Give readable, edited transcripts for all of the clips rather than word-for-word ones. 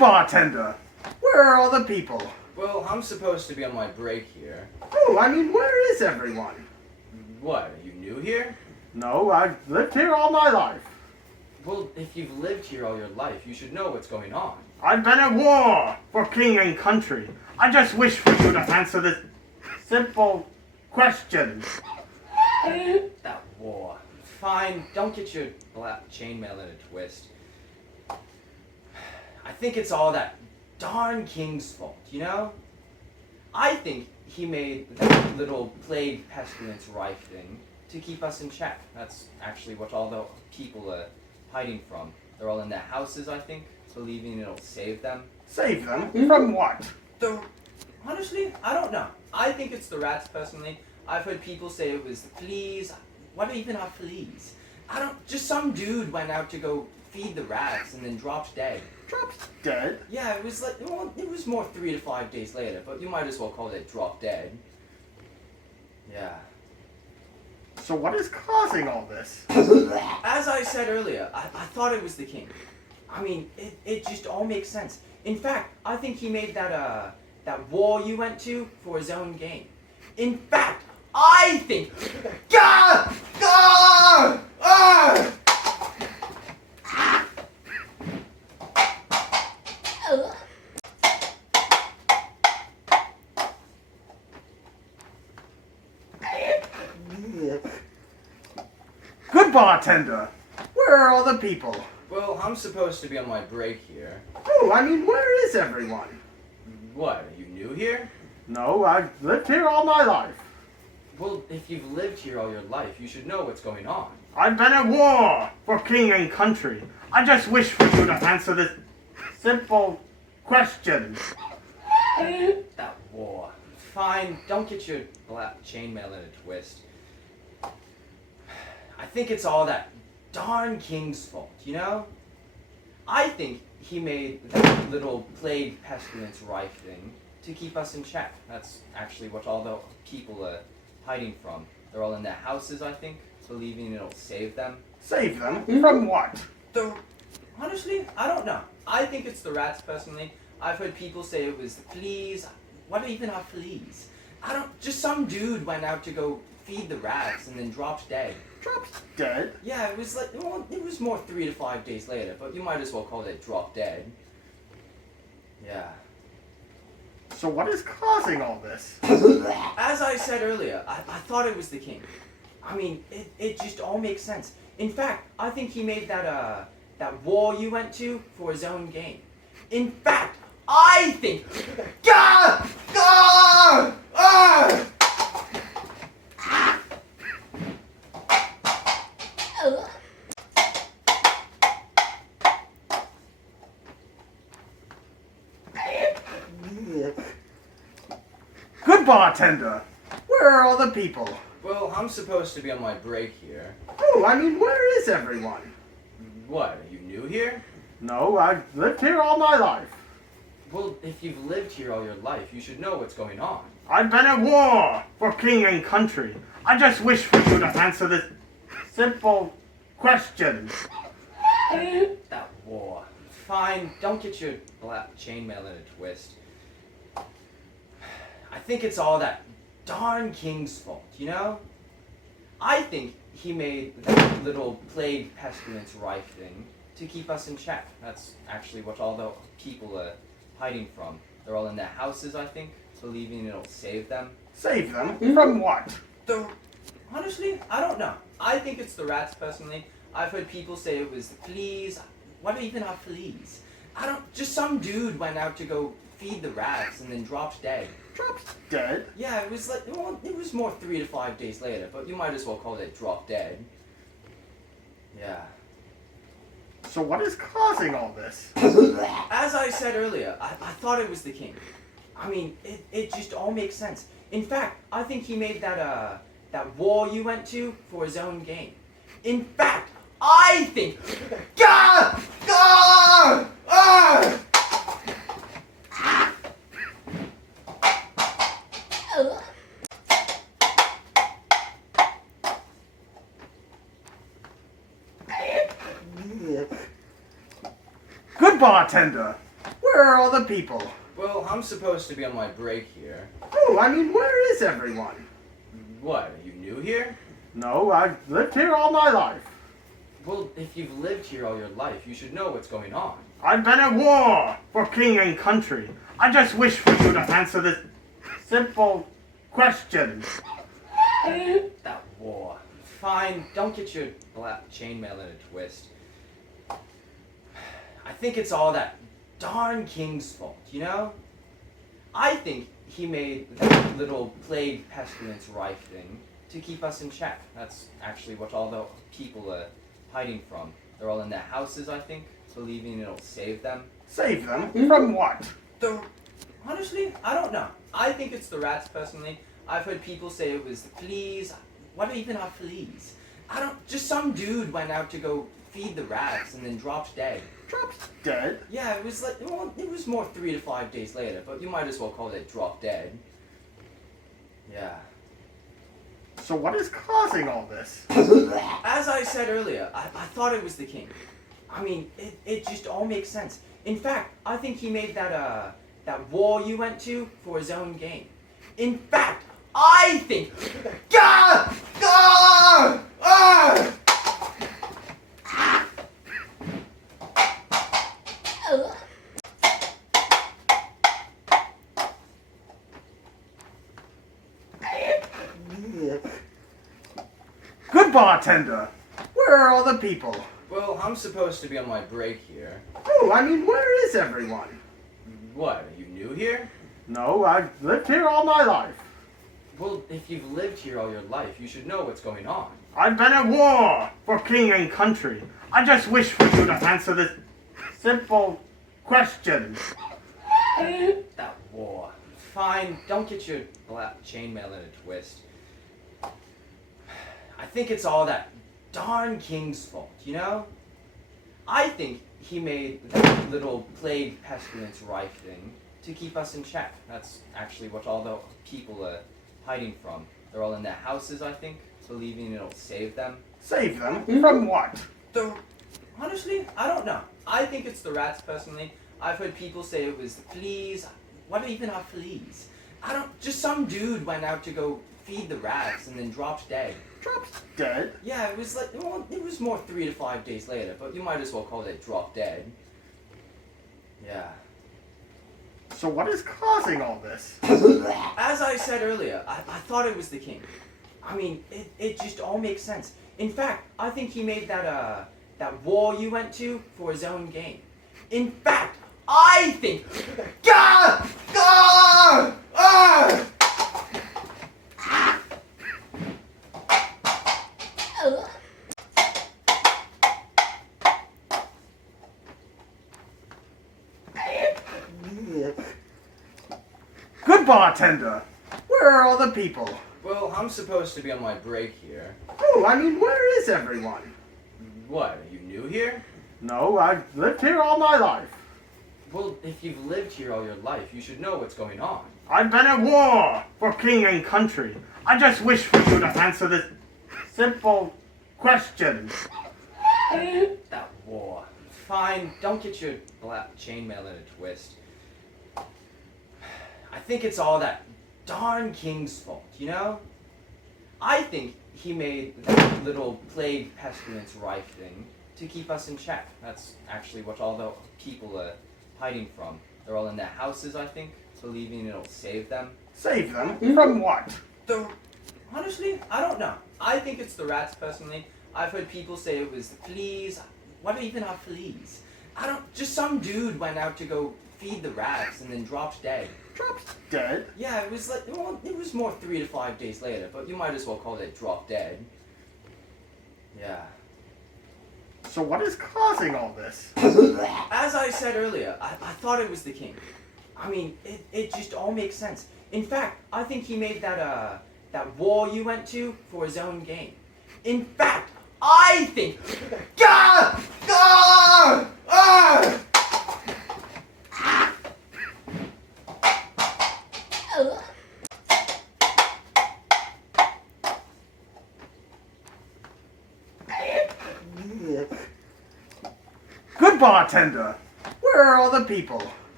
Bartender, where are all the people? Well, I'm supposed to be on my break here. Oh, I mean, where is everyone? What, are you new here? No, I've lived here all my life. Well, if you've lived here all your life, you should know what's going on. I've been at war for king and country. I just wish for you to answer this simple question. That war. Fine, don't get your black chainmail in a twist. I think it's all that darn king's fault, you know? I think he made that little plague pestilence rife thing to keep us in check. That's actually what all the people are hiding from. They're all in their houses, I think, believing it'll save them. Save them? From what? Honestly, I don't know. I think it's the rats, personally. I've heard people say it was the fleas. What even are fleas? Just some dude went out to go feed the rats and then dropped dead. Dropped dead? Yeah, it was it was more 3 to 5 days later, but you might as well call it drop dead. Yeah. So what is causing all this? As I said earlier, I thought it was the king. I mean, it just all makes sense. In fact, I think he made that war you went to for his own gain. In fact, I think... Gah! Gah! Ah! Good Bartender, where are all the people? Well, I'm supposed to be on my break here. Oh, I mean, where is everyone? What, are you new here? No, I've lived here all my life. Well, if you've lived here all your life, you should know what's going on. I've been at war for king and country. I just wish for you to answer this simple question. That war. Fine, don't get your black chainmail in a twist. I think it's all that darn king's fault, you know? I think he made that little plague pestilence rife thing to keep us in check. That's actually what all the people are hiding from. They're all in their houses, I think, believing it'll save them. Save them? From what? Honestly, I don't know. I think it's the rats, personally. I've heard people say it was the fleas. What even are fleas? Just some dude went out to go feed the rats and then dropped dead. Dropped dead? Yeah, it was more 3 to 5 days later, but you might as well call it drop dead. Yeah. So what is causing all this? As I said earlier, I thought it was the king. I mean, it just all makes sense. In fact, I think he made that war you went to for his own gain. In fact, I think... Gah! Gah! Ah! Good Bartender, where are all the people? Well, I'm supposed to be on my break here. Oh, I mean, where is everyone? What, are you new here? No, I've lived here all my life. Well, if you've lived here all your life, you should know what's going on. I've been at war for king and country. I just wish for you to answer this simple question. That war. Fine, don't get your black chainmail in a twist. I think it's all that darn king's fault, you know? I think he made that little plague pestilence rife thing to keep us in check. That's actually what all the people are hiding from. They're all in their houses, I think, believing it'll save them. Save them? From what? Honestly, I don't know. I think it's the rats, personally. I've heard people say it was the fleas. What even are fleas? Just some dude went out to go feed the rats and then dropped dead. Dropped dead? Yeah, it was more 3 to 5 days later, but you might as well call it drop dead. Yeah. So what is causing all this? As I said earlier, I thought it was the king. I mean, it just all makes sense. In fact, I think he made that war you went to for his own gain. In fact, I think... Gah! Gah! Ah! Good Bartender, where Where are all the people? Well, I'm supposed to be on my break here. Oh, I mean, where is everyone? What, are you new here? No, I've lived here all my life. Well, if you've lived here all your life, you should know what's going on. I've been at war for king and country. I just wish for you to answer this simple question. That war. Fine, don't get your chainmail in a twist. I think it's all that darn king's fault, you know? I think he made that little plague pestilence rife thing to keep us in check. That's actually what all the people are hiding from. They're all in their houses, I think, believing it'll save them. Save them? From what? Honestly, I don't know. I think it's the rats, personally. I've heard people say it was the fleas. What even are fleas? Just some dude went out to go feed the rats and then dropped dead. Dropped dead? Yeah, it was it was more 3 to 5 days later, but you might as well call it drop dead. Yeah. So what is causing all this? As I said earlier, I thought it was the king. I mean, it just all makes sense. In fact, I think he made that war you went to for his own gain. In fact, I think... Gah! Gah! Ah! Good bartender. Where are all the people? Well, I'm supposed to be on my break here. Oh, I mean, where is everyone? What, are you new here? No, I've lived here all my life. Well, if you've lived here all your life, you should know what's going on. I've been at war for king and country. I just wish for you to answer this simple question. That war. Fine, don't get your chainmail in a twist. I think it's all that darn king's fault, you know? I think he made that little plague pestilence rife thing to keep us in check. That's actually what all the people are hiding from. They're all in their houses, I think, believing it'll save them. Save them? From what? Honestly, I don't know. I think it's the rats, personally. I've heard people say it was the fleas. What even are fleas? Just some dude went out to go feed the rats and then dropped dead. Dropped dead? Yeah, it was more 3 to 5 days later, but you might as well call it drop dead. Yeah. So what is causing all this? As I said earlier, I thought it was the king. I mean, it just all makes sense. In fact, I think he made that war you went to for his own gain. In fact, I think... Gah! Gah! Ah! Good bartender. Where are all the people? Well, I'm supposed to be on my break here. Oh, I mean, where is everyone? What, are you new here? No, I've lived here all my life. Well, if you've lived here all your life, you should know what's going on. I've been at war for king and country. I just wish for you to answer this simple question. That war. Fine, don't get your chainmail in a twist. I think it's all that darn king's fault, you know? I think he made that little plague pestilence rife thing to keep us in check. That's actually what all the people are hiding from. They're all in their houses, I think, believing it'll save them. Save them? From what? Honestly, I don't know. I think it's the rats, personally. I've heard people say it was the fleas. What even are fleas? Just some dude went out to go feed the rats and then dropped dead. Dropped dead? Yeah, it was more 3 to 5 days later, but you might as well call it drop dead. Yeah. So what is causing all this? As I said earlier, I thought it was the king. I mean, it just all makes sense. In fact, I think he made that war you went to for his own gain. In fact, I think... Gah! Gah! Ah! Good bartender. Where are all the people?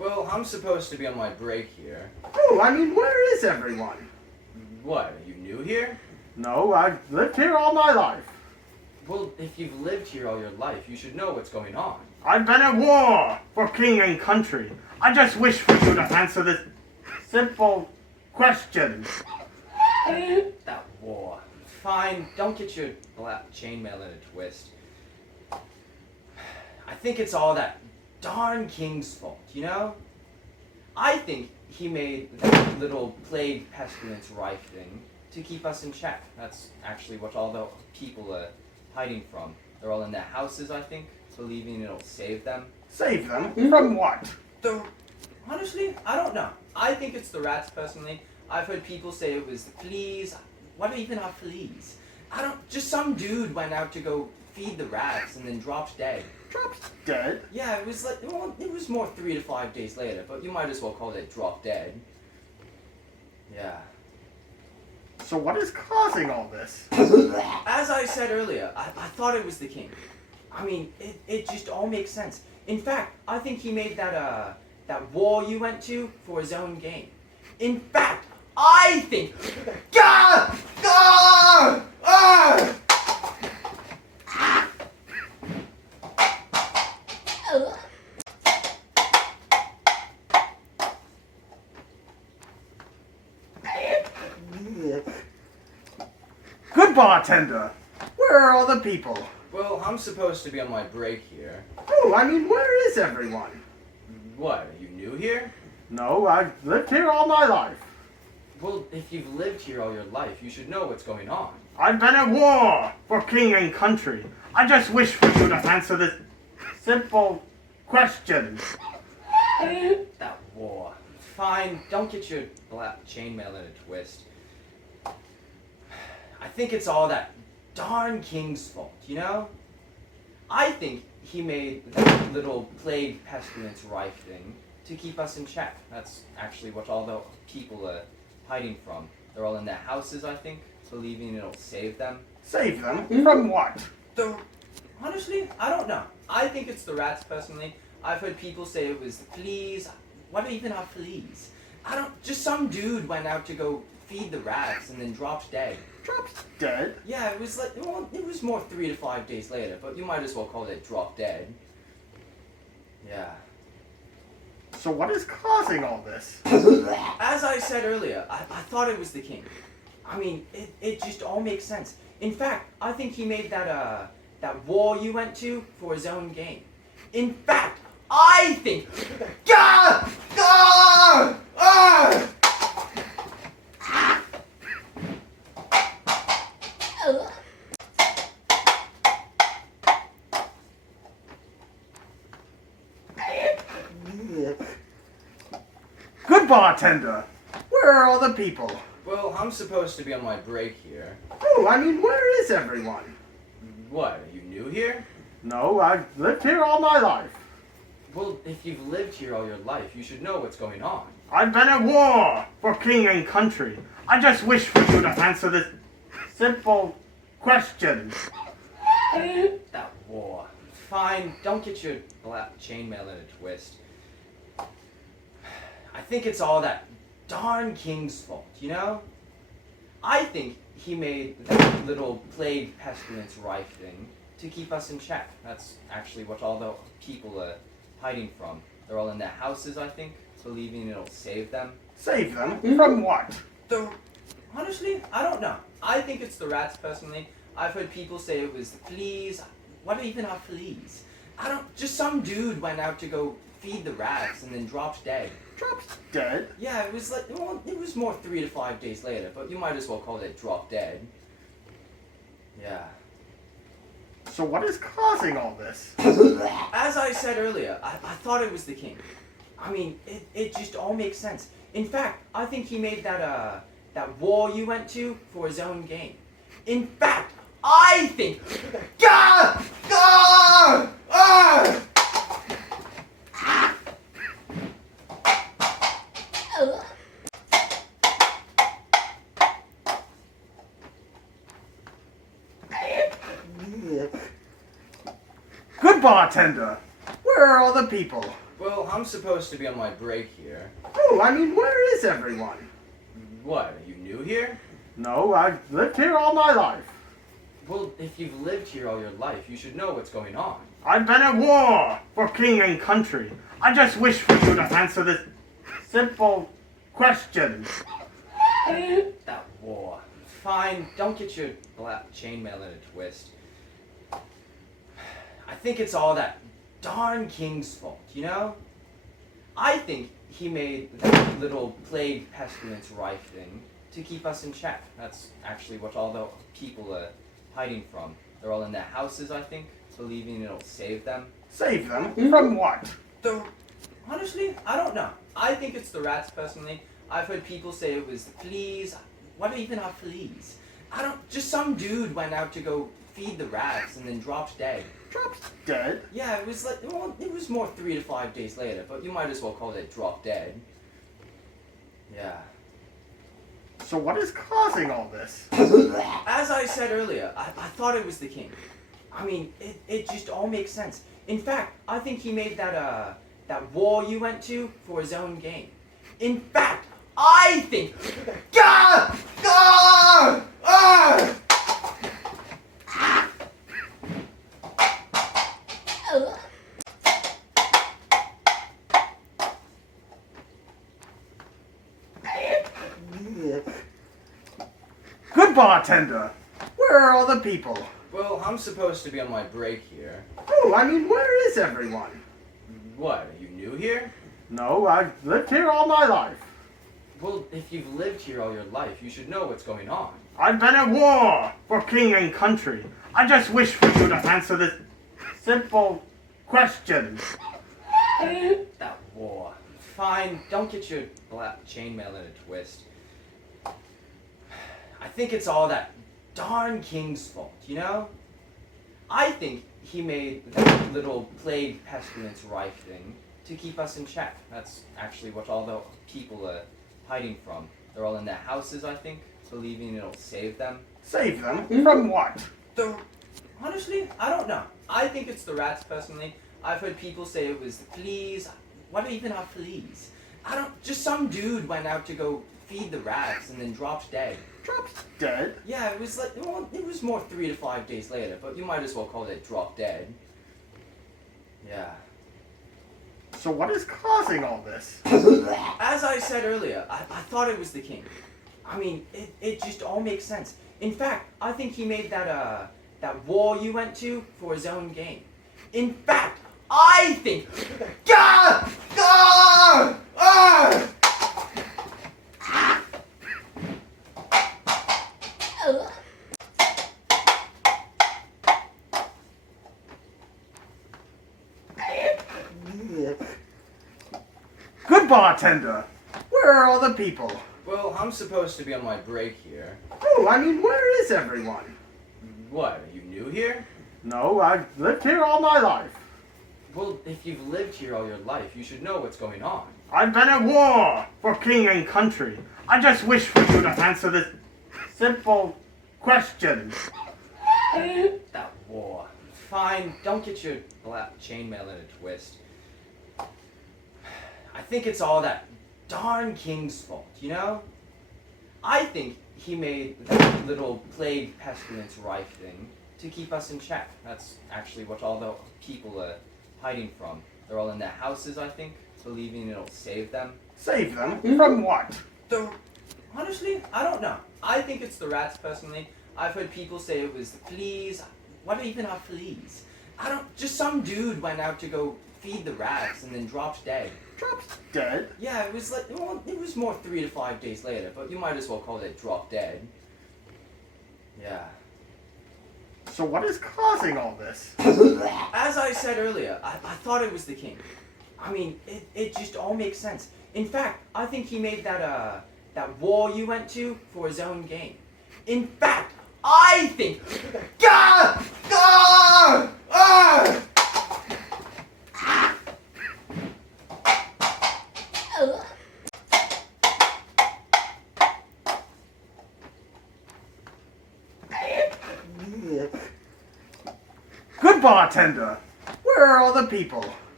Well, I'm supposed to be on my break here. Oh, I mean, where is everyone? What, are you new here? No, I've lived here all my life. Well, if you've lived here all your life, you should know what's going on. I've been at war for king and country. I just wish for you to answer this simple question. That war. Fine, don't get your black chainmail in a twist. I think it's all that darn king's fault, you know? I think he made that little plague pestilence rife thing to keep us in check. That's actually what all the people are hiding from. They're all in their houses, I think, believing it'll save them. Save them? From what? Honestly, I don't know. I think it's the rats, personally. I've heard people say it was the fleas. What even are fleas? Just some dude went out to go feed the rats and then dropped dead. Dropped dead? Yeah, it was it was more 3 to 5 days later, but you might as well call it drop dead. Yeah. So what is causing all this? As I said earlier, I thought it was the king. I mean, it just all makes sense. In fact, I think he made that war you went to for his own gain. In fact, I think... Gah! Gah! Ah! Good bartender! Where are all the people? Well, I'm supposed to be on my break here. Oh, I mean, where is everyone? What, are you new here? No, I've lived here all my life. Well, if you've lived here all your life, you should know what's going on. I've been at war for king and country. I just wish for you to answer this simple question. That war. Fine, don't get your black chainmail in a twist. I think it's all that darn king's fault, you know? I think he made that little plague pestilence rife thing to keep us in check. That's actually what all the people are hiding from. They're all in their houses, I think, believing it'll save them. Save them? From what? Honestly, I don't know. I think it's the rats, personally. I've heard people say it was the fleas. What even are fleas? Just some dude went out to go feed the rats and then dropped dead. Dropped dead? Yeah, it was more 3 to 5 days later, but you might as well call it drop dead. Yeah. So what is causing all this? As I said earlier, I thought it was the king. I mean, it just all makes sense. In fact, I think he made that war you went to for his own gain. In fact, I think... Gah! Gah! Ah! Good bartender! Where are all the people? Well, I'm supposed to be on my break here. Oh, I mean, where is everyone? What, are you new here? No, I've lived here all my life. Well, if you've lived here all your life, you should know what's going on. I've been at war for king and country. I just wish for you to answer this simple question. That war. Fine, don't get your black chainmail in a twist. I think it's all that darn king's fault, you know? I think he made that little plague pestilence rife thing to keep us in check. That's actually what all the people are hiding from. They're all in their houses, I think, believing it'll save them. Save them? From what? Honestly, I don't know. I think it's the rats, personally. I've heard people say it was the fleas. What even are fleas? Just some dude went out to go feed the rats and then dropped dead. Dropped dead? Yeah, it was more 3 to 5 days later, but you might as well call it drop dead. Yeah. So what is causing all this? As I said earlier, I thought it was the king. I mean, it just all makes sense. In fact, I think he made that war you went to for his own gain. In fact, I think... Gah! Gah! Ah! Good bartender! Where are all the people? Well, I'm supposed to be on my break here. Oh, I mean, where is everyone? What, are you new here? No, I've lived here all my life. Well, if you've lived here all your life, you should know what's going on. I've been at war for king and country. I just wish for you to answer this simple question. That war. Fine, don't get your chainmail in a twist. I think it's all that darn king's fault, you know? I think he made that little plague pestilence rife thing to keep us in check. That's actually what all the people are hiding from. They're all in their houses, I think, believing it'll save them. Save them? From what? Honestly, I don't know. I think it's the rats, personally. I've heard people say it was the fleas. What even are fleas? Just some dude went out to go feed the rats and then dropped dead. Dropped dead? Yeah, it was it was more 3 to 5 days later, but you might as well call it drop dead. Yeah. So what is causing all this? As I said earlier, I thought it was the king. I mean, it just all makes sense. In fact, I think he made that war you went to for his own gain. In fact, I think... Gah! Gah! Ah! Good bartender! Where are all the people? Well, I'm supposed to be on my break here. Oh, I mean, where is everyone? What, are you new here? No, I've lived here all my life. Well, if you've lived here all your life, you should know what's going on. I've been at war for king and country. I just wish for you to answer this simple question. That war. Fine, don't get your chainmail in a twist. I think it's all that darn king's fault, you know? I think he made that little plague pestilence rife thing to keep us in check. That's actually what all the people are hiding from. They're all in their houses, I think, believing it'll save them. Save them? From what? Honestly, I don't know. I think it's the rats, personally. I've heard people say it was the fleas. What even are fleas? Just some dude went out to go feed the rats and then dropped dead. Dropped dead? Yeah, it was more 3 to 5 days later, but you might as well call it drop dead. Yeah. So what is causing all this? As I said earlier, I thought it was the king. I mean, it just all makes sense. In fact, I think he made that war you went to for his own gain. In fact, I think... Gah! Gah! Ah! Good bartender! Where are all the people? Well, I'm supposed to be on my break here. Oh, I mean, where is everyone? What, are you new here? No, I've lived here all my life. Well, if you've lived here all your life, you should know what's going on. I've been at war for king and country. I just wish for you to answer this simple question. That war. Fine, don't get your chainmail in a twist. I think it's all that darn king's fault, you know? I think he made that little plague pestilence rife thing to keep us in check. That's actually what all the people are hiding from. They're all in their houses, I think, believing it'll save them. Save them? From what? Honestly, I don't know. I think it's the rats, personally. I've heard people say it was the fleas. What even are fleas? Just some dude went out to go feed the rats and then dropped dead. Dropped dead? Yeah, it was more 3 to 5 days later, but you might as well call it drop dead. Yeah. So what is causing all this? As I said earlier, I thought it was the king. I mean, it just all makes sense. In fact, I think he made that war you went to for his own gain. In fact, I think... Gah! Gah! Ah! Good bartender! Where are all the people?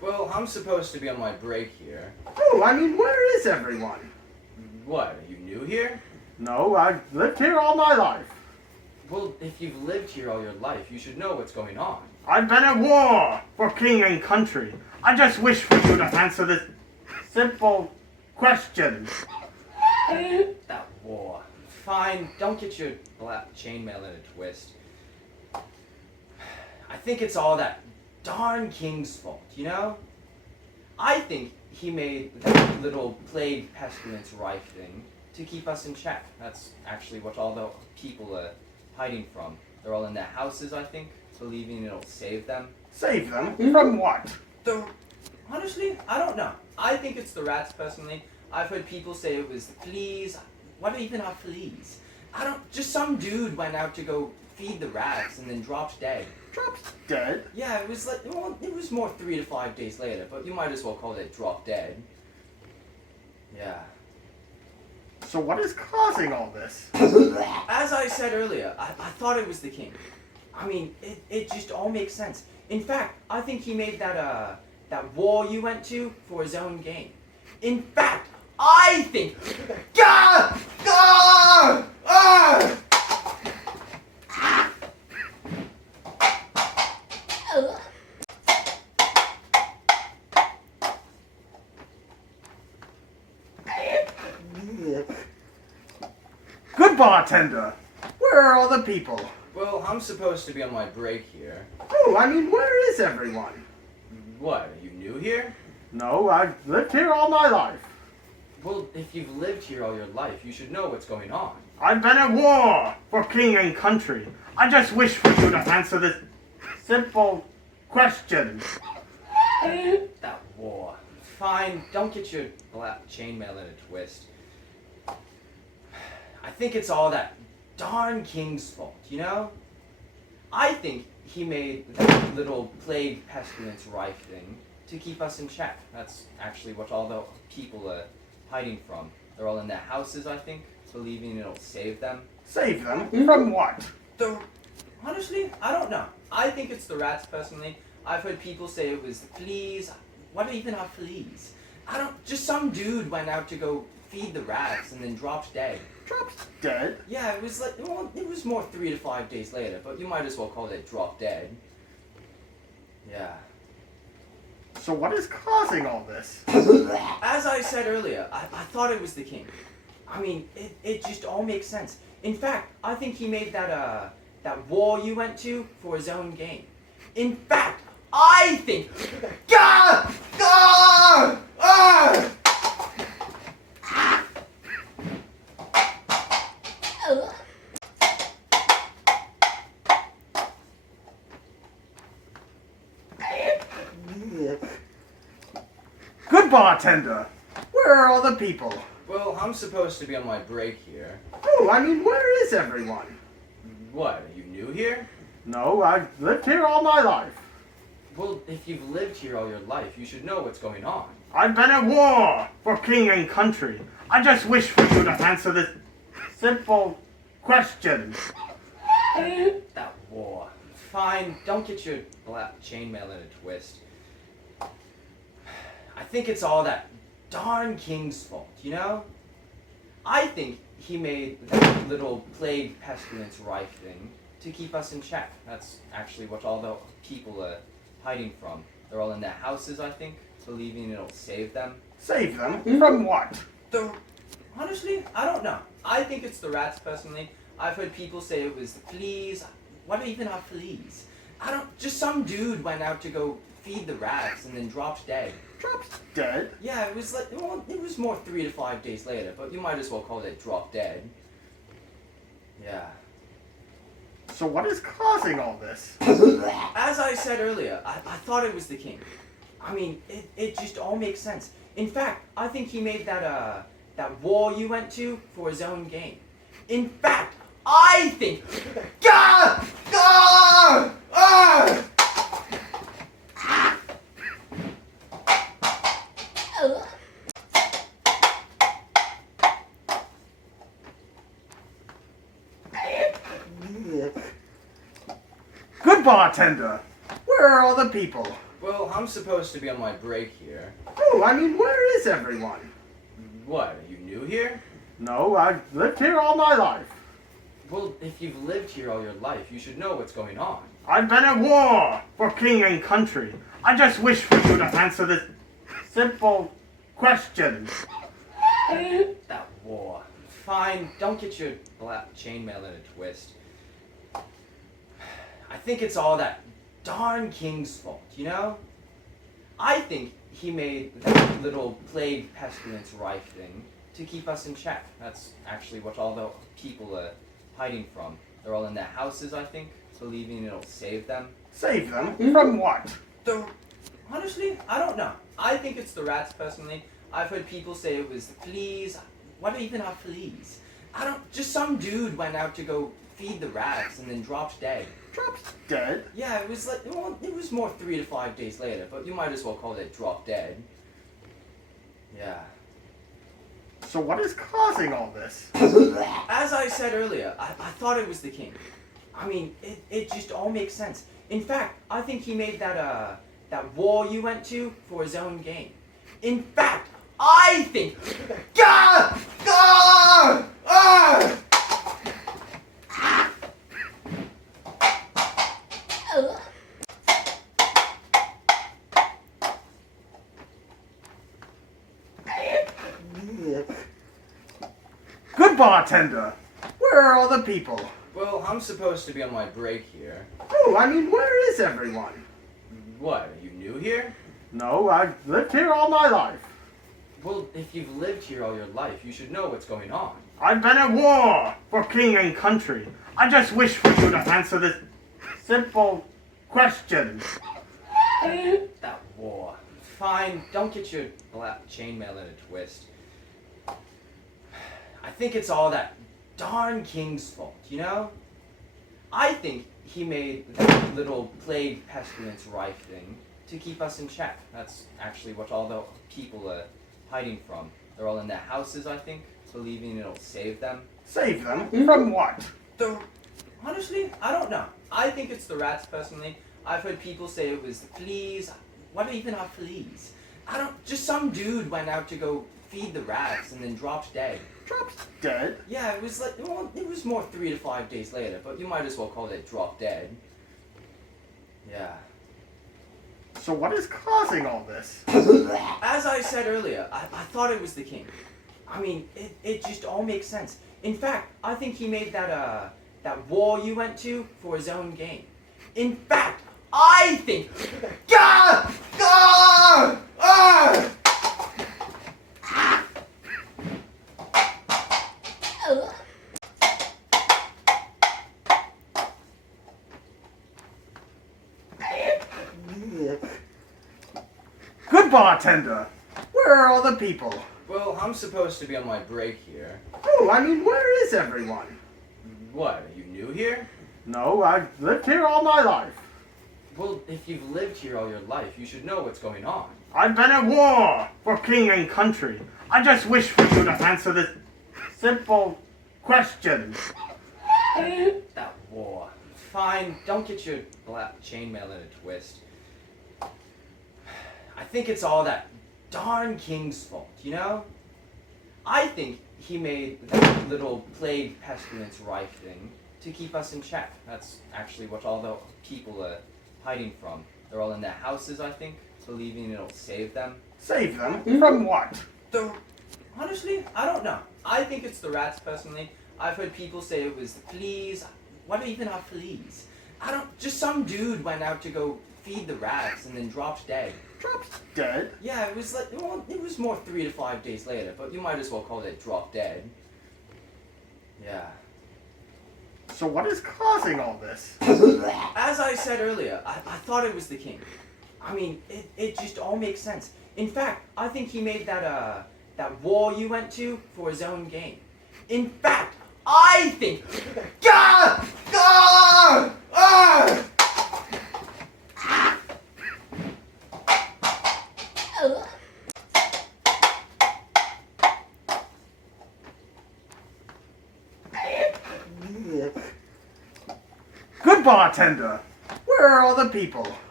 Well, I'm supposed to be on my break here. Oh, I mean, where is everyone? What, are you new here? No, I've lived here all my life. Well, if you've lived here all your life, you should know what's going on. I've been at war for king and country. I just wish for you to answer this simple question. That war. Fine, don't get your black chainmail in a twist. I think it's all that darn king's fault, you know? I think he made that little plague pestilence rife thing to keep us in check. That's actually what all the people are hiding from. They're all in their houses, I think, believing it'll save them. Save them? From what? Honestly, I don't know. I think it's the rats, personally. I've heard people say it was the fleas. What even are fleas? Just some dude went out to go feed the rats and then dropped dead. Dropped dead? Yeah, it was it was more 3 to 5 days later, but you might as well call it drop dead. Yeah. So what is causing all this? As I said earlier, I thought it was the king. I mean, it just all makes sense. In fact, I think he made that war you went to for his own gain. In fact, I think... Gah! Gah! Ah! Good bartender! Where are all the people? Well, I'm supposed to be on my break here. Oh, I mean, where is everyone? What, are you new here? No, I've lived here all my life. Well, if you've lived here all your life, you should know what's going on. I've been at war for king and country. I just wish for you to answer this simple question. That war. Fine, don't get your black chainmail in a twist. I think it's all that darn king's fault, you know? I think he made that little plague pestilence rife thing to keep us in check. That's actually what all the people are hiding from. They're all in their houses, I think, believing it'll save them. Save them? From what? Honestly, I don't know. I think it's the rats, personally. I've heard people say it was the fleas. What even are fleas? Just some dude went out to go feed the rats and then dropped dead. Dropped dead? Yeah, it was more 3 to 5 days later, but you might as well call it drop dead. Yeah. So what is causing all this? As I said earlier, I thought it was the king. I mean, it just all makes sense. In fact, I think he made that war you went to for his own gain. In fact, I think... Gah! Gah! Ah! Good bartender! Where are all the people? Well, I'm supposed to be on my break here. Oh, I mean, where is everyone? What, are you new here? No, I've lived here all my life. Well, if you've lived here all your life, you should know what's going on. I've been at war for king and country. I just wish for you to answer this simple question. That war. Fine, don't get your black chainmail in a twist. I think it's all that darn king's fault, you know? I think he made that little plague pestilence rife thing to keep us in check. That's actually what all the people are hiding from. They're all in their houses, I think, believing it'll save them. Save them? From what? Honestly, I don't know. I think it's the rats, personally. I've heard people say it was the fleas. What even are fleas? Just some dude went out to go feed the rats and then dropped dead. Dropped dead? Yeah, it was more 3 to 5 days later, but you might as well call it drop dead. Yeah. So what is causing all this? As I said earlier, I thought it was the king. I mean, it just all makes sense. In fact, I think he made that war you went to for his own gain. In fact, I think... Gah! Gah! Ah! Good bartender! Where are all the people? Well, I'm supposed to be on my break here. Oh, I mean, where is everyone? What, are you new here? No, I've lived here all my life. Well, if you've lived here all your life, you should know what's going on. I've been at war for king and country. I just wish for you to answer this simple question. That war. Fine, don't get your black chainmail in a twist. I think it's all that darn king's fault, you know? I think he made that little plague pestilence rife thing to keep us in check. That's actually what all the people are hiding from. They're all in their houses, I think, believing it'll save them. Save them? From what? Honestly, I don't know. I think it's the rats, personally. I've heard people say it was the fleas. What even are fleas? Just some dude went out to go feed the rats and then dropped dead. Dropped dead? Yeah, it was it was more 3 to 5 days later, but you might as well call it drop dead. Yeah. So what is causing all this? As I said earlier, I thought it was the king. I mean, it just all makes sense. In fact, I think he made that war you went to for his own gain. In fact, I think... Gah! Gah! Ah! Good bartender! Where are all the people? Well, I'm supposed to be on my break here. Oh, I mean, where is everyone? What, are you new here? No, I've lived here all my life. Well, if you've lived here all your life, you should know what's going on. I've been at war for king and country. I just wish for you to answer this simple question. That war. Fine, don't get your black chainmail in a twist. I think it's all that darn king's fault, you know? I think he made that little plague pestilence rife thing to keep us in check. That's actually what all the people are hiding from. They're all in their houses, I think, believing it'll save them. Save them? From what? Honestly, I don't know. I think it's the rats, personally. I've heard people say it was the fleas. What even are fleas? Just some dude went out to go feed the rats and then dropped dead. Dropped dead? Yeah, it was more 3 to 5 days later, but you might as well call it drop dead. Yeah. So what is causing all this? As I said earlier, I thought it was the king. I mean, it just all makes sense. In fact, I think he made that war you went to for his own gain. In fact, I think... Gah! Gah! Ah! Good bartender! Where are all the people? Well, I'm supposed to be on my break here. Oh, I mean, where is everyone? What, are you new here? No, I've lived here all my life. Well, if you've lived here all your life, you should know what's going on. I've been at war for king and country. I just wish for you to answer this simple question. That war. Fine, don't get your black chainmail in a twist. I think it's all that darn king's fault, you know? I think he made that little plague pestilence rife thing to keep us in check. That's actually what all the people are hiding from. They're all in their houses, I think, believing it'll save them. Save them? From what? Honestly, I don't know. I think it's the rats, personally. I've heard people say it was the fleas. What even are fleas? Just some dude went out to go feed the rats and then dropped dead. Dropped dead? Yeah, it was more 3 to 5 days later, but you might as well call it drop dead. Yeah. So what is causing all this? As I said earlier, I thought it was the king. I mean, it just all makes sense. In fact, I think he made that war you went to for his own gain. In fact, I think... Gah! Gah! Ah! Good bartender! Where are all the people?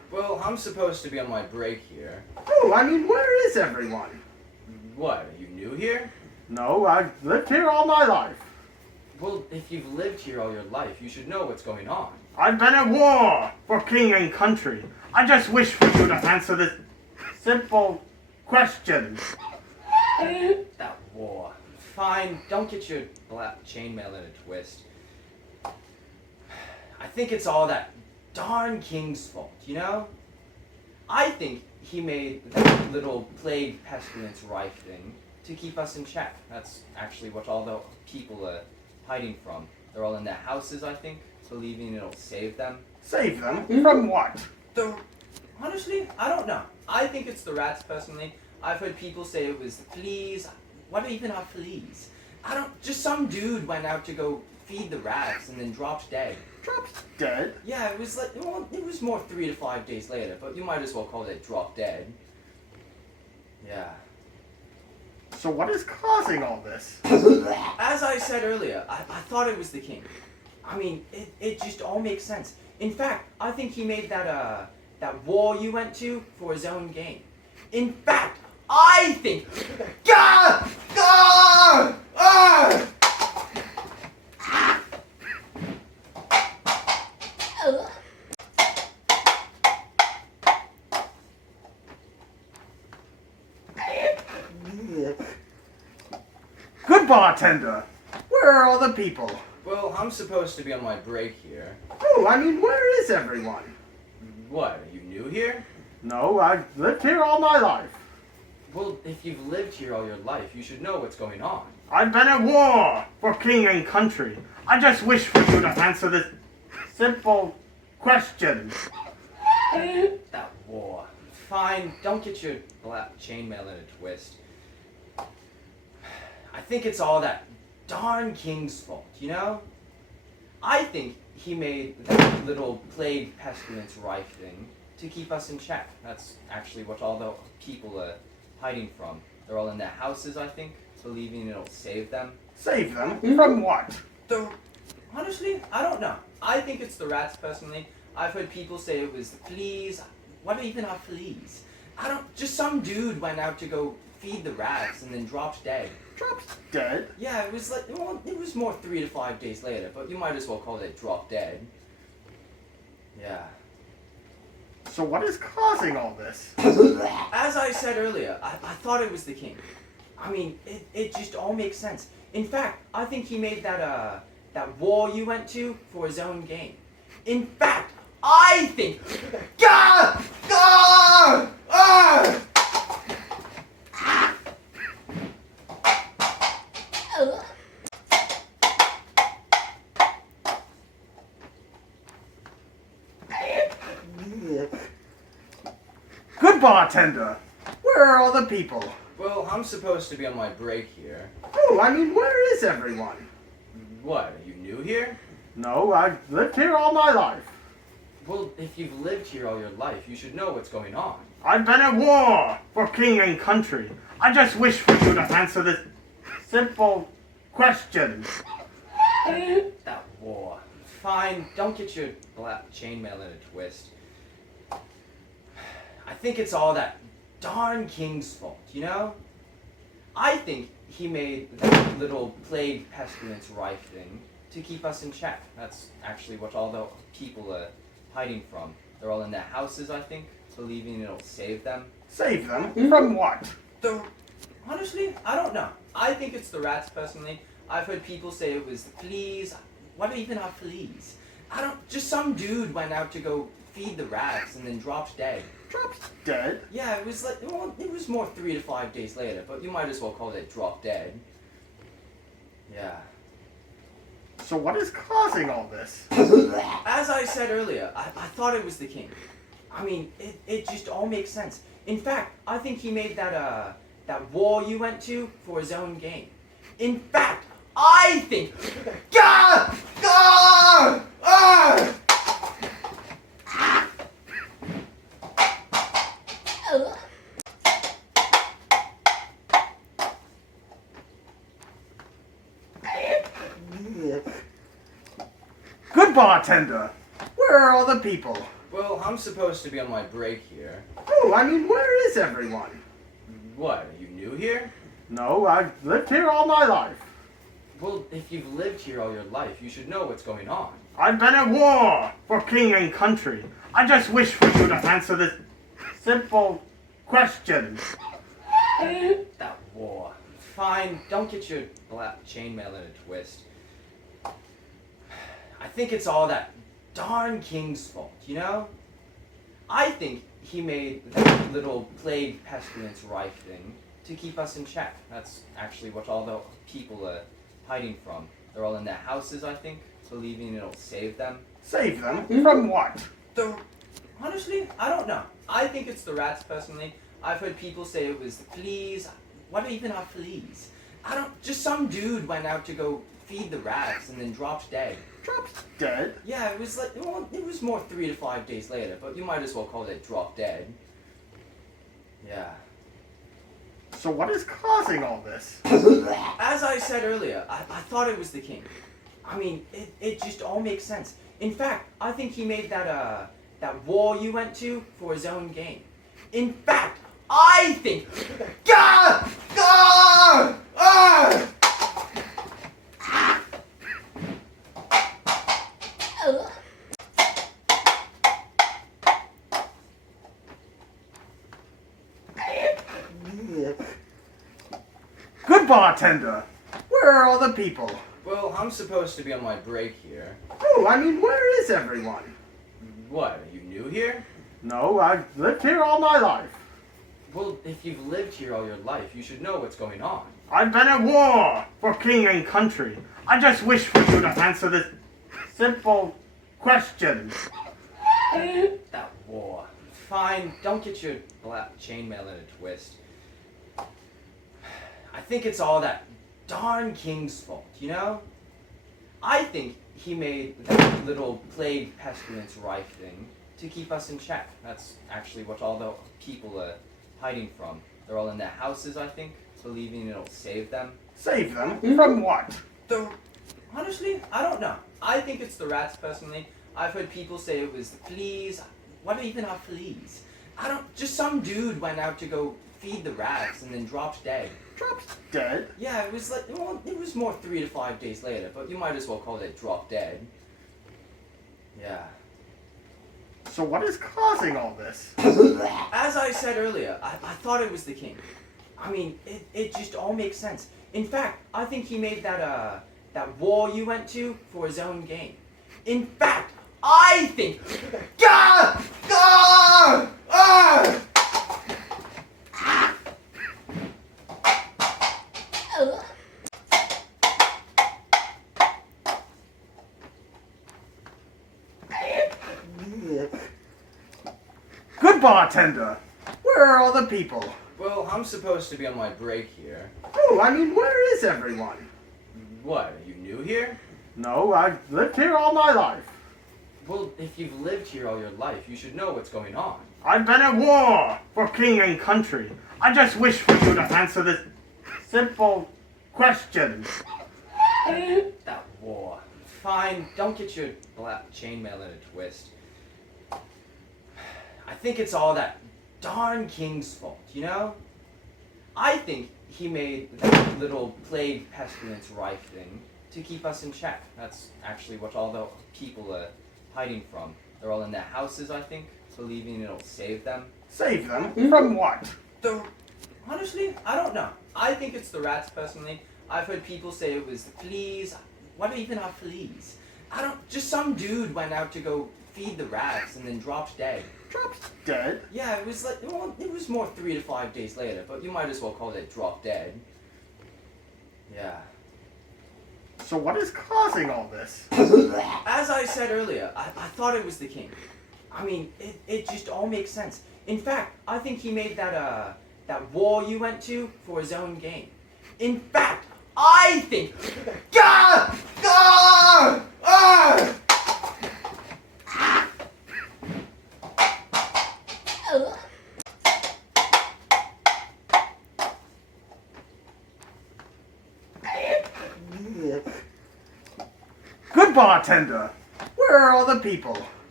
Well, I'm supposed to be on my break here. Oh, I mean, where is everyone? What, are you new here? No, I've lived here all my life. Well, if you've lived here all your life, you should know what's going on. I've been at war for king and country. I just wish for you to answer this simple question. That war. Fine, don't get your black chainmail in a twist. I think it's all that darn king's fault, you know? I think he made that little plague pestilence rife thing to keep us in check. That's actually what all the people are hiding from. They're all in their houses, I think, believing it'll save them. Save them? From what? Honestly, I don't know. I think it's the rats, personally. I've heard people say it was the fleas. What even are fleas? Just some dude went out to go feed the rats and then dropped dead. Dropped dead? Yeah, it was it was more 3 to 5 days later, but you might as well call it drop dead. Yeah. So what is causing all this? As I said earlier, I thought it was the king. I mean, it just all makes sense. In fact, I think he made that war you went to for his own gain. In fact, I think... Gah! Gah! Ah! Good bartender! Where are all the people? Well, I'm supposed to be on my break here. Oh, I mean, where is everyone? What, are you new here? No, I've lived here all my life. Well, if you've lived here all your life, you should know what's going on. I've been at war for king and country. I just wish for you to answer this simple question. That war. Fine, don't get your black chainmail in a twist. I think it's all that darn king's fault, you know? I think he made that little plague pestilence rife thing to keep us in check. That's actually what all the people are hiding from. They're all in their houses, I think, believing it'll save them. Save them? From what? Honestly, I don't know. I think it's the rats, personally. I've heard people say it was the fleas. What even are fleas? Just some dude went out to go feed the rats and then dropped dead. Dropped dead? Yeah, it was more 3 to 5 days later, but you might as well call it drop dead. Yeah. So what is causing all this? As I said earlier, I thought it was the king. I mean, it just all makes sense. In fact, I think he made that war you went to for his own gain. In fact, I think... Gah! Gah! Ah! Good bartender! Where are all the people? Well, I'm supposed to be on my break here. Oh, I mean, where is everyone? What, are you new here? No, I've lived here all my life. Well, if you've lived here all your life, you should know what's going on. I've been at war for king and country. I just wish for you to answer this simple question. That war. Fine, don't get your black chainmail in a twist. I think it's all that darn king's fault, you know? I think he made that little plague pestilence rife thing to keep us in check. That's actually what all the people are hiding from. They're all in their houses, I think, believing it'll save them. Save them? From what? Honestly, I don't know. I think it's the rats, personally. I've heard people say it was the fleas. What even are fleas? Just some dude went out to go feed the rats and then dropped dead. Dropped dead? Yeah, it was more 3 to 5 days later, but you might as well call it drop dead. Yeah. So what is causing all this? As I said earlier, I thought it was the king. I mean, it just all makes sense. In fact, I think he made that war you went to for his own gain. In fact, I think... Gah! Gah! Ah! Good bartender! Where are all the people? Well, I'm supposed to be on my break here. Oh, I mean, where is everyone? What, are you new here? No, I've lived here all my life. Well, if you've lived here all your life, you should know what's going on. I've been at war for king and country. I just wish for you to answer this simple question. That war. Fine, don't get your black chainmail in a twist. I think it's all that darn king's fault, you know? I think he made that little plague pestilence rife thing to keep us in check. That's actually what all the people are hiding from. They're all in their houses, I think, believing it'll save them. Save them? From what? Honestly, I don't know. I think it's the rats, personally. I've heard people say it was the fleas. What even are fleas? Just some dude went out to go feed the rats and then dropped dead. Dropped dead? Yeah, it was like, well, it was more 3 to 5 days later, but you might as well call it drop dead. Yeah. So what is causing all this? As I said earlier, I thought it was the king. I mean, it just all makes sense. In fact, I think he made that war you went to for his own gain. In fact, I think... Gah! Gah! Ah! Good bartender! Where are all the people? Well, I'm supposed to be on my break here. Oh, I mean, where is everyone? What, are you new here? No, I've lived here all my life. Well, if you've lived here all your life, you should know what's going on. I've been at war for king and country. I just wish for you to answer this simple question. That war. Fine, don't get your black chainmail in a twist. I think it's all that darn king's fault, you know? I think he made that little plague pestilence rife thing to keep us in check. That's actually what all the people are hiding from. They're all in their houses, I think, believing it'll save them. Save them? From what? Honestly, I don't know. I think it's the rats, personally. I've heard people say it was the fleas. What even are fleas? Just some dude went out to go feed the rats and then dropped dead. Dropped dead? Yeah, it was like, well, it was more 3 to 5 days later, but you might as well call it drop dead. Yeah. So what is causing all this? As I said earlier, I thought it was the king. I mean, it just all makes sense. In fact, I think he made that war you went to for his own gain. In fact, I think... Gah! Gah! Ah! Good bartender! Where are all the people? Well, I'm supposed to be on my break here. Oh, I mean, where is everyone? What, are you new here? No, I've lived here all my life. Well, if you've lived here all your life, you should know what's going on. I've been at war for king and country. I just wish for you to answer this simple question. That war. Fine, don't get your black chainmail in a twist. I think it's all that darn king's fault, you know? I think he made that little plague pestilence rife thing to keep us in check. That's actually what all the people are hiding from. They're all in their houses, I think, believing it'll save them. Save them? From what? Honestly, I don't know. I think it's the rats, personally. I've heard people say it was the fleas. What even are fleas? Just some dude went out to go feed the rats and then dropped dead. Dropped dead? Yeah, it was like, well, it was more 3 to 5 days later, but you might as well call it drop dead. Yeah. So what is causing all this? As I said earlier, I thought it was the king. I mean, it just all makes sense. In fact, I think he made that war you went to for his own gain. In fact, I think... Gah! Gah! Ah! Good bartender! Where are all the people?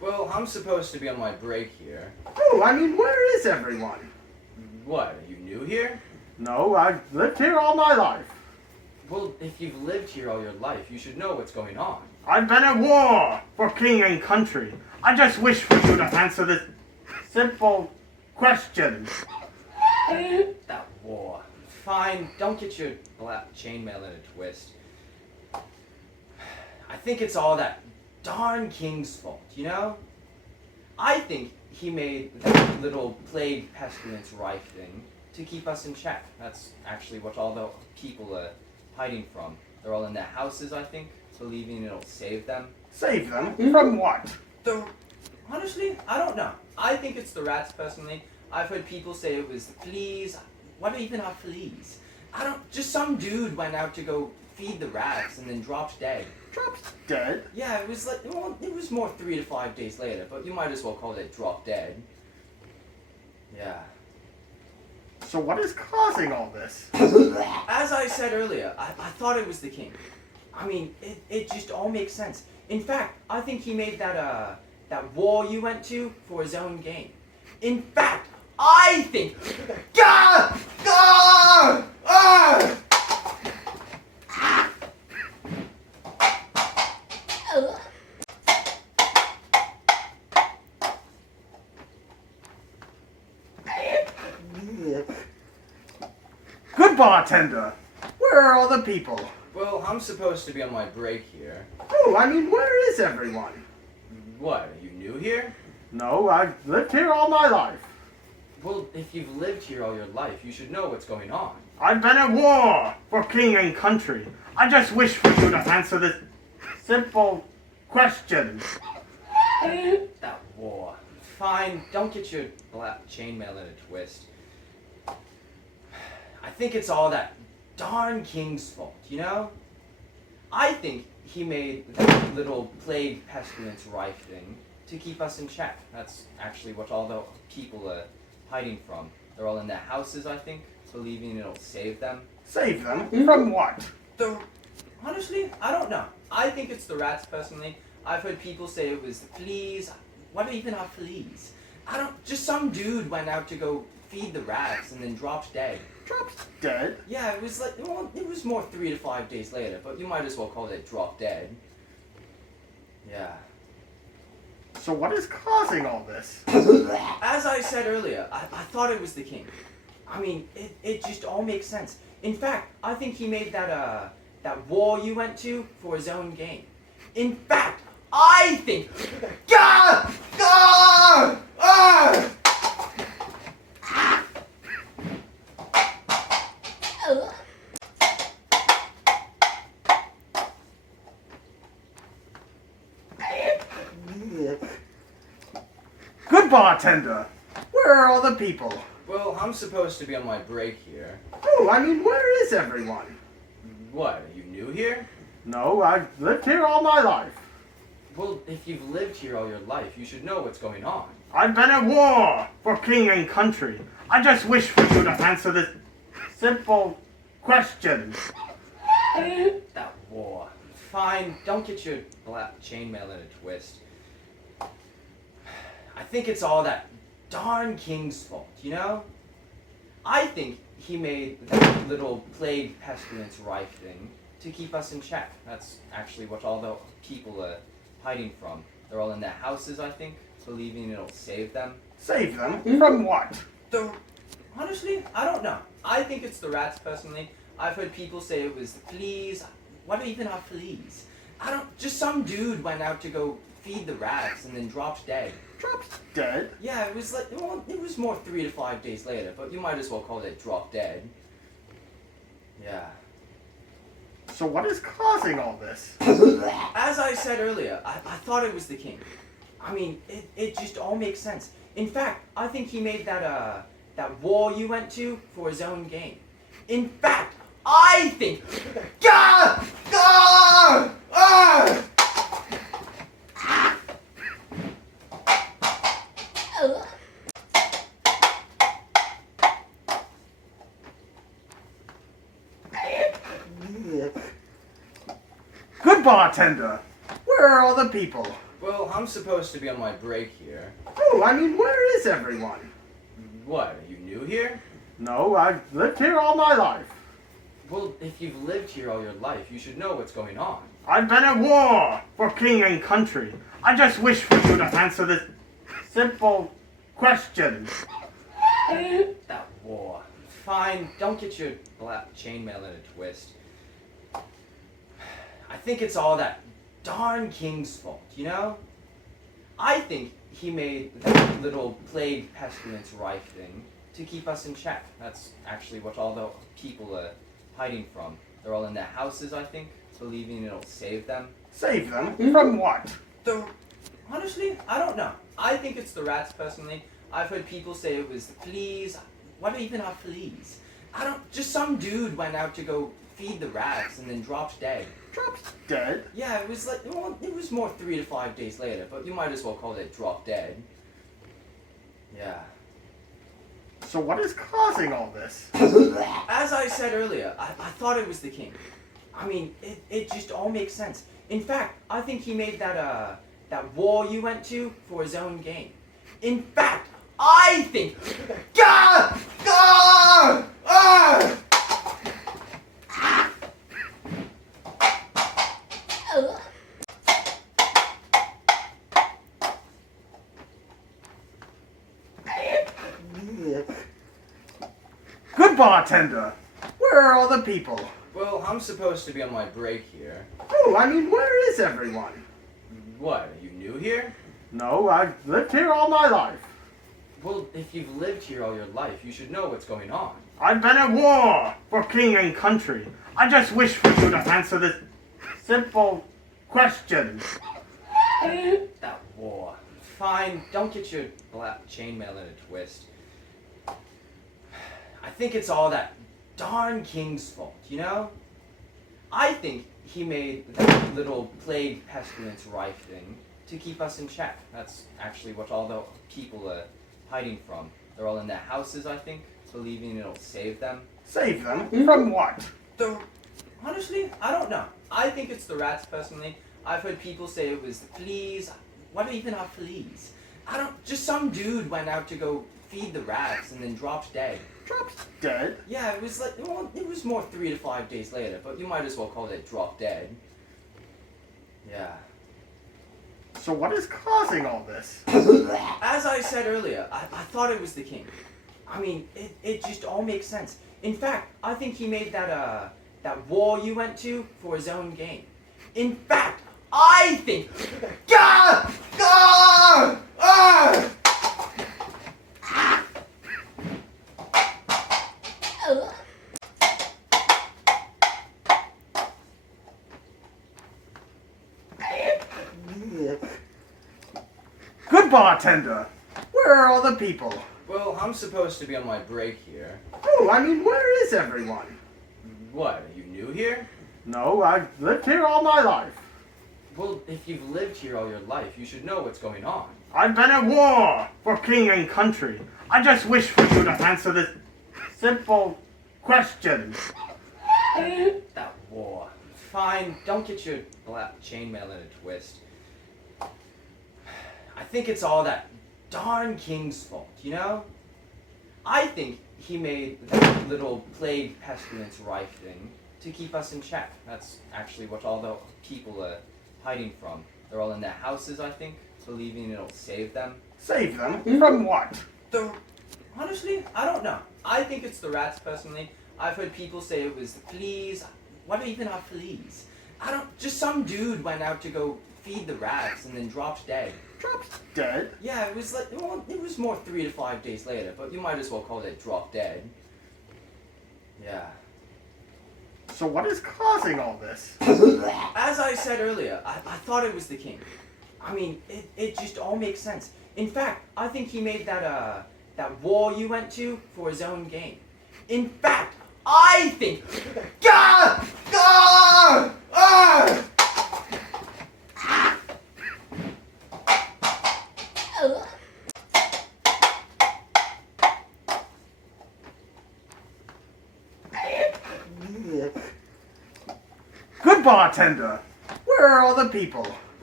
Well, I'm supposed to be on my break here. Oh, I mean, where is everyone? What, are you new here? No, I've lived here all my life. Well, if you've lived here all your life, you should know what's going on. I've been at war for king and country. I just wish for you to answer this simple question. That war. Fine, don't get your black chainmail in a twist. I think it's all that darn king's fault, you know? I think he made that little plague pestilence rife thing to keep us in check. That's actually what all the people are hiding from. They're all in their houses, I think, believing it'll save them. Save them? From what? Honestly, I don't know. I think it's the rats, personally. I've heard people say it was the fleas. What even are fleas? Just some dude went out to go feed the rats and then dropped dead. Dropped dead? Yeah, it was it was more 3 to 5 days later, but you might as well call it drop dead. Yeah. So what is causing all this? As I said earlier, I thought it was the king. I mean, it just all makes sense. In fact, I think he made that war you went to for his own gain. In fact, I think... Gah! Gah! Ah! Good bartender! Where are all the people? Well, I'm supposed to be on my break here. Oh, I mean, where is everyone? What, are you new here? No, I've lived here all my life. Well, if you've lived here all your life, you should know what's going on. I've been at war for king and country. I just wish for you to answer this simple question. That war. Fine, don't get your black chainmail in a twist. I think it's all that darn king's fault, you know? I think he made that little plague pestilence rife thing to keep us in check. That's actually what all the people are hiding from. They're all in their houses, I think, believing it'll save them. Save them? From what? Honestly, I don't know. I think it's the rats, personally. I've heard people say it was the fleas. What even are fleas? Just some dude went out to go feed the rats and then dropped dead. Dropped dead? Yeah, it was more 3 to 5 days later, but you might as well call it drop dead. Yeah. So what is causing all this? As I said earlier, I thought it was the king. I mean, it just all makes sense. In fact, I think he made that war you went to for his own gain. In fact, I think... Gah! Gah! Ah! Good bartender! Where are all the people? Well, I'm supposed to be on my break here. Oh, I mean, where is everyone? What, are you new here? No, I've lived here all my life. Well, if you've lived here all your life, you should know what's going on. I've been at war for king and country. I just wish for you to answer this simple question. That war. Fine, don't get your black chainmail in a twist. I think it's all that darn king's fault, you know? I think he made that little plague pestilence rife thing to keep us in check. That's actually what all the people are hiding from. They're all in their houses, I think, believing it'll save them. Save them? From what? Honestly, I don't know. I think it's the rats, personally. I've heard people say it was the fleas. What even are fleas? Just some dude went out to go feed the rats and then dropped dead. Dropped dead? Yeah, it was more 3 to 5 days later, but you might as well call it drop dead. Yeah. So what is causing all this? As I said earlier, I thought it was the king. I mean, it just all makes sense. In fact, I think he made that war you went to for his own gain. In fact, I think... Gah! Gah! Ah! Good bartender! Where are all the people? Well, I'm supposed to be on my break here. Oh, I mean, where is everyone? What, are you new here? No, I've lived here all my life. Well, if you've lived here all your life, you should know what's going on. I've been at war for king and country. I just wish for you to answer this simple question. That war. Fine, don't get your black chainmail in a twist. I think it's all that darn king's fault, you know? I think he made that little plague pestilence rife thing to keep us in check. That's actually what all the people are hiding from. They're all in their houses, I think, believing it'll save them. Save them? From what? Honestly, I don't know. I think it's the rats, personally. I've heard people say it was the fleas. Why do we even have fleas? Just some dude went out to go feed the rats and then dropped dead. Dropped dead? Yeah, it was well, it was more 3 to 5 days later, but you might as well call it drop dead. Yeah. So what is causing all this? As I said earlier, I thought it was the king. I mean, it just all makes sense. In fact, I think he made that war you went to for his own gain. In fact, I think... Gah! Gah! Ah! Good bartender! Where are all the people? Well, I'm supposed to be on my break here. Oh, I mean, where is everyone? What, are you new here? No, I've lived here all my life. Well, if you've lived here all your life, you should know what's going on. I've been at war for king and country. I just wish for you to answer this simple question. That war. Fine, don't get your black chainmail in a twist. I think it's all that darn king's fault, you know? I think he made that little plague pestilence rife thing to keep us in check. That's actually what all the people are hiding from. They're all in their houses, I think, believing it'll save them. Save them? From what? Honestly, I don't know. I think it's the rats, personally. I've heard people say it was the fleas. Why do we even have fleas? Just some dude went out to go feed the rats and then dropped dead. Dropped dead? Yeah, it was well, it was more 3 to 5 days later, but you might as well call it drop dead. Yeah. So what is causing all this? As I said earlier, I thought it was the king. I mean, it just all makes sense. In fact, I think he made that war you went to for his own gain. In fact, I think... Gah! Gah! Ah! Good bartender! Where are all the people? Well, I'm supposed to be on my break here. Oh, I mean, where is everyone? What, are you new here? No, I've lived here all my life. Well, if you've lived here all your life, you should know what's going on. I've been at war for king and country. I just wish for you to answer this simple question. That war. Fine, don't get your black chainmail in a twist. I think it's all that darn king's fault, you know? I think he made that little plague pestilence rife thing to keep us in check. That's actually what all the people are hiding from. They're all in their houses, I think, believing it'll save them. Save them? From what? Honestly, I don't know. I think it's the rats, personally. I've heard people say it was the fleas. Why do we even have fleas? Just some dude went out to go feed the rats and then dropped dead. Dropped dead? Yeah, it was well, it was more 3 to 5 days later, but you might as well call it drop dead. Yeah. So what is causing all this? As I said earlier, I thought it was the king. I mean, it just all makes sense. In fact, I think he made that war you went to for his own gain. In fact, I think... Gah! Gah! Ah! Good bartender! Where are all the people?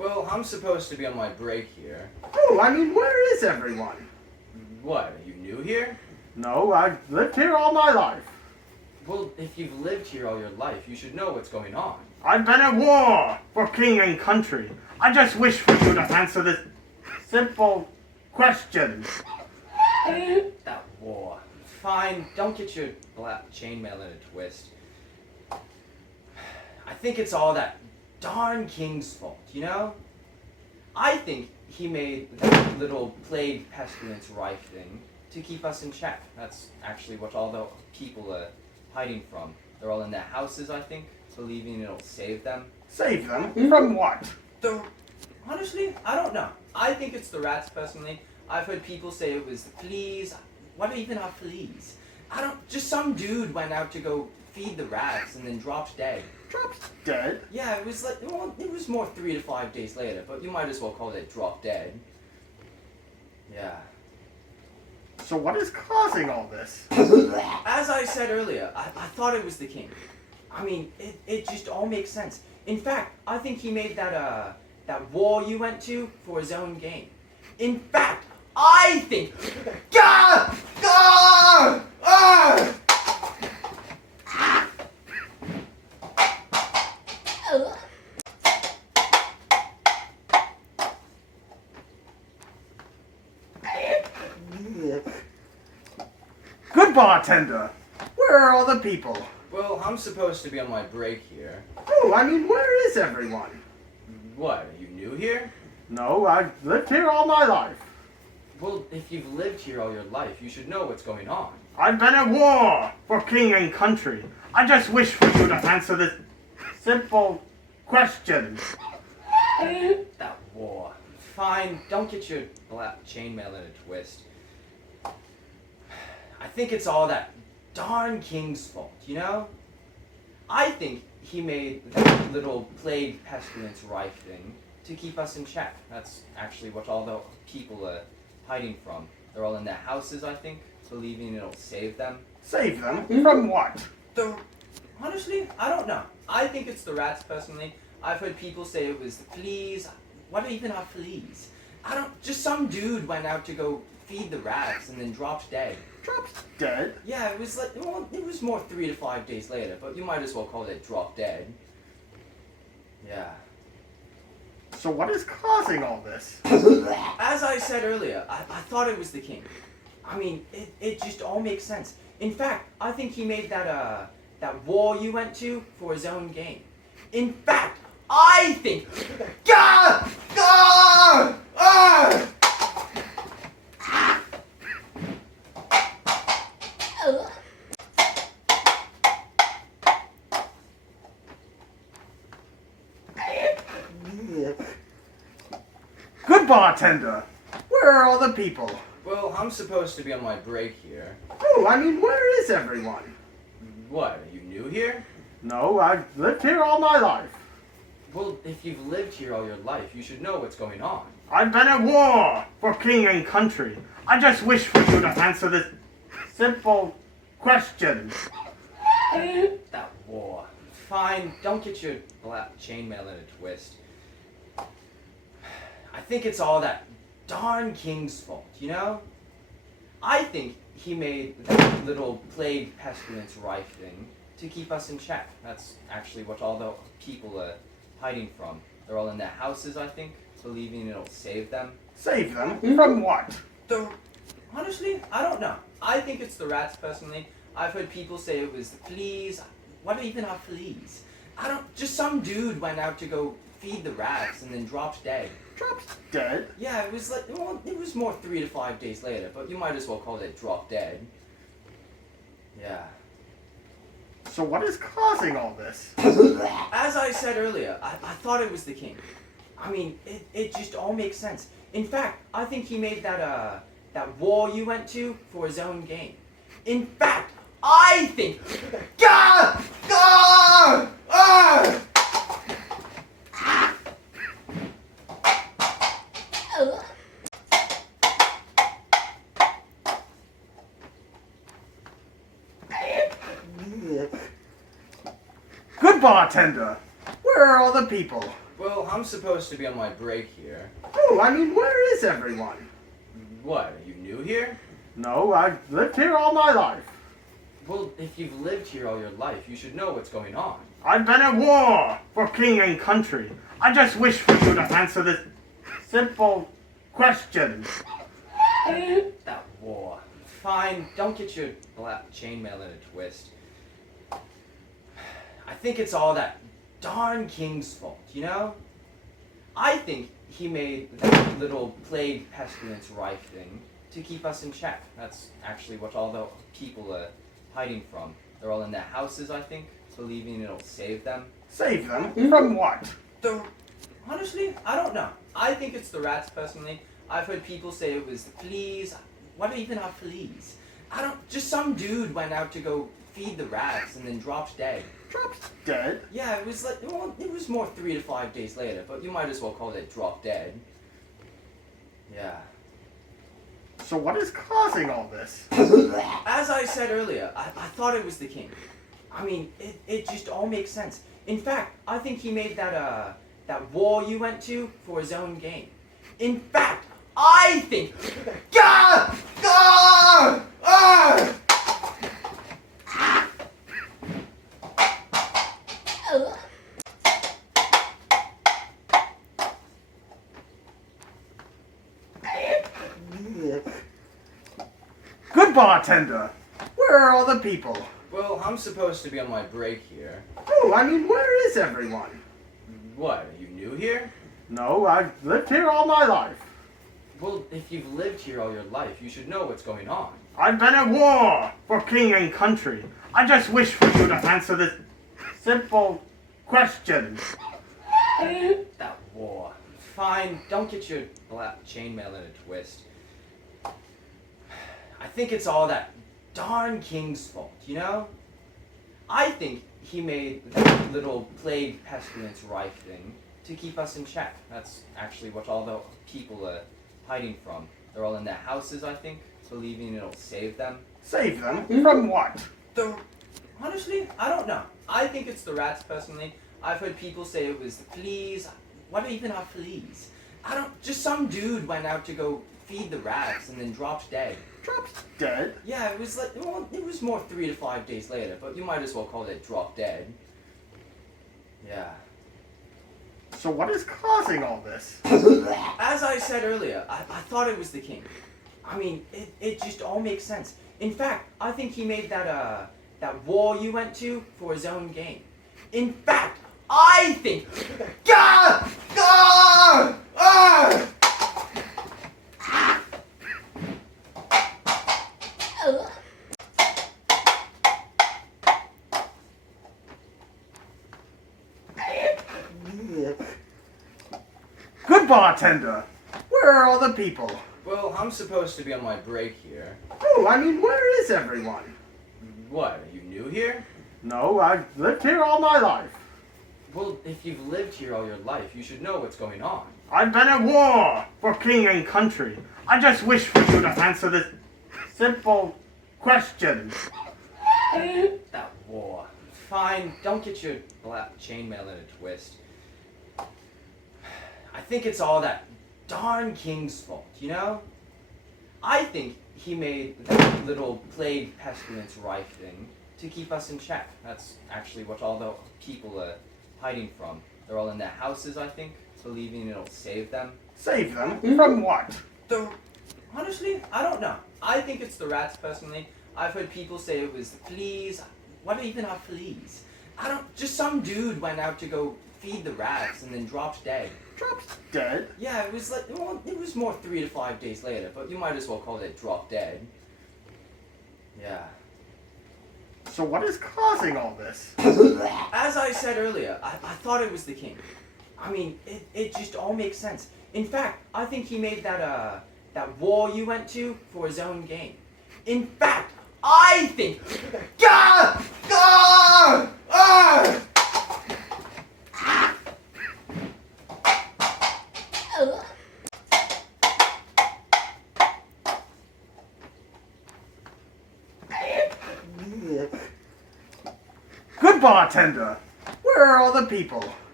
Well, I'm supposed to be on my break here. Oh, I mean, where is everyone? What, are you new here? No, I've lived here all my life. Well, if you've lived here all your life, you should know what's going on. I've been at war for king and country. I just wish for you to answer this simple question. That war. Fine, don't get your black chainmail in a twist. I think it's all that darn king's fault, you know? I think he made that little plague pestilence rife thing to keep us in check. That's actually what all the people are hiding from. They're all in their houses, I think, believing it'll save them. Save them? From what? Honestly, I don't know. I think it's the rats, personally. I've heard people say it was the fleas. What even are fleas? Just some dude went out to go feed the rats and then dropped dead. Dropped dead? Yeah, it was it was more 3 to 5 days later, but you might as well call it drop dead. Yeah. So what is causing all this? As I said earlier, I thought it was the king. I mean, it just all makes sense. In fact, I think he made that war you went to for his own gain. In fact, I think... Gah! Gah! Ah! Good bartender! Where are all the people? Well, I'm supposed to be on my break here. Oh, I mean, where is everyone? What, are you new here? No, I've lived here all my life. Well, if you've lived here all your life, you should know what's going on. I've been at war for king and country. I just wish for you to answer this simple question. That war. Fine, don't get your black chainmail in a twist. I think it's all that darn king's fault, you know? I think he made that little plague pestilence rife thing to keep us in check. That's actually what all the people are hiding from. They're all in their houses, I think, believing it'll save them. Save them? From what? Honestly, I don't know. I think it's the rats, personally. I've heard people say it was the fleas. What even are fleas? Just some dude went out to go feed the rats and then dropped dead. Dropped dead? Yeah, it was more 3 to 5 days later, but you might as well call it drop dead. Yeah. So what is causing all this? As I said earlier, I thought it was the king. I mean, it just all makes sense. In fact, I think he made that war you went to for his own gain. In fact, I think... Gah! Gah! Ah! Good bartender! Where are all the people? Well, I'm supposed to be on my break here. Oh, I mean, where is everyone? What, are you new here? No, I've lived here all my life. Well, if you've lived here all your life, you should know what's going on. I've been at war for king and country. I just wish for you to answer this simple question. That war. Fine, don't get your black chainmail in a twist. I think it's all that darn king's fault, you know? I think he made that little plague pestilence rife thing to keep us in check. That's actually what all the people are hiding from. They're all in their houses, I think, believing it'll save them. Save them? From what? Honestly, I don't know. I think it's the rats, personally. I've heard people say it was the fleas. What even are fleas? Just some dude went out to go feed the rats and then dropped dead. Dropped dead? Yeah, it was more 3 to 5 days later, but you might as well call it drop dead. Yeah. So what is causing all this? As I said earlier, I thought it was the king. I mean, it just all makes sense. In fact, I think he made that war you went to for his own gain. In fact, I think... Gah! Gah! Ah! Good bartender! Where are all the people? Well, I'm supposed to be on my break here. Oh, I mean, where is everyone? What, are you new here? No, I've lived here all my life. Well, if you've lived here all your life, you should know what's going on. I've been at war for king and country. I just wish for you to answer this simple question. That war. Fine, don't get your chainmail in a twist. I think it's all that darn king's fault, you know? I think he made that little plague pestilence rife thing to keep us in check. That's actually what all the people are hiding from. They're all in their houses, I think, believing it'll save them. Save them? From what? Honestly, I don't know. I think it's the rats, personally. I've heard people say it was the fleas. What even are fleas? Just some dude went out to go feed the rats and then dropped dead. Dropped dead? Yeah, it was it was more 3 to 5 days later, but you might as well call it drop dead. Yeah. So what is causing all this? As I said earlier, I thought it was the king. I mean, it just all makes sense. In fact, I think he made that war you went to for his own gain. In fact, I think... Gah! Gah! Ah! Good bartender! Where are all the people? Well, I'm supposed to be on my break here. Oh, I mean, where is everyone? What, are you new here? No, I've lived here all my life. Well, if you've lived here all your life, you should know what's going on. I've been at war for king and country. I just wish for you to answer this simple question. That war. Fine, don't get your chainmail in a twist. I think it's all that darn king's fault, you know? I think he made that little plague pestilence rife thing to keep us in check. That's actually what all the people are hiding from. They're all in their houses, I think, believing it'll save them. Save them? From what? Honestly, I don't know. I think it's the rats, personally. I've heard people say it was the fleas. What even are fleas? Just some dude went out to go feed the rats and then dropped dead. Dropped dead? Yeah, it was more 3 to 5 days later, but you might as well call it drop dead. Yeah. So what is causing all this? As I said earlier, I thought it was the king. I mean, it just all makes sense. In fact, I think he made that war you went to for his own gain. In fact, I think... Gah! Gah! Ah! Good bartender! Where are all the people? Well, I'm supposed to be on my break here. Oh, I mean, where is everyone? What, are you new here? No, I've lived here all my life. Well, if you've lived here all your life, you should know what's going on. I've been at war for king and country. I just wish for you to answer this simple question. That war. Fine, don't get your chainmail in a twist. I think it's all that darn king's fault, you know? I think he made that little plague pestilence rife thing to keep us in check. That's actually what all the people are hiding from. They're all in their houses, I think, believing it'll save them. Save them? From what? Honestly, I don't know. I think it's the rats, personally. I've heard people say it was the fleas. What even are fleas? Just some dude went out to go feed the rats and then dropped dead. Dropped dead? Yeah, it was more 3 to 5 days later, but you might as well call it drop dead. Yeah. So what is causing all this? As I said earlier, I thought it was the king. I mean, it just all makes sense. In fact, I think he made that war you went to for his own gain. In fact, I think... Gah! Gah! Ah! Good bartender! Where are all the people?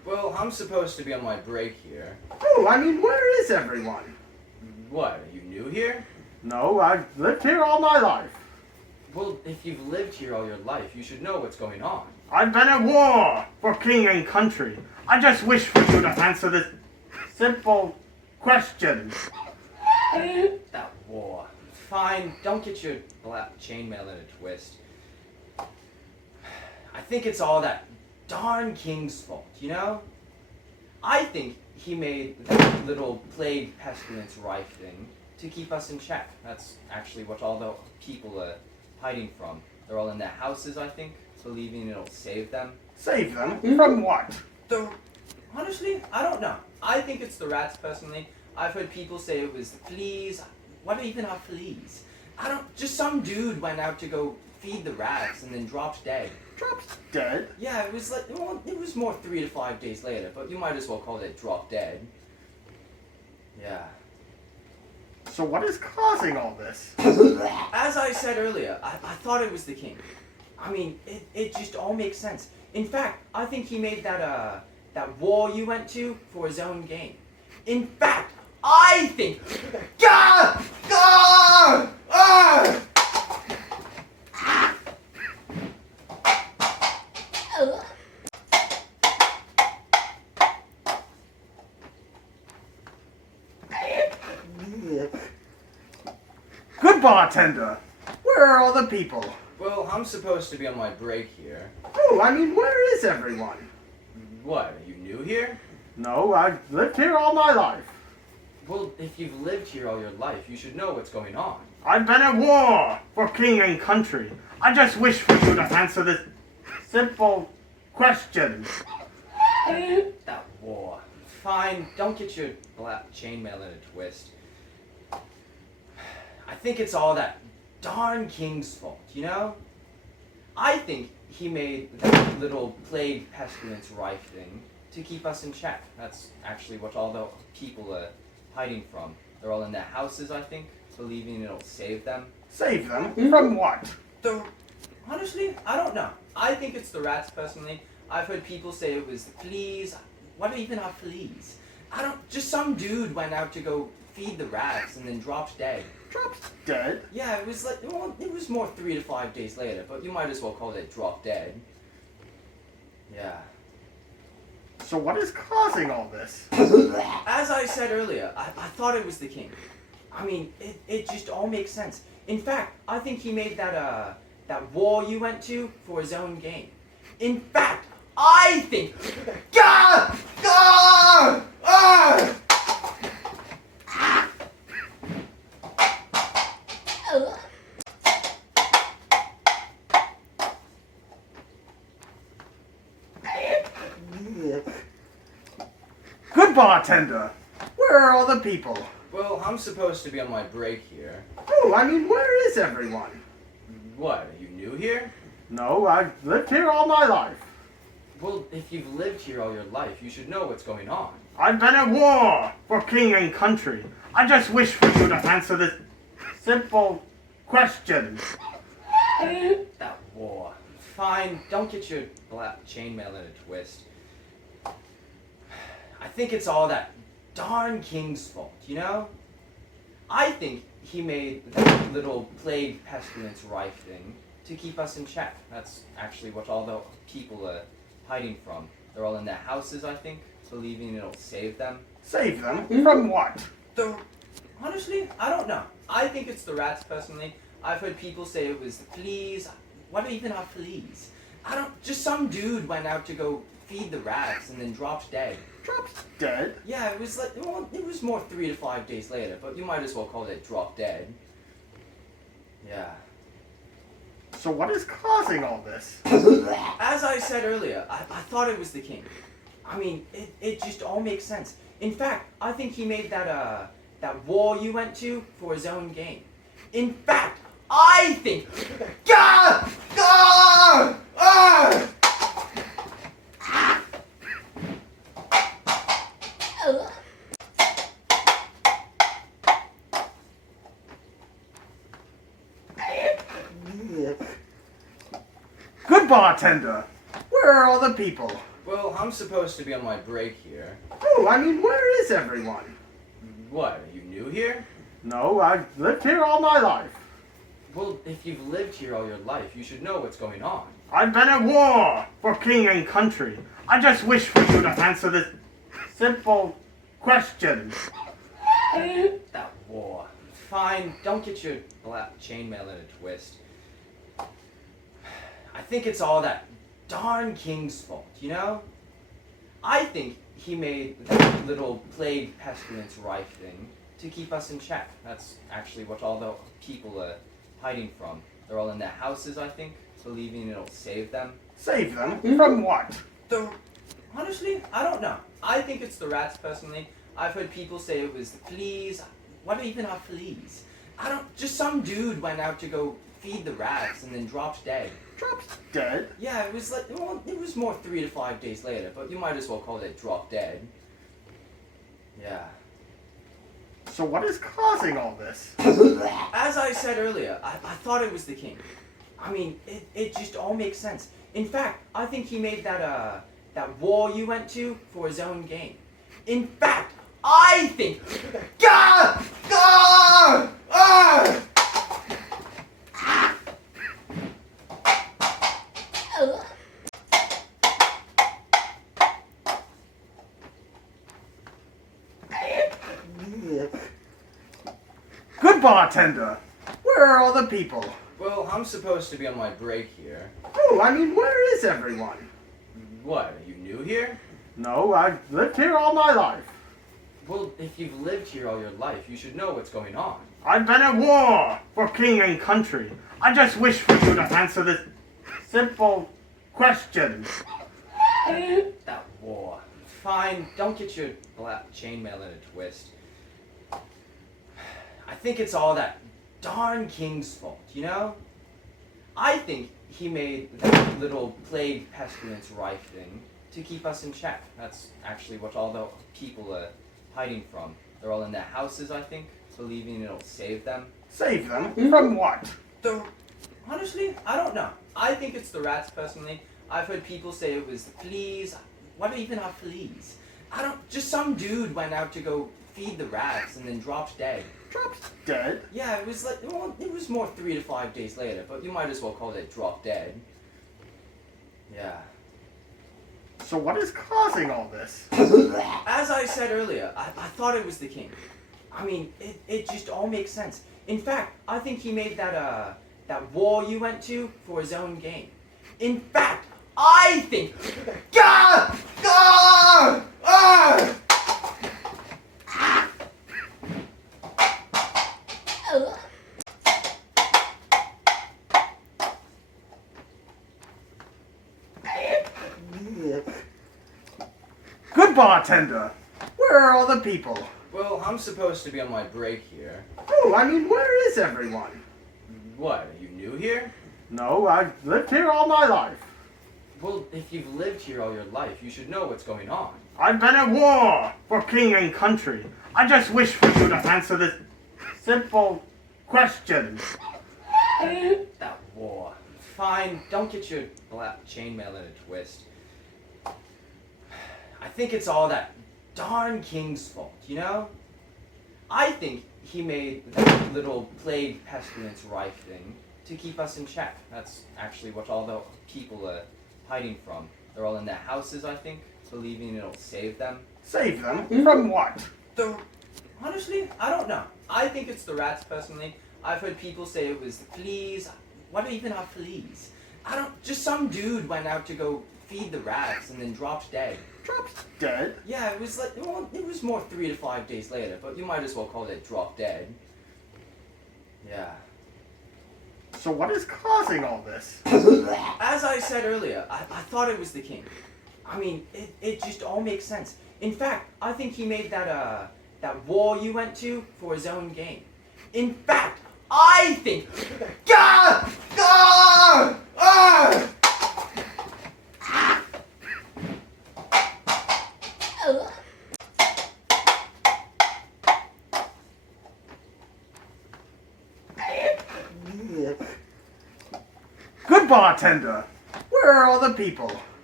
Well, I'm supposed to be on my break here. Oh, I mean, where is everyone? What, are you new here? No, I've lived here all my life. Well, if you've lived here all your life, you should know what's going on. I've been at war for king and country. I just wish for you to answer this simple question. That war. Fine, don't get your black chainmail in a twist. I think it's all that darn king's fault, you know? I think he made that little plague pestilence rife thing to keep us in check. That's actually what all the people are hiding from. They're all in their houses, I think, believing it'll save them. Save them? From what? Honestly, I don't know. I think it's the rats, personally. I've heard people say it was the fleas. What even are fleas? Just some dude went out to go feed the rats and then dropped dead. Dropped dead? Yeah, it was like, well, it was more 3 to 5 days later, but you might as well call it drop dead. Yeah. So what is causing all this? As I said earlier, I thought it was the king. I mean, it just all makes sense. In fact, I think he made that war you went to for his own gain. In fact, I think... Gah! Gah! Ah! Good bartender! Where are all the people? Well, I'm supposed to be on my break here. Oh, I mean, where is everyone? What, are you new here? No, I've lived here all my life. Well, if you've lived here all your life, you should know what's going on. I've been at war for king and country. I just wish for you to answer this simple question. That war. Fine, don't get your black chainmail in a twist. I think it's all that darn king's fault, you know? I think he made that little plague pestilence rife thing to keep us in check. That's actually what all the people are hiding from. They're all in their houses, I think, believing it'll save them. Save them? From what? Honestly, I don't know. I think it's the rats, personally. I've heard people say it was the fleas. What even are fleas? Just some dude went out to go feed the rats and then dropped dead. Dropped dead? Yeah, it was like, well, it was more 3 to 5 days later, but you might as well call it drop dead. Yeah. So what is causing all this? As I said earlier, I thought it was the king. I mean, it just all makes sense. In fact, I think he made that war you went to for his own gain. In fact, I think... Gah! Gah! Ah! Good bartender! Where are all the people? Well, I'm supposed to be on my break here. Oh, I mean, where is everyone? What, are you new here? No, I've lived here all my life. Well, if you've lived here all your life, you should know what's going on. I've been at war for king and country. I just wish for you to answer this simple question. That war. Fine, don't get your black chainmail in a twist. I think it's all that darn king's fault, you know? I think he made that little plague pestilence rife thing to keep us in check. That's actually what all the people are hiding from. They're all in their houses, I think, believing it'll save them. Save them? From what? Honestly, I don't know. I think it's the rats, personally. I've heard people say it was the fleas. What even are fleas? Just some dude went out to go feed the rats and then dropped dead. Dropped dead? Yeah, it was like, well, it was more 3 to 5 days later, but you might as well call it drop dead. Yeah. So what is causing all this? As I said earlier, I thought it was the king. I mean, it just all makes sense. In fact, I think he made that war you went to for his own gain. In fact, I think... Gah! Gah! Ah! Good bartender! Where are all the people? Well, I'm supposed to be on my break here. Oh, I mean, where is everyone? What, are you new here? No, I've lived here all my life. Well, if you've lived here all your life, you should know what's going on. I've been at war for king and country. I just wish for you to answer this simple question. That war. Fine, don't get your chainmail in a twist. I think it's all that darn king's fault, you know? I think he made that little plague pestilence rife thing to keep us in check. That's actually what all the people are hiding from. They're all in their houses, I think, believing it'll save them. Save them? From what? Honestly, I don't know. I think it's the rats, personally. I've heard people say it was the fleas. What even are fleas? Just some dude went out to go feed the rats and then dropped dead. Dropped dead? Yeah, it was like, well, it was more 3 to 5 days later, but you might as well call it drop dead. Yeah. So what is causing all this? As I said earlier, I thought it was the king. I mean, it just all makes sense. In fact, I think he made that war you went to for his own gain. In fact, I think... Gah! Gah! Ah! Good bartender! Where are all the people? Well, I'm supposed to be on my break here. Oh, I mean, where is everyone? What, are you new here? No, I've lived here all my life. Well, if you've lived here all your life, you should know what's going on. I've been at war for king and country. I just wish for you to answer this simple question. That war. Fine, don't get your chainmail in a twist. I think it's all that darn king's fault, you know? I think he made that little plague pestilence rife thing to keep us in check. That's actually what all the people are hiding from. They're all in their houses, I think, believing it'll save them. Save them? From what? Honestly, I don't know. I think it's the rats, personally. I've heard people say it was the fleas. What even are fleas? Just some dude went out to go feed the rats and then dropped dead. Dropped dead? Yeah, it was like, well, it was more 3 to 5 days later, but you might as well call it drop dead. Yeah. So what is causing all this? As I said earlier, I thought it was the king. I mean, it just all makes sense. In fact, I think he made that war you went to for his own gain. In fact, I think... Gah! Gah! Ah! Good bartender! Where are all the people? Well, I'm supposed to be on my break here. Oh, I mean, where is everyone? What, are you new here? No, I've lived here all my life. Well, if you've lived here all your life, you should know what's going on. I've been at war for king and country. I just wish for you to answer this simple question. That war. Fine, don't get your chainmail in a twist. I think it's all that darn king's fault, you know? I think he made that little plague pestilence rife thing to keep us in check. That's actually what all the people are hiding from. They're all in their houses, I think, believing it'll save them. Save them? From what? Honestly, I don't know. I think it's the rats, personally. I've heard people say it was the fleas. What even are fleas? Just some dude went out to go feed the rats and then dropped dead. Dropped dead? Yeah, it was like, well, it was more 3 to 5 days later, but you might as well call it drop dead. Yeah. So what is causing all this? As I said earlier, I thought it was the king. I mean, it just all makes sense. In fact, I think he made that war you went to for his own gain. In fact, I think... Gah! Gah! Ah! Good bartender! Where are all the people?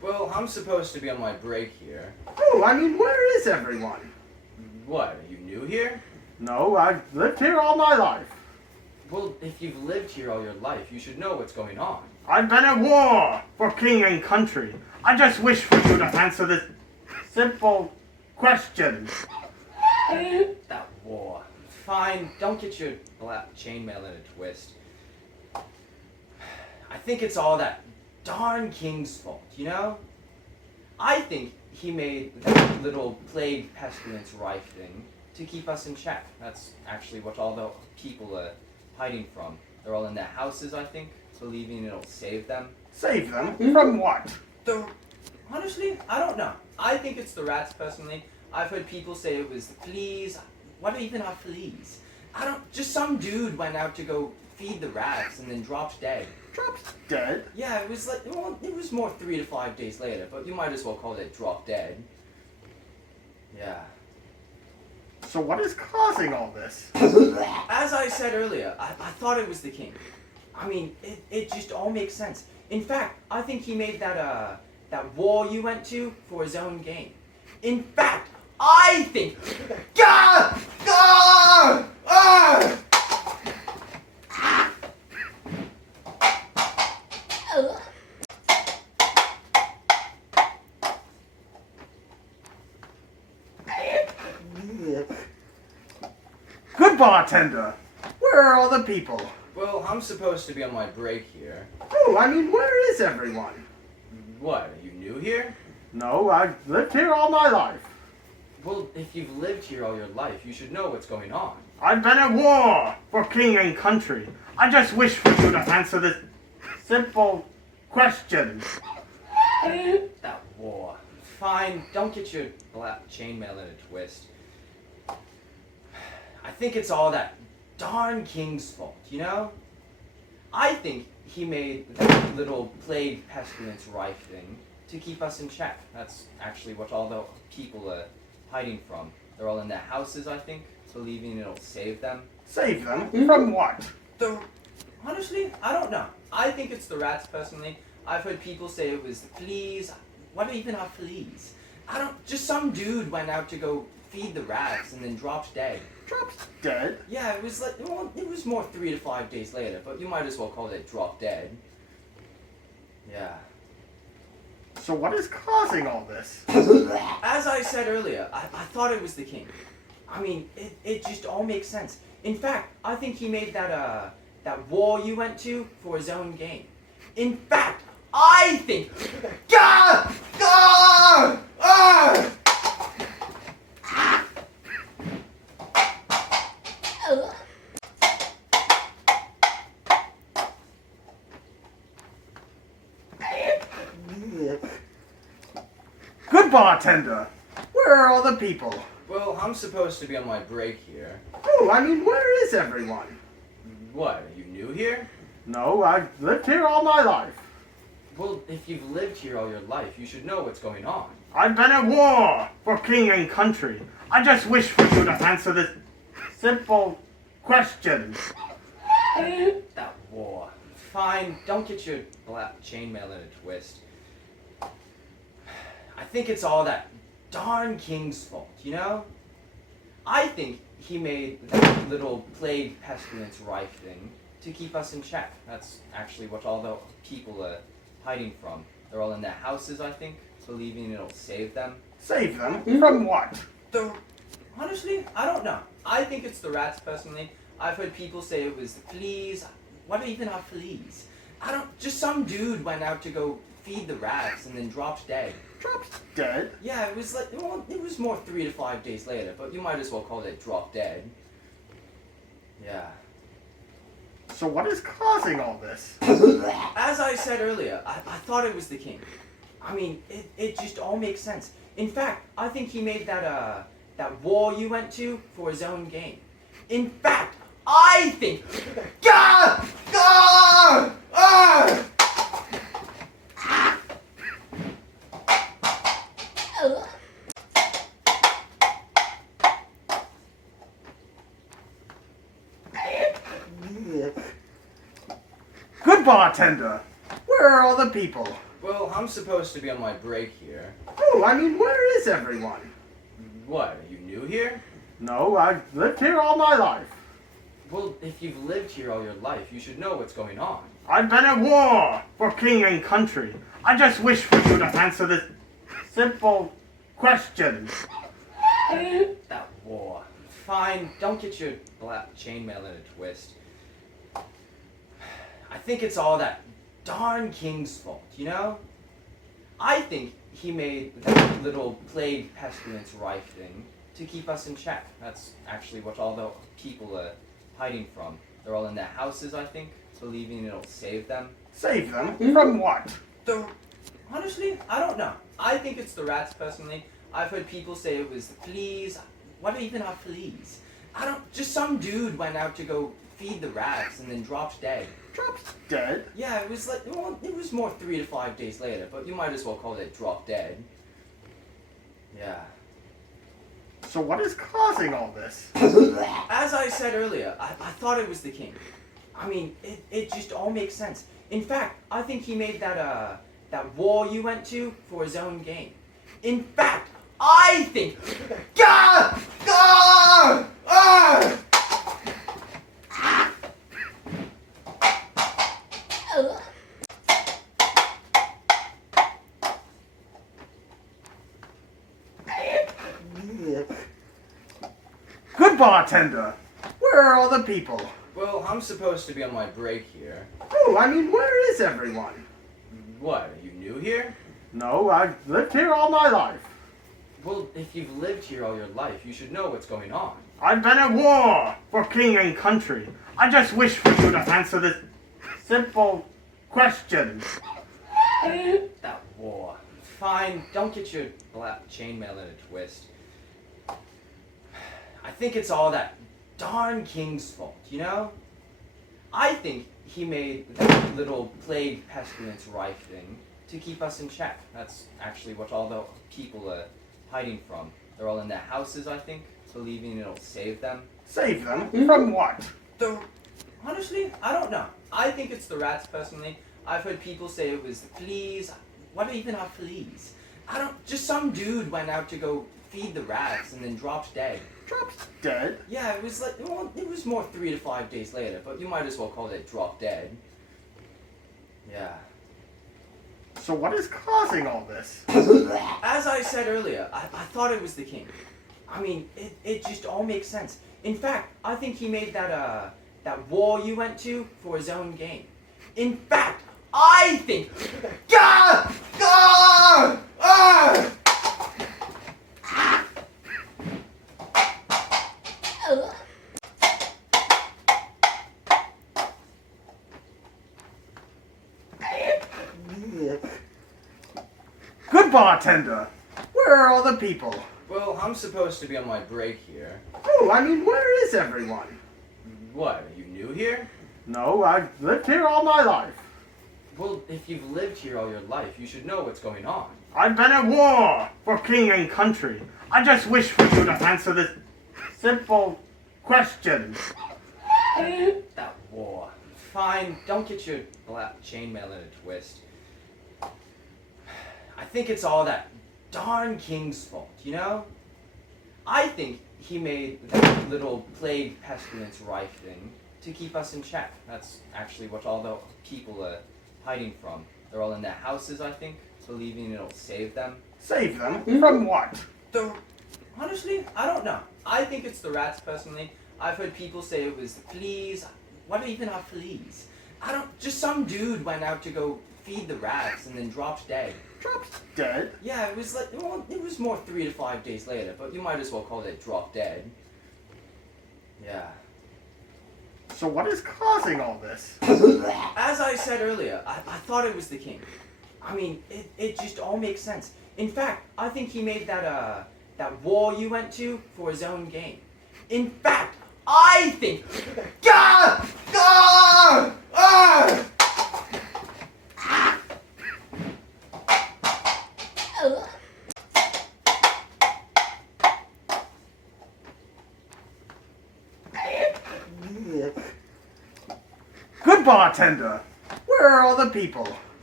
Well, I'm supposed to be on my break here. Oh, I mean, where is everyone? What, are you new here? No, I've lived here all my life. Well, if you've lived here all your life, you should know what's going on. I've been at war for king and country. I just wish for you to answer this simple question. That war. Fine, don't get your chainmail in a twist. I think it's all that darn king's fault, you know? I think he made that little plague pestilence rife thing to keep us in check. That's actually what all the people are hiding from. They're all in their houses, I think, believing it'll save them. Save them? From what? Honestly, I don't know. I think it's the rats, personally. I've heard people say it was the fleas. What even are fleas? Just some dude went out to go feed the rats and then dropped dead. Dropped dead? Yeah, it was like, well, it was more 3 to 5 days later, but you might as well call it drop dead. Yeah. So what is causing all this? As I said earlier, I thought it was the king. I mean, it just all makes sense. In fact, I think he made that war you went to for his own gain. In fact, I think... Gah! Gah! Ah! Good bartender! Where are all the people? Well, I'm supposed to be on my break here. Oh, I mean, where is everyone? What, are you new here? No, I've lived here all my life. Well, if you've lived here all your life, you should know what's going on. I've been at war for king and country. I just wish for you to answer this simple question. That war. Fine, don't get your chainmail in a twist. I think it's all that darn king's fault, you know? I think he made that little plague pestilence rife thing to keep us in check. That's actually what all the people are hiding from. They're all in their houses, I think, believing it'll save them. Save them? From what? Honestly, I don't know. I think it's the rats, personally. I've heard people say it was the fleas. What even are fleas? Just some dude went out to go feed the rats and then dropped dead. Dropped dead? Yeah, it was like, well, it was more 3 to 5 days later, but you might as well call it drop dead. Yeah. So what is causing all this? As I said earlier, I thought it was the king. I mean, it just all makes sense. In fact, I think he made that war you went to for his own gain. In fact, I think... Gah! Gah! Ah! Good bartender! Where are all the people? Well, I'm supposed to be on my break here. Oh, I mean, where is everyone? What, are you new here? No, I've lived here all my life. Well, if you've lived here all your life, you should know what's going on. I've been at war for king and country. I just wish for you to answer this simple question. That war. Fine, don't get your chainmail in a twist. I think it's all that darn king's fault, you know? I think he made that little plague pestilence rife thing to keep us in check. That's actually what all the people are hiding from. They're all in their houses, I think, believing it'll save them. Save them? From what? Honestly, I don't know. I think it's the rats, personally. I've heard people say it was the fleas. What even are fleas? Just some dude went out to go feed the rats and then dropped dead. Dropped dead? Yeah, it was like, well, it was more 3 to 5 days later, but you might as well call it drop dead. Yeah. So what is causing all this? As I said earlier, I thought it was the king. I mean, it just all makes sense. In fact, I think he made that war you went to for his own gain. In fact, I think... Gah! Gah! Ah! Good bartender! Where are all the people? Well, I'm supposed to be on my break here. Oh, I mean, where is everyone? What, are you new here? No, I've lived here all my life. Well, if you've lived here all your life, you should know what's going on. I've been at war for king and country. I just wish for you to answer this simple question. That war. Fine, don't get your black chainmail in a twist. I think it's all that darn king's fault, you know? I think he made that little plague pestilence rife thing to keep us in check. That's actually what all the people are hiding from. They're all in their houses, I think, believing it'll save them. Save them? From what? Honestly, I don't know. I think it's the rats, personally. I've heard people say it was the fleas. What even are fleas? Just some dude went out to go feed the rats and then dropped dead. Dropped dead? Yeah, it was like, well, it was more 3 to 5 days later, but you might as well call it drop dead. Yeah. So what is causing all this? As I said earlier, I thought it was the king. I mean, it just all makes sense. In fact, I think he made that war you went to for his own gain. In fact, I think... Gah! Gah! Ah! Good bartender! Where are all the people? Well, I'm supposed to be on my break here. Oh, I mean, where is everyone? What, are you new here? No, I've lived here all my life. Well, if you've lived here all your life, you should know what's going on. I've been at war for king and country. I just wish for you to answer this simple question. That war. Fine, don't get your black chainmail in a twist. I think it's all that darn king's fault, you know? I think he made that little plague pestilence rife thing to keep us in check. That's actually what all the people are hiding from. They're all in their houses, I think, believing it'll save them. Save them? From what? Honestly, I don't know. I think it's the rats, personally. I've heard people say it was the fleas. What even are fleas? Just some dude went out to go feed the rats and then dropped dead. Dropped dead? Yeah, it was like, well, it was more 3 to 5 days later, but you might as well call it drop dead. Yeah. So what is causing all this? As I said earlier, I thought it was the king. I mean, it just all makes sense. In fact, I think he made that war you went to for his own gain. In fact, I think... Gah! Gah! Ah! Good bartender! Where are all the people? Well, I'm supposed to be on my break here. Oh, I mean, where is everyone? What, are you new here? No, I've lived here all my life. Well, if you've lived here all your life, you should know what's going on. I've been at war for king and country. I just wish for you to answer this simple question. That war. Fine, don't get your black chainmail in a twist. I think it's all that darn king's fault, you know? I think he made that little plague pestilence rife thing to keep us in check. That's actually what all the people are hiding from. They're all in their houses, I think, believing it'll save them. Save them? From what? Honestly, I don't know. I think it's the rats, personally. I've heard people say it was the fleas. What even are fleas? Just some dude went out to go feed the rats and then dropped dead. Dropped dead? Yeah, it was like, well, it was more 3 to 5 days later, but you might as well call it drop dead. Yeah. So what is causing all this? As I said earlier, I thought it was the king. I mean, it just all makes sense. In fact, I think he made that war you went to for his own gain. In fact, I think... Gah! Gah! Ah! Good bartender! Where are all the people?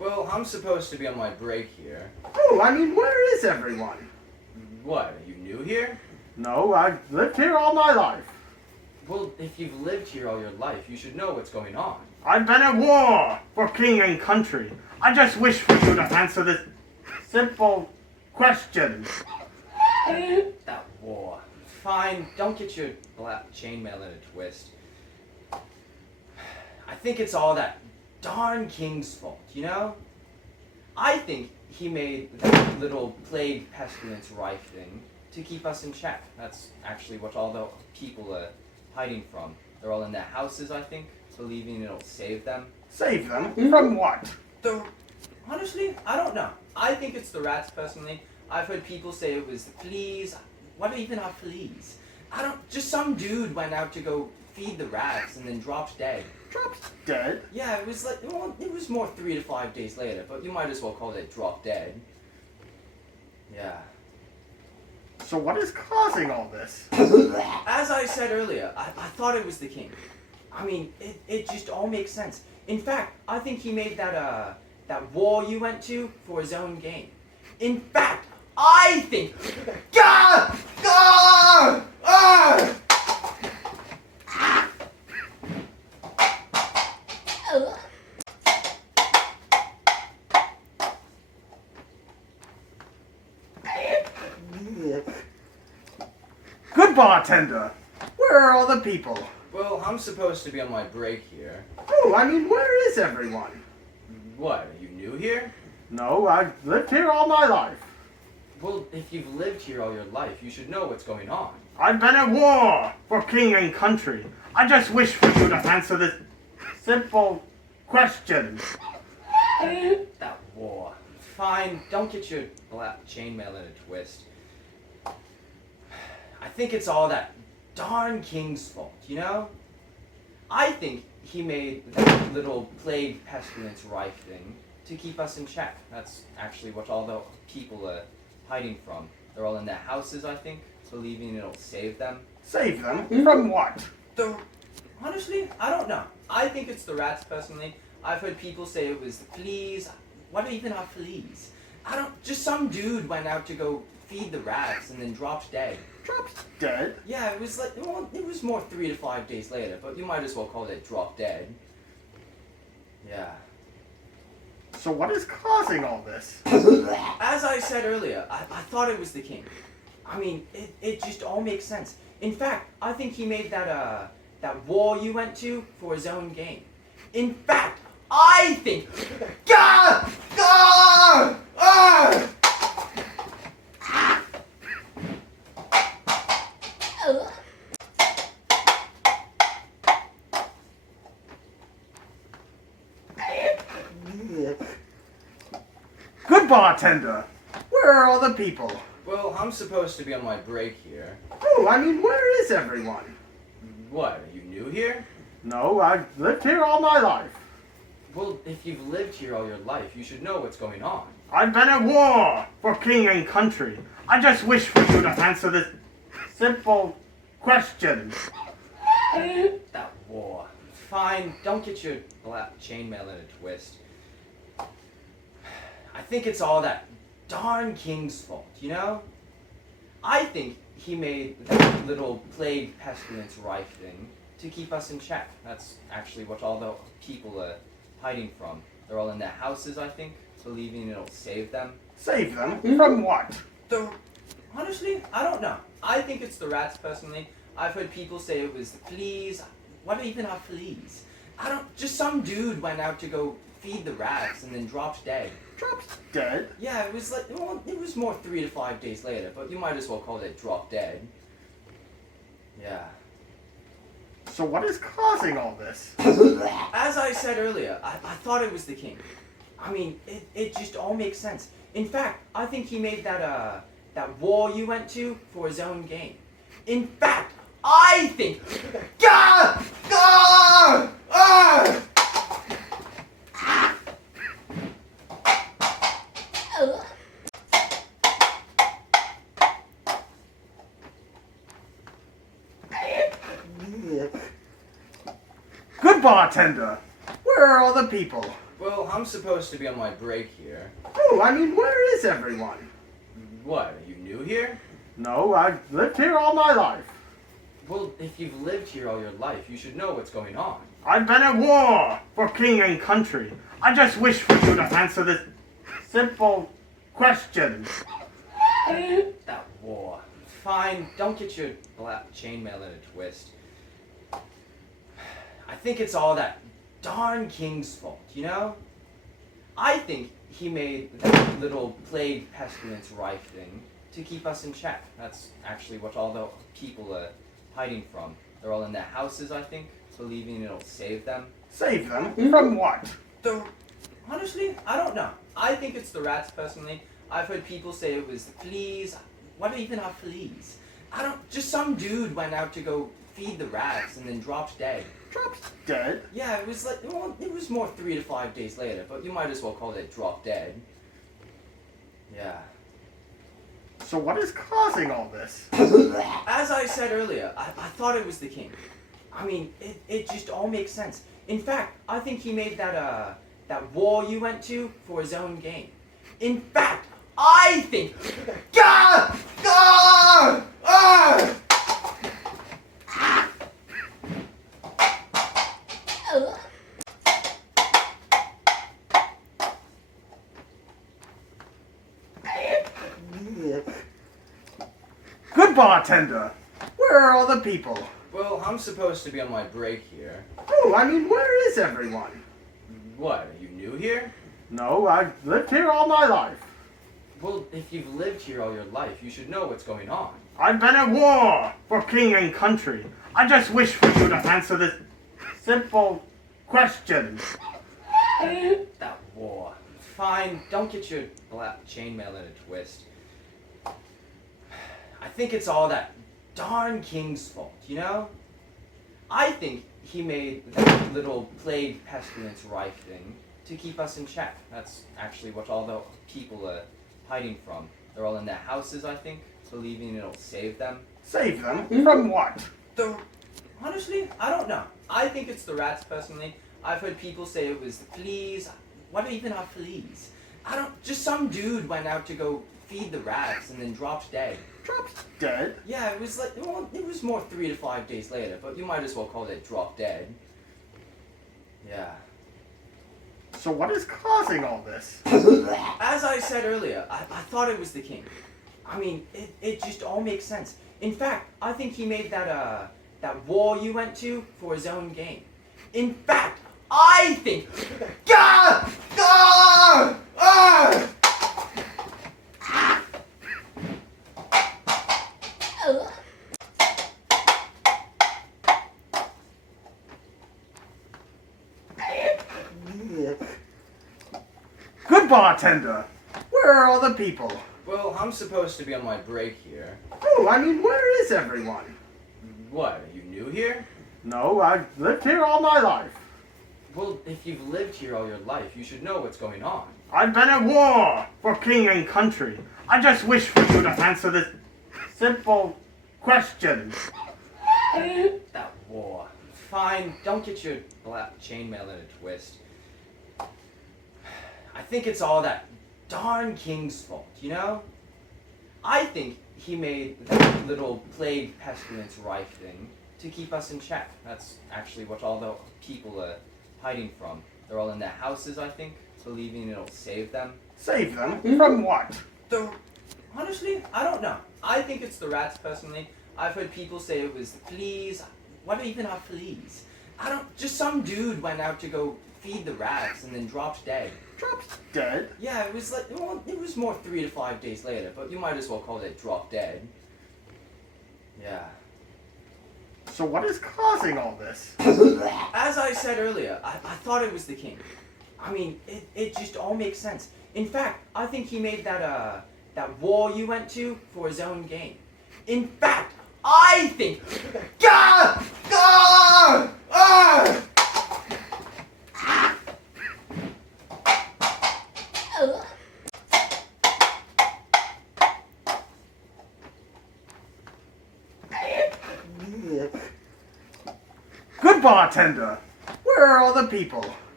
Well, I'm supposed to be on my break here. Oh, I mean, where is everyone? What, are you new here? No, I've lived here all my life. Well, if you've lived here all your life, you should know what's going on. I've been at war for king and country. I just wish for you to answer this simple question. That war. Fine, don't get your chainmail in a twist. I think it's all that darn king's fault, you know? I think he made that little plague pestilence rife thing to keep us in check. That's actually what all the people are hiding from. They're all in their houses, I think, believing it'll save them. Save them? From what? Honestly, I don't know. I think it's the rats, personally. I've heard people say it was the fleas. What even are fleas? Just some dude went out to go feed the rats and then dropped dead. Dropped dead? Yeah, it was like, well, it was more 3 to 5 days later, but you might as well call it drop dead. Yeah. So what is causing all this? As I said earlier, I thought it was the king. I mean, it just all makes sense. In fact, I think he made that war you went to for his own gain. In fact, I think... Gah! Gah! Ah! Good bartender! Where are all the people? Well, I'm supposed to be on my break here. Oh, I mean, where is everyone? What, are you new here? No, I've lived here all my life. Well, if you've lived here all your life, you should know what's going on. I've been at war for king and country. I just wish for you to answer this simple question. That war. Fine, don't get your chainmail in a twist. I think it's all that darn king's fault, you know? I think he made that little plague pestilence rife thing to keep us in check. That's actually what all the people are hiding from. They're all in their houses, I think, believing it'll save them. Save them? From what? Honestly, I don't know. I think it's the rats, personally. I've heard people say it was the fleas. What even are fleas? Just some dude went out to go feed the rats and then dropped dead. Dropped dead? Yeah, it was like, well, it was more 3 to 5 days later, but you might as well call it drop dead. Yeah. So what is causing all this? As I said earlier, I thought it was the king. I mean, it just all makes sense. In fact, I think he made that war you went to for his own gain. In fact, I think... Gah! Gah! Ah! Good bartender! Where are all the people? Well, I'm supposed to be on my break here. Oh, I mean, where is everyone? What, are you new here? No, I've lived here all my life. Well, if you've lived here all your life, you should know what's going on. I've been at war for king and country. I just wish for you to answer this simple question. That war. Fine, don't get your chainmail in a twist. I think it's all that darn king's fault, you know? I think he made that little plague pestilence rife thing to keep us in check. That's actually what all the people are hiding from. They're all in their houses, I think, believing it'll save them. Save them? From what? Honestly, I don't know. I think it's the rats, personally. I've heard people say it was the fleas. What even are fleas? Just some dude went out to go feed the rats and then dropped dead. Dropped dead? Yeah, it was like, well, it was more 3 to 5 days later, but you might as well call it drop dead. Yeah. So what is causing all this? As I said earlier, I thought it was the king. I mean, it just all makes sense. In fact, I think he made that war you went to for his own gain. In fact, I think... Gah! Gah! Ah! Good bartender! Where are all the people? Well, I'm supposed to be on my break here. Oh, I mean, where is everyone? What, are you new here? No, I've lived here all my life. Well, if you've lived here all your life, you should know what's going on. I've been at war for king and country. I just wish for you to answer this simple question. That war. Fine, don't get your chainmail in a twist. I think it's all that darn king's fault, you know? I think he made that little plague pestilence rife thing to keep us in check. That's actually what all the people are hiding from. They're all in their houses, I think, believing it'll save them. Save them? From what? Honestly, I don't know. I think it's the rats, personally. I've heard people say it was the fleas. What even are fleas? Just some dude went out to go feed the rats and then dropped dead. Dropped dead? Yeah, it was like, well, it was more 3 to 5 days later, but you might as well call it drop dead. Yeah. So what is causing all this? As I said earlier, I thought it was the king. I mean, it just all makes sense. In fact, I think he made that war you went to for his own gain. In fact, I think... Gah! Gah! Ah! Good bartender! Where are all the people? Well, I'm supposed to be on my break here. Oh, I mean, where is everyone? What, are you new here? No, I've lived here all my life. Well, if you've lived here all your life, you should know what's going on. I've been at war for king and country. I just wish for you to answer this simple question. That war. Fine, don't get your chainmail in a twist. I think it's all that darn king's fault, you know? I think he made that little plague pestilence rife thing to keep us in check. That's actually what all the people are hiding from. They're all in their houses, I think, believing it'll save them. Save them? From what? Honestly, I don't know. I think it's the rats, personally. I've heard people say it was the fleas. What even are fleas? Just some dude went out to go feed the rats and then dropped dead. Dropped dead? Yeah, it was like, well, it was more 3 to 5 days later, but you might as well call it drop dead. Yeah. So what is causing all this? As I said earlier, I thought it was the king. I mean, it just all makes sense. In fact, I think he made that war you went to for his own gain. In fact, I think... Gah! Gah! Ah! Good bartender! Where are all the people? Well, I'm supposed to be on my break here. Oh, I mean, where is everyone? What, are you new here? No, I've lived here all my life. Well, if you've lived here all your life, you should know what's going on. I've been at war for king and country. I just wish for you to answer this simple question. That war. Fine, don't get your chainmail in a twist. I think it's all that darn king's fault, you know? I think he made that little plague pestilence rife thing to keep us in check. That's actually what all the people are hiding from. They're all in their houses, I think, believing it'll save them. Save them? From what? Honestly, I don't know. I think it's the rats, personally. I've heard people say it was the fleas. What even are fleas? Just some dude went out to go feed the rats and then dropped dead. Dropped dead? Yeah, it was like, well, it was more 3 to 5 days later, but you might as well call it drop dead. Yeah. So what is causing all this? As I said earlier, I thought it was the king. I mean, it just all makes sense. In fact, I think he made that war you went to for his own gain. In fact, I think... Gah! Gah! Ah! Good bartender! Where are all the people?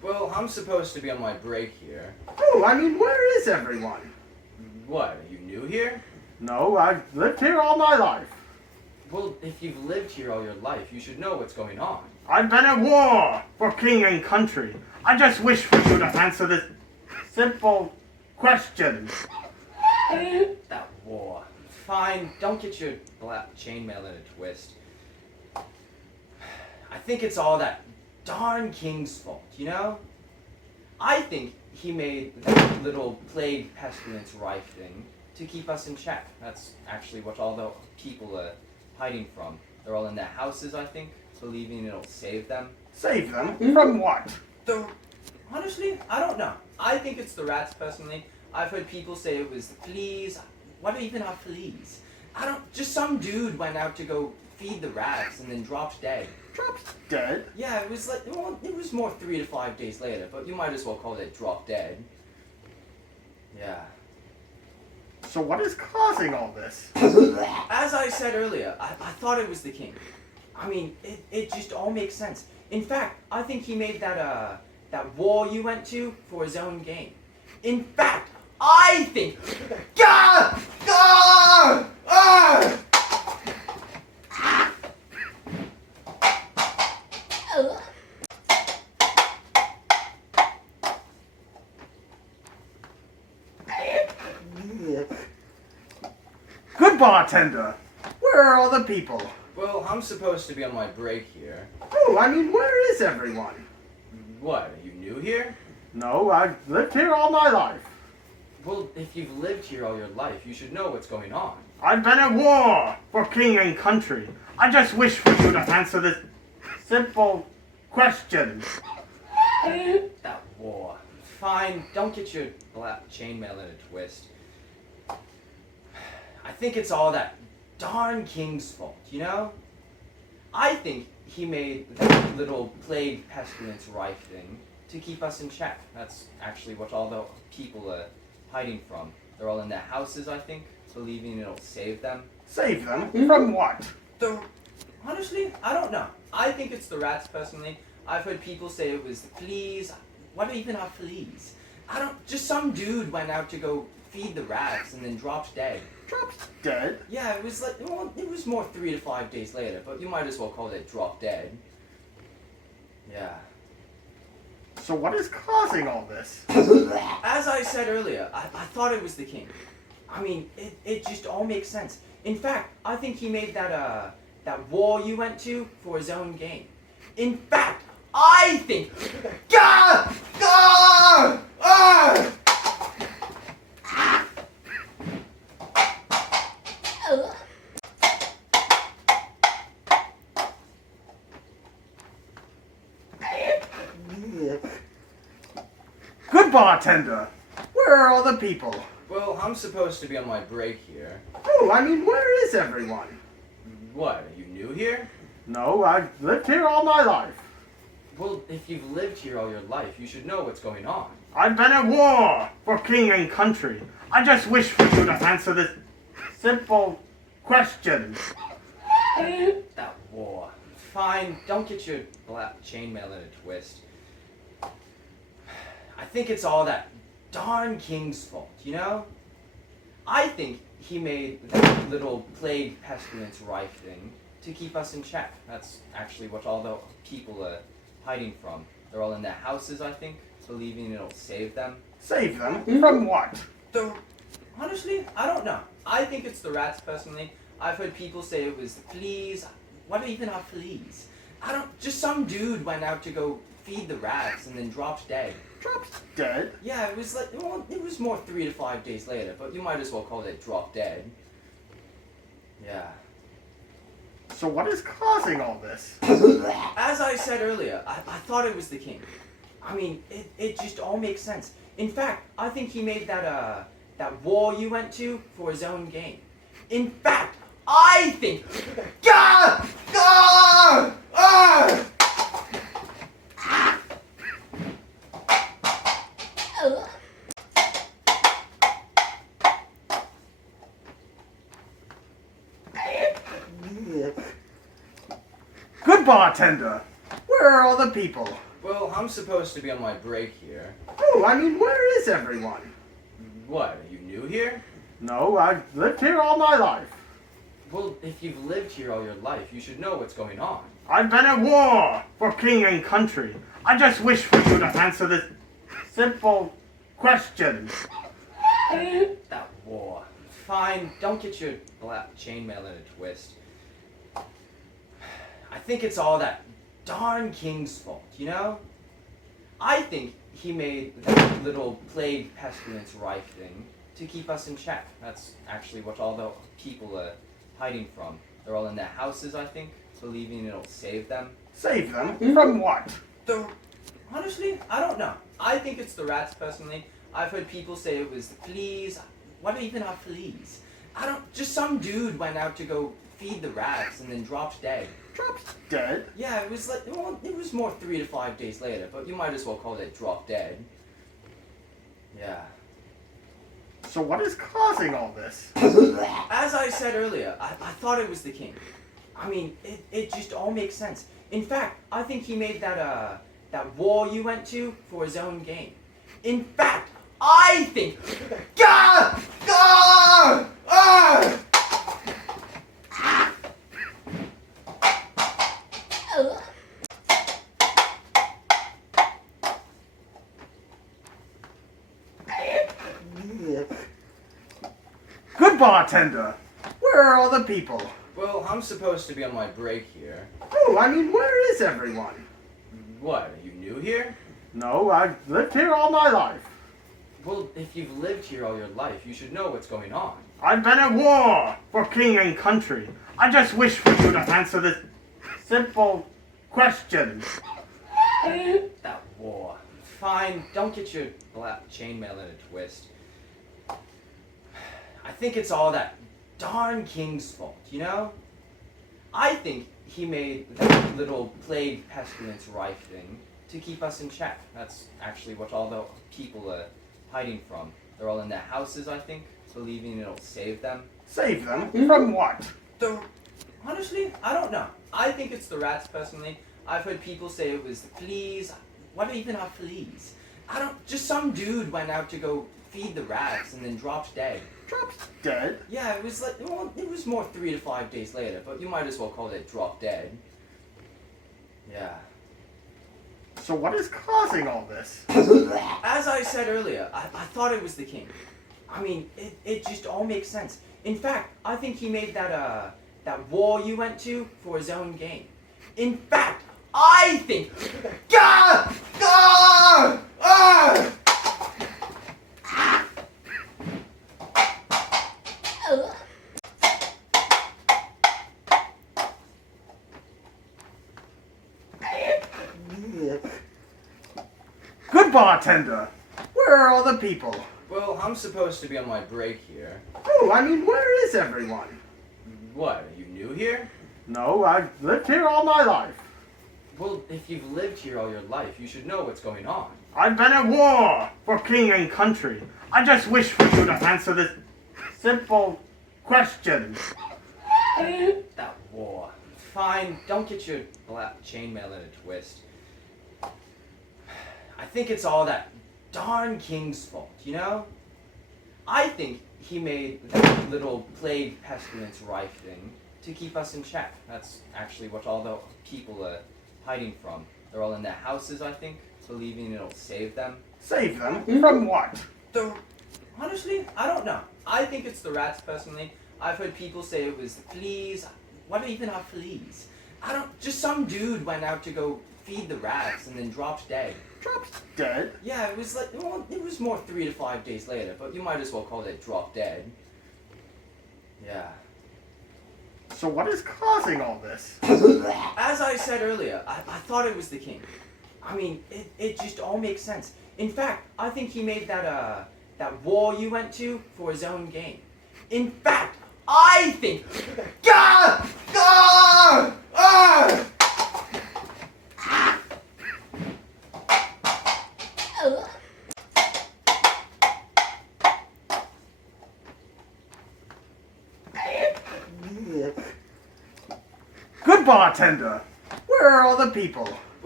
Well, I'm supposed to be on my break here. Oh, I mean, where is everyone? What, are you new here? No, I've lived here all my life. Well, if you've lived here all your life, you should know what's going on. I've been at war for king and country. I just wish for you to answer this simple question. That war. Fine, don't get your chainmail in a twist. I think it's all that darn king's fault, you know? I think he made that little plague pestilence rife thing to keep us in check. That's actually what all the people are hiding from. They're all in their houses, I think, believing it'll save them. Save them? From what? Honestly, I don't know. I think it's the rats, personally. I've heard people say it was the fleas. What even are fleas? Just some dude went out to go feed the rats and then dropped dead. Dropped dead? Yeah, it was like, well, it was more 3 to 5 days later, but you might as well call it drop dead. Yeah. So what is causing all this? As I said earlier, I thought it was the king. I mean, it just all makes sense. In fact, I think he made that war you went to for his own gain. In fact, I think... Gah! Gah! Ah! Good bartender! Where are all the people? Well, I'm supposed to be on my break here. Oh, I mean, where is everyone? What, are you new here? No, I've lived here all my life. Well, if you've lived here all your life, you should know what's going on. I've been at war for king and country. I just wish for you to answer this simple question. That war. Fine, don't get your chainmail in a twist. I think it's all that darn king's fault, you know? I think he made that little plague pestilence rife thing to keep us in check. That's actually what all the people are hiding from. They're all in their houses, I think, believing it'll save them. Save them? From what? Honestly, I don't know. I think it's the rats, personally. I've heard people say it was the fleas. What even are fleas? Just some dude went out to go feed the rats and then dropped dead. Dropped dead? Yeah, it was like, well, it was more 3 to 5 days later, but you might as well call it drop dead. Yeah. So what is causing all this? As I said earlier, I thought it was the king. I mean, it just all makes sense. In fact, I think he made that war you went to for his own gain. In fact, I think... Gah! Gah! Ah! Good bartender! Where are all the people? Well, I'm supposed to be on my break here. Oh, I mean, where is everyone? What, are you new here? No, I've lived here all my life. Well, if you've lived here all your life, you should know what's going on. I've been at war for king and country. I just wish for you to answer this simple question. That war. Fine, don't get your chainmail in a twist. I think it's all that darn king's fault, you know? I think he made that little plague pestilence rife thing to keep us in check. That's actually what all the people are hiding from. They're all in their houses, I think, believing it'll save them. Save them? From what? Honestly, I don't know. I think it's the rats, personally. I've heard people say it was the fleas. What even are fleas? Just some dude went out to go feed the rats and then dropped dead. Dropped dead? Yeah, it was like, well, it was more 3 to 5 days later, but you might as well call it drop dead. Yeah. So what is causing all this? As I said earlier, I thought it was the king. I mean, it just all makes sense. In fact, I think he made that war you went to for his own gain. In fact, I think... Gah! Gah! Ah! Good bartender! Where are all the people? Well, Well, I'm supposed to be on my break here. Oh, I mean, where is everyone? What, are you new here? No, I've lived here all my life. Well, if you've lived here all your life, you should know what's going on. I've been at war for king and country. I just wish for you to answer this simple question. That war. Fine, don't get your chainmail in a twist. I think it's all that darn king's fault, you know? I think he made that little plague pestilence rife thing to keep us in check. That's actually what all the people are hiding from. They're all in their houses, I think, believing it'll save them. Save them? From what? Honestly, I don't know. I think it's the rats, personally. I've heard people say it was the fleas. What even are fleas? Just some dude went out to go feed the rats and then dropped dead. Dropped dead? Yeah, it was like, well, it was more 3 to 5 days later, but you might as well call it drop dead. Yeah. So what is causing all this? As I said earlier, I thought it was the king. I mean, it just all makes sense. In fact, I think he made that war you went to for his own gain. In fact, I think... Gah! Gah! Ah! Good bartender! Where are all the people? Well, I'm supposed to be on my break here. Oh, I mean, where is everyone? What, are you new here? No, I've lived here all my life. Well, if you've lived here all your life, you should know what's going on. I've been at war for king and country. I just wish for you to answer this simple question. That war. Fine, don't get your chainmail in a twist. I think it's all that darn king's fault, you know? I think he made that little plague pestilence rife thing to keep us in check. That's actually what all the people are hiding from. They're all in their houses, I think, believing it'll save them. Save them? From what? Honestly, I don't know. I think it's the rats, personally. I've heard people say it was the fleas. What even are fleas? Just some dude went out to go feed the rats and then dropped dead. Dropped dead? Yeah, it was like, well, it was more 3 to 5 days later, but you might as well call it drop dead. Yeah. So what is causing all this? As I said earlier, I thought it was the king. I mean, it just all makes sense. In fact, I think he made that war you went to for his own gain. In fact, I think... Gah! Gah! Ah! Good bartender! Where are all the people? Well, I'm supposed to be on my break here. Oh, I mean, where is everyone? What, are you new here? No, I've lived here all my life. Well, if you've lived here all your life, you should know what's going on. I've been at war for king and country. I just wish for you to answer this simple question. That war. Fine, don't get your chainmail in a twist. I think it's all that darn king's fault, you know? I think he made that little plague pestilence rife thing to keep us in check. That's actually what all the people are hiding from. They're all in their houses, I think, believing it'll save them. Save them? From what? Honestly, I don't know. I think it's the rats, personally. I've heard people say it was the fleas. What even are fleas? Just some dude went out to go feed the rats and then dropped dead. Dropped dead? Yeah, it was like, well, it was more 3 to 5 days later, but you might as well call it drop dead. Yeah. So what is causing all this? As I said earlier, I thought it was the king. I mean, it just all makes sense. In fact, I think he made that war you went to for his own gain. In fact, I think... Gah! Gah! Ah! Good bartender! Where are all the people? Well,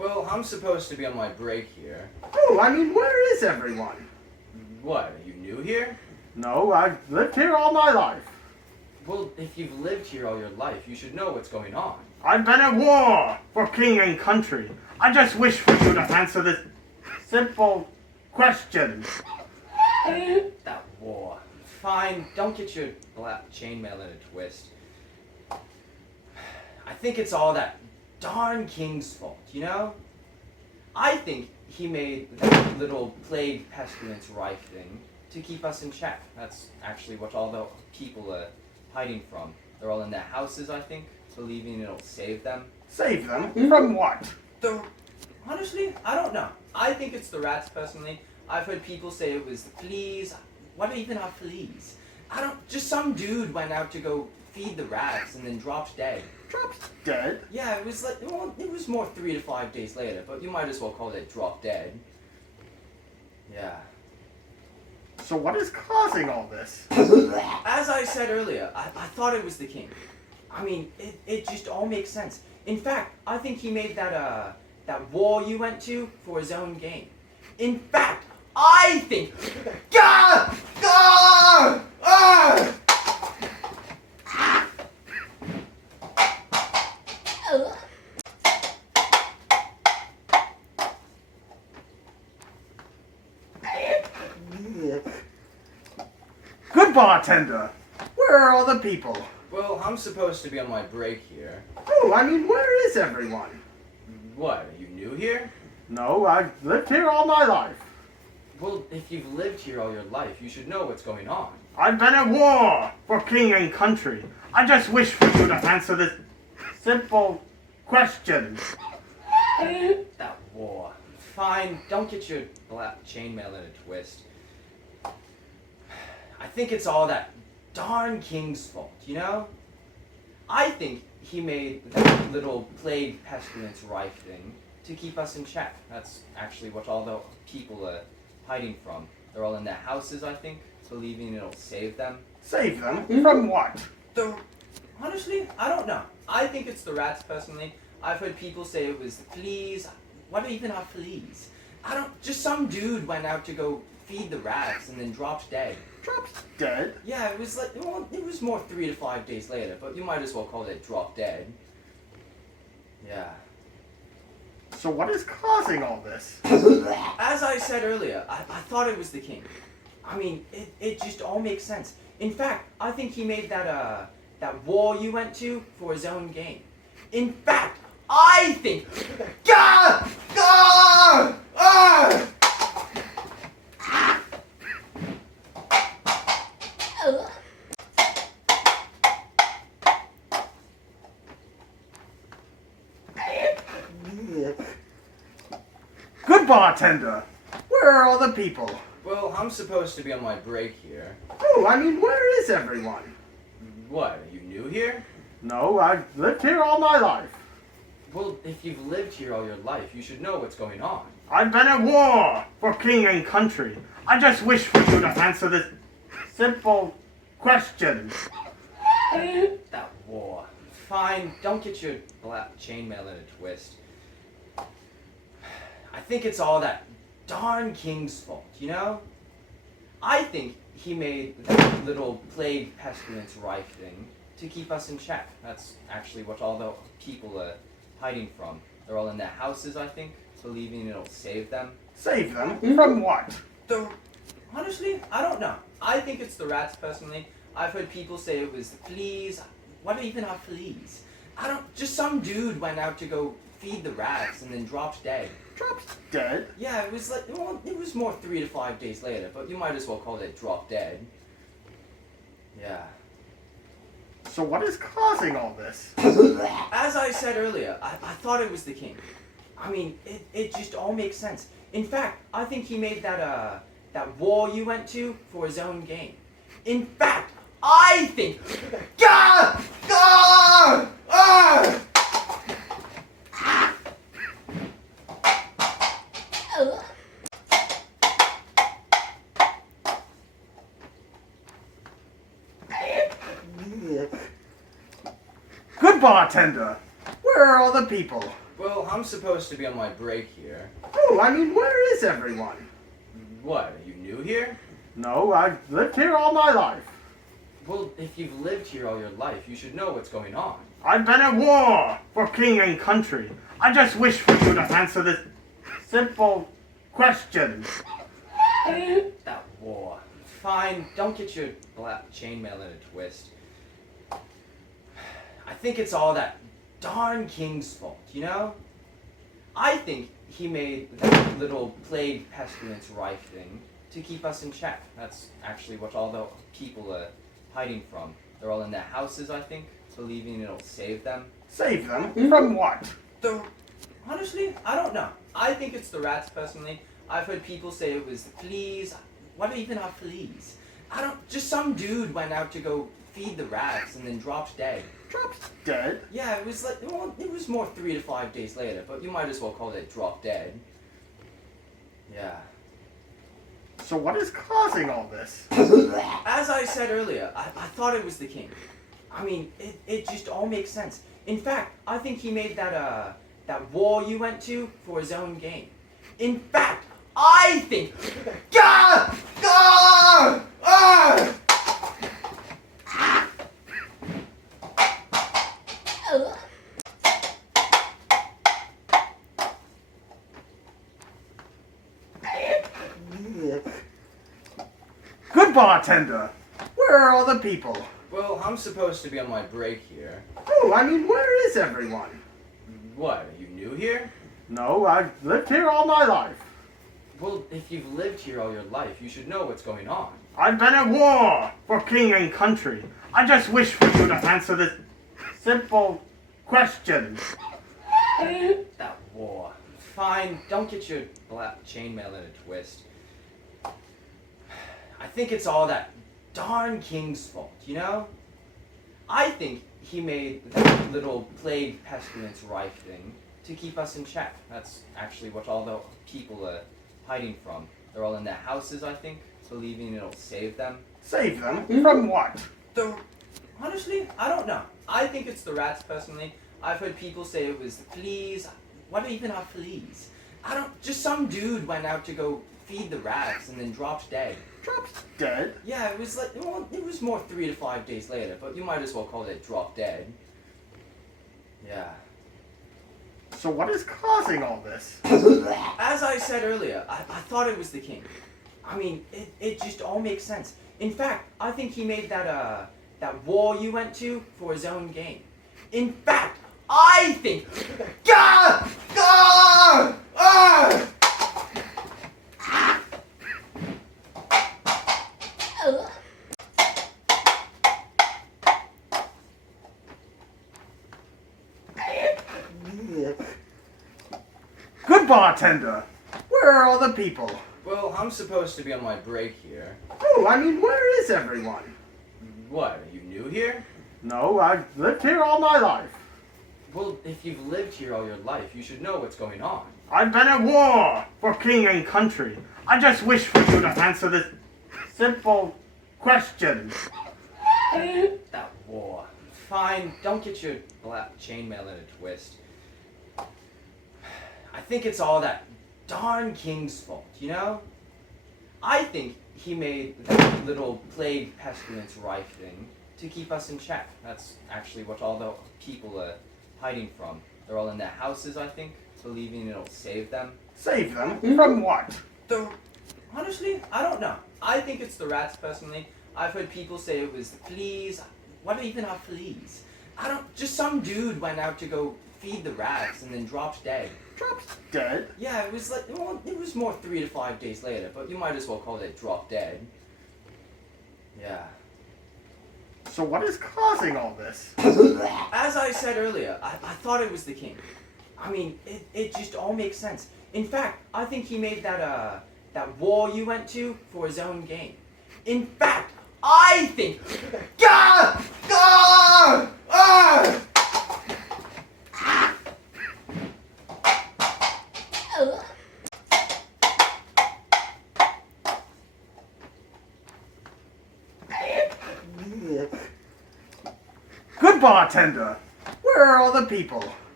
Well, I'm supposed to be on my break here. Oh, I mean, where is everyone? What, are you new here? No, I've lived here all my life. Well, if you've lived here all your life, you should know what's going on. I've been at war for king and country. I just wish for you to answer this simple question. That war. Fine, don't get your chainmail in a twist. I think it's all that darn king's fault, you know? I think he made that little plague pestilence rife thing to keep us in check. That's actually what all the people are hiding from. They're all in their houses, I think, believing it'll save them. Save them? From what? Honestly, I don't know. I think it's the rats, personally. I've heard people say it was the fleas. What even are fleas? Just some dude went out to go feed the rats and then dropped dead. Dropped dead? Yeah, it was like, well, it was more 3 to 5 days later, but you might as well call it drop dead. Yeah. So what is causing all this? As I said earlier, I thought it was the king. I mean, it just all makes sense. In fact, I think he made that war you went to for his own gain. In fact, I think... Gah! Gah! Ah! Good bartender! Where are all the people? Well, I'm supposed to be on my break here. Oh, I mean, where is everyone? What, are you new here? No, I've lived here all my life. Well, if you've lived here all your life, you should know what's going on. I've been at war for king and country. I just wish for you to answer this simple question. That war. Fine, don't get your chainmail in a twist. I think it's all that darn king's fault, you know? I think he made that little plague pestilence rife thing to keep us in check. That's actually what all the people are hiding from. They're all in their houses, I think, believing it'll save them. Save them? From what? Honestly, I don't know. I think it's the rats, personally. I've heard people say it was the fleas. What even are fleas? Just some dude went out to go feed the rats and then dropped dead. Dropped dead? Yeah, it was like, well, it was more 3 to 5 days later, but you might as well call it drop dead. Yeah. So what is causing all this? As I said earlier, I thought it was the king. I mean, it just all makes sense. In fact, I think he made that war you went to for his own gain. In fact, I think... Gah! Gah! Ah! Good bartender! Where are all the people? Well, I'm supposed to be on my break here. Oh, I mean, where is everyone? What, are you new here? No, I've lived here all my life. Well, if you've lived here all your life, you should know what's going on. I've been at war for king and country. I just wish for you to answer this simple question. That war. Fine, don't get your chainmail in a twist. I think it's all that darn king's fault, you know? I think he made that little plague pestilence rife thing to keep us in check. That's actually what all the people are hiding from. They're all in their houses, I think, believing it'll save them. Save them? From what? Honestly, I don't know. I think it's the rats, personally. I've heard people say it was the fleas. What even are fleas? Just some dude went out to go feed the rats and then dropped dead. Dropped dead? Yeah, it was like, well, it was more 3 to 5 days later, but you might as well call it drop dead. Yeah. So what is causing all this? As I said earlier, I thought it was the king. I mean, it just all makes sense. In fact, I think he made that war you went to for his own gain. In fact, I think... Gah! Gah! Ah! Good bartender! Where are all the people? Well, Well, I'm supposed to be on my break here. Oh, I mean, where is everyone? What, are you new here? No, I've lived here all my life. Well, if you've lived here all your life, you should know what's going on. I've been at war for king and country. I just wish for you to answer this simple question. That war. Fine, don't get your chainmail in a twist. I think it's all that darn king's fault, you know? I think he made that little plague pestilence rife thing to keep us in check. That's actually what all the people are hiding from. They're all in their houses, I think, believing it'll save them. Save them? From what? Honestly, I don't know. I think it's the rats, personally. I've heard people say it was the fleas. What even are fleas? Just some dude went out to go feed the rats and then dropped dead. Dropped dead? Yeah, it was like, well, it was more 3 to 5 days later, but you might as well call it drop dead. Yeah. So what is causing all this? As I said earlier, I thought it was the king. I mean, it just all makes sense. In fact, I think he made that war you went to for his own gain. In fact, I think... Gah! Gah! Ah! Good bartender! Where are all the people? Well, I'm supposed to be on my break here. Oh, I mean, where is everyone? What, are you new here? No, I've lived here all my life. Well, if you've lived here all your life, you should know what's going on. I've been at war for king and country. I just wish for you to answer this simple question. That war. Fine, don't get your chainmail in a twist. I think it's all that darn king's fault, you know? I think he made that little plague pestilence rife thing to keep us in check. That's actually what all the people are hiding from. They're all in their houses, I think, believing it'll save them. Save them? From what? Honestly, I don't know. I think it's the rats, personally. I've heard people say it was the fleas. What even are fleas? Just some dude went out to go feed the rats and then dropped dead. Dropped dead? Yeah, it was like, well, it was more 3 to 5 days later, but you might as well call it drop dead. Yeah. So what is causing all this? As I said earlier, I thought it was the king. I mean, it just all makes sense. In fact, I think he made that war you went to for his own gain. In fact, I think... Gah! Gah! Ah! Good bartender! Where are all the people? Well, I'm supposed to be on my break here. Oh, I mean, where is everyone? What, are you new here? No, I've lived here all my life. Well, if you've lived here all your life, you should know what's going on. I've been at war for king and country. I just wish for you to answer this simple question. That war. Fine, don't get your chainmail in a twist. I think it's all that darn king's fault, you know? I think he made that little plague pestilence rife thing to keep us in check. That's actually what all the people are hiding from. They're all in their houses, I think, believing it'll save them. Save them? From what? Honestly, I don't know. I think it's the rats, personally. I've heard people say it was the fleas. What even are fleas? Just some dude went out to go feed the rats and then dropped dead. Dropped dead? Yeah, it was like, well, it was more 3 to 5 days later, but you might as well call it drop dead. Yeah. So what is causing all this? As I said earlier, I thought it was the king. I mean, it just all makes sense. In fact, I think he made that war you went to for his own gain. In fact, I think... Gah! Gah! Ah! Good bartender! Where are all the people?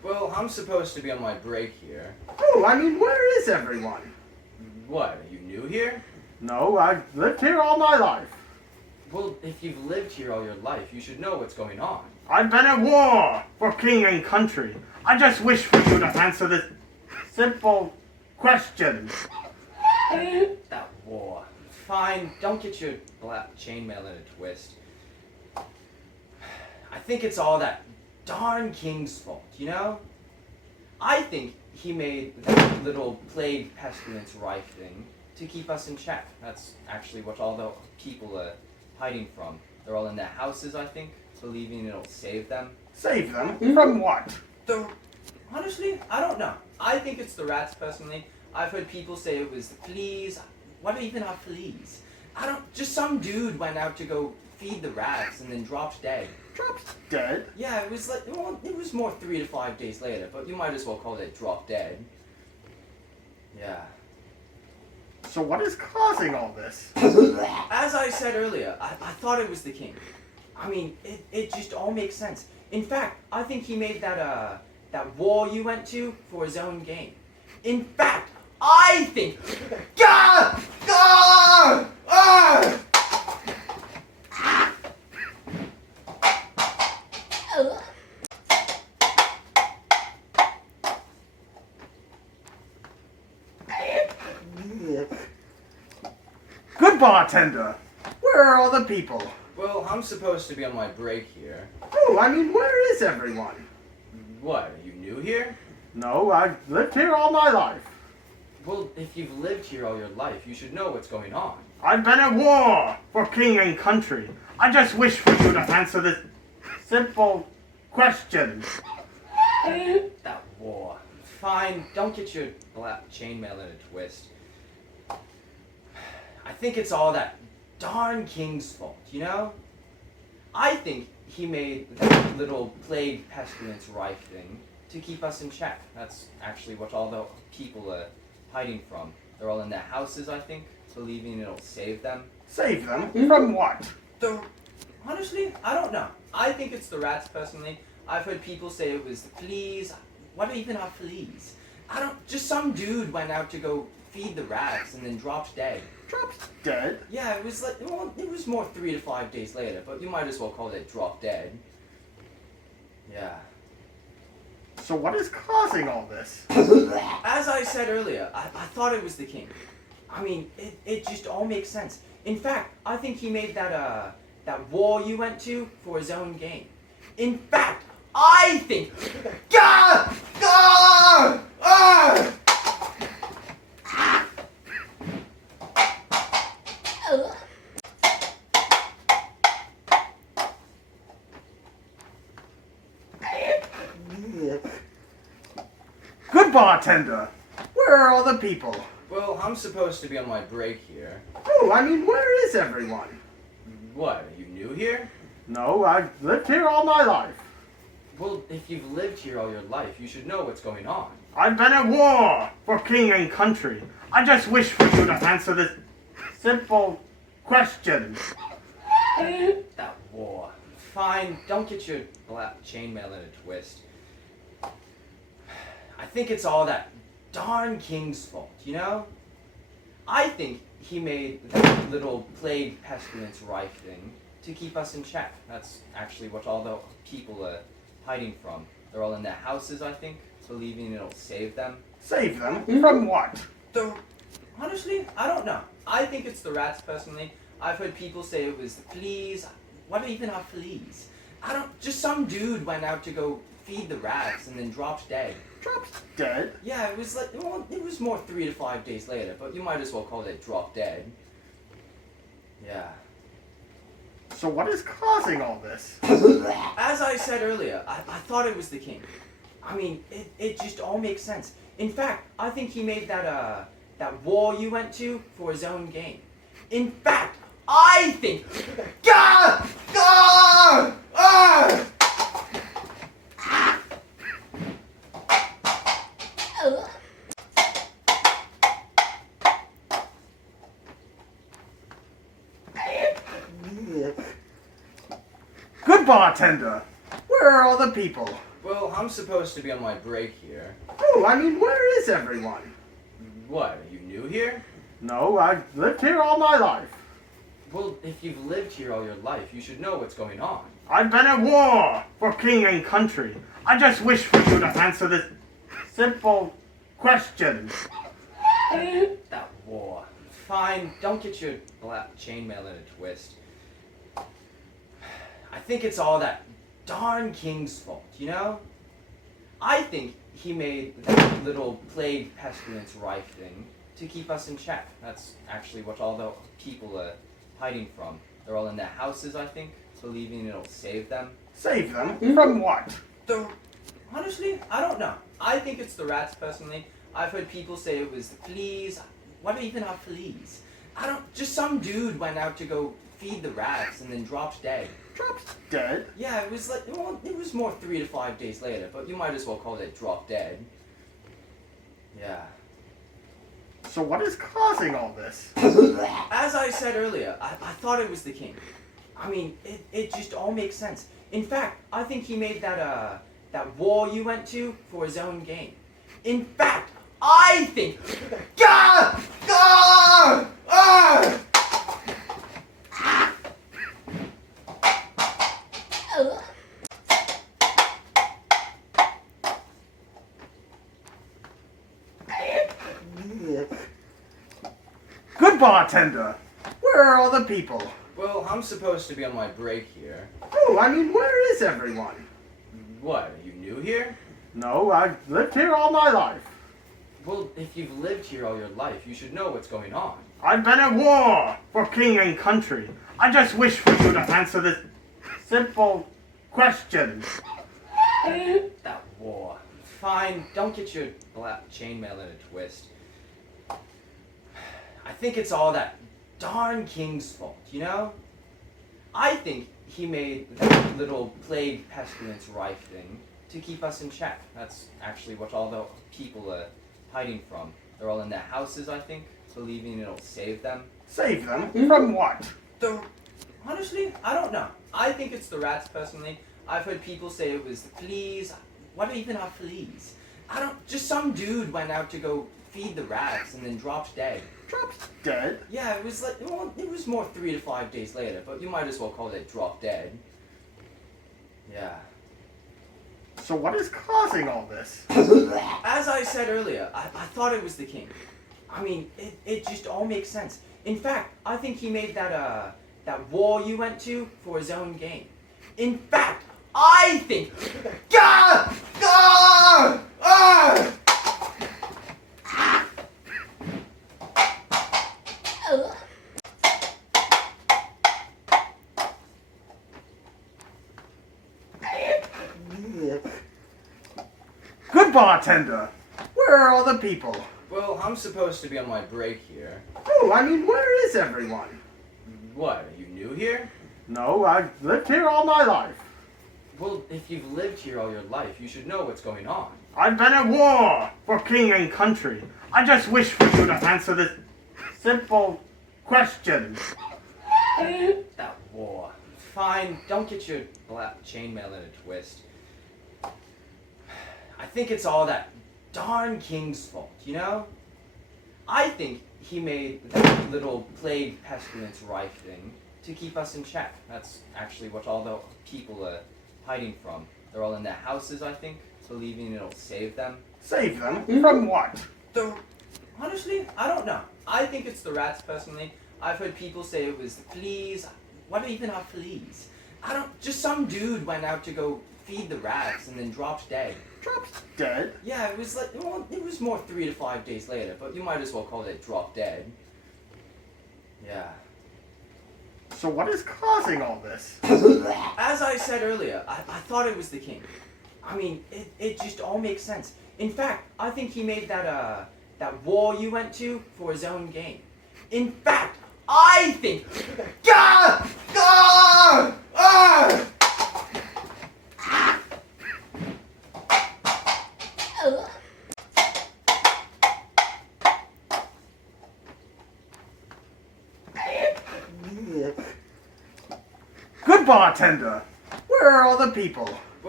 Well, I'm supposed to be on my break here. Oh, I mean, where is everyone? What, are you new here? No, I've lived here all my life. Well, if you've lived here all your life, you should know what's going on. I've been at war for king and country. I just wish for you to answer this simple question. That war. Fine, don't get your chainmail in a twist. I think it's all that darn king's fault, you know? I think he made that little plague pestilence rife thing to keep us in check. That's actually what all the people are hiding from. They're all in their houses, I think, believing it'll save them. Save them? From what? Honestly, I don't know. I think it's the rats, personally. I've heard people say it was the fleas. What even are fleas? Just some dude went out to go feed the rats and then dropped dead. Dropped dead? Yeah, it was like, well, it was more 3 to 5 days later, but you might as well call it drop dead. Yeah. So what is causing all this? As I said earlier, I thought it was the king. I mean, it just all makes sense. In fact, I think he made that war you went to for his own gain. In fact, I think... Gah! Gah! Ah! Good bartender! Where are all the people? Well, I'm supposed to be on my break here. Oh, I mean, where is everyone? What, are you new here? No, I've lived here all my life. Well, if you've lived here all your life, you should know what's going on. I've been at war for king and country. I just wish for you to answer this simple question. That war. Fine, don't get your chainmail in a twist. I think it's all that darn king's fault, you know? I think he made that little plague pestilence rife thing to keep us in check. That's actually what all the people are hiding from. They're all in their houses, I think, believing it'll save them. Save them? From what? Honestly, I don't know. I think it's the rats, personally. I've heard people say it was the fleas. What even are fleas? Just some dude went out to go feed the rats and then dropped dead. Dropped dead? Yeah, it was like, well, it was more 3 to 5 days later, but you might as well call it drop dead. Yeah. So what is causing all this? As I said earlier, I thought it was the king. I mean, it just all makes sense. In fact, I think he made that war you went to for his own gain. In fact, I think... Gah! Gah! Ah! Good bartender! Where are all the people? Well, I'm supposed to be on my break here. Oh, I mean, where is everyone? What, are you new here? No, I've lived here all my life. Well, if you've lived here all your life, you should know what's going on. I've been at war for king and country. I just wish for you to answer this simple question. That war. Fine, don't get your chainmail in a twist. I think it's all that darn king's fault, you know? I think he made that little plague pestilence rife thing to keep us in check. That's actually what all the people are hiding from. They're all in their houses, I think, believing it'll save them. Save them? From what? Honestly, I don't know. I think it's the rats, personally. I've heard people say it was the fleas. What even are fleas? Just some dude went out to go feed the rats and then dropped dead. Dropped dead? Yeah, it was like, well, it was more 3 to 5 days later, but you might as well call it drop dead. Yeah. So what is causing all this? As I said earlier, I thought it was the king. I mean, it just all makes sense. In fact, I think he made that war you went to for his own gain. In fact, I think... Gah! Gah! Ah! Good bartender! Where are all the people? Well, I'm supposed to be on my break here. Oh, I mean, where is everyone? What, are you new here? No, I've lived here all my life. Well, if you've lived here all your life, you should know what's going on. I've been at war for king and country. I just wish for you to answer this simple question. That war. Fine, don't get your chainmail in a twist. I think it's all that darn king's fault, you know? I think he made that little plague pestilence rife thing to keep us in check. That's actually what all the people are hiding from. They're all in their houses, I think, believing it'll save them. Save them? From what? Honestly, I don't know. I think it's the rats, personally. I've heard people say it was the fleas. What even are fleas? Just some dude went out to go feed the rats and then dropped dead. Dropped dead? Yeah, it was like, well, it was more 3 to 5 days later, but you might as well call it drop dead. Yeah. So what is causing all this? As I said earlier, I thought it was the king. I mean, it just all makes sense. In fact, I think he made that war you went to for his own gain. In fact, I think... Gah! Gah! Ah! Good bartender! Where are all the people? Well, I'm supposed to be on my break here. Oh, I mean, where is everyone? What, are you new here? No, I've lived here all my life. Well, if you've lived here all your life, you should know what's going on. I've been at war for king and country. I just wish for you to answer this simple question. That war. Fine, don't get your chainmail in a twist. I think it's all that darn king's fault, you know? I think he made that little plague pestilence rife thing to keep us in check. That's actually what all the people are hiding from. They're all in their houses, I think, believing it'll save them. Save them? From what? Honestly, I don't know. I think it's the rats, personally. I've heard people say it was the fleas. What even are fleas? Just some dude went out to go feed the rats and then dropped dead. Dropped dead? Yeah, it was like, well, it was more 3 to 5 days later, but you might as well call it drop dead. Yeah. So what is causing all this? As I said earlier, I thought it was the king. I mean, it just all makes sense. In fact, I think he made that war you went to for his own gain. In fact, I think... Gah! Gah! Ah! Good bartender! Where are all the people? Well, I'm supposed to be on my break here. Oh, I mean, where is everyone? What, are you new here? No, I've lived here all my life. Well, if you've lived here all your life, you should know what's going on. I've been at war for king and country. I just wish for you to answer this simple question. That war. Fine, don't get your chainmail in a twist. I think it's all that darn king's fault, you know? I think he made that little plague pestilence rife thing to keep us in check. That's actually what all the people are hiding from. They're all in their houses, I think, believing it'll save them. Save them? From what? Honestly, I don't know. I think it's the rats, personally. I've heard people say it was the fleas. What even are fleas? Just some dude went out to go feed the rats and then dropped dead. Dropped dead? Yeah, it was like, well, it was more 3 to 5 days later, but you might as well call it drop dead. Yeah. So what is causing all this? As I said earlier, I thought it was the king. I mean, it just all makes sense. In fact, I think he made that war you went to for his own gain. In fact, I think... Gah! Gah! Ah! Good bartender! Where are all the people? Well,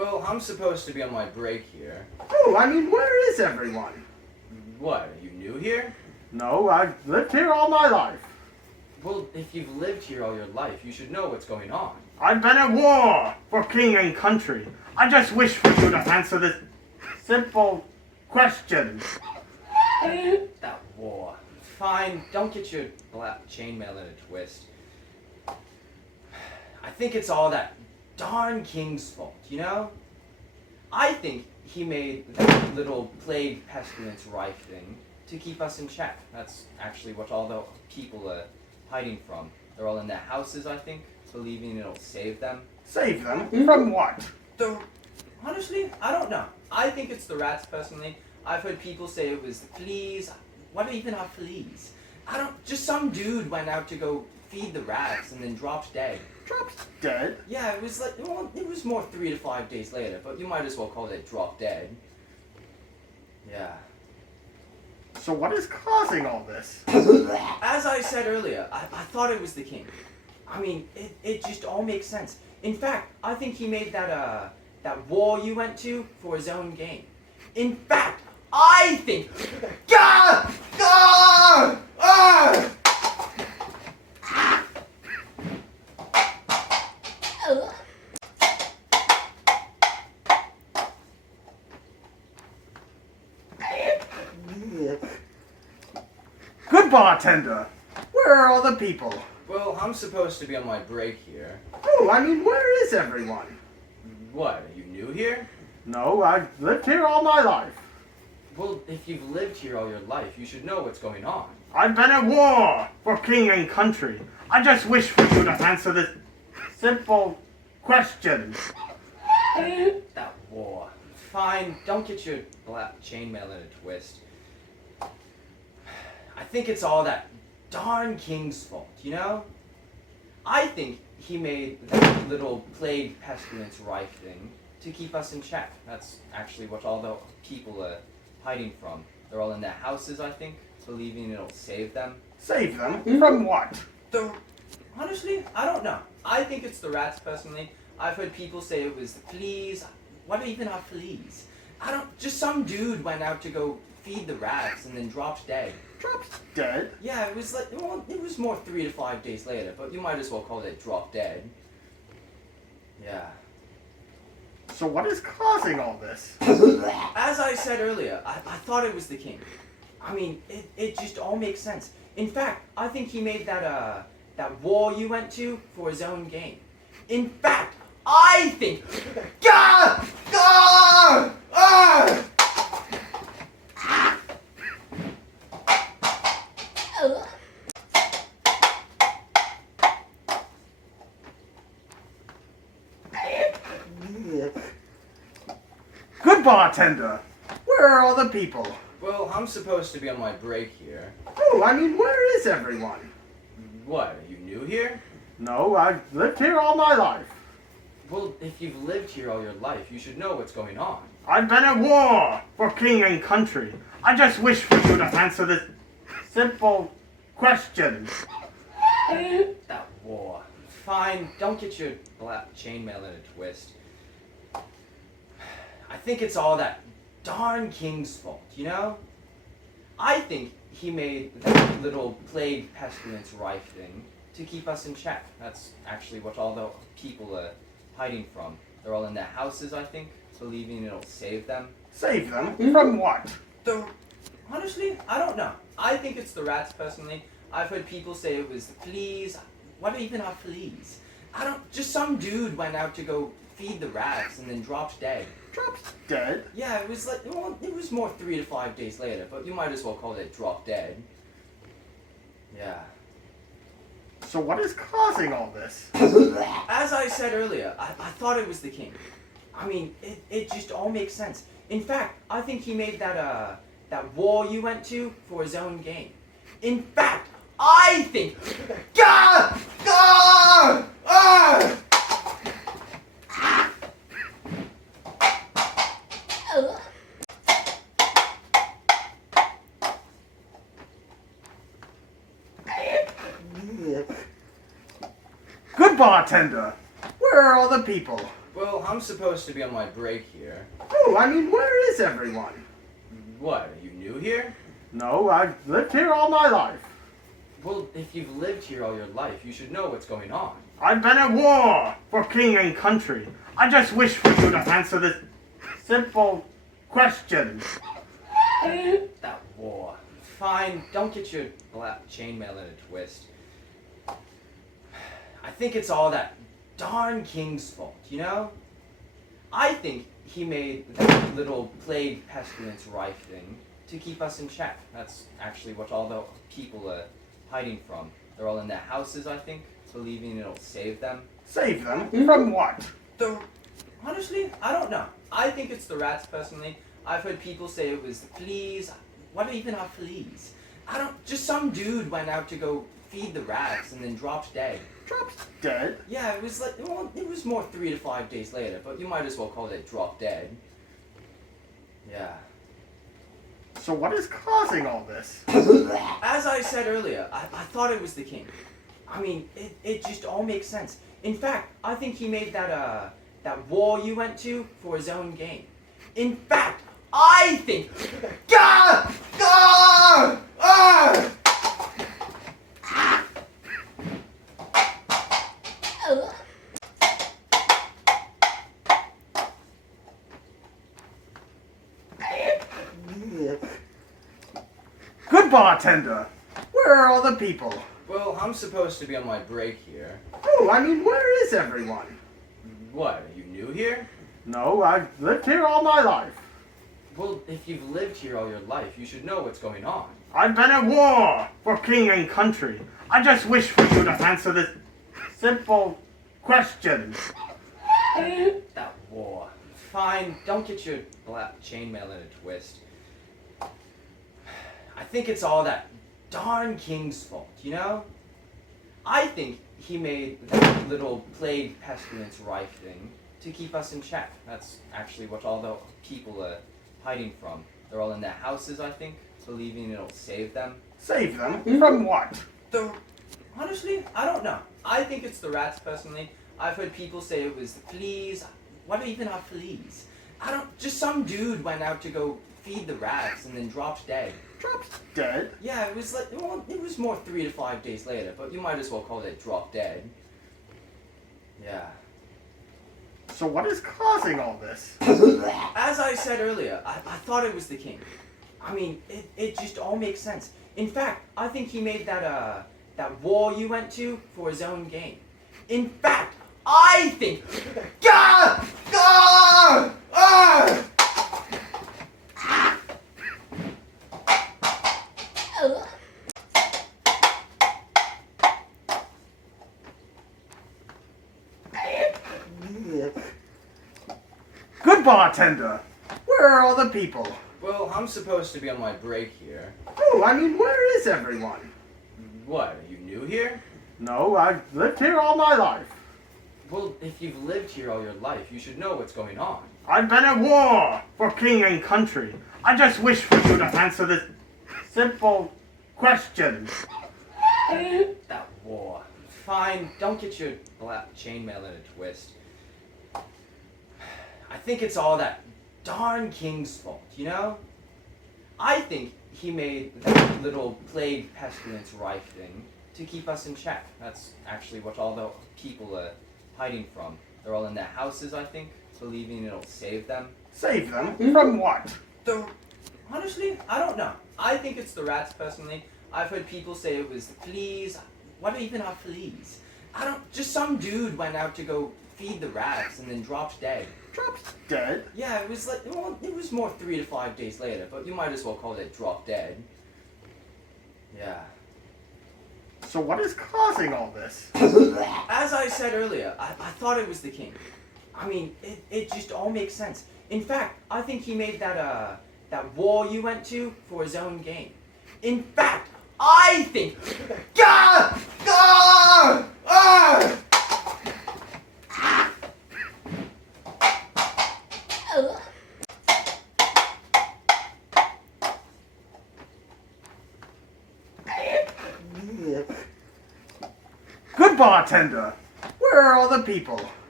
Well, I'm supposed to be on my break here. Oh, I mean, where is everyone? What, are you new here? No, I've lived here all my life. Well, if you've lived here all your life, you should know what's going on. I've been at war for king and country. I just wish for you to answer this simple question. That war. Fine, don't get your chainmail in a twist. I think it's all that darn king's fault, you know? I think he made that little plague pestilence rife thing to keep us in check. That's actually what all the people are hiding from. They're all in their houses, I think, believing it'll save them. Save them? From what? Honestly, I don't know. I think it's the rats, personally. I've heard people say it was the fleas. What even are fleas? Just some dude went out to go feed the rats and then dropped dead. Dropped dead? Yeah, it was like, well, it was more 3 to 5 days later, but you might as well call it drop dead. Yeah. So what is causing all this? As I said earlier, I thought it was the king. I mean, it just all makes sense. In fact, I think he made that war you went to for his own gain. In fact, I think... Gah! Gah! Ah! Good bartender! Where are all the people? Well, I'm supposed to be on my break here. Oh, I mean, where is everyone? What, are you new here? No, I've lived here all my life. Well, if you've lived here all your life, you should know what's going on. I've been at war for king and country. I just wish for you to answer this simple question. That war. Fine, don't get your chainmail in a twist. I think it's all that darn king's fault, you know? I think he made that little plague pestilence rife thing to keep us in check. That's actually what all the people are hiding from. They're all in their houses, I think, believing it'll save them. Save them? From what? Honestly, I don't know. I think it's the rats, personally. I've heard people say it was the fleas. What even are fleas? Just some dude went out to go feed the rats and then dropped dead. Dropped dead? Yeah, it was like, well, it was more 3 to 5 days later, but you might as well call it drop dead. Yeah. So what is causing all this? As I said earlier, I thought it was the king. I mean, it just all makes sense. In fact, I think he made that war you went to for his own gain. In fact, I think... Gah! Gah! Ah! Good bartender! Where are all the people? Well, I'm supposed to be on my break here. Oh, I mean, where is everyone? What, are you new here? No, I've lived here all my life. Well, if you've lived here all your life, you should know what's going on. I've been at war for king and country. I just wish for you to answer this simple question. That war. Fine, don't get your chainmail in a twist. I think it's all that darn king's fault, you know? I think he made that little plague pestilence rife thing to keep us in check. That's actually what all the people are hiding from. They're all in their houses, I think, believing it'll save them. Save them? From what? Honestly, I don't know. I think it's the rats, personally. I've heard people say it was the fleas. What even are fleas? Just some dude went out to go feed the rats and then dropped dead. Dropped dead? Yeah, it was like, well, it was more 3 to 5 days later, but you might as well call it drop dead. Yeah. So what is causing all this? As I said earlier, I thought it was the king. I mean, it just all makes sense. In fact, I think he made that war you went to for his own gain. In fact, I think... Gah! Gah! Ah! Good bartender! Where are all the people? Well, I'm supposed to be on my break here. Oh, I mean, where is everyone? What, are you new here? No, I've lived here all my life. Well, if you've lived here all your life, you should know what's going on. I've been at war for king and country. I just wish for you to answer this simple question. That war. Fine, don't get your chainmail in a twist. I think it's all that darn king's fault, you know? I think he made that little plague pestilence rife thing to keep us in check. That's actually what all the people are hiding from. They're all in their houses, I think, believing it'll save them. Save them? From what? Honestly, I don't know. I think it's the rats, personally. I've heard people say it was the fleas. What even are fleas? Just some dude went out to go feed the rats and then dropped dead. Dropped dead? Yeah, it was like, well, it was more 3 to 5 days later, but you might as well call it drop dead. Yeah. So what is causing all this? As I said earlier, I thought it was the king. I mean, it just all makes sense. In fact, I think he made that war you went to for his own gain. In fact, I think... Gah! Gah! Ah! Good bartender! Where are all the people? Well, I'm supposed to be on my break here. Oh, I mean, where is everyone? What, are you new here? No, I've lived here all my life. Well, if you've lived here all your life, you should know what's going on. I've been at war for king and country. I just wish for you to answer this simple question. That war. Fine, don't get your chainmail in a twist. I think it's all that darn king's fault, you know? I think he made that little plague pestilence rife thing to keep us in check. That's actually what all the people are hiding from. They're all in their houses, I think, believing it'll save them. Save them? From what? Honestly, I don't know. I think it's the rats, personally. I've heard people say it was the fleas. What even are fleas? Just some dude went out to go feed the rats and then dropped dead. Dropped dead? Yeah, it was like, well, it was more 3 to 5 days later, but you might as well call it drop dead. Yeah. So what is causing all this? As I said earlier, I thought it was the king. I mean, it just all makes sense. In fact, I think he made that war you went to for his own gain. In fact, I think... Gah! Gah! Ah! Good bartender! Where are all the people? Well, I'm supposed to be on my break here. Oh, I mean, where is everyone? What, are you new here? No, I've lived here all my life. Well, if you've lived here all your life, you should know what's going on. I've been at war for king and country. I just wish for you to answer this simple question. That war. Fine, don't get your chainmail in a twist. I think it's all that darn king's fault, you know? I think he made that little plague pestilence rife thing to keep us in check. That's actually what all the people are hiding from. They're all in their houses, I think, believing it'll save them. Save them? From what? Honestly, I don't know. I think it's the rats, personally. I've heard people say it was the fleas. What even are fleas? Just some dude went out to go feed the rats and then dropped dead. Dropped dead? Yeah, it was like, well, it was more 3 to 5 days later, but you might as well call it drop dead. Yeah. So what is causing all this? As I said earlier, I thought it was the king. I mean, it just all makes sense. In fact, I think he made that war you went to for his own gain. In fact, I think... Gah! Gah! Ah! Good bartender! Where are all the people?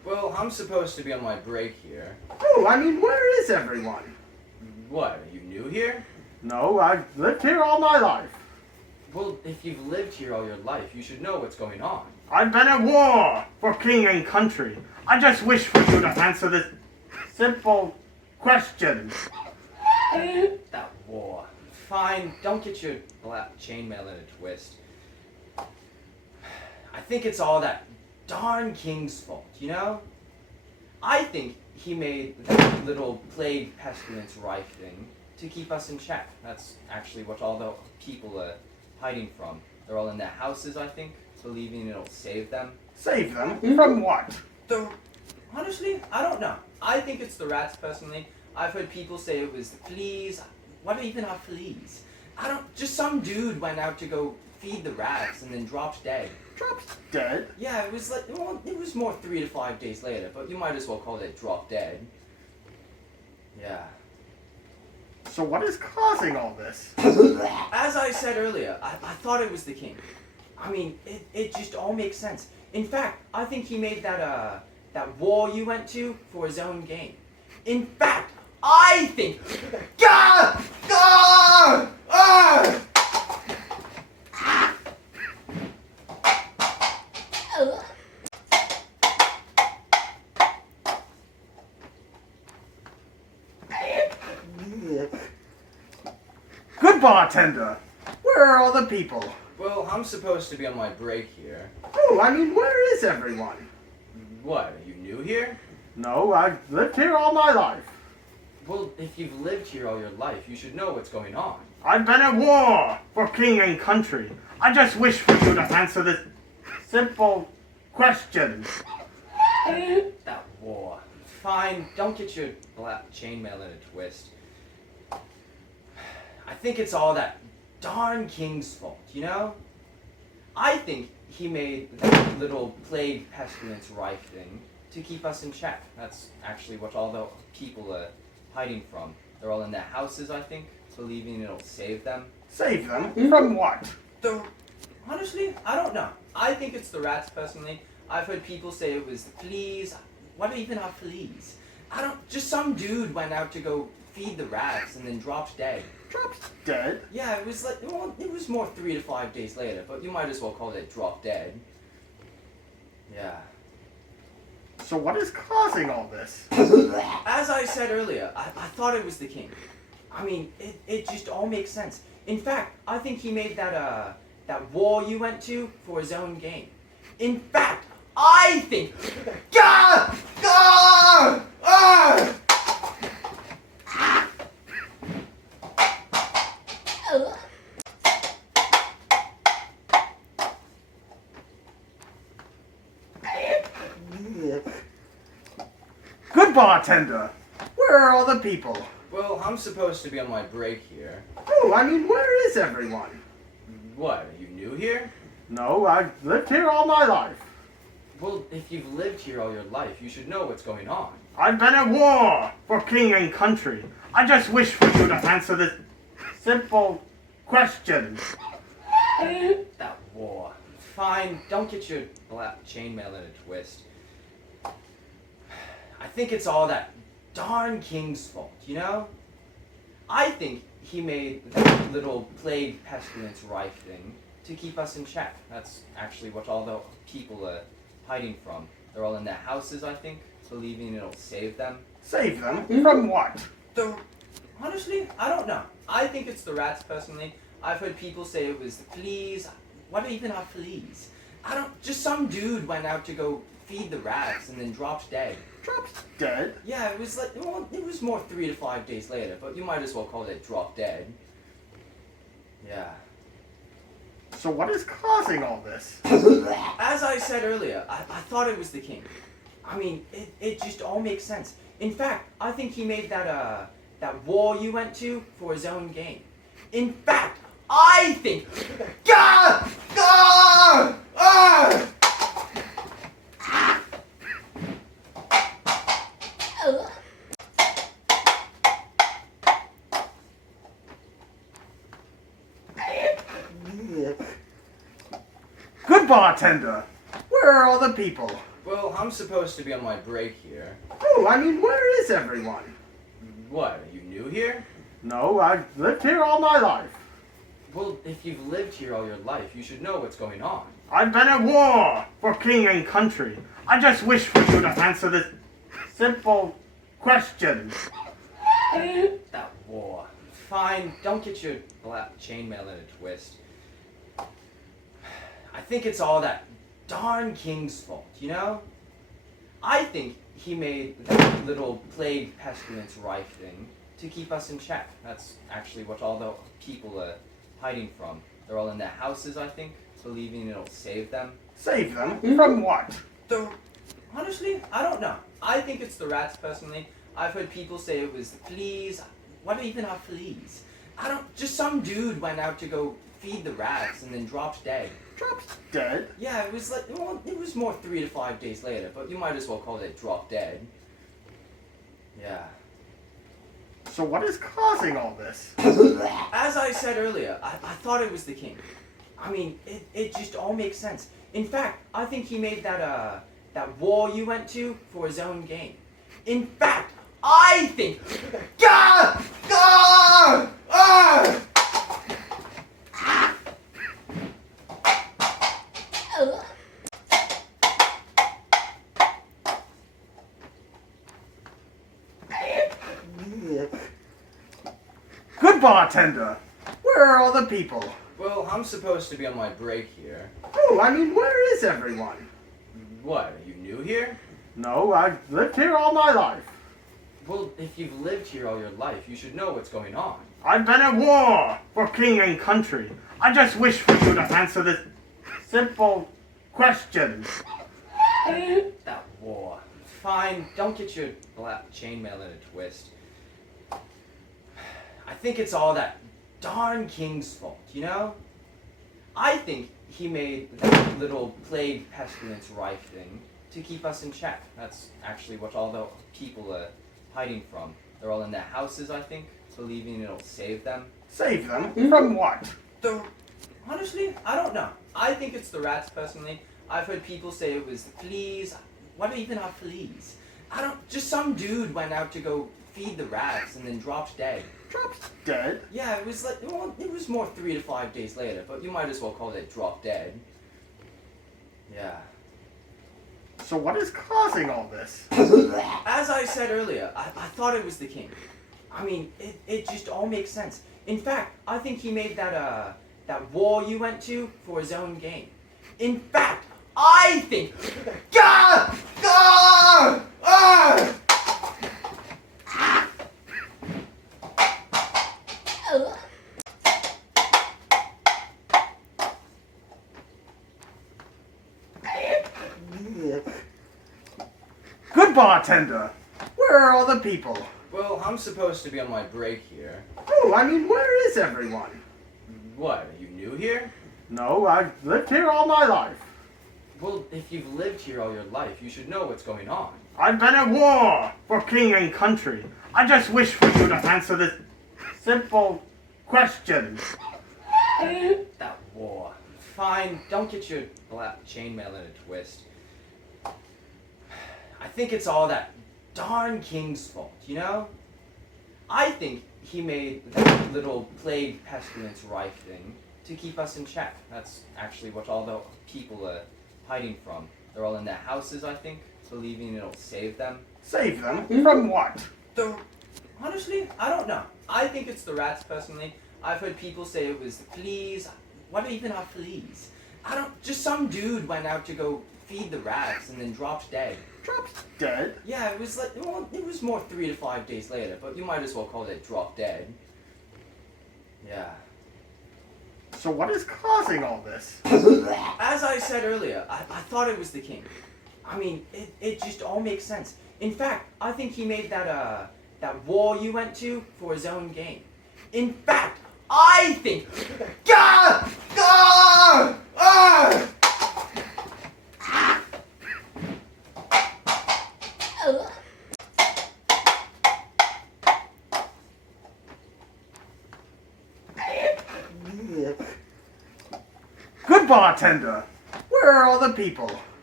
Well, I'm supposed to be on my break here. Oh, I mean, where is everyone? What, are you new here? No, I've lived here all my life. Well, if you've lived here all your life, you should know what's going on. I've been at war for king and country. I just wish for you to answer this simple question. That war. Fine, don't get your chainmail in a twist. I think it's all that darn king's fault, you know? I think he made that little plague pestilence rife thing to keep us in check. That's actually what all the people are hiding from. They're all in their houses, I think, believing it'll save them. Save them? From what? Honestly, I don't know. I think it's the rats, personally. I've heard people say it was the fleas. What even are fleas? Just some dude went out to go feed the rats and then dropped dead. Dropped dead? Yeah, it was like, well, it was more 3 to 5 days later, but you might as well call it drop dead. Yeah. So what is causing all this? As I said earlier, I thought it was the king. I mean, it just all makes sense. In fact, I think he made that war you went to for his own gain. In fact, I think... Gah! Gah! Ah! Good bartender! Where are all the people? Well, I'm supposed to be on my break here. Oh, I mean, where is everyone? What, are you new here? No, I've lived here all my life. Well, if you've lived here all your life, you should know what's going on. I've been at war for king and country. I just wish for you to answer this simple question. That war. Fine, don't get your chainmail in a twist. I think it's all that darn king's fault, you know? I think he made that little plague pestilence rife thing to keep us in check. That's actually what all the people are hiding from. They're all in their houses, I think, believing it'll save them. Save them? From what? Honestly, I don't know. I think it's the rats, personally. I've heard people say it was the fleas. What even are fleas? Just some dude went out to go feed the rats and then dropped dead. Dropped dead? Yeah, it was like, well, it was more 3 to 5 days later, but you might as well call it drop dead. Yeah. So what is causing all this? As I said earlier, I thought it was the king. I mean, it just all makes sense. In fact, I think he made that war you went to for his own gain. In fact, I think... Gah! Gah! Ah! Good bartender! Where are all the people? Well, I'm supposed to be on my break here. Oh, I mean, where is everyone? What, are you new here? No, I've lived here all my life. Well, if you've lived here all your life, you should know what's going on. I've been at war for king and country. I just wish for you to answer this simple question. That war. Fine, don't get your chainmail in a twist. I think it's all that darn king's fault, you know? I think he made that little plague pestilence rife thing to keep us in check. That's actually what all the people are hiding from. They're all in their houses, I think, believing it'll save them. Save them? From what? Honestly, I don't know. I think it's the rats, personally. I've heard people say it was the fleas. What even are fleas? Just some dude went out to go feed the rats and then dropped dead. Dropped dead? Yeah, it was like, well, it was more 3 to 5 days later, but you might as well call it drop dead. Yeah. So what is causing all this? As I said earlier, I thought it was the king. I mean, it just all makes sense. In fact, I think he made that war you went to for his own gain. In fact, I think... Gah! Gah! Ah! Good bartender! Where are all the people? Well, I'm supposed to be on my break here. Oh, I mean, where is everyone? What, are you new here? No, I've lived here all my life. Well, if you've lived here all your life, you should know what's going on. I've been at war for king and country. I just wish for you to answer this simple question. That war. Fine, don't get your black chainmail in a twist. I think it's all that darn king's fault, you know? I think he made that little plague pestilence rife thing to keep us in check. That's actually what all the people are hiding from. They're all in their houses, I think, believing it'll save them. Save them? From what? Honestly, I don't know. I think it's the rats, personally. I've heard people say it was the fleas. What even are fleas? Just some dude went out to go feed the rats and then dropped dead. Dropped dead? Yeah, it was like, well, it was more 3 to 5 days later, but you might as well call it drop dead. Yeah. So what is causing all this? As I said earlier, I thought it was the king. I mean, it just all makes sense. In fact, I think he made that war you went to for his own gain. In fact, I think... Gah! Gah! Ah! Good bartender! Where are all the people? Well, I'm supposed to be on my break here. Oh, I mean, where is everyone? What, are you new here? No, I've lived here all my life. Well, if you've lived here all your life, you should know what's going on. I've been at war for king and country. I just wish for you to answer this simple question. That war. Fine, don't get your black chainmail in a twist. I think it's all that darn king's fault, you know? I think he made that little plague pestilence rife thing to keep us in check. That's actually what all the people are hiding from. They're all in their houses, I think, believing it'll save them. Save them? From what? Honestly, I don't know. I think it's the rats, personally. I've heard people say it was the fleas. What even are fleas? Just some dude went out to go feed the rats and then dropped dead. Dropped dead? Yeah, it was like, well, it was more 3 to 5 days later, but you might as well call it drop dead. Yeah. So what is causing all this? As I said earlier, I thought it was the king. I mean, it just all makes sense. In fact, I think he made that war you went to for his own gain. In fact, I think... Gah! Gah! Ah! Good bartender! Where are all the people? Well, I'm supposed to be on my break here. Oh, I mean, where is everyone? What, are you new here? No, I've lived here all my life. Well, if you've lived here all your life, you should know what's going on. I've been at war for king and country. I just wish for you to answer this simple question. That war. Fine, don't get your black chainmail in a twist. I think it's all that darn king's fault, you know? I think he made that little plague pestilence rife thing to keep us in check. That's actually what all the people are hiding from. They're all in their houses, I think, believing it'll save them. Save them? From what? Honestly, I don't know. I think it's the rats, personally. I've heard people say it was the fleas. What even are fleas? Just some dude went out to go feed the rats and then dropped dead. Dropped dead? Yeah, it was like, well, it was more 3 to 5 days later, but you might as well call it drop dead. Yeah. So what is causing all this? As I said earlier, I thought it was the king. I mean, it just all makes sense. In fact, I think he made that war you went to for his own gain. In fact, I think... Gah! Gah! Ah! Good bartender! Where are all the people?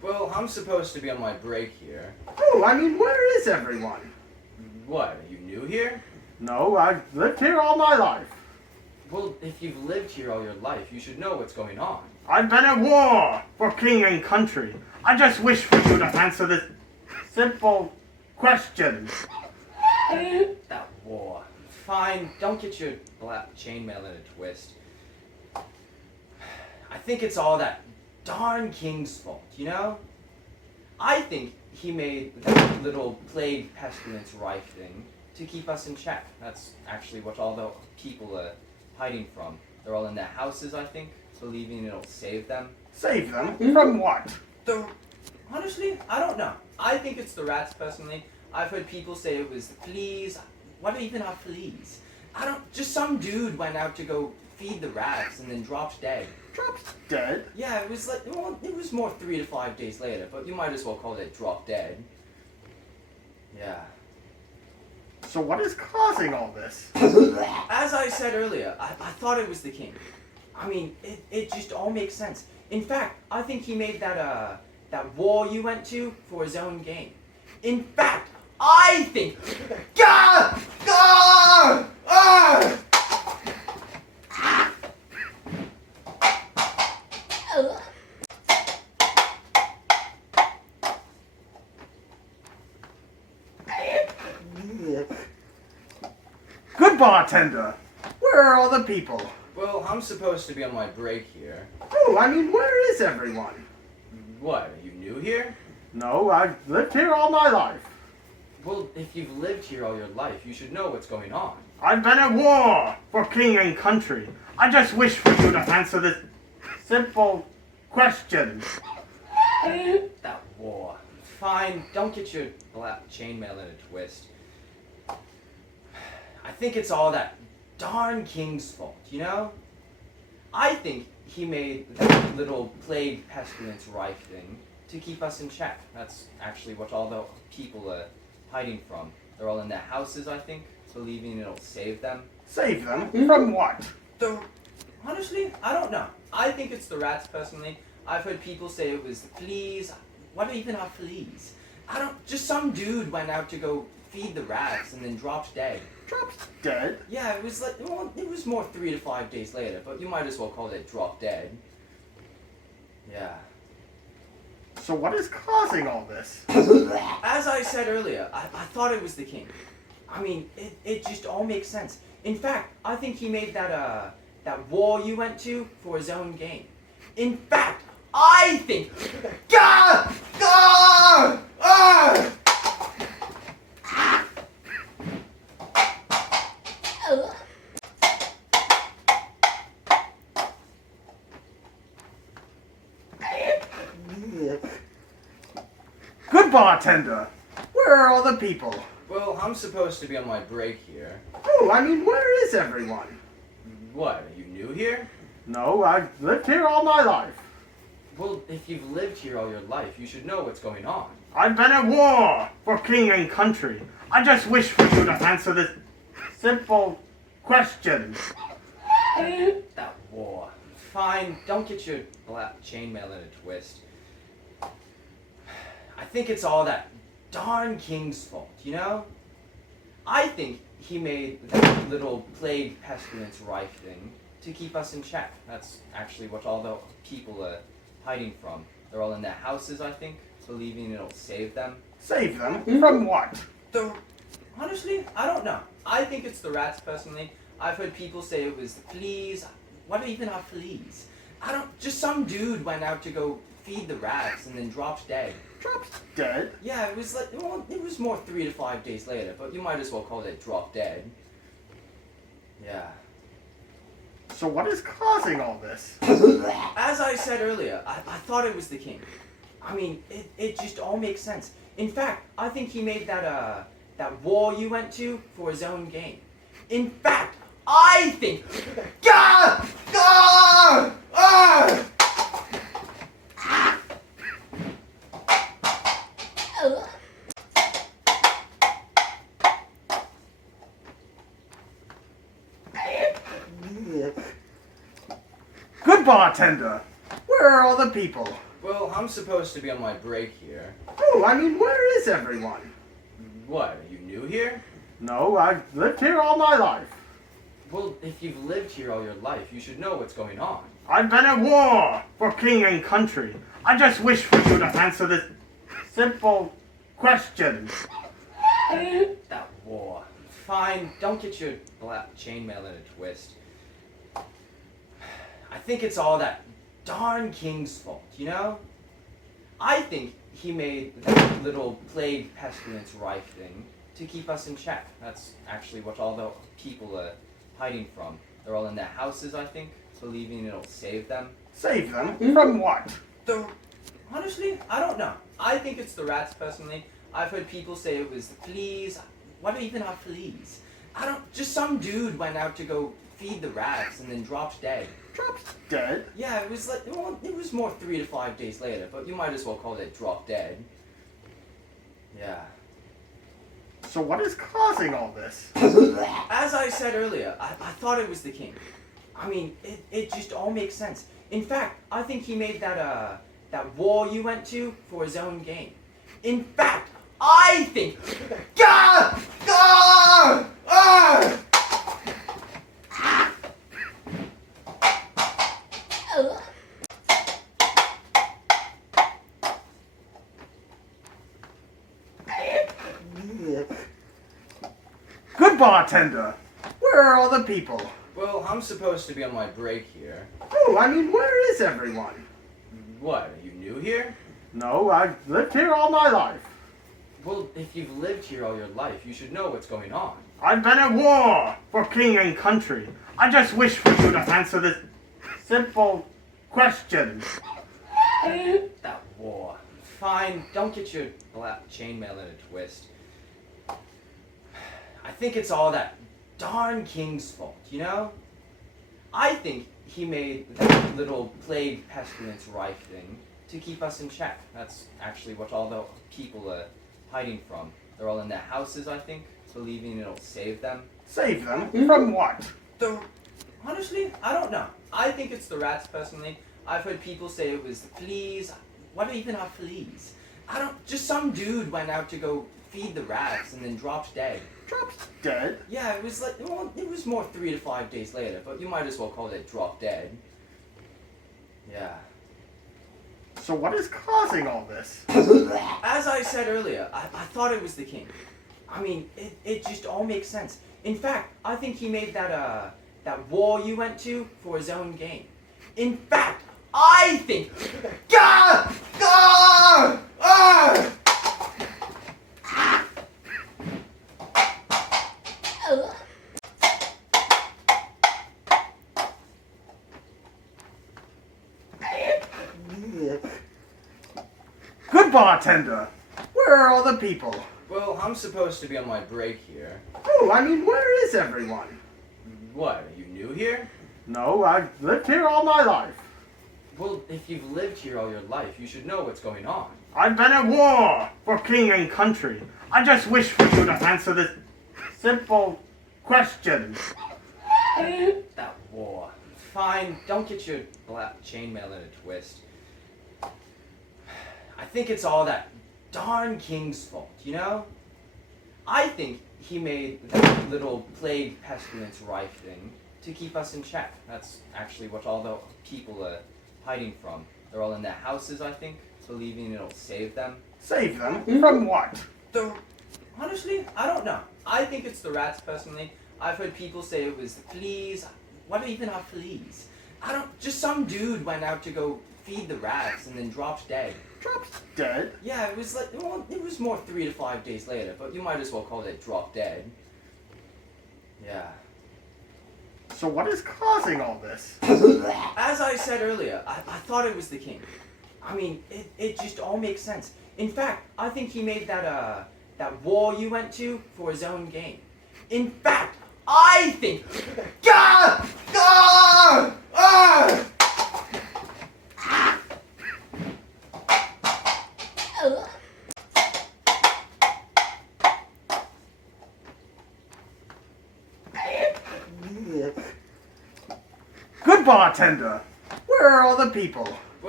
Well, I'm supposed to be on my break here. Oh, I mean, where is everyone? What, are you new here? No, I've lived here all my life. Well, if you've lived here all your life, you should know what's going on. I've been at war for king and country. I just wish for you to answer this simple question. That war. Fine, don't get your black chainmail in a twist. I think it's all that darn king's fault, you know? I think he made that little plague pestilence rife thing to keep us in check. That's actually what all the people are hiding from. They're all in their houses, I think, believing it'll save them. Save them? From what? Honestly, I don't know. I think it's the rats, personally. I've heard people say it was the fleas. What even are fleas? Just some dude went out to go feed the rats and then dropped dead. Dropped dead? Yeah, it was like, well, it was more 3 to 5 days later, but you might as well call it drop dead. Yeah. So what is causing all this? As I said earlier, I thought it was the king. I mean, it just all makes sense. In fact, I think he made that war you went to for his own gain. In fact, I think... Gah! Gah! Ah! Good bartender! Where are all the people? Well, I'm supposed to be on my break here. Oh, I mean, where is everyone? What, are you new here? No, I've lived here all my life. Well, if you've lived here all your life, you should know what's going on. I've been at war for king and country. I just wish for you to answer this simple question. That war. Fine, don't get your black chainmail in a twist. I think it's all that darn king's fault, you know? I think he made that little plague pestilence rife thing to keep us in check. That's actually what all the people are hiding from. They're all in their houses, I think, believing it'll save them. Save them? From what? Honestly, I don't know. I think it's the rats, personally. I've heard people say it was the fleas. What even are fleas? Just some dude went out to go feed the rats and then dropped dead. Dropped dead? Yeah, it was like, well, it was more 3 to 5 days later, but you might as well call it drop dead. Yeah. So what is causing all this? As I said earlier, I thought it was the king. I mean, it just all makes sense. In fact, I think he made that war you went to for his own gain. In fact, I think... Gah! Gah! Ah! Good bartender! Where are all the people? Well, I'm supposed to be on my break here. Oh, I mean, where is everyone? What, are you new here? No, I've lived here all my life. Well, if you've lived here all your life, you should know what's going on. I've been at war for king and country. I just wish for you to answer this simple question. That war. Fine, don't get your black chainmail in a twist. I think it's all that darn king's fault, you know? I think he made that little plague pestilence rife thing to keep us in check. That's actually what all the people are hiding from. They're all in their houses, I think, believing it'll save them. Save them? From what? Honestly, I don't know. I think it's the rats, personally. I've heard people say it was the fleas. What even are fleas? Just some dude went out to go feed the rats and then dropped dead. Dropped dead? Yeah, it was like, well, it was more 3 to 5 days later, but you might as well call it drop dead. Yeah. So what is causing all this? As I said earlier, I thought it was the king. I mean, it just all makes sense. In fact, I think he made that war you went to for his own gain. In fact, I think... Gah! Gah! Ah! Good bartender! Where are all the people? Well, I'm supposed to be on my break here. Oh, I mean, where is everyone? What, are you new here? No, I've lived here all my life. Well, if you've lived here all your life, you should know what's going on. I've been at war for king and country. I just wish for you to answer this simple question. That war. Fine, don't get your chainmail in a twist. I think it's all that darn king's fault, you know? I think he made that little plague pestilence rife thing to keep us in check. That's actually what all the people are hiding from. They're all in their houses, I think, believing it'll save them. Save them? From what? Honestly, I don't know. I think it's the rats, personally. I've heard people say it was the fleas. What even are fleas? Just some dude went out to go feed the rats and then dropped dead. Dropped dead? Yeah, it was like, well, it was more 3 to 5 days later, but you might as well call it drop dead. Yeah. So what is causing all this? As I said earlier, I thought it was the king. I mean, it just all makes sense. In fact, I think he made that war you went to for his own gain. In fact, I think... Gah! Gah! Ah! Good bartender! Where are all the people? Well, I'm supposed to be on my break here. Oh, I mean, where is everyone? What, are you new here? No, I've lived here all my life. Well, if you've lived here all your life, you should know what's going on. I've been at war for king and country. I just wish for you to answer this simple question. That war. Fine, don't get your chainmail in a twist. I think it's all that darn king's fault, you know? I think he made that little plague pestilence rife thing to keep us in check. That's actually what all the people are hiding from. They're all in their houses, I think, believing it'll save them. Save them? From what? Honestly, I don't know. I think it's the rats, personally. I've heard people say it was the fleas. What even are fleas? Just some dude went out to go feed the rats and then dropped dead. Dropped dead? Yeah, it was like, well, it was more 3 to 5 days later, but you might as well call it drop dead. Yeah. So what is causing all this? As I said earlier, I thought it was the king. I mean, it just all makes sense. In fact, I think he made that war you went to for his own gain. In fact, I think... Gah! Gah! Ah! Good bartender! Where are all the people? Well, I'm supposed to be on my break here. Oh, I mean, where is everyone? What, are you new here? No, I've lived here all my life. Well, if you've lived here all your life, you should know what's going on. I've been at war for king and country. I just wish for you to answer this simple question. That war. Fine, don't get your chainmail in a twist. I think it's all that darn king's fault, you know? I think he made that little plague pestilence rife thing to keep us in check. That's actually what all the people are hiding from. They're all in their houses, I think, believing it'll save them. Save them? From what? Honestly, I don't know. I think it's the rats, personally. I've heard people say it was the fleas. What even are fleas? Just some dude went out to go feed the rats and then dropped dead. Dropped dead? Yeah, it was like, well, it was more 3 to 5 days later, but you might as well call it drop dead. Yeah. So what is causing all this? As I said earlier, I thought it was the king. I mean, it just all makes sense. In fact, I think he made that war you went to for his own gain. In fact, I think... Gah! Gah! Ah! Good bartender! Where are all the people? Well,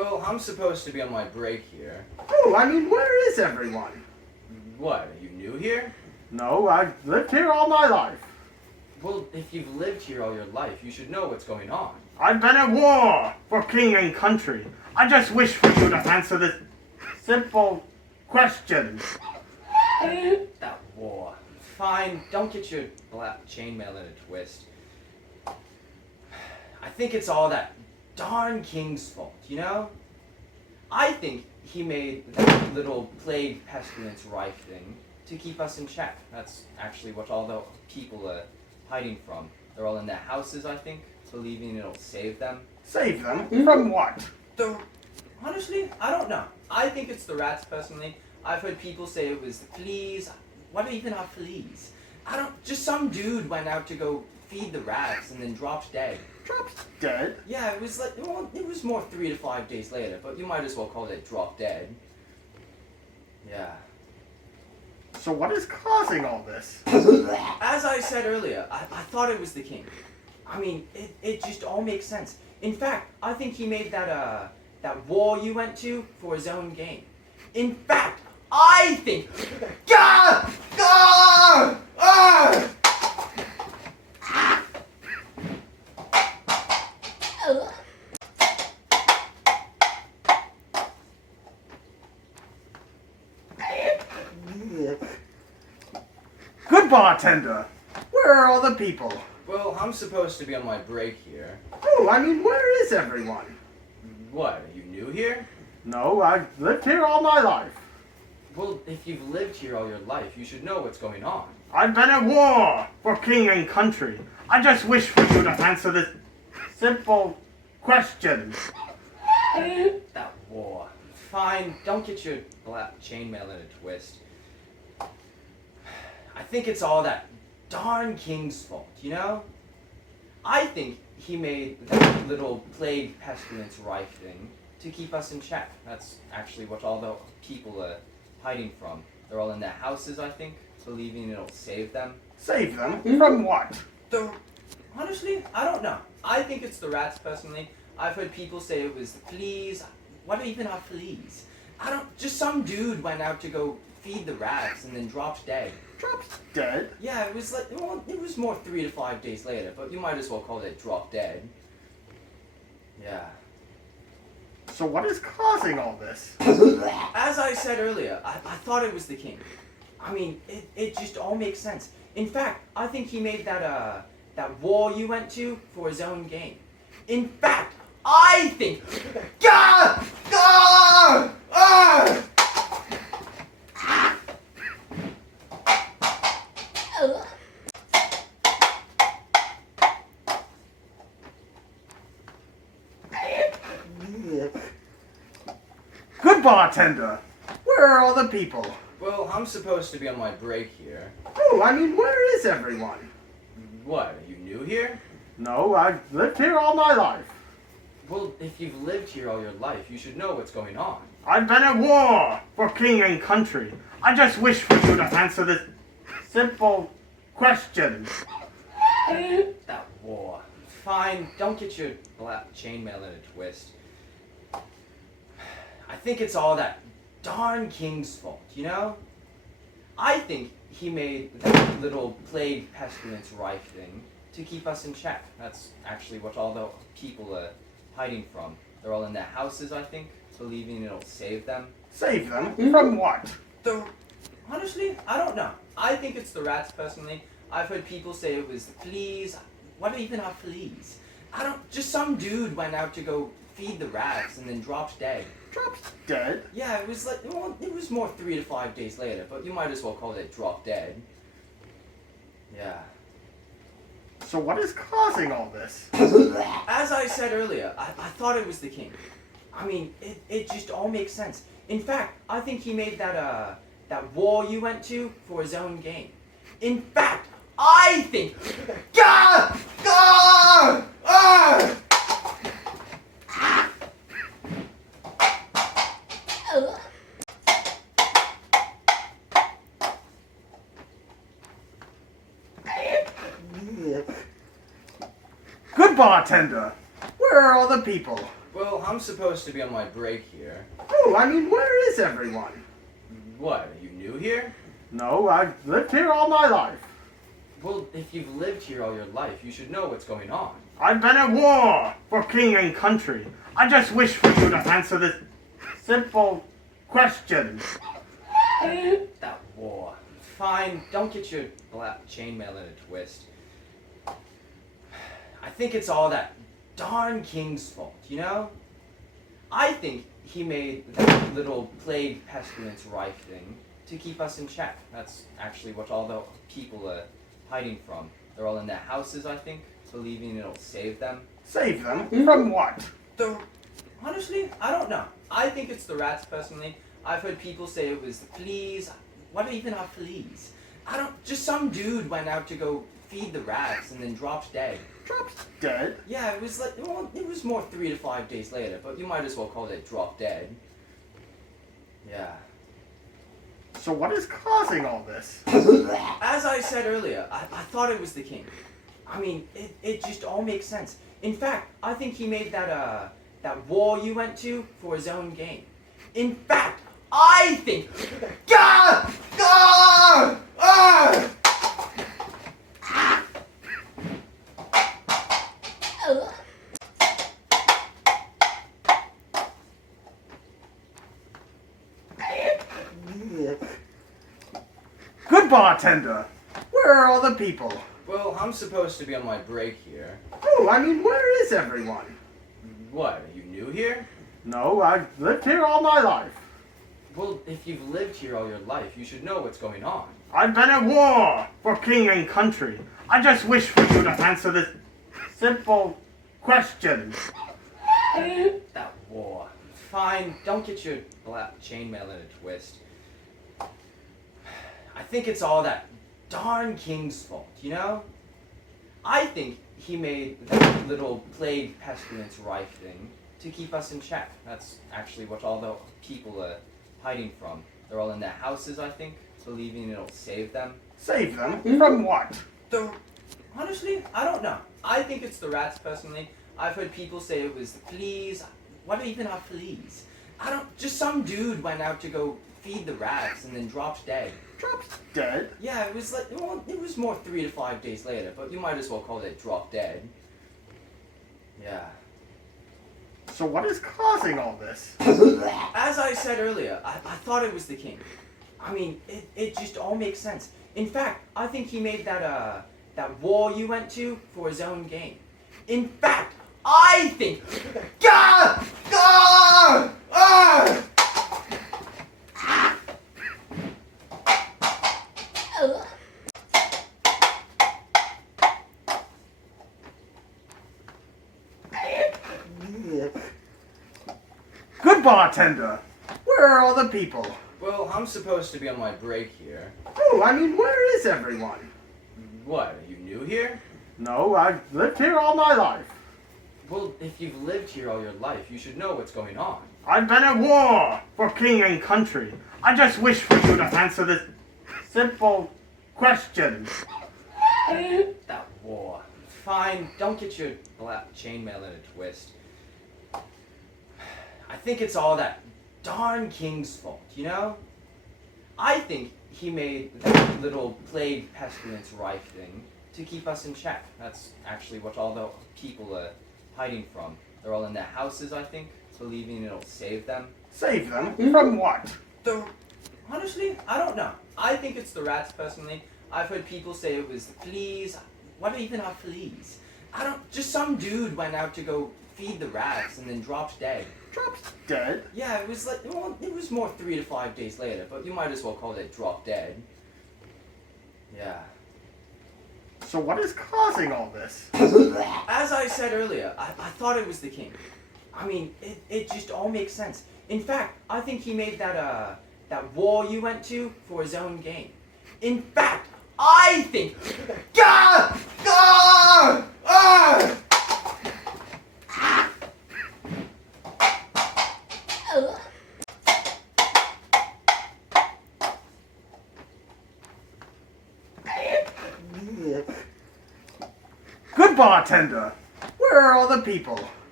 Well, I'm supposed to be on my break here. Oh, I mean, where is everyone? What, are you new here? No, I've lived here all my life. Well, if you've lived here all your life, you should know what's going on. I've been at war for king and country. I just wish for you to answer this simple question. That war. Fine, don't get your black chainmail in a twist. I think it's all that darn king's fault, you know? I think he made that little plague pestilence rife thing to keep us in check. That's actually what all the people are hiding from. They're all in their houses, I think, believing it'll save them. Save them? From what? Honestly, I don't know. I think it's the rats, personally. I've heard people say it was the fleas. What even are fleas? Just some dude went out to go feed the rats and then dropped dead. Dropped dead? Yeah, it was like, well, it was more 3 to 5 days later, but you might as well call it drop dead. Yeah. So what is causing all this? As I said earlier, I thought it was the king. I mean, it just all makes sense. In fact, I think he made that war you went to for his own gain. In fact, I think... Gah! Gah! Ah! Good bartender! Where are all the people? Well, I'm supposed to be on my break here. Oh, I mean, where is everyone? What, are you new here? No, I've lived here all my life. Well, if you've lived here all your life, you should know what's going on. I've been at war for king and country. I just wish for you to answer this simple question. That war. Fine, don't get your black chainmail in a twist. I think it's all that darn king's fault, you know? I think he made that little plague pestilence rife thing to keep us in check. That's actually what all the people are hiding from. They're all in their houses, I think, believing it'll save them. Save them? From what? Honestly, I don't know. I think it's the rats, personally. I've heard people say it was the fleas. What even are fleas? Just some dude went out to go feed the rats and then dropped dead. Dropped dead? Yeah, it was like, well, it was more 3 to 5 days later, but you might as well call it drop dead. Yeah. So what is causing all this? As I said earlier, I thought it was the king. I mean, it just all makes sense. In fact, I think he made that war you went to for his own gain. In fact, I think... Gah! Gah! Ah! Good bartender! Where are all the people? Well, I'm supposed to be on my break here. Oh, I mean, where is everyone? What, are you new here? No, I've lived here all my life. Well, if you've lived here all your life, you should know what's going on. I've been at war for king and country. I just wish for you to answer this simple question. That war. Fine, don't get your black chainmail in a twist. I think it's all that darn king's fault, you know? I think he made that little plague pestilence rife thing to keep us in check. That's actually what all the people are hiding from. They're all in their houses, I think, believing it'll save them. Save them? From what? Honestly, I don't know. I think it's the rats, personally. I've heard people say it was the fleas. What even are fleas? Just some dude went out to go feed the rats and then dropped dead. Dropped dead? Yeah, it was like, well, it was more 3 to 5 days later, but you might as well call it drop dead. Yeah. So what is causing all this? As I said earlier, I thought it was the king. I mean, it just all makes sense. In fact, I think he made that war you went to for his own gain. In fact, I think... Gah! Gah! Ah! Good bartender! Where are all the people? Well, Well, I'm supposed to be on my break here. Oh, I mean, where is everyone? What, are you new here? No, I've lived here all my life. Well, if you've lived here all your life, you should know what's going on. I've been at war for king and country. I just wish for you to answer this simple question. That war. Fine, don't get your black chainmail in a twist. I think it's all that darn king's fault, you know? I think he made that little plague pestilence rife thing to keep us in check. That's actually what all the people are hiding from. They're all in their houses, I think, believing it'll save them. Save them? From what? Honestly, I don't know. I think it's the rats, personally. I've heard people say it was the fleas. What even are fleas? Just some dude went out to go feed the rats and then dropped dead. Dropped dead? Yeah, it was like, well, it was more 3 to 5 days later, but you might as well call it drop dead. Yeah. So what is causing all this? As I said earlier, I thought it was the king. I mean, it just all makes sense. In fact, I think he made that war you went to for his own gain. In fact, I think... Gah! Gah! Ah! Good bartender! Where are all the people? Well, I'm supposed to be on my break here. Oh, I mean, where is everyone? What, are you new here? No, I've lived here all my life. Well, if you've lived here all your life, you should know what's going on. I've been at war for king and country. I just wish for you to answer this simple question. That war. Fine, don't get your black chainmail in a twist. I think it's all that darn king's fault, you know? I think he made that little plague pestilence rife thing to keep us in check. That's actually what all the people are hiding from. They're all in their houses, I think, believing it'll save them. Save them? From what? Honestly, I don't know. I think it's the rats, personally. I've heard people say it was the fleas. What even are fleas? Just some dude went out to go feed the rats and then dropped dead. Dropped dead? Yeah, it was like, well, it was more 3 to 5 days later, but you might as well call it drop dead. Yeah. So what is causing all this? As I said earlier, I thought it was the king. I mean, it just all makes sense. In fact, I think he made that war you went to for his own gain. In fact, I think... Gah! Gah! Ah! Good bartender! Where are all the people? Well, I'm supposed to be on my break here. Oh, I mean, where is everyone? What, are you new here? No, I've lived here all my life. Well, if you've lived here all your life, you should know what's going on. I've been at war for king and country. I just wish for you to answer this simple question. That war. Fine, don't get your black chainmail in a twist. I think it's all that darn king's fault, you know? I think he made that little plague pestilence rife thing to keep us in check. That's actually what all the people are hiding from. They're all in their houses, I think, believing it'll save them. Save them? From what? Honestly, I don't know. I think it's the rats, personally. I've heard people say it was the fleas. What even are fleas? Just some dude went out to go feed the rats and then dropped dead. Dropped dead? Yeah, it was like, well, it was more 3 to 5 days later, but you might as well call it drop dead. Yeah. So what is causing all this? As I said earlier, I thought it was the king. I mean, it just all makes sense. In fact, I think he made that war you went to for his own gain. In fact, I think... Gah! Gah! Ah! Good bartender! Where are all the people?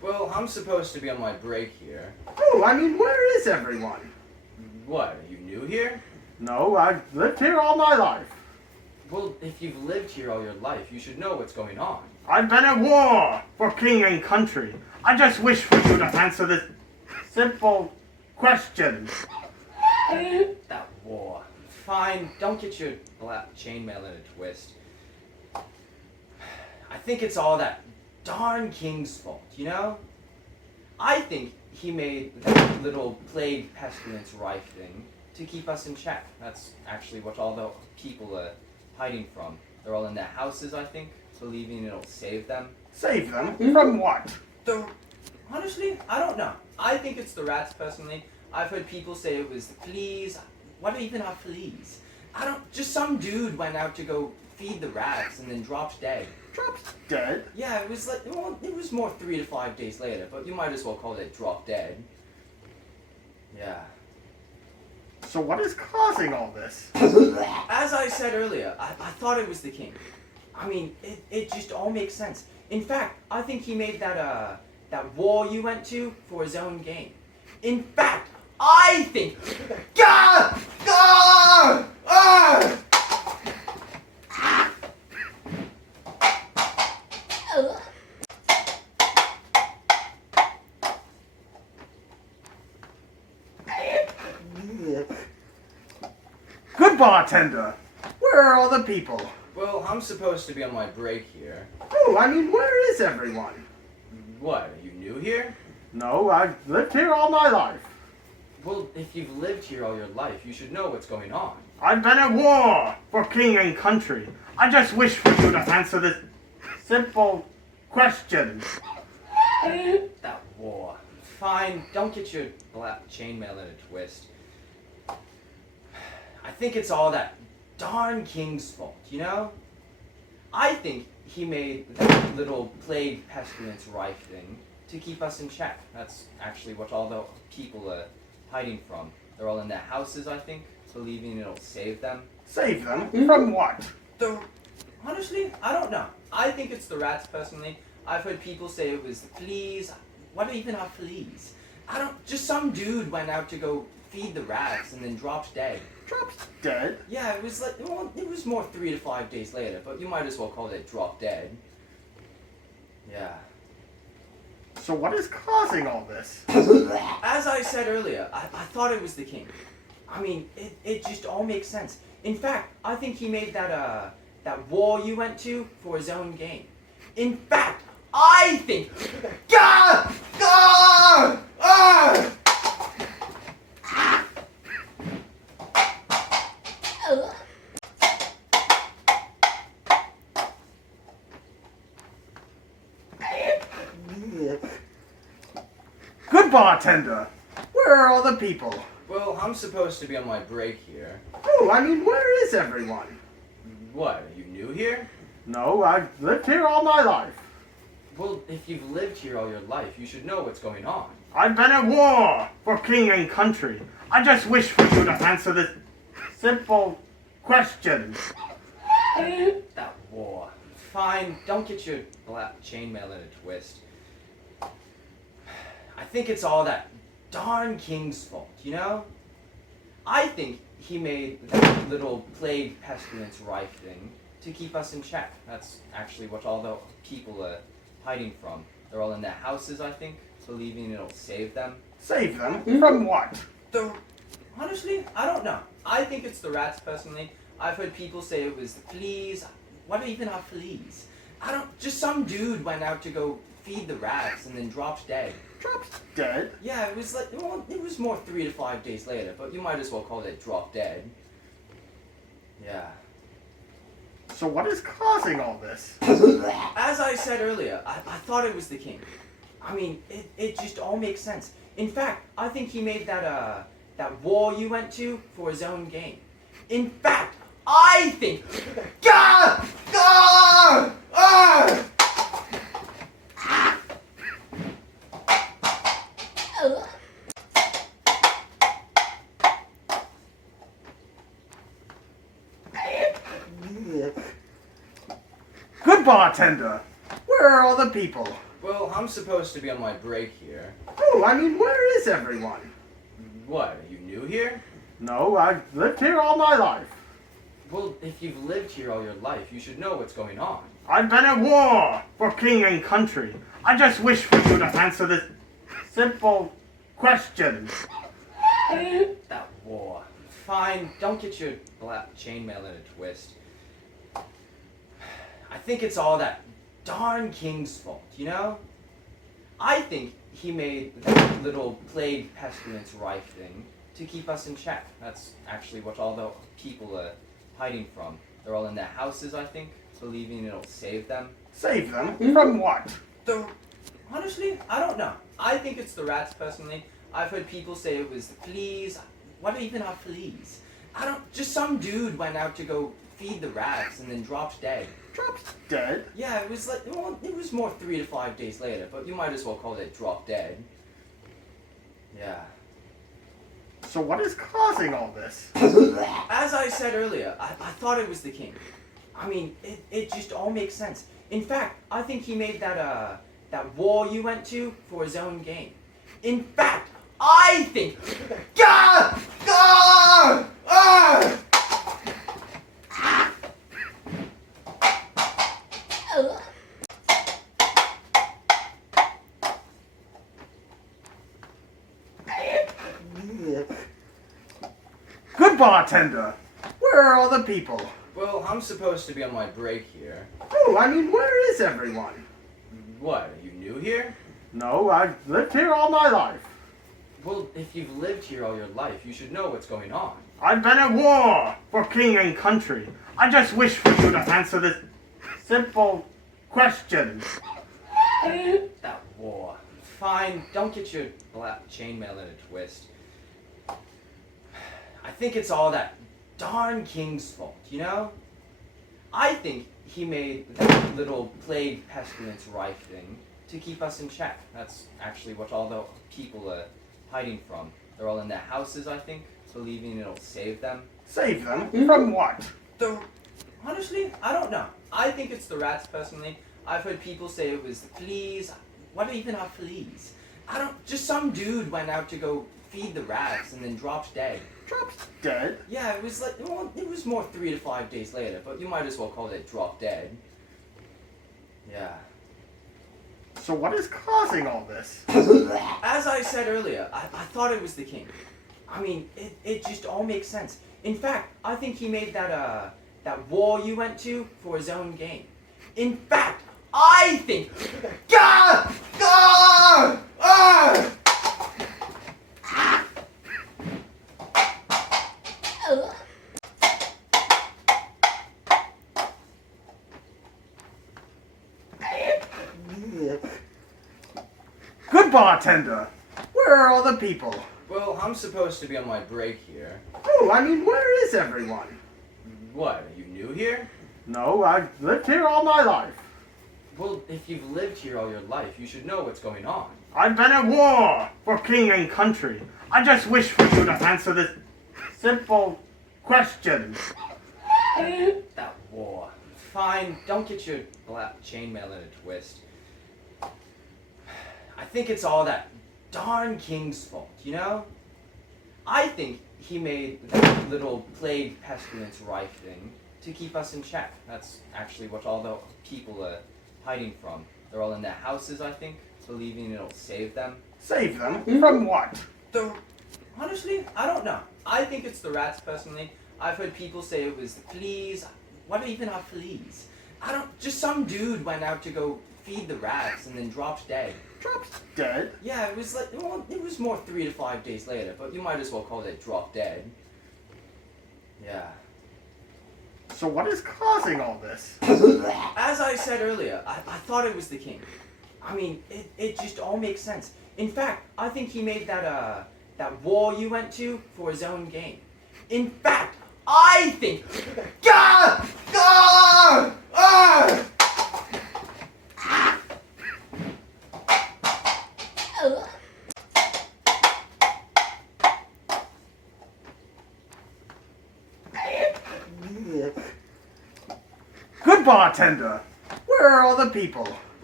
Well, I'm supposed to be on my break here. Oh, I mean, where is everyone? What, are you new here? No, I've lived here all my life. Well, if you've lived here all your life, you should know what's going on. I've been at war for king and country. I just wish for you to answer this simple question. That war. Fine, don't get your black chainmail in a twist. I think it's all that darn king's fault, you know? I think he made that little plague pestilence rife thing to keep us in check. That's actually what all the people are hiding from. They're all in their houses, I think, believing it'll save them. Save them? From what? Honestly, I don't know. I think it's the rats, personally. I've heard people say it was the fleas. What even are fleas? Just some dude went out to go feed the rats and then dropped dead. Dropped dead? Yeah, it was like, well, it was more 3 to 5 days later, but you might as well call it drop dead. Yeah. So what is causing all this? As I said earlier, I thought it was the king. I mean, it just all makes sense. In fact, I think he made that war you went to for his own gain. In fact, I think... Gah! Gah! Ah! Good bartender! Where are all the people? Well, I'm supposed to be on my break here. Oh, I mean, where is everyone? What, are you new here? No, I've lived here all my life. Well, if you've lived here all your life, you should know what's going on. I've been at war for king and country. I just wish for you to answer this simple question. That war. Fine, don't get your black chainmail in a twist. I think it's all that darn king's fault, you know? I think he made that little plague pestilence rife thing to keep us in check. That's actually what all the people are hiding from. They're all in their houses, I think, believing it'll save them. Save them? From what? Honestly, I don't know. I think it's the rats, personally. I've heard people say it was the fleas. What even are fleas? Just some dude went out to go feed the rats and then dropped dead. Dropped dead? Yeah, it was like, well, it was more 3 to 5 days later, but you might as well call it drop dead. Yeah. So what is causing all this? As I said earlier, I thought it was the king. I mean, it just all makes sense. In fact, I think he made that war you went to for his own gain. In fact, I think... Gah! Gah! Ah! Good bartender! Where are all the people? Well, I'm supposed to be on my break here. Oh, I mean, where is everyone? What, are you new here? No, I've lived here all my life. Well, if you've lived here all your life, you should know what's going on. I've been at war for king and country. I just wish for you to answer this simple question. That war. Fine, don't get your black chainmail in a twist. I think it's all that darn king's fault, you know? I think he made that little plague pestilence rife thing to keep us in check. That's actually what all the people are hiding from. They're all in their houses, I think, believing it'll save them. Save them? From what? Honestly, I don't know. I think it's the rats, personally. I've heard people say it was the fleas. What even are fleas? Just some dude went out to go feed the rats and then dropped dead. Dropped dead? Yeah, it was like, well, it was more 3 to 5 days later, but you might as well call it drop dead. Yeah. So what is causing all this? As I said earlier, I thought it was the king. I mean, it just all makes sense. In fact, I think he made that war you went to for his own gain. In fact, I think... Gah! Gah! Ah! Good bartender! Where are all the people? Well, Well, I'm supposed to be on my break here. Oh, I mean, where is everyone? What, are you new here? No, I've lived here all my life. Well, if you've lived here all your life, you should know what's going on. I've been at war for king and country. I just wish for you to answer this simple question. That war. Fine, don't get your black chainmail in a twist. I think it's all that darn king's fault, you know? I think he made that little plague pestilence rife thing to keep us in check. That's actually what all the people are hiding from. They're all in their houses, I think, believing it'll save them. Save them? From what? Honestly, I don't know. I think it's the rats, personally. I've heard people say it was the fleas. What even are fleas? Just some dude went out to go feed the rats and then dropped dead. Dropped dead? Yeah, it was like, well, it was more 3 to 5 days later, but you might as well call it drop dead. Yeah. So what is causing all this? As I said earlier, I thought it was the king. I mean, it just all makes sense. In fact, I think he made that war you went to for his own gain. In fact, I think... Gah! Gah! Ah! Good bartender! Where are all the people? Well, I'm supposed to be on my break here. Oh, I mean, where is everyone? What, are you new here? No, I've lived here all my life. Well, if you've lived here all your life, you should know what's going on. I've been at war for king and country. I just wish for you to answer this simple question. That war. Fine, don't get your black chainmail in a twist. I think it's all that darn king's fault, you know? I think he made that little plague pestilence rife thing to keep us in check. That's actually what all the people are hiding from. They're all in their houses, I think, believing it'll save them. Save them? From what? Honestly, I don't know. I think it's the rats, personally. I've heard people say it was the fleas. What even are fleas? Just some dude went out to go feed the rats and then dropped dead. Dropped dead? Yeah, it was like, well, it was more 3 to 5 days later, but you might as well call it drop dead. Yeah. So what is causing all this? As I said earlier, I thought it was the king. I mean, it just all makes sense. In fact, I think he made that war you went to for his own gain. In fact, I think... Gah! Gah! Ah! Good bartender! Where are all the people? Well, I'm supposed to be on my break here. Oh, I mean, where is everyone? What, are you new here? No, I've lived here all my life. Well, if you've lived here all your life, you should know what's going on. I've been at war for king and country. I just wish for you to answer this simple question. That war. Fine, don't get your black chainmail in a twist. I think it's all that darn king's fault, you know? I think he made that little plague pestilence rife thing to keep us in check. That's actually what all the people are hiding from. They're all in their houses, I think, believing it'll save them. Save them? From what? Honestly, I don't know. I think it's the rats, personally. I've heard people say it was the fleas. What even are fleas? Just some dude went out to go feed the rats and then dropped dead. Dropped dead? Yeah, it was like, well, it was more 3 to 5 days later, but you might as well call it drop dead. Yeah. So what is causing all this? As I said earlier, I thought it was the king. I mean, it just all makes sense. In fact, I think he made that war you went to for his own gain. In fact, I think... Gah! Gah! Ah! Good bartender! Where are all the people? Well,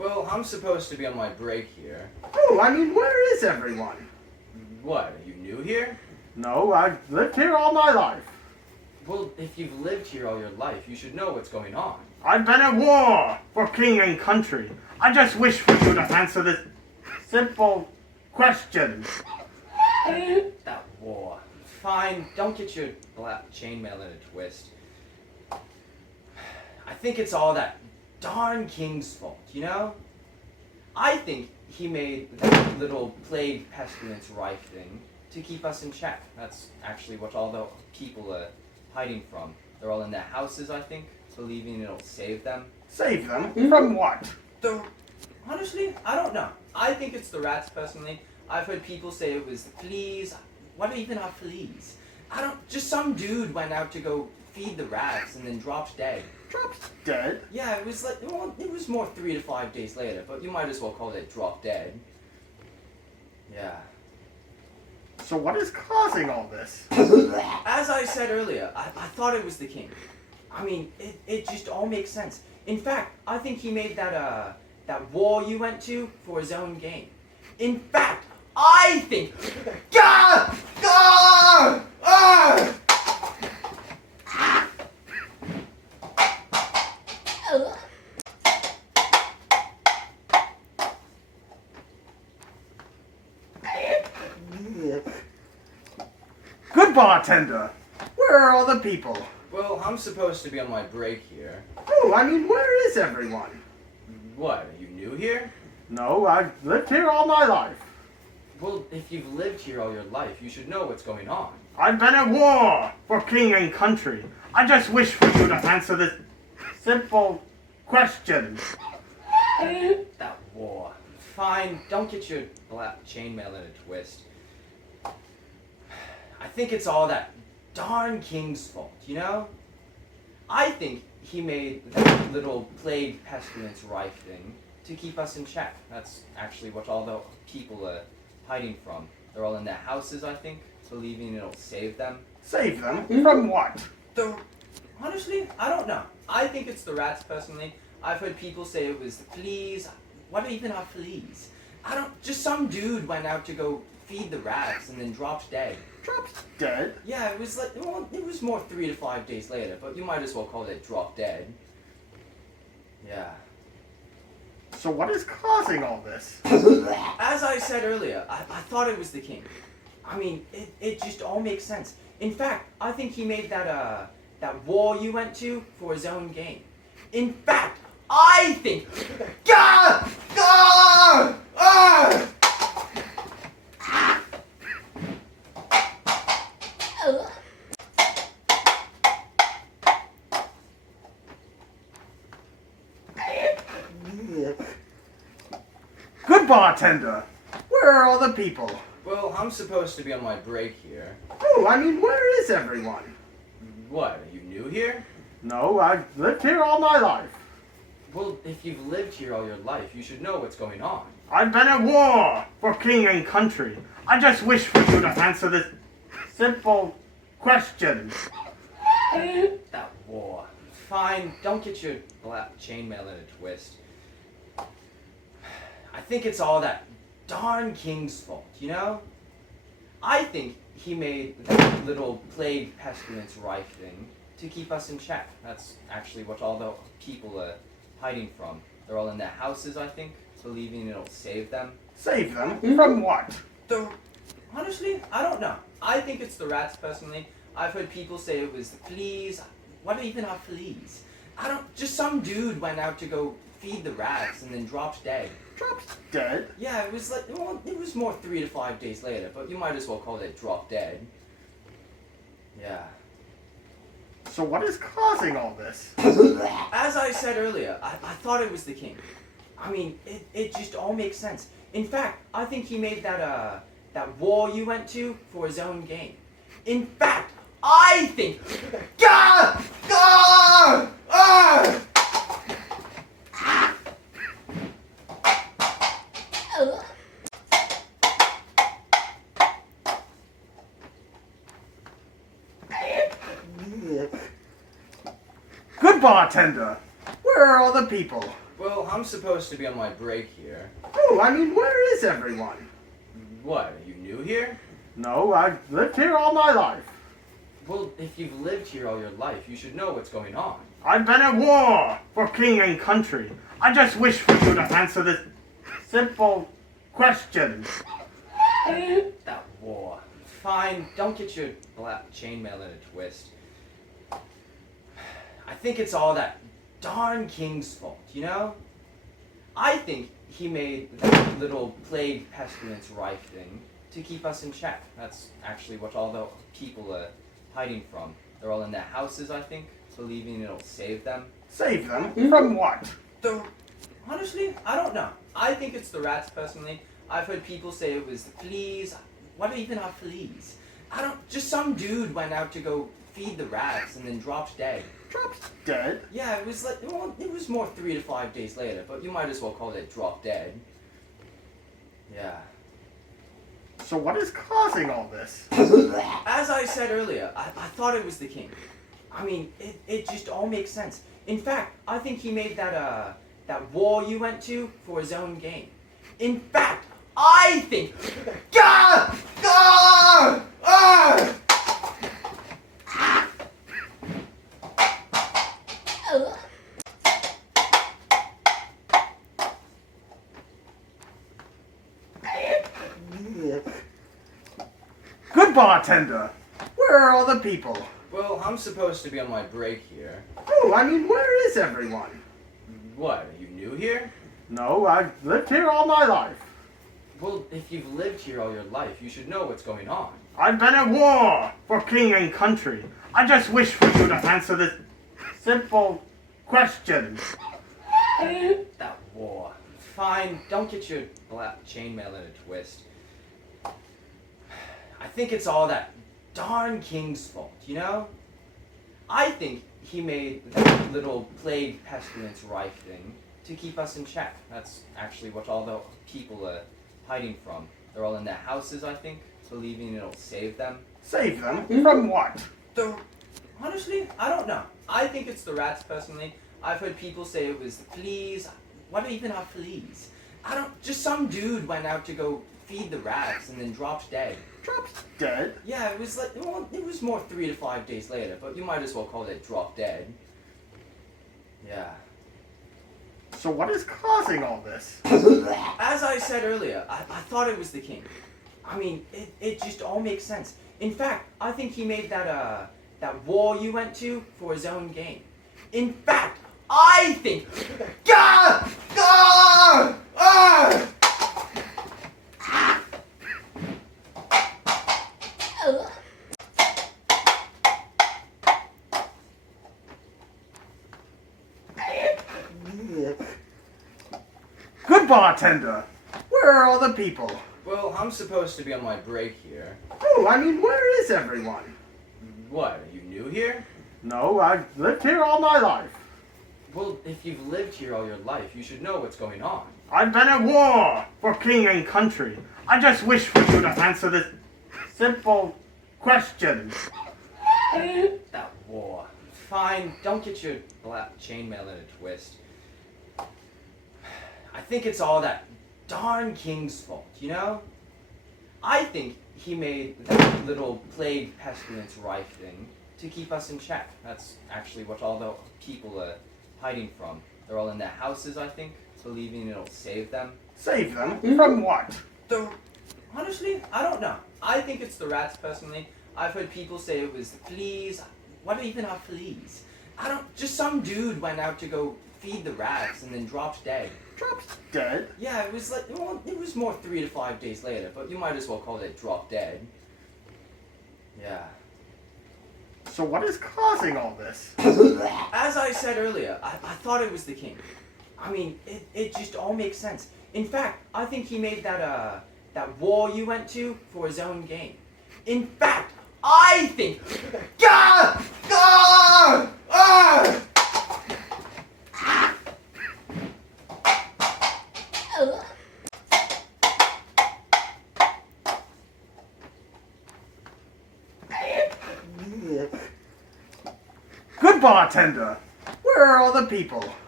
Well, I'm supposed to be on my break here. Oh, I mean, where is everyone? What, are you new here? No, I've lived here all my life. Well, if you've lived here all your life, you should know what's going on. I've been at war for king and country. I just wish for you to answer this simple question. That war. Fine, don't get your black chainmail in a twist. I think it's all that darn king's fault, you know? I think he made that little plague pestilence rife thing to keep us in check. That's actually what all the people are hiding from. They're all in their houses, I think, believing it'll save them. Save them? From what? Honestly, I don't know. I think it's the rats, personally. I've heard people say it was the fleas. What even are fleas? Just some dude went out to go feed the rats and then dropped dead. Dropped dead? Yeah, it was like, well, it was more 3 to 5 days later, but you might as well call it drop dead. Yeah. So what is causing all this? As I said earlier, I thought it was the king. I mean, it just all makes sense. In fact, I think he made that war you went to for his own gain. In fact, I think... Gah! Gah! Ah! Good bartender! Where are all the people? Well, I'm supposed to be on my break here. Oh, I mean, where is everyone? What, are you new here? No, I've lived here all my life. Well, if you've lived here all your life, you should know what's going on. I've been at war for king and country. I just wish for you to answer this simple question. That war. Fine, don't get your black chainmail in a twist. I think it's all that darn king's fault, you know? I think he made that little plague pestilence rife thing to keep us in check. That's actually what all the people are hiding from. They're all in their houses, I think, believing it'll save them. Save them? From what? Honestly, I don't know. I think it's the rats, personally. I've heard people say it was the fleas. What even are fleas? Just some dude went out to go feed the rats and then dropped dead. Dropped dead? Yeah, it was like, well, it was more 3 to 5 days later, but you might as well call it drop dead. Yeah. So what is causing all this? As I said earlier, I thought it was the king. I mean, it just all makes sense. In fact, I think he made that war you went to for his own gain. In fact, I think... Gah! Gah! Ah! Good bartender! Where are all the people? Well, I'm supposed to be on my break here. Oh, I mean, where is everyone? What, are you new here? No, I've lived here all my life. Well, if you've lived here all your life, you should know what's going on. I've been at war for king and country. I just wish for you to answer this simple question. That war. Fine, don't get your black chainmail in a twist. I think it's all that darn king's fault, you know? I think he made that little plague pestilence rife thing to keep us in check. That's actually what all the people are hiding from. They're all in their houses, I think, believing it'll save them. Save them? From what? Honestly, I don't know. I think it's the rats, personally. I've heard people say it was the fleas. What even are fleas? Just some dude went out to go feed the rats and then dropped dead. Dropped dead? Yeah, it was like, well, it was more 3 to 5 days later, but you might as well call it drop dead. Yeah. So what is causing all this? As I said earlier, I thought it was the king. I mean, it just all makes sense. In fact, I think he made that war you went to for his own gain. In fact, I think... Gah! Gah! Ah! Good bartender! Where are all the people? Well, I'm supposed to be on my break here. Oh, I mean, where is everyone? What, are you new here? No, I've lived here all my life. Well, if you've lived here all your life, you should know what's going on. I've been at war for king and country. I just wish for you to answer this simple question. That war. Fine, don't get your black chainmail in a twist. I think it's all that darn king's fault, you know? I think he made that little plague pestilence rife thing to keep us in check. That's actually what all the people are hiding from. They're all in their houses, I think, believing it'll save them. Save them? From what? Honestly, I don't know. I think it's the rats, personally. I've heard people say it was the fleas. What even are fleas? Just some dude went out to go feed the rats and then dropped dead. Dropped dead? Yeah, it was like, well, it was more 3 to 5 days later, but you might as well call it drop dead. Yeah. So what is causing all this? As I said earlier, I thought it was the king. I mean, it just all makes sense. In fact, I think he made that war you went to for his own gain. In fact, I think... Gah! Gah! Ah! Good bartender! Where are all the people? Well, I'm supposed to be on my break here. Oh, I mean, where is everyone? What, are you new here? No, I've lived here all my life. Well, if you've lived here all your life, you should know what's going on. I've been at war for king and country. I just wish for you to answer this simple question. That war. Fine, don't get your black chainmail in a twist. I think it's all that darn king's fault, you know? I think he made that little plague pestilence rife thing to keep us in check. That's actually what all the people are hiding from. They're all in their houses, I think, believing it'll save them. Save them? From what? Honestly, I don't know. I think it's the rats, personally. I've heard people say it was the fleas. What even are fleas? Just some dude went out to go feed the rats and then dropped dead. Dropped dead? Yeah, it was like, well, it was more 3 to 5 days later, but you might as well call it drop dead. Yeah. So what is causing all this? As I said earlier, I thought it was the king. I mean, it just all makes sense. In fact, I think he made that war you went to for his own gain. In fact, I think... Gah! Gah! Ah! Good bartender! Where are all the people? Well, I'm supposed to be on my break here. Oh, I mean, where is everyone? What, are you new here? No, I've lived here all my life. Well, if you've lived here all your life, you should know what's going on. I've been at war for king and country. I just wish for you to answer this simple question. That war. Fine, don't get your black chainmail in a twist. I think it's all that darn king's fault, you know? I think he made that little plague pestilence rife thing to keep us in check. That's actually what all the people are hiding from. They're all in their houses, I think, believing it'll save them. Save them? From what? Honestly, I don't know. I think it's the rats, personally. I've heard people say it was the fleas. What even are fleas? Just some dude went out to go feed the rats and then dropped dead. Dropped dead? Yeah, it was like, well, it was more 3 to 5 days later, but you might as well call it drop dead. Yeah. So what is causing all this? As I said earlier, I thought it was the king. I mean, it just all makes sense. In fact, I think he made that war you went to for his own gain. In fact, I think... Gah! Gah! Ah! Good bartender! Where are all the people?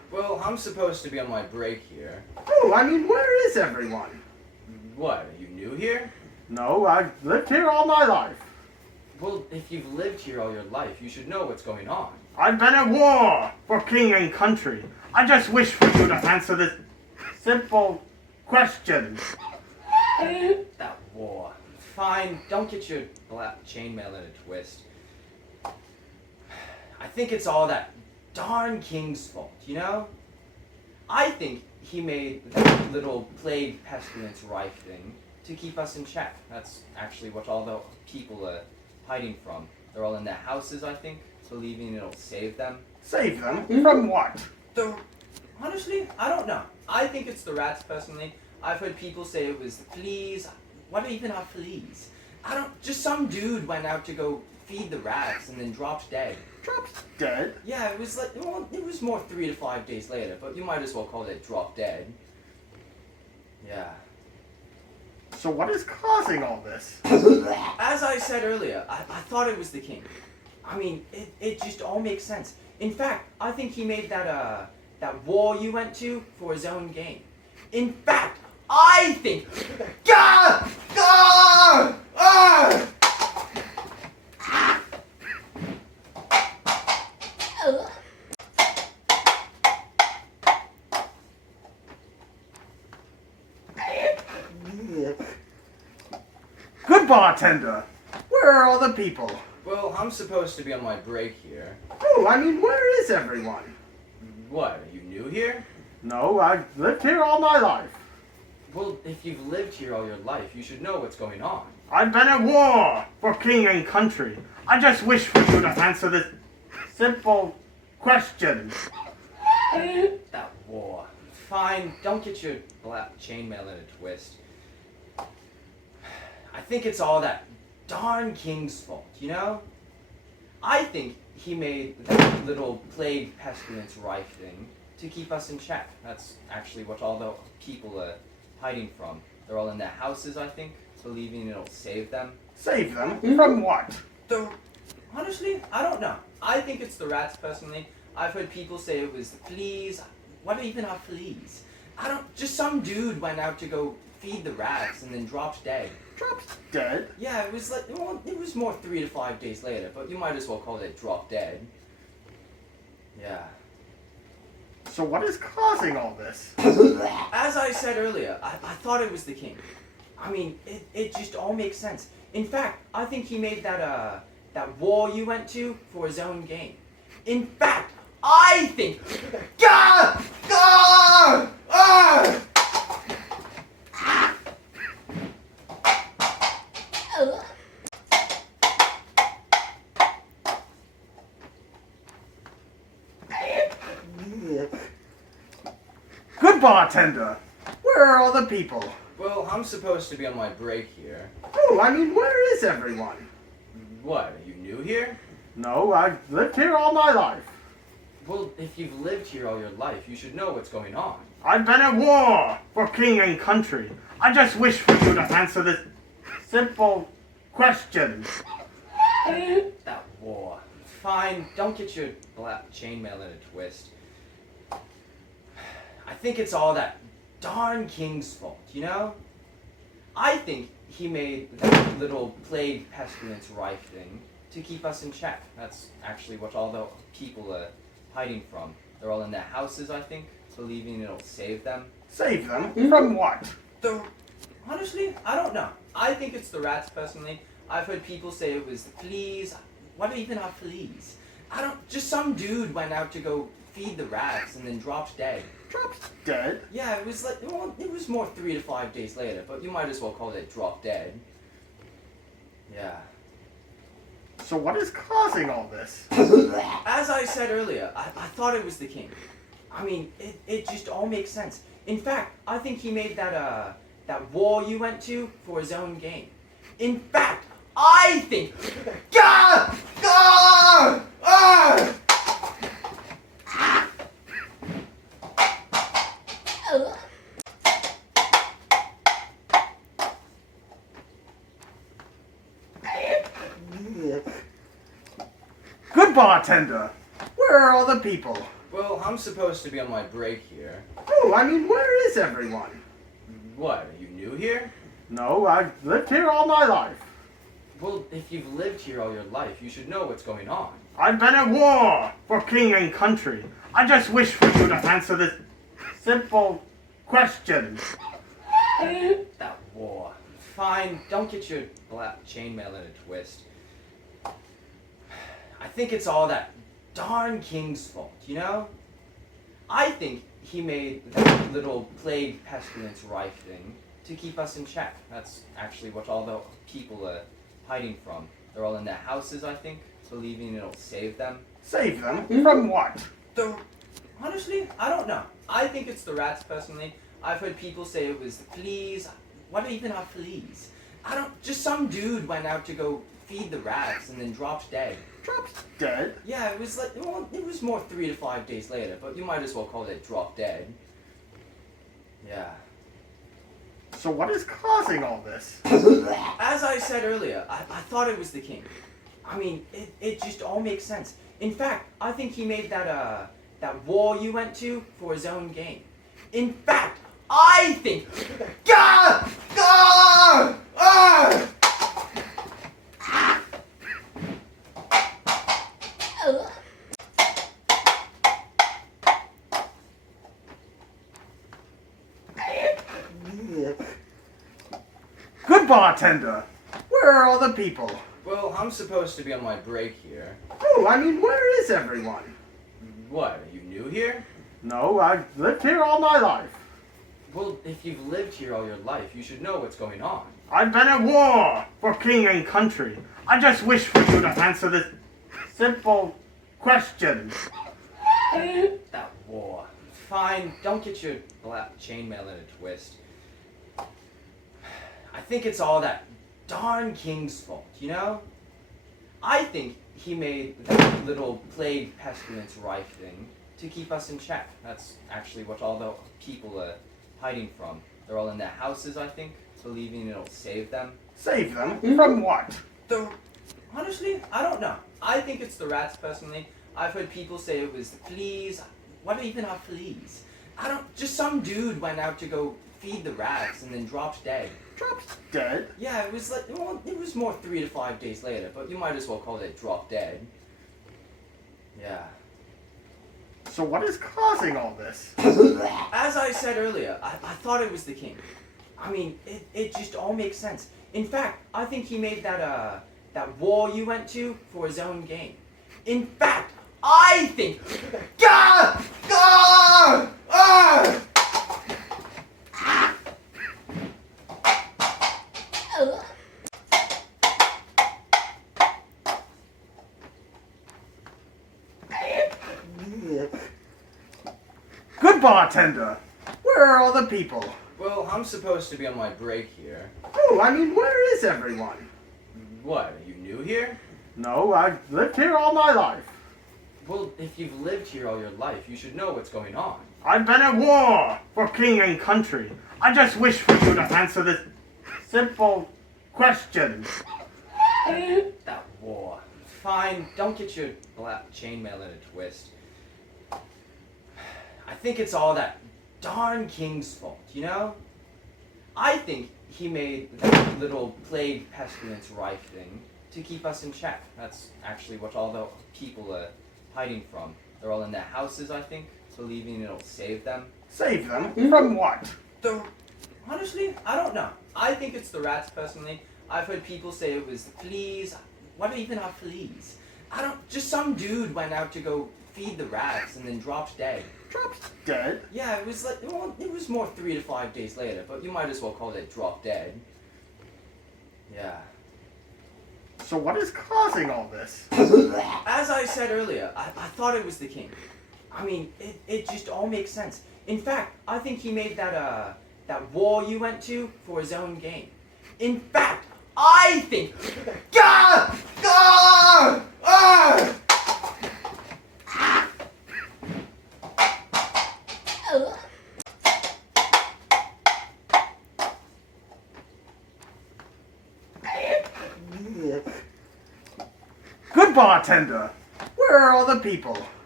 Well, I'm supposed to be on my break here. Oh, I mean, where is everyone? What, are you new here? No, I've lived here all my life. Well, if you've lived here all your life, you should know what's going on. I've been at war for king and country. I just wish for you to answer this simple question. That war. Fine, don't get your black chainmail in a twist. I think it's all that darn king's fault, you know? I think he made that little plague pestilence rife thing to keep us in check. That's actually what all the people are hiding from. They're all in their houses, I think, believing it'll save them. Save them? From what? Honestly, I don't know. I think it's the rats, personally. I've heard people say it was the fleas. What even are fleas? Just some dude went out to go feed the rats and then dropped dead. Dropped dead? Yeah, it was like, well, it was more 3 to 5 days later, but you might as well call it drop dead. Yeah. So what is causing all this? As I said earlier, I thought it was the king. I mean, it just all makes sense. In fact, I think he made that war you went to for his own gain. In fact, I think... Gah! Gah! Ah! Good bartender! Where are all the people? Well, I'm supposed to be on my break here. Oh, I mean, where is everyone? What, are you new here? No, I've lived here all my life. Well, if you've lived here all your life, you should know what's going on. I've been at war for king and country. I just wish for you to answer this simple question. That war. Fine, don't get your black chainmail in a twist. I think it's all that darn king's fault, you know? I think he made that little plague pestilence rife thing to keep us in check. That's actually what all the people are hiding from. They're all in their houses, I think, believing it'll save them. Save them? From what? Honestly, I don't know. I think it's the rats, personally. I've heard people say it was the fleas. What even are fleas? Just some dude went out to go feed the rats and then dropped dead. Dropped dead? Yeah, it was like, well, it was more 3 to 5 days later, but you might as well call it drop dead. Yeah. So what is causing all this? As I said earlier, I thought it was the king. I mean, it just all makes sense. In fact, I think he made that war you went to for his own gain. In fact, I think... Gah! Gah! Ah! Good bartender! Where are all the people? Well, I'm supposed to be on my break here. Oh, I mean, where is everyone? What, are you new here? No, I've lived here all my life. Well, if you've lived here all your life, you should know what's going on. I've been at war for king and country. I just wish for you to answer this simple question. That war. Fine, don't get your black chainmail in a twist. I think it's all that darn king's fault, you know? I think he made that little plague pestilence rife thing to keep us in check. That's actually what all the people are hiding from. They're all in their houses, I think, believing it'll save them. Save them? From what? Honestly, I don't know. I think it's the rats, personally. I've heard people say it was the fleas. What even are fleas? Just some dude went out to go feed the rats and then dropped dead. Dropped dead? Yeah, it was like, well, it was more 3 to 5 days later, but you might as well call it drop dead. Yeah. So what is causing all this? As I said earlier, I thought it was the king. I mean, it just all makes sense. In fact, I think he made that war you went to for his own gain. In fact, I think... Gah! Gah! Ah! Good bartender! Where are all the people? Well, I'm supposed to be on my break here. Oh, I mean, where is everyone? What, are you new here? No, I've lived here all my life. Well, if you've lived here all your life, you should know what's going on. I've been at war for king and country. I just wish for you to answer this simple question. That war. Fine, don't get your black chainmail in a twist. I think it's all that darn king's fault, you know? I think he made that little plague pestilence rife thing to keep us in check. That's actually what all the people are hiding from. They're all in their houses, I think, believing it'll save them. Save them? From what? Honestly, I don't know. I think it's the rats, personally. I've heard people say it was the fleas. What even are fleas? Just some dude went out to go feed the rats and then dropped dead. Dropped dead? Yeah, it was like, well, it was more 3 to 5 days later, but you might as well call it drop dead. Yeah. So what is causing all this? As I said earlier, I thought it was the king. I mean, it just all makes sense. In fact, I think he made that war you went to for his own gain. In fact, I think... Gah! Gah! Ah! Good bartender! Where are all the people? Well, I'm supposed to be on my break here. Oh, I mean, where is everyone? What, are you new here? No, I've lived here all my life. Well, if you've lived here all your life, you should know what's going on. I've been at war for king and country. I just wish for you to answer this simple question. That war. Fine, don't get your black chainmail in a twist. I think it's all that darn king's fault, you know? I think he made that little plague pestilence rife thing to keep us in check. That's actually what all the people are hiding from. They're all in their houses, I think, believing it'll save them. Save them? From what? Honestly, I don't know. I think it's the rats, personally. I've heard people say it was the fleas. What even are fleas? Just some dude went out to go feed the rats and then dropped dead. Dropped dead? Yeah, it was like, well, it was more 3 to 5 days later, but you might as well call it drop dead. Yeah. So what is causing all this? As I said earlier, I thought it was the king. I mean, it just all makes sense. In fact, I think he made that war you went to for his own gain. In fact, I think... Gah! Gah! Ah! Good bartender! Where are all the people? Well, I'm supposed to be on my break here. Oh, I mean, where is everyone? What, are you new here? No, I've lived here all my life. Well, if you've lived here all your life, you should know what's going on. I've been at war for king and country. I just wish for you to answer this simple question. That war. Fine, don't get your black chainmail in a twist. I think it's all that darn king's fault, you know? I think he made that little plague pestilence rife thing to keep us in check. That's actually what all the people are hiding from. They're all in their houses, I think, believing it'll save them. Save them? From what? Honestly, I don't know. I think it's the rats, personally. I've heard people say it was the fleas. What even are fleas? Just some dude went out to go feed the rats and then dropped dead. Dropped dead? Yeah, it was like, well, it was more 3 to 5 days later, but you might as well call it drop dead. Yeah. So what is causing all this? As I said earlier, I thought it was the king. I mean, it just all makes sense. In fact, I think he made that war you went to for his own gain. In fact, I think... Gah! Gah! Ah! Good bartender! Where are all the people?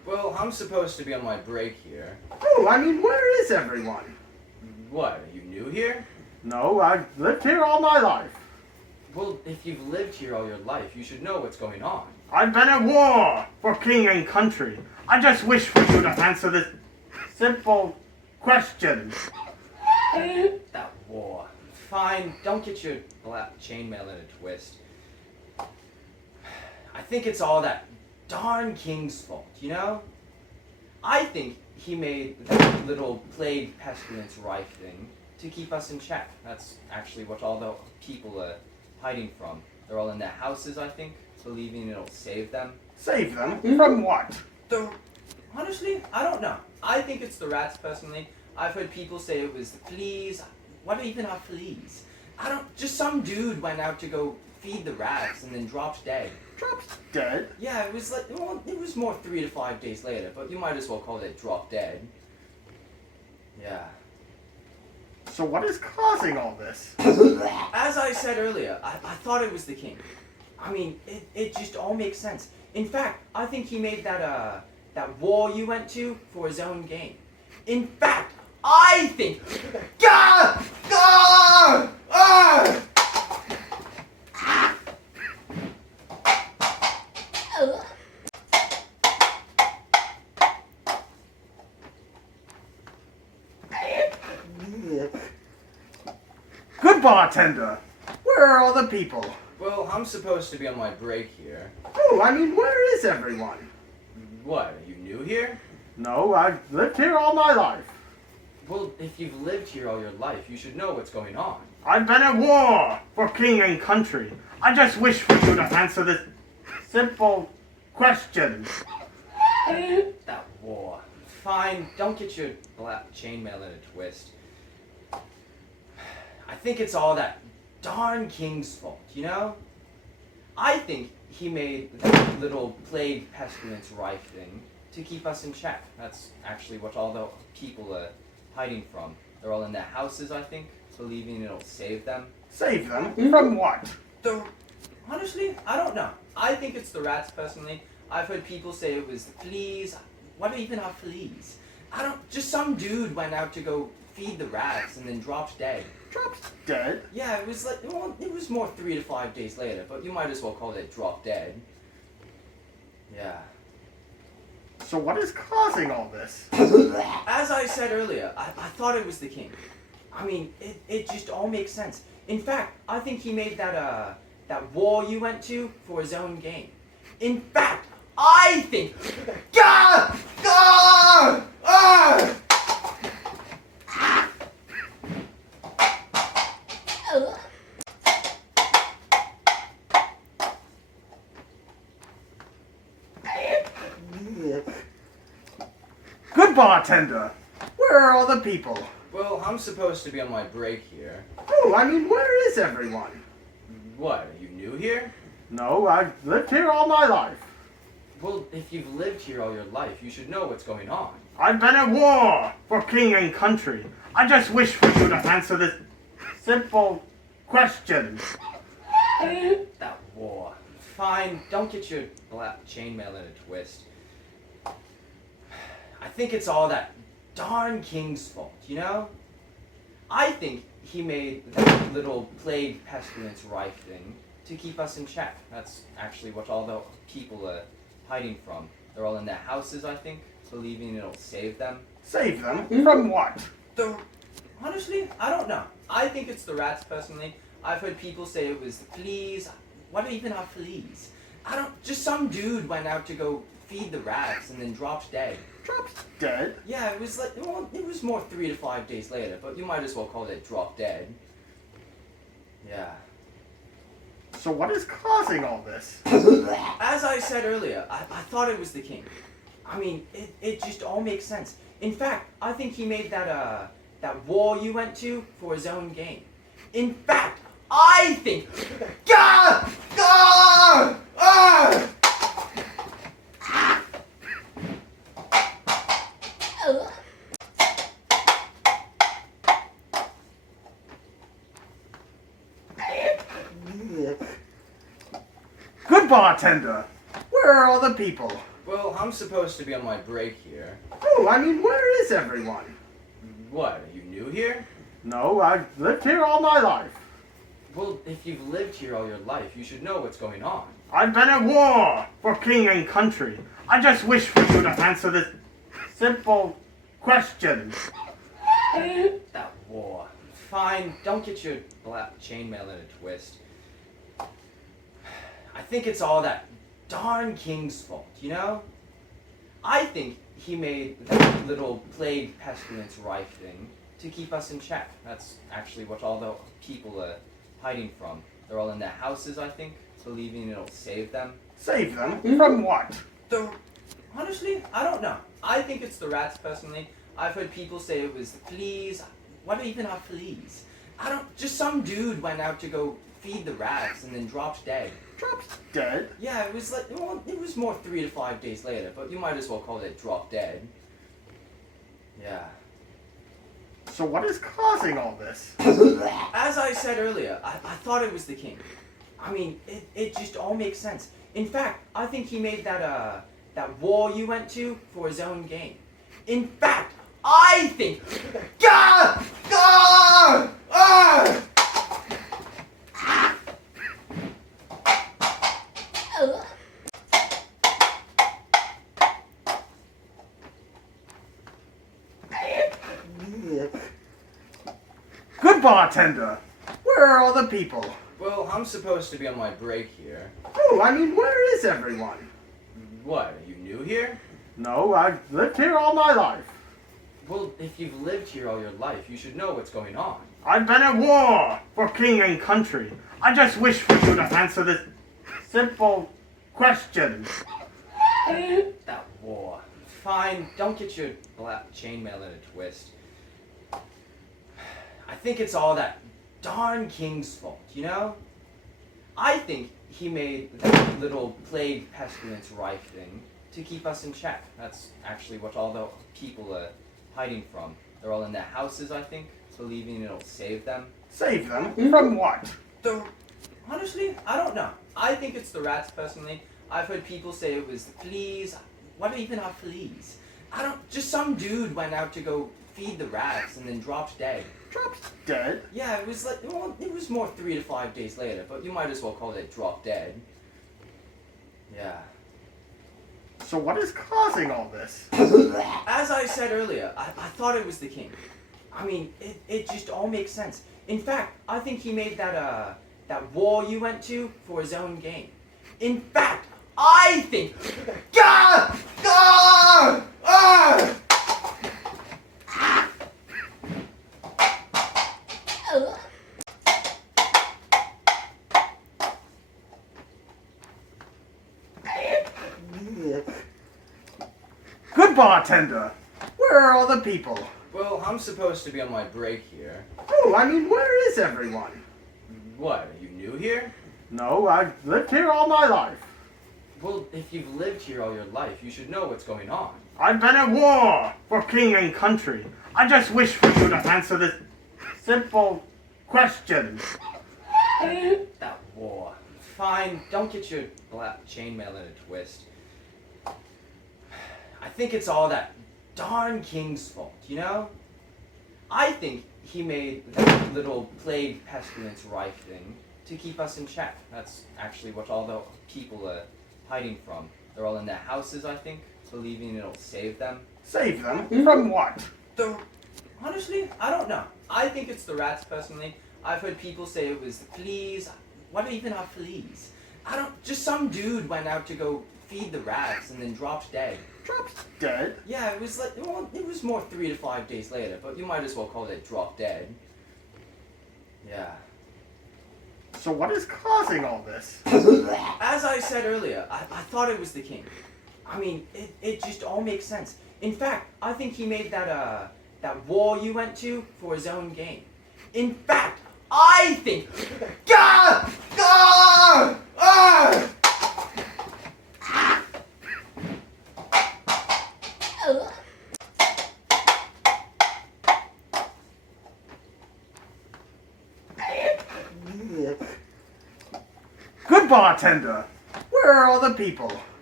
Well, I'm supposed to be on my break here. Oh, I mean, where is everyone? What, are you new here? No, I've lived here all my life. Well, if you've lived here all your life, you should know what's going on. I've been at war for king and country. I just wish for you to answer this simple question. That war. Fine, don't get your black chainmail in a twist. I think it's all that darn king's fault, you know? I think he made that little plague pestilence rife thing to keep us in check. That's actually what all the people are hiding from. They're all in their houses, I think, believing it'll save them. Save them? From what? Honestly, I don't know. I think it's the rats, personally. I've heard people say it was the fleas. What even are fleas? Just some dude went out to go feed the rats and then dropped dead. Dropped dead? Yeah, it was like, well, it was more 3 to 5 days later, but you might as well call it drop dead. Yeah. So what is causing all this? As I said earlier, I thought it was the king. I mean, it just all makes sense. In fact, I think he made that war you went to for his own gain. In fact, I think... Gah! Gah! Ah! Good bartender! Where are all the people? Well, I'm supposed to be on my break here. Oh, I mean, where is everyone? What, are you new here? No, I've lived here all my life. Well, if you've lived here all your life, you should know what's going on. I've been at war for king and country. I just wish for you to answer this simple question. That war. Fine, don't get your black chainmail in a twist. I think it's all that darn king's fault, you know? I think he made that little plague pestilence rife thing to keep us in check. That's actually what all the people are hiding from. They're all in their houses, I think, believing it'll save them. Save them? From what? Honestly, I don't know. I think it's the rats, personally. I've heard people say it was the fleas. What even are fleas? Just some dude went out to go feed the rats and then dropped dead. Dropped dead? Yeah, it was like, well, it was more 3 to 5 days later, but you might as well call it drop dead. Yeah. So what is causing all this? As I said earlier, I thought it was the king. I mean, it just all makes sense. In fact, I think he made that war you went to for his own gain. In fact, I think... Gah! Gah! Ah! Good bartender! Where are all the people? Well, I'm supposed to be on my break here. Oh, I mean, where is everyone? What, are you new here? No, I've lived here all my life. Well, if you've lived here all your life, you should know what's going on. I've been at war for king and country. I just wish for you to answer this simple question. That war. Fine, don't get your black chainmail in a twist. I think it's all that darn king's fault, you know? I think he made that little plague pestilence rife thing to keep us in check. That's actually what all the people are hiding from. They're all in their houses, I think, believing it'll save them. Save them? From what? Honestly, I don't know. I think it's the rats, personally. I've heard people say it was the fleas. What even are fleas? Just some dude went out to go feed the rats and then dropped dead. Dropped dead? Yeah, it was like, well, it was more 3 to 5 days later, but you might as well call it drop dead. Yeah. So what is causing all this? As I said earlier, I thought it was the king. I mean, it just all makes sense. In fact, I think he made that war you went to for his own gain. In fact, I think... Gah! Gah! Ah! Good bartender! Where are all the people? Well, I'm supposed to be on my break here. Oh, I mean, where is everyone? What, are you new here? No, I've lived here all my life. Well, if you've lived here all your life, you should know what's going on. I've been at war for king and country. I just wish for you to answer this simple question. That war. Fine, don't get your black chainmail in a twist. I think it's all that darn king's fault, you know? I think he made that little plague pestilence rife thing to keep us in check. That's actually what all the people are hiding from. They're all in their houses, I think, believing it'll save them. Save them? From what? Honestly, I don't know. I think it's the rats, personally. I've heard people say it was the fleas. What even are fleas? Just some dude went out to go feed the rats and then dropped dead. Dropped dead? Yeah, it was like, well, it was more 3 to 5 days later, but you might as well call it drop dead. Yeah. So what is causing all this? As I said earlier, I thought it was the king. I mean, it just all makes sense. In fact, I think he made that war you went to for his own gain. In fact, I think... Gah! Gah! Ah! Good bartender! Where are all the people? Well, I'm supposed to be on my break here. Oh, I mean, where is everyone? What, are you new here? No, I've lived here all my life. Well, if you've lived here all your life, you should know what's going on. I've been at war for king and country. I just wish for you to answer this simple question. That war. Fine, don't get your black chainmail in a twist. I think it's all that darn king's fault, you know? I think he made that little plague pestilence rife thing to keep us in check. That's actually what all the people are hiding from. They're all in their houses, I think, believing it'll save them. Save them? From what? Honestly, I don't know. I think it's the rats, personally. I've heard people say it was the fleas. What even are fleas? Just some dude went out to go feed the rats and then dropped dead. Dropped dead? Yeah, it was like, well, it was more 3 to 5 days later, but you might as well call it drop dead. Yeah. So what is causing all this? As I said earlier, I thought it was the king. I mean, it just all makes sense. In fact, I think he made that war you went to for his own gain. In fact, I think... Gah! Gah! Ah! Good bartender! Where are all the people? Well, I'm supposed to be on my break here. Oh, I mean, where is everyone? What, are you new here? No, I've lived here all my life. Well, if you've lived here all your life, you should know what's going on. I've been at war for king and country. I just wish for you to answer this simple question. That war. Fine, don't get your black chainmail in a twist. I think it's all that darn king's fault, you know? I think he made that little plague pestilence rife thing to keep us in check. That's actually what all the people are hiding from. They're all in their houses, I think, believing it'll save them. Save them? From what? Honestly, I don't know. I think it's the rats, personally. I've heard people say it was the fleas. What even are fleas? Just some dude went out to go feed the rats and then dropped dead. Dropped dead? Yeah, it was like, well, it was more 3 to 5 days later, but you might as well call it drop dead. Yeah. So what is causing all this? As I said earlier, I thought it was the king. I mean, it just all makes sense. In fact, I think he made that war you went to for his own gain. In fact, I think... Gah! Gah! Ah! Good bartender! Where are all the people?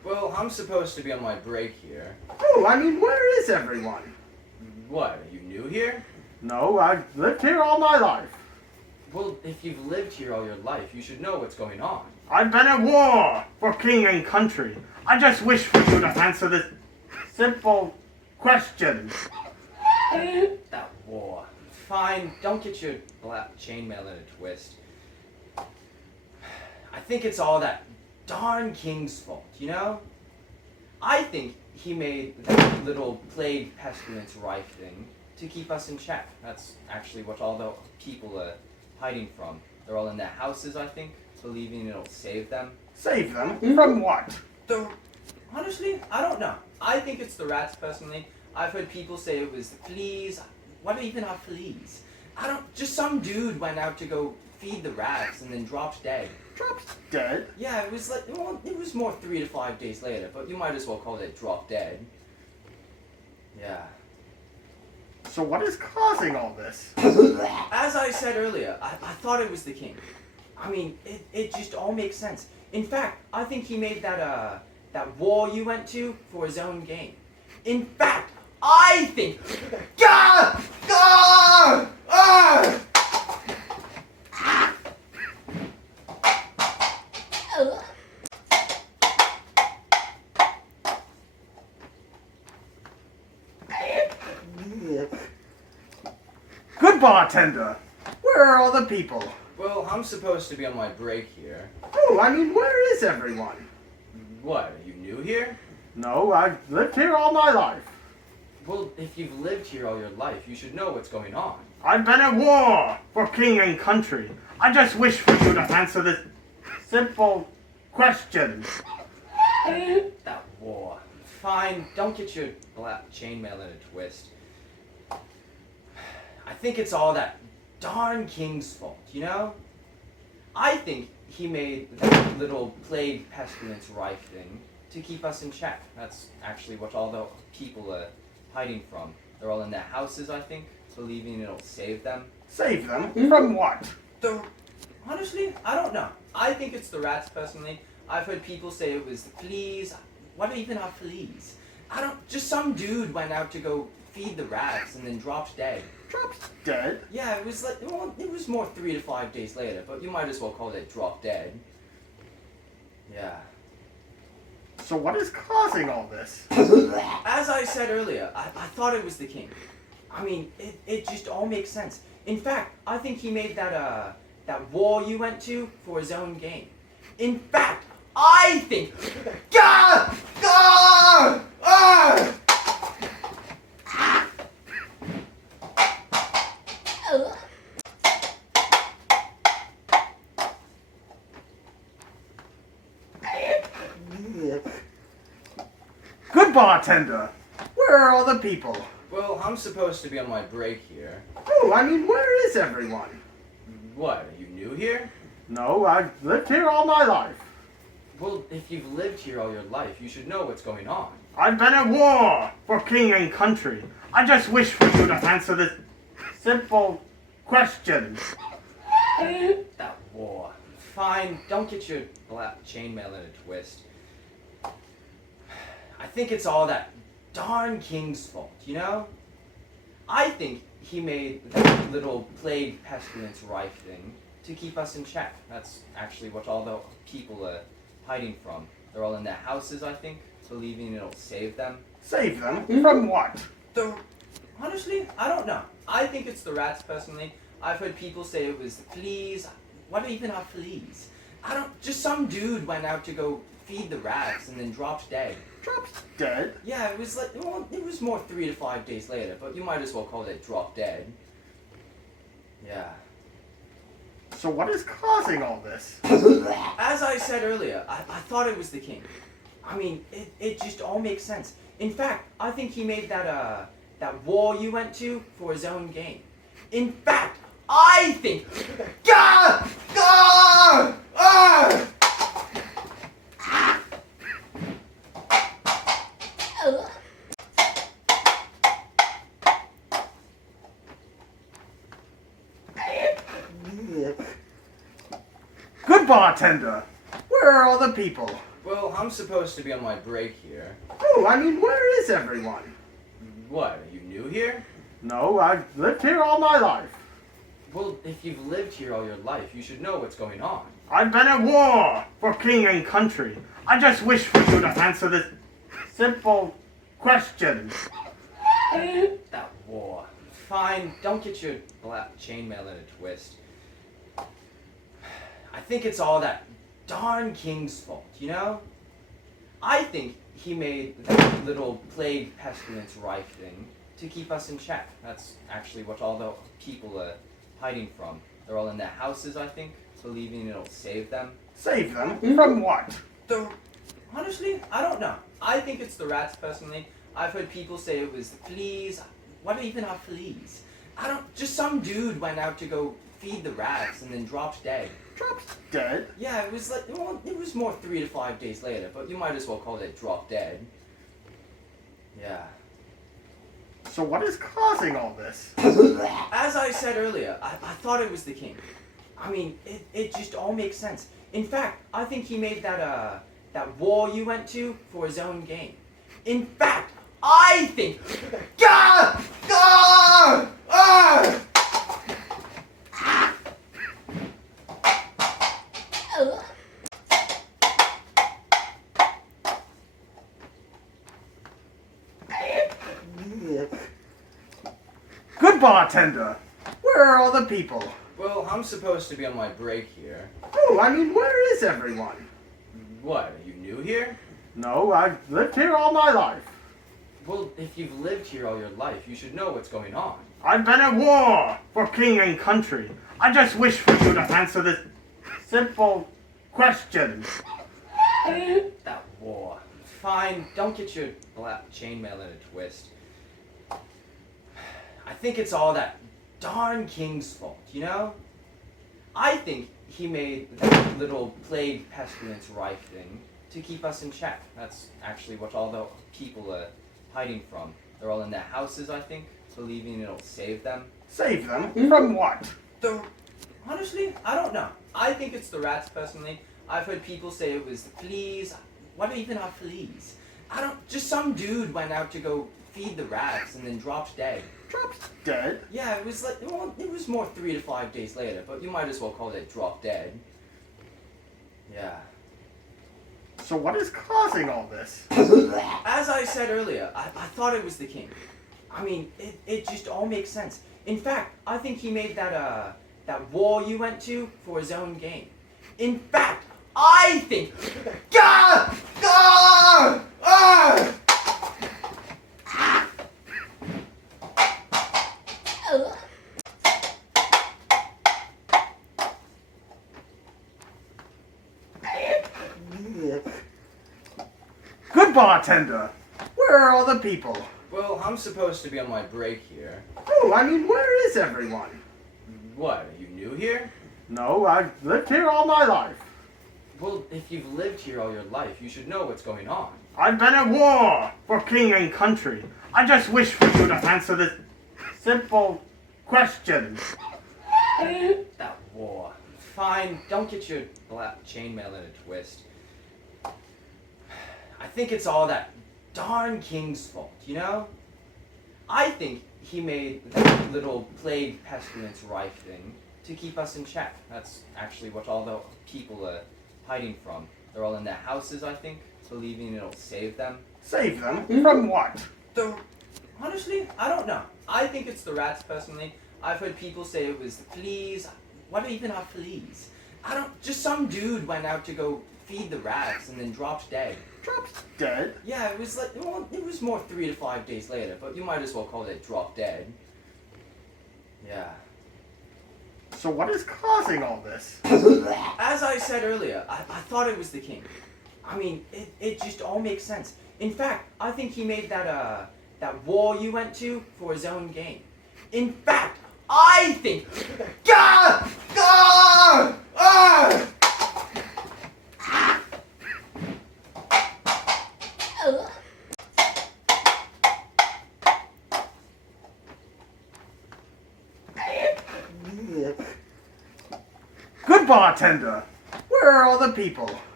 Well, I'm supposed to be on my break here. Oh, I mean, where is everyone? What, are you new here? No, I've lived here all my life. Well, if you've lived here all your life, you should know what's going on. I've been at war for king and country. I just wish for you to answer this simple question. That war. Fine, don't get your black chainmail in a twist. I think it's all that darn king's fault, you know? I think he made that little plague pestilence rife thing to keep us in check. That's actually what all the people are hiding from. They're all in their houses, I think, believing it'll save them. Save them? From what? Honestly, I don't know. I think it's the rats, personally. I've heard people say it was the fleas. What even are fleas? Just some dude went out to go feed the rats and then dropped dead. Dropped dead? Yeah, it was like, well, it was more 3 to 5 days later, but you might as well call it drop dead. Yeah. So what is causing all this? As I said earlier, I thought it was the king. I mean, it just all makes sense. In fact, I think he made that war you went to for his own gain. In fact, I think... Gah! Gah! Ah! Good bartender! Where are all the people? Well, I'm supposed to be on my break here. Oh, I mean, where is everyone? What, are you new here? No, I've lived here all my life. Well, if you've lived here all your life, you should know what's going on. I've been at war for king and country. I just wish for you to answer this simple question. That war. Fine, don't get your black chainmail in a twist. I think it's all that darn king's fault, you know? I think he made that little plague pestilence rife thing to keep us in check. That's actually what all the people are hiding from. They're all in their houses, I think, believing it'll save them. Save them? From what? Honestly, I don't know. I think it's the rats, personally. I've heard people say it was the fleas. What even are fleas? Just some dude went out to go feed the rats and then dropped dead. Dropped dead? Yeah, it was like, well, it was more 3 to 5 days later, but you might as well call it drop dead. Yeah. So what is causing all this? As I said earlier, I thought it was the king. I mean, it just all makes sense. In fact, I think he made that war you went to for his own gain. In fact, I think... Gah! Gah! Ah! Good bartender! Where are all the people? Well, I'm supposed to be on my break here. Oh, I mean, where is everyone? What, are you new here? No, I've lived here all my life. Well, if you've lived here all your life, you should know what's going on. I've been at war for king and country. I just wish for you to answer this simple question. That war. Fine, don't get your black chainmail in a twist. I think it's all that darn king's fault, you know? I think he made that little plague pestilence rife thing to keep us in check. That's actually what all the people are hiding from. They're all in their houses, I think, believing it'll save them. Save them? From what? Honestly, I don't know. I think it's the rats, personally. I've heard people say it was the fleas. What even are fleas? Just some dude went out to go feed the rats and then dropped dead. Dropped dead? Yeah, it was like, well, it was more 3 to 5 days later, but you might as well call it drop dead. Yeah. So what is causing all this? As I said earlier, I thought it was the king. I mean, it just all makes sense. In fact, I think he made that war you went to for his own gain. In fact, I think... Gah! Gah! Ah! Good bartender! Where are all the people? Well, I'm supposed to be on my break here. Oh, I mean, where is everyone? What, are you new here? No, I've lived here all my life. Well, if you've lived here all your life, you should know what's going on. I've been at war for king and country. I just wish for you to answer this simple question. That war. Fine, don't get your black chainmail in a twist. I think it's all that darn king's fault, you know? I think he made that little plague pestilence rife thing to keep us in check. That's actually what all the people are hiding from. They're all in their houses, I think, believing it'll save them. Save them? From what? Honestly, I don't know. I think it's the rats, personally. I've heard people say it was the fleas. What even are fleas? Just some dude went out to go feed the rats and then dropped dead. Dropped dead? Yeah, it was like, well, it was more 3 to 5 days later, but you might as well call it drop dead. Yeah. So what is causing all this? As I said earlier, I thought it was the king. I mean, it just all makes sense. In fact, I think he made that war you went to for his own gain. In fact, I think... Gah! Gah! Ah! Good bartender! Where are all the people? Well, I'm supposed to be on my break here. Oh, I mean, where is everyone? What, are you new here? No, I've lived here all my life. Well, if you've lived here all your life, you should know what's going on. I've been at war for king and country. I just wish for you to answer this simple question. That war. Fine, don't get your black chainmail in a twist. I think it's all that darn king's fault, you know? I think he made that little plague pestilence rife thing to keep us in check. That's actually what all the people are hiding from. They're all in their houses, I think, believing it'll save them. Save them? From what? Honestly, I don't know. I think it's the rats, personally. I've heard people say it was the fleas. What even are fleas? Just some dude went out to go feed the rats and then dropped dead. Dropped dead? Yeah, it was like, well, it was more 3 to 5 days later, but you might as well call it drop dead. Yeah. So what is causing all this? As I said earlier, I thought it was the king. I mean, it just all makes sense. In fact, I think he made that war you went to for his own gain. In fact, I think... Gah! Gah! Ah! Good bartender! Where are all the people? Well, I'm supposed to be on my break here. Oh, I mean, where is everyone? What, are you new here? No, I've lived here all my life. Well, if you've lived here all your life, you should know what's going on. I've been at war for king and country. I just wish for you to answer this simple question. That war. Fine, don't get your black chainmail in a twist. I think it's all that darn king's fault, you know? I think he made that little plague pestilence rife thing to keep us in check. That's actually what all the people are hiding from. They're all in their houses, I think, believing it'll save them. Save them? From what? Honestly, I don't know. I think it's the rats, personally. I've heard people say it was the fleas. What even are fleas? Just some dude went out to go feed the rats and then dropped dead. Dropped dead? Yeah, it was like, well, it was more 3 to 5 days later, but you might as well call it drop dead. Yeah. So what is causing all this? As I said earlier, I thought it was the king. I mean, it just all makes sense. In fact, I think he made that war you went to for his own gain. In fact, I think... Gah! Gah! Ah! Good bartender! Where are all the people?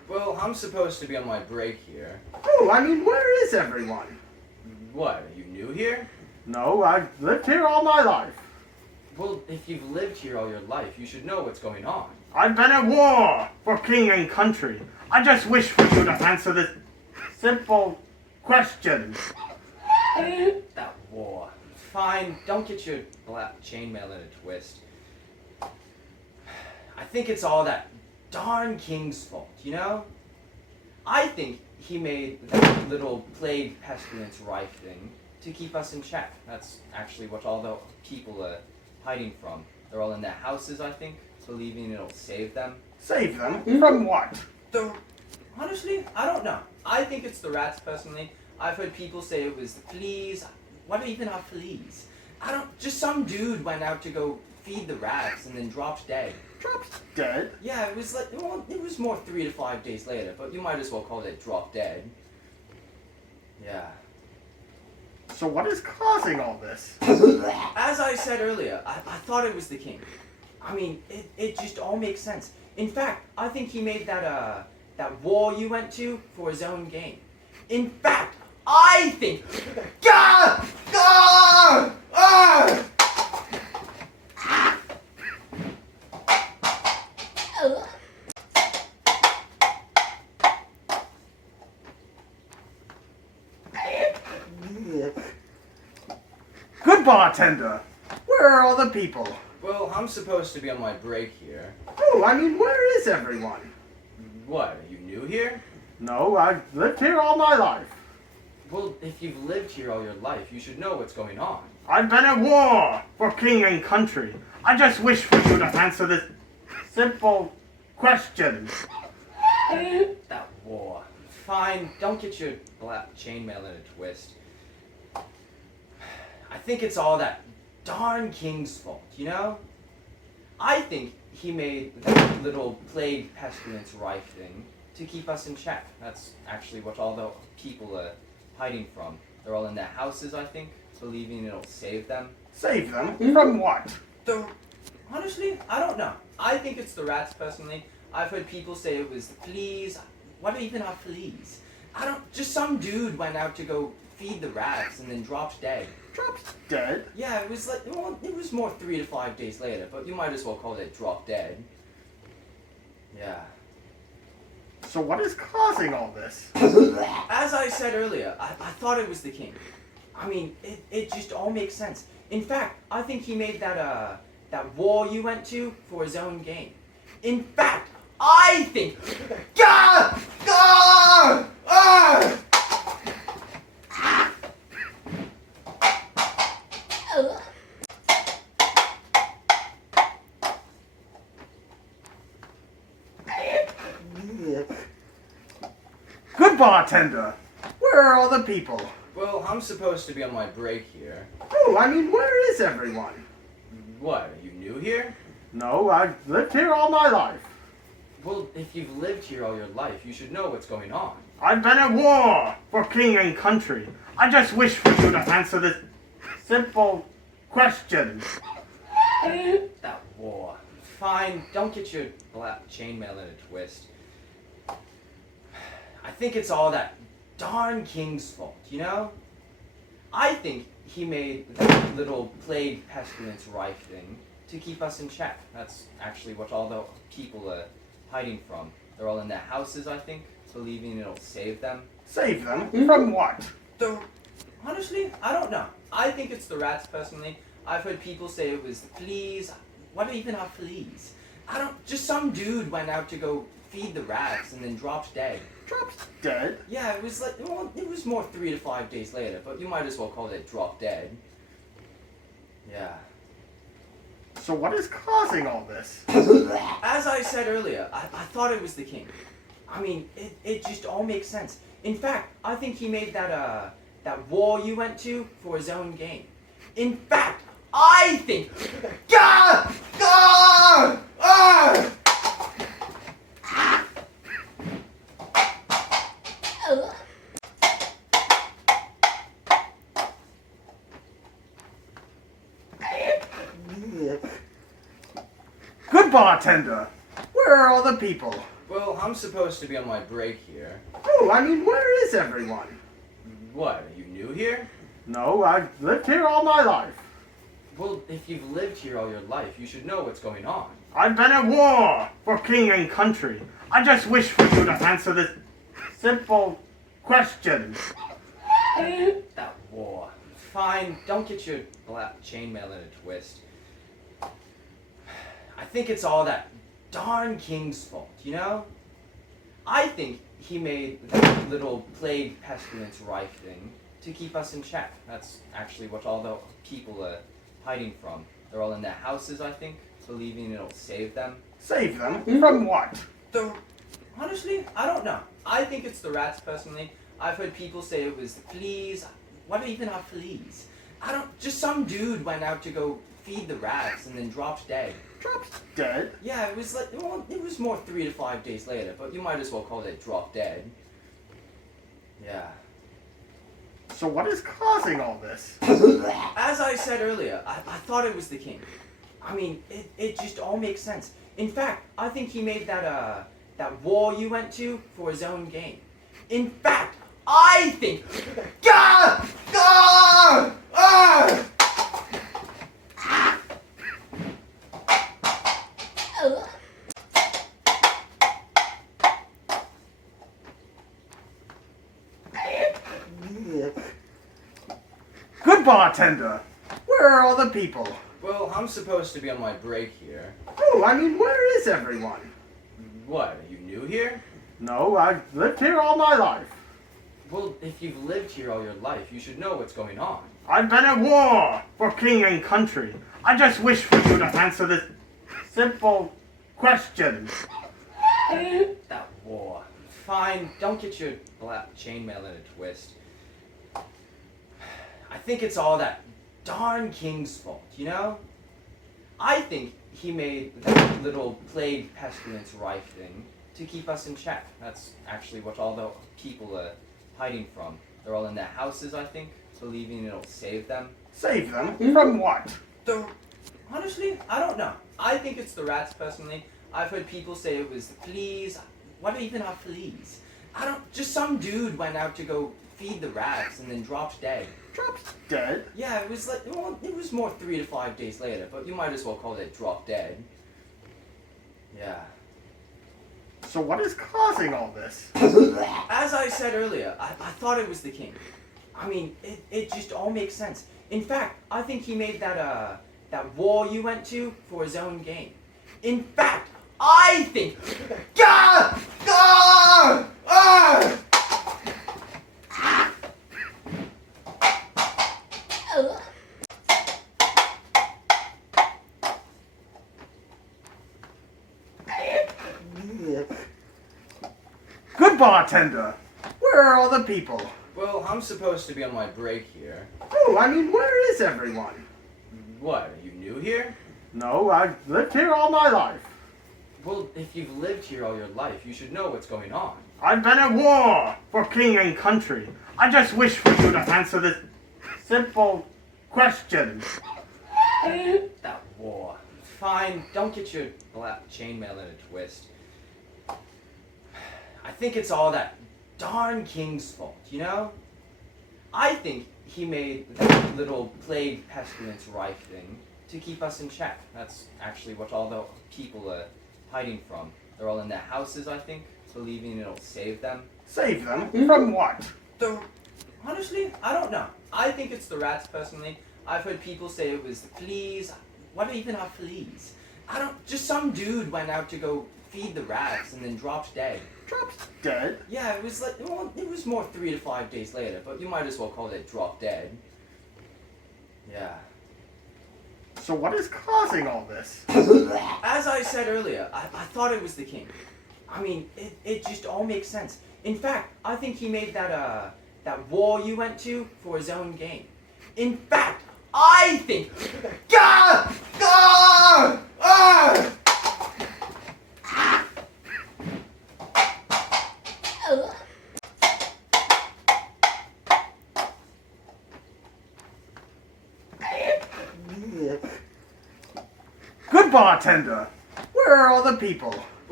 Well, I'm supposed to be on my break here. Oh, I mean, where is everyone? What, are you new here? No, I've lived here all my life. Well, if you've lived here all your life, you should know what's going on. I've been at war for king and country. I just wish for you to answer this simple question. That war. Fine, don't get your black chainmail in a twist. I think it's all that darn king's fault, you know? I think he made that little plague pestilence rife thing to keep us in check. That's actually what all the people are hiding from. They're all in their houses, I think, believing it'll save them. Save them? From what? Honestly, I don't know. I think it's the rats, personally. I've heard people say it was the fleas. What even are fleas? Just some dude went out to go feed the rats and then dropped dead. Dropped dead? Yeah, it was like, well, it was more 3 to 5 days later, but you might as well call it drop dead. Yeah. So what is causing all this? As I said earlier, I thought it was the king. I mean, it just all makes sense. In fact, I think he made that war you went to for his own gain. In fact, I think... Gah! Gah! Ah! Good bartender! Where are all the people? Well, I'm supposed to be on my break here. Oh, I mean, where is everyone? What, are you new here? No, I've lived here all my life. Well, if you've lived here all your life, you should know what's going on. I've been at war for king and country. I just wish for you to answer this simple question. That war. Fine, don't get your black chainmail in a twist. I think it's all that darn king's fault, you know? I think he made that little plague pestilence rife thing to keep us in check. That's actually what all the people are hiding from. They're all in their houses, I think, believing it'll save them. Save them? From what? Honestly, I don't know. I think it's the rats, personally. I've heard people say it was the fleas. What even are fleas? Just some dude went out to go feed the rats and then dropped dead. Dropped dead? Yeah, it was like, well, it was more 3 to 5 days later, but you might as well call it drop dead. Yeah. So what is causing all this? As I said earlier, I thought it was the king. I mean, it just all makes sense. In fact, I think he made that war you went to for his own gain. In fact, I think... Gah! Gah! Ah! Good bartender! Where are all the people? Well, I'm supposed to be on my break here. Oh, I mean, where is everyone? What, are you new here? No, I've lived here all my life. Well, if you've lived here all your life, you should know what's going on. I've been at war for king and country. I just wish for you to answer this simple question. That war. Fine, don't get your black chainmail in a twist. I think it's all that darn king's fault, you know? I think he made that little plague pestilence rife thing to keep us in check. That's actually what all the people are hiding from. They're all in their houses, I think, believing it'll save them. Save them? From what? Honestly, I don't know. I think it's the rats, personally. I've heard people say it was the fleas. What even are fleas? Just some dude went out to go feed the rats and then dropped dead. Dropped dead? Yeah, it was like, well, it was more 3 to 5 days later, but you might as well call it drop dead. Yeah. So what is causing all this? As I said earlier, I thought it was the king. I mean, it just all makes sense. In fact, I think he made that war you went to for his own gain. In fact, I think... Gah! Gah! Ah! Good bartender! Where are all the people? Well, Well, I'm supposed to be on my break here. Oh, I mean, where is everyone? What, are you new here? No, I've lived here all my life. Well, if you've lived here all your life, you should know what's going on. I've been at war for king and country. I just wish for you to answer this simple question. That war. Fine, don't get your black chainmail in a twist. I think it's all that darn king's fault, you know? I think he made that little plague pestilence rife thing to keep us in check. That's actually what all the people are hiding from. They're all in their houses, I think, believing it'll save them. Save them? From what? Honestly, I don't know. I think it's the rats, personally. I've heard people say it was the fleas. What even are fleas? Just some dude went out to go feed the rats and then dropped dead. Dropped dead? Yeah, it was like, well, it was more 3 to 5 days later, but you might as well call it drop dead. Yeah. So what is causing all this? As I said earlier, I thought it was the king. I mean, it just all makes sense. In fact, I think he made that war you went to for his own gain. In fact, I think... Gah! Gah! Ah! Good bartender! Where are all the people? Well, I'm supposed to be on my break here. Oh, I mean, where is everyone? What, are you new here? No, I've lived here all my life. Well, if you've lived here all your life, you should know what's going on. I've been at war for king and country. I just wish for you to answer this simple question. That war. Fine, don't get your black chainmail in a twist. I think it's all that darn king's fault, you know? I think he made that little plague pestilence rife thing to keep us in check. That's actually what all the people are hiding from. They're all in their houses, I think, believing it'll save them. Save them? From what? Honestly, I don't know. I think it's the rats, personally. I've heard people say it was the fleas. What even are fleas? Just some dude went out to go feed the rats and then dropped dead. Dropped dead? Yeah, it was like, well, it was more 3 to 5 days later, but you might as well call it drop dead. Yeah. So what is causing all this? As I said earlier, I thought it was the king. I mean, it just all makes sense. In fact, I think he made that war you went to for his own gain. In fact, I think... Gah! Gah! Ah! Good bartender! Where are all the people? Well, I'm supposed to be on my break here. Oh, I mean, where is everyone? What, are you new here? No, I've lived here all my life. Well, if you've lived here all your life, you should know what's going on. I've been at war for king and country. I just wish for you to answer this simple question. That war. Fine, don't get your black chainmail in a twist. I think it's all that darn king's fault, you know? I think he made that little plague pestilence rife thing to keep us in check. That's actually what all the people are hiding from. They're all in their houses, I think, believing it'll save them. Save them? From what? Honestly, I don't know. I think it's the rats, personally. I've heard people say it was the fleas. What even are fleas? Just some dude went out to go feed the rats and then dropped dead. Dropped dead? Yeah, it was like, well, it was more 3 to 5 days later, but you might as well call it drop dead. Yeah. So what is causing all this? As I said earlier, I thought it was the king. I mean, it just all makes sense. In fact, I think he made that war you went to for his own gain. In fact, I think... Gah! Gah! Ah! Good bartender! Where are all the people?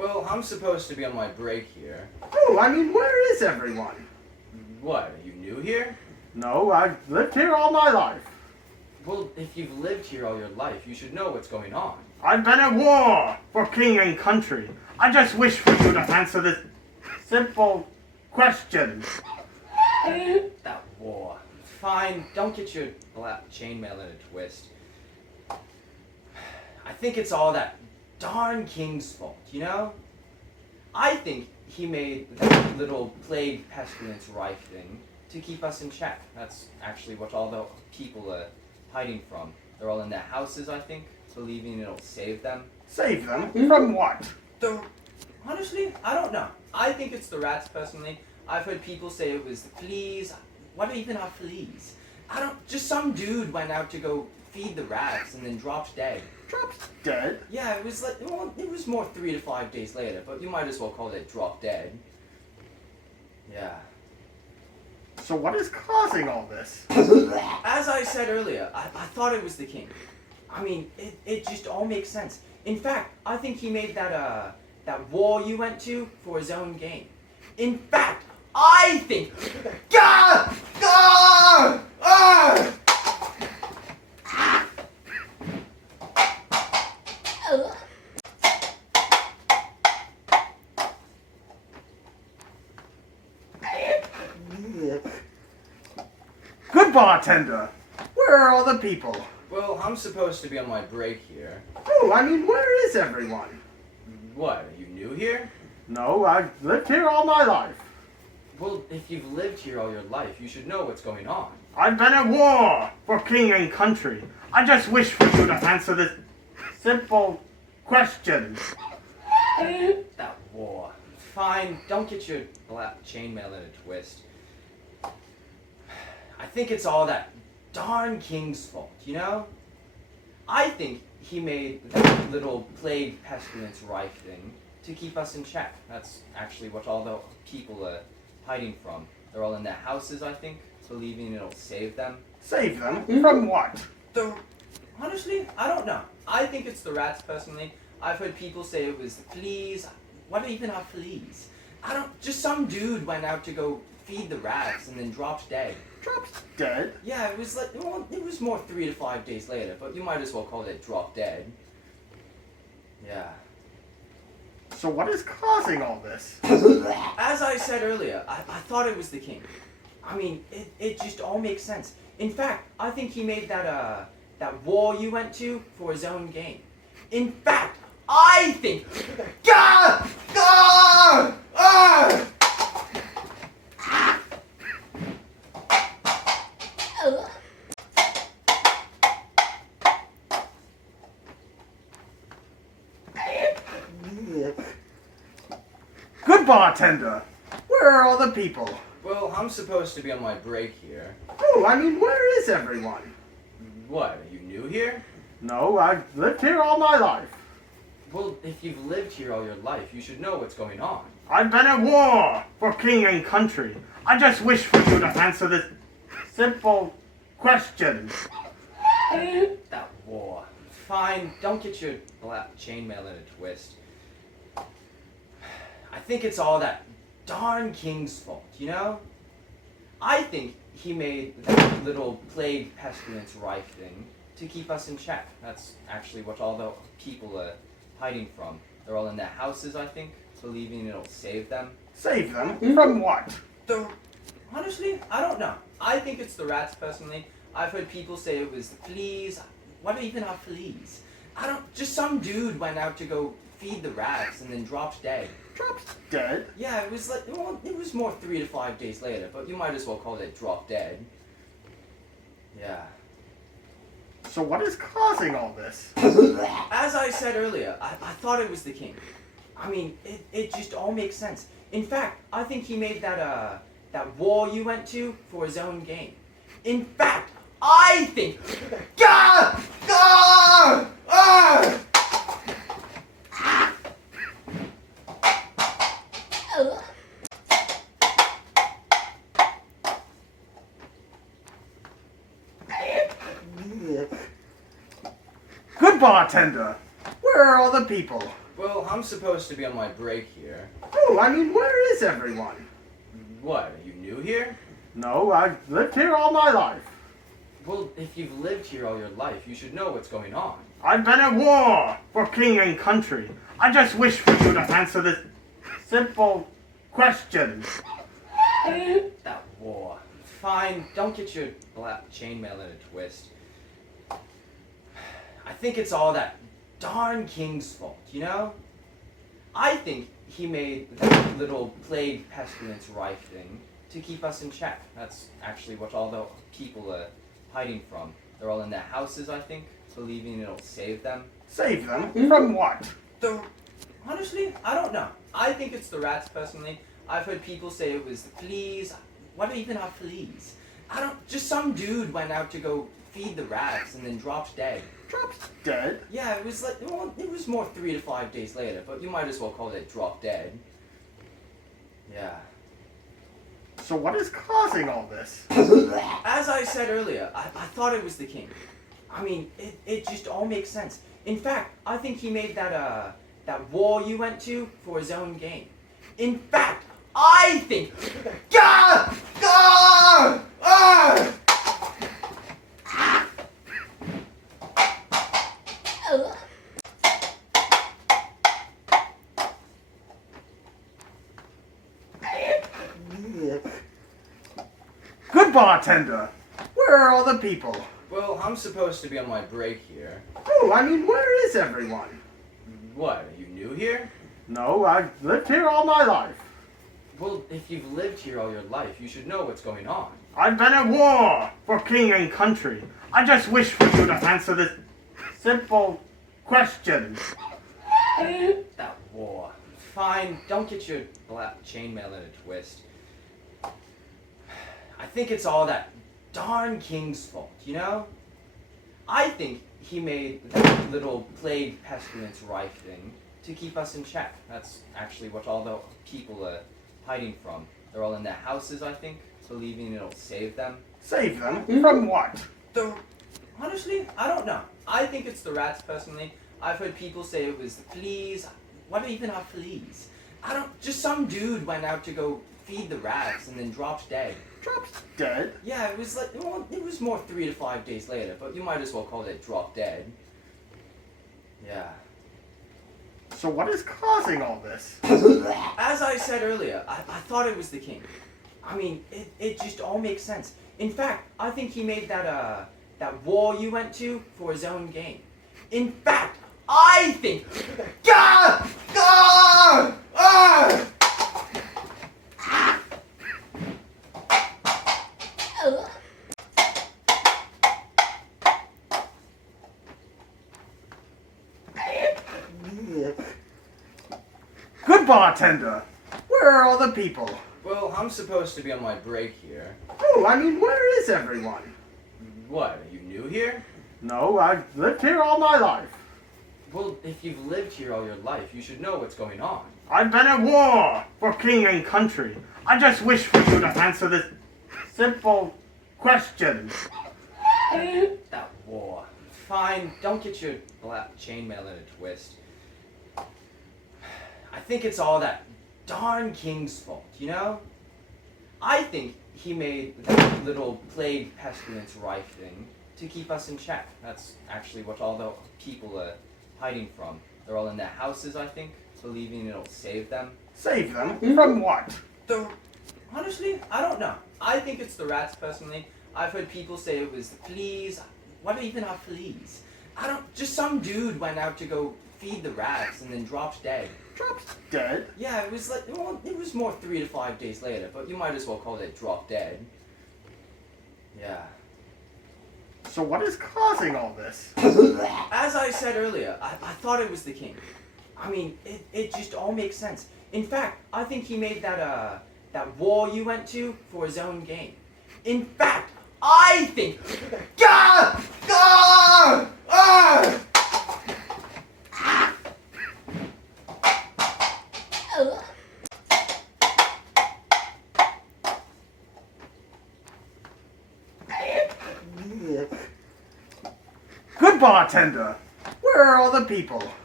Well, I'm supposed to be on my break here. Oh, I mean, where is everyone? What, are you new here? No, I've lived here all my life. Well, if you've lived here all your life, you should know what's going on. I've been at war for king and country. I just wish for you to answer this simple question. That war. Fine, don't get your black chainmail in a twist. I think it's all that darn king's fault, you know? I think he made that little plague pestilence rife thing to keep us in check. That's actually what all the people are hiding from. They're all in their houses, I think, believing it'll save them. Save them? From what? Honestly, I don't know. I think it's the rats, personally. I've heard people say it was the fleas. What even are fleas? Just some dude went out to go feed the rats and then dropped dead. Dropped dead? Yeah, it was like, well, it was more 3 to 5 days later, but you might as well call it drop dead. Yeah. So what is causing all this? As I said earlier, I thought it was the king. I mean, it just all makes sense. In fact, I think he made that war you went to for his own gain. In fact, I think... Gah! Gah! Ah! Good bartender! Where are all the people? Well, I'm supposed to be on my break here. Oh, I mean, where is everyone? What, are you new here? No, I've lived here all my life. Well, if you've lived here all your life, you should know what's going on. I've been at war for king and country. I just wish for you to answer this simple question. That war. Fine, don't get your black chainmail in a twist. I think it's all that darn king's fault, you know? I think he made that little plague pestilence rife thing to keep us in check. That's actually what all the people are hiding from. They're all in their houses, I think, believing it'll save them. Save them? From what? Honestly, I don't know. I think it's the rats, personally. I've heard people say it was the fleas. What even are fleas? Just some dude went out to go feed the rats and then dropped dead. Dropped dead? Yeah, it was like, well, it was more 3 to 5 days later, but you might as well call it drop dead. Yeah. So what is causing all this? As I said earlier, I thought it was the king. I mean, it just all makes sense. In fact, I think he made that war you went to for his own gain. In fact, I think... Gah! Gah! Ah! Good bartender! Where are all the people? Well, I'm supposed to be on my break here. Oh, I mean, where is everyone? No, I've lived here all my life. Well, if you've lived here all your life, you should know what's going on. I've been at war for king and country. I just wish for you to answer this simple question. Good bartender. Where are all the people? Well, I'm supposed to be on my break here. Oh, I mean, where is everyone? What, are you new here? No, I've lived here all my life. Well, if you've lived here all your life, you should know what's going on. I've been at war for king and country. I just wish for you to answer this simple question. That war. Fine, don't get your black chainmail in a twist. I think it's all that darn king's fault, you know? I think he made that little plague pestilence rife thing to keep us in check. That's actually what all the people are hiding from. They're all in their houses, I think, believing it'll save them. Save them? From what? Honestly, I don't know. I think it's the rats, personally. I've heard people say it was the fleas. What even are fleas? Just some dude went out to go feed the rats and then dropped dead. Dropped dead? Yeah, it was like, well, it was more 3 to 5 days later, but you might as well call it drop dead. Yeah. So what is causing all this? As I said earlier, I thought it was the king. I mean, it just all makes sense. In fact, I think he made that war you went to for his own gain. In fact, I think... Gah! Gah! Ah! Good bartender! Where are all the people? Well, I'm supposed to be on my break here. Oh, I mean, where is everyone? What, are you new here? No, I've lived here all my life. Well, if you've lived here all your life, you should know what's going on. I've been at war for king and country. I just wish for you to answer this simple question. That war. Fine, don't get your black chainmail in a twist. I think it's all that darn king's fault, you know? I think he made that little plague pestilence rife thing to keep us in check. That's actually what all the people are hiding from. They're all in their houses, I think, believing it'll save them. Save them? From what? Honestly, I don't know. I think it's the rats, personally. I've heard people say it was the fleas. What even are fleas? Just some dude went out to go feed the rats and then dropped dead. Dropped dead? Yeah, it was like, well, it was more 3 to 5 days later, but you might as well call it drop dead. Yeah. So what is causing all this? As I said earlier, I thought it was the king. I mean, it just all makes sense. In fact, I think he made that war you went to for his own gain. In fact, I think... Gah! Gah! Ah! Good bartender! Where are all the people? Well, I'm supposed to be on my break here. Oh, I mean, where is everyone? What, are you new here? No, I've lived here all my life. Well, if you've lived here all your life, you should know what's going on. I've been at war for king and country. I just wish for you to answer this simple question. That war. Fine, don't get your black chainmail in a twist. I think it's all that darn king's fault, you know? I think he made that little plague pestilence rife thing to keep us in check. That's actually what all the people are hiding from. They're all in their houses, I think, believing it'll save them. Save them? From what? Honestly, I don't know. I think it's the rats, personally. I've heard people say it was the fleas. What even are fleas? Just some dude went out to go feed the rats and then dropped dead. Dropped dead? Yeah, it was like, well, it was more 3 to 5 days later, but you might as well call it drop dead. Yeah. So what is causing all this? As I said earlier, I thought it was the king. I mean, it just all makes sense. In fact, I think he made that war you went to for his own gain. In fact, I think... Gah! Gah! Ah! Good bartender! Where are all the people? Well, I'm supposed to be on my break here. Oh, I mean, where is everyone? What, are you new here? No, I've lived here all my life. Well, if you've lived here all your life, you should know what's going on. I've been at war for king and country. I just wish for you to answer this simple question. That war. Fine, don't get your black chainmail in a twist. I think it's all that darn king's fault, you know? I think he made that little plague pestilence rife thing to keep us in check. That's actually what all the people are hiding from. They're all in their houses, I think, believing it'll save them. Save them? From what? Honestly, I don't know. I think it's the rats, personally. I've heard people say it was the fleas. What even are fleas? Just some dude went out to go feed the rats and then dropped dead. Dropped dead? Yeah, it was like, well, it was more 3 to 5 days later, but you might as well call it drop dead. Yeah. So what is causing all this? As I said earlier, I thought it was the king. I mean, it just all makes sense. In fact, I think he made that war you went to for his own gain. In fact, I think... Gah! Gah! Ah! Good bartender! Where are all the people?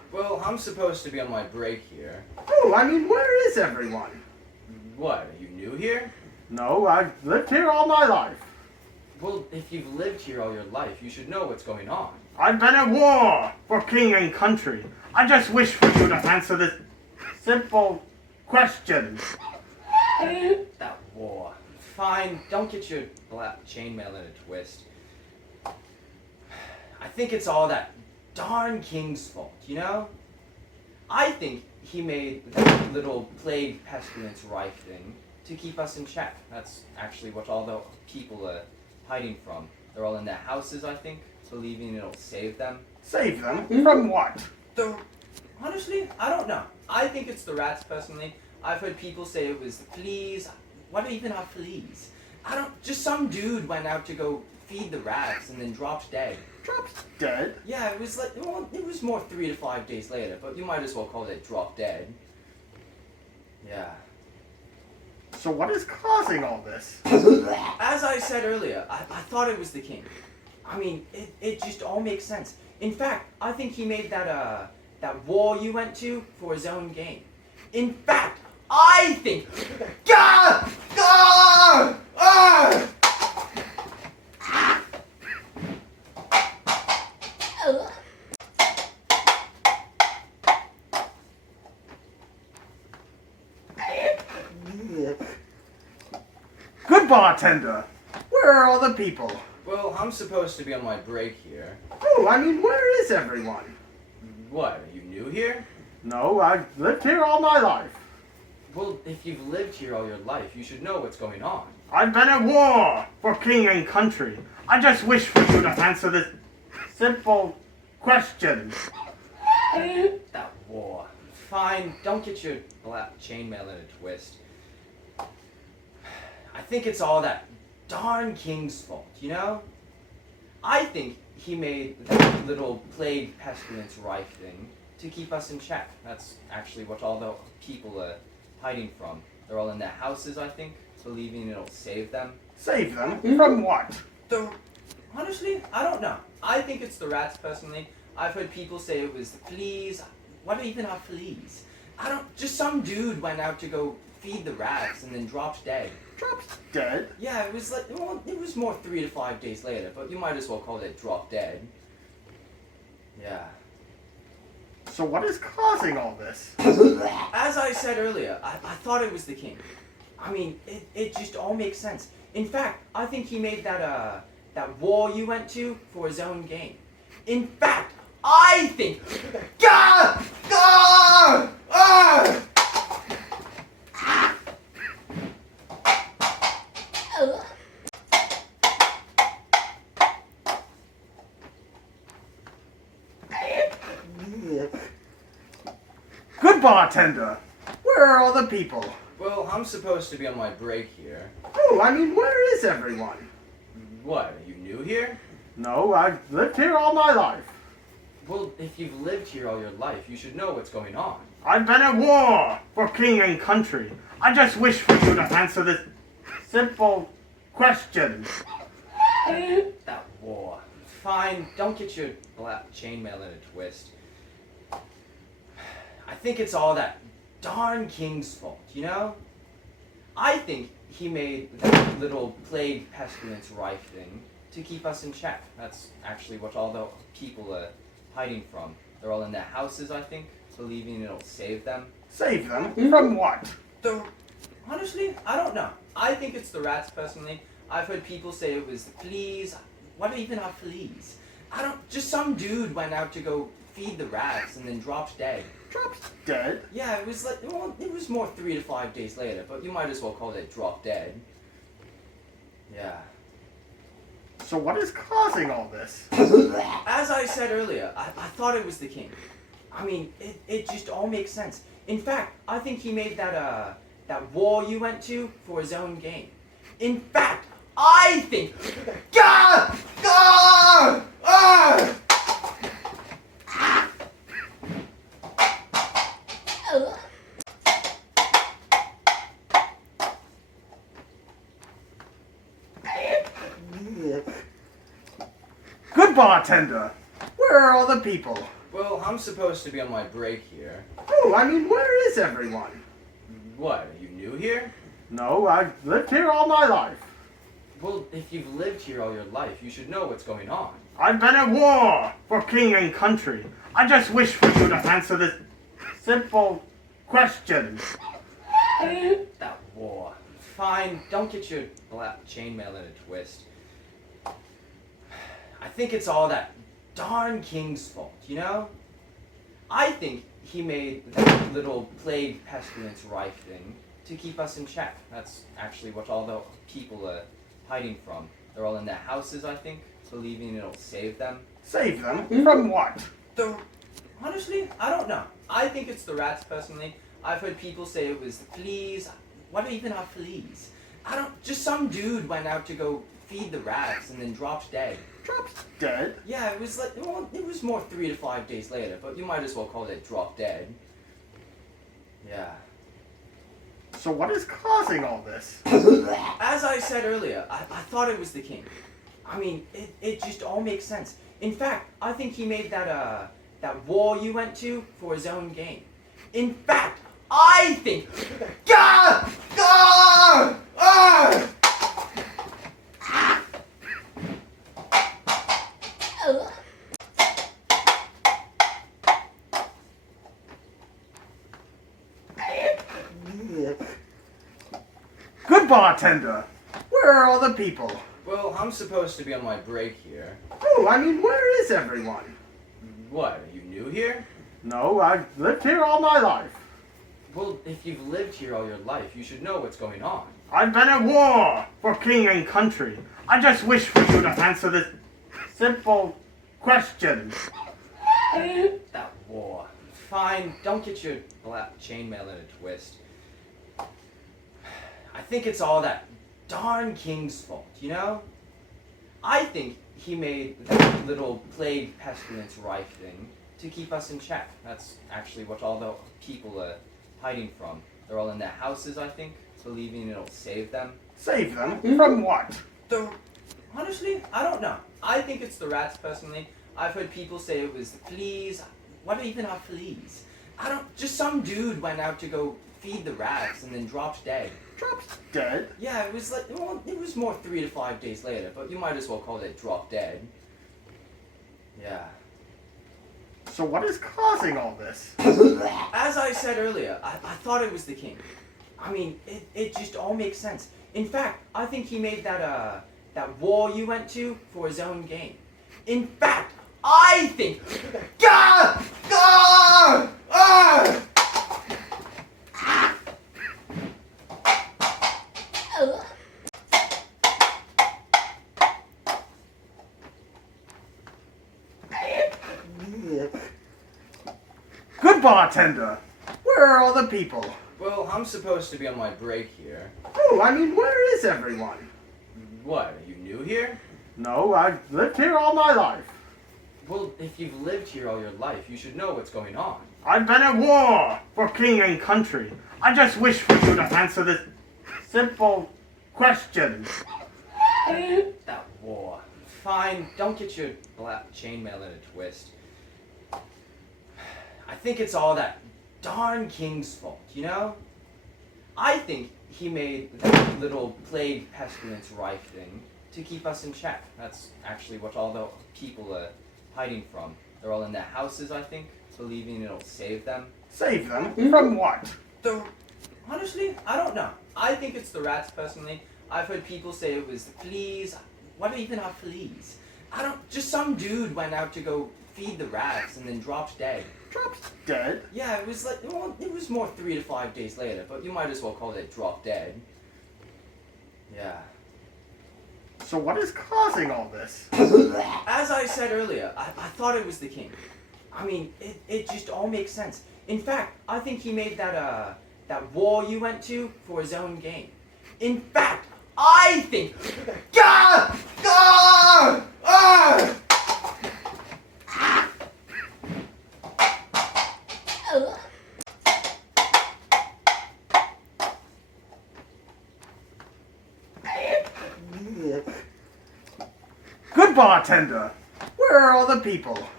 Well, I'm supposed to be on my break here. Oh, I mean, where is everyone? What, are you new here? No, I've lived here all my life. Well, if you've lived here all your life, you should know what's going on. I've been at war for king and country. I just wish for you to answer this simple question. That war. Fine, don't get your black chainmail in a twist. I think it's all that darn king's fault, you know? I think he made that little plague pestilence rife thing to keep us in check. That's actually what all the people are hiding from. They're all in their houses, I think, believing it'll save them. Save them? From what? Honestly, I don't know. I think it's the rats, personally. I've heard people say it was the fleas. What even are fleas? Just some dude went out to go feed the rats and then dropped dead. Dropped dead? Yeah, it was like, well, it was more 3 to 5 days later, but you might as well call it drop dead. Yeah. So what is causing all this? As I said earlier, I thought it was the king. I mean, it just all makes sense. In fact, I think he made that war you went to for his own gain. In fact, I think... Gah! Gah! Ah! Good bartender! Where are all the people? Well, I'm supposed to be on my break here. Oh, I mean, where is everyone? What, are you new here? No, I've lived here all my life. Well, if you've lived here all your life, you should know what's going on. I've been at war for king and country. I just wish for you to answer this simple question. That war. Fine, don't get your black chainmail in a twist. I think it's all that darn king's fault, you know? I think he made that little plague pestilence rife thing to keep us in check. That's actually what all the people are hiding from. They're all in their houses, I think, believing it'll save them. Save them? From what? Honestly, I don't know. I think it's the rats, personally. I've heard people say it was the fleas. What even are fleas? Just some dude went out to go feed the rats and then dropped dead. Dropped dead? Yeah, it was like, well, it was more 3 to 5 days later, but you might as well call it drop dead. Yeah. So what is causing all this? As I said earlier, I thought it was the king. I mean, it just all makes sense. In fact, I think he made that war you went to for his own gain. In fact, I think... Gah! Gah! Ah! Good bartender! Where are all the people? Well, I'm supposed to be on my break here. Oh, I mean, where is everyone? What, are you new here? No, I've lived here all my life. Well, if you've lived here all your life, you should know what's going on. I've been at war for king and country. I just wish for you to answer this simple question. That war. Fine, don't get your black chainmail in a twist. I think it's all that darn king's fault, you know? I think he made that little plague pestilence rife thing to keep us in check. That's actually what all the people are hiding from. They're all in their houses, I think, believing it'll save them. Save them? From what? Honestly, I don't know. I think it's the rats, personally. I've heard people say it was the fleas. What even are fleas? Just some dude went out to go feed the rats and then dropped dead. Dropped dead? Yeah, it was like, well, it was more 3 to 5 days later, but you might as well call it drop dead. Yeah. So what is causing all this? As I said earlier, I thought it was the king. I mean, it just all makes sense. In fact, I think he made that war you went to for his own gain. In fact, I think... Gah! Gah! Ah! Good bartender! Where are all the people? Well, I'm supposed to be on my break here. Oh, I mean, where is everyone? What, are you new here? No, I've lived here all my life. Well, if you've lived here all your life, you should know what's going on. I've been at war for king and country. I just wish for you to answer this simple question. That war. Fine, don't get your black chainmail in a twist. I think it's all that darn king's fault, you know? I think he made that little plague pestilence rife thing to keep us in check. That's actually what all the people are hiding from. They're all in their houses, I think, believing it'll save them. Save them? From what? Honestly, I don't know. I think it's the rats, personally. I've heard people say it was the fleas. What even are fleas? Just some dude went out to go feed the rats and then dropped dead. Dropped dead? Yeah, it was like, well, it was more 3 to 5 days later, but you might as well call it drop dead. Yeah. So what is causing all this? As I said earlier, I thought it was the king. I mean, it just all makes sense. In fact, I think he made that war you went to for his own gain. In fact, I think... Gah! Gah! Ah! Good bartender! Where are all the people? Well, I'm supposed to be on my break here. Oh, I mean, where is everyone? What, are you new here? No, I've lived here all my life. Well, if you've lived here all your life, you should know what's going on. I've been at war for king and country. I just wish for you to answer this simple question. That war. Fine, don't get your black chainmail in a twist. I think it's all that darn king's fault, you know? I think he made that little plague pestilence rife thing to keep us in check. That's actually what all the people are hiding from. They're all in their houses, I think, believing it'll save them. Save them? From what? Honestly, I don't know. I think it's the rats, personally. I've heard people say it was the fleas. What even are fleas? Just some dude went out to go feed the rats and then dropped dead. Dropped dead? Yeah, it was like, well, it was more 3 to 5 days later, but you might as well call it drop dead. Yeah. So what is causing all this? As I said earlier, I thought it was the king. I mean, it just all makes sense. In fact, I think he made that war you went to for his own gain. In fact, I think... Gah! Gah! Ah! Good bartender! Where are all the people? Well, I'm supposed to be on my break here. Oh, I mean, where is everyone? What, are you new here? No, I've lived here all my life. Well, if you've lived here all your life, you should know what's going on. I've been at war for king and country. I just wish for you to answer this simple question. That war. Fine, don't get your black chainmail in a twist. I think it's all that darn king's fault, you know? I think he made that little plague pestilence rife thing to keep us in check. That's actually what all the people are hiding from. They're all in their houses, I think, believing it'll save them. Save them? From what? Honestly, I don't know. I think it's the rats, personally. I've heard people say it was the fleas. What even are fleas? Just some dude went out to go feed the rats and then dropped dead. Dropped dead? Yeah, it was like, well, it was more 3 to 5 days later, but you might as well call it drop dead. Yeah. So what is causing all this? As I said earlier, I thought it was the king. I mean, it just all makes sense. In fact, I think he made that war you went to for his own gain. In fact, I think... Gah! Gah! Ah! Good bartender! Where are all the people?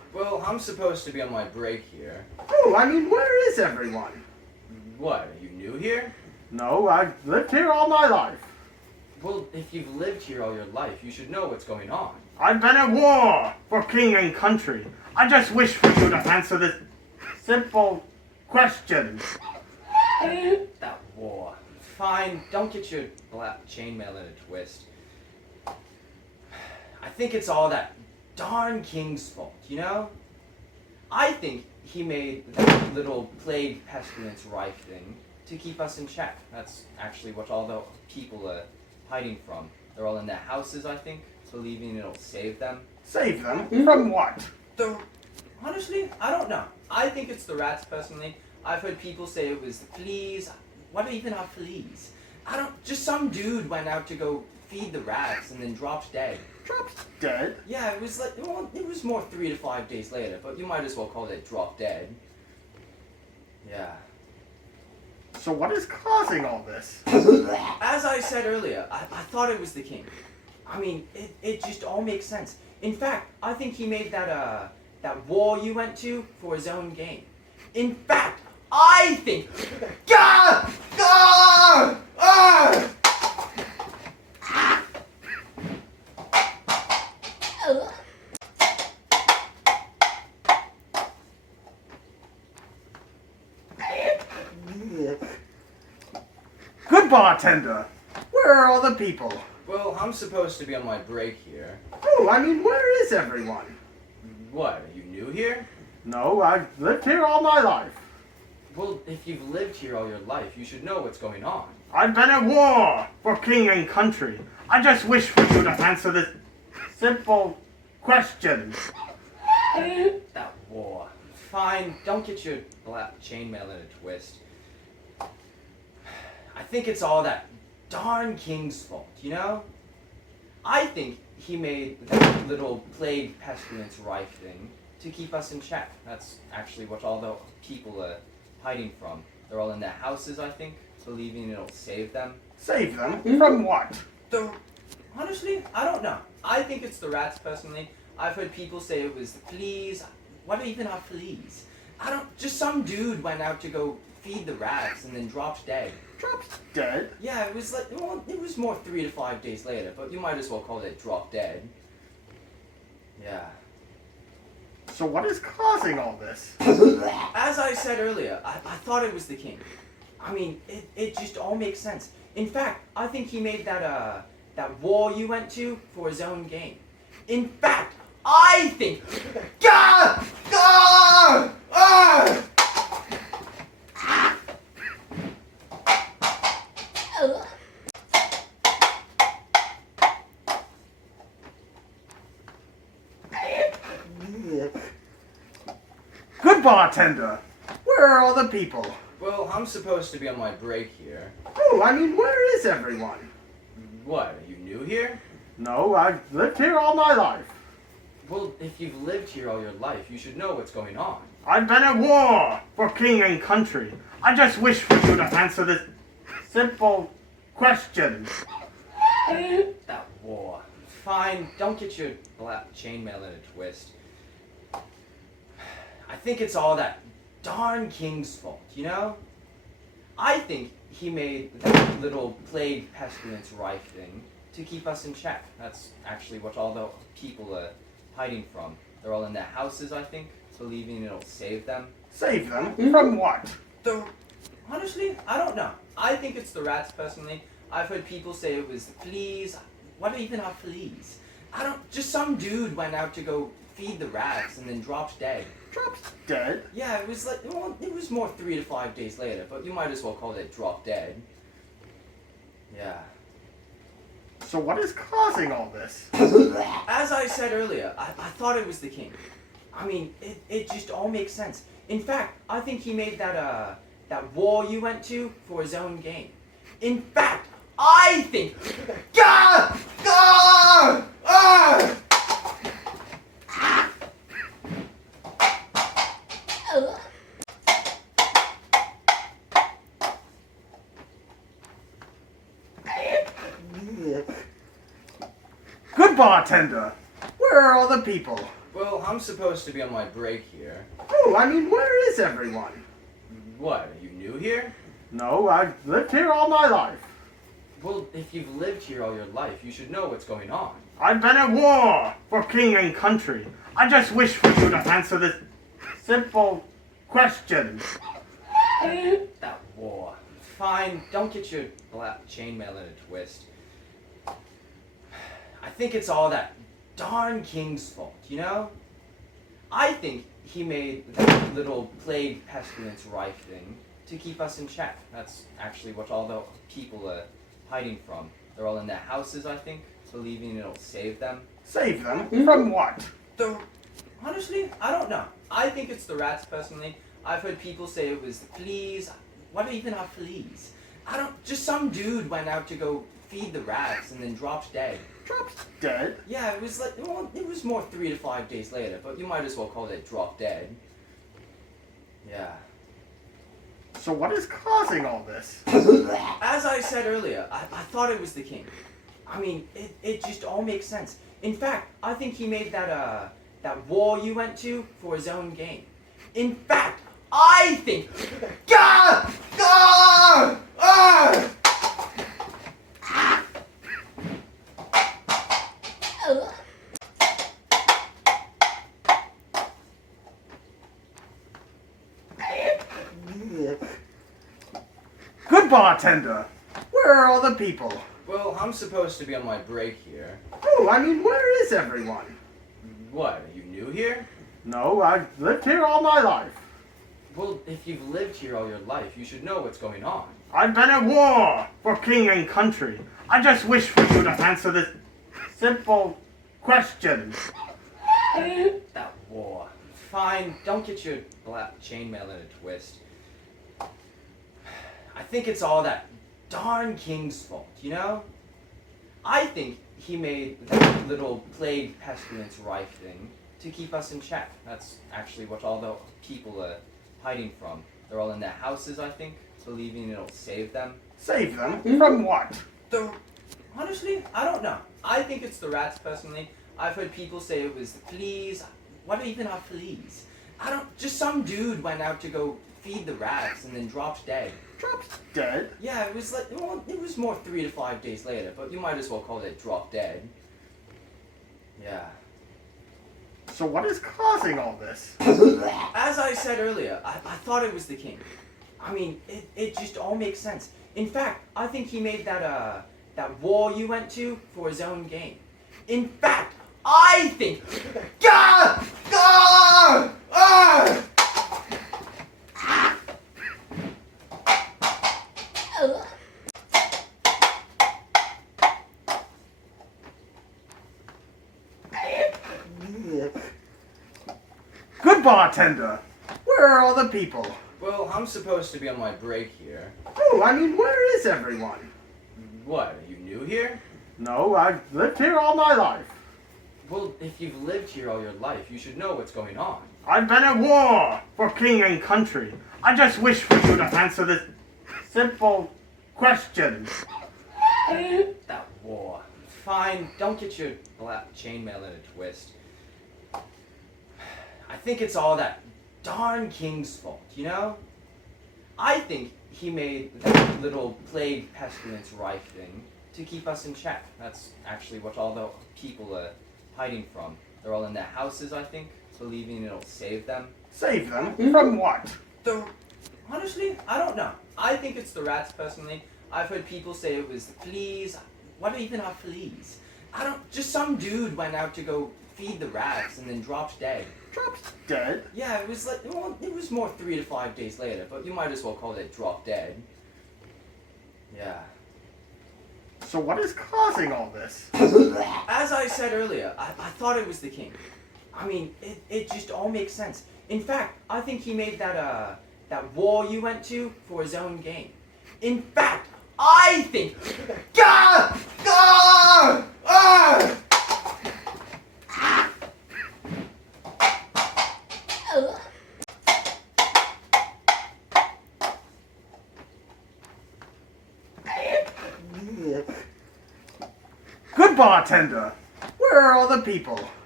Well, I'm supposed to be on my break here. Oh, I mean, where is everyone? What, are you new here? No, I've lived here all my life. Well, if you've lived here all your life, you should know what's going on. I've been at war for king and country. I just wish for you to answer this simple question. That war. Fine, don't get your black chainmail in a twist. I think it's all that darn king's fault, you know? I think he made that little plague pestilence rife thing to keep us in check. That's actually what all the people are hiding from. They're all in their houses, I think, believing it'll save them. Save them? From what? Honestly, I don't know. I think it's the rats, personally. I've heard people say it was the fleas. What even are fleas? Just some dude went out to go feed the rats and then dropped dead. Dropped dead? Yeah, it was like, well, it was more 3 to 5 days later, but you might as well call it drop dead. Yeah. So what is causing all this? As I said earlier, I thought it was the king. I mean, it just all makes sense. In fact, I think he made that war you went to for his own gain. In fact, I think... Gah! Gah! Ah! Good bartender! Where are all the people? Well, I'm supposed to be on my break here. Oh, I mean, where is everyone? What, are you new here? No, I've lived here all my life. Well, if you've lived here all your life, you should know what's going on. I've been at war for king and country. I just wish for you to answer this simple question. That war. Fine, don't get your black chainmail in a twist. I think it's all that darn king's fault, you know? I think he made that little plague pestilence rife thing to keep us in check. That's actually what all the people are hiding from. They're all in their houses, I think, believing it'll save them. Save them? From what? Honestly, I don't know. I think it's the rats, personally. I've heard people say it was the fleas. What even are fleas? Just some dude went out to go feed the rats and then dropped dead. Dropped dead? Yeah, it was like, well, it was more 3 to 5 days later, but you might as well call it drop dead. Yeah. So what is causing all this? As I said earlier, I thought it was the king. I mean, it just all makes sense. In fact, I think he made that war you went to for his own gain. In fact, I think... Gah! Gah! Ah! Good bartender! Where are all the people? Well, I'm supposed to be on my break here. Oh, I mean, where is everyone? What, are you new here? No, I've lived here all my life. Well, if you've lived here all your life, you should know what's going on. I've been at war for king and country. I just wish for you to answer this simple question. That war. Fine, don't get your black chainmail in a twist. I think it's all that darn king's fault, you know? I think he made that little plague pestilence rife thing to keep us in check. That's actually what all the people are hiding from. They're all in their houses, I think, believing it'll save them. Save them? From what? Honestly, I don't know. I think it's the rats, personally. I've heard people say it was the fleas. What even are fleas? Just some dude went out to go feed the rats and then dropped dead. Dropped dead? Yeah, it was like, well, it was more 3 to 5 days later, but you might as well call it drop dead. Yeah. So what is causing all this? As I said earlier, I thought it was the king. I mean, it just all makes sense. In fact, I think he made that war you went to for his own gain. In fact, I think... Gah! Gah! Ah! Good bartender! Where are all the people? Well, I'm supposed to be on my break here. Oh, I mean, where is everyone? What, are you new here? No, I've lived here all my life. Well, if you've lived here all your life, you should know what's going on. I've been at war for king and country. I just wish for you to answer this simple question. That war. Fine, don't get your black chainmail in a twist. I think it's all that darn king's fault, you know? I think he made that little plague pestilence rife thing to keep us in check. That's actually what all the people are hiding from. They're all in their houses, I think, believing it'll save them. Save them? From what? Honestly, I don't know. I think it's the rats, personally. I've heard people say it was the fleas. What even are fleas? Just some dude went out to go feed the rats and then dropped dead. Dropped dead? Yeah, it was it was more 3 to 5 days later, but you might as well call it drop dead. Yeah. So what is causing all this? As I said earlier, I thought it was the king. I mean, it just all makes sense. In fact, I think he made that war you went to for his own gain. In fact, I think... Gah! Gah! Ah! Good bartender! Where are all the people? Well, I'm supposed to be on my break here. Oh, I mean, where is everyone? What, are you new here? No, I've lived here all my life. Well, if you've lived here all your life, you should know what's going on. I've been at war for king and country. I just wish for you to answer this simple question. That war. Fine, don't get your black chainmail in a twist. I think it's all that darn king's fault, you know? I think he made that little plague pestilence rife thing to keep us in check. That's actually what all the people are hiding from. They're all in their houses, I think, believing it'll save them. Save them? From what? Honestly, I don't know. I think it's the rats, personally. I've heard people say it was the fleas. What even are fleas? Just some dude went out to go feed the rats and then dropped dead. Dropped dead? Yeah, it was more 3 to 5 days later, but you might as well call it drop dead. Yeah. So what is causing all this? As I said earlier, I thought it was the king. I mean, it just all makes sense. In fact, I think he made that war you went to for his own gain. In fact, I think... Gah! Gah! Ah! Good bartender! Where are all the people? Well, I'm supposed to be on my break here. Oh, I mean, where is everyone? What, are you new here? No, I've lived here all my life. Well, if you've lived here all your life, you should know what's going on. I've been at war for king and country. I just wish for you to answer this simple question. That war. Fine, don't get your black chainmail in a twist. I think it's all that darn king's fault, you know? I think he made that little plague pestilence rife thing to keep us in check. That's actually what all the people are hiding from. They're all in their houses, I think, believing it'll save them. Save them? From what? Honestly, I don't know. I think it's the rats, personally. I've heard people say it was the fleas. What even are fleas? Just some dude went out to go feed the rats and then dropped dead. Dropped dead? Yeah, it was more 3 to 5 days later, but you might as well call it drop dead. Yeah. So what is causing all this? As I said earlier, I thought it was the king. I mean, it just all makes sense. In fact, I think he made that war you went to for his own gain. In fact, I think... Gah! Gah! Ah! Good bartender! Where are all the people?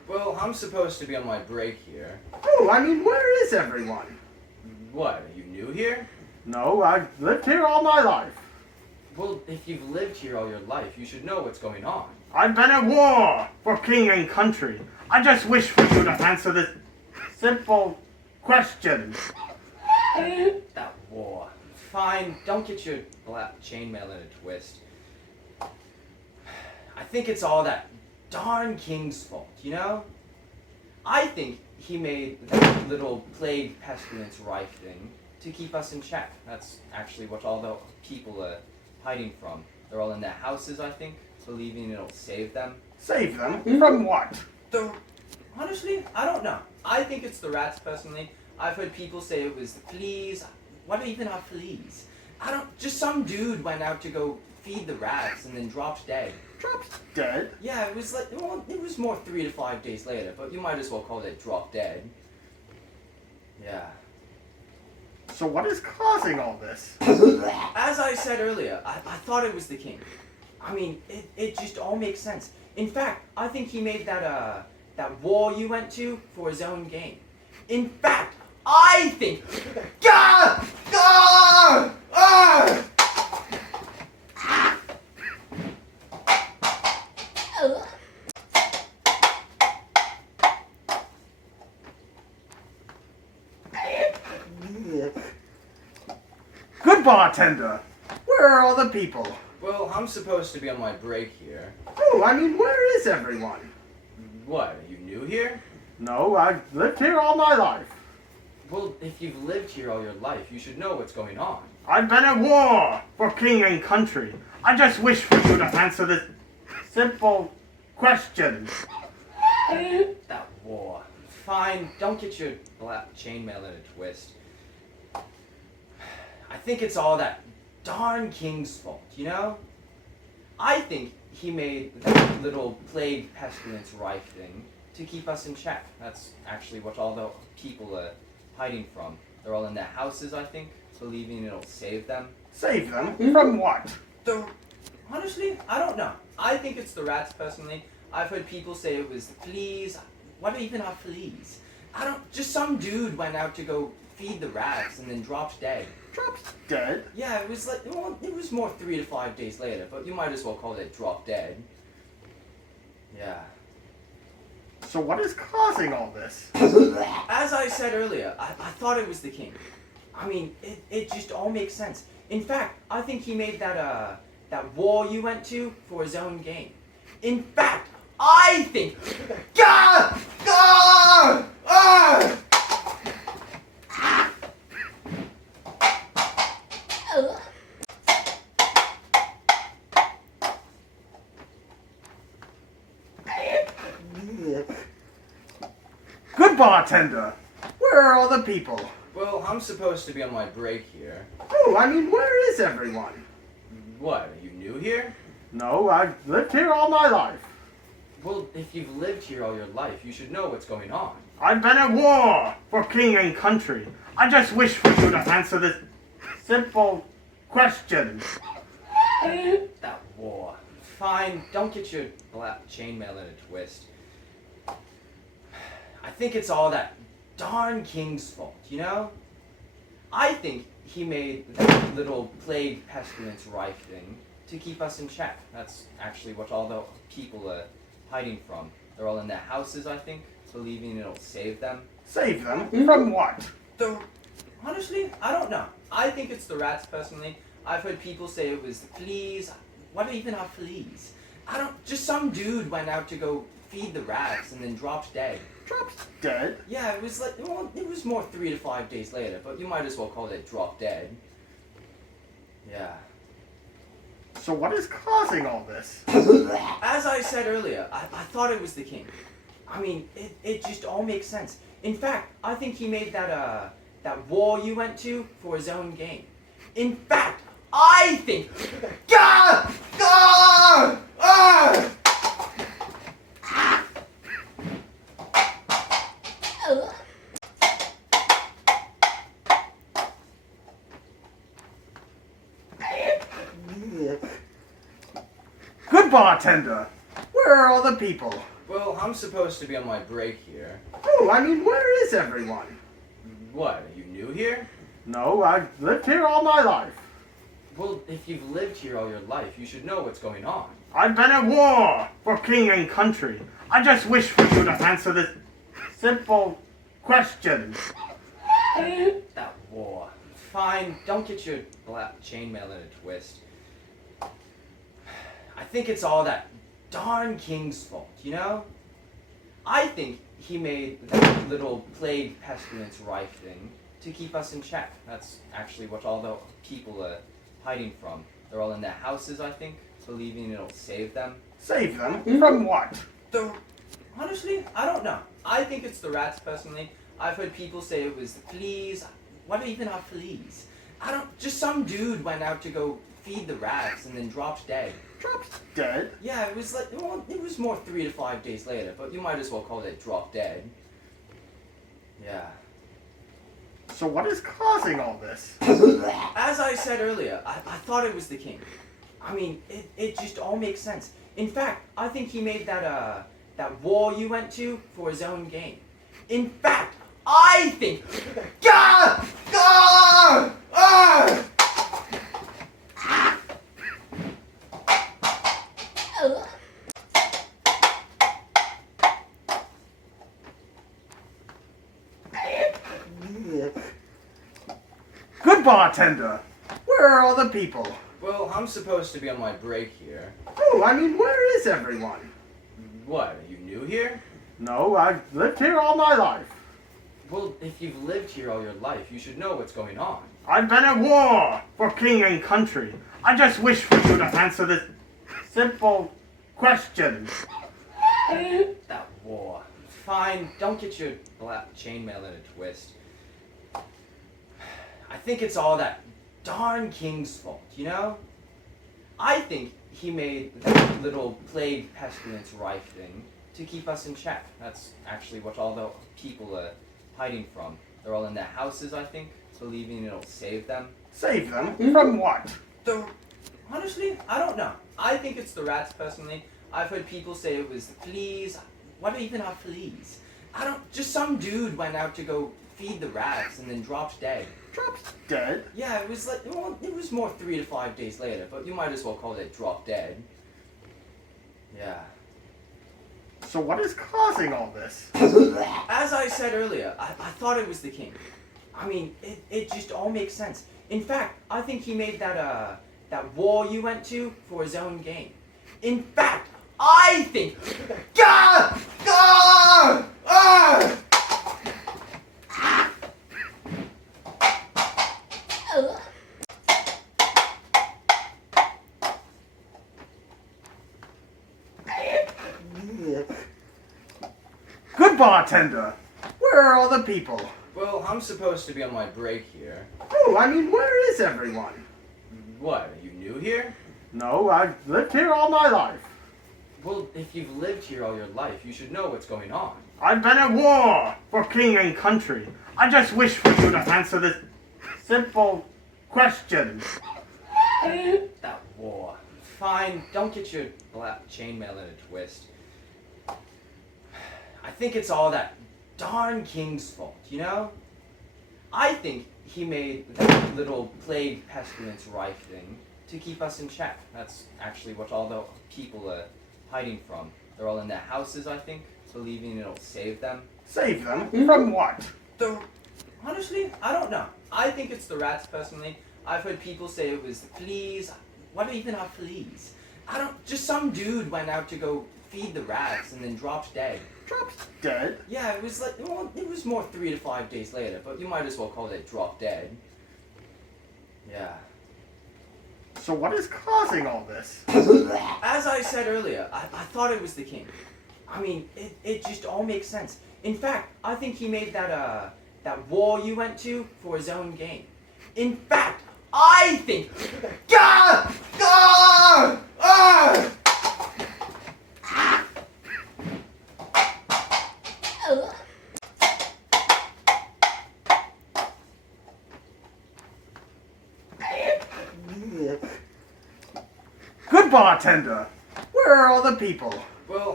Well, I'm supposed to be on my break here. Oh, I mean, where is everyone? What, are you new here? No, I've lived here all my life. Well, if you've lived here all your life, you should know what's going on. I've been at war for king and country. I just wish for you to answer this simple question. That war. Fine, don't get your black chainmail in a twist. I think it's all that darn king's fault, you know? I think he made that little plague pestilence rife thing to keep us in check. That's actually what all the people are hiding from. They're all in their houses, I think, believing it'll save them. Save them? From what? Honestly, I don't know. I think it's the rats, personally. I've heard people say it was the fleas. What even are fleas? Just some dude went out to go feed the rats and then dropped dead. Dropped dead? Yeah, it was it was more 3 to 5 days later, but you might as well call it drop dead. Yeah. So what is causing all this? As I said earlier, I thought it was the king. I mean, it just all makes sense. In fact, I think he made that war you went to for his own gain. In fact, I think... Gah! Gah! Ah! Good bartender! Where are all the people? Well, I'm supposed to be on my break here. Oh, I mean, where is everyone? What, are you new here? No, I've lived here all my life. Well, if you've lived here all your life, you should know what's going on. I've been at war for king and country. I just wish for you to answer this simple question. That war. Fine, don't get your black chainmail in a twist. I think it's all that darn king's fault, you know? I think he made that little plague pestilence rife thing to keep us in check. That's actually what all the people are hiding from. They're all in their houses, I think, believing it'll save them. Save them? From what? Honestly, I don't know. I think it's the rats, personally. I've heard people say it was the fleas. What even are fleas? Just some dude went out to go feed the rats and then dropped dead. Dropped dead? Yeah, it was more 3 to 5 days later, but you might as well call it drop dead. Yeah. So what is causing all this? As I said earlier, I thought it was the king. I mean, it just all makes sense. In fact, I think he made that war you went to for his own gain. In fact, I think... Gah! Gah! Ah! Good bartender! Where are all the people? Well, I'm supposed to be on my break here. Oh, I mean, where is everyone? What, are you new here? No, I've lived here all my life. Well, if you've lived here all your life, you should know what's going on. I've been at war for king and country. I just wish for you to answer this simple question. That war. Fine, don't get your black chainmail in a twist. I think it's all that darn king's fault, you know? I think he made that little plague pestilence rife thing to keep us in check. That's actually what all the people are hiding from. They're all in their houses, I think, believing it'll save them. Save them? From what? Honestly, I don't know. I think it's the rats, personally. I've heard people say it was the fleas. What even are fleas? Just some dude went out to go feed the rats and then dropped dead. Dropped dead? Yeah, it was more 3 to 5 days later, but you might as well call it drop dead. Yeah. So what is causing all this? As I said earlier, I thought it was the king. I mean, it just all makes sense. In fact, I think he made that war you went to for his own gain. In fact, I think... Gah! Gah! Ah! Good bartender! Where are all the people? Well, I'm supposed to be on my break here. Oh, I mean, where is everyone? What, are you new here? No, I've lived here all my life. Well, if you've lived here all your life, you should know what's going on. I've been at war for king and country. I just wish for you to answer this simple question. That war. Fine, don't get your black chainmail in a twist. I think it's all that darn king's fault, you know? I think he made that little plague pestilence rife thing to keep us in check. That's actually what all the people are hiding from. They're all in their houses, I think, believing it'll save them. Save them? From what? Honestly, I don't know. I think it's the rats, personally. I've heard people say it was the fleas. What even are fleas? Just some dude went out to go feed the rats and then dropped dead. Dropped dead? Yeah, it was it was more 3 to 5 days later, but you might as well call it drop dead. Yeah. So what is causing all this? As I said earlier, I thought it was the king. I mean, it just all makes sense. In fact, I think he made that war you went to for his own gain. In fact, I think... Gah! Gah! Ah! Good bartender! Where are all the people? Well, I'm supposed to be on my break here. Oh, I mean, where is everyone? What, are you new here? No, I've lived here all my life. Well, if you've lived here all your life, you should know what's going on. I've been at war for king and country. I just wish for you to answer this simple question. That war. Fine, don't get your black chainmail in a twist. I think it's all that darn king's fault, you know? I think he made that little plague pestilence rife thing to keep us in check. That's actually what all the people are hiding from. They're all in their houses, I think, believing it'll save them. Save them? From what? Honestly, I don't know. I think it's the rats, personally. I've heard people say it was the fleas. What even are fleas? Just some dude went out to go feed the rats and then dropped dead. Dropped dead? Yeah, it was more 3 to 5 days later, but you might as well call it drop dead. Yeah. So what is causing all this? As I said earlier, I thought it was the king. I mean, it just all makes sense. In fact, I think he made that war you went to for his own gain. In fact, I think... Gah! Gah! Ah! Good bartender! Where are all the people? Well, I'm supposed to be on my break here. Oh, I mean, where is everyone? What, are you new here? No, I've lived here all my life. Well, if you've lived here all your life, you should know what's going on. I've been at war for king and country. I just wish for you to answer this simple question. That war. Fine, don't get your black chainmail in a twist. I think it's all that darn king's fault, you know? I think he made that little plague pestilence rife thing to keep us in check. That's actually what all the people are hiding from. They're all in their houses, I think, believing it'll save them. Save them? From what? Honestly, I don't know. I think it's the rats, personally. I've heard people say it was the fleas. What even are fleas? Just some dude went out to go feed the rats and then dropped dead. Dropped dead? Yeah, it was more 3 to 5 days later, but you might as well call it drop dead. Yeah. So what is causing all this? As I said earlier, I thought it was the king. I mean, it just all makes sense. In fact, I think he made that war you went to for his own gain. In fact, I think... Gah! Gah! Ah! Good bartender! Where are all the people? Well,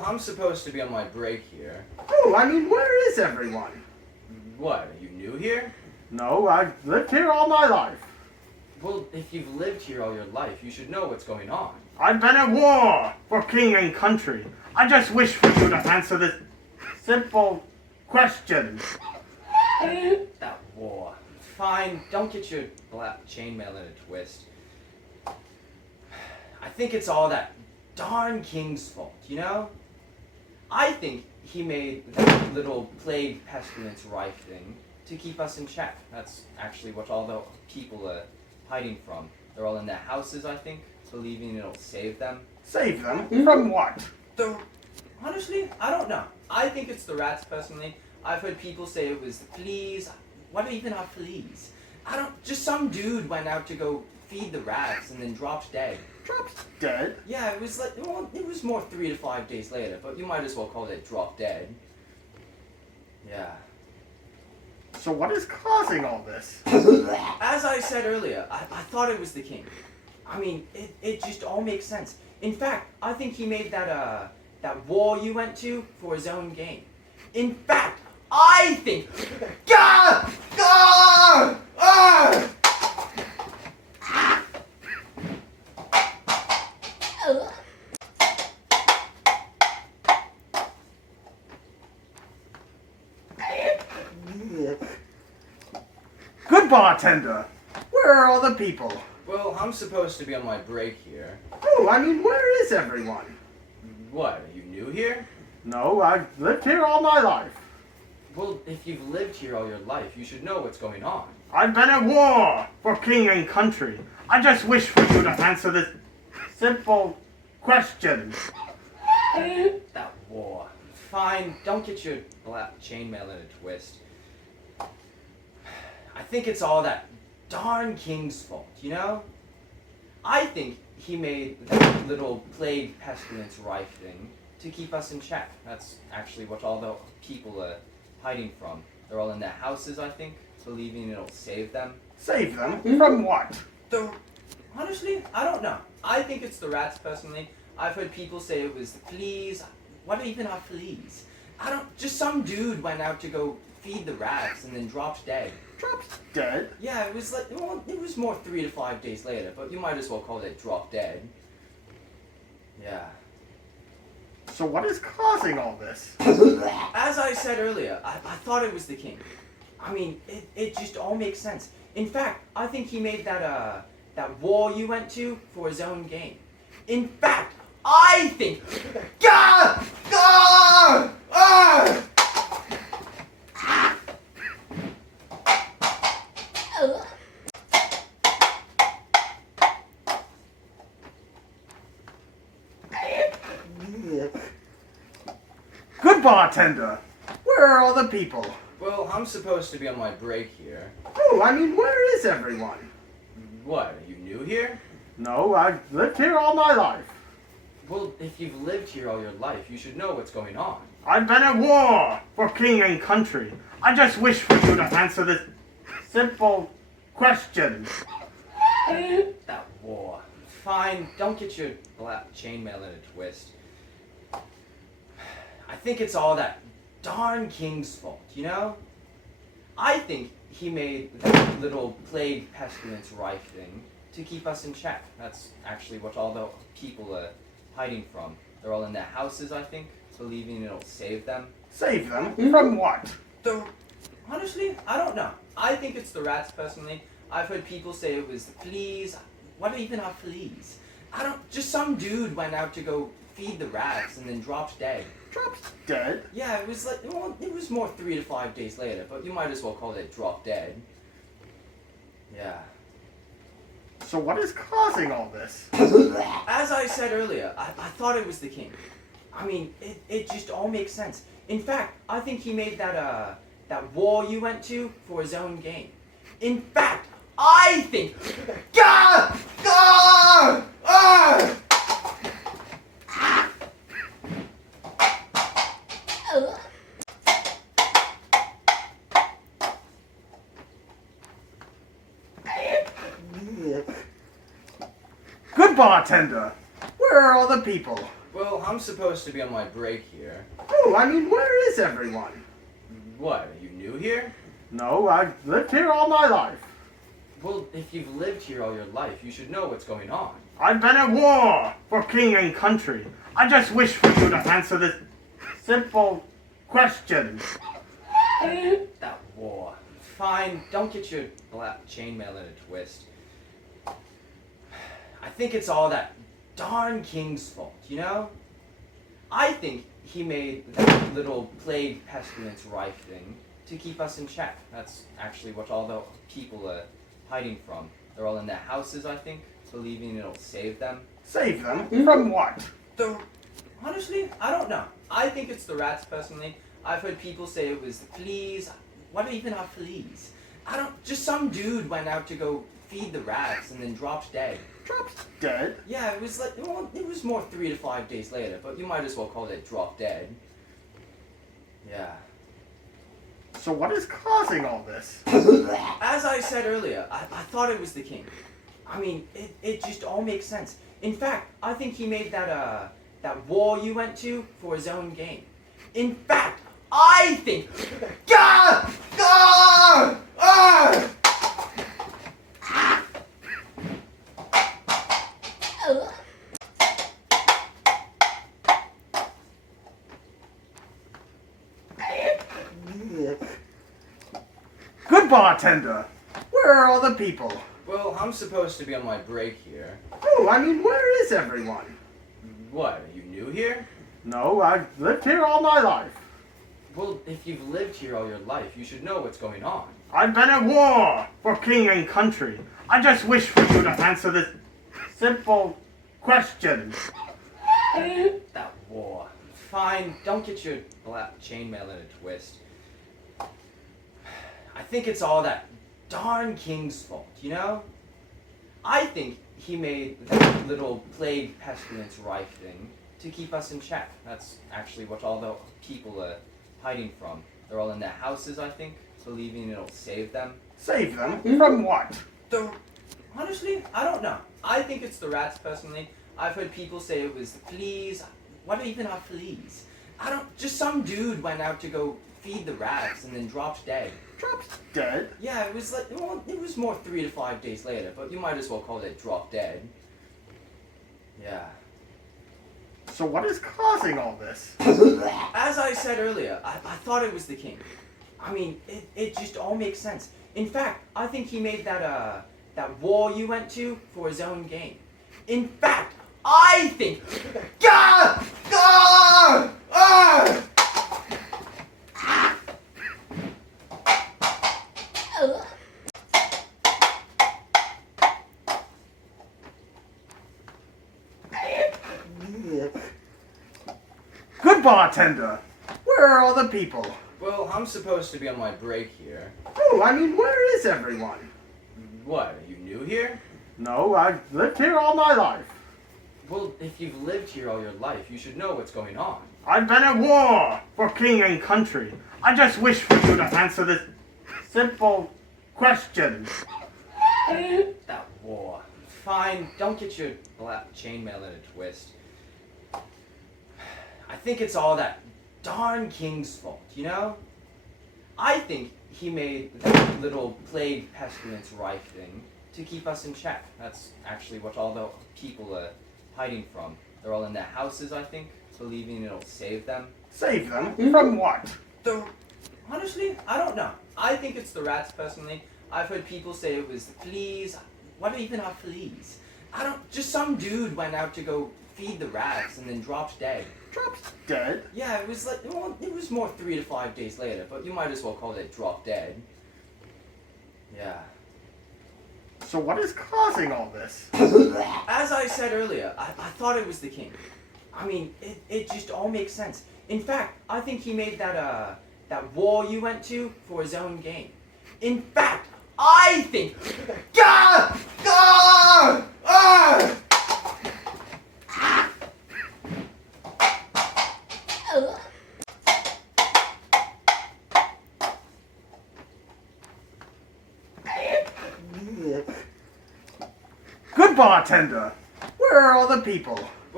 I'm supposed to be on my break here. Oh, I mean, where is everyone? What, are you new here? No, I've lived here all my life. Well, if you've lived here all your life, you should know what's going on. I've been at war for king and country. I just wish for you to answer this simple question. That war. Fine, don't get your black chainmail in a twist. I think it's all that darn king's fault, you know? I think he made that little plague pestilence rife thing to keep us in check. That's actually what all the people are hiding from. They're all in their houses, I think, believing it'll save them. Save them? From what? Honestly, I don't know. I think it's the rats, personally. I've heard people say it was the fleas. What even are fleas? Just some dude went out to go feed the rats and then dropped dead. Dropped dead? Yeah, it was it was more 3 to 5 days later, but you might as well call it drop dead. Yeah. So what is causing all this? As I said earlier, I thought it was the king. I mean, it just all makes sense. In fact, I think he made that war you went to for his own gain. In fact, I think... Gah! Gah! Ah! Good bartender! Where are all the people? Well, I'm supposed to be on my break here. Oh, I mean, where is everyone? What, are you new here? No, I've lived here all my life. Well, if you've lived here all your life, you should know what's going on. I've been at war for king and country. I just wish for you to answer this simple question. That war. Fine, don't get your black chainmail in a twist. I think it's all that darn king's fault, you know? I think he made that little plague pestilence rife thing to keep us in check. That's actually what all the people are hiding from. They're all in their houses, I think, believing it'll save them. Save them? From what? Honestly, I don't know. I think it's the rats, personally. I've heard people say it was the fleas. What even are fleas? Just some dude went out to go feed the rats and then dropped dead. Dropped dead? Yeah, it was more 3 to 5 days later, but you might as well call it drop dead. Yeah. So what is causing all this? As I said earlier, I thought it was the king. I mean, it just all makes sense. In fact, I think he made that war you went to for his own gain. In fact, I think... Gah! Gah! Ah! Good bartender! Where are all the people? Well, I'm supposed to be on my break here. Oh, I mean, where is everyone? What, are you new here? No, I've lived here all my life. Well, if you've lived here all your life, you should know what's going on. I've been at war for king and country. I just wish for you to answer this simple question. That war. Fine, don't get your black chainmail in a twist. I think it's all that darn king's fault, you know? I think he made that little plague pestilence rife thing to keep us in check. That's actually what all the people are hiding from. They're all in their houses, I think, believing it'll save them. Save them? From what? Honestly, I don't know. I think it's the rats, personally. I've heard people say it was the fleas. What even are fleas? Just some dude went out to go feed the rats and then dropped dead. Dropped dead? Yeah, it was more 3 to 5 days later, but you might as well call it drop dead. Yeah. So what is causing all this? As I said earlier, I thought it was the king. I mean, it just all makes sense. In fact, I think he made that war you went to for his own gain. In fact, I think... Gah! Gah! Ah! Good bartender! Where are all the people? Well, I'm supposed to be on my break here. Oh, I mean, where is everyone? What, are you new here? No, I've lived here all my life. Well, if you've lived here all your life, you should know what's going on. I've been at war for king and country. I just wish for you to answer this simple question. That war. Fine, don't get your black chainmail in a twist. I think it's all that darn king's fault, you know? I think he made that little plague pestilence rife thing to keep us in check. That's actually what all the people are hiding from. They're all in their houses, I think, believing it'll save them. Save them? From what? Honestly, I don't know. I think it's the rats, personally. I've heard people say it was the fleas. What even are fleas? Just some dude went out to go feed the rats and then dropped dead. Dropped dead? Yeah, it was it was more 3 to 5 days later, but you might as well call it drop dead. Yeah. So what is causing all this? As I said earlier, I thought it was the king. I mean, it just all makes sense. In fact, I think he made that war you went to for his own gain. In fact, I think... Gah! Gah! Ah! Good bartender! Where are all the people? Well, I'm supposed to be on my break here. Oh, I mean, where is everyone? What, are you new here? No, I've lived here all my life. Well, if you've lived here all your life, you should know what's going on. I've been at war for king and country. I just wish for you to answer this simple question. That war. Fine, don't get your black chainmail in a twist. I think it's all that darn king's fault, you know? I think he made that little plague pestilence rife thing to keep us in check. That's actually what all the people are hiding from. They're all in their houses, I think, believing it'll save them. Save them? From what? Honestly, I don't know. I think it's the rats, personally. I've heard people say it was the fleas. What even are fleas? Just some dude went out to go feed the rats and then dropped dead. Dropped dead? Yeah, it was more 3 to 5 days later, but you might as well call it drop dead. Yeah. So what is causing all this? As I said earlier, I thought it was the king. I mean, it just all makes sense. In fact, I think he made that war you went to for his own gain. In fact, I think... Gah! Gah! Ah! Good bartender! Where are all the people? Well, I'm supposed to be on my break here. Oh, I mean, where is everyone? What, are you new here? No, I've lived here all my life. Well, if you've lived here all your life, you should know what's going on. I've been at war for king and country. I just wish for you to answer this simple question. That war. Fine, don't get your black chainmail in a twist. I think it's all that darn king's fault, you know? I think he made that little plague pestilence rife thing to keep us in check. That's actually what all the people are hiding from. They're all in their houses, I think, believing it'll save them. Save them? From what? Honestly, I don't know. I think it's the rats, personally. I've heard people say it was the fleas. What even are fleas? Just some dude went out to go feed the rats and then dropped dead. Dropped dead? Yeah, it was more 3 to 5 days later, but you might as well call it drop dead. Yeah. So what is causing all this? As I said earlier, I thought it was the king. I mean, it just all makes sense. In fact, I think he made that war you went to for his own gain. In fact, I think... Gah! Gah! Ah! Good bartender! Where are all the people?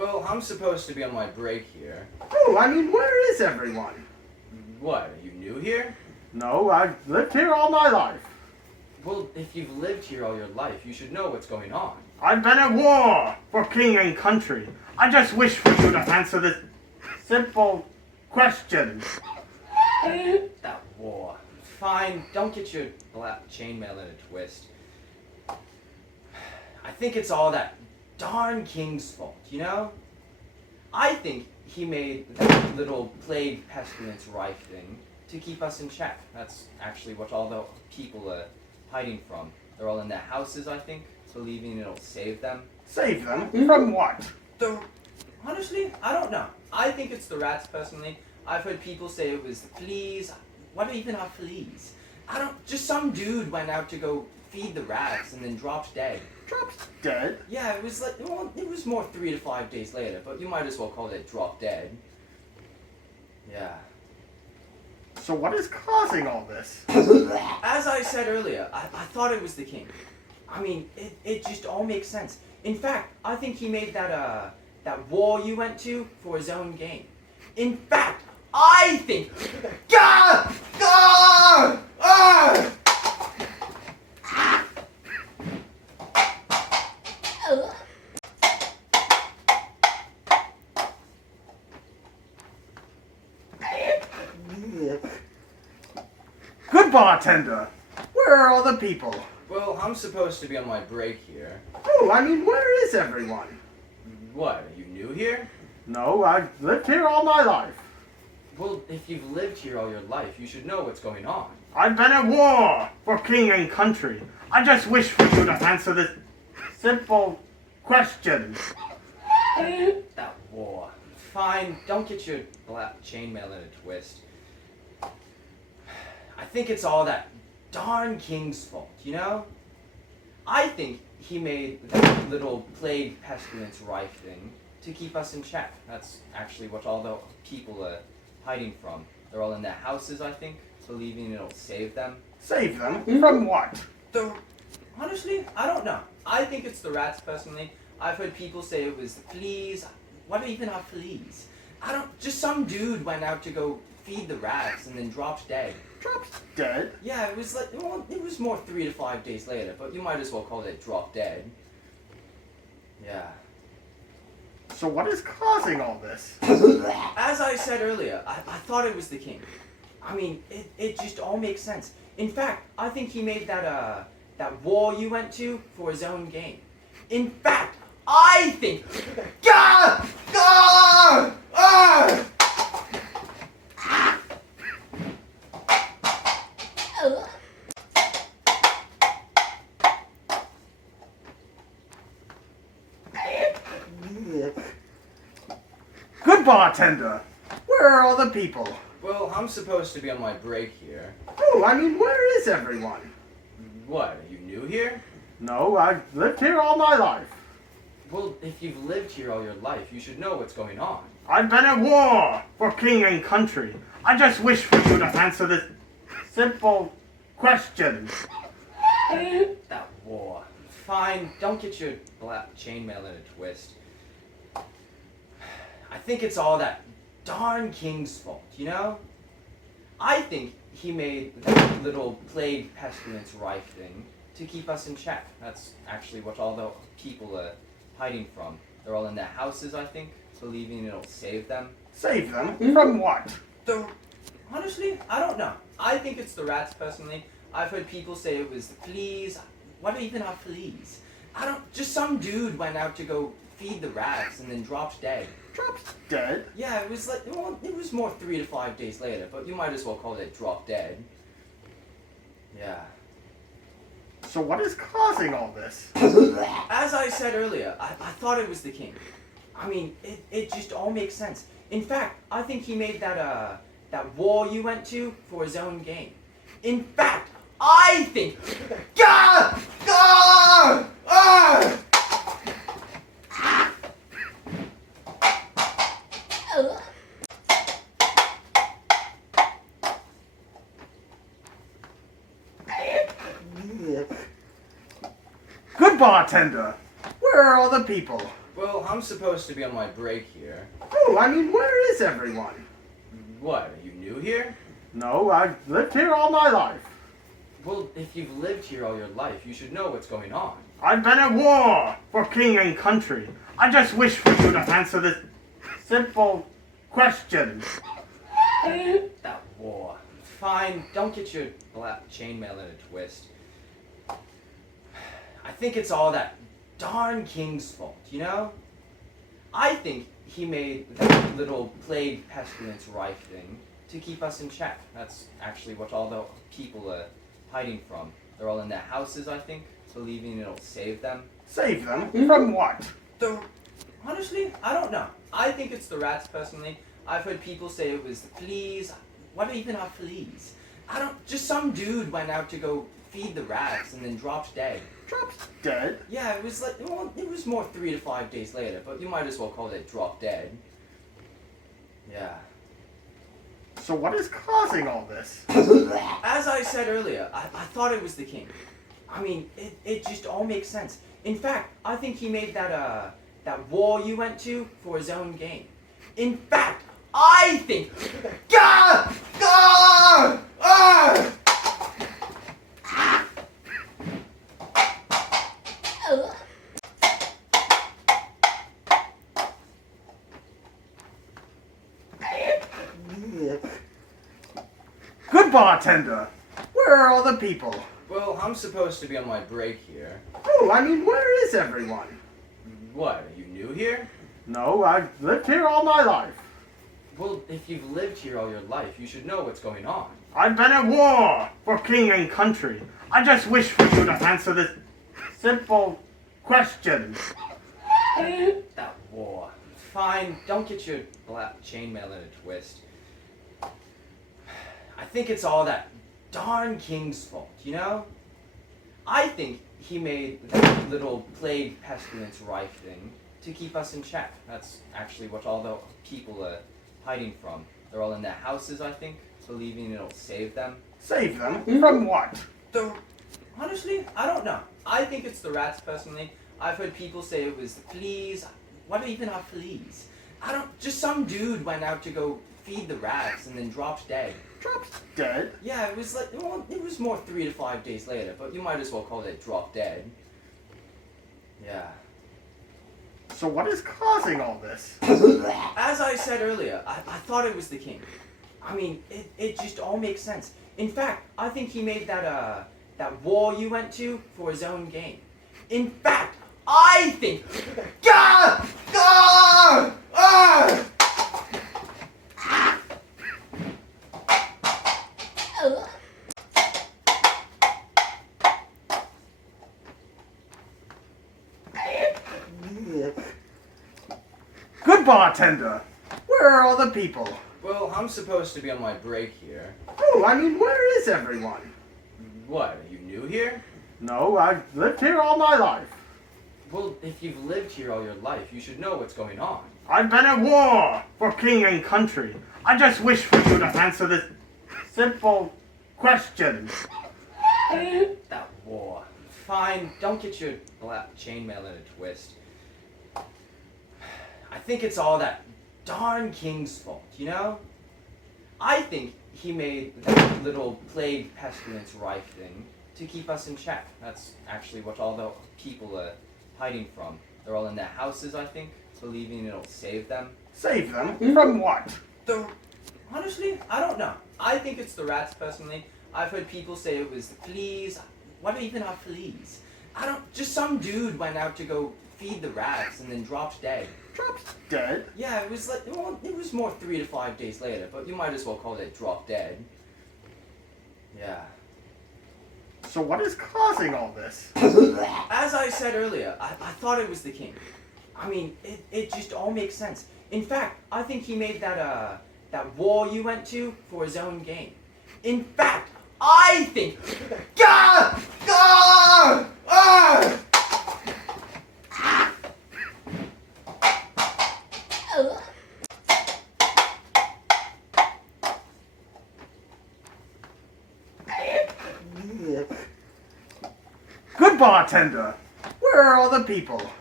Well, I'm supposed to be on my break here. Oh, I mean, where is everyone? What, are you new here? No, I've lived here all my life. Well, if you've lived here all your life, you should know what's going on. I've been at war for king and country. I just wish for you to answer this simple question. That war. Fine, don't get your black chainmail in a twist. I think it's all that darn king's fault, you know? I think he made that little plague pestilence rife thing to keep us in check. That's actually what all the people are hiding from. They're all in their houses, I think, believing it'll save them. Save them? From what? Honestly, I don't know. I think it's the rats, personally. I've heard people say it was the fleas. What even are fleas? Just some dude went out to go feed the rats and then dropped dead. Dropped dead? Yeah, it was it was more 3 to 5 days later, but you might as well call it drop dead. Yeah. So what is causing all this? As I said earlier, I thought it was the king. I mean, it just all makes sense. In fact, I think he made that war you went to for his own gain. In fact, I think... Gah! Gah! Ah! Good bartender! Where are all the people? Well, I'm supposed to be on my break here. Oh, I mean, where is everyone? What, are you new here? No, I've lived here all my life. Well, if you've lived here all your life, you should know what's going on. I've been at war for king and country. I just wish for you to answer this simple question. That war. Fine, don't get your black chainmail in a twist. I think it's all that darn king's fault, you know? I think he made that little plague pestilence rife thing to keep us in check. That's actually what all the people are hiding from. They're all in their houses, I think, believing it'll save them. Save them? From what? Honestly, I don't know. I think it's the rats, personally. I've heard people say it was the fleas. What even are fleas? Just some dude went out to go feed the rats and then dropped dead. Dropped dead? Yeah, it was more 3 to 5 days later, but you might as well call it drop dead. Yeah. So what is causing all this? As I said earlier, I thought it was the king. I mean, it just all makes sense. In fact, I think he made that war you went to for his own gain. In fact, I think... Gah! Gah! Ah! Good bartender! Where are all the people? Well, I'm supposed to be on my break here. Oh, I mean, where is everyone? What, are you new here? No, I've lived here all my life. Well, if you've lived here all your life, you should know what's going on. I've been at war for king and country. I just wish for you to answer this simple question. That war. Fine, don't get your black chainmail in a twist. I think it's all that darn king's fault, you know? I think he made that little plague pestilence rife thing to keep us in check. That's actually what all the people are hiding from. They're all in their houses, I think, believing it'll save them. Save them? From what? Honestly, I don't know. I think it's the rats, personally. I've heard people say it was the fleas. What even are fleas? Just some dude went out to go feed the rats and then dropped dead. Dropped dead? Yeah, it was more 3 to 5 days later, but you might as well call it drop dead. Yeah. So what is causing all this? As I said earlier, I thought it was the king. I mean, it just all makes sense. In fact, I think he made that war you went to for his own gain. In fact, I think... Gah! Gah! Ah! Good bartender! Where are all the people? Well, I'm supposed to be on my break here. Oh, I mean, where is everyone? What, are you new here? No, I've lived here all my life. Well, if you've lived here all your life, you should know what's going on. I've been at war for king and country. I just wish for you to answer this simple question. That war. Fine, don't get your black chainmail in a twist. I think it's all that darn king's fault, you know? I think he made that little plague pestilence rife thing to keep us in check. That's actually what all the people are hiding from. They're all in their houses, I think, believing it'll save them. Save them? From what? Honestly, I don't know. I think it's the rats, personally. I've heard people say it was the fleas. What even are fleas? Just some dude went out to go feed the rats and then dropped dead. Dropped dead? Yeah, it was it was more 3 to 5 days later, but you might as well call it drop dead. Yeah. So what is causing all this? As I said earlier, I thought it was the king. I mean, it just all makes sense. In fact, I think he made that war you went to for his own gain. In fact, I think... Gah! Gah! Ah! Good bartender! Where are all the people? Well, I'm supposed to be on my break here. Oh, I mean, where is everyone? What, are you new here? No, I've lived here all my life. Well, if you've lived here all your life, you should know what's going on. I've been at war for king and country. I just wish for you to answer this simple question. That war. Fine, don't get your black chainmail in a twist. I think it's all that darn king's fault, you know? I think he made that little plague pestilence rife thing to keep us in check. That's actually what all the people are hiding from. They're all in their houses, I think, believing it'll save them. Save them? From what? Honestly, I don't know. I think it's the rats, personally. I've heard people say it was the fleas. What even are fleas? Just some dude went out to go feed the rats and then dropped dead. Dropped dead? Yeah, it was more 3 to 5 days later, but you might as well call it drop dead. Yeah. So what is causing all this? As I said earlier, I thought it was the king. I mean, it just all makes sense. In fact, I think he made that war you went to for his own gain. In fact, I think... Gah! Gah! Ah! Good bartender! Where are all the people? Well, I'm supposed to be on my break here. Oh, I mean, where is everyone? What, are you new here? No, I've lived here all my life. Well, if you've lived here all your life, you should know what's going on. I've been at war for king and country. I just wish for you to answer this simple question. That war. Fine, don't get your black chainmail in a twist. I think it's all that darn king's fault, you know? I think he made that little plague pestilence rife thing to keep us in check. That's actually what all the people are hiding from. They're all in their houses, I think, believing it'll save them. Save them? From what? Honestly, I don't know. I think it's the rats, personally. I've heard people say it was the fleas. What even are fleas? Just some dude went out to go feed the rats and then dropped dead. Dropped dead? Yeah, it was more 3 to 5 days later, but you might as well call it drop dead. Yeah. So what is causing all this? As I said earlier, I thought it was the king. I mean, it just all makes sense. In fact, I think he made that war you went to for his own gain. In fact, I think... Gah! Gah! Ah! Good bartender! Where are all the people?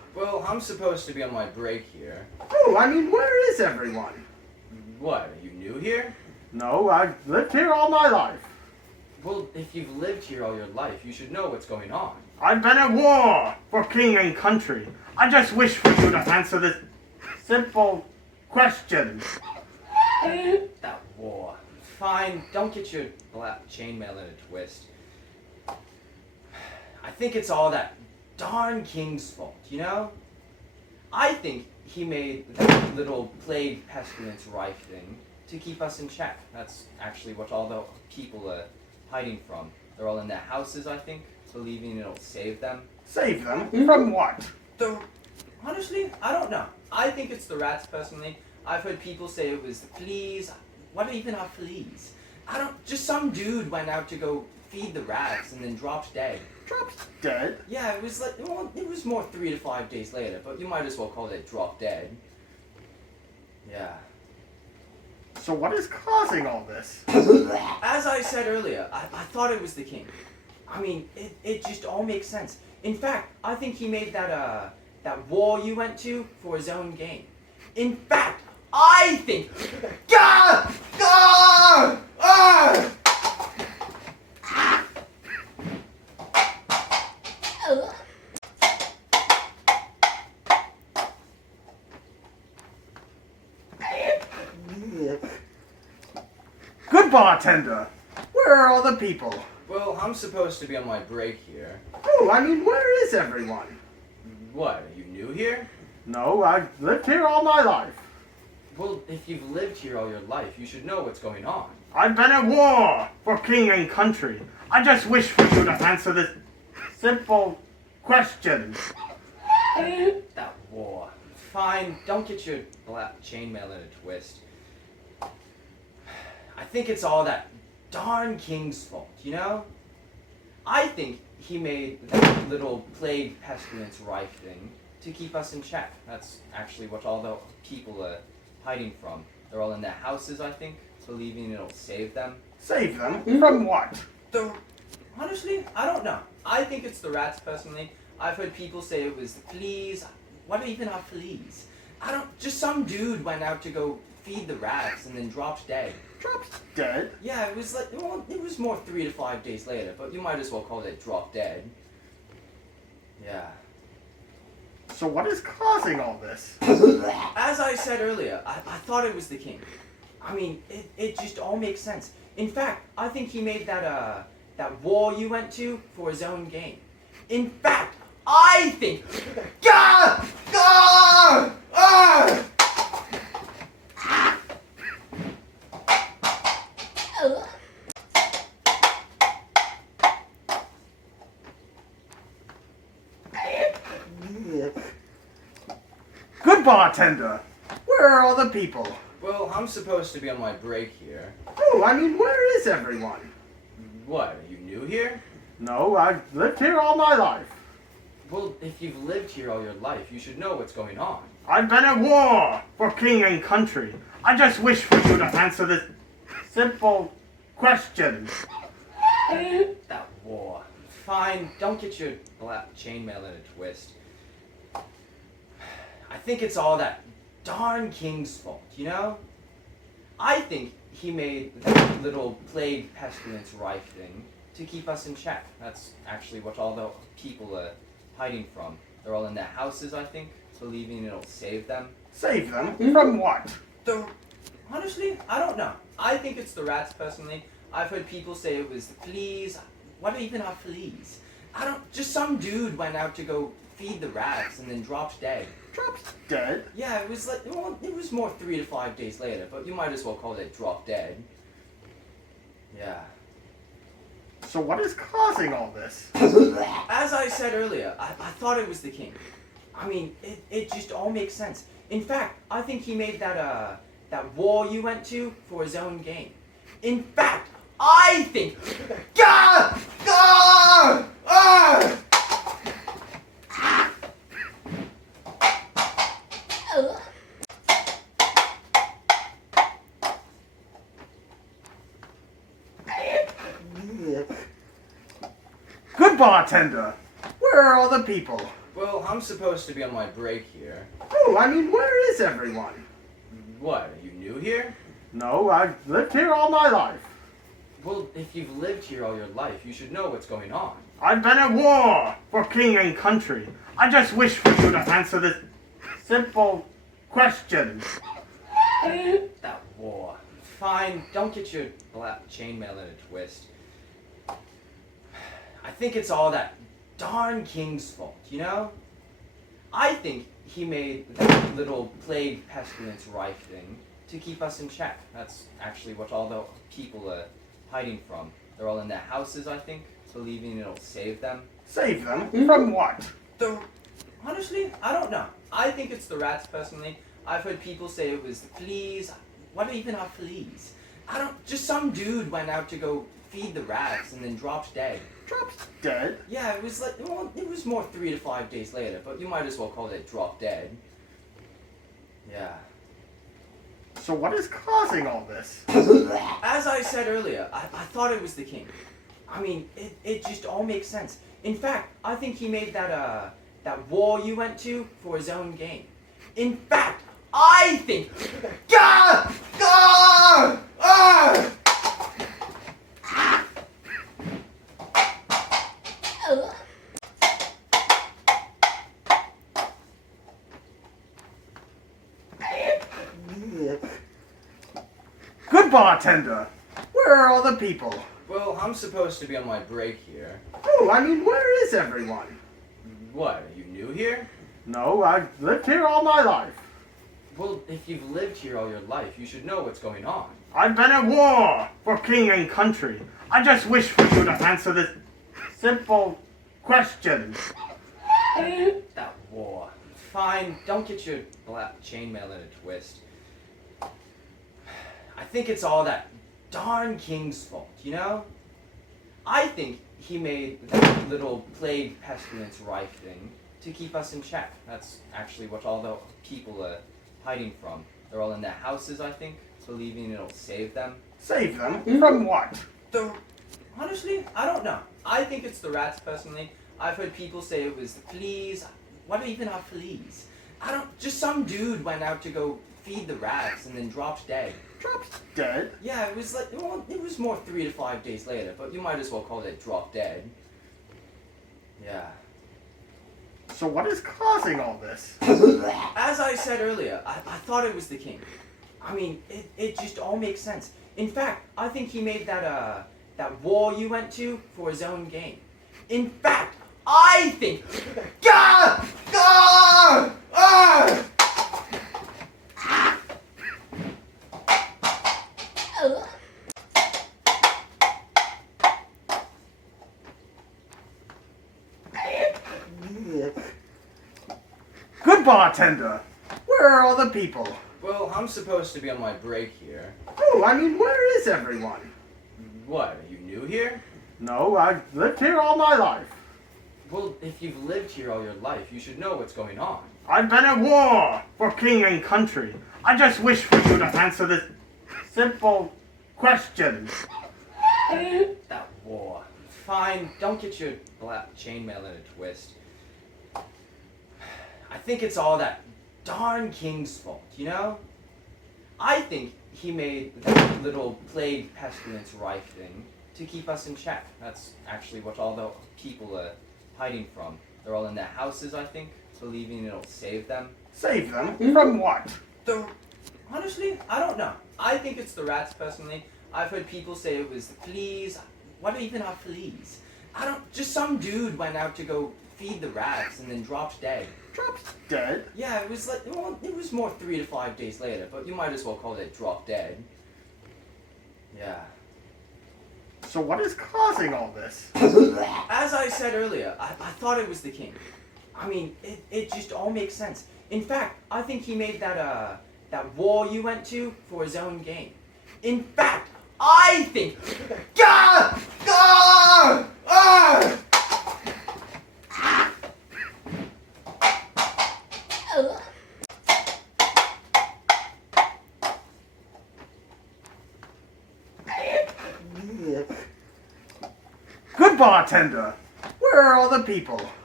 Well, I'm supposed to be on my break here. Oh, I mean, where is everyone? What, are you new here? No, I've lived here all my life. Well, if you've lived here all your life, you should know what's going on. I've been at war for king and country. I just wish for you to answer this simple question. That war. Fine, don't get your black chainmail in a twist. I think it's all that darn king's fault, you know? I think he made that little plague pestilence rife thing to keep us in check. That's actually what all the people are hiding from. They're all in their houses, I think, believing it'll save them. Save them? From what? Honestly, I don't know. I think it's the rats, personally. I've heard people say it was the fleas. What even are fleas? Just some dude went out to go feed the rats and then dropped dead. Dropped dead? Yeah, it was it was more 3 to 5 days later, but you might as well call it drop dead. Yeah. So what is causing all this? As I said earlier, I thought it was the king. I mean, it just all makes sense. In fact, I think he made that war you went to for his own gain. In fact, I think... Gah! Gah! Ah! Good bartender! Where are all the people? Well, I'm supposed to be on my break here. Oh, I mean, where is everyone? What, are you new here? No, I've lived here all my life. Well, if you've lived here all your life, you should know what's going on. I've been at war for king and country. I just wish for you to answer this simple question. That war. Fine, don't get your black chainmail in a twist. I think it's all that darn king's fault, you know? I think he made that little plague pestilence rife thing to keep us in check. That's actually what all the people are hiding from. They're all in their houses, I think, believing it'll save them. Save them? From what? Honestly, I don't know. I think it's the rats, personally. I've heard people say it was the fleas. What even are fleas? Just some dude went out to go feed the rats and then dropped dead. Dropped dead? Yeah, it was more 3 to 5 days later, but you might as well call it drop dead. Yeah. So what is causing all this? As I said earlier, I thought it was the king. I mean, it just all makes sense. In fact, I think he made that war you went to for his own gain. In fact, I think... Gah! Gah! Ah! Good bartender! Where are all the people? Well, I'm supposed to be on my break here. Oh, I mean, where is everyone? What, are you new here? No, I've lived here all my life. Well, if you've lived here all your life, you should know what's going on. I've been at war for king and country. I just wish for you to answer this simple question. That war. Fine, don't get your black chainmail in a twist. I think it's all that darn king's fault, you know? I think he made that little plague pestilence rife thing to keep us in check. That's actually what all the people are hiding from. They're all in their houses, I think, believing it'll save them. Save them? From what? Honestly, I don't know. I think it's the rats, personally. I've heard people say it was the fleas. What even are fleas? Just some dude went out to go feed the rats and then dropped dead. Dropped dead? Yeah, it was more 3 to 5 days later, but you might as well call it drop dead. Yeah. So what is causing all this? As I said earlier, I thought it was the king. I mean, it just all makes sense. In fact, I think he made that war you went to for his own gain. In fact, I think... Gah! Gah! Ah! Good bartender! Where are all the people? Well, I'm supposed to be on my break here. Oh, I mean, where is everyone? What, are you new here? No, I've lived here all my life. Well, if you've lived here all your life, you should know what's going on. I've been at war for king and country. I just wish for you to answer this simple question. That war. Fine, don't get your black chainmail in a twist. I think it's all that darn king's fault, you know? I think he made that little plague pestilence rife thing to keep us in check. That's actually what all the people are hiding from. They're all in their houses, I think, believing it'll save them. Save them? From what? Honestly, I don't know. I think it's the rats, personally. I've heard people say it was the fleas. What even are fleas? Just some dude went out to go feed the rats and then dropped dead. Drops dead? Yeah, it was it was more 3 to 5 days later, but you might as well call it drop dead. Yeah. So what is causing all this? As I said earlier, I thought it was the king. I mean, it just all makes sense. In fact, I think he made that war you went to for his own gain. In fact, I think... Gah! Gah! Ah! Good bartender! Where are all the people? Well, I'm supposed to be on my break here. Oh, I mean, where is everyone? What, are you new here? No, I've lived here all my life. Well, if you've lived here all your life, you should know what's going on. I've been at war for king and country. I just wish for you to answer this simple question. That war. Fine, don't get your black chainmail in a twist. I think it's all that darn king's fault, you know? I think he made that little plague pestilence rife thing to keep us in check. That's actually what all the people are hiding from. They're all in their houses, I think, believing it'll save them. Save them? From what? Honestly, I don't know. I think it's the rats, personally. I've heard people say it was the fleas. What even are fleas? Just some dude went out to go feed the rats and then dropped dead. Drops dead? Yeah, it was more 3 to 5 days later, but you might as well call it drop dead. Yeah. So what is causing all this? As I said earlier, I thought it was the king. I mean, it just all makes sense. In fact, I think he made that war you went to for his own gain. In fact, I think... Gah! Gah! Ah! Good bartender! Where are all the people? Well, I'm supposed to be on my break here. Oh, I mean, where is everyone? What, are you new here? No, I've lived here all my life. Well, if you've lived here all your life, you should know what's going on. I've been at war for king and country. I just wish for you to answer this simple question. That war. Fine, don't get your black chainmail in a twist. I think it's all that darn king's fault, you know? I think he made that little plague pestilence rife thing to keep us in check. That's actually what all the people are hiding from. They're all in their houses, I think, believing it'll save them. Save them? From what? Honestly, I don't know. I think it's the rats, personally. I've heard people say it was the fleas. What even are fleas? Just some dude went out to go feed the rats and then dropped dead. Drops dead? Yeah, it was more 3 to 5 days later, but you might as well call it drop dead. Yeah. So what is causing all this? As I said earlier, I thought it was the king. I mean, it just all makes sense. In fact, I think he made that war you went to for his own gain. In fact, I think... Gah! Gah! Ah! Good bartender! Where are all the people?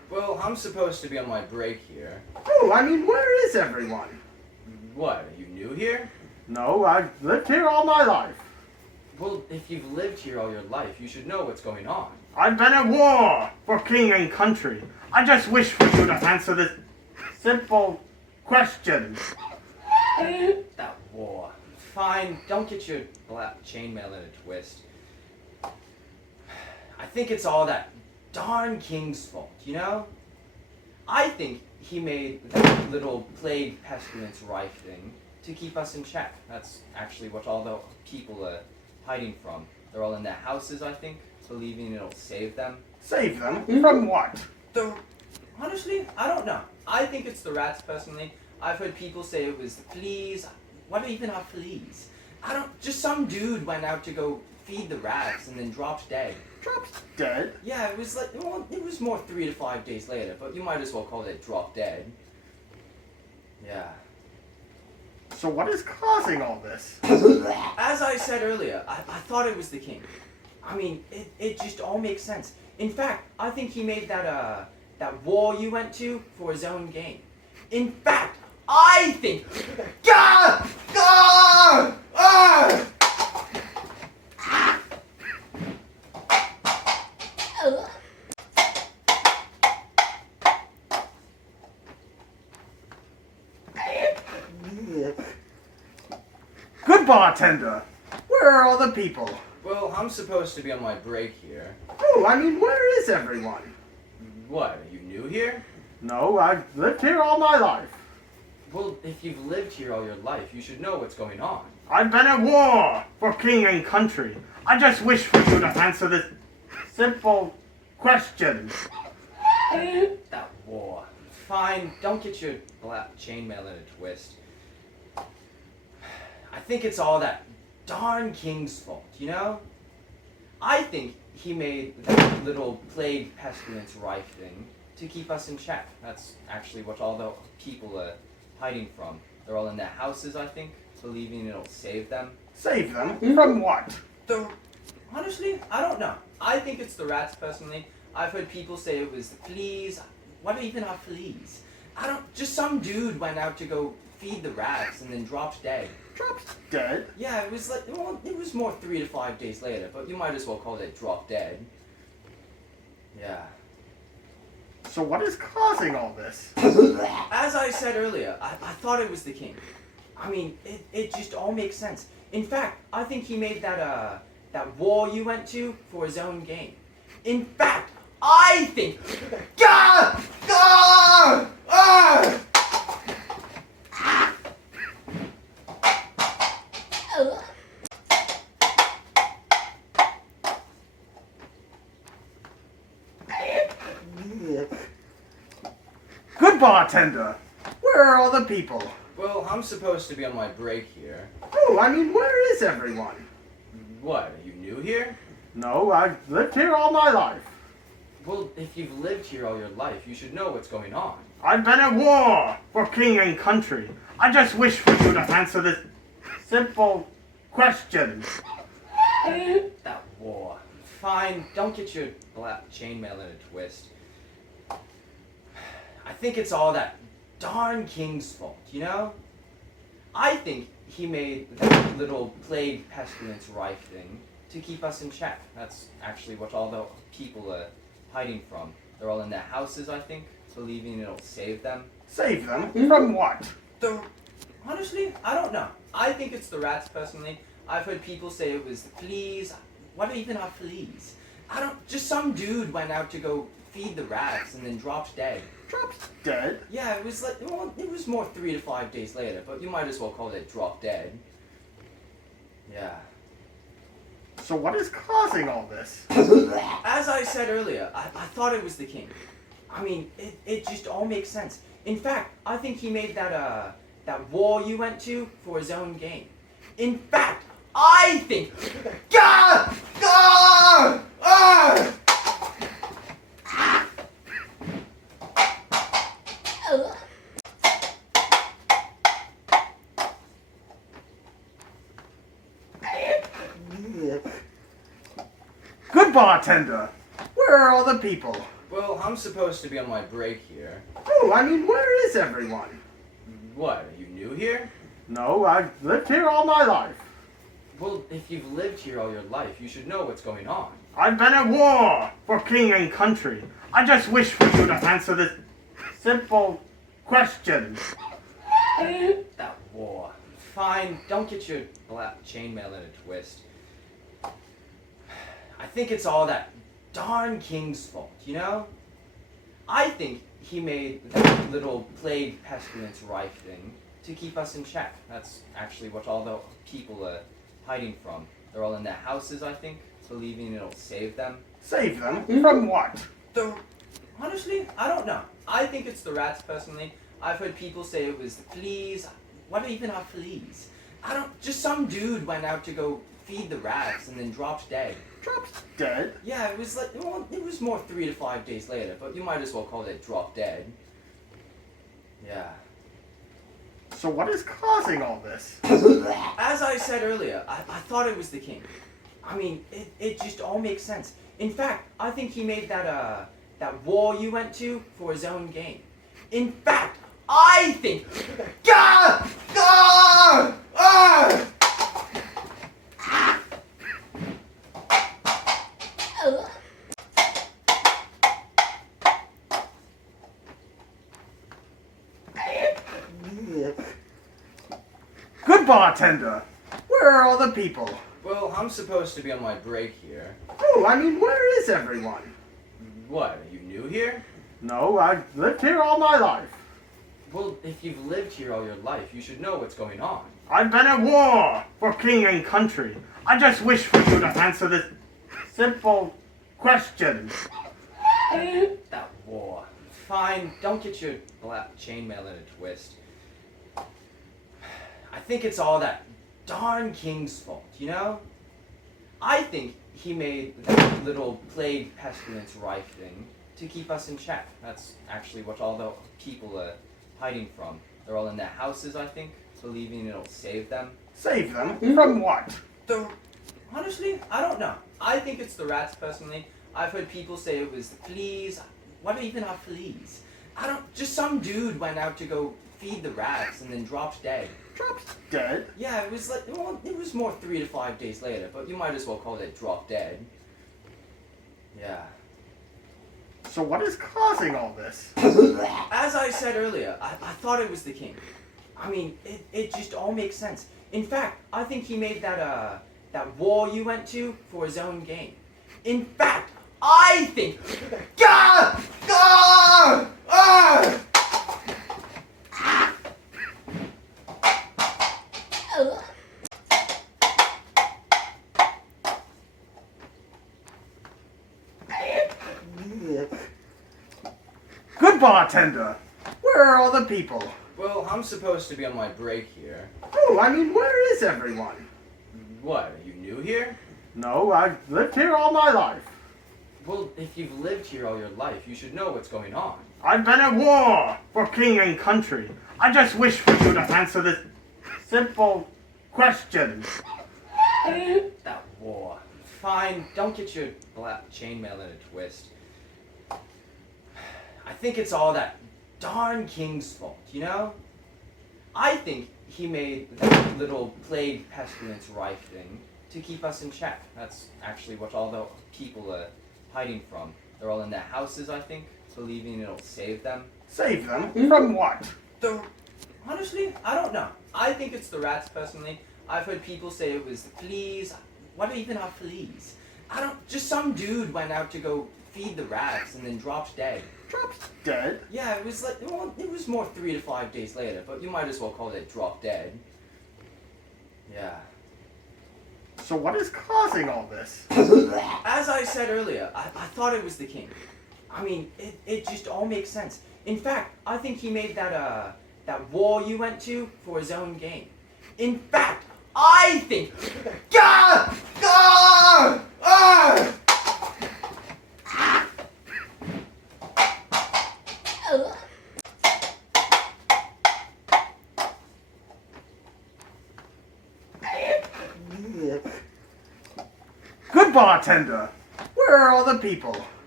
Well, I'm supposed to be on my break here. Oh, I mean, where is everyone? What, are you new here? No, I've lived here all my life. Well, if you've lived here all your life, you should know what's going on. I've been at war for king and country. I just wish for you to answer this simple question. That war. Fine, don't get your chainmail in a twist. I think it's all that darn king's fault, you know? I think he made that little plague pestilence rife thing to keep us in check. That's actually what all the people are hiding from. They're all in their houses, I think, believing it'll save them. Save them? From what? Honestly, I don't know. I think it's the rats, personally. I've heard people say it was the fleas. What even are fleas? Just some dude went out to go feed the rats and then dropped dead. Dropped dead? Yeah, it was it was more 3 to 5 days later, but you might as well call it drop dead. Yeah. So what is causing all this? As I said earlier, I thought it was the king. I mean, it just all makes sense. In fact, I think he made that war you went to for his own gain. In fact, I think... Gah! Gah! Ah! Good bartender! Where are all the people? Well, I'm supposed to be on my break here. Oh, I mean, where is everyone? What, are you new here? No, I've lived here all my life. Well, if you've lived here all your life, you should know what's going on. I've been at war for king and country. I just wish for you to answer this simple question. That war. Fine, don't get your chainmail in a twist. I think it's all that darn king's fault, you know? I think he made that little plague pestilence rife thing to keep us in check. That's actually what all the people are hiding from. They're all in their houses, I think, believing it'll save them. Save them? From what? Honestly, I don't know. I think it's the rats, personally. I've heard people say it was the fleas. What even are fleas? Just some dude went out to go feed the rats and then dropped dead. Dropped dead? Yeah, it was more 3 to 5 days later, but you might as well call it drop dead. Yeah. So what is causing all this? As I said earlier, I thought it was the king. I mean, it just all makes sense. In fact, I think he made that war you went to for his own gain. In fact, I think... Gah! Gah! Ah! Good bartender! Where are all the people? Well, I'm supposed to be on my break here. Oh, I mean, where is everyone? What, are you new here? No, I've lived here all my life. Well, if you've lived here all your life, you should know what's going on. I've been at war for king and country. I just wish for you to answer this simple question. That war. Fine, don't get your chainmail in a twist. I think it's all that darn king's fault, you know? I think he made that little plague pestilence rife thing to keep us in check. That's actually what all the people are hiding from. They're all in their houses, I think, believing it'll save them. Save them? From what? Honestly, I don't know. I think it's the rats, personally. I've heard people say it was the fleas. What even are fleas? Just some dude went out to go feed the rats and then dropped dead. Dropped dead? Yeah, it was more 3 to 5 days later, but you might as well call it drop dead. Yeah. So what is causing all this? As I said earlier, I thought it was the king. I mean, it just all makes sense. In fact, I think he made that war you went to for his own gain. In fact, I think... Gah! Gah! Ah! Good bartender! Where are all the people? Well, I'm supposed to be on my break here. Oh, I mean, where is everyone? What, are you new here? No, I've lived here all my life. Well, if you've lived here all your life, you should know what's going on. I've been at war for king and country. I just wish for you to answer this simple question. That war. Fine, don't get your chainmail in a twist. I think it's all that darn king's fault, you know? I think he made that little plague pestilence rife thing to keep us in check. That's actually what all the people are hiding from. They're all in their houses, I think, believing it'll save them. Save them? From what? Honestly, I don't know. I think it's the rats, personally. I've heard people say it was the fleas. What even are fleas? Just some dude went out to go feed the rats and then dropped dead. Dropped dead? Yeah, it was it was more 3 to 5 days later, but you might as well call it drop dead. Yeah. So what is causing all this? As I said earlier, I thought it was the king. I mean, it just all makes sense. In fact, I think he made that war you went to for his own gain. In fact, I think... Gah! Gah! Ah! Good bartender! Where are all the people? Well, I'm supposed to be on my break here. Oh, I mean, where is everyone? What, are you new here? No, I've lived here all my life. Well, if you've lived here all your life, you should know what's going on. I've been at war for king and country. I just wish for you to answer this simple question. That war. Fine, don't get your chainmail in a twist. I think it's all that darn king's fault, you know? I think he made that little plague pestilence rife thing to keep us in check. That's actually what all the people are hiding from. They're all in their houses, I think, believing it'll save them. Save them? From what? Honestly, I don't know. I think it's the rats, personally. I've heard people say it was the fleas. What even are fleas? Just some dude went out to go feed the rats and then dropped dead. Dropped dead? Yeah, it was more 3 to 5 days later, but you might as well call it drop dead. Yeah. So what is causing all this? As I said earlier, I thought it was the king. I mean, it just all makes sense. In fact, I think he made that war you went to for his own gain. In fact, I think... Gah! Gah! Ah! Good bartender! Where are all the people? Well, I'm supposed to be on my break here. Oh, I mean, where is everyone? What, are you new here? No, I've lived here all my life. Well, if you've lived here all your life, you should know what's going on. I've been at war for king and country. I just wish for you to answer this simple question. That war. Fine, don't get your chainmail in a twist. I think it's all that darn king's fault, you know? I think he made that little plague pestilence rife thing to keep us in check. That's actually what all the people are hiding from. They're all in their houses, I think, believing it'll save them. Save them? From what? Honestly, I don't know. I think it's the rats, personally. I've heard people say it was the fleas. What even are fleas? Just some dude went out to go feed the rats and then dropped dead. Dropped dead? Yeah, it was more 3 to 5 days later, but you might as well call it drop dead. Yeah. So what is causing all this? As I said earlier, I thought it was the king. I mean, it just all makes sense. In fact, I think he made that war you went to for his own gain. In fact, I think... Gah! Gah! Ah! Good bartender! Where are all the people?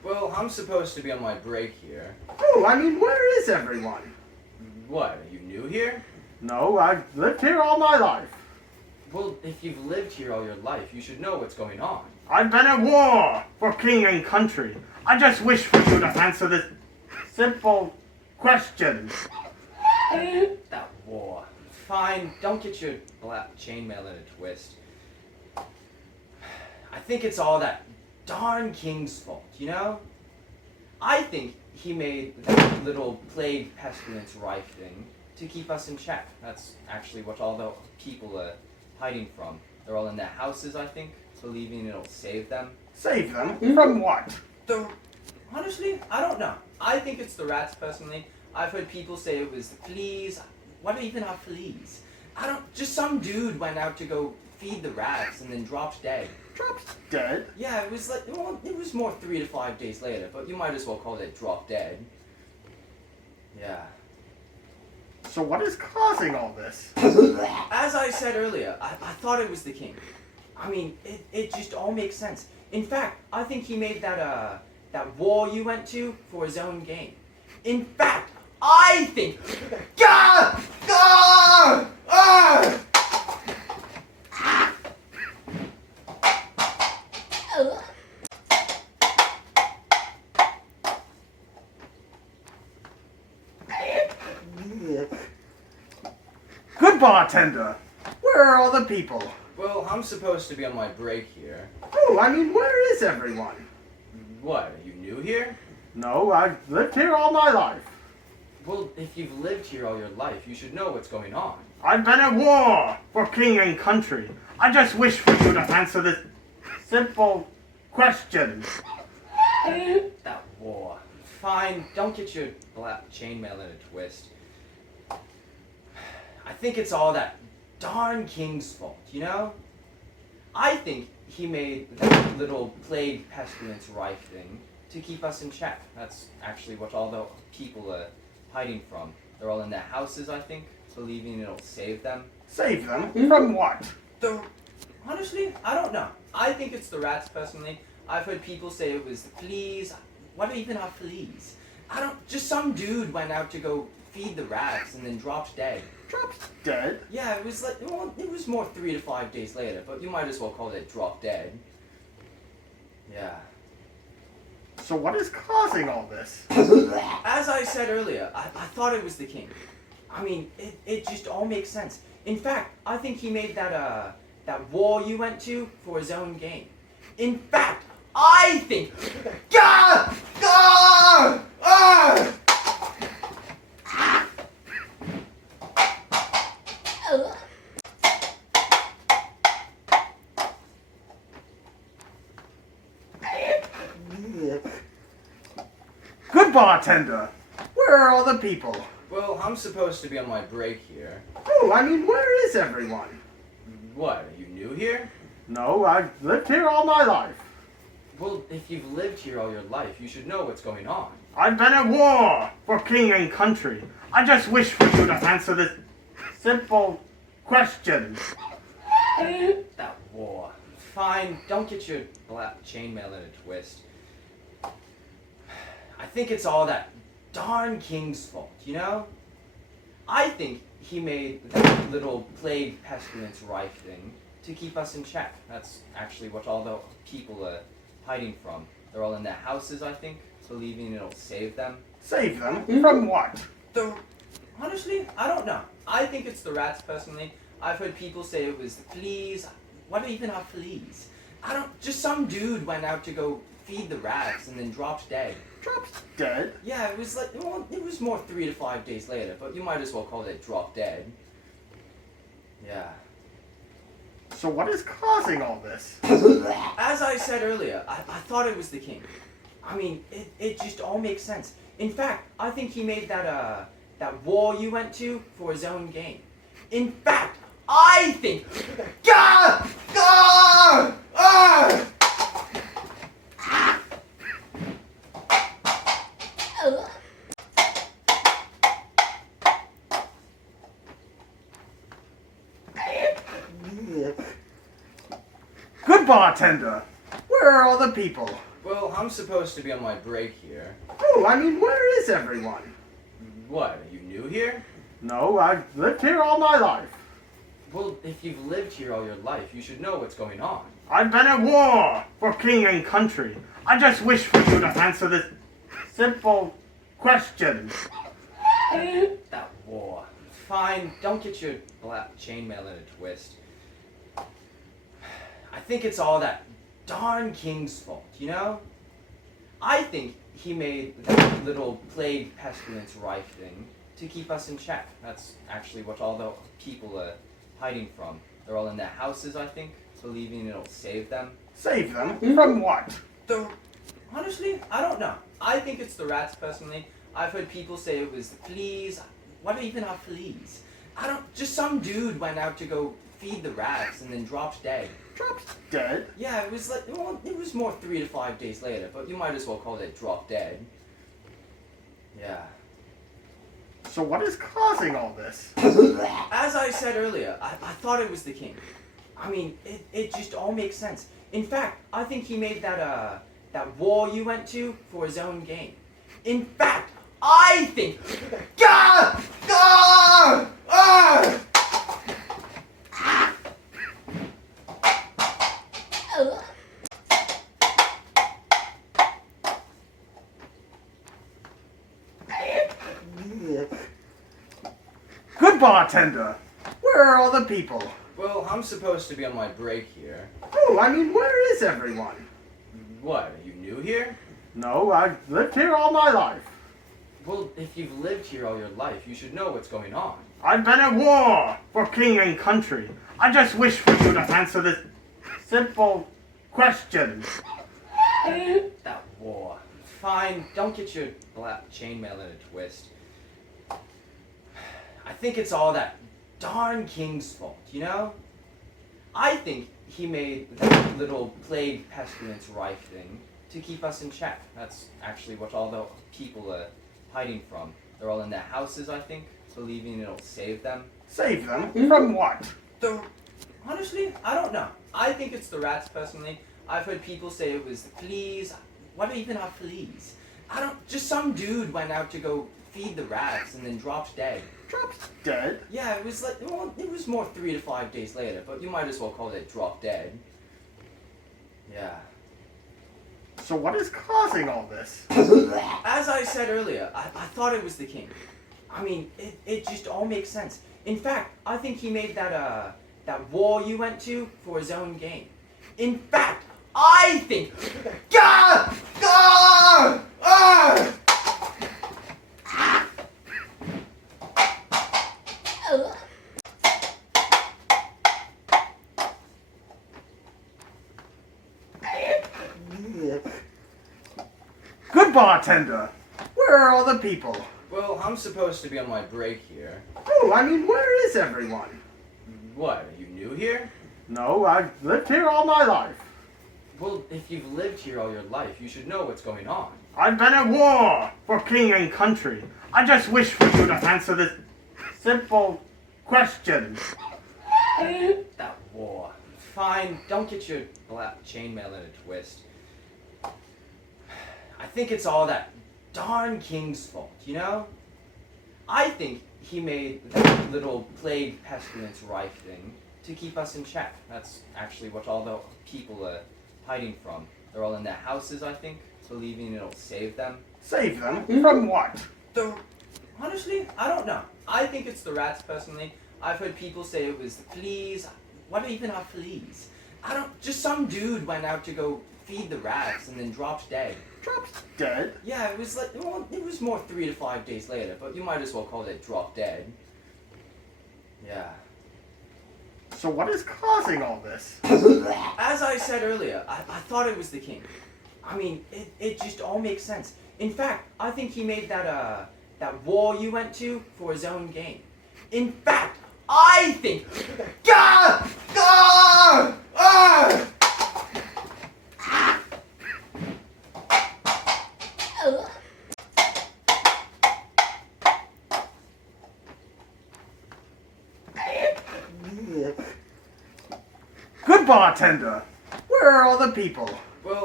Well, I'm supposed to be on my break here. Oh, I mean, where is everyone? What, are you new here? No, I've lived here all my life. Well, if you've lived here all your life, you should know what's going on. I've been at war for king and country. I just wish for you to answer this simple question. That war. Fine, don't get your black chainmail in a twist. I think it's all that darn king's fault, you know? I think he made that little plague pestilence rife thing to keep us in check. That's actually what all the people are hiding from. They're all in their houses, I think, believing it'll save them. Save them? From what? Honestly, I don't know. I think it's the rats, personally. I've heard people say it was the fleas. What even are fleas? Just some dude went out to go feed the rats and then dropped dead. Dropped dead? Yeah, it was it was more 3 to 5 days later, but you might as well call it drop dead. Yeah. So what is causing all this? As I said earlier, I thought it was the king. I mean, it just all makes sense. In fact, I think he made that war you went to for his own gain. In fact, I think... Gah! Gah! Ah! Good bartender! Where are all the people? Well, I'm supposed to be on my break here. Oh, I mean, where is everyone? What, are you new here? No, I've lived here all my life. Well, if you've lived here all your life, you should know what's going on. I've been at war for king and country. I just wish for you to answer this simple question. That war. Fine, don't get your black chainmail in a twist. I think it's all that darn king's fault, you know? I think he made that little plague pestilence rife thing to keep us in check. That's actually what all the people are hiding from. They're all in their houses, I think, believing it'll save them. Save them? From what? Honestly, I don't know. I think it's the rats, personally. I've heard people say it was the fleas. What even are fleas? Just some dude went out to go feed the rats and then dropped dead. Dropped dead? Yeah, it was more 3 to 5 days later, but you might as well call it drop dead. Yeah. So what is causing all this? As I said earlier, I thought it was the king. I mean, it just all makes sense. In fact, I think he made that war you went to for his own gain. In fact, I think... Gah! Gah! Ah! Good bartender! Where are all the people? Well, I'm supposed to be on my break here. Oh, I mean, where is everyone? What, are you new here? No, I've lived here all my life. Well, if you've lived here all your life, you should know what's going on. I've been at war for king and country. I just wish for you to answer this simple question. That war. Fine, don't get your black chainmail in a twist. I think it's all that darn king's fault, you know? I think he made that little plague pestilence rife thing to keep us in check. That's actually what all the people are hiding from. They're all in their houses, I think, believing it'll save them. Save them? From what? Honestly, I don't know. I think it's the rats, personally. I've heard people say it was the fleas. What even are fleas? Just some dude went out to go feed the rats and then dropped dead. Dropped dead? Yeah, it was more 3 to 5 days later, but you might as well call it drop dead. Yeah. So what is causing all this? As I said earlier, I thought it was the king. I mean, it just all makes sense. In fact, I think he made that war you went to for his own gain. In fact, I think... Gah! Gah! Ah! Good bartender! Where are all the people? Well, I'm supposed to be on my break here. Oh, I mean, where is everyone? What, are you new here? No, I've lived here all my life. Well, if you've lived here all your life, you should know what's going on. I've been at war for king and country. I just wish for you to answer this simple question. That war. Fine, don't get your black chainmail in a twist. I think it's all that darn king's fault, you know? I think he made that little plague pestilence rife thing to keep us in check. That's actually what all the people are hiding from. They're all in their houses, I think, believing it'll save them. Save them? From what? Honestly, I don't know. I think it's the rats, personally. I've heard people say it was the fleas. What even are fleas? Just some dude went out to go feed the rats and then dropped dead. Dropped dead? Yeah, it was it was more 3 to 5 days later, but you might as well call it drop dead. Yeah. So what is causing all this? As I said earlier, I thought it was the king. I mean, it just all makes sense. In fact, I think he made that war you went to for his own gain. In fact, I think... Gah! Gah! Ah! Good bartender! Where are all the people? Well, I'm supposed to be on my break here. Oh, I mean, where is everyone? What, are you new here? No, I've lived here all my life. Well, if you've lived here all your life, you should know what's going on. I've been at war for king and country. I just wish for you to answer this simple question. That war. Fine, don't get your black chainmail in a twist. I think it's all that darn king's fault, you know? I think he made that little plague pestilence rife thing to keep us in check. That's actually what all the people are hiding from. They're all in their houses, I think, believing it'll save them. Save them? From what? Honestly, I don't know. I think it's the rats, personally. I've heard people say it was the fleas. What even are fleas? Just some dude went out to go feed the rats and then dropped dead. Dropped dead? Yeah, it was more 3 to 5 days later, but you might as well call it drop dead. Yeah. So what is causing all this? As I said earlier, I thought it was the king. I mean, it just all makes sense. In fact, I think he made that war you went to for his own gain. In fact, I think... Gah! Gah! Ah! Good bartender! Where are all the people? Well, I'm supposed to be on my break here. Oh, I mean, where is everyone? What, are you new here? No, I've lived here all my life. Well, if you've lived here all your life, you should know what's going on. I've been at war for king and country. I just wish for you to answer this simple question. That war. Fine, don't get your black chainmail in a twist. I think it's all that darn king's fault, you know? I think he made that little plague pestilence rife thing to keep us in check. That's actually what all the people are hiding from. They're all in their houses, I think, believing it'll save them. Save them? From what? Honestly, I don't know. I think it's the rats, personally. I've heard people say it was the fleas. What even are fleas? Just some dude went out to go feed the rats and then dropped dead. Dropped dead? Yeah, it was more 3 to 5 days later, but you might as well call it drop dead. Yeah. So what is causing all this? As I said earlier, I thought it was the king. I mean, it just all makes sense. In fact, I think he made that war you went to for his own gain. In fact, I think... Gah! Gah! Ah! Good bartender! Where are all the people? Well,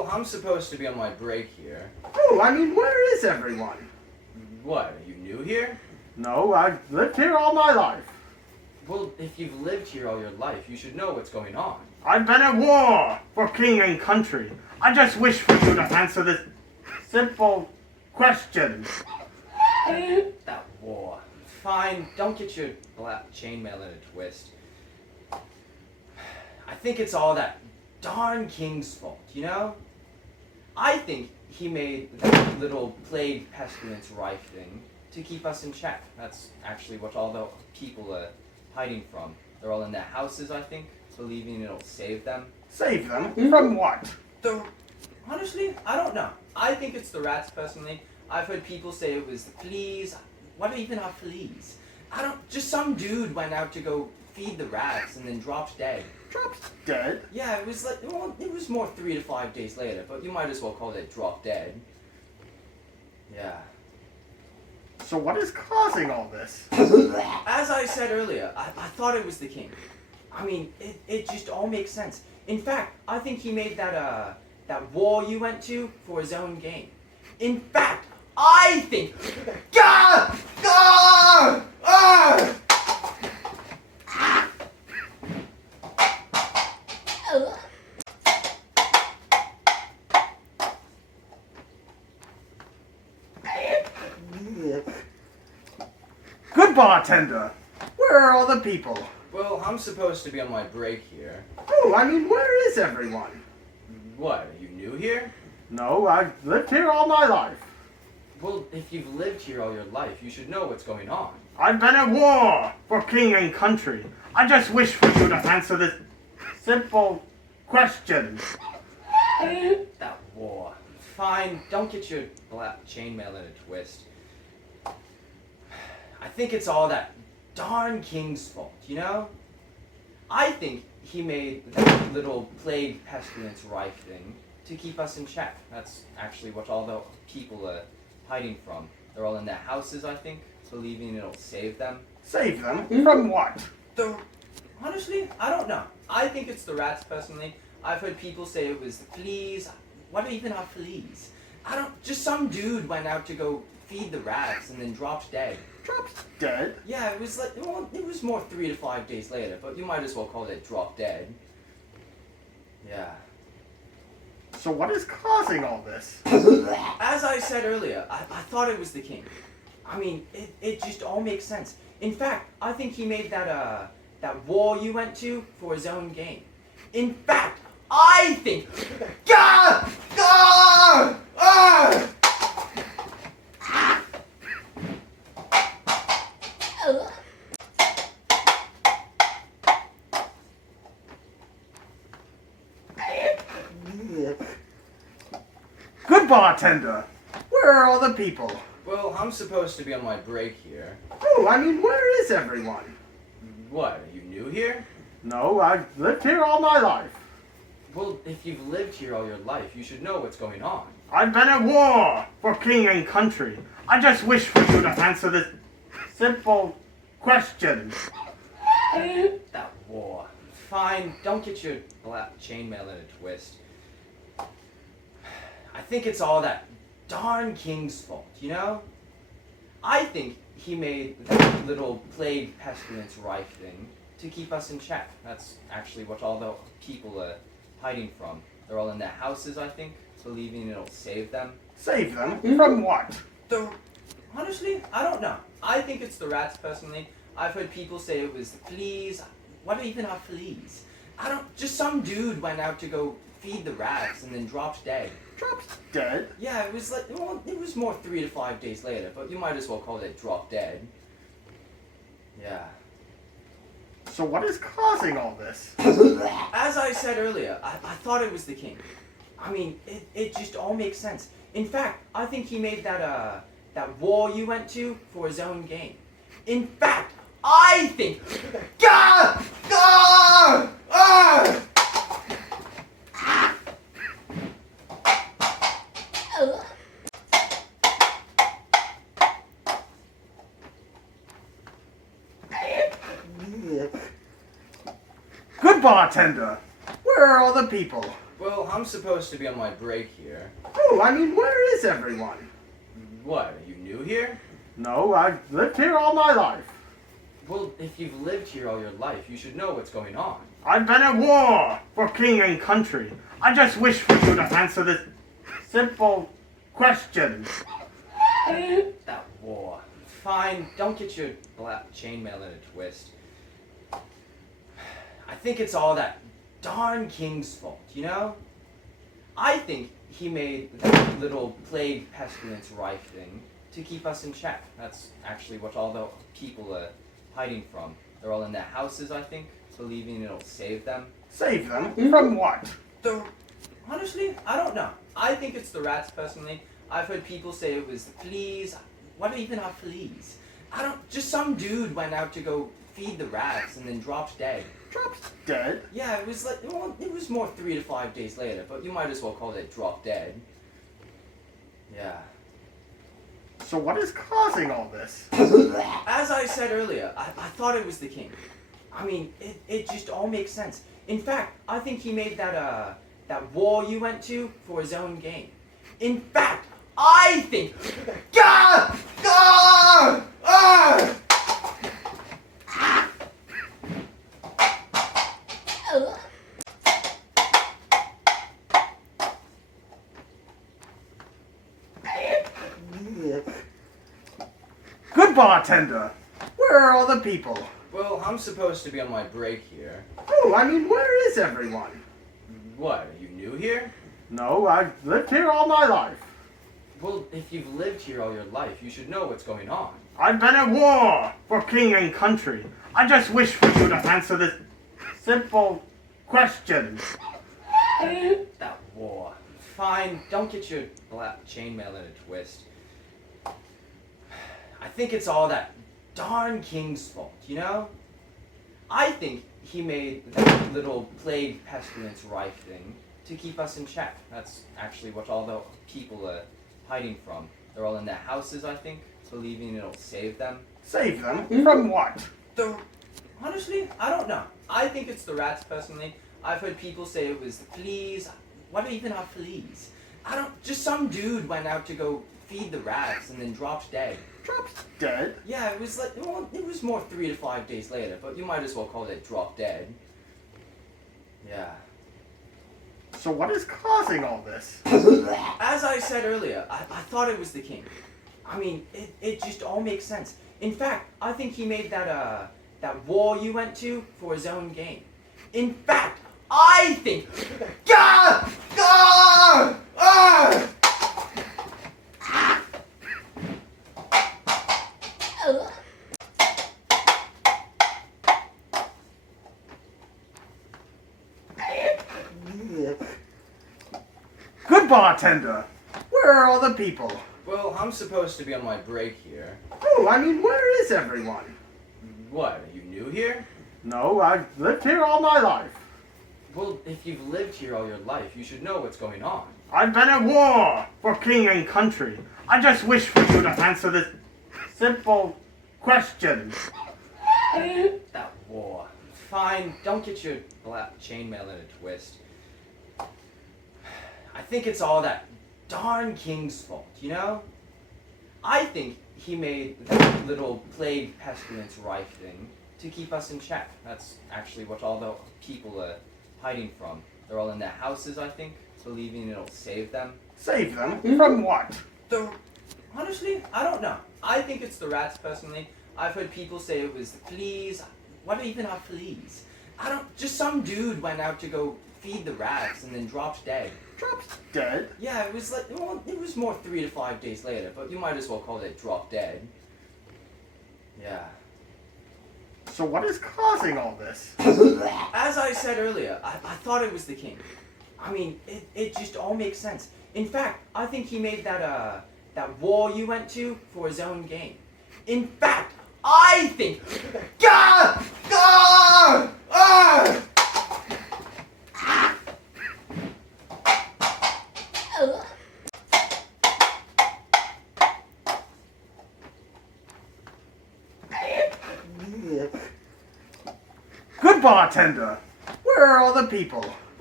Well, I'm supposed to be on my break here. Oh, I mean, where is everyone? What, are you new here? No, I've lived here all my life. Well, if you've lived here all your life, you should know what's going on. I've been at war for king and country. I just wish for you to answer this simple question. That war. Fine, don't get your chainmail in a twist. I think it's all that darn king's fault, you know? I think he made that little plague pestilence rife thing to keep us in check. That's actually what all the people are hiding from. They're all in their houses, I think, believing it'll save them. Save them? From what? Honestly, I don't know. I think it's the rats, personally. I've heard people say it was the fleas. What even are fleas? Just some dude went out to go feed the rats and then dropped dead. Dropped dead? Yeah, it was it was more 3 to 5 days later, but you might as well call it drop dead. Yeah. So what is causing all this? As I said earlier, I thought it was the king. I mean, it just all makes sense. In fact, I think he made that war you went to for his own gain. In fact, I think... Gah! Gah! Ah! Good bartender! Where are all the people? Well, I'm supposed to be on my break here. Oh, I mean, where is everyone? What, are you new here? No, I've lived here all my life. Well, if you've lived here all your life, you should know what's going on. I've been at war for king and country. I just wish for you to answer this simple question. That war. Fine, don't get your chainmail in a twist. I think it's all that darn king's fault, you know? I think he made that little plague pestilence rife thing to keep us in check. That's actually what all the people are hiding from. They're all in their houses, I think, believing it'll save them. Save them? From what? Honestly, I don't know. I think it's the rats, personally. I've heard people say it was the fleas. What even are fleas? Just some dude went out to go feed the rats and then dropped dead. Dropped dead? Yeah, it was more 3 to 5 days later, but you might as well call it drop dead. Yeah. So what is causing all this? As I said earlier, I thought it was the king. I mean, it just all makes sense. In fact, I think he made that war you went to for his own gain. In fact, I think... Gah! Gah! Ah! Good bartender! Where are all the people? Well, I'm supposed to be on my break here. Oh, I mean, where is everyone? What, are you new here? No, I've lived here all my life. Well, if you've lived here all your life, you should know what's going on. I've been at war for king and country. I just wish for you to answer this simple question. That war. Fine, don't get your chainmail in a twist. I think it's all that darn king's fault, you know? I think he made that little plague pestilence rife thing to keep us in check. That's actually what all the people are hiding from. They're all in their houses, I think, believing it'll save them. Save them? From what? Honestly, I don't know. I think it's the rats, personally. I've heard people say it was the fleas. What even are fleas? Just some dude went out to go feed the rats and then dropped dead. Dropped dead? Yeah, it was more 3 to 5 days later, but you might as well call it drop dead. Yeah. So what is causing all this? As I said earlier, I thought it was the king. I mean, it just all makes sense. In fact, I think he made that war you went to for his own gain. In fact, I think... Gah! Gah! Ah! Good bartender! Where are all the people? Well, I'm supposed to be on my break here. Oh, I mean, where is everyone? What, are you new here? No, I've lived here all my life. Well, if you've lived here all your life, you should know what's going on. I've been at war for king and country. I just wish for you to answer this simple question. That war. Fine, don't get your black chainmail in a twist. I think it's all that darn king's fault, you know? I think he made that little plague pestilence rife thing to keep us in check. That's actually what all the people are hiding from. They're all in their houses, I think, believing it'll save them. Save them? From what? Honestly, I don't know. I think it's the rats, personally. I've heard people say it was the fleas. What even are fleas? Just some dude went out to go feed the rats and then dropped dead. Dropped dead? Yeah, it was it was more 3 to 5 days later, but you might as well call it drop dead. Yeah. So what is causing all this? As I said earlier, I thought it was the king. I mean, it just all makes sense. In fact, I think he made that war you went to for his own gain. In fact, I think... Gah! Gah! Ah! Good bartender! Where are all the people? Well, I'm supposed to be on my break here. Oh, I mean, where is everyone? What, are you new here? No, I've lived here all my life. Well, if you've lived here all your life, you should know what's going on. I've been at war for king and country. I just wish for you to answer this simple question. That war. Fine, don't get your black chainmail in a twist. I think it's all that darn king's fault, you know? I think he made that little plague pestilence rife thing to keep us in check. That's actually what all the people are hiding from. They're all in their houses, I think, believing it'll save them. Save them? From what? Honestly, I don't know. I think it's the rats, personally. I've heard people say it was the fleas. What even are fleas? Just some dude went out to go feed the rats and then dropped dead. Dropped dead? Yeah, it was more 3 to 5 days later, but you might as well call it drop dead. Yeah. So what is causing all this? As I said earlier, I thought it was the king. I mean, it just all makes sense. In fact, I think he made that war you went to for his own gain. In fact, I think... Gah! Gah! Ah! Good bartender! Where are all the people? Well, I'm supposed to be on my break here. Oh, I mean, where is everyone? What, are you new here? No, I've lived here all my life. Well, if you've lived here all your life, you should know what's going on. I've been at war for king and country. I just wish for you to answer this simple question. That war. Fine, don't get your black chainmail in a twist. I think it's all that darn king's fault, you know? I think he made that little plague pestilence rife thing to keep us in check. That's actually what all the people are hiding from. They're all in their houses, I think, believing it'll save them. Save them? From what? Honestly, I don't know. I think it's the rats, personally. I've heard people say it was the fleas. What even are fleas? Just some dude went out to go feed the rats and then dropped dead. Dropped dead? Yeah, it was more 3 to 5 days later, but you might as well call it drop dead. Yeah. So what is causing all this? As I said earlier, I thought it was the king. I mean, it just all makes sense. In fact, I think he made that war you went to for his own gain. In fact, I think... Gah! Gah! Ah! Good bartender! Where are all the people?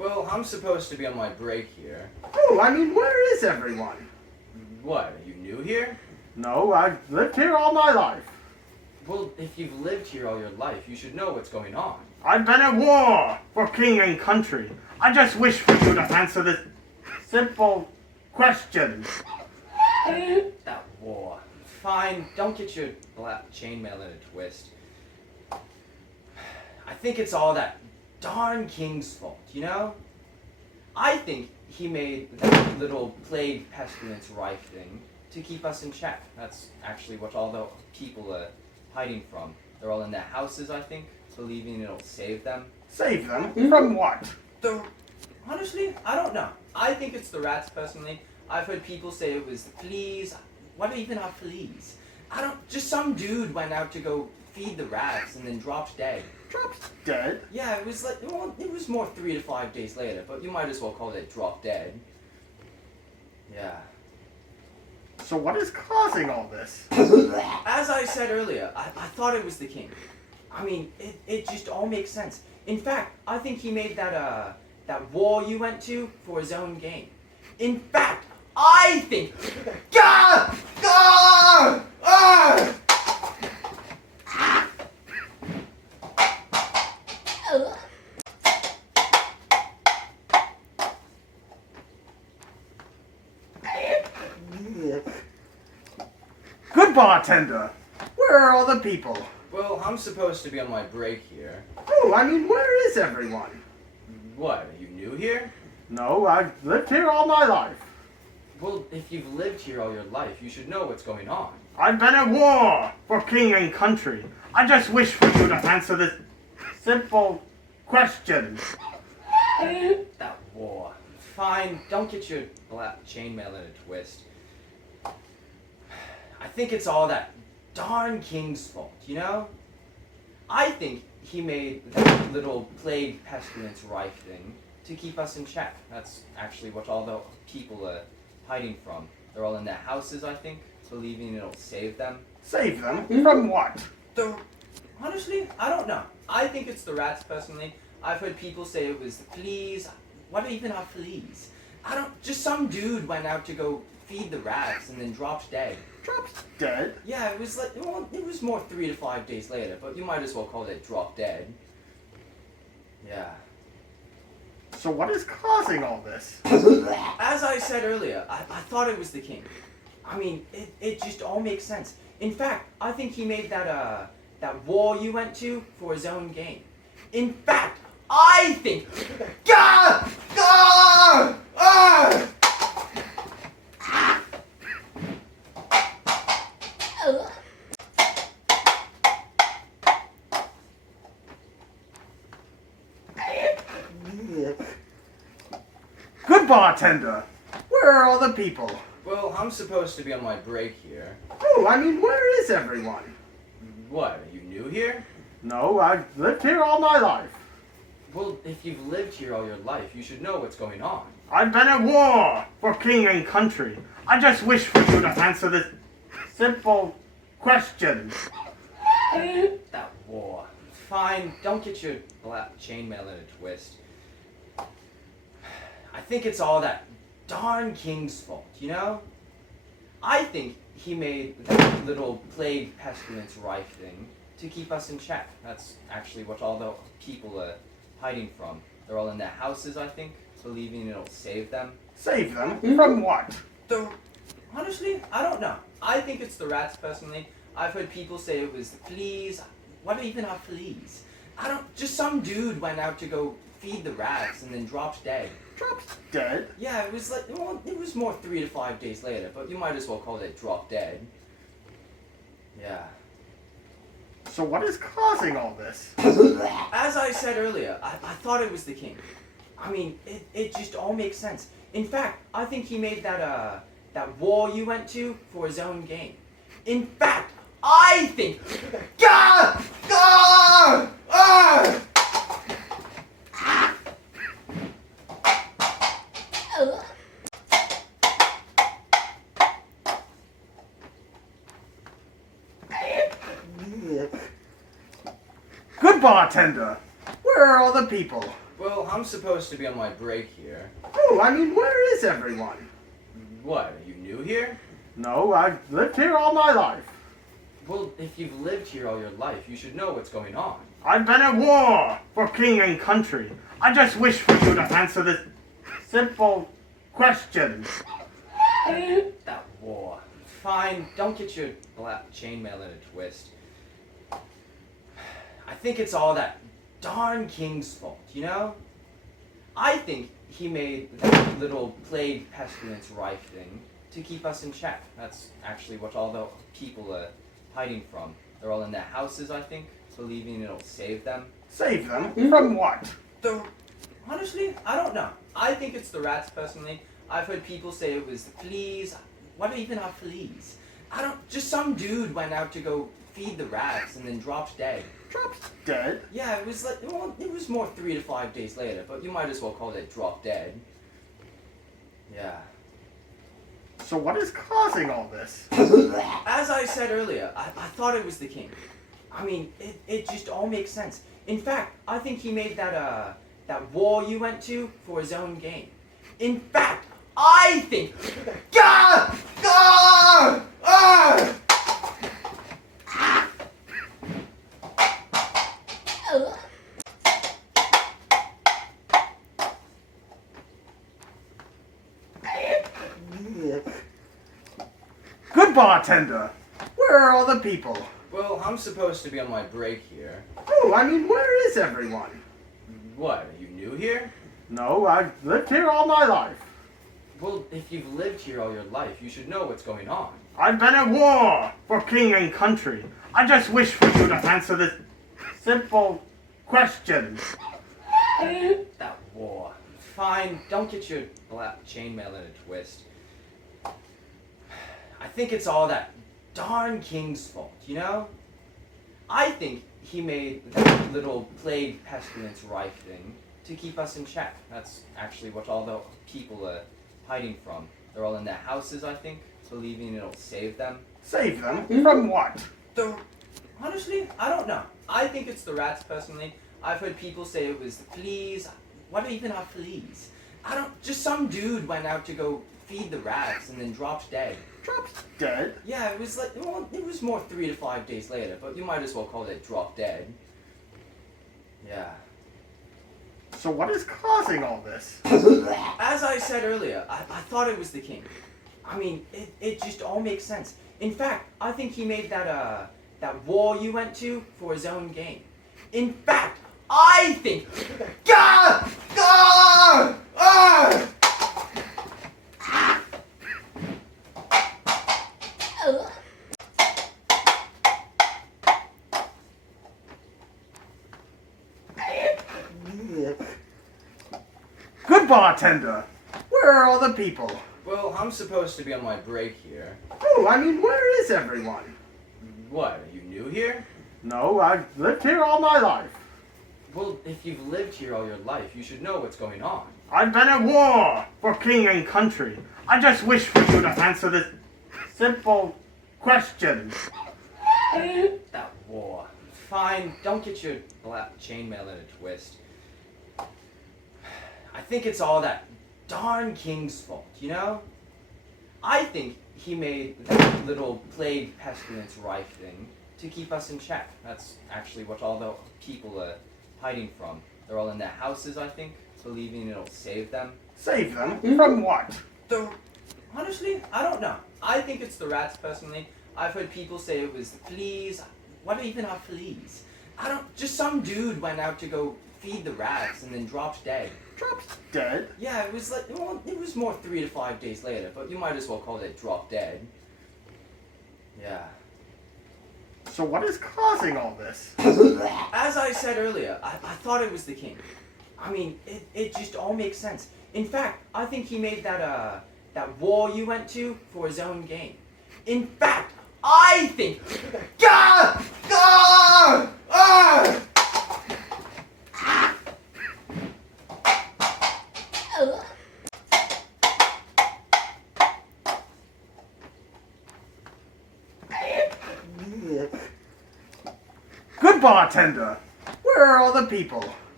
Well, I'm supposed to be on my break here. Oh, I mean, where is everyone? What, are you new here? No, I've lived here all my life. Well, if you've lived here all your life, you should know what's going on. I've been at war for king and country. I just wish for you to answer this simple question. That war. Fine, don't get your chainmail in a twist. I think it's all that darn king's fault, you know? I think he made that little plague pestilence rife thing to keep us in check. That's actually what all the people are hiding from. They're all in their houses, I think, believing it'll save them. Save them? From what? Honestly, I don't know. I think it's the rats, personally. I've heard people say it was the fleas. What even are fleas? Just some dude went out to go feed the rats and then dropped dead. Dropped dead? Yeah, it was it was more 3 to 5 days later, but you might as well call it drop dead. Yeah. So what is causing all this? As I said earlier, I thought it was the king. I mean, it just all makes sense. In fact, I think he made that war you went to for his own gain. In fact, I think... Gah! Gah! Ah! Good bartender! Where are all the people? Well, I'm supposed to be on my break here. Oh, I mean, where is everyone? What, are you new here? No, I've lived here all my life. Well, if you've lived here all your life, you should know what's going on. I've been at war for king and country. I just wish for you to answer this simple question. That war. Fine, don't get your chainmail in a twist. I think it's all that darn king's fault, you know? I think he made that little plague pestilence rife thing to keep us in check. That's actually what all the people are hiding from. They're all in their houses, I think, believing it'll save them. Save them? From what? Honestly, I don't know. I think it's the rats, personally. I've heard people say it was the fleas. What even are fleas? Just some dude went out to go feed the rats and then dropped dead. Dropped dead? Yeah, it was more 3 to 5 days later, but you might as well call it drop dead. Yeah. So what is causing all this? As I said earlier, I thought it was the king. I mean, it just all makes sense. In fact, I think he made that war you went to for his own gain. In fact, I think... Gah! Gah! Ah! Good bartender! Where are all the people? Well, I'm supposed to be on my break here. Oh, I mean, where is everyone? What, are you new here? No, I've lived here all my life. Well, if you've lived here all your life, you should know what's going on. I've been at war for king and country. I just wish for you to answer this simple question. That war. Fine, don't get your chainmail in a twist. I think it's all that darn king's fault, you know? I think he made that little plague pestilence rife thing to keep us in check. That's actually what all the people are hiding from. They're all in their houses, I think, believing it'll save them. Save them? From what? Honestly, I don't know. I think it's the rats, personally. I've heard people say it was the fleas. What even are fleas? Just some dude went out to go feed the rats and then dropped dead. Dropped dead? Yeah, it was more 3 to 5 days later, but you might as well call it drop dead. Yeah. So what is causing all this? As I said earlier, I thought it was the king. I mean, it just all makes sense. In fact, I think he made that war you went to for his own gain. In fact, I think... Gah! Gah! Ah! Good bartender! Where are all the people? Well, Well, I'm supposed to be on my break here. Oh, I mean, where is everyone? What, are you new here? No, I've lived here all my life. Well, if you've lived here all your life, you should know what's going on. I've been at war for king and country. I just wish for you to answer this simple question. That war. Fine, don't get your black chainmail in a twist. I think it's all that darn king's fault, you know? I think he made that little plague pestilence rife thing to keep us in check. That's actually what all the people are hiding from. They're all in their houses, I think, believing it'll save them. Save them? From what? Honestly, I don't know. I think it's the rats, personally. I've heard people say it was the fleas. What even are fleas? Just some dude went out to go feed the rats and then dropped dead. Dropped dead? Yeah, it was it was more 3 to 5 days later, but you might as well call it drop dead. Yeah. So what is causing all this? As I said earlier, I thought it was the king. I mean, it just all makes sense. In fact, I think he made that war you went to for his own gain. In fact, I think... Gah! Gah! Ah! Good bartender! Where are all the people? Well, I'm supposed to be on my break here. Oh, I mean, where is everyone? What, are you new here? No, I've lived here all my life. Well, if you've lived here all your life, you should know what's going on. I've been at war for king and country. I just wish for you to answer this simple question. That war. Fine, don't get your black chainmail in a twist. I think it's all that darn king's fault, you know? I think he made that little plague pestilence rife thing to keep us in check. That's actually what all the people are hiding from. They're all in their houses, I think, believing it'll save them. Save them? From what? Honestly, I don't know. I think it's the rats, personally. I've heard people say it was the fleas. What even are fleas? Just some dude went out to go feed the rats and then dropped dead. Dropped dead? Yeah, it was more 3 to 5 days later, but you might as well call it drop dead. Yeah. So what is causing all this? As I said earlier, I thought it was the king. I mean, it just all makes sense. In fact, I think he made that war you went to for his own gain. In fact, I think... Gah! Gah! Ah! Good bartender! Where are all the people? Well, I'm supposed to be on my break here. Oh, I mean, where is everyone? What, are you new here? No, I've lived here all my life. Well, if you've lived here all your life, you should know what's going on. I've been at war for king and country. I just wish for you to answer this simple question. That war. Fine, don't get your black chainmail in a twist. I think it's all that darn king's fault, you know? I think he made that little plague pestilence rife thing to keep us in check. That's actually what all the people are hiding from. They're all in their houses, I think, believing it'll save them. Save them? From what? Honestly, I don't know. I think it's the rats, personally. I've heard people say it was the fleas. What even are fleas? Just some dude went out to go feed the rats and then dropped dead. Dropped dead? Yeah, it was more 3 to 5 days later, but you might as well call it drop dead. Yeah. So what is causing all this? As I said earlier, I thought it was the king. I mean, it just all makes sense. In fact, I think he made that war you went to for his own gain. In fact, I think... Gah! Gah! Ah! Good bartender! Where are all the people?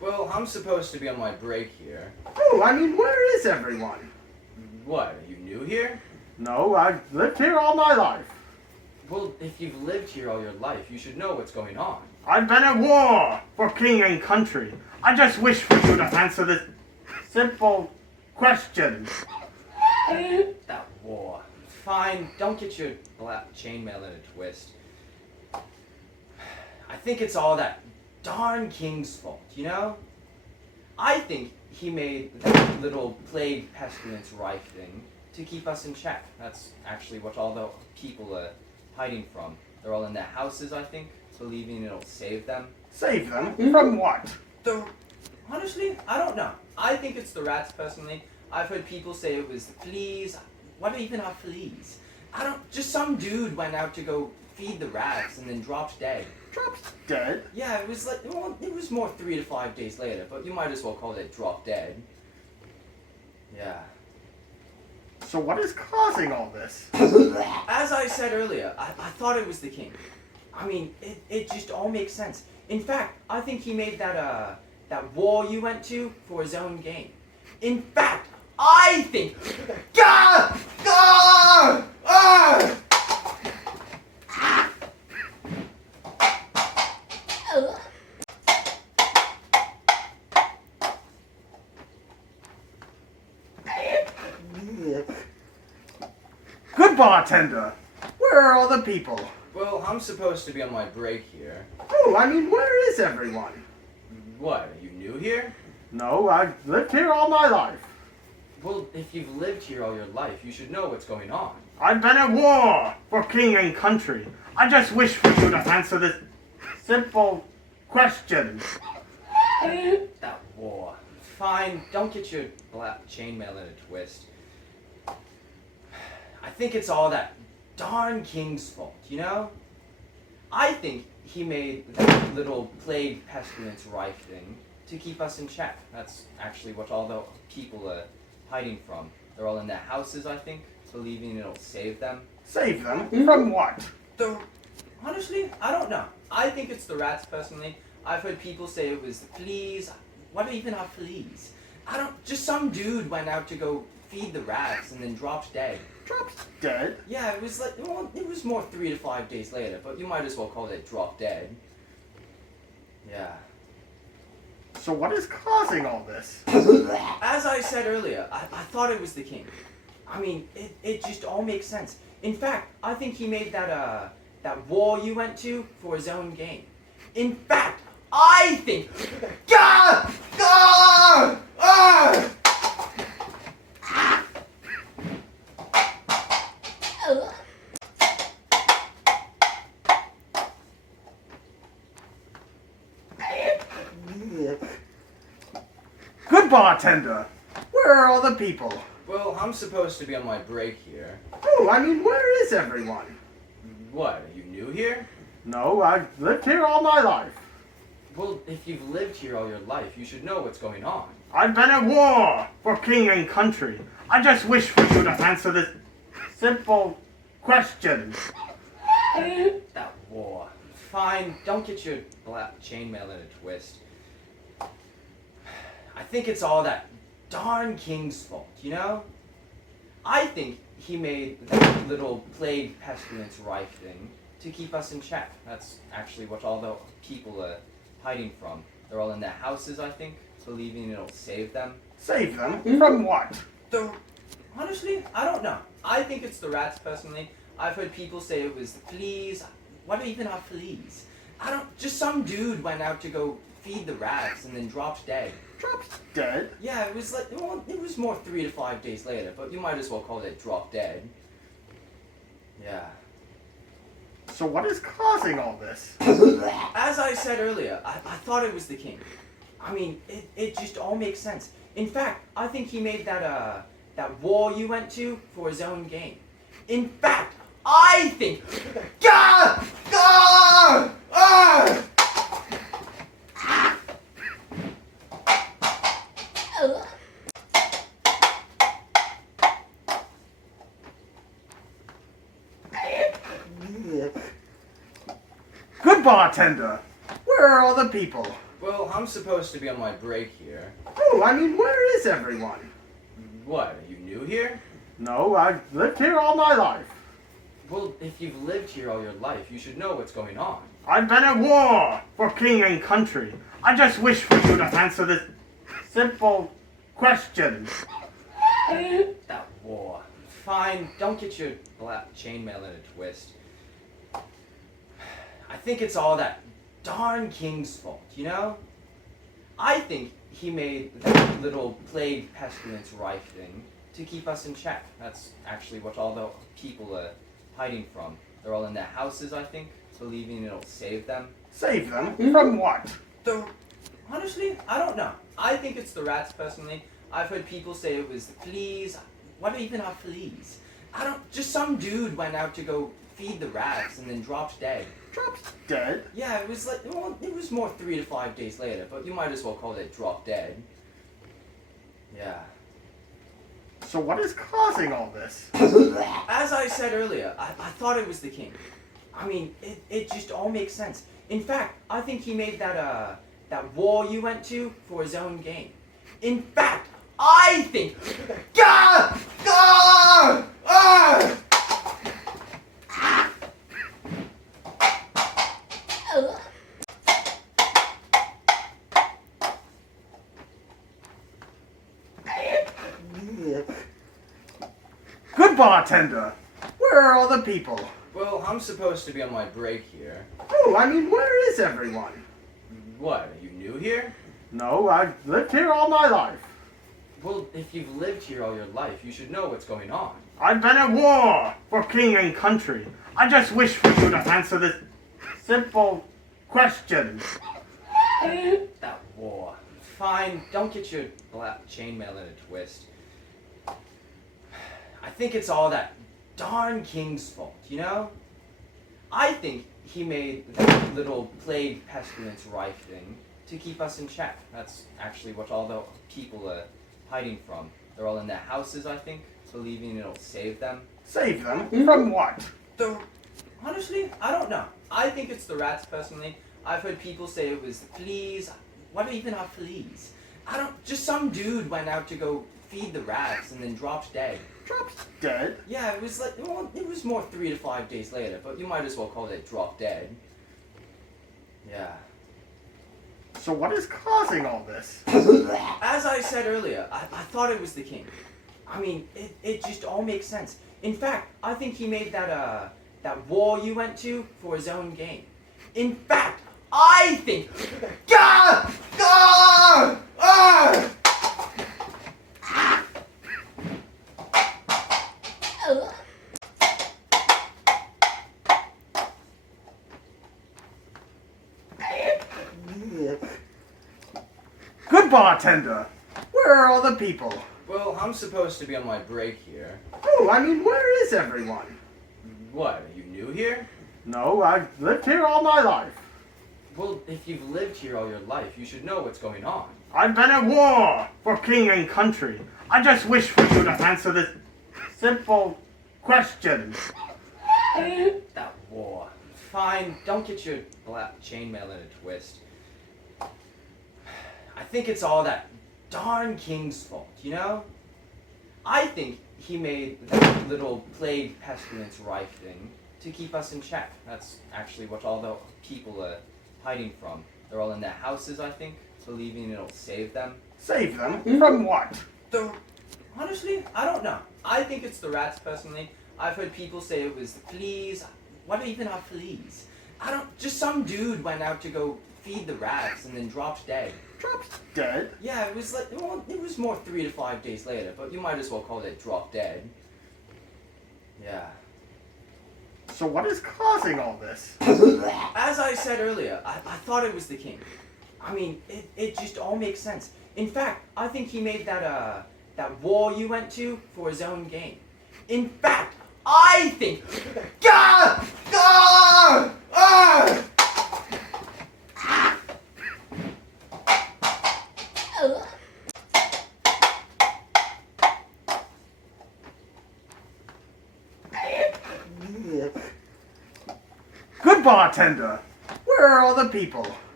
Well, I'm supposed to be on my break here. Oh, I mean, where is everyone? What, are you new here? No, I've lived here all my life. Well, if you've lived here all your life, you should know what's going on. I've been at war for king and country. I just wish for you to answer this simple question. That war. Fine, don't get your black chainmail in a twist. I think it's all that darn king's fault, you know? I think he made that little plague pestilence rife thing to keep us in check. That's actually what all the people are hiding from. They're all in their houses, I think, believing it'll save them. Save them? From what? Honestly, I don't know. I think it's the rats, personally. I've heard people say it was the fleas. What even are fleas? Just some dude went out to go feed the rats and then dropped dead. Dropped dead? Yeah, it was it was more 3 to 5 days later, but you might as well call it drop dead. Yeah. So what is causing all this? As I said earlier, I thought it was the king. I mean, it just all makes sense. In fact, I think he made that war you went to for his own gain. In fact, I think... Gah! Gah! Ah! Good bartender! Where are all the people? Well, I'm supposed to be on my break here. Oh, I mean, where is everyone? What, are you new here? No, I've lived here all my life. Well, if you've lived here all your life, you should know what's going on. I've been at war for king and country. I just wish for you to answer this simple question. That war. Fine, don't get your black chainmail in a twist. I think it's all that darn king's fault, you know? I think he made that little plague pestilence rife thing to keep us in check. That's actually what all the people are hiding from. They're all in their houses, I think, believing it'll save them. Save them? From what? Honestly, I don't know. I think it's the rats, personally. I've heard people say it was the fleas. What even are fleas? Just some dude went out to go feed the rats and then dropped dead. Dropped dead? Yeah, it was more 3 to 5 days later, but you might as well call it drop dead. Yeah. So what is causing all this? As I said earlier, I thought it was the king. I mean, it just all makes sense. In fact, I think he made that war you went to for his own gain. In fact, I think... Gah! Gah! Ah! Good bartender! Where are all the people? Well, I'm supposed to be on my break here. Oh, I mean, where is everyone? What, are you new here? No, I've lived here all my life. Well, if you've lived here all your life, you should know what's going on. I've been at war for king and country. I just wish for you to answer this simple question. That war. Fine, don't get your black chainmail in a twist. I think it's all that darn king's fault, you know? I think he made that little plague pestilence rife thing to keep us in check. That's actually what all the people are hiding from. They're all in their houses, I think, believing it'll save them. Save them? From what? Honestly, I don't know. I think it's the rats, personally. I've heard people say it was the fleas. What even are fleas? Just some dude went out to go feed the rats and then dropped dead. Dropped dead? Yeah, it was more 3 to 5 days later, but you might as well call it drop dead. Yeah. So what is causing all this? As I said earlier, I thought it was the king. I mean, it just all makes sense. In fact, I think he made that war you went to for his own gain. In fact, I think... Gah! Gah! Ah! Good bartender! Where are all the people? Well, I'm supposed to be on my break here. Oh, I mean, where is everyone? What, are you new here? No, I've lived here all my life. Well, if you've lived here all your life, you should know what's going on. I've been at war for king and country. I just wish for you to answer this simple question. That war. Fine, don't get your black chainmail in a twist. I think it's all that darn king's fault, you know? I think he made that little plague pestilence rife thing to keep us in check. That's actually what all the people are hiding from. They're all in their houses, I think, believing it'll save them. Save them? From what? Honestly, I don't know. I think it's the rats, personally. I've heard people say it was the fleas. What even are fleas? Just some dude went out to go feed the rats and then dropped dead. Dropped dead? Yeah, it was it was more 3 to 5 days later, but you might as well call it drop dead. Yeah. So what is causing all this? As I said earlier, I thought it was the king. I mean, it just all makes sense. In fact, I think he made that war you went to for his own gain. In fact, I think... Gah! Gah! Ah! Good bartender! Where are all the people? Well, I'm supposed to be on my break here. Oh, I mean, where is everyone? What, are you new here? No, I've lived here all my life. Well, if you've lived here all your life, you should know what's going on. I've been at war for king and country. I just wish for you to answer this simple question. That war. Fine, don't get your black chainmail in a twist. I think it's all that darn king's fault, you know? I think he made that little plague pestilence rife thing to keep us in check. That's actually what all the people are hiding from. They're all in their houses, I think, believing it'll save them. Save them? From what? Honestly, I don't know. I think it's the rats, personally. I've heard people say it was the fleas. What even are fleas? Just some dude went out to go feed the rats and then dropped dead. Dropped dead? Yeah, it was more 3 to 5 days later, but you might as well call it drop dead. Yeah. So what is causing all this? As I said earlier, I thought it was the king. I mean, it just all makes sense. In fact, I think he made that war you went to for his own gain. In fact, I think... Gah! Gah! Ah! Good bartender! Where are all the people? Well, I'm supposed to be on my break here. Oh, I mean, where is everyone? What, are you new here? No, I've lived here all my life. Well, if you've lived here all your life, you should know what's going on. I've been at war for king and country. I just wish for you to answer this simple question. That war. Fine, don't get your black chainmail in a twist. I think it's all that darn king's fault, you know? I think he made that little plague pestilence rife thing to keep us in check. That's actually what all the people are hiding from. They're all in their houses, I think, believing it'll save them. Save them? From what? Honestly, I don't know. I think it's the rats, personally. I've heard people say it was the fleas. What even are fleas? Just some dude went out to go feed the rats and then dropped dead. Dropped dead? Yeah, it was more 3 to 5 days later, but you might as well call it drop dead. Yeah. So what is causing all this? As I said earlier, I thought it was the king. I mean, it just all makes sense. In fact, I think he made that war you went to for his own gain. In fact, I think... Gah! Gah! Ah! Good bartender! Where are all the people?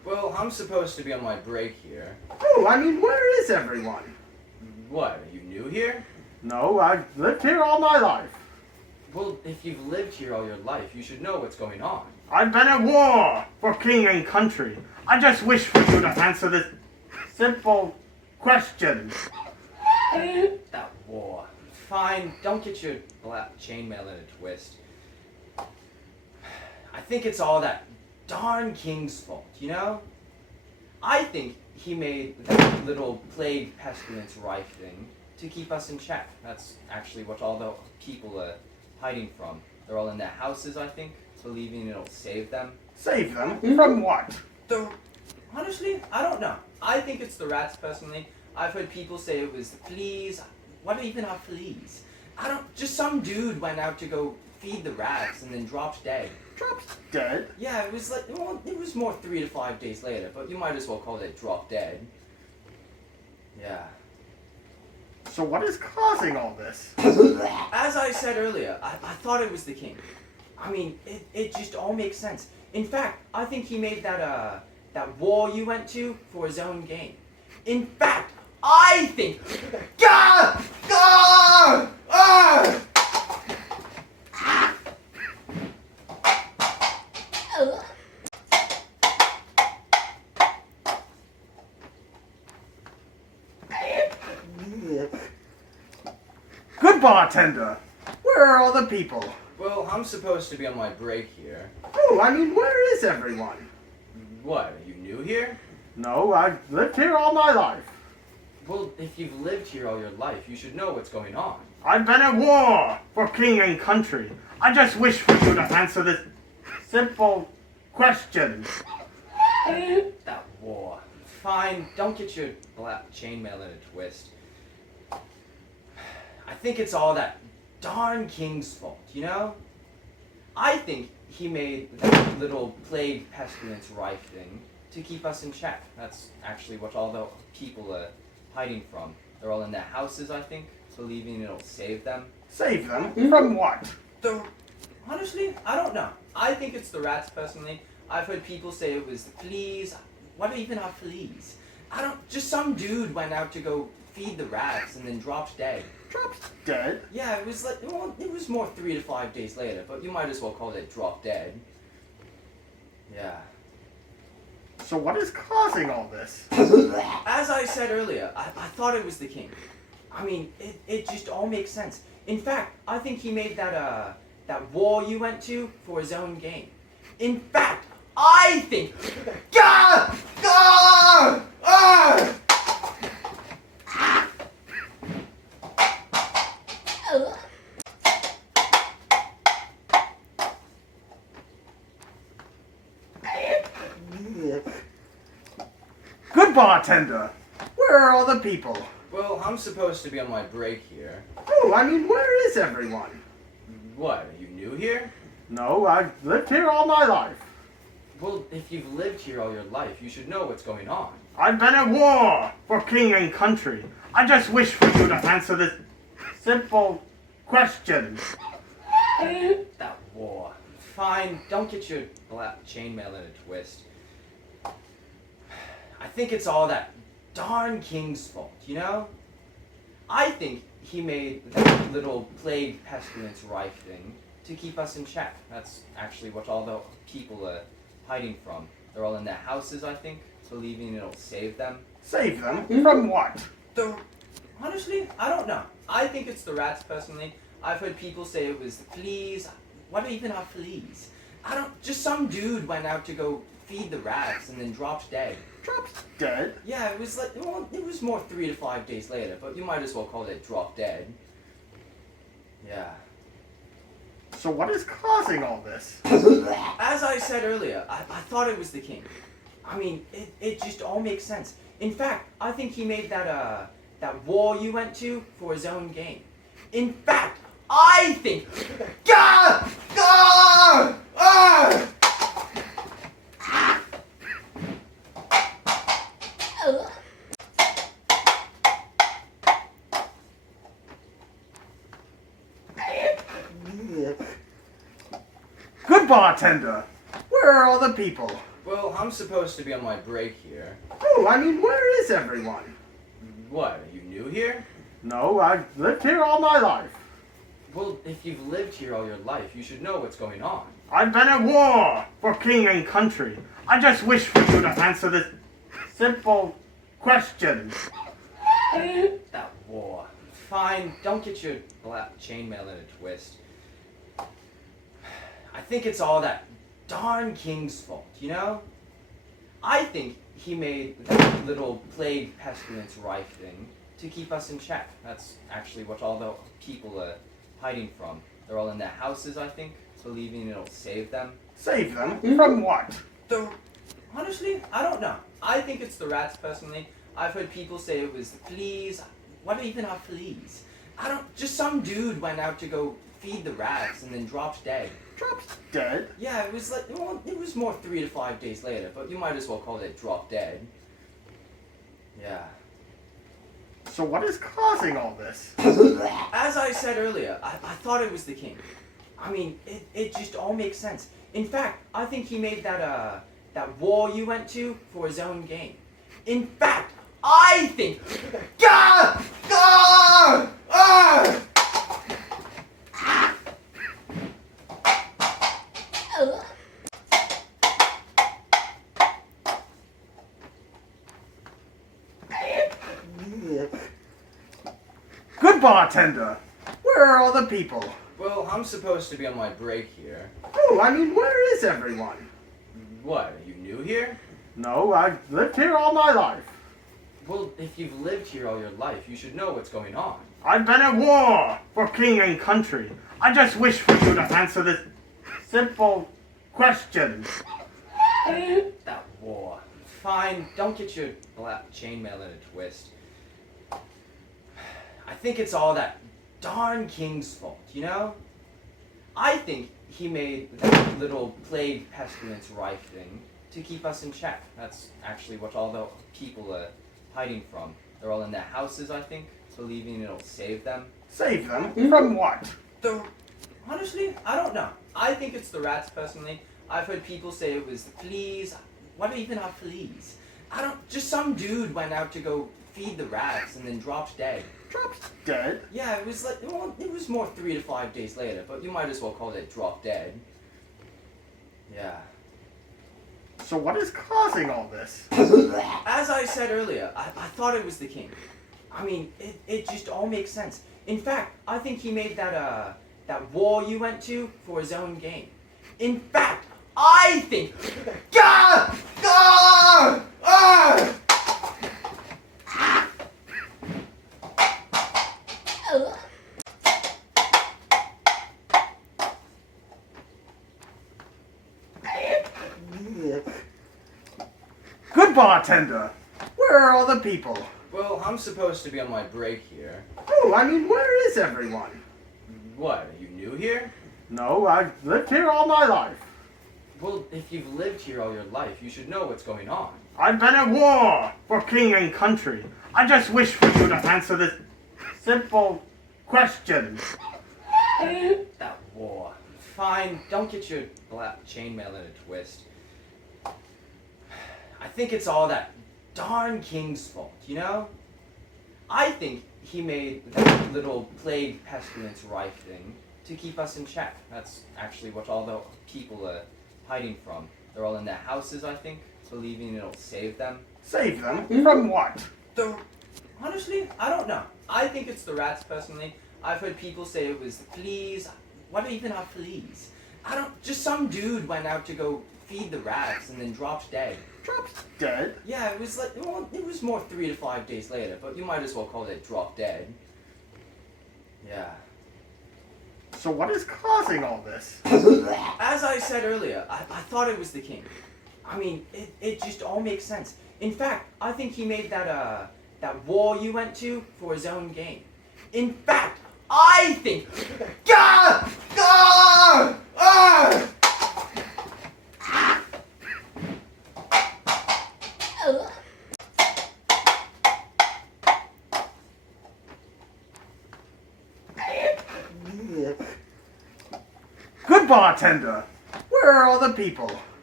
Well, I'm supposed to be on my break here. Oh, I mean, where is everyone? What, are you new here? No, I've lived here all my life. Well, if you've lived here all your life, you should know what's going on. I've been at war for king and country. I just wish for you to answer this simple question. That war. Fine, don't get your black chainmail in a twist. I think it's all that darn king's fault, you know? I think he made that little plague pestilence rife thing to keep us in check. That's actually what all the people are hiding from. They're all in their houses, I think, believing it'll save them. Save them? From what? Honestly, I don't know. I think it's the rats, personally. I've heard people say it was the fleas. What even are fleas? Just some dude went out to go feed the rats and then dropped dead. Dropped dead? Yeah, it was it was more 3 to 5 days later, but you might as well call it drop dead. Yeah. So what is causing all this? As I said earlier, I thought it was the king. I mean, it just all makes sense. In fact, I think he made that war you went to for his own gain. In fact, I think... Gah! Gah! Ah! Good bartender! Where are all the people? Well, I'm supposed to be on my break here. Oh, I mean, where is everyone? What, are you new here? No, I've lived here all my life. Well, if you've lived here all your life, you should know what's going on. I've been at war for king and country. I just wish for you to answer this simple question. That war. Fine, don't get your black chainmail in a twist. I think it's all that darn king's fault, you know? I think he made that little plague pestilence rife thing to keep us in check. That's actually what all the people are hiding from. They're all in their houses, I think, believing it'll save them. Save them? From what? Honestly, I don't know. I think it's the rats, personally. I've heard people say it was the fleas. What even are fleas? Just some dude went out to go feed the rats and then dropped dead. Dropped dead? Yeah, it was more 3 to 5 days later, but you might as well call it drop dead. Yeah. So what is causing all this? As I said earlier, I thought it was the king. I mean, it just all makes sense. In fact, I think he made that war you went to for his own gain. In fact, I think... Gah! Gah! Ah! Good bartender! Where are all the people? Well, I'm supposed to be on my break here. Oh, I mean, where is everyone? What, are you new here? No, I've lived here all my life. Well, if you've lived here all your life, you should know what's going on. I've been at war for king and country. I just wish for you to answer this simple question. That war. Fine, don't get your black chainmail in a twist. I think it's all that darn king's fault, you know? I think he made that little plague pestilence rife thing to keep us in check. That's actually what all the people are hiding from. They're all in their houses, I think, believing it'll save them. Save them? From what? Honestly, I don't know. I think it's the rats, personally. I've heard people say it was the fleas. What even are fleas? Just some dude went out to go feed the rats and then dropped dead. Dropped dead? Yeah, it was more 3 to 5 days later, but you might as well call it drop dead. Yeah. So what is causing all this? As I said earlier, I thought it was the king. I mean, it just all makes sense. In fact, I think he made that war you went to for his own gain. In fact, I think... Gah! Gah! Ah! Good bartender! Where are all the people? Well, I'm supposed to be on my break here. Oh, I mean, where is everyone? What, are you new here? No, I've lived here all my life. Well, if you've lived here all your life, you should know what's going on. I've been at war for king and country. I just wish for you to answer this simple question. That war. Fine, don't get your chainmail in a twist. I think it's all that darn king's fault, you know? I think he made that little plague pestilence rife thing to keep us in check. That's actually what all the people are hiding from. They're all in their houses, I think, believing it'll save them. Save them? From what? Honestly, I don't know. I think it's the rats, personally. I've heard people say it was the fleas. What even are fleas? Just some dude went out to go feed the rats and then dropped dead. Dropped dead? Yeah, it was it was more 3 to 5 days later, but you might as well call it drop dead. Yeah. So what is causing all this? As I said earlier, I thought it was the king. I mean, it just all makes sense. In fact, I think he made that war you went to for his own gain. In fact, I think... Gah! Gah! Ah! Good bartender! Where are all the people? Well, I'm supposed to be on my break here. Oh, I mean, where is everyone? What, are you new here? No, I've lived here all my life. Well, if you've lived here all your life, you should know what's going on. I've been at war for king and country. I just wish for you to answer this simple question. That war. Fine, don't get your chainmail in a twist. I think it's all that darn king's fault, you know? I think he made that little plague pestilence rife thing to keep us in check. That's actually what all the people are hiding from. They're all in their houses, I think, believing it'll save them. Save them? From what? Honestly, I don't know. I think it's the rats, personally. I've heard people say it was the fleas. What even are fleas? Just some dude went out to go feed the rats and then dropped dead. Dropped dead? Yeah, it was more 3 to 5 days later, but you might as well call it drop dead. Yeah. So what is causing all this? As I said earlier, I thought it was the king. I mean, it just all makes sense. In fact, I think he made that war you went to for his own gain. In fact, I think... Gah! Gah! Ah! Good bartender! Where are all the people? Well, I'm supposed to be on my break here. Oh, I mean, where is everyone? What, are you new here? No, I've lived here all my life. Well, if you've lived here all your life, you should know what's going on. I've been at war for king and country. I just wish for you to answer this simple question. That war. Fine, don't get your chainmail in a twist. I think it's all that darn king's fault, you know? I think he made that little plague pestilence rife thing to keep us in check. That's actually what all the people are hiding from. They're all in their houses, I think, believing it'll save them. Save them? From what? Honestly, I don't know. I think it's the rats, personally. I've heard people say it was the fleas. What even are fleas? Just some dude went out to go feed the rats and then dropped dead. Dropped dead? Yeah, it was more 3 to 5 days later, but you might as well call it drop dead. Yeah. So what is causing all this? As I said earlier, I thought it was the king. I mean, it just all makes sense. In fact, I think he made that war you went to for his own gain. In fact, I think... Gah! Gah! Ah! Good bartender! Where are all the people?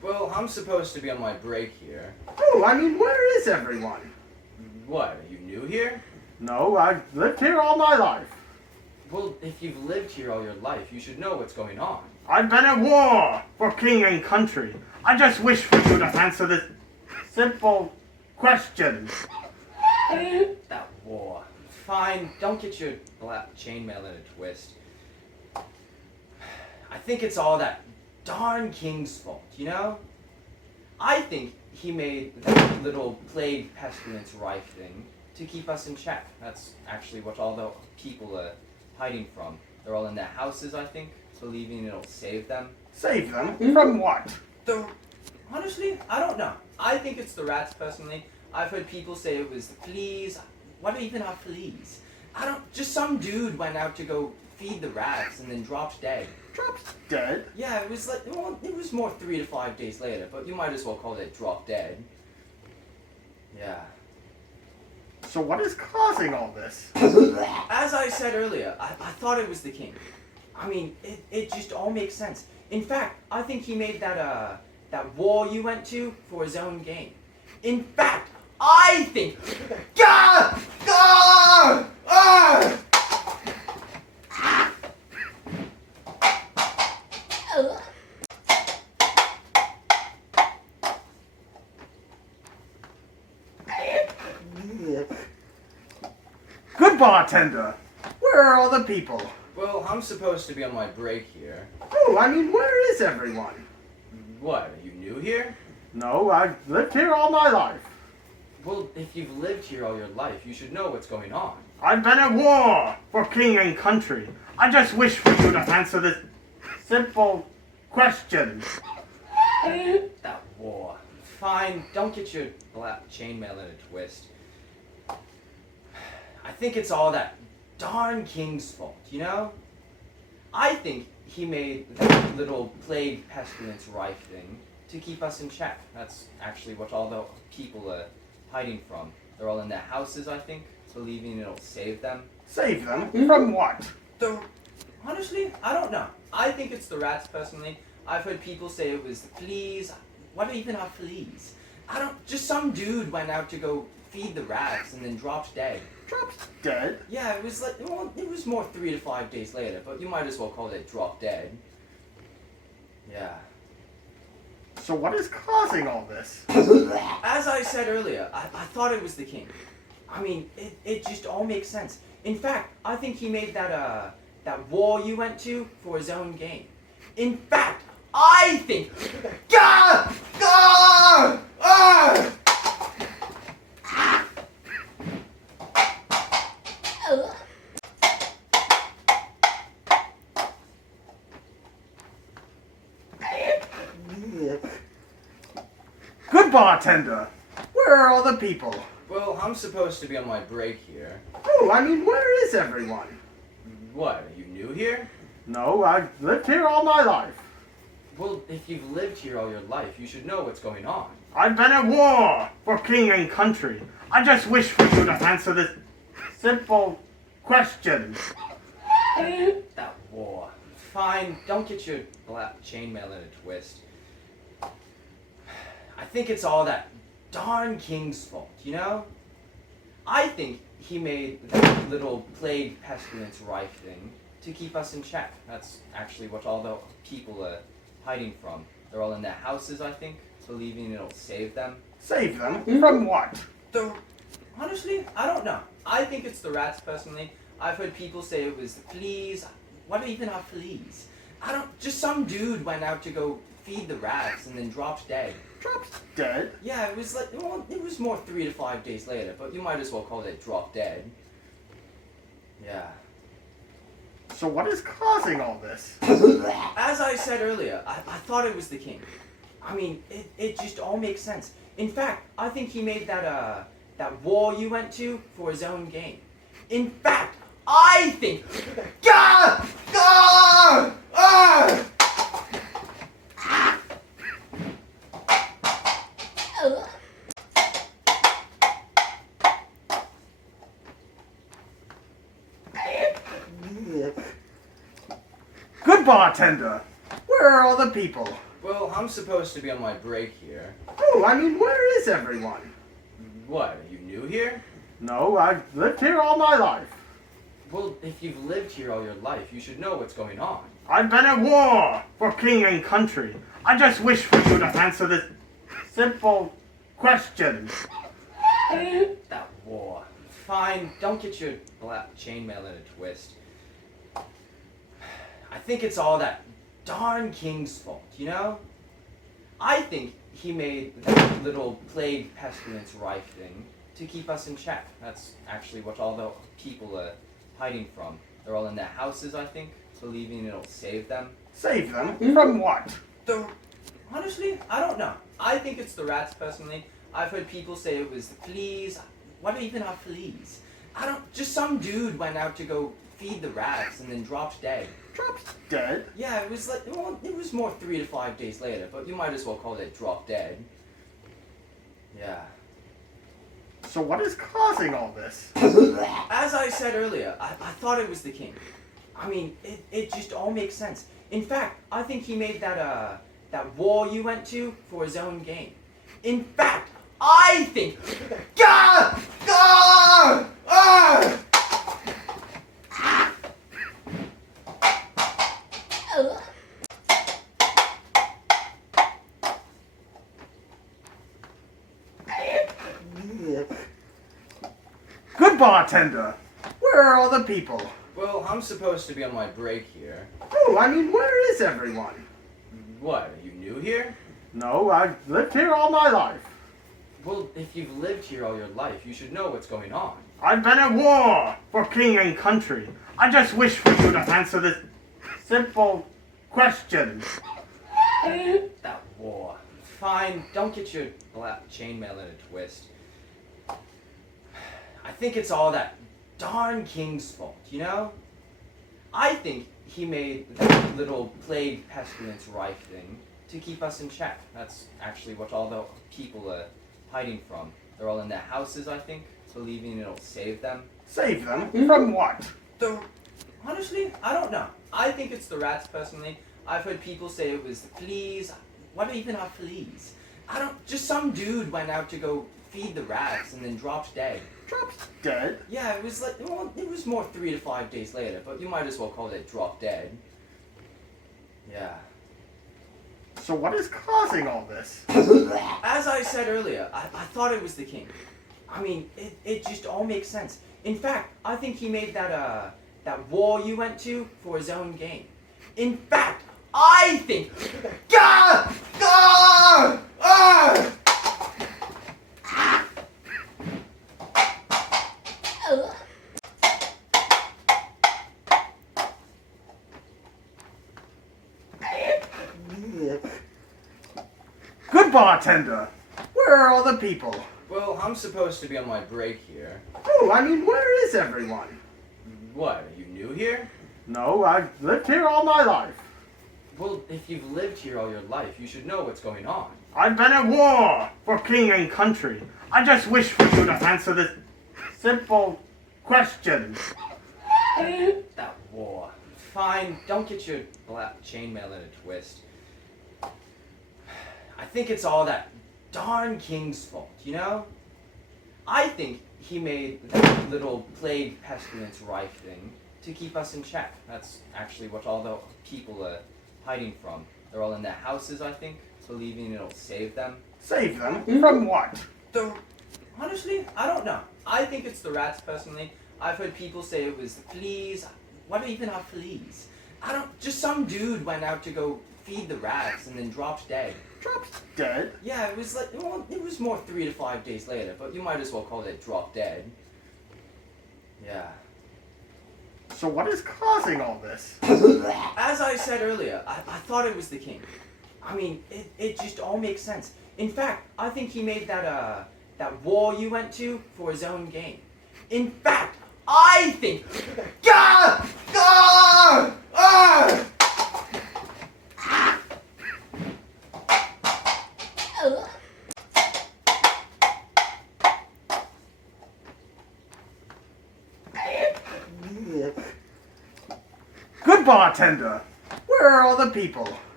Well, I'm supposed to be on my break here. Oh, I mean, where is everyone? What, are you new here? No, I've lived here all my life. Well, if you've lived here all your life, you should know what's going on. I've been at war for king and country. I just wish for you to answer this simple question. That war. Fine, don't get your black chainmail in a twist. I think it's all that darn king's fault, you know? I think he made that little plague pestilence rife thing to keep us in check. That's actually what all the people are hiding from. They're all in their houses, I think, believing it'll save them. Save them? From what? Honestly, I don't know. I think it's the rats, personally. I've heard people say it was the fleas. What even are fleas? Just some dude went out to go feed the rats and then dropped dead. Dropped dead? Yeah, it was it was more 3 to 5 days later, but you might as well call it drop dead. Yeah. So what is causing all this? As I said earlier, I thought it was the king. I mean, it just all makes sense. In fact, I think he made that war you went to for his own gain. In fact, I think... Gah! Gah! Ah! Good bartender! Where are all the people? Well, I'm supposed to be on my break here. Oh, I mean, where is everyone? What, are you new here? No, I've lived here all my life. Well, if you've lived here all your life, you should know what's going on. I've been at war for king and country. I just wish for you to answer this simple question. That war. Fine, don't get your black chainmail in a twist. I think it's all that darn king's fault, you know? I think he made that little plague pestilence rife thing to keep us in check. That's actually what all the people are hiding from. They're all in their houses, I think, believing it'll save them. Save them? From what? Honestly, I don't know. I think it's the rats, personally. I've heard people say it was the fleas. What even are fleas? Just some dude went out to go feed the rats and then dropped dead. Dropped dead? Yeah, it was more 3 to 5 days later, but you might as well call it drop dead. Yeah. So what is causing all this? As I said earlier, I thought it was the king. I mean, it just all makes sense. In fact, I think he made that war you went to for his own gain. In fact, I think... Gah! Gah! Ah! Good bartender! Where are all the people? Well, I'm supposed to be on my break here. Oh, I mean, where is everyone? What, are you new here? No, I've lived here all my life. Well, if you've lived here all your life, you should know what's going on. I've been at war for king and country. I just wish for you to answer this simple question. That war. Fine, don't get your black chainmail in a twist. I think it's all that darn king's fault, you know? I think he made that little plague pestilence rife thing to keep us in check. That's actually what all the people are hiding from. They're all in their houses, I think, believing it'll save them. Save them? From what? Honestly, I don't know. I think it's the rats, personally. I've heard people say it was the fleas. What even are fleas? Just some dude went out to go feed the rats and then dropped dead. Dropped dead? Yeah, it was more 3 to 5 days later, but you might as well call it drop dead. Yeah. So what is causing all this? As I said earlier, I thought it was the king. I mean, it just all makes sense. In fact, I think he made that war you went to for his own gain. In fact, I think... Gah! Gah! Ah! Good bartender! Where are all the people? Well, I'm supposed to be on my break here. Oh, I mean, where is everyone? What, are you new here? No, I've lived here all my life. Well, if you've lived here all your life, you should know what's going on. I've been at war for king and country. I just wish for you to answer this simple question. That war. Fine, don't get your chainmail in a twist. I think it's all that darn king's fault, you know? I think he made that little plague pestilence rife thing to keep us in check. That's actually what all the people are hiding from. They're all in their houses, I think, believing it'll save them. Save them? From what? Honestly, I don't know. I think it's the rats, personally. I've heard people say it was the fleas. What even are fleas? Just some dude went out to go feed the rats and then dropped dead. Dropped dead? Yeah, it was like, well, it was more 3 to 5 days later, but you might as well call it drop dead. Yeah. So what is causing all this? As I said earlier, I thought it was the king. I mean, it just all makes sense. In fact, I think he made that war you went to for his own gain. In fact, I think... Gah! Gah! Ah! Good bartender! Where are all the people? Well, I'm supposed to be on my break here. Oh, I mean, where is everyone? What, are you new here? No, I've lived here all my life. Well, if you've lived here all your life, you should know what's going on. I've been at war for king and country. I just wish for you to answer this simple question. That war. Fine, don't get your chainmail in a twist. I think it's all that darn king's fault, you know? I think he made that little plague pestilence rife thing to keep us in check. That's actually what all the people are hiding from. They're all in their houses, I think, believing it'll save them. Save them? From what? Honestly, I don't know. I think it's the rats, personally. I've heard people say it was the fleas. What even are fleas? Just some dude went out to go feed the rats and then dropped dead. Dropped dead? Yeah, it was like, well, it was more 3 to 5 days later, but you might as well call it drop dead. Yeah. So what is causing all this? As I said earlier, I thought it was the king. I mean, it just all makes sense. In fact, I think he made that war you went to for his own gain. In fact, I think... Gah! Gah! Ah! Good bartender! Where are all the people? Well, I'm supposed to be on my break here. Oh, I mean, where is everyone? What, are you new here? No, I've lived here all my life. Well, if you've lived here all your life, you should know what's going on. I've been at war for king and country. I just wish for you to answer this simple question. That war. Fine, don't get your chainmail in a twist. I think it's all that darn king's fault, you know? I think he made that little plague pestilence rife thing to keep us in check. That's actually what all the people are hiding from. They're all in their houses, I think, believing it'll save them. Save them? From what? Honestly, I don't know. I think it's the rats, personally. I've heard people say it was the fleas. What even are fleas? Just some dude went out to go feed the rats and then dropped dead. Dropped dead? Yeah, it was like, well, it was more 3 to 5 days later, but you might as well call it drop dead. Yeah. So what is causing all this? As I said earlier, I thought it was the king. I mean, it just all makes sense. In fact, I think he made that war you went to for his own gain. In fact, I think... Gah! Gah! Ah! Good bartender! Where are all the people?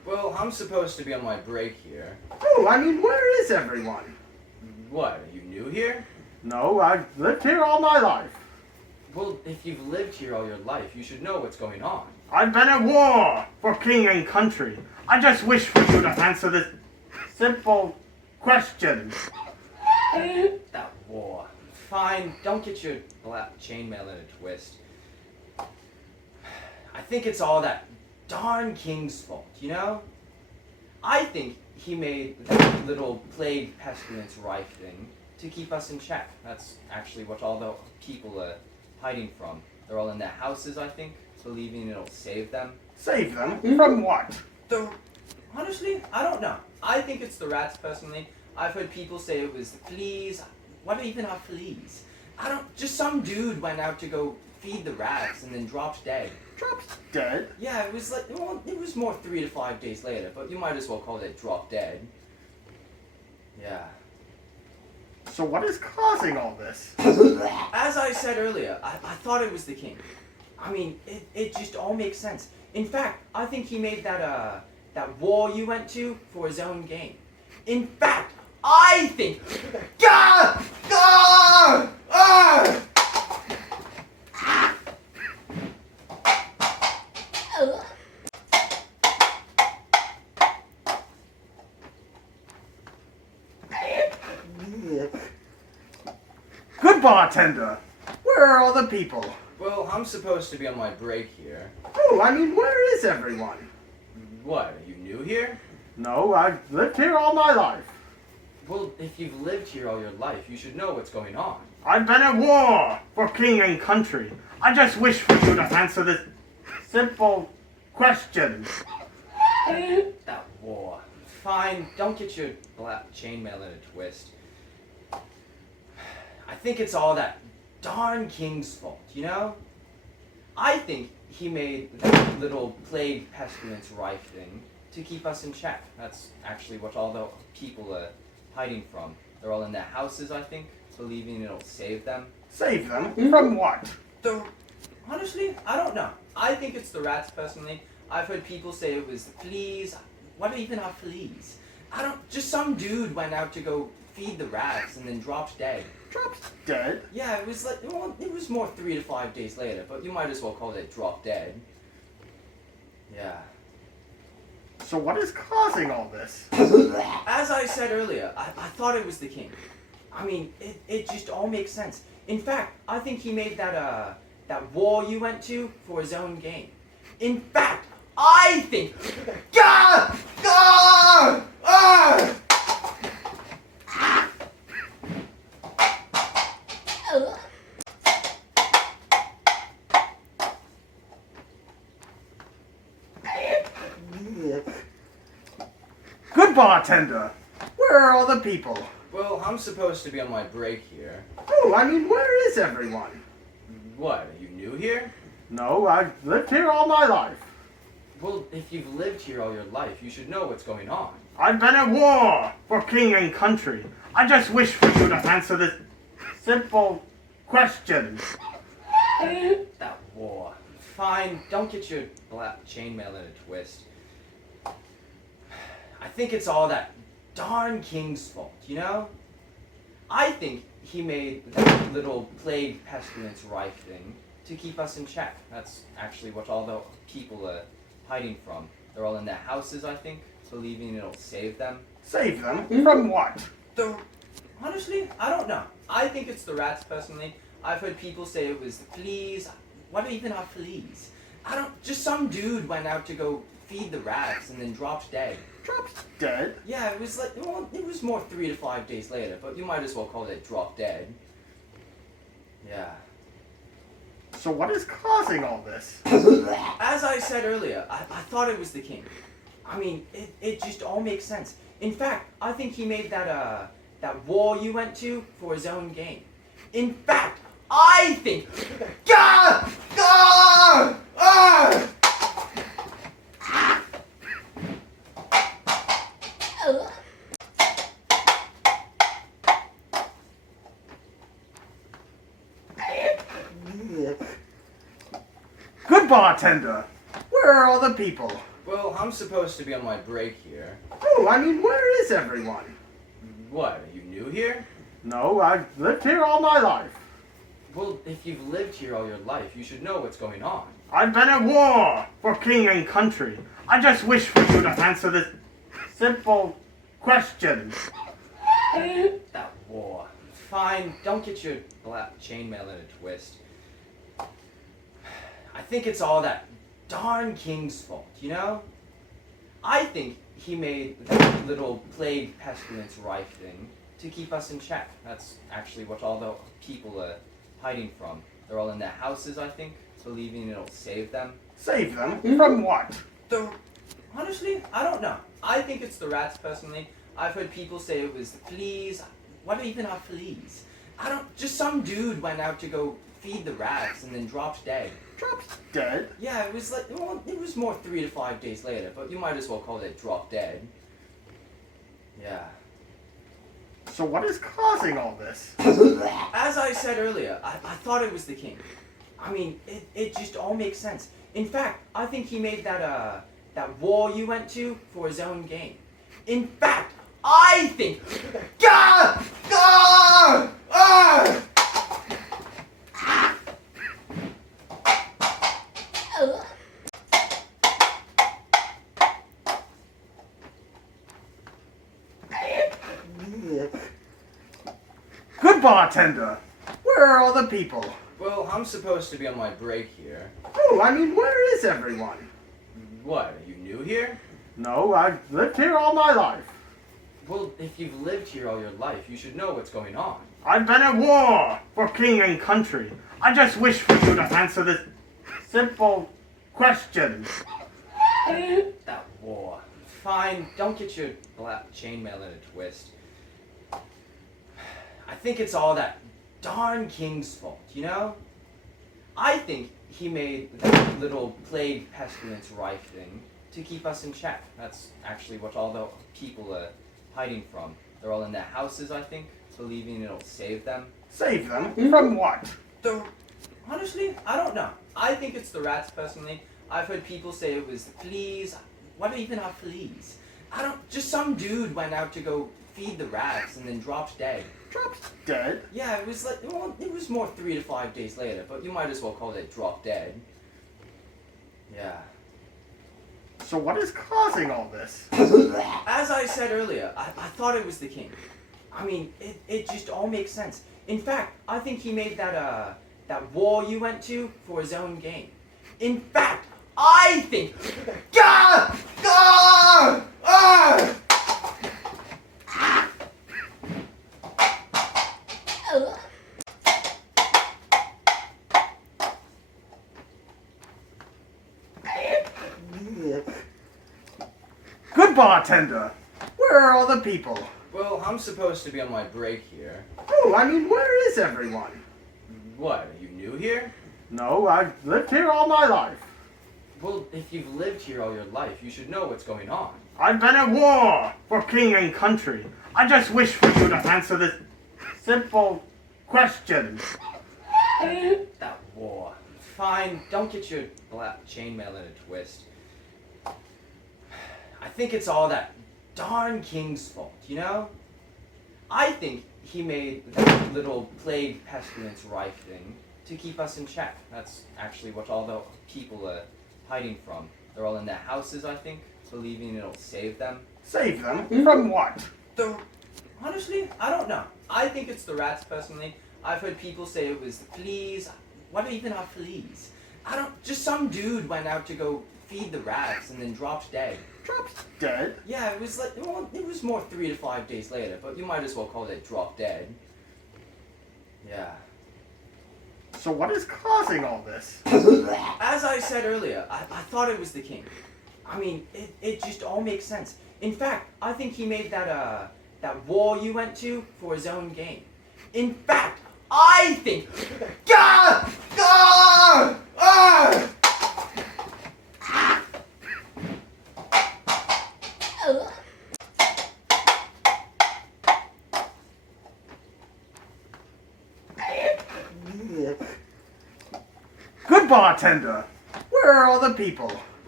Well, I'm supposed to be on my break here. Oh, I mean, where is everyone? What, are you new here? No, I've lived here all my life. Well, if you've lived here all your life, you should know what's going on. I've been at war for king and country. I just wish for you to answer this simple question. That war. Fine, don't get your black chainmail in a twist. I think it's all that darn king's fault, you know? I think he made that little plague pestilence rife thing to keep us in check. That's actually what all the people are hiding from. They're all in their houses, I think, believing it'll save them. Save them? From what? Honestly, I don't know. I think it's the rats, personally. I've heard people say it was the fleas. What even are fleas? Just some dude went out to go feed the rats and then dropped dead. Dropped dead? Yeah, it was like, well, it was more 3 to 5 days later, but you might as well call it drop dead. Yeah. So what is causing all this? As I said earlier, I thought it was the king. I mean, it just all makes sense. In fact, I think he made that war you went to for his own gain. In fact, I think... Gah! Gah! Ah! Good bartender! Where are all the people? Well, I'm supposed to be on my break here. Oh, I mean, where is everyone? What, are you new here? No, I've lived here all my life. Well, if you've lived here all your life, you should know what's going on. I've been at war for king and country. I just wish for you to answer this simple question. That war. Fine, don't get your black chainmail in a twist. I think it's all that darn king's fault, you know? I think he made that little plague pestilence rife thing to keep us in check. That's actually what all the people are hiding from. They're all in their houses, I think, believing it'll save them. Save them? From what? Honestly, I don't know. I think it's the rats, personally. I've heard people say it was the fleas. What even are fleas? Just some dude went out to go feed the rats and then dropped dead. Dropped dead? Yeah, it was like, well, it was more 3 to 5 days later, but you might as well call it drop dead. Yeah. So what is causing all this? As I said earlier, I thought it was the king. I mean, it just all makes sense. In fact, I think he made that war you went to for his own gain. In fact, I think... Gah! Gah! Ah! Good bartender! Where are all the people? Well, I'm supposed to be on my break here. Oh, I mean, where is everyone? What, are you new here? No, I've lived here all my life. Well, if you've lived here all your life, you should know what's going on. I've been at war for king and country. I just wish for you to answer this simple question. That war. Fine, don't get your black chainmail in a twist. I think it's all that darn king's fault, you know? I think he made that little plague pestilence rife thing to keep us in check. That's actually what all the people are hiding from. They're all in their houses, I think, believing it'll save them. Save them? From what? Honestly, I don't know. I think it's the rats, personally. I've heard people say it was the fleas. What even are fleas? Just some dude went out to go feed the rats and then dropped dead. Dropped dead? Yeah, it was like, well, it was more 3 to 5 days later, but you might as well call it drop dead. Yeah. So what is causing all this? As I said earlier, I thought it was the king. I mean, it just all makes sense. In fact, I think he made that war you went to for his own gain. In fact, I think... Gah! Gah! Ah! Good bartender! Where are all the people? Well, I'm supposed to be on my break here. Oh, I mean, where is everyone? What, are you new here? No, I've lived here all my life. Well, if you've lived here all your life, you should know what's going on. I've been at war for king and country. I just wish for you to answer this simple question. That war. Fine, don't get your chainmail in a twist. I think it's all that darn king's fault, you know? I think he made that little plague pestilence rife thing to keep us in check. That's actually what all the people are hiding from. They're all in their houses, I think, believing it'll save them. Save them? From what? Honestly, I don't know. I think it's the rats, personally. I've heard people say it was the fleas. What even are fleas? Just some dude went out to go feed the rats and then dropped dead. Dropped dead? Yeah, it was like, well, it was more 3 to 5 days later, but you might as well call it drop dead. Yeah. So what is causing all this? As I said earlier, I thought it was the king. I mean, it just all makes sense. In fact, I think he made that war you went to for his own gain. In fact, I think... Gah! Gah! Ah! Good bartender! Where are all the people? Well, I'm supposed to be on my break here. Oh, I mean, where is everyone? What, are you new here? No, I've lived here all my life. Well, if you've lived here all your life, you should know what's going on. I've been at war for king and country. I just wish for you to answer this simple question. That war. Fine, don't get your chainmail in a twist. I think it's all that darn king's fault, you know? I think he made that little plague pestilence rife thing to keep us in check. That's actually what all the people are hiding from. They're all in their houses, I think, believing it'll save them. Save them? From what? Honestly, I don't know. I think it's the rats, personally. I've heard people say it was the fleas. What even are fleas? Just some dude went out to go feed the rats and then dropped dead. Dropped dead? Yeah, it was like, well, it was more 3 to 5 days later, but you might as well call it drop dead. Yeah. So what is causing all this? As I said earlier, I thought it was the king. I mean, it just all makes sense. In fact, I think he made that war you went to for his own gain. In fact, I think... Gah! Gah! Ah! Good bartender! Where are all the people? Well, I'm supposed to be on my break here. Oh, I mean, where is everyone? What, are you new here? No, I've lived here all my life. Well, if you've lived here all your life, you should know what's going on. I've been at war for king and country. I just wish for you to answer this simple question. That war. Fine, don't get your chainmail in a twist. I think it's all that darn king's fault, you know? I think he made that little plague pestilence rife thing to keep us in check. That's actually what all the people are hiding from. They're all in their houses, I think, believing it'll save them. Save them? From what? Honestly, I don't know. I think it's the rats, personally. I've heard people say it was the fleas. What even are fleas? Just some dude went out to go feed the rats and then dropped dead. Dropped dead? Yeah, it was like, well, it was more 3 to 5 days later, but you might as well call it drop dead. Yeah. So what is causing all this? As I said earlier, I thought it was the king. I mean, it just all makes sense. In fact, I think he made that war you went to for his own gain. In fact, I think... Gah! Gah! Ah! Good bartender! Where are all the people? Well,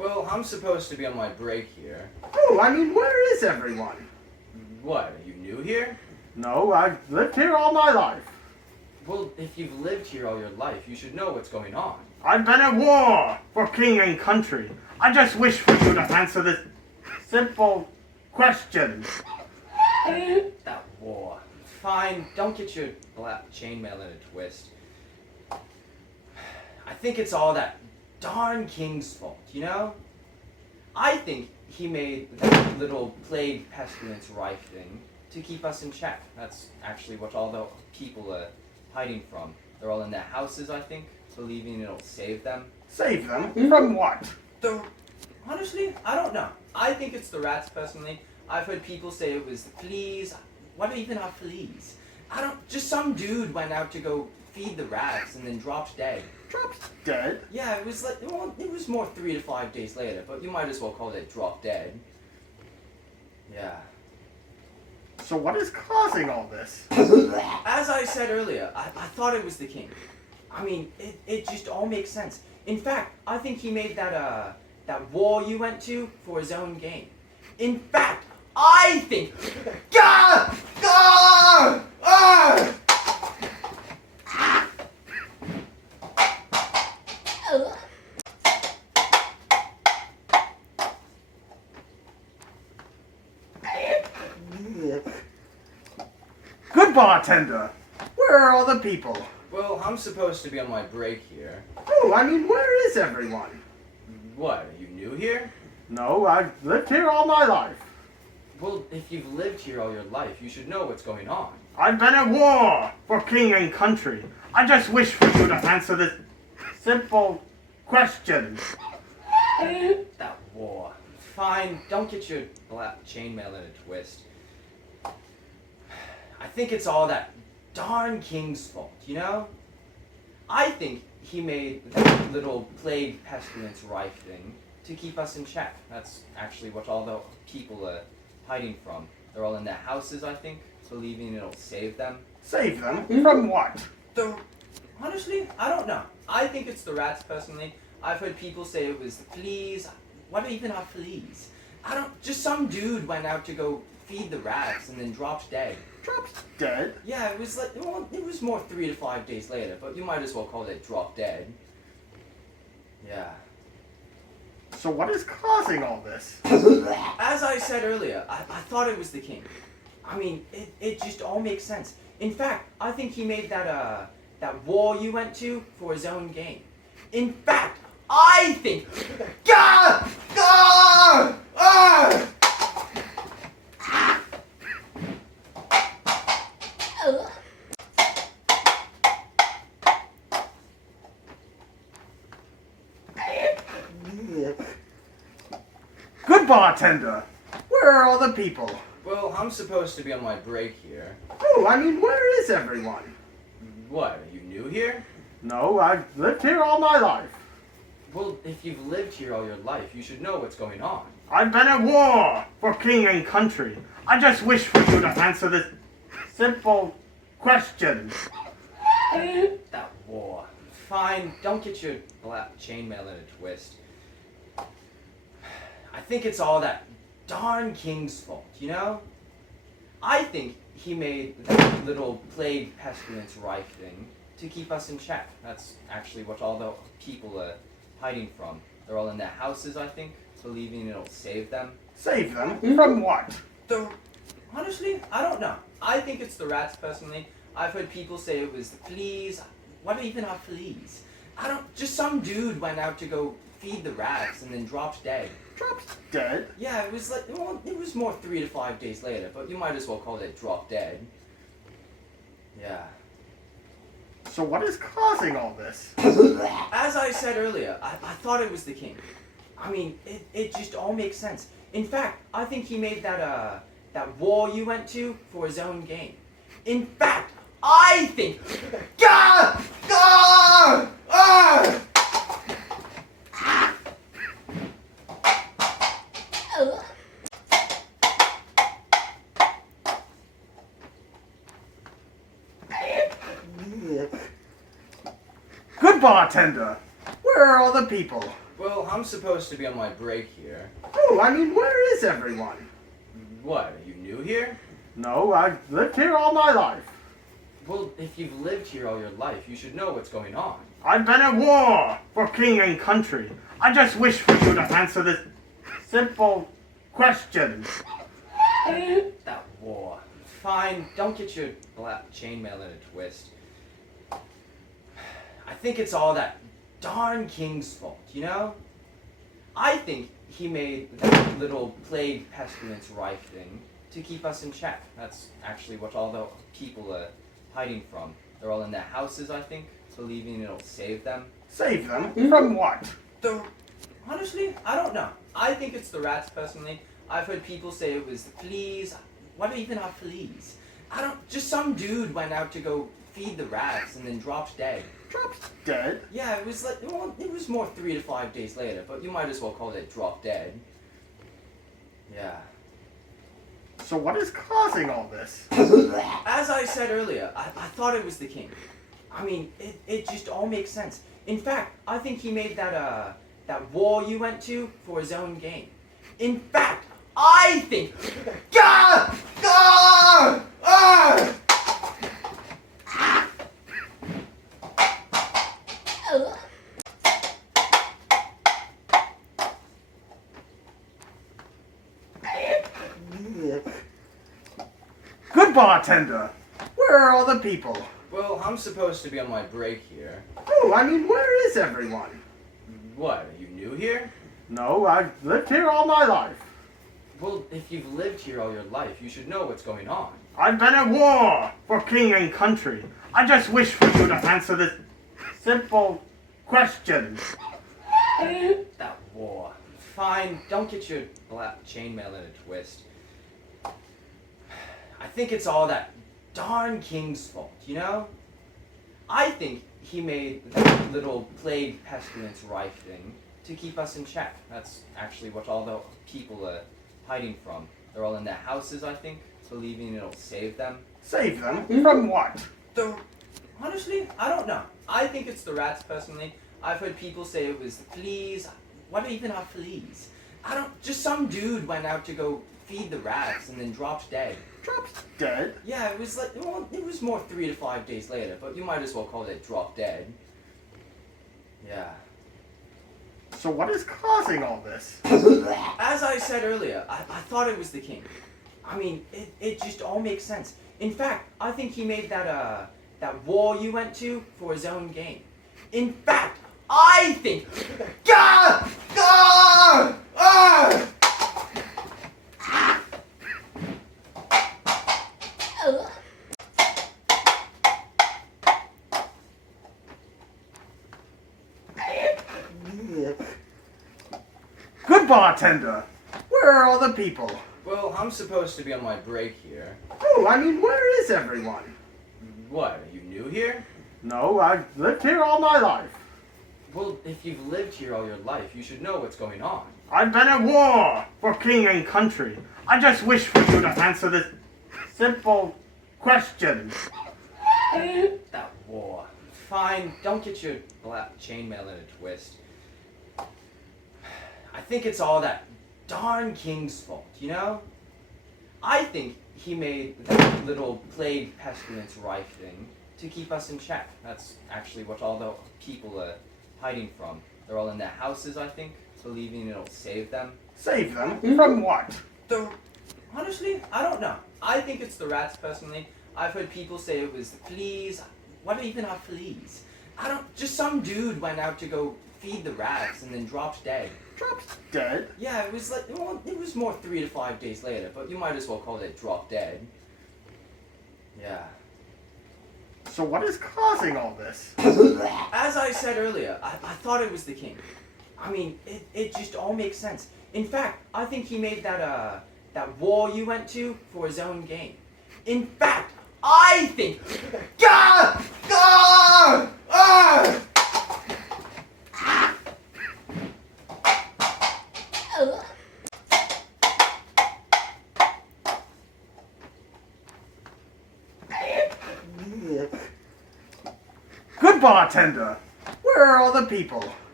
Well, I'm supposed to be on my break here. Oh, I mean, where is everyone? What, are you new here? No, I've lived here all my life. Well, if you've lived here all your life, you should know what's going on. I've been at war for king and country. I just wish for you to answer this simple question. That war. Fine, don't get your chainmail in a twist. I think it's all that darn king's fault, you know? I think he made that little plague pestilence rife thing to keep us in check. That's actually what all the people are hiding from. They're all in their houses, I think, believing it'll save them. Save them? From what? Honestly, I don't know. I think it's the rats, personally. I've heard people say it was the fleas. What even are fleas? Just some dude went out to go feed the rats and then dropped dead. Dropped dead? Yeah, it was it was more 3 to 5 days later, but you might as well call it drop dead. Yeah. So what is causing all this? As I said earlier, I thought it was the king. I mean, it just all makes sense. In fact, I think he made that war you went to for his own gain. In fact, I think... Gah! Gah! Ah! Good bartender! Where are all the people? Well, I'm supposed to be on my break here. Oh, I mean, where is everyone? What, are you new here? No, I've lived here all my life. Well, if you've lived here all your life, you should know what's going on. I've been at war for king and country. I just wish for you to answer this simple question. That war. Fine, don't get your chainmail in a twist. I think it's all that darn king's fault, you know? I think he made that little plague pestilence rife thing to keep us in check. That's actually what all the people are hiding from. They're all in their houses, I think, believing it'll save them. Save them? From what? Honestly, I don't know. I think it's the rats, personally. I've heard people say it was the fleas. What even are fleas? Just some dude went out to go feed the rats and then dropped dead. Dropped dead? Yeah, it was more 3 to 5 days later, but you might as well call it drop dead. Yeah. So what is causing all this? As I said earlier, I thought it was the king. I mean, it just all makes sense. In fact, I think he made that war you went to for his own gain. In fact, I think... Gah! Gah! Ah! Good bartender! Where are all the people? Well, I'm supposed to be on my break here. Oh, I mean, where is everyone? What, are you new here? No, I've lived here all my life. Well, if you've lived here all your life, you should know what's going on. I've been at war for king and country. I just wish for you to answer this simple question. That war. Fine, don't get your chainmail in a twist. I think it's all that darn king's fault, you know? I think he made that little plague pestilence rife thing to keep us in check. That's actually what all the people are hiding from. They're all in their houses, I think, believing it'll save them. Save them? From what? Honestly, I don't know. I think it's the rats, personally. I've heard people say it was the fleas. What even are fleas? Just some dude went out to go feed the rats and then dropped dead. Dropped dead? Yeah, it was more 3 to 5 days later, but you might as well call it drop dead. Yeah. So what is causing all this? As I said earlier, I thought it was the king. I mean, it just all makes sense. In fact, I think he made that war you went to for his own gain. In fact, I think... Gah! Gah! Ah! Good bartender! Where are all the people? Well, Well, I'm supposed to be on my break here. Oh, I mean, where is everyone? What, are you new here? No, I've lived here all my life. Well, if you've lived here all your life, you should know what's going on. I've been at war for king and country. I just wish for you to answer this simple question. That war. Fine, don't get your chainmail in a twist. I think it's all that darn king's fault, you know? I think he made that little plague pestilence rife thing to keep us in check. That's actually what all the people are hiding from. They're all in their houses, I think, believing it'll save them. Save them? From what? Honestly, I don't know. I think it's the rats, personally. I've heard people say it was the fleas. What even are fleas? Just some dude went out to go feed the rats and then dropped dead. Dropped dead? Yeah, it was like, well, it was more 3 to 5 days later, but you might as well call it drop dead. Yeah. So what is causing all this? As I said earlier, I thought it was the king. I mean, it just all makes sense. In fact, I think he made that war you went to for his own gain. In fact, I think... Gah! Gah! Ah! Good bartender! Where are all the people? Well, I'm supposed to be on my break here. Oh, I mean, where is everyone? What, are you new here? No, I've lived here all my life. Well, if you've lived here all your life, you should know what's going on. I've been at war for king and country. I just wish for you to answer this simple question. That war. Fine, don't get your chainmail in a twist. I think it's all that darn king's fault, you know? I think he made that little plague pestilence rife thing to keep us in check. That's actually what all the people are hiding from. They're all in their houses, I think, believing it'll save them. Save them? From what? Honestly, I don't know. I think it's the rats, personally. I've heard people say it was the fleas. What even are fleas? Just some dude went out to go feed the rats and then dropped dead. Dropped dead? Yeah, it was like, well, it was more 3 to 5 days later, but you might as well call it drop dead. Yeah. So what is causing all this? As I said earlier, I thought it was the king. I mean, it just all makes sense. In fact, I think he made that war you went to for his own gain. In fact, I think... Gah! Gah! Ah! Good bartender! Where are all the people? Well, I'm supposed to be on my break here. Oh, I mean, where is everyone? What, are you new here? No, I've lived here all my life. Well, if you've lived here all your life, you should know what's going on. I've been at war for king and country. I just wish for you to answer this simple question. That war. Fine, don't get your chainmail in a twist. I think it's all that darn king's fault, you know? I think he made that little plague pestilence rife thing to keep us in check. That's actually what all the people are hiding from. They're all in their houses, I think, believing it'll save them. Save them? From what? Honestly, I don't know. I think it's the rats, personally. I've heard people say it was the fleas. What even are fleas? Just some dude went out to go feed the rats and then dropped dead. Dropped dead? Yeah, it was like, well, it was more 3 to 5 days later, but you might as well call it drop dead. Yeah. So what is causing all this? As I said earlier, I thought it was the king. I mean, it just all makes sense. In fact, I think he made that war you went to for his own gain. In fact, I think... Gah! Gah! Ah! Good bartender! Where are all the people?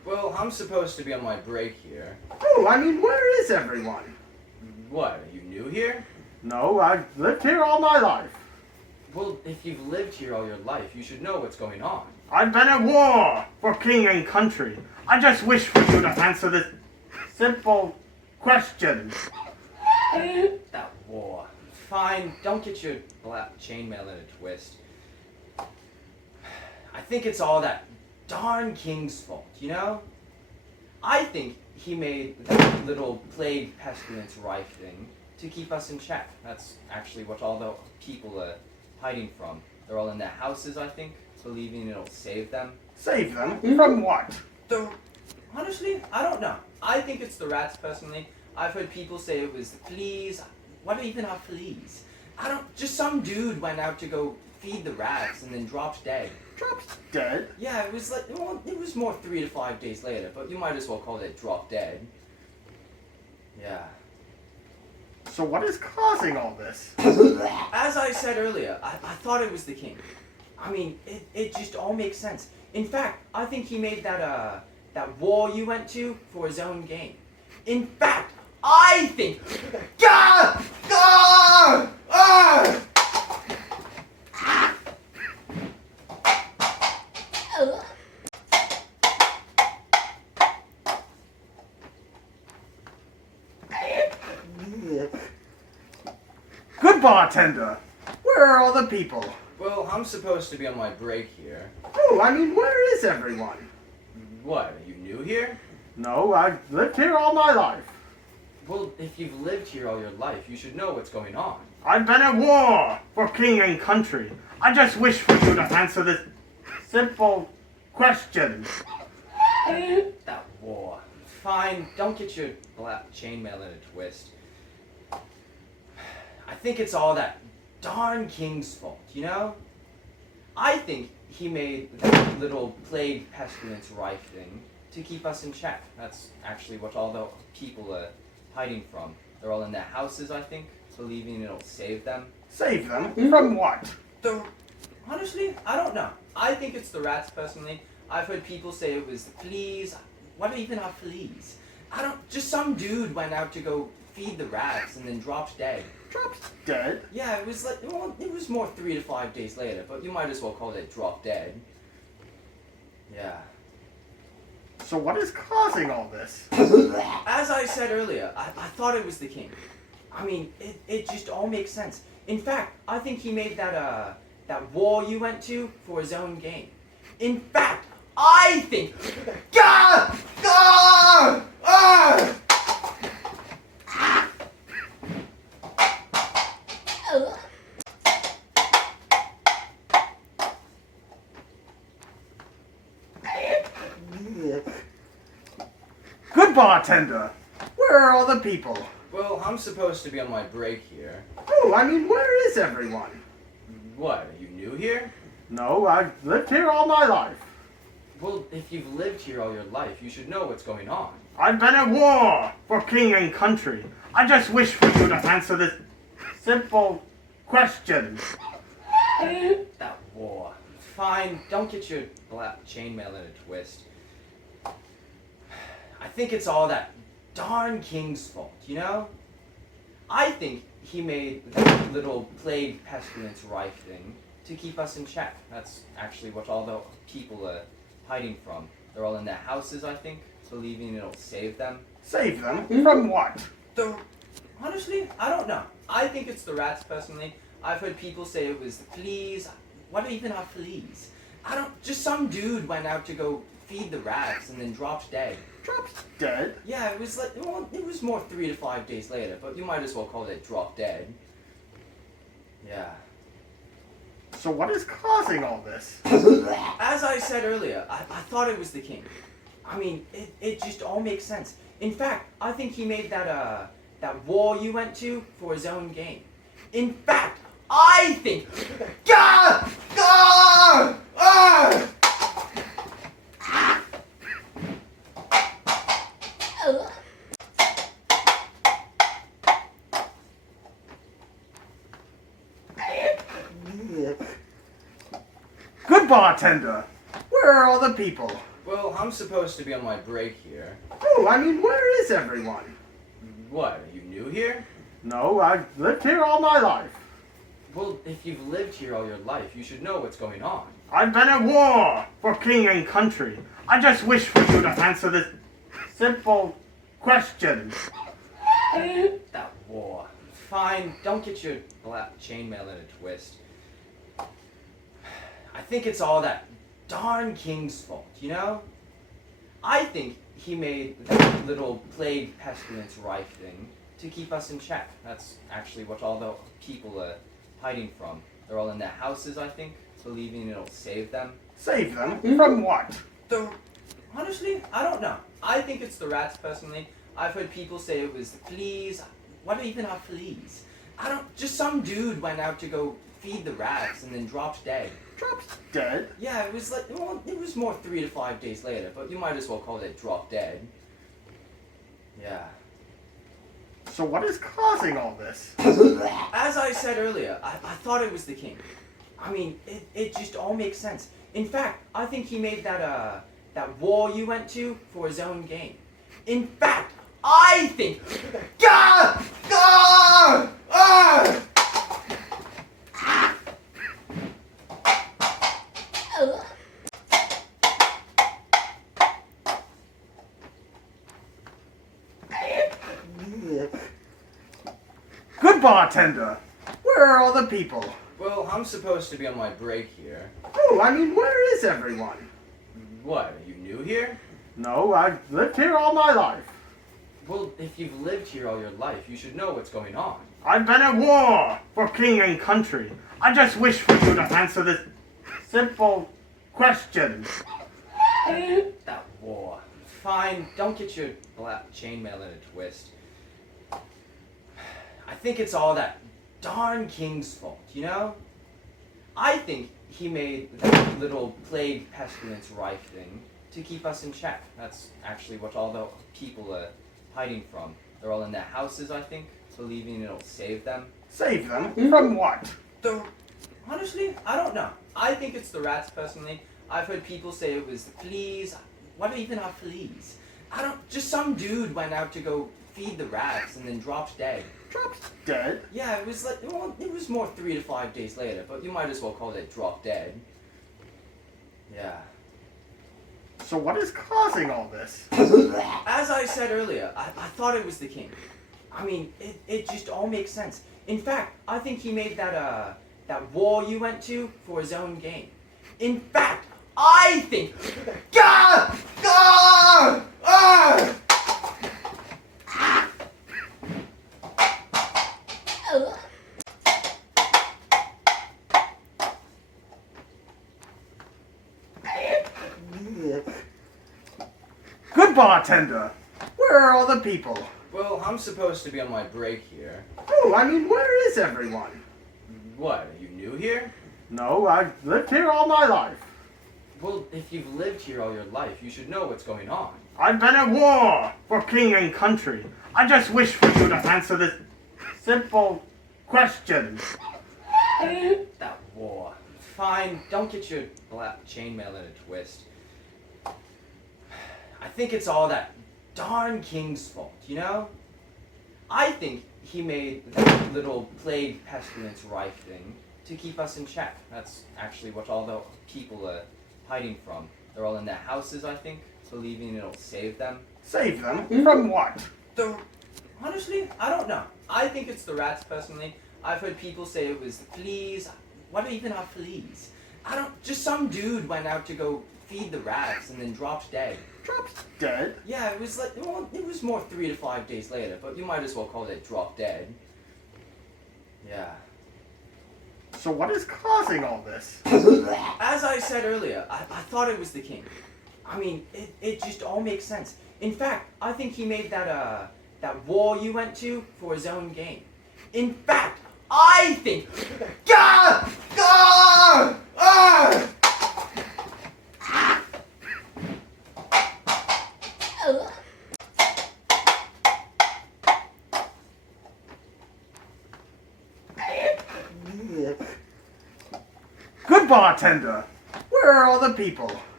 Well, I'm supposed to be on my break here. Oh, I mean, where is everyone? What, are you new here? No, I've lived here all my life. Well, if you've lived here all your life, you should know what's going on. I've been at war for king and country. I just wish for you to answer this simple question. That war. Fine, don't get your chainmail in a twist. I think it's all that darn king's fault, you know? I think he made that little plague pestilence rife thing to keep us in check. That's actually what all the people are hiding from. They're all in their houses, I think, believing it'll save them. Save them? From what? Honestly, I don't know. I think it's the rats, personally. I've heard people say it was the fleas. What even are fleas? Just some dude went out to go feed the rats and then dropped dead. Dropped dead? Yeah, it was it was more 3 to 5 days later, but you might as well call it drop dead. Yeah. So what is causing all this? As I said earlier, I thought it was the king. I mean, it just all makes sense. In fact, I think he made that war you went to for his own gain. In fact, I think... Gah! Gah! Ah! Good bartender! Where are all the people? Well, I'm supposed to be on my break here. Oh, I mean, where is everyone? What, are you new here? No, I've lived here all my life. Well, if you've lived here all your life, you should know what's going on. I've been at war for king and country. I just wish for you to answer this simple question. That war. Fine, don't get your chainmail in a twist. I think it's all that darn king's fault, you know? I think he made that little plague pestilence rife thing to keep us in check. That's actually what all the people are hiding from. They're all in their houses, I think, believing it'll save them. Save them? From what? Honestly, I don't know. I think it's the rats, personally. I've heard people say it was the fleas. What even are fleas? Just some dude went out to go feed the rats and then dropped dead. Dropped dead? Yeah, it was more 3 to 5 days later, but you might as well call it drop dead. Yeah. So what is causing all this? As I said earlier, I thought it was the king. I mean, it just all makes sense. In fact, I think he made that war you went to for his own gain. In fact, I think... Gah! Gah! Ah! Good bartender! Where are all the people? Well, I'm supposed to be on my break here. Oh, I mean, where is everyone? What, are you new here? No, I've lived here all my life. Well, if you've lived here all your life, you should know what's going on. I've been at war for king and country. I just wish for you to answer this simple question. That war. Fine, don't get your chainmail in a twist. I think it's all that darn king's fault, you know? I think he made that little plague pestilence rife thing to keep us in check. That's actually what all the people are hiding from. They're all in their houses, I think, believing it'll save them. Save them? From what? Honestly, I don't know. I think it's the rats, personally. I've heard people say it was the fleas. What even are fleas? Just some dude went out to go feed the rats and then dropped dead. Dropped dead? Yeah, it was more 3 to 5 days later, but you might as well call it drop dead. Yeah. So what is causing all this? As I said earlier, I thought it was the king. I mean, it just all makes sense. In fact, I think he made that war you went to for his own gain. In fact, I think... Gah! Gah! Ah! Good bartender! Where are all the people? Well, I'm supposed to be on my break here. Oh, I mean, where is everyone? What, are you new here? No, I've lived here all my life. Well, if you've lived here all your life, you should know what's going on. I've been at war for king and country. I just wish for you to answer this simple question. That war. Fine, don't get your chainmail in a twist. I think it's all that darn king's fault, you know? I think he made that little plague pestilence rife thing to keep us in check. That's actually what all the people are hiding from. They're all in their houses, I think, believing it'll save them. Save them? From what? Honestly, I don't know. I think it's the rats, personally. I've heard people say it was the fleas. What even are fleas? Just some dude went out to go feed the rats and then dropped dead. Dropped dead? Yeah, it was it was more 3 to 5 days later, but you might as well call it drop dead. Yeah. So what is causing all this? As I said earlier, I thought it was the king. I mean, it just all makes sense. In fact, I think he made that war you went to for his own gain. In fact, I think... Gah! Gah! Ah! Good bartender! Where are all the people? Well, I'm supposed to be on my break here. Oh, I mean, where is everyone? What, are you new here? No, I've lived here all my life. Well, if you've lived here all your life, you should know what's going on. I've been at war for king and country. I just wish for you to answer this simple question. That war. Fine, don't get your chainmail in a twist. I think it's all that darn king's fault, you know? I think he made that little plague pestilence rife thing to keep us in check. That's actually what all the people are hiding from. They're all in their houses, I think, believing it'll save them. Save them? From what? Honestly, I don't know. I think it's the rats, personally. I've heard people say it was the fleas. What even are fleas? Just some dude went out to go feed the rats and then dropped dead. Dropped dead? Yeah, it was more 3 to 5 days later, but you might as well call it drop dead. Yeah. So what is causing all this? As I said earlier, I thought it was the king. I mean, it just all makes sense. In fact, I think he made that war you went to for his own gain. In fact, I think... Gah! Gah! Ah! Good bartender! Where are all the people? Well, I'm supposed to be on my break here. Oh, I mean, where is everyone? What, are you new here? No, I've lived here all my life. Well, if you've lived here all your life, you should know what's going on. I've been at war for king and country. I just wish for you to answer this simple question. That war. Fine, don't get your chainmail in a twist. I think it's all that darn king's fault, you know? I think he made that little plague pestilence rife thing to keep us in check. That's actually what all the people are hiding from. They're all in their houses, I think, believing it'll save them. Save them? From what? Honestly, I don't know. I think it's the rats, personally. I've heard people say it was the fleas. What even are fleas? Just some dude went out to go feed the rats and then dropped dead. Dropped dead? Yeah, it was more 3 to 5 days later, but you might as well call it drop dead. Yeah. So what is causing all this? As I said earlier, I thought it was the king. I mean, it just all makes sense. In fact, I think he made that war you went to for his own gain. In fact, I think... Gah! Gah! Ah! Good bartender! Where are all the people?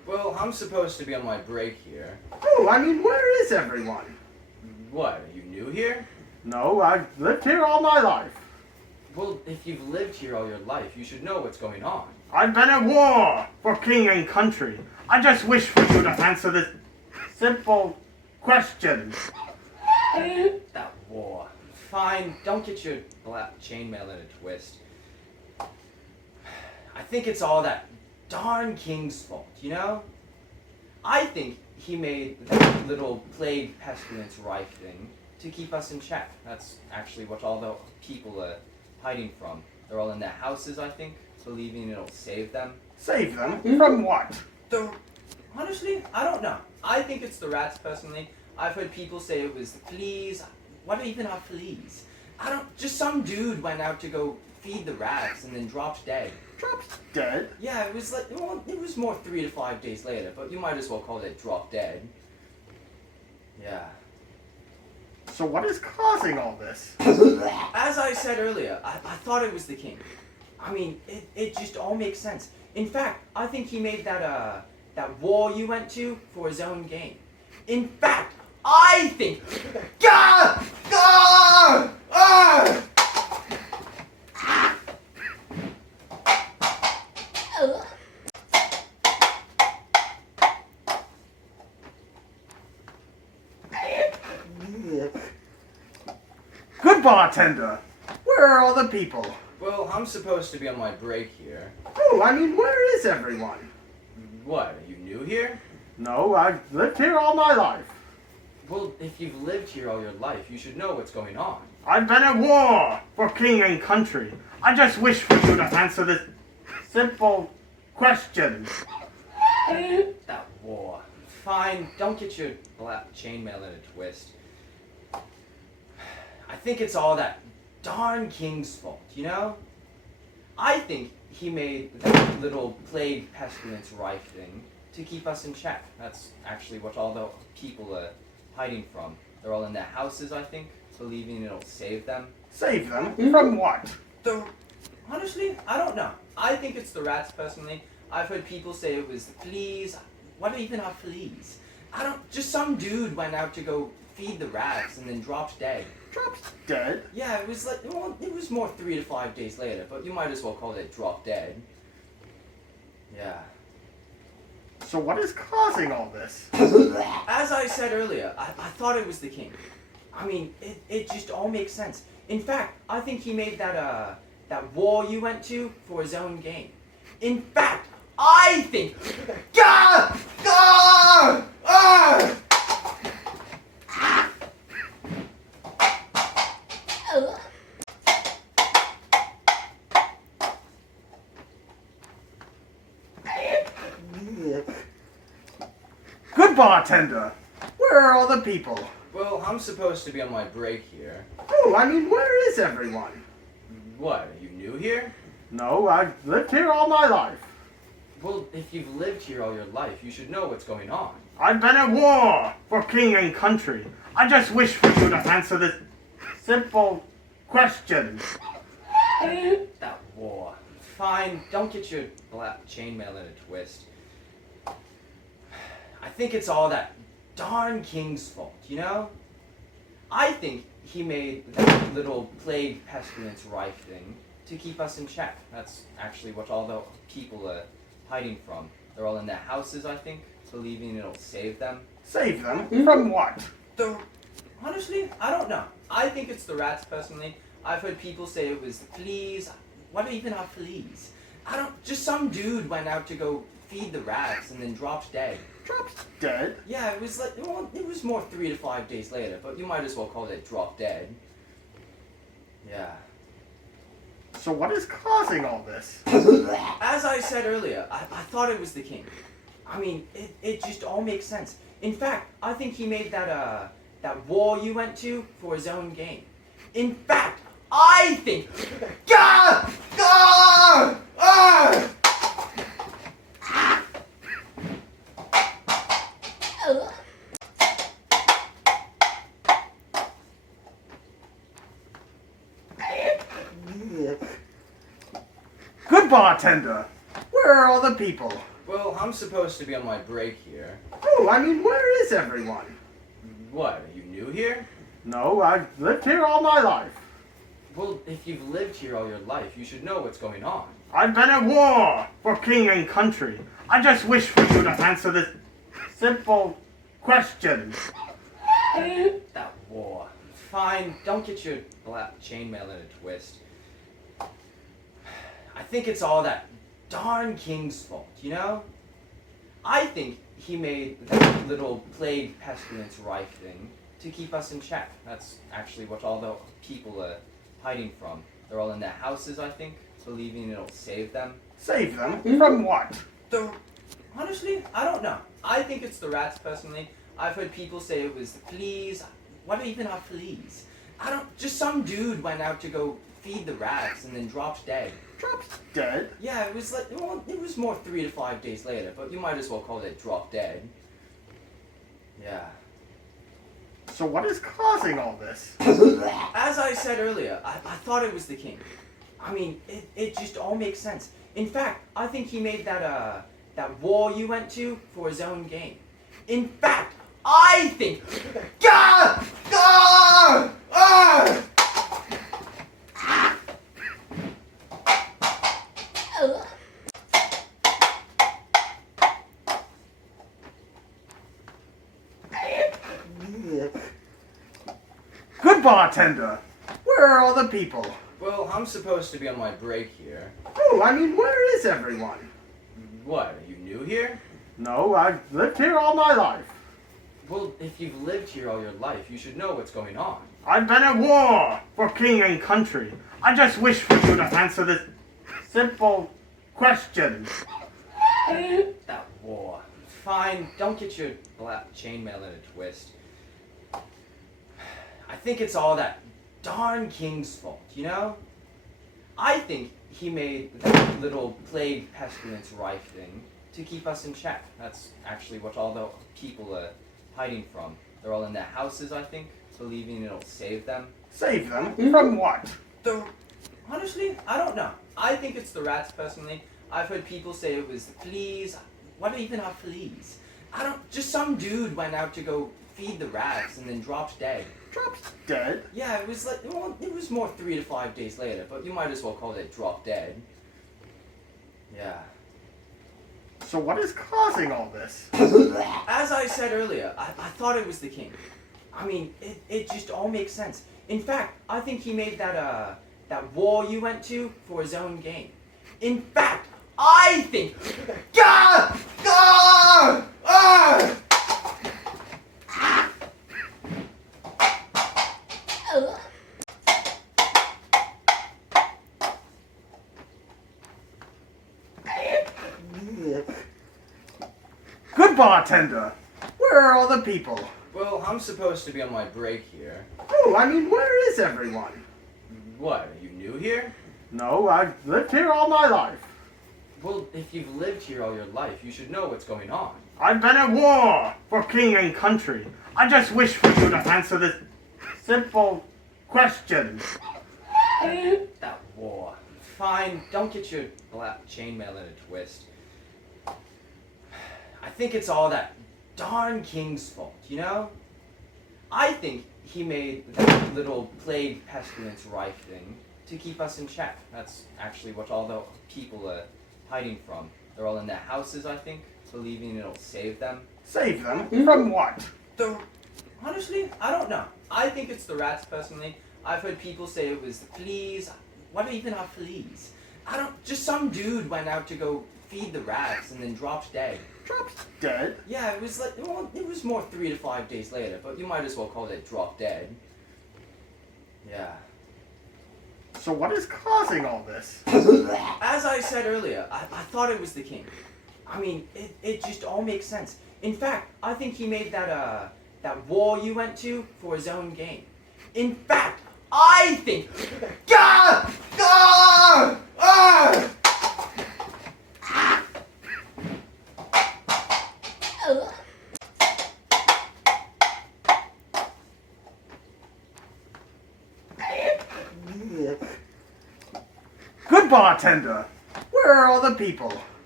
Well, I'm supposed to be on my break here. Oh, I mean, where is everyone? What, are you new here? No, I've lived here all my life. Well, if you've lived here all your life, you should know what's going on. I've been at war for king and country. I just wish for you to answer this simple question. That war. Fine, don't get your black chainmail in a twist. I think it's all that darn king's fault, you know? I think he made that little plague pestilence rife thing to keep us in check. That's actually what all the people are hiding from. They're all in their houses, I think, believing it'll save them. Save them? From what? Honestly, I don't know. I think it's the rats, personally. I've heard people say it was the fleas. What even are fleas? Just some dude went out to go feed the rats and then dropped dead. Dropped dead? Yeah, it was like, well, it was more 3 to 5 days later, but you might as well call it drop dead. Yeah. So what is causing all this? As I said earlier, I thought it was the king. I mean, it just all makes sense. In fact, I think he made that war you went to for his own gain. In fact, I think... Gah! Gah! Ah! Good bartender! Where are all the people? Well, I'm supposed to be on my break here. Oh, I mean, where is everyone? What, are you new here? No, I've lived here all my life. Well, if you've lived here all your life, you should know what's going on. I've been at war for king and country. I just wish for you to answer this simple question. That war. Fine, don't get your black chainmail in a twist. I think it's all that darn king's fault, you know? I think he made that little plague pestilence rife thing to keep us in check. That's actually what all the people are hiding from. They're all in their houses, I think, believing it'll save them. Save them? From what? Honestly, I don't know. I think it's the rats, personally. I've heard people say it was the fleas. What even are fleas? Just some dude went out to go feed the rats and then dropped dead. Dropped dead? Yeah, it was like, well, it was more 3 to 5 days later, but you might as well call it drop dead. Yeah. So what is causing all this? As I said earlier, I thought it was the king. I mean, it just all makes sense. In fact, I think he made that war you went to for his own gain. In fact, I think... Gah! Gah! Ah! Good bartender! Where are all the people? Well, I'm supposed to be on my break here. Oh, I mean, where is everyone? What, are you new here? No, I've lived here all my life. Well, if you've lived here all your life, you should know what's going on. I've been at war for king and country. I just wish for you to answer this simple question. That war. Fine, don't get your black chainmail in a twist. I think it's all that darn king's fault, you know? I think he made that little plague pestilence rife thing to keep us in check. That's actually what all the people are hiding from. They're all in their houses, I think, believing it'll save them. Save them? From what? Honestly, I don't know. I think it's the rats, personally. I've heard people say it was the fleas. What even are fleas? Just some dude went out to go feed the rats and then dropped dead. Dropped dead? Yeah, it was like, well, it was more 3 to 5 days later, but you might as well call it drop dead. Yeah. So what is causing all this? As I said earlier, I thought it was the king. I mean, it just all makes sense. In fact, I think he made that war you went to for his own gain. In fact, I think... Gah! Gah! Ah! Good bartender! Where are all the people? Well, I'm supposed to be on my break here. Oh, I mean, where is everyone? What, are you new here? No, I've lived here all my life. Well, if you've lived here all your life, you should know what's going on. I've been at war for king and country. I just wish for you to answer this simple question. That war. Fine, don't get your chainmail in a twist. I think it's all that darn king's fault, you know? I think he made that little plague pestilence rife thing to keep us in check. That's actually what all the people are hiding from. They're all in their houses, I think, believing it'll save them. Save them? From what? Honestly, I don't know. I think it's the rats, personally. I've heard people say it was the fleas. What even are fleas? Just some dude went out to go feed the rats and then dropped dead. Dropped dead? Yeah, it was like, well, it was more 3 to 5 days later, but you might as well call it drop dead. Yeah. So what is causing all this? As I said earlier, I thought it was the king. I mean, it just all makes sense. In fact, I think he made that war you went to for his own gain. In fact, I think... Gah! Gah! Ah! Good bartender! Where are all the people? Well, I'm supposed to be on my break here. Oh, I mean, where is everyone? What, are you new here? No, I've lived here all my life. Well, if you've lived here all your life, you should know what's going on. I've been at war for king and country. I just wish for you to answer this simple question. That war. Fine, don't get your chainmail in a twist. I think it's all that darn king's fault, you know? I think he made that little plague pestilence rife thing to keep us in check. That's actually what all the people are hiding from. They're all in their houses, I think, believing it'll save them. Save them? From what? Honestly, I don't know. I think it's the rats, personally. I've heard people say it was the fleas. What even are fleas? Just some dude went out to go feed the rats and then dropped dead. Dropped dead? Yeah, it was like, well, it was more 3 to 5 days later, but you might as well call it drop dead. Yeah. So what is causing all this? As I said earlier, I thought it was the king. I mean, it just all makes sense. In fact, I think he made that war you went to for his own gain. In fact, I think... Gah! Gah! Ah! Good bartender! Where are all the people? Well, I'm supposed to be on my break here. Oh, I mean, where is everyone? What, are you new here? No, I've lived here all my life. Well, if you've lived here all your life, you should know what's going on. I've been at war for king and country. I just wish for you to answer this simple question. That war. Fine, don't get your chainmail in a twist. I think it's all that darn king's fault, you know? I think he made that little plague pestilence rife thing to keep us in check. That's actually what all the people are hiding from. They're all in their houses, I think, believing it'll save them. Save them? From what? Honestly, I don't know. I think it's the rats, personally. I've heard people say it was the fleas. What even are fleas? Just some dude went out to go feed the rats and then dropped dead. Dropped dead? Yeah, it was like, well, it was more 3 to 5 days later, but you might as well call it drop dead. Yeah. So what is causing all this? As I said earlier, I thought it was the king. I mean, it just all makes sense. In fact, I think he made that war you went to for his own gain. In fact, I think... Gah! Gah! Ah! Good bartender! Where are all the people?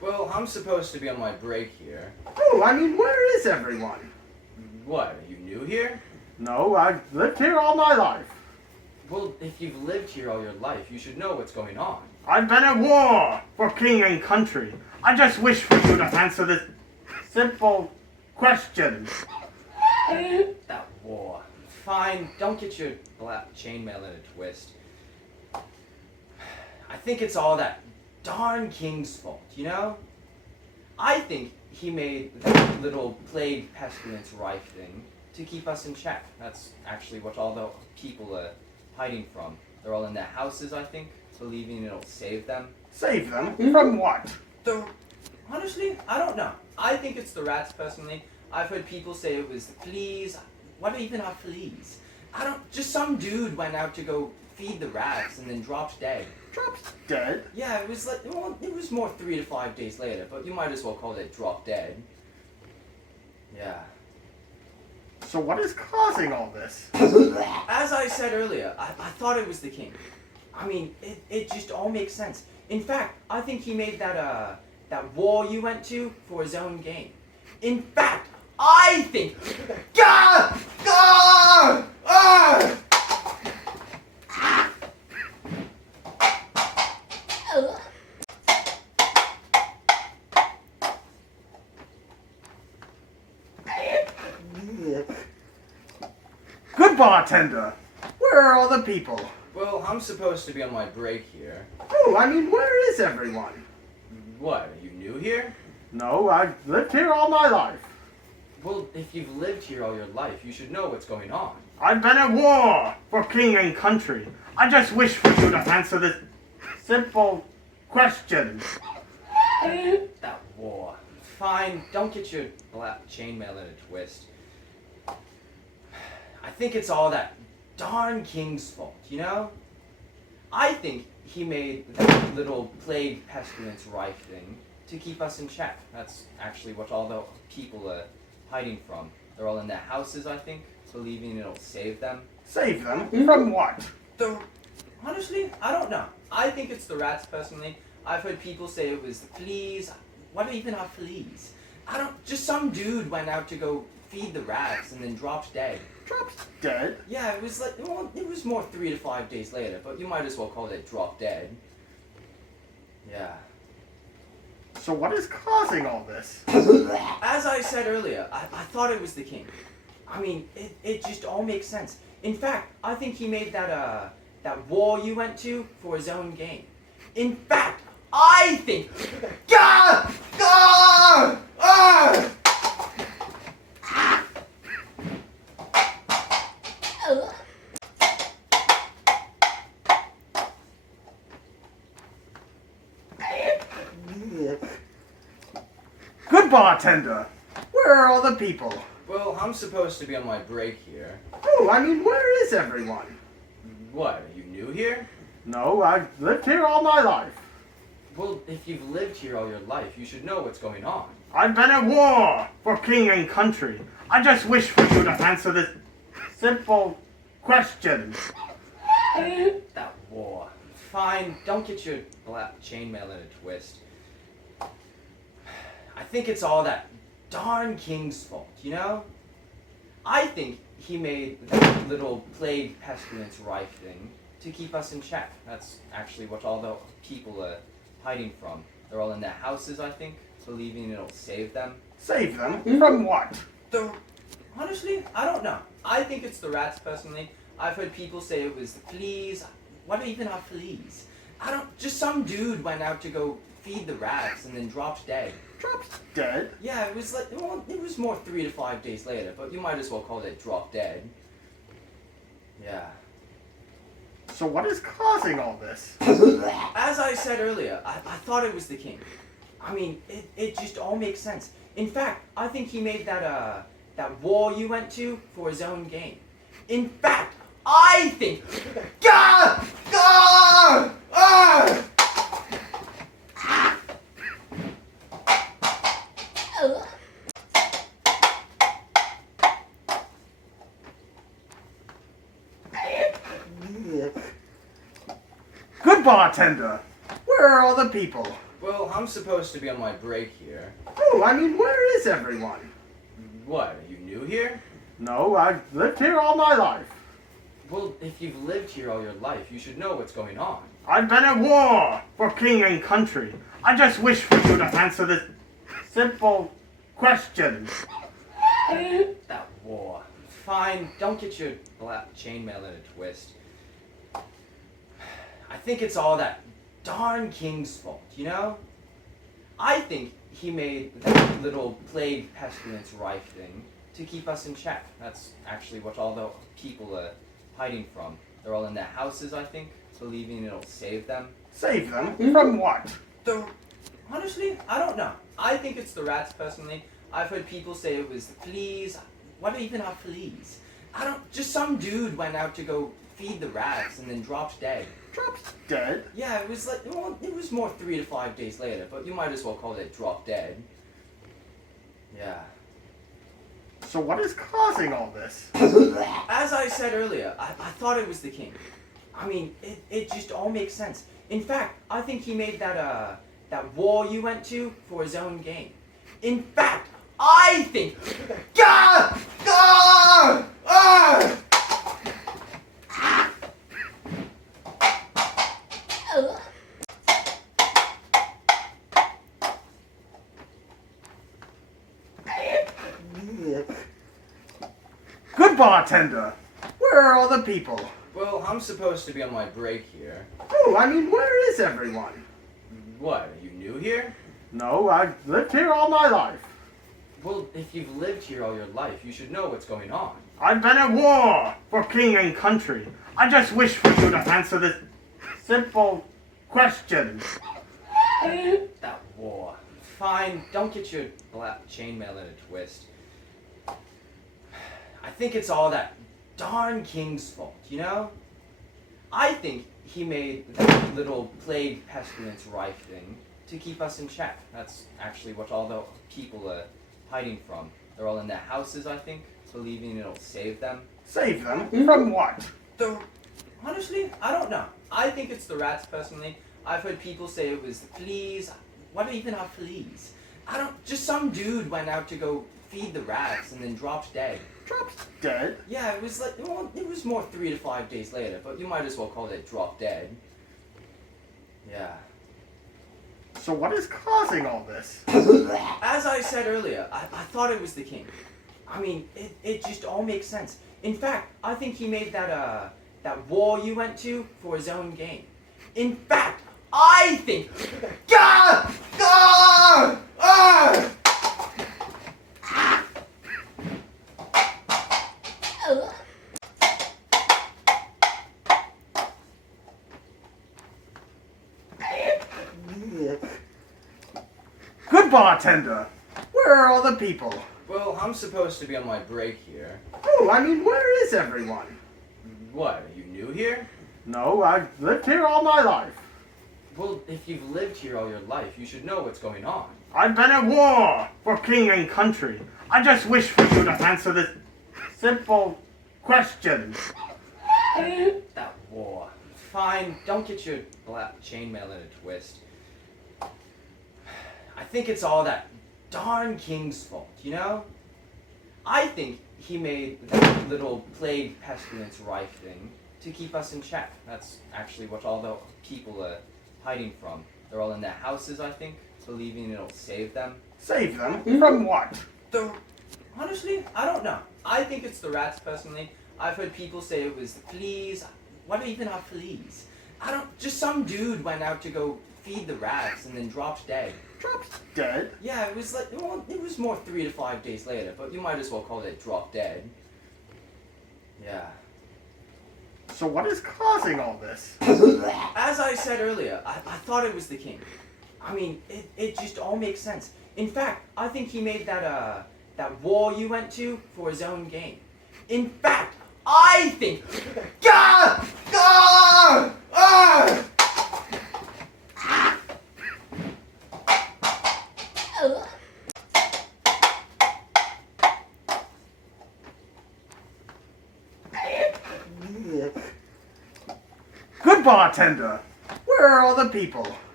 Well, I'm supposed to be on my break here. Oh, I mean, where is everyone? What, are you new here? No, I've lived here all my life. Well, if you've lived here all your life, you should know what's going on. I've been at war for king and country. I just wish for you to answer this simple question. That war. Fine, don't get your black chainmail in a twist. I think it's all that darn king's fault, you know? I think he made that little plague pestilence rife thing to keep us in check. That's actually what all the people are hiding from. They're all in their houses, I think, believing it'll save them. Save them? From what? Honestly, I don't know. I think it's the rats, personally. I've heard people say it was the fleas. What even are fleas? Just some dude went out to go feed the rats and then dropped dead. Dropped dead? Yeah, it was like, well, it was more 3 to 5 days later, but you might as well call it drop dead. Yeah. So what is causing all this? As I said earlier, I thought it was the king. I mean, it just all makes sense. In fact, I think he made that war you went to for his own gain. In fact, I think... Gah! Gah! Ah! Good bartender! Where are all the people? Well, I'm supposed to be on my break here. Oh, I mean, where is everyone? What, are you new here? No, I've lived here all my life. Well, if you've lived here all your life, you should know what's going on. I've been at war for king and country. I just wish for you to answer this simple question. That war. Fine, don't get your black chainmail in a twist. I think it's all that darn king's fault, you know? I think he made that little plague pestilence rife thing to keep us in check. That's actually what all the people are hiding from. They're all in their houses, I think, believing it'll save them. Save them? From what? Honestly, I don't know. I think it's the rats, personally. I've heard people say it was the fleas. What even are fleas? Just some dude went out to go feed the rats and then dropped dead. Dropped dead? Yeah, it was like, well, it was more 3 to 5 days later, but you might as well call it drop dead. Yeah. So what is causing all this? As I said earlier, I thought it was the king. I mean, it just all makes sense. In fact, I think he made that war you went to for his own gain. In fact, I think... Gah! Gah! Ah! Good bartender! Where are all the people? Well, I'm supposed to be on my break here. Oh, I mean, where is everyone? What, are you new here? No, I've lived here all my life. Well, if you've lived here all your life, you should know what's going on. I've been at war for king and country. I just wish for you to answer this simple question. That war. Fine, don't get your black chainmail in a twist. I think it's all that darn king's fault, you know? I think he made that little plague pestilence rife thing to keep us in check. That's actually what all the people are hiding from. They're all in their houses, I think, believing it'll save them. Save them? From what? Honestly, I don't know. I think it's the rats, personally. I've heard people say it was the fleas. What even are fleas? Just some dude went out to go feed the rats and then dropped dead. Dropped dead? Yeah, it was like, well, it was more 3 to 5 days later, but you might as well call it drop dead. Yeah. So what is causing all this? As I said earlier, I thought it was the king. I mean, it just all makes sense. In fact, I think he made that war you went to for his own gain. In fact, I think... Gah! Gah! Ah! Good bartender! Where are all the people? Well, I'm supposed to be on my break here. Oh, I mean, where is everyone? What, are you new here? No, I've lived here all my life. Well, if you've lived here all your life, you should know what's going on. I've been at war for king and country. I just wish for you to answer this simple question. That war. Fine, don't get your chainmail in a twist. I think it's all that darn king's fault, you know? I think he made that little plague pestilence rife thing to keep us in check. That's actually what all the people are hiding from. They're all in their houses, I think, believing it'll save them. Save them? From what? Honestly, I don't know. I think it's the rats, personally. I've heard people say it was the fleas. What even are fleas? Just some dude went out to go feed the rats and then dropped dead. Dropped dead? Yeah, it was like, well, it was more 3 to 5 days later, but you might as well call it drop dead. Yeah. So what is causing all this? As I said earlier, I thought it was the king. I mean, it just all makes sense. In fact, I think he made that war you went to for his own gain. In fact, I think... Gah! Gah! Ah! Good bartender! Where are all the people? Well, I'm supposed to be on my break here. Oh, I mean, where is everyone? What, are you new here? No, I've lived here all my life. Well, if you've lived here all your life, you should know what's going on. I've been at war for king and country. I just wish for you to answer this simple question. That war. Fine, don't get your chainmail in a twist. I think it's all that darn king's fault, you know? I think he made that little plague pestilence rife thing to keep us in check. That's actually what all the people are hiding from. They're all in their houses, I think, believing it'll save them. Save them? From what? Honestly, I don't know. I think it's the rats, personally. I've heard people say it was the fleas. What even are fleas? Just some dude went out to go feed the rats and then dropped dead. Dropped dead? Yeah, it was like, well, it was more 3 to 5 days later, but you might as well call it drop dead. Yeah. So what is causing all this? As I said earlier, I thought it was the king. I mean, it just all makes sense. In fact, I think he made that war you went to for his own gain. In fact, I think... Gah! Gah! Ah! Good bartender! Where are all the people? Well, I'm supposed to be on my break here. Oh, I mean, where is everyone? What, are you new here? No, I've lived here all my life. Well, if you've lived here all your life, you should know what's going on. I've been at war for king and country. I just wish for you to answer this simple question. That war. Fine, don't get your chainmail in a twist. I think it's all that darn king's fault, you know? I think he made that little plague pestilence rife thing to keep us in check. That's actually what all the people are hiding from. They're all in their houses, I think, believing it'll save them. Save them? From what? Honestly, I don't know. I think it's the rats, personally. I've heard people say it was the fleas. What even are fleas? Just some dude went out to go feed the rats and then dropped dead. Dropped dead? Yeah, it was like, well, it was more 3 to 5 days later, but you might as well call it drop dead. Yeah. So what is causing all this? As I said earlier, I thought it was the king. I mean, it just all makes sense. In fact, I think he made that war you went to for his own gain. In fact, I think... Gah! Gah! Ah! Good bartender! Where are all the people?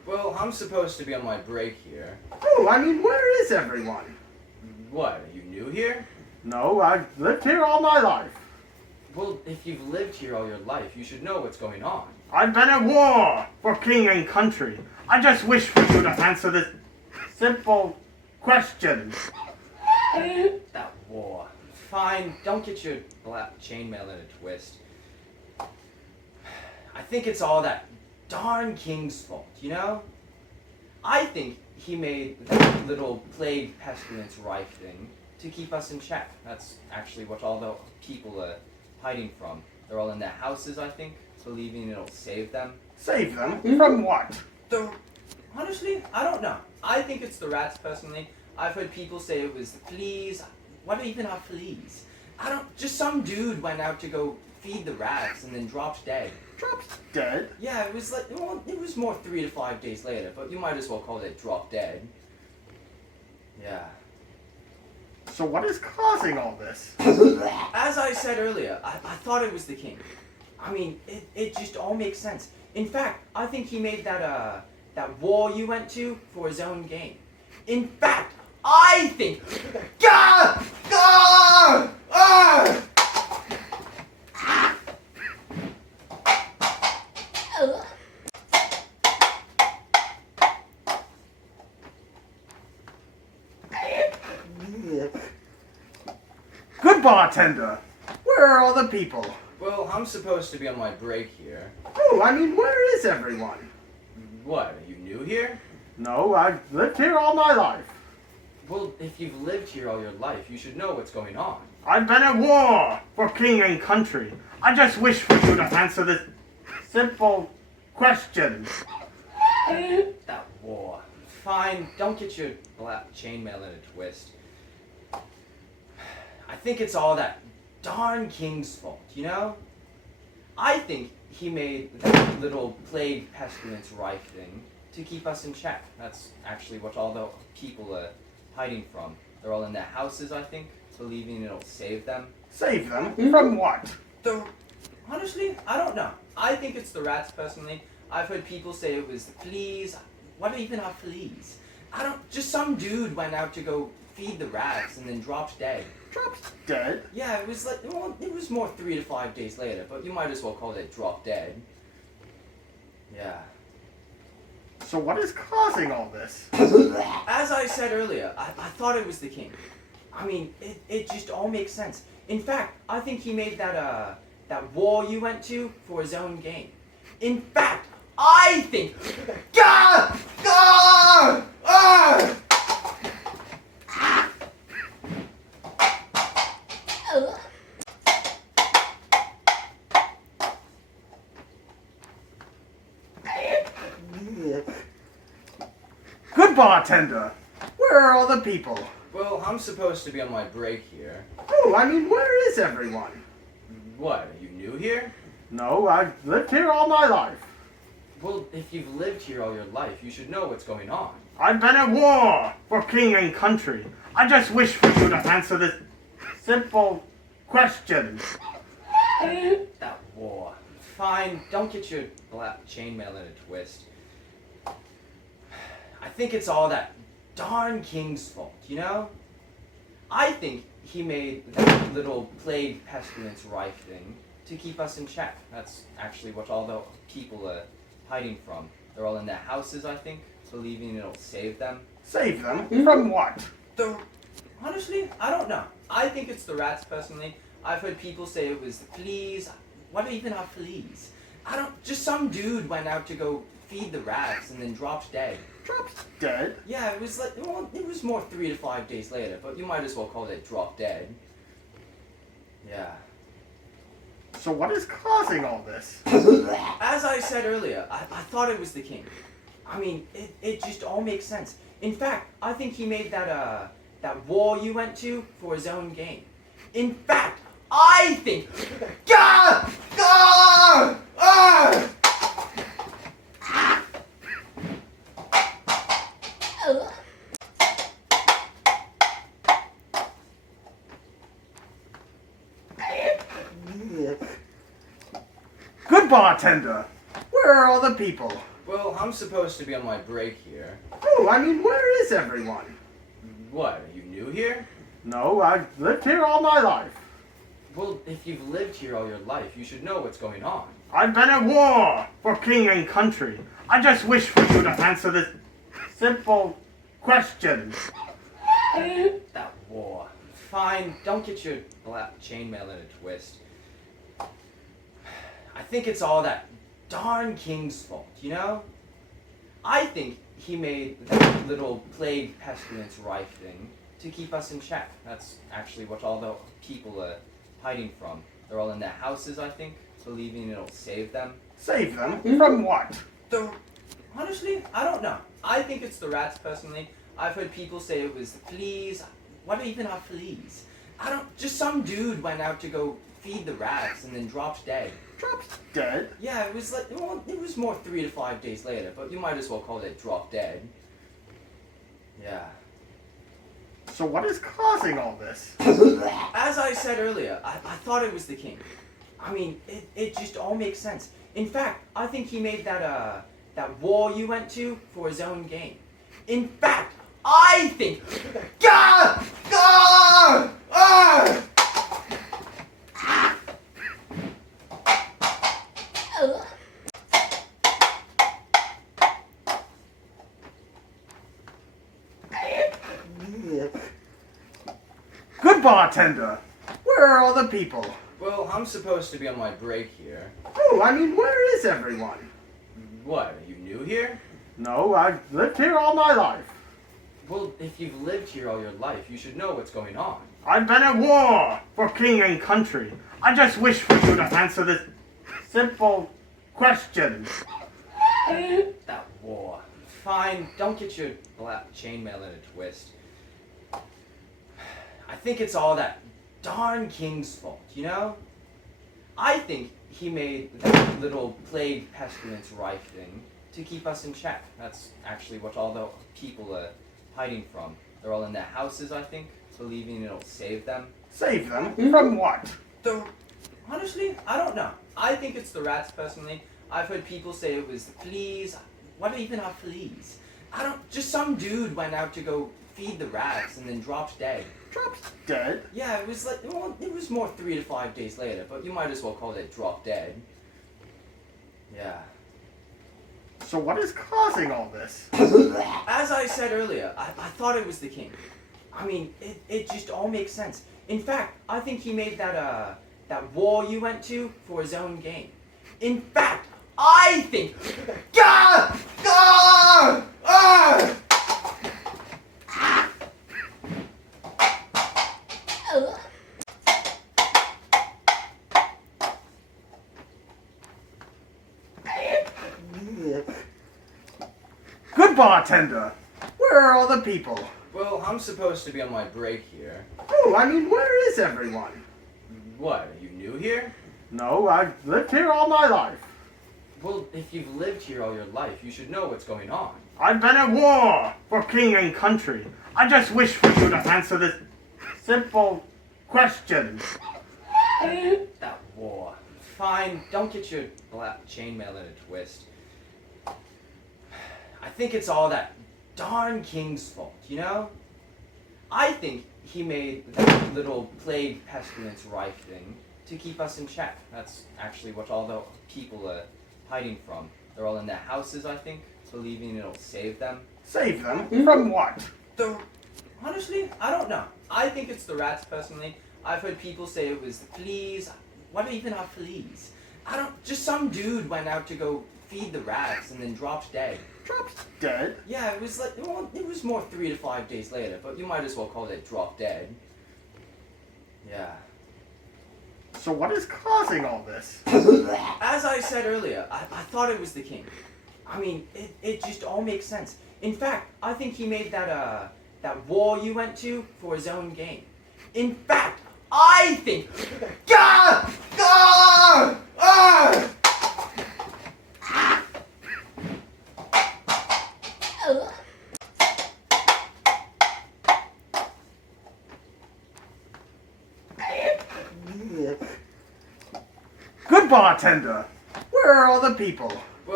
Well, I'm supposed to be on my break here. Oh, I mean, where is everyone? What, are you new here? No, I've lived here all my life. Well, if you've lived here all your life, you should know what's going on. I've been at war for king and country. I just wish for you to answer this simple question. That war. Fine, don't get your chainmail in a twist. I think it's all that darn king's fault, you know? I think he made that little plague pestilence rife thing to keep us in check. That's actually what all the people are hiding from. They're all in their houses, I think, believing it'll save them. Save them? From what? Honestly, I don't know. I think it's the rats, personally. I've heard people say it was the fleas. What even are fleas? Just some dude went out to go feed the rats and then dropped dead. Dropped dead? Yeah, it was like, well, it was more 3 to 5 days later, but you might as well call it drop dead. Yeah. So what is causing all this? As I said earlier, I thought it was the king. I mean, it just all makes sense. In fact, I think he made that war you went to for his own gain. In fact, I think... Gah! Gah! Ah! Good bartender! Where are all the people? Well, I'm supposed to be on my break here. Oh, I mean, where is everyone? What, are you new here? No, I've lived here all my life. Well, if you've lived here all your life, you should know what's going on. I've been at war for king and country. I just wish for you to answer this simple question. That war. Fine, don't get your chainmail in a twist. I think it's all that darn king's fault, you know? I think he made that little plague pestilence rife thing to keep us in check. That's actually what all the people are hiding from. They're all in their houses, I think, believing it'll save them. Save them? From what? Honestly, I don't know. I think it's the rats, personally. I've heard people say it was the fleas. What even are fleas? Just some dude went out to go feed the rats and then dropped dead. Dropped dead? Yeah, it was like, well, it was more 3 to 5 days later, but you might as well call it drop dead. Yeah. So what is causing all this? As I said earlier, I thought it was the king. I mean, it just all makes sense. In fact, I think he made that war you went to for his own gain. In fact, I think... Gah! Gah! Ah! Good bartender! Where are all the people? Well, I'm supposed to be on my break here. Oh, I mean, where is everyone? What, are you new here? No, I've lived here all my life. Well, if you've lived here all your life, you should know what's going on. I've been at war for king and country. I just wish for you to answer this simple question. That war. Fine, don't get your chainmail in a twist. I think it's all that darn king's fault, you know? I think he made that little plague pestilence rife thing to keep us in check. That's actually what all the people are hiding from. They're all in their houses, I think, believing it'll save them. Save them? From what? Honestly, I don't know. I think it's the rats, personally. I've heard people say it was the fleas. What even are fleas? Just some dude went out to go feed the rats and then dropped dead. Dropped dead? Yeah, it was like, well, it was more 3 to 5 days later, but you might as well call it drop dead. Yeah. So what is causing all this? As I said earlier, I thought it was the king. I mean, it just all makes sense. In fact, I think he made that war you went to for his own gain. In fact, I think... Gah! Gah! Ah! Good bartender! Where are all the people? Well, I'm supposed to be on my break here. Oh, I mean, where is everyone? What, are you new here? No, I've lived here all my life. Well, if you've lived here all your life, you should know what's going on. I've been at war for king and country. I just wish for you to answer this simple question. That war. Fine, don't get your chainmail in a twist. I think it's all that darn king's fault, you know? I think he made that little plague pestilence rife thing to keep us in check. That's actually what all the people are hiding from. They're all in their houses, I think, believing it'll save them. Save them? From what? Honestly, I don't know. I think it's the rats, personally. I've heard people say it was the fleas. What even are fleas? Just some dude went out to go feed the rats and then dropped dead. Dropped dead? Yeah, it was like, well, it was more 3 to 5 days later, but you might as well call it drop dead. Yeah. So what is causing all this? As I said earlier, I thought it was the king. I mean, it just all makes sense. In fact, I think he made that war you went to for his own gain. In fact, I think... Gah! Gah! Ah! Good bartender! Where are all the people? Well, I'm supposed to be on my break here. Oh, I mean, where is everyone? What, are you new here? No, I've lived here all my life. Well, if you've lived here all your life, you should know what's going on. I've been at war for king and country. I just wish for you to answer this simple question. That war. Fine, don't get your chainmail in a twist. I think it's all that darn king's fault, you know? I think he made that little plague pestilence rife thing to keep us in check. That's actually what all the people are hiding from. They're all in their houses, I think, believing it'll save them. Save them? From what? Honestly, I don't know. I think it's the rats, personally. I've heard people say it was the fleas. What even are fleas? Just some dude went out to go feed the rats and then dropped dead. Dropped dead? Yeah, it was like, well, it was more 3 to 5 days later, but you might as well call it drop dead. Yeah. So what is causing all this? As I said earlier, I thought it was the king. I mean, it just all makes sense. In fact, I think he made that war you went to for his own gain. In fact, I think... Gah! Gah! Ah! Good bartender! Where are all the people? Well, I'm supposed to be on my break here. Oh, I mean, where is everyone? What, are you new here? No, I've lived here all my life. Well, if you've lived here all your life, you should know what's going on. I've been at war for king and country. I just wish for you to answer this simple question. That war. Fine, don't get your chainmail in a twist. I think it's all that darn king's fault, you know? I think he made that little plague pestilence rife thing to keep us in check. That's actually what all the people are hiding from. They're all in their houses, I think, believing it'll save them. Save them? From what? Honestly, I don't know. I think it's the rats, personally. I've heard people say it was the fleas. What even are fleas? Just some dude went out to go feed the rats and then dropped dead. Dropped dead? Yeah, it was like, well, it was more 3 to 5 days later, but you might as well call it drop dead. Yeah. So what is causing all this? As I said earlier, I thought it was the king. I mean, it just all makes sense. In fact, I think he made that war you went to for his own gain. In fact, I think... Gah! Gah! Ah! Good bartender! Where are all the people? Well,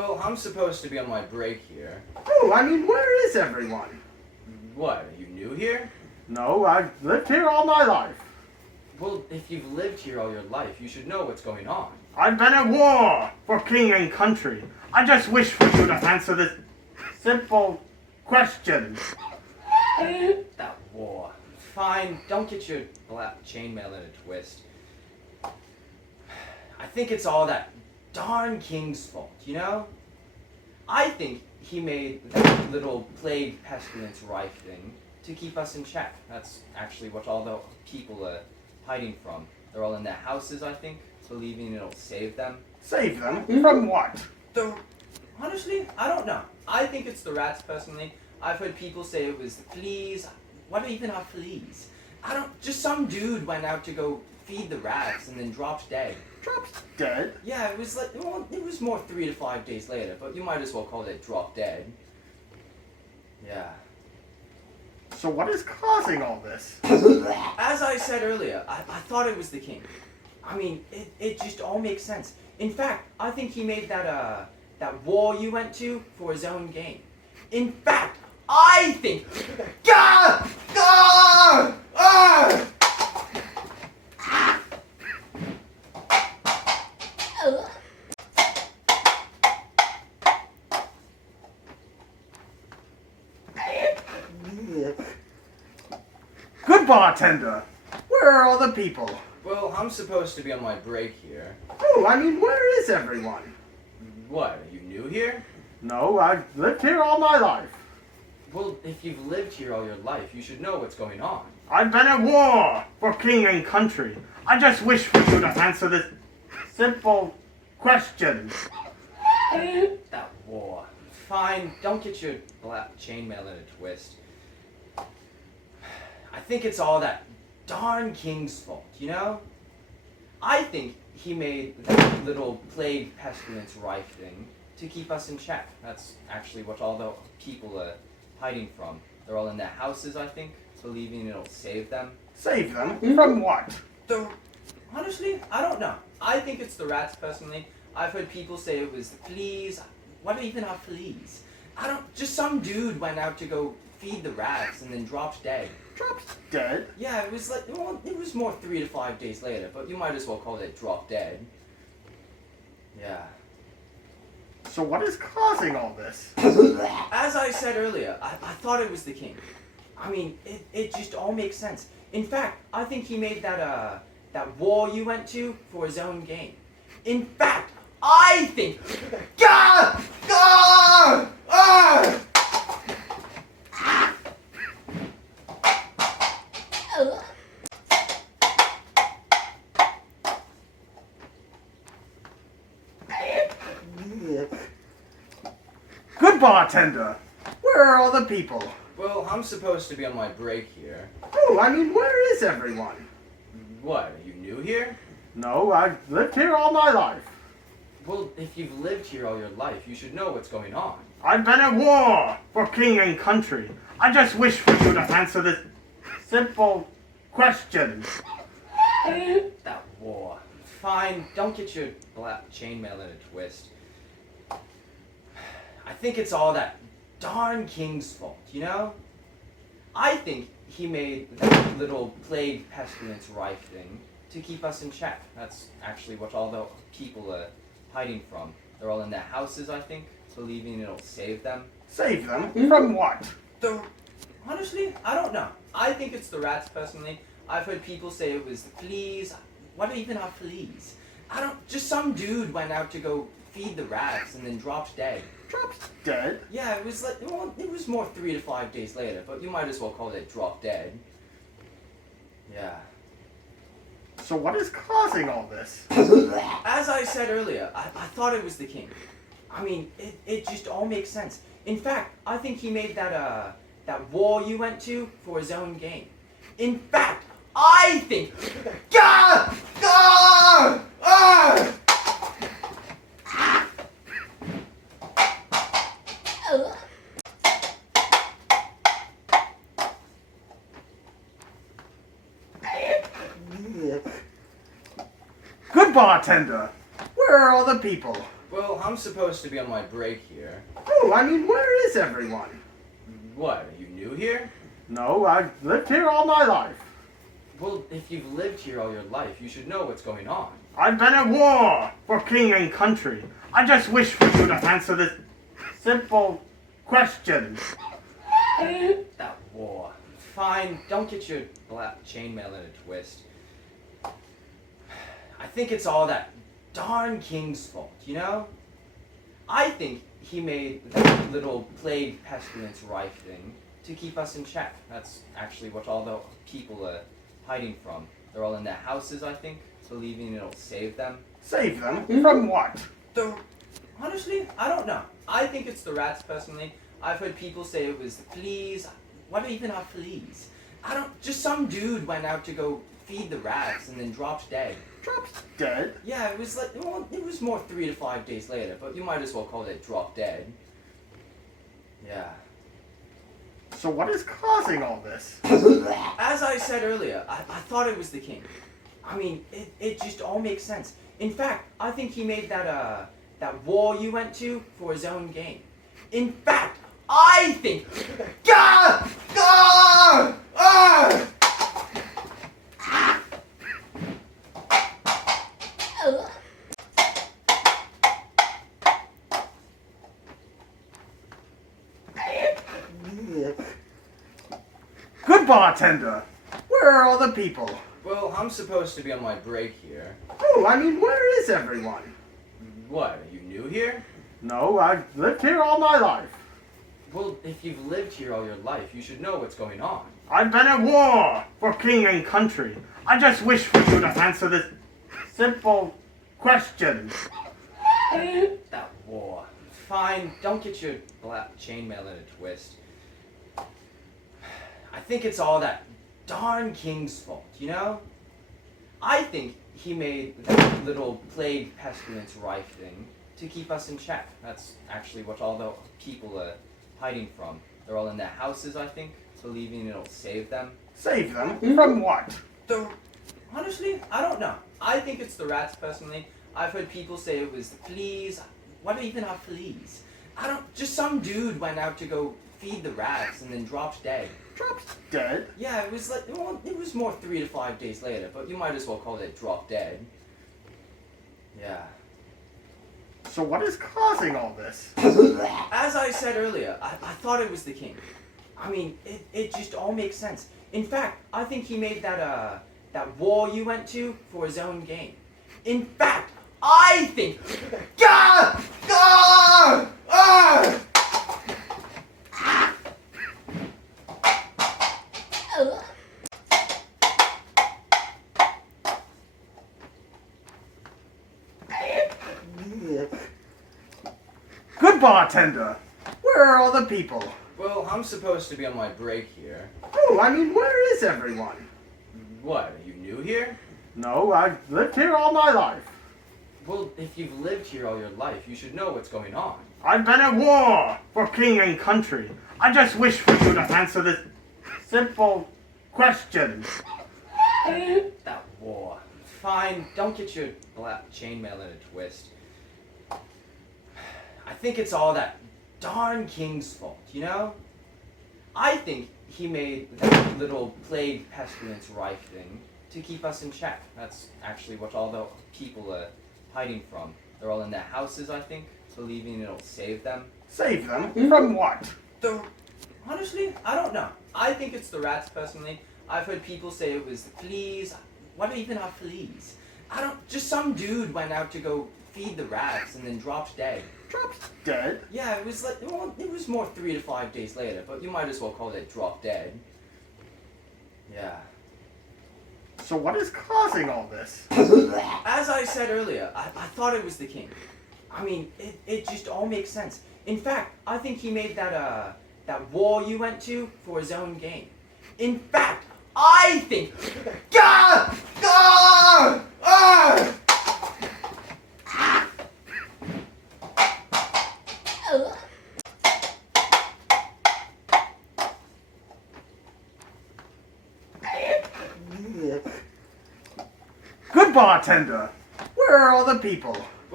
Well, I'm supposed to be on my break here. Oh, I mean, where is everyone? What, are you new here? No, I've lived here all my life. Well, if you've lived here all your life, you should know what's going on. I've been at war for king and country. I just wish for you to answer this simple question. That war. Fine, don't get your chainmail in a twist. I think it's all that darn king's fault, you know? I think he made that little plague pestilence rife thing to keep us in check. That's actually what all the people are hiding from. They're all in their houses, I think, believing it'll save them. Save them? From what? Honestly, I don't know. I think it's the rats, personally. I've heard people say it was the fleas. What even are fleas? Just some dude went out to go feed the rats and then dropped dead. Dropped dead? Yeah, it was like, well, it was more 3 to 5 days later, but you might as well call it drop dead. Yeah. So what is causing all this? As I said earlier, I thought it was the king. I mean, it just all makes sense. In fact, I think he made that war you went to for his own gain. In fact, I think... Gah! Gah! Ah! Good bartender! Where are all the people? Well, I'm supposed to be on my break here. Oh, I mean, where is everyone? What, are you new here? No, I've lived here all my life. Well, if you've lived here all your life, you should know what's going on. I've been at war for king and country. I just wish for you to answer this simple question. That war. Fine, don't get your chainmail in a twist. I think it's all that darn king's fault, you know? I think he made that little plague pestilence rife thing to keep us in check. That's actually what all the people are hiding from. They're all in their houses, I think, believing it'll save them. Save them? From what? Honestly, I don't know. I think it's the rats, personally. I've heard people say it was the fleas. What even are fleas? Just some dude went out to go feed the rats and then dropped dead. Dropped dead? Yeah, it was like, well, it was more 3 to 5 days later, but you might as well call it drop dead. Yeah. So what is causing all this? As I said earlier, I thought it was the king. I mean, it just all makes sense. In fact, I think he made that war you went to for his own gain. In fact, I think... Gah! Gah! Ah! Good bartender! Where are all the people? Well, I'm supposed to be on my break here. Oh, I mean, where is everyone? What, are you new here? No, I've lived here all my life. Well, if you've lived here all your life, you should know what's going on. I've been at war for king and country. I just wish for you to answer this simple question. That war. Fine, don't get your chainmail in a twist. I think it's all that darn king's fault, you know? I think he made that little plague pestilence rife thing to keep us in check. That's actually what all the people are hiding from. They're all in their houses, I think, believing it'll save them. Save them? From what? Honestly, I don't know. I think it's the rats, personally. I've heard people say it was the fleas. What even are fleas? Just some dude went out to go feed the rats and then dropped dead. Dropped dead? Yeah, it was like, well, it was more 3 to 5 days later, but you might as well call it drop dead. Yeah. So what is causing all this? As I said earlier, I thought it was the king. I mean, it just all makes sense. In fact, I think he made that war you went to for his own gain. In fact, I think... Gah! Gah! Ah! Good bartender! Where are all the people? Well, I'm supposed to be on my break here. Oh, I mean, where is everyone? What, are you new here? No, I've lived here all my life. Well, if you've lived here all your life, you should know what's going on. I've been at war for king and country. I just wish for you to answer this simple question. That war. Fine, don't get your black chainmail in a twist. I think it's all that darn king's fault, you know? I think he made that little plague pestilence rife thing to keep us in check. That's actually what all the people are hiding from. They're all in their houses, I think, believing it'll save them. Save them? From what? Honestly, I don't know. I think it's the rats, personally. I've heard people say it was the fleas. What even are fleas? Just some dude went out to go feed the rats and then dropped dead. Dropped dead? Yeah, it was like, well, it was more 3 to 5 days later, but you might as well call it drop dead. Yeah. So what is causing all this? As I said earlier, I thought it was the king. I mean, it just all makes sense. In fact, I think he made that war you went to for his own gain. In fact, I think... Gah! Gah! Ah! Good bartender! Where are all the people? Well, I'm supposed to be on my break here. Oh, I mean, where is everyone? What, are you new here? No, I've lived here all my life. Well, if you've lived here all your life, you should know what's going on. I've been at war for king and country. I just wish for you to answer this simple question. That war. Fine, don't get your black chainmail in a twist. I think it's all that darn king's fault, you know? I think he made that little plague pestilence rife thing to keep us in check. That's actually what all the people are hiding from. They're all in their houses, I think, believing it'll save them. Save them? From what? Honestly, I don't know. I think it's the rats, personally. I've heard people say it was the fleas. What even are fleas? Just some dude went out to go feed the rats and then dropped dead. Dropped dead? Yeah, it was like, well, it was more 3 to 5 days later, but you might as well call it drop dead. Yeah. So what is causing all this? As I said earlier, I thought it was the king. I mean, it just all makes sense. In fact, I think he made that war you went to for his own gain. In fact, I think... Gah! Gah! Ah! Good bartender! Where are all the people? Well, I'm supposed to be on my break here. Oh, I mean, where is everyone? What, are you new here? No, I've lived here all my life. Well, if you've lived here all your life, you should know what's going on. I've been at war for king and country. I just wish for you to answer this simple question. That war. Fine, don't get your black chainmail in a twist. I think it's all that darn king's fault, you know? I think he made that little plague pestilence rife thing to keep us in check. That's actually what all the people are hiding from. They're all in their houses, I think, believing it'll save them. Save them? From what? Honestly, I don't know. I think it's the rats, personally. I've heard people say it was the fleas. What even are fleas? Just some dude went out to go feed the rats and then dropped dead. Dropped dead? Yeah, it was like, well, it was more 3 to 5 days later, but you might as well call it drop dead. Yeah. So what is causing all this? As I said earlier, I thought it was the king. I mean, it just all makes sense. In fact, I think he made that war you went to for his own gain. In fact, I think... Gah! Gah! Ah! Good bartender! Where are all the people? Well,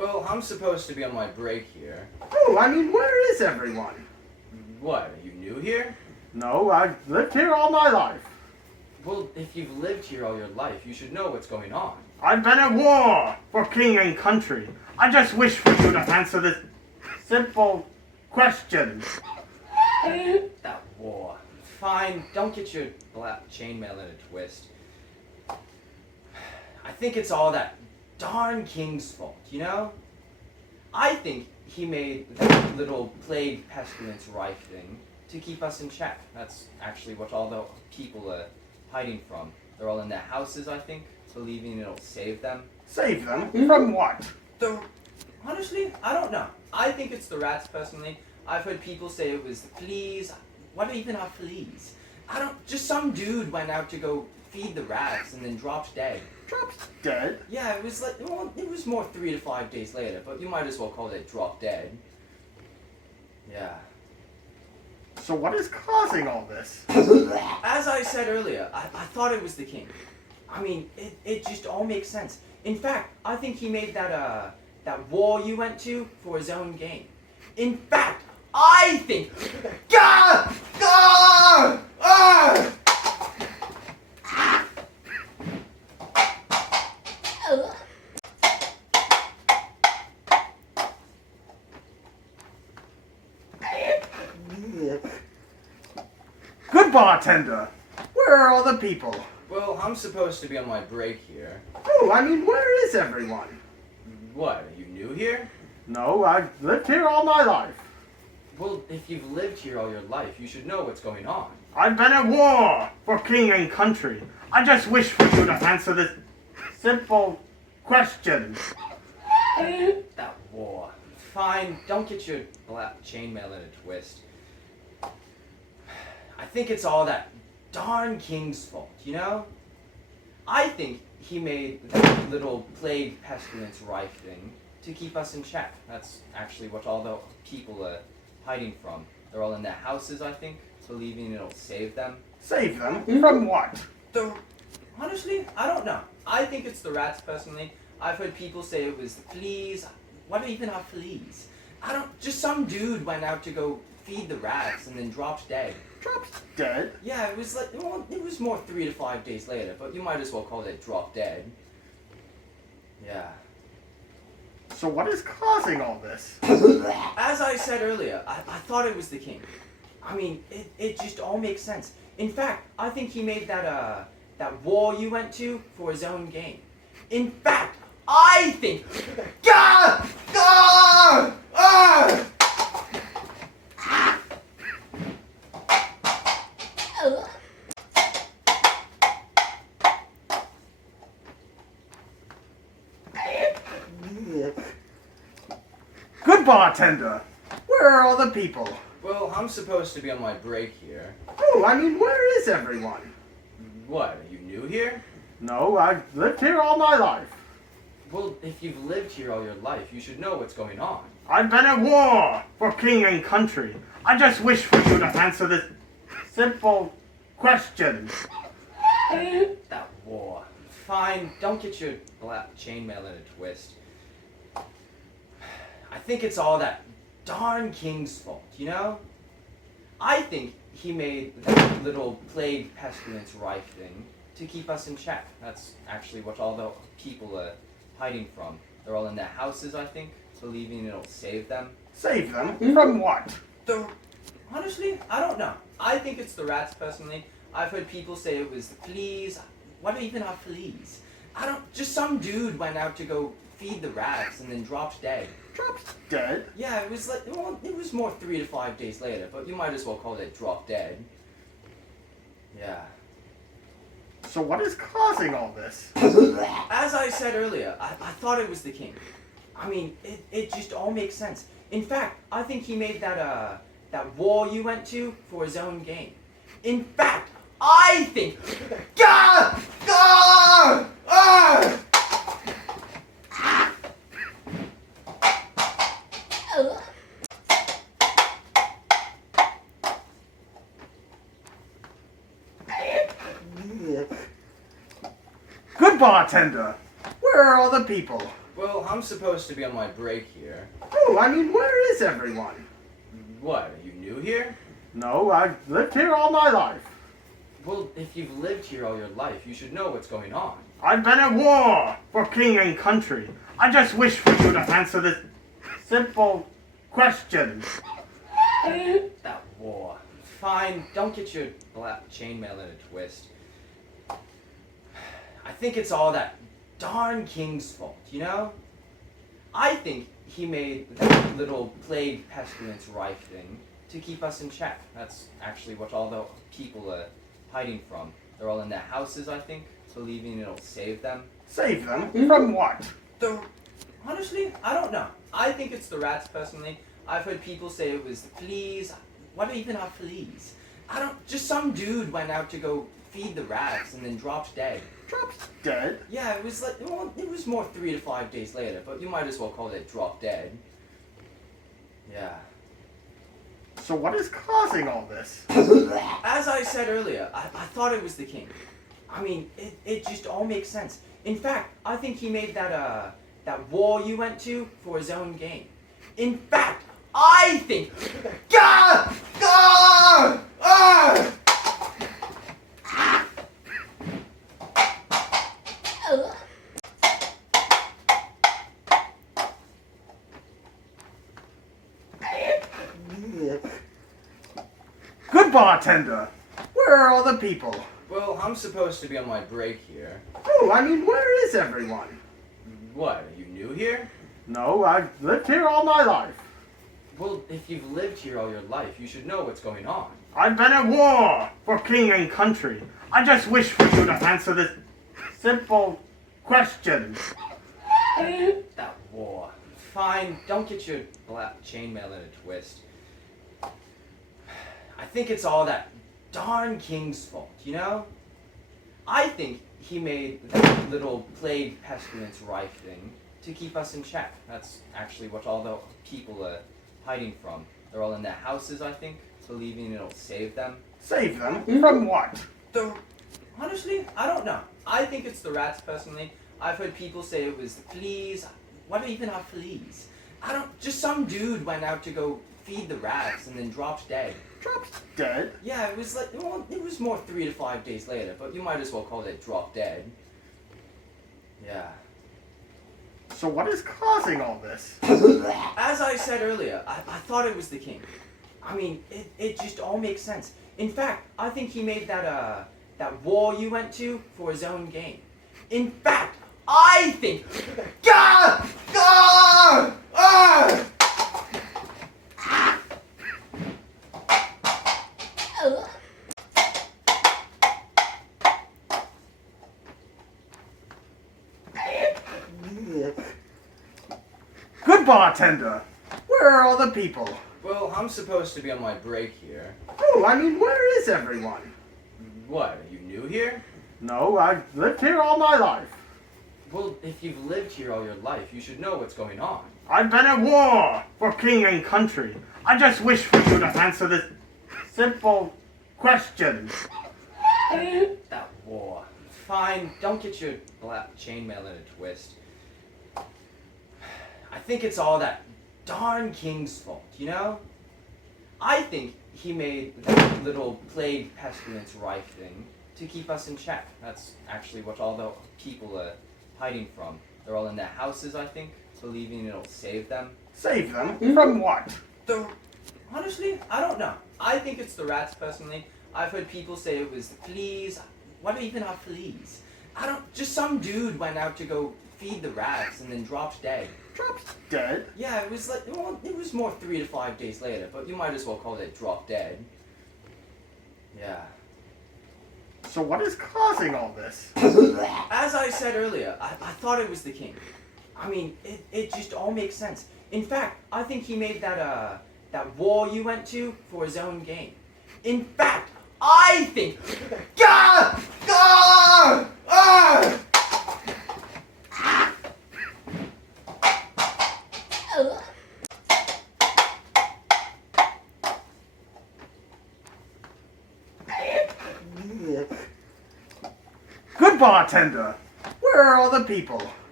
Well, I'm supposed to be on my break here. Oh, I mean, where is everyone? What, are you new here? No, I've lived here all my life. Well, if you've lived here all your life, you should know what's going on. I've been at war for king and country. I just wish for you to answer this simple question. That war. Fine, don't get your black chainmail in a twist. I think it's all that darn king's fault, you know? I think he made that little plague pestilence rife thing to keep us in check. That's actually what all the people are hiding from. They're all in their houses, I think, believing it'll save them. Save them? From what? Honestly, I don't know. I think it's the rats, personally. I've heard people say it was the fleas. What even are fleas? Just some dude went out to go feed the rats and then dropped dead. Dropped dead? Yeah, it was like, well, it was more 3 to 5 days later, but you might as well call it drop dead. Yeah. So what is causing all this? As I said earlier, I thought it was the king. I mean, it just all makes sense. In fact, I think he made that war you went to for his own gain. In fact, I think... Gah! Gah! Ah! Good bartender! Where are all the people? Well, I'm supposed to be on my break here. Oh, I mean, where is everyone? What, are you new here? No, I've lived here all my life. Well, if you've lived here all your life, you should know what's going on. I've been at war for king and country. I just wish for you to answer this simple question. That war. Fine, don't get your black chainmail in a twist. I think it's all that darn king's fault, you know? I think he made that little plague pestilence rife thing to keep us in check. That's actually what all the people are hiding from. They're all in their houses, I think, believing it'll save them. Save them? From what? Honestly, I don't know. I think it's the rats, personally. I've heard people say it was the fleas. What even are fleas? Just some dude went out to go feed the rats and then dropped dead. Dropped dead? Yeah, it was like, well, it was more 3 to 5 days later, but you might as well call it drop dead. Yeah. So what is causing all this? As I said earlier, I thought it was the king. I mean, it just all makes sense. In fact, I think he made that war you went to for his own gain. In fact, I think... Gah! Gah! Ah! Good bartender! Where are all the people? Well, I'm supposed to be on my break here. Oh, I mean, where is everyone? What, are you new here? No, I've lived here all my life. Well, if you've lived here all your life, you should know what's going on. I've been at war for king and country. I just wish for you to answer this simple question. That war. Fine, don't get your black chainmail in a twist. I think it's all that darn king's fault, you know? I think he made that little plague pestilence rife thing to keep us in check. That's actually what all the people are hiding from. They're all in their houses, I think, believing it'll save them. Save them? From what? Honestly, I don't know. I think it's the rats, personally. I've heard people say it was the fleas. What even are fleas? Just some dude went out to go feed the rats and then dropped dead. Dropped dead? Yeah, it was like, well, it was more 3 to 5 days later, but you might as well call it drop dead. Yeah. So what is causing all this? As I said earlier, I thought it was the king. I mean, it just all makes sense. In fact, I think he made that war you went to for his own gain. In fact, I think... Gah! Gah! Ah! Good bartender! Where are all the people? Well, Well, I'm supposed to be on my break here. Oh, I mean, where is everyone? What, are you new here? No, I've lived here all my life. Well, if you've lived here all your life, you should know what's going on. I've been at war for king and country. I just wish for you to answer this simple question. That war. Fine, don't get your black chainmail in a twist. I think it's all that darn king's fault, you know? I think he made that little plague pestilence rife thing to keep us in check. That's actually what all the people are hiding from. They're all in their houses, I think, believing it'll save them. Save them? From what? Honestly, I don't know. I think it's the rats, personally. I've heard people say it was the fleas. What even are fleas? Just some dude went out to go feed the rats and then dropped dead. Dropped dead? Yeah, it was like, well, it was more 3 to 5 days later, but you might as well call it drop dead. Yeah. So what is causing all this? As I said earlier, I thought it was the king. I mean, it just all makes sense. In fact, I think he made that war you went to for his own gain. In fact, I think... Gah! Gah! Ah! Good bartender! Where are all the people? Well, I'm supposed to be on my break here. Oh, I mean, where is everyone? What, are you new here? No, I've lived here all my life. Well, if you've lived here all your life, you should know what's going on. I've been at war for king and country. I just wish for you to answer this simple question. That war. Fine, don't get your black chainmail in a twist. I think it's all that darn king's fault, you know? I think he made that little plague pestilence rife thing to keep us in check. That's actually what all the people are hiding from. They're all in their houses, I think, believing it'll save them. Save them? From what? Honestly, I don't know. I think it's the rats, personally. I've heard people say it was the fleas. What even are fleas? Just some dude went out to go feed the rats and then dropped dead. Dropped dead? Yeah, it was like, well, it was more 3 to 5 days later, but you might as well call it drop dead. Yeah. So what is causing all this? As I said earlier, I thought it was the king. I mean, it just all makes sense. In fact, I think he made that war you went to for his own gain. In fact, I think... Gah! Gah! Ah! Good bartender! Where are all the people? Well, I'm supposed to be on my break here. Oh, I mean, where is everyone? What, are you new here? No, I've lived here all my life. Well, if you've lived here all your life, you should know what's going on. I've been at war for king and country. I just wish for you to answer this simple question. That war. Fine, don't get your black chainmail in a twist. I think it's all that darn king's fault, you know? I think he made that little plague pestilence rife thing to keep us in check. That's actually what all the people are hiding from. They're all in their houses, I think, believing it'll save them. Save them? From what? Honestly, I don't know. I think it's the rats, personally. I've heard people say it was the fleas. What even are fleas? Just some dude went out to go feed the rats and then dropped dead. Dropped dead? Yeah, it was like, well, it was more 3 to 5 days later, but you might as well call it drop dead. Yeah. So what is causing all this? As I said earlier, I thought it was the king. I mean, it just all makes sense. In fact, I think he made that war you went to for his own gain. In fact, I think... Gah! Gah! Ah! Good bartender! Where are all the people?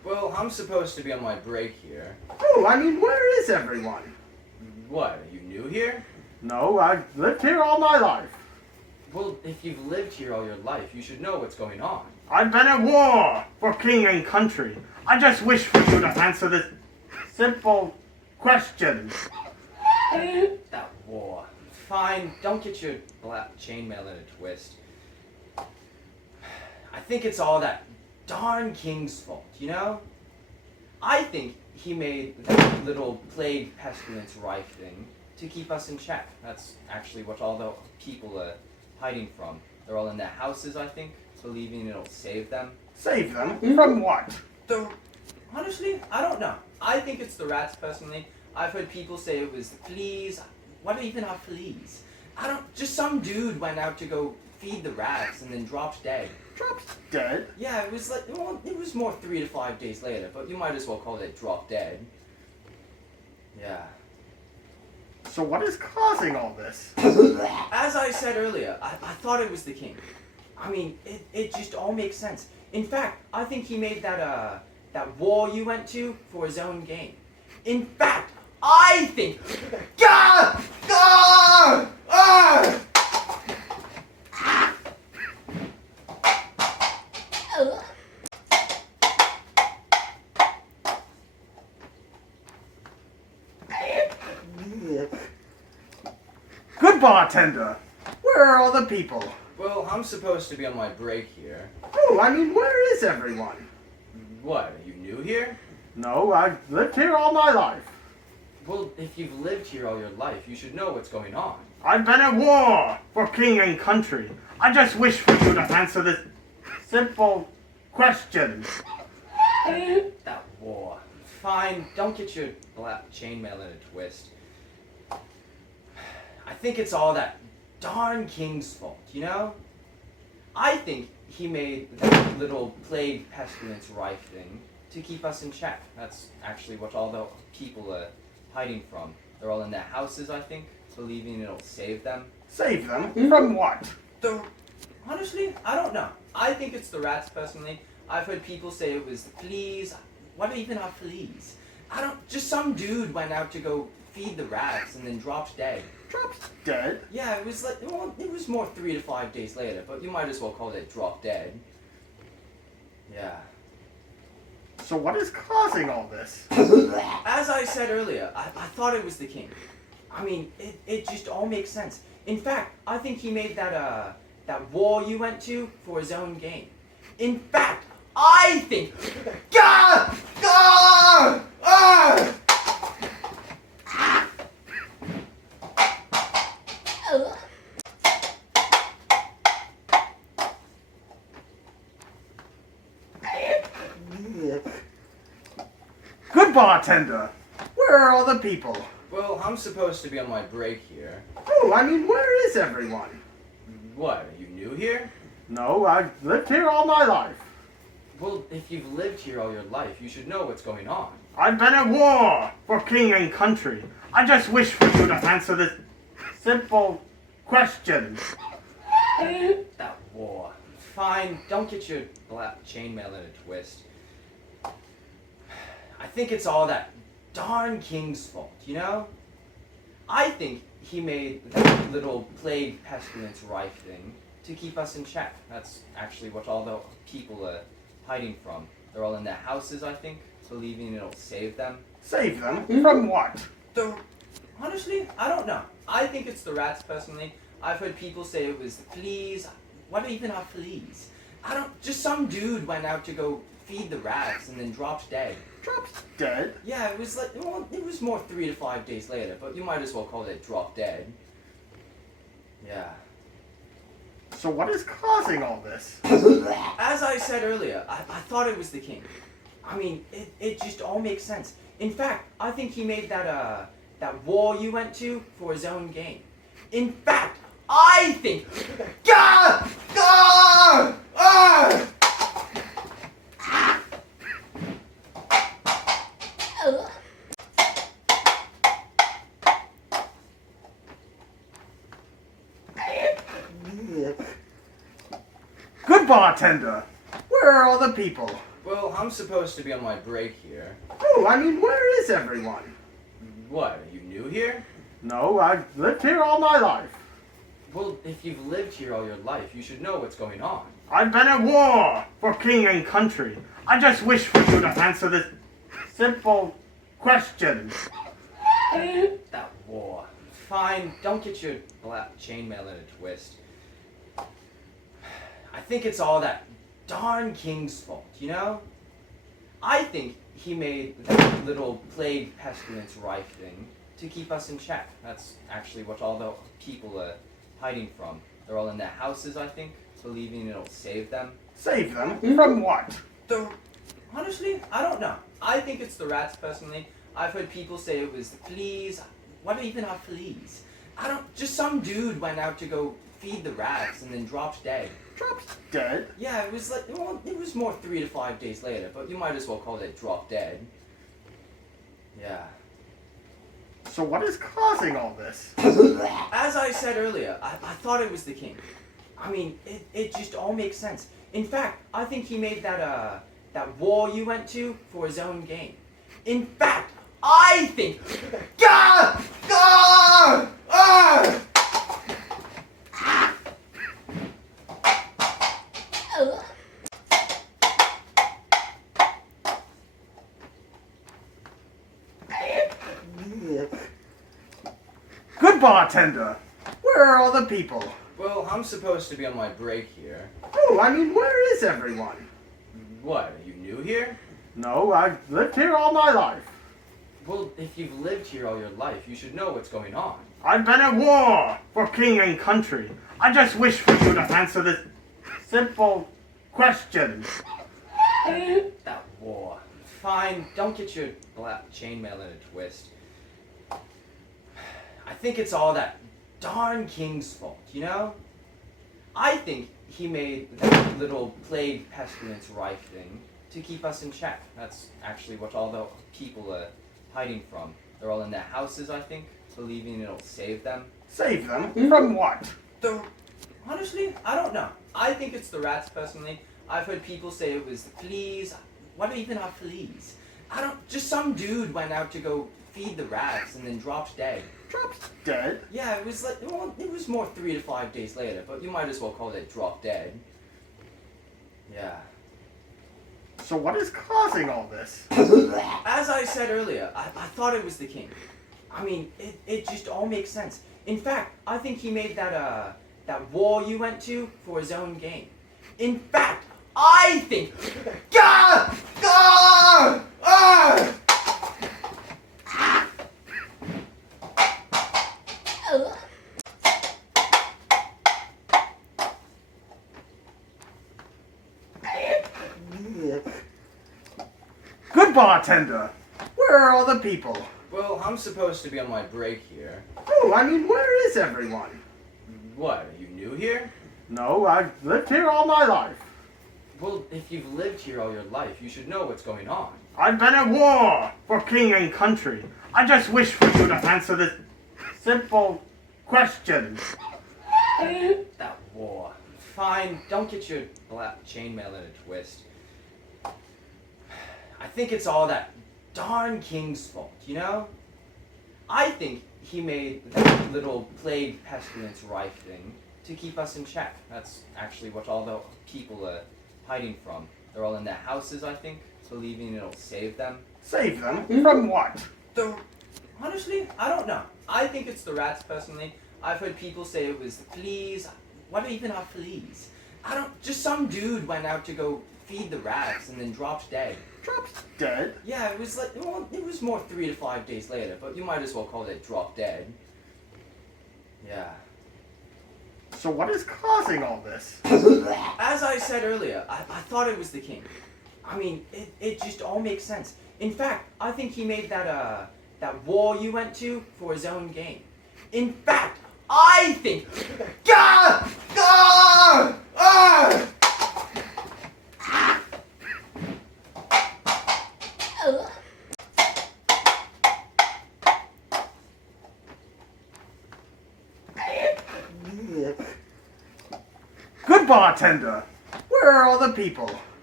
Well, I'm supposed to be on my break here. Oh, I mean, where is everyone? What, are you new here? No, I've lived here all my life. Well, if you've lived here all your life, you should know what's going on. I've been at war for king and country. I just wish for you to answer this simple question. That war. Fine, don't get your black chainmail in a twist. I think it's all that darn king's fault, you know? I think he made that little plague pestilence rife thing to keep us in check. That's actually what all the people are hiding from. They're all in their houses, I think, believing it'll save them. Save them? From what? Honestly, I don't know. I think it's the rats, personally. I've heard people say it was the fleas. What even are fleas? Just some dude went out to go feed the rats and then dropped dead. Dropped dead? Yeah, it was like, well, it was more 3 to 5 days later, but you might as well call it drop dead. Yeah. So what is causing all this? As I said earlier, I thought it was the king. I mean, it just all makes sense. In fact, I think he made that war you went to for his own gain. In fact, I think... Gah! Gah! Ah! Good bartender! Where are all the people? Well, I'm supposed to be on my break here. Oh, I mean, where is everyone? What, are you new here? No, I've lived here all my life. Well, if you've lived here all your life, you should know what's going on. I've been at war for king and country. I just wish for you to answer this simple question. That war. Fine, don't get your black chainmail in a twist. I think it's all that darn king's fault, you know? I think he made that little plague pestilence rife thing to keep us in check. That's actually what all the people are hiding from. They're all in their houses, I think, believing it'll save them. Save them? From what? Honestly, I don't know. I think it's the rats, personally. I've heard people say it was the fleas. What even are fleas? Just some dude went out to go feed the rats and then dropped dead. Dropped dead? Yeah, it was like, well, it was more 3 to 5 days later, but you might as well call it drop dead. Yeah. So what is causing all this? As I said earlier, I thought it was the king. I mean, it just all makes sense. In fact, I think he made that war you went to for his own gain. In fact, I think... Gah! Gah! Ah! Good bartender! Where are all the people? Well, I'm supposed to be on my break here. Oh, I mean, where is everyone? What, are you new here? No, I've lived here all my life. Well, if you've lived here all your life, you should know what's going on. I've been at war for king and country. I just wish for you to answer this simple question. That war. Fine, don't get your black chainmail in a twist. I think it's all that darn king's fault, you know? I think he made that little plague pestilence rife thing to keep us in check. That's actually what all the people are hiding from. They're all in their houses, I think, believing it'll save them. Save them? From what? Honestly, I don't know. I think it's the rats, personally. I've heard people say it was the fleas. What even are fleas? Just some dude went out to go feed the rats and then dropped dead. Dropped dead? Yeah, it was like, well, it was more 3 to 5 days later, but you might as well call it drop dead. Yeah. So what is causing all this? As I said earlier, I thought it was the king. I mean, it just all makes sense. In fact, I think he made that war you went to for his own gain. In fact, I think... Gah! Gah! Ah! Good bartender! Where are all the people? Well, I'm supposed to be on my break here. Oh, I mean, where is everyone? What, are you new here? No, I've lived here all my life. Well, if you've lived here all your life, you should know what's going on. I've been at war for king and country. I just wish for you to answer this simple question. That war. Fine, don't get your black chainmail in a twist. I think it's all that darn king's fault, you know? I think he made that little plague pestilence rife thing to keep us in check. That's actually what all the people are hiding from. They're all in their houses, I think, believing it'll save them. Save them? From what? Honestly, I don't know. I think it's the rats, personally. I've heard people say it was the fleas. What even are fleas? Just some dude went out to go feed the rats and then dropped dead. Dropped dead? Yeah, it was like, well, it was more 3 to 5 days later, but you might as well call it drop dead. Yeah. So what is causing all this? As I said earlier, I thought it was the king. I mean, it just all makes sense. In fact, I think he made that war you went to for his own gain. In fact, I think... Gah! Gah! Ah! Good bartender! Where are all the people? Well, I'm supposed to be on my break here. Oh, I mean, where is everyone? What, are you new here? No, I've lived here all my life. Well, if you've lived here all your life, you should know what's going on. I've been at war for king and country. I just wish for you to answer this simple question. That war. Fine, don't get your black chainmail in a twist. I think it's all that darn king's fault, you know? I think he made that little plague pestilence rife thing to keep us in check. That's actually what all the people are hiding from. They're all in their houses, I think, believing it'll save them. Save them? From what? Honestly, I don't know. I think it's the rats, personally. I've heard people say it was the fleas. What even are fleas? Just some dude went out to go feed the rats and then dropped dead. Dropped dead? Yeah, it was like, well, it was more 3 to 5 days later, but you might as well call it drop dead. Yeah. So what is causing all this? As I said earlier, I thought it was the king. I mean, it just all makes sense. In fact, I think he made that war you went to for his own gain. In fact, I think... Gah! Gah! Ah! Good bartender! Where are all the people? Well, I'm supposed to be on my break here. Oh, I mean, where is everyone? What, are you new here? No, I've lived here all my life. Well, if you've lived here all your life, you should know what's going on. I've been at war for king and country. I just wish for you to answer this simple question. That war. Fine, don't get your black chainmail in a twist. I think it's all that darn king's fault, you know? I think he made that little plague pestilence rife thing to keep us in check. That's actually what all the people are hiding from. They're all in their houses, I think, believing it'll save them. Save them? From what? Honestly, I don't know. I think it's the rats, personally. I've heard people say it was the fleas. What even are fleas? Just some dude went out to go feed the rats and then dropped dead. Dropped dead? Yeah, it was like, well, it was more 3 to 5 days later, but you might as well call it drop dead. Yeah. So what is causing all this? As I said earlier, I thought it was the king. I mean, it just all makes sense. In fact, I think he made that war you went to for his own gain. In fact, I think... Gah! Gah! Ah! Good bartender! Where are all the people?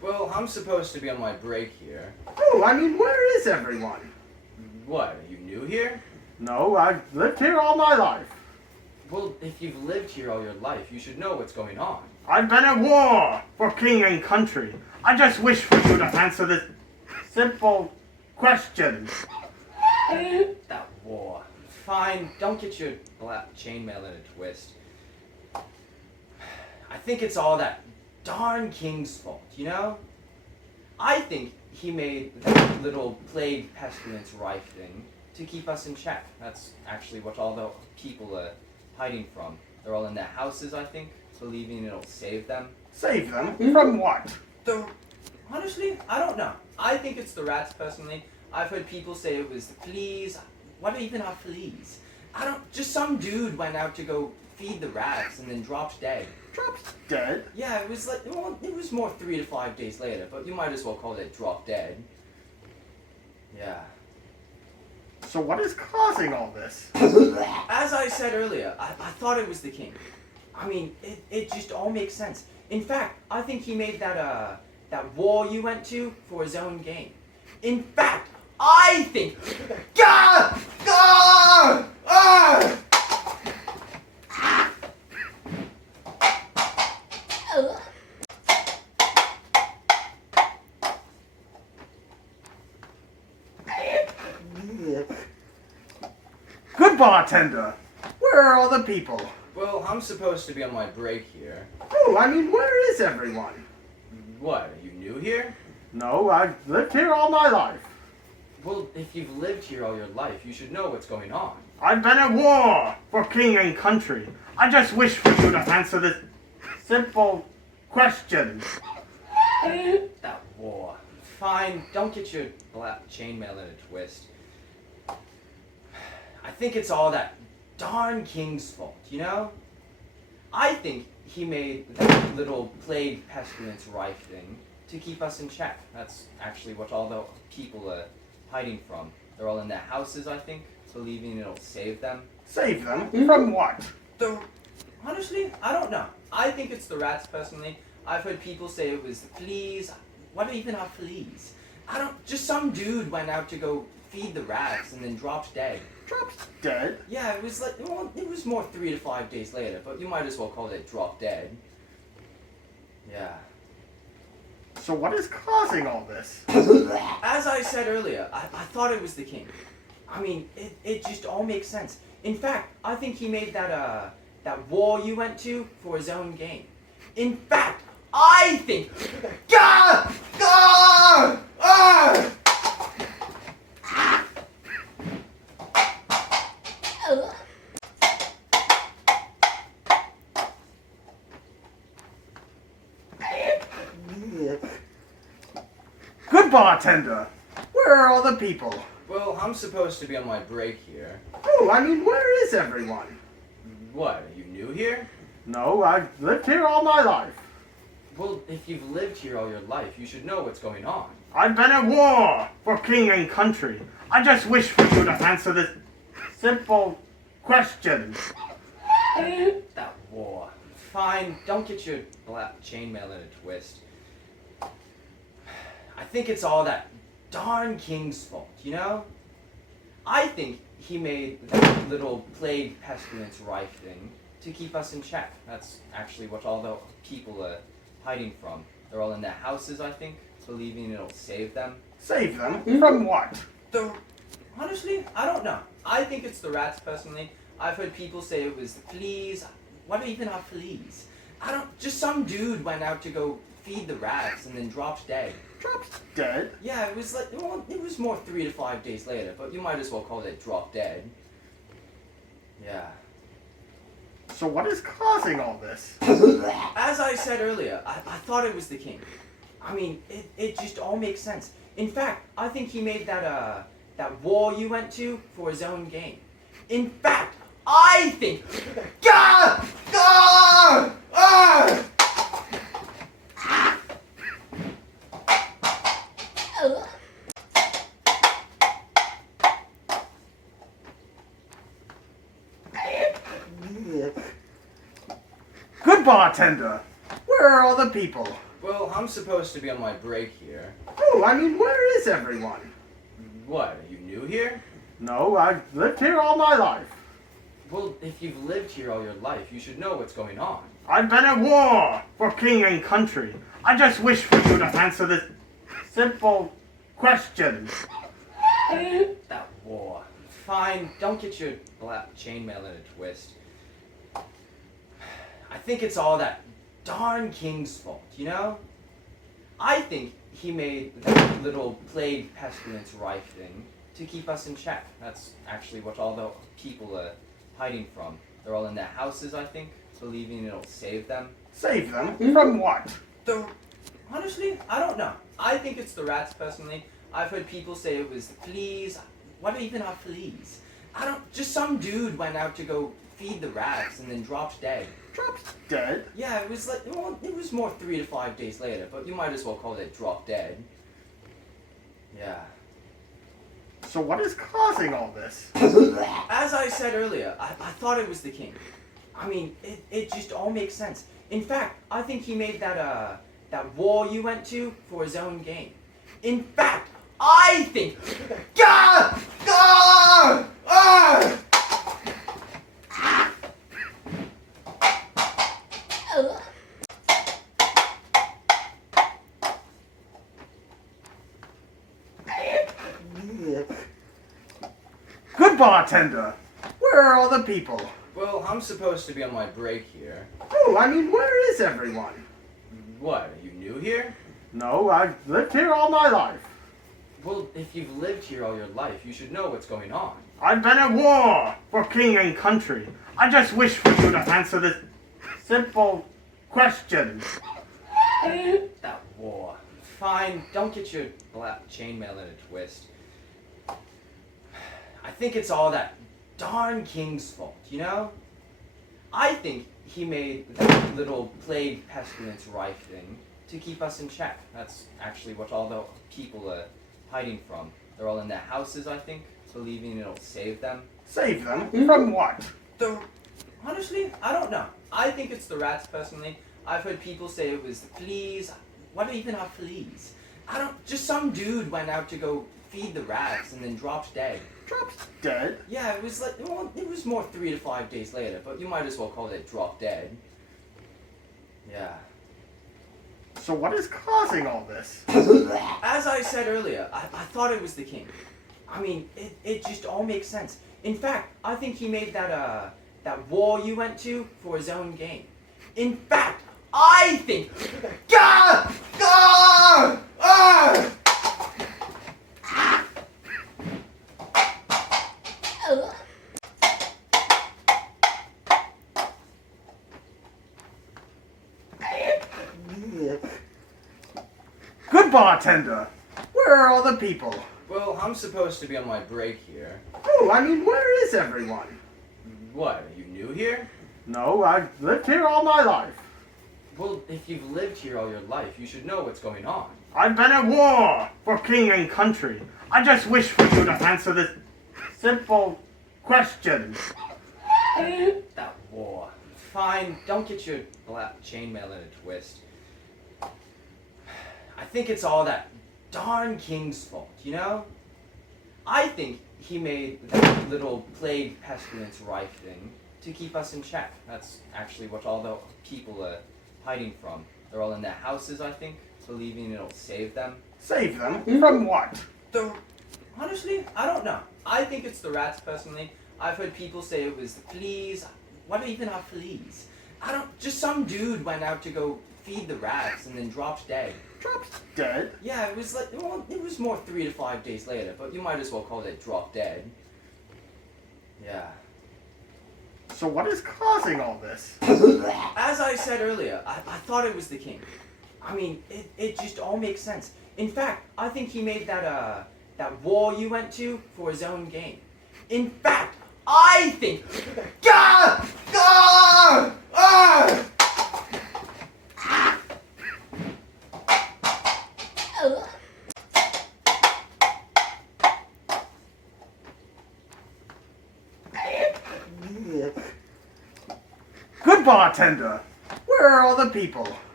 Well, I'm supposed to be on my break here. Oh, I mean, where is everyone? What, are you new here? No, I've lived here all my life. Well, if you've lived here all your life, you should know what's going on. I've been at war for king and country. I just wish for you to answer this simple question. That war. Fine, don't get your chainmail in a twist. I think it's all that darn king's fault, you know? I think he made that little plague pestilence rife thing to keep us in check. That's actually what all the people are hiding from. They're all in their houses, I think, believing it'll save them. Save them? From what? Honestly, I don't know. I think it's the rats, personally. I've heard people say it was the fleas. What even are fleas? Just some dude went out to go feed the rats and then dropped dead. Dropped dead? Yeah, it was like, well, it was more 3 to 5 days later, but you might as well call it drop dead. Yeah. So what is causing all this? As I said earlier, I thought it was the king. I mean, it just all makes sense. In fact, I think he made that war you went to for his own gain. In fact, I think... Gah! Gah! Ah! Good bartender! Where are all the people? Well, I'm supposed to be on my break here. Oh, I mean, where is everyone? What, are you new here? No, I've lived here all my life. Well, if you've lived here all your life, you should know what's going on. I've been at war for king and country. I just wish for you to answer this simple question. That war. Fine, don't get your chainmail in a twist. I think it's all that darn king's fault, you know? I think he made that little plague pestilence rife thing to keep us in check. That's actually what all the people are hiding from. They're all in their houses, I think, believing it'll save them. Save them? From what? Honestly, I don't know. I think it's the rats, personally. I've heard people say it was the fleas. What even are fleas? Just some dude went out to go feed the rats and then dropped dead. Dropped dead? Yeah, it was like, well, it was more 3 to 5 days later, but you might as well call it drop dead. Yeah. So what is causing all this? As I said earlier, I thought it was the king. I mean, it just all makes sense. In fact, I think he made that war you went to for his own gain. In fact, I think... Gah! Gah! Ah! Good bartender! Where are all the people? Well, I'm supposed to be on my break here. Oh, I mean, where is everyone? What, are you new here? No, I've lived here all my life. Well, if you've lived here all your life, you should know what's going on. I've been at war for king and country. I just wish for you to answer this simple question. That war. Fine, don't get your chainmail in a twist. I think it's all that darn king's fault, you know? I think he made that little plague pestilence rife thing to keep us in check. That's actually what all the people are hiding from. They're all in their houses, I think, believing it'll save them. Save them? From what? Honestly, I don't know. I think it's the rats, personally. I've heard people say it was the fleas. What even are fleas? Just some dude went out to go feed the rats and then dropped dead. Dropped dead? Yeah, it was like, well, it was more 3 to 5 days later, but you might as well call it drop dead. Yeah. So what is causing all this? As I said earlier, I thought it was the king. I mean, it just all makes sense. In fact, I think he made that war you went to for his own gain. In fact, I think... Gah! Gah! Ah! Good bartender! Where are all the people? Well, I'm supposed to be on my break here. Oh, I mean, where is everyone? What, are you new here? No, I've lived here all my life. Well, if you've lived here all your life, you should know what's going on. I've been at war for king and country. I just wish for you to answer this simple question. That war. Fine, don't get your black chainmail in a twist. I think it's all that darn king's fault, you know? I think he made that little plague pestilence rife thing to keep us in check. That's actually what all the people are hiding from. They're all in their houses, I think, believing it'll save them. Save them? From what? Honestly, I don't know. I think it's the rats, personally. I've heard people say it was the fleas. What even are fleas? Just some dude went out to go feed the rats and then dropped dead. Dropped dead? Yeah, it was like, well, it was more 3 to 5 days later, but you might as well call it drop dead. Yeah. So what is causing all this? As I said earlier, I thought it was the king. I mean, it just all makes sense. In fact, I think he made that war you went to for his own gain. In fact, I think... Gah! Gah! Ah! Good bartender! Where are all the people? Well, I'm supposed to be on my break here. Oh, I mean, where is everyone? What, are you new here? No, I've lived here all my life. Well, if you've lived here all your life, you should know what's going on. I've been at war for king and country. I just wish for you to answer this simple question. That war. Fine, don't get your black chainmail in a twist. I think it's all that darn king's fault, you know? I think he made that little plague pestilence rife thing to keep us in check. That's actually what all the people are hiding from. They're all in their houses, I think, believing it'll save them. Save them? From what? Honestly, I don't know. I think it's the rats, personally. I've heard people say it was the fleas. What even are fleas? Just some dude went out to go feed the rats and then dropped dead. Dropped dead? Yeah, it was like, well, it was more 3 to 5 days later, but you might as well call it drop dead. Yeah. So what is causing all this? As I said earlier, I thought it was the king. I mean, it just all makes sense. In fact, I think he made that war you went to for his own gain. In fact, I think... Gah! Gah! Ah! Good bartender! Where are all the people? Well, I'm supposed to be on my break here. Oh, I mean, where is everyone? What, are you new here? No, I've lived here all my life. Well, if you've lived here all your life, you should know what's going on. I've been at war for king and country. I just wish for you to answer this simple question. That war. Fine, don't get your black chainmail in a twist. I think it's all that darn king's fault, you know? I think he made that little plague pestilence rife thing to keep us in check. That's actually what all the people are hiding from. They're all in their houses, I think, believing it'll save them. Save them? From what? Honestly, I don't know. I think it's the rats, personally. I've heard people say it was the fleas. What even are fleas? Just some dude went out to go feed the rats and then dropped dead. Dropped dead? Yeah, it was like, well, it was more 3 to 5 days later, but you might as well call it drop dead. Yeah. So what is causing all this? As I said earlier, I thought it was the king. I mean, it just all makes sense. In fact, I think he made that war you went to for his own gain. In fact, I think... Gah! Gah! Ah! Good bartender! Where are all the people?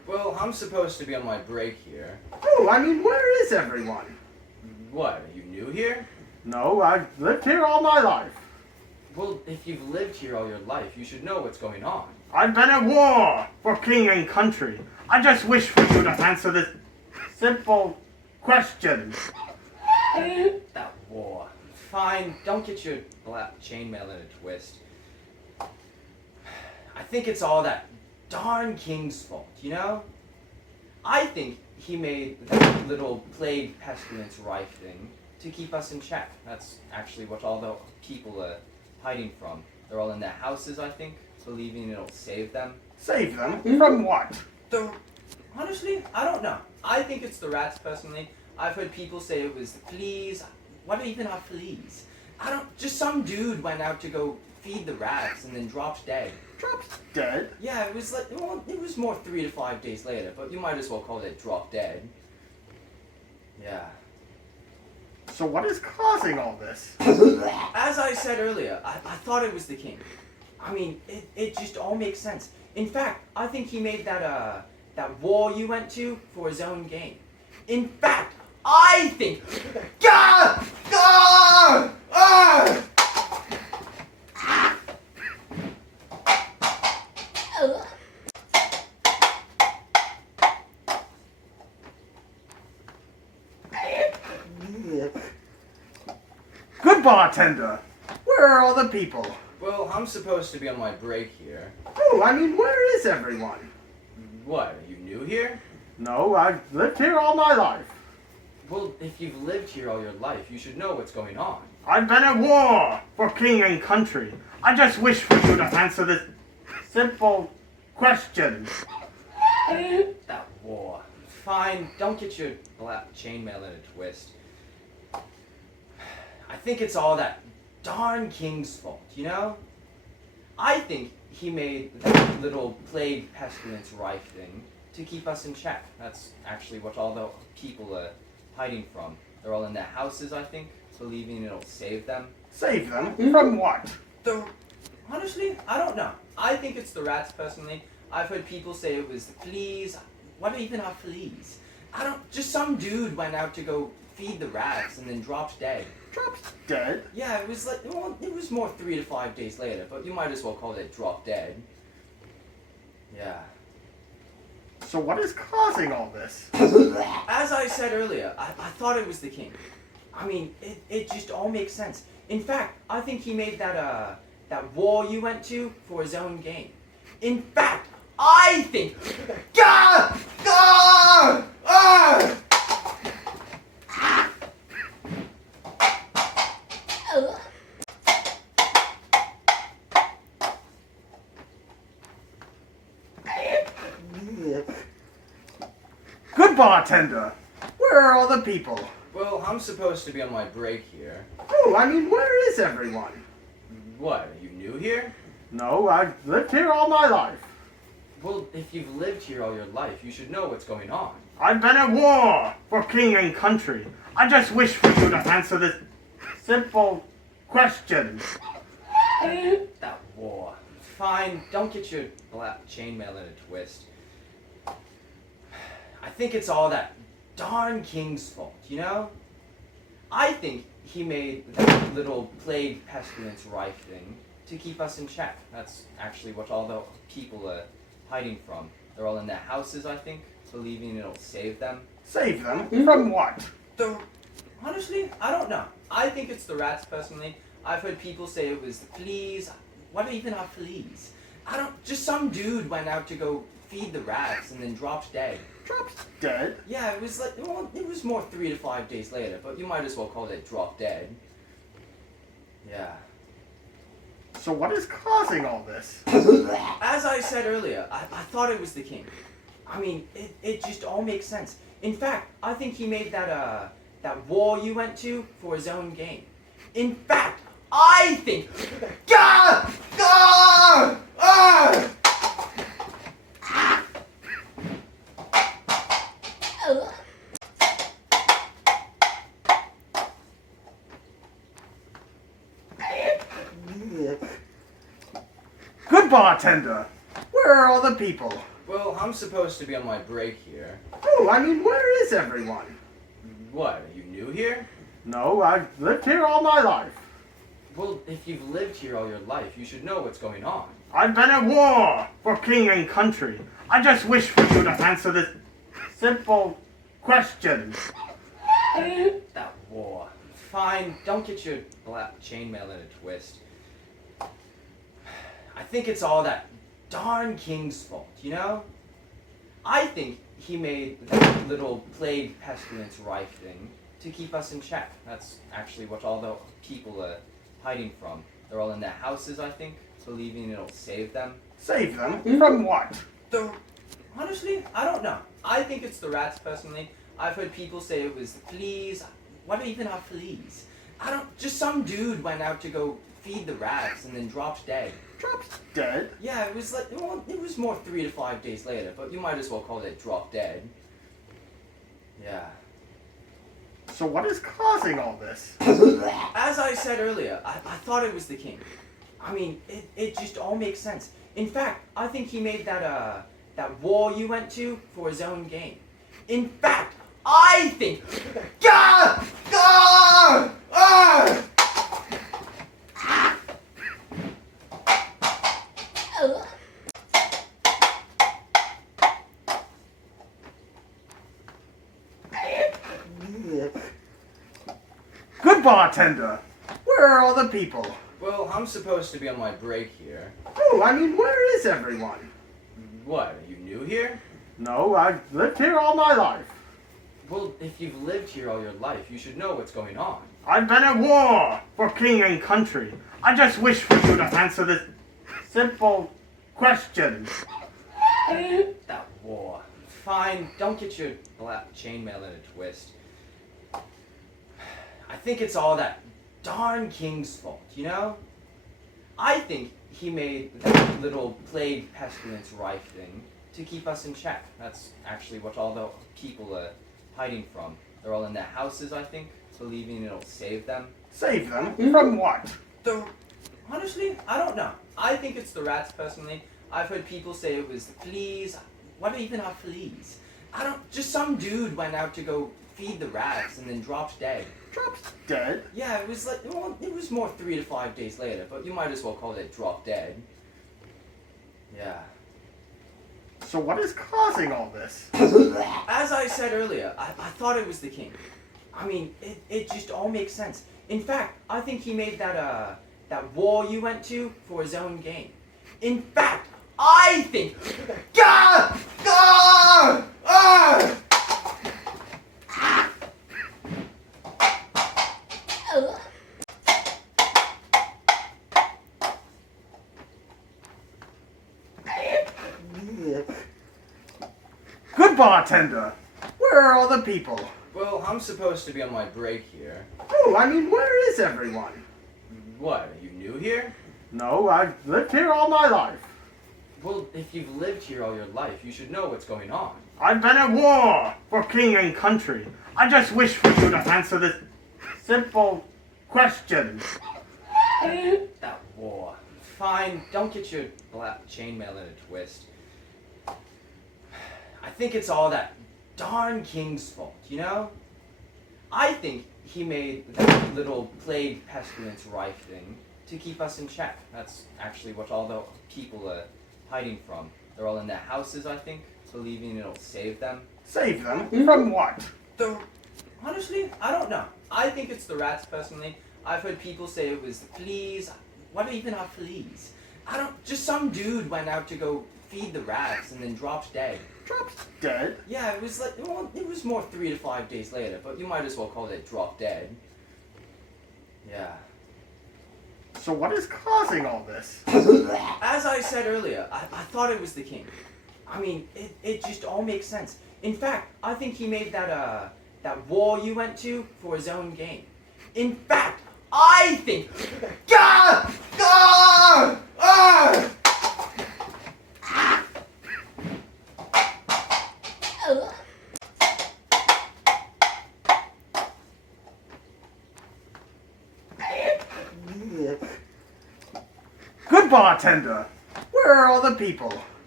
Well, I'm supposed to be on my break here. Oh, I mean, where is everyone? What, are you new here? No, I've lived here all my life. Well, if you've lived here all your life, you should know what's going on. I've been at war for king and country. I just wish for you to answer this simple question. That war. Fine, don't get your black chainmail in a twist. I think it's all that darn king's fault, you know? I think he made that little plague pestilence rife thing to keep us in check. That's actually what all the people are hiding from. They're all in their houses, I think, believing it'll save them. Save them? From what? Honestly, I don't know. I think it's the rats, personally. I've heard people say it was the fleas. What even are fleas? Just some dude went out to go feed the rats and then dropped dead. Dropped dead? Yeah, it was like, well, it was more 3 to 5 days later, but you might as well call it drop dead. Yeah. So what is causing all this? As I said earlier, I thought it was the king. I mean, it just all makes sense. In fact, I think he made that war you went to for his own gain. In fact, I think... Gah! Gah! Ah! Good bartender! Where are all the people? Well, I'm supposed to be on my break here. Oh, I mean, where is everyone? What, are you new here? No, I've lived here all my life. Well, if you've lived here all your life, you should know what's going on. I've been at war for king and country. I just wish for you to answer this simple question. That war. Fine, don't get your black chainmail in a twist. I think it's all that darn king's fault, you know? I think he made that little plague pestilence rife thing to keep us in check. That's actually what all the people are hiding from. They're all in their houses, I think, believing it'll save them. Save them? From what? Honestly, I don't know. I think it's the rats, personally. I've heard people say it was the fleas. What even are fleas? Just some dude went out to go feed the rats and then dropped dead. Dropped dead? Yeah, it was like, well, it was more 3 to 5 days later, but you might as well call it drop dead. Yeah. So what is causing all this? As I said earlier, I thought it was the king. I mean, it just all makes sense. In fact, I think he made that war you went to for his own gain. In fact, I think... Gah! Gah! Ah! Good bartender! Where are all the people? Well, I'm supposed to be on my break here. Oh, I mean, where is everyone? What, are you new here? No, I've lived here all my life. Well, if you've lived here all your life, you should know what's going on. I've been at war for king and country. I just wish for you to answer this simple question. That war. Fine, don't get your black chainmail in a twist. I think it's all that darn king's fault, you know? I think he made that little plague pestilence rife thing to keep us in check. That's actually what all the people are hiding from. They're all in their houses, I think, believing it'll save them. Save them? From what? Honestly, I don't know. I think it's the rats, personally. I've heard people say it was the fleas. What even are fleas? Just some dude went out to go feed the rats and then dropped dead. Dropped dead? Yeah, it was like, well, it was more 3 to 5 days later, but you might as well call it drop dead. Yeah. So what is causing all this? As I said earlier, I thought it was the king. I mean, it just all makes sense. In fact, I think he made that war you went to for his own gain. In fact, I think... Gah! Gah! Ah! Good bartender! Where are all the people? Well, I'm supposed to be on my break here. Oh, I mean, where is everyone? What, are you new here? No, I've lived here all my life. Well, if you've lived here all your life, you should know what's going on. I've been at war for king and country. I just wish for you to answer this simple question. That war. Fine, don't get your black chainmail in a twist. I think it's all that darn king's fault, you know? I think he made that little plague pestilence rife thing to keep us in check. That's actually what all the people are hiding from. They're all in their houses, I think, believing it'll save them. Save them? From what? Honestly, I don't know. I think it's the rats, personally. I've heard people say it was the fleas. What even are fleas? Just some dude went out to go feed the rats and then dropped dead. Dropped dead? Yeah, it was like, well, it was more 3 to 5 days later, but you might as well call it drop dead. Yeah. So what is causing all this? As I said earlier, I thought it was the king. I mean, it just all makes sense. In fact, I think he made that war you went to for his own gain. In fact, I think... Gah! Gah! Ah! Good bartender! Where are all the people? Well, I'm supposed to be on my break here. Oh, I mean, where is everyone? What, are you new here? No, I've lived here all my life. Well, if you've lived here all your life, you should know what's going on. I've been at war for king and country. I just wish for you to answer this simple question. That war. Fine, don't get your black chainmail in a twist. I think it's all that darn king's fault, you know? I think he made that little plague pestilence rife thing to keep us in check. That's actually what all the people are hiding from. They're all in their houses, I think, believing it'll save them. Save them? From what? Honestly, I don't know. I think it's the rats, personally. I've heard people say it was the fleas. What even are fleas? Just some dude went out to go feed the rats and then dropped dead. Dropped dead? Yeah, it was like, well, it was more 3 to 5 days later, but you might as well call it drop dead. Yeah. So what is causing all this? As I said earlier, I thought it was the king. I mean, it just all makes sense. In fact, I think he made that war you went to for his own gain. In fact, I think... Gah! Gah! Ah! Good bartender! Where are all the people? Well, I'm supposed to be on my break here. Oh, I mean, where is everyone? What, are you new here? No, I've lived here all my life. Well, if you've lived here all your life, you should know what's going on. I've been at war for king and country. I just wish for you to answer this simple question. That war. Fine, don't get your black chainmail in a twist. I think it's all that darn king's fault, you know? I think he made that little plague pestilence rife thing to keep us in check. That's actually what all the people are hiding from. They're all in their houses, I think, believing it'll save them. Save them? From what? Honestly, I don't know. I think it's the rats, personally. I've heard people say it was the fleas. What even are fleas? Just some dude went out to go feed the rats and then dropped dead. Dropped dead? Yeah, it was like, well, it was more 3 to 5 days later, but you might as well call it drop dead. Yeah. So what is causing all this? As I said earlier, I thought it was the king. I mean, it just all makes sense. In fact, I think he made that war you went to for his own gain. In fact, I think... Gah! Gah! Ah! Good bartender! Where are all the people? Well,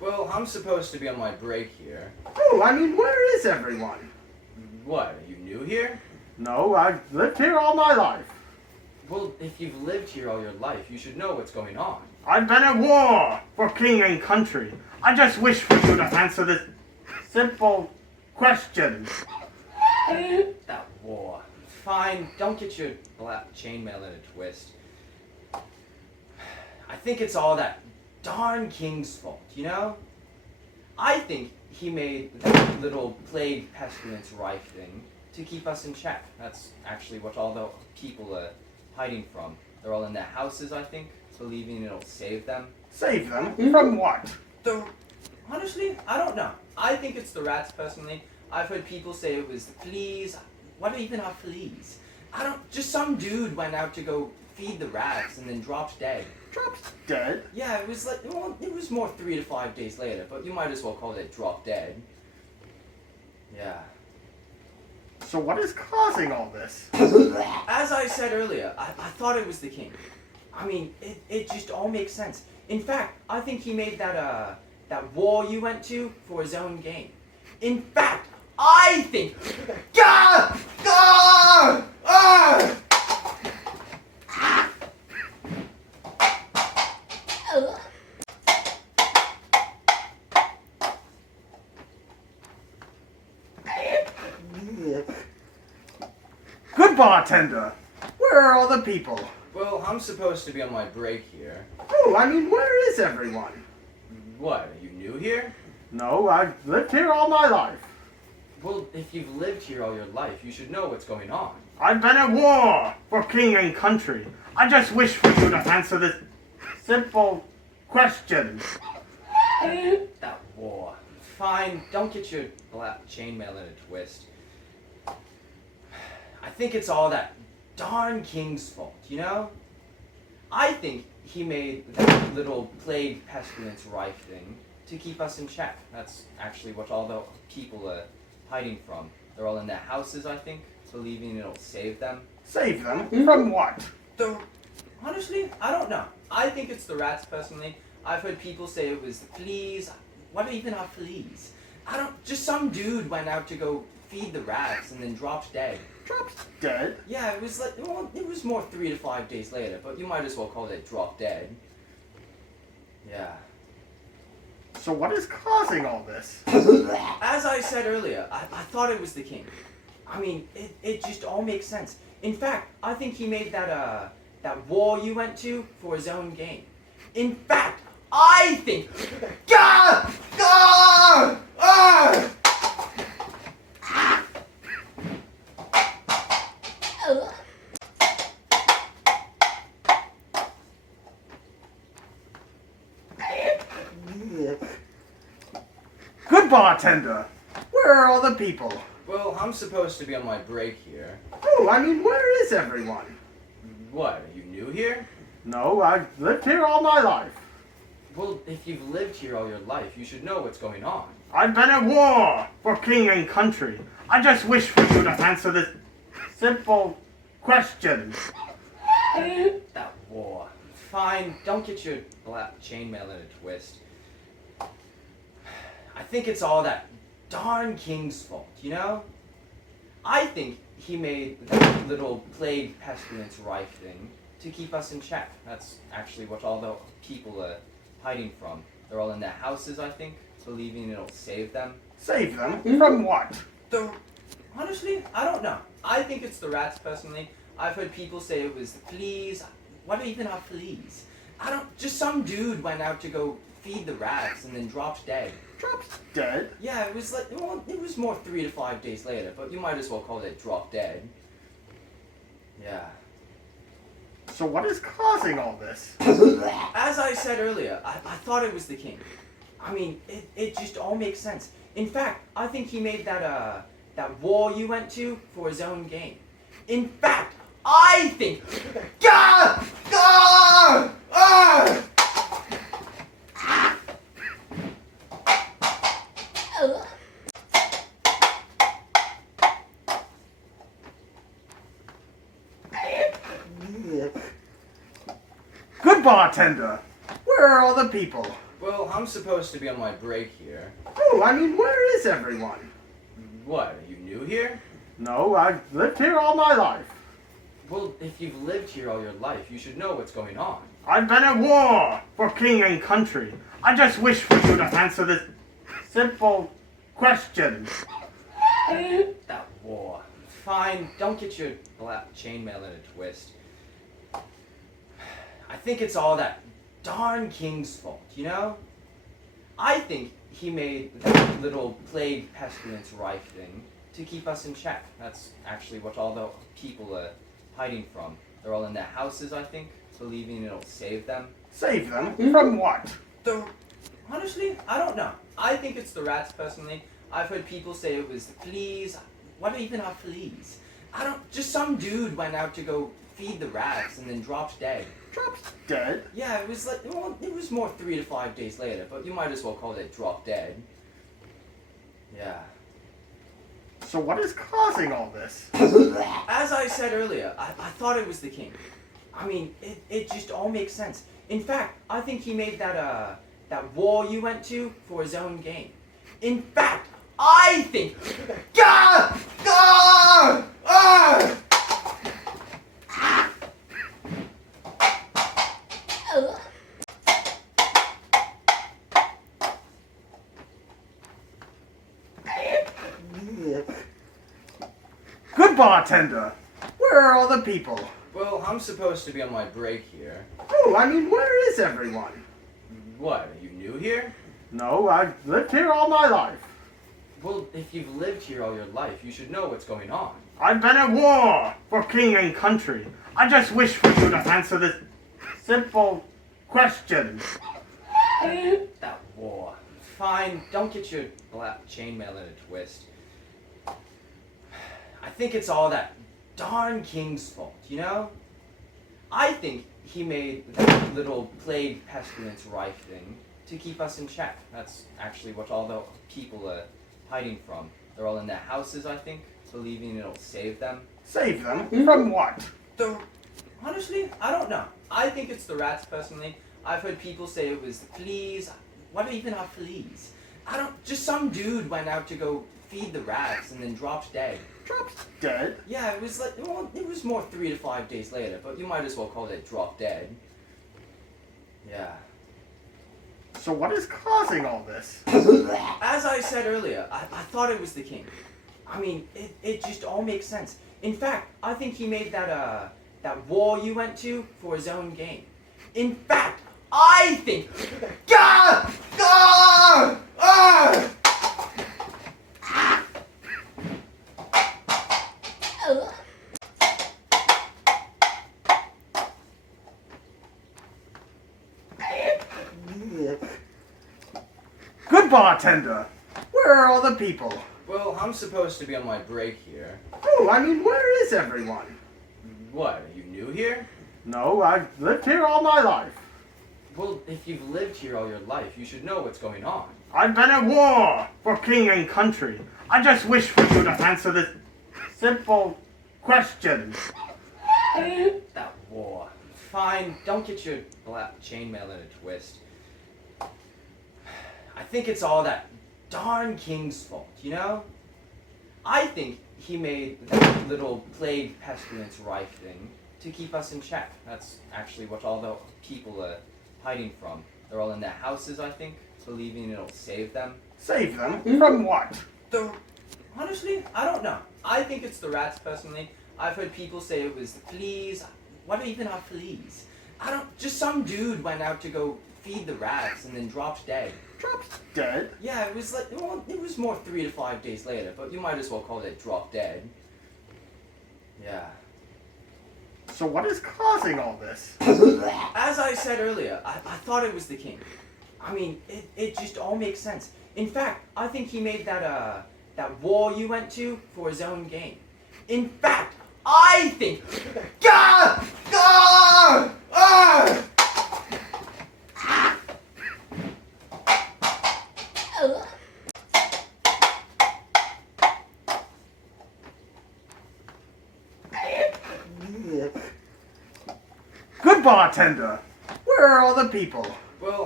Well, I'm supposed to be on my break here. Oh, I mean, where is everyone? What, are you new here? No, I've lived here all my life. Well, if you've lived here all your life, you should know what's going on. I've been at war for king and country. I just wish for you to answer this simple question. That war. Fine, don't get your black chainmail in a twist. I think it's all that darn king's fault, you know? I think he made that little plague pestilence rife thing to keep us in check. That's actually what all the people are hiding from. They're all in their houses, I think, believing it'll save them. Save them? From what? Honestly, I don't know. I think it's the rats, personally. I've heard people say it was the fleas. What even are fleas? Just some dude went out to go feed the rats and then dropped dead. Dropped dead? Yeah, it was like, well, it was more 3 to 5 days later, but you might as well call it drop dead. Yeah. So what is causing all this? As I said earlier, I thought it was the king. I mean, it just all makes sense. In fact, I think he made that war you went to for his own gain. In fact, I think... Gah! Gah! Ah! Good bartender! Where are all the people? Well, I'm supposed to be on my break here. Oh, I mean, where is everyone? What, are you new here? No, I've lived here all my life. Well, if you've lived here all your life, you should know what's going on. I've been at war for king and country. I just wish for you to answer this simple question. That war. Fine, don't get your black chainmail in a twist. I think it's all that darn king's fault, you know? I think he made that little plague pestilence rife thing to keep us in check. That's actually what all the people are hiding from. They're all in their houses, I think, believing it'll save them. Save them? From what? Honestly, I don't know. I think it's the rats, personally. I've heard people say it was the fleas. What even are fleas? Just some dude went out to go feed the rats and then dropped dead. Dropped dead? Yeah, it was like, well, it was more 3 to 5 days later, but you might as well call it drop dead. Yeah. So what is causing all this? As I said earlier, I thought it was the king. I mean, it just all makes sense. In fact, I think he made that war you went to for his own gain. In fact, I think... Gah! Gah! Ah! Good bartender! Where are all the people? Well, I'm supposed to be on my break here. Oh, I mean, where is everyone? What, are you new here? No, I've lived here all my life. Well, if you've lived here all your life, you should know what's going on. I've been at war for king and country. I just wish for you to answer this simple question. That war. Fine, don't get your black chainmail in a twist. I think it's all that darn king's fault, you know? I think he made that little plague pestilence rife thing to keep us in check. That's actually what all the people are hiding from. They're all in their houses, I think, believing it'll save them. Save them? From what? Honestly, I don't know. I think it's the rats, personally. I've heard people say it was the fleas. What even are fleas? Just some dude went out to go feed the rats and then dropped dead. Dropped dead? Yeah, it was like, well, it was more 3 to 5 days later, but you might as well call it drop dead. Yeah. So what is causing all this? As I said earlier, I thought it was the king. I mean, it just all makes sense. In fact, I think he made that war you went to for his own gain. In fact, I think... Gah! Gah! Ah! Good bartender! Where are all the people? Well, Well, I'm supposed to be on my break here. Oh, I mean, where is everyone? What, are you new here? No, I've lived here all my life. Well, if you've lived here all your life, you should know what's going on. I've been at war for king and country. I just wish for you to answer this simple question. That war. Fine, don't get your black chainmail in a twist. I think it's all that darn king's fault, you know? I think he made that little plague pestilence rife thing to keep us in check. That's actually what all the people are hiding from. They're all in their houses, I think, believing it'll save them. Save them? From what? Honestly, I don't know. I think it's the rats, personally. I've heard people say it was the fleas. What even are fleas? Just some dude went out to go feed the rats and then dropped dead. Dropped dead? Yeah, it was like, well, it was more 3 to 5 days later, but you might as well call it drop dead. Yeah. So what is causing all this? As I said earlier, I thought it was the king. I mean, it just all makes sense. In fact, I think he made that war you went to for his own gain. In fact, I think... Gah! Gah! Ah! Good bartender! Where are all the people? Well, I'm supposed to be on my break here. Oh, I mean, where is everyone? What, are you new here? No, I've lived here all my life. Well, if you've lived here all your life, you should know what's going on. I've been at war for king and country. I just wish for you to answer this simple question. That war. Fine, don't get your black chainmail in a twist. I think it's all that darn king's fault, you know? I think he made that little plague pestilence rife thing to keep us in check. That's actually what all the people are hiding from. They're all in their houses, I think, believing it'll save them. Save them? From what? Honestly, I don't know. I think it's the rats, personally. I've heard people say it was the fleas. What even are fleas? Just some dude went out to go feed the rats and then dropped dead. Dropped dead? Yeah, it was like, well, it was more 3 to 5 days later, but you might as well call it drop dead. Yeah. So what is causing all this? As I said earlier, I thought it was the king. I mean, it just all makes sense. In fact, I think he made that war you went to for his own gain. In fact, I think... Gah! Gah! Ah! Good bartender! Where are all the people? Well, I'm supposed to be on my break here. Oh, I mean, where is everyone? What, are you new here? No, I've lived here all my life. Well, if you've lived here all your life, you should know what's going on. I've been at war for king and country. I just wish for you to answer this simple question. That war. Fine, don't get your black chainmail in a twist. I think it's all that darn king's fault, you know? I think he made that little plague pestilence rife thing to keep us in check. That's actually what all the people are hiding from. They're all in their houses, I think, believing it'll save them. Save them? From what? Honestly, I don't know. I think it's the rats, personally. I've heard people say it was the fleas. What even are fleas? Just some dude went out to go feed the rats and then dropped dead. Dropped dead? Yeah, it was like, well, it was more 3 to 5 days later, but you might as well call it drop dead. Yeah. So what is causing all this? As I said earlier, I thought it was the king. I mean, it just all makes sense. In fact, I think he made that war you went to for his own gain. In fact, I think... Gah! Gah! Ah! Good bartender! Where are all the people? Well,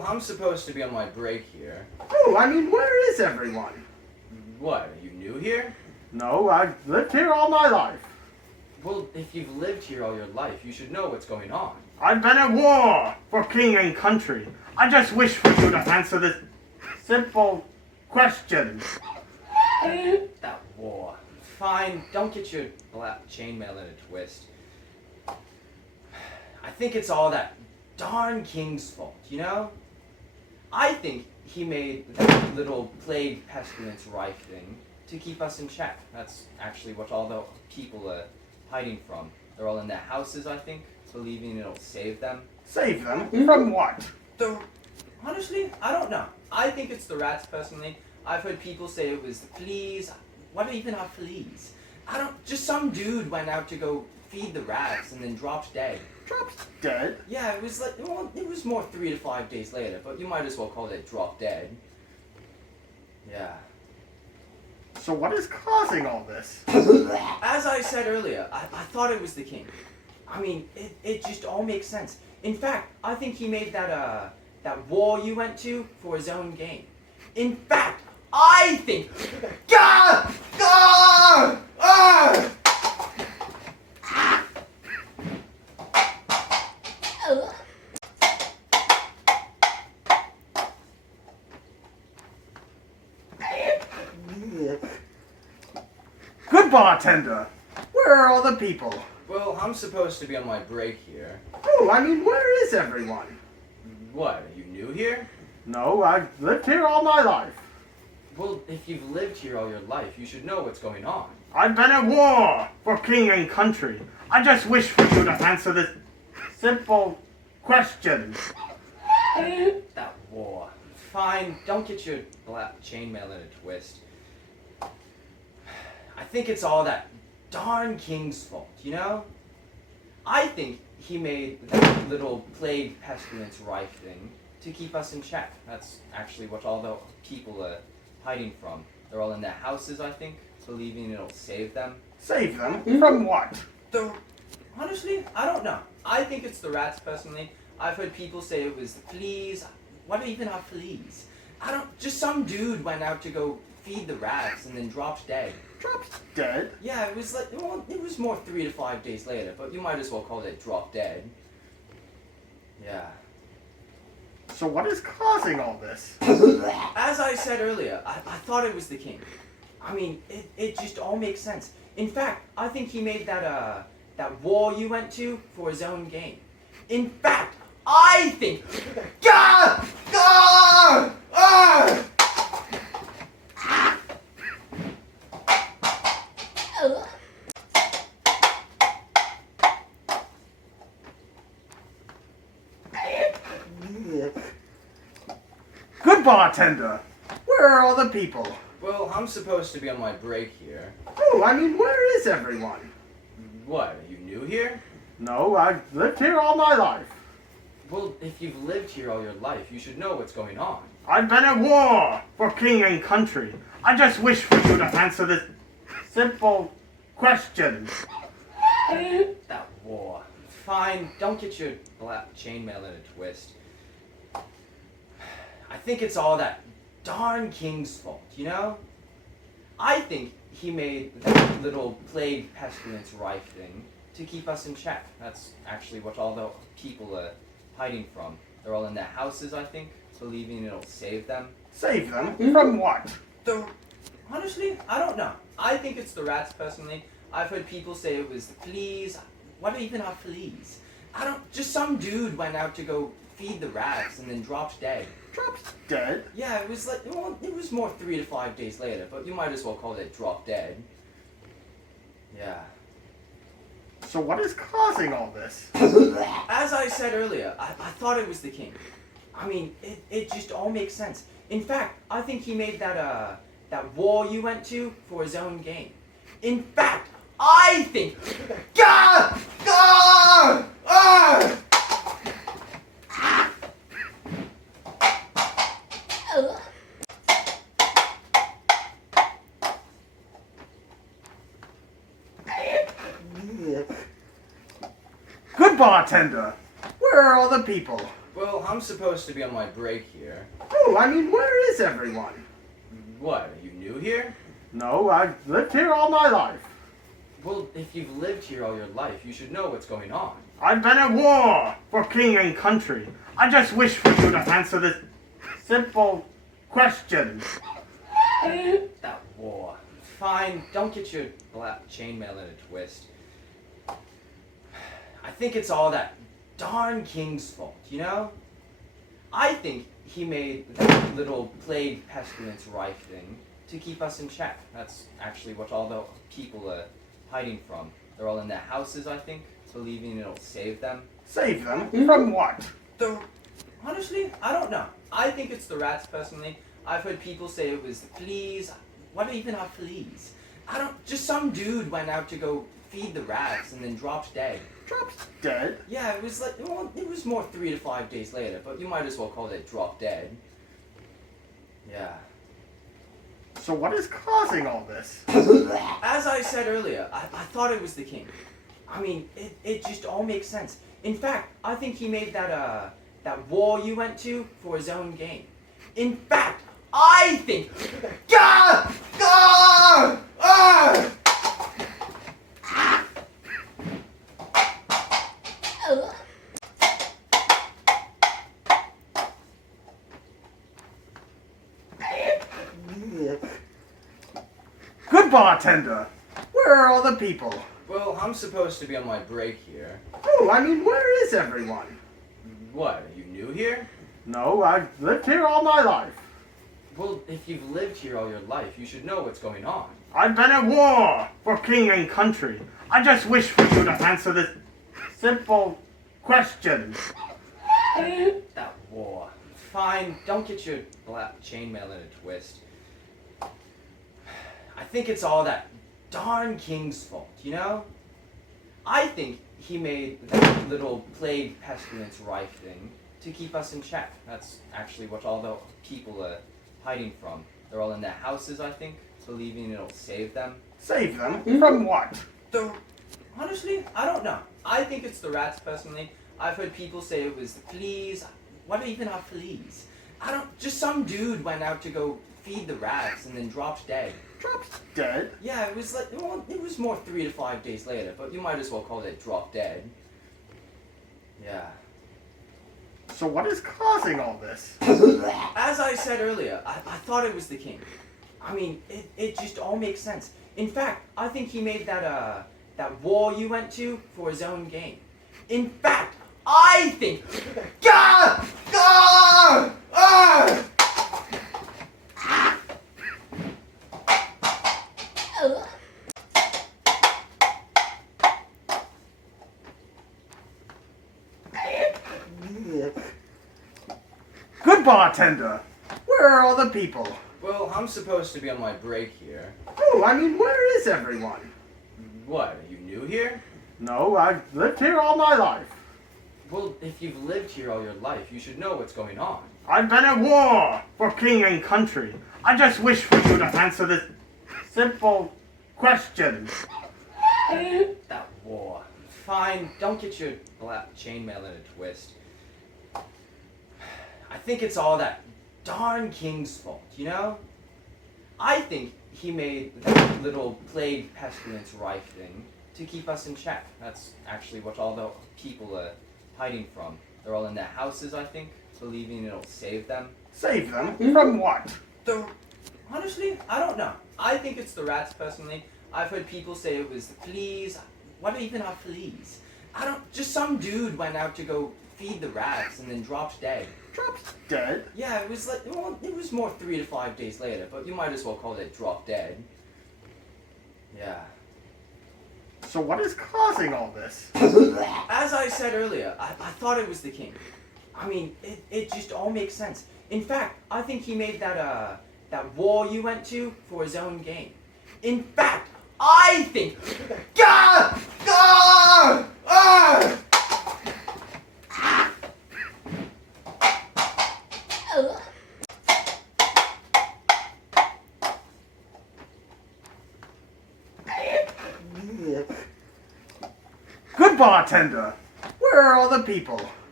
Well, I'm supposed to be on my break here. Oh, I mean, where is everyone? What, are you new here? No, I've lived here all my life. Well, if you've lived here all your life, you should know what's going on. I've been at war for king and country. I just wish for you to answer this simple question. That war. Fine, don't get your black chainmail in a twist. I think it's all that darn king's fault, you know? I think he made that little plague pestilence rife thing to keep us in check. That's actually what all the people are hiding from. They're all in their houses, I think, believing it'll save them. Save them? From what? Honestly, I don't know. I think it's the rats, personally. I've heard people say it was the fleas. What even are fleas? Just some dude went out to go feed the rats and then dropped dead. Dropped dead? Yeah, it was like, well, it was more 3 to 5 days later, but you might as well call it drop dead. Yeah. So what is causing all this? As I said earlier, I thought it was the king. I mean, it just all makes sense. In fact, I think he made that war you went to for his own gain. In fact, I think... Gah! Gah! Ah! Good bartender! Where are all the people? Well, I'm supposed to be on my break here. Oh, I mean, where is everyone? What, are you new here? No, I've lived here all my life. Well, if you've lived here all your life, you should know what's going on. I've been at war for king and country. I just wish for you to answer this simple question. That war. Fine, don't get your black chainmail in a twist. I think it's all that darn king's fault, you know? I think he made that little plague pestilence rife thing to keep us in check. That's actually what all the people are hiding from. They're all in their houses, I think, believing it'll save them. Save them? From what? Honestly, I don't know. I think it's the rats, personally. I've heard people say it was the fleas. What even are fleas? Just some dude went out to go feed the rats and then dropped dead. Dropped dead? Yeah, it was like, well, it was more 3 to 5 days later, but you might as well call it drop dead. Yeah. So what is causing all this? As I said earlier, I thought it was the king. I mean, it just all makes sense. In fact, I think he made that war you went to for his own gain. In fact, I think... Gah! Gah! Ah! Good bartender! Where are all the people? Well, I'm supposed to be on my break here. Oh, I mean, where is everyone? What, are you new here? No, I've lived here all my life. Well, if you've lived here all your life, you should know what's going on. I've been at war for king and country. I just wish for you to answer this simple question. That war. Fine, don't get your black chainmail in a twist. I think it's all that darn king's fault, you know? I think he made that little plague pestilence rife thing to keep us in check. That's actually what all the people are hiding from. They're all in their houses, I think, believing it'll save them. Save them? From what? Honestly, I don't know. I think it's the rats, personally. I've heard people say it was the fleas. What even are fleas? Just some dude went out to go feed the rats and then dropped dead. Dropped dead? Yeah, it was like, well, it was more 3 to 5 days later, but you might as well call it drop dead. Yeah. So what is causing all this? As I said earlier, I thought it was the king. I mean, it just all makes sense. In fact, I think he made that war you went to for his own gain. In fact, I think... Gah! Gah! Ah! Good bartender! Where are all the people? Well, I'm supposed to be on my break here. Oh, I mean, where is everyone? What, are you new here? No, I've lived here all my life. Well, if you've lived here all your life, you should know what's going on. I've been at war for king and country. I just wish for you to answer this simple question. That war. Fine, don't get your black chainmail in a twist. I think it's all that darn king's fault, you know? I think he made that little plague pestilence rife thing to keep us in check. That's actually what all the people are hiding from. They're all in their houses, I think, believing it'll save them. Save them? From what? Honestly, I don't know. I think it's the rats, personally. I've heard people say it was the fleas. What even are fleas? Just some dude went out to go feed the rats and then dropped dead. Dropped dead? Yeah, it was like, well, it was more 3 to 5 days later, but you might as well call it drop dead. Yeah. So what is causing all this? As I said earlier, I thought it was the king. I mean, it just all makes sense. In fact, I think he made that war you went to for his own gain. In fact, I think... Gah! Gah! Ah! Good bartender! Where are all the people? Well, I'm supposed to be on my break here. Oh, I mean, where is everyone? What, are you new here? No, I've lived here all my life. Well, if you've lived here all your life, you should know what's going on. I've been at war for king and country. I just wish for you to answer this simple question. That war. Fine, don't get your black chainmail in a twist. I think it's all that darn king's fault, you know? I think he made that little plague pestilence rife thing to keep us in check. That's actually what all the people are hiding from. They're all in their houses, I think, believing it'll save them. Save them? From what? Honestly, I don't know. I think it's the rats, personally. I've heard people say it was the fleas. What even are fleas? Just some dude went out to go feed the rats and then dropped dead. Dropped dead? Yeah, it was like, well, it was more 3 to 5 days later, but you might as well call it drop dead. Yeah. So what is causing all this? As I said earlier, I thought it was the king. I mean, it just all makes sense. In fact, I think he made that war you went to for his own gain. In fact, I think... Gah! Gah! Ah! Good bartender! Where are all the people? Well, I'm supposed to be on my break here. Oh, I mean, where is everyone? What, are you new here? No, I've lived here all my life. Well, if you've lived here all your life, you should know what's going on. I've been at war for king and country. I just wish for you to answer this simple question. That war. Fine, don't get your black chainmail in a twist. I think it's all that darn king's fault, you know? I think he made that little plague pestilence rife thing to keep us in check. That's actually what all the people are hiding from. They're all in their houses, I think, believing it'll save them. Save them? From what? Honestly, I don't know. I think it's the rats, personally. I've heard people say it was the fleas. What even are fleas? Just some dude went out to go feed the rats and then dropped dead. Dropped dead? Yeah, it was like, well, it was more 3 to 5 days later, but you might as well call it drop dead. Yeah. So what is causing all this? As I said earlier, I thought it was the king. I mean, it just all makes sense. In fact, I think he made that war you went to for his own gain. In fact, I think... Gah! Gah! Ah! Good bartender! Where are all the people?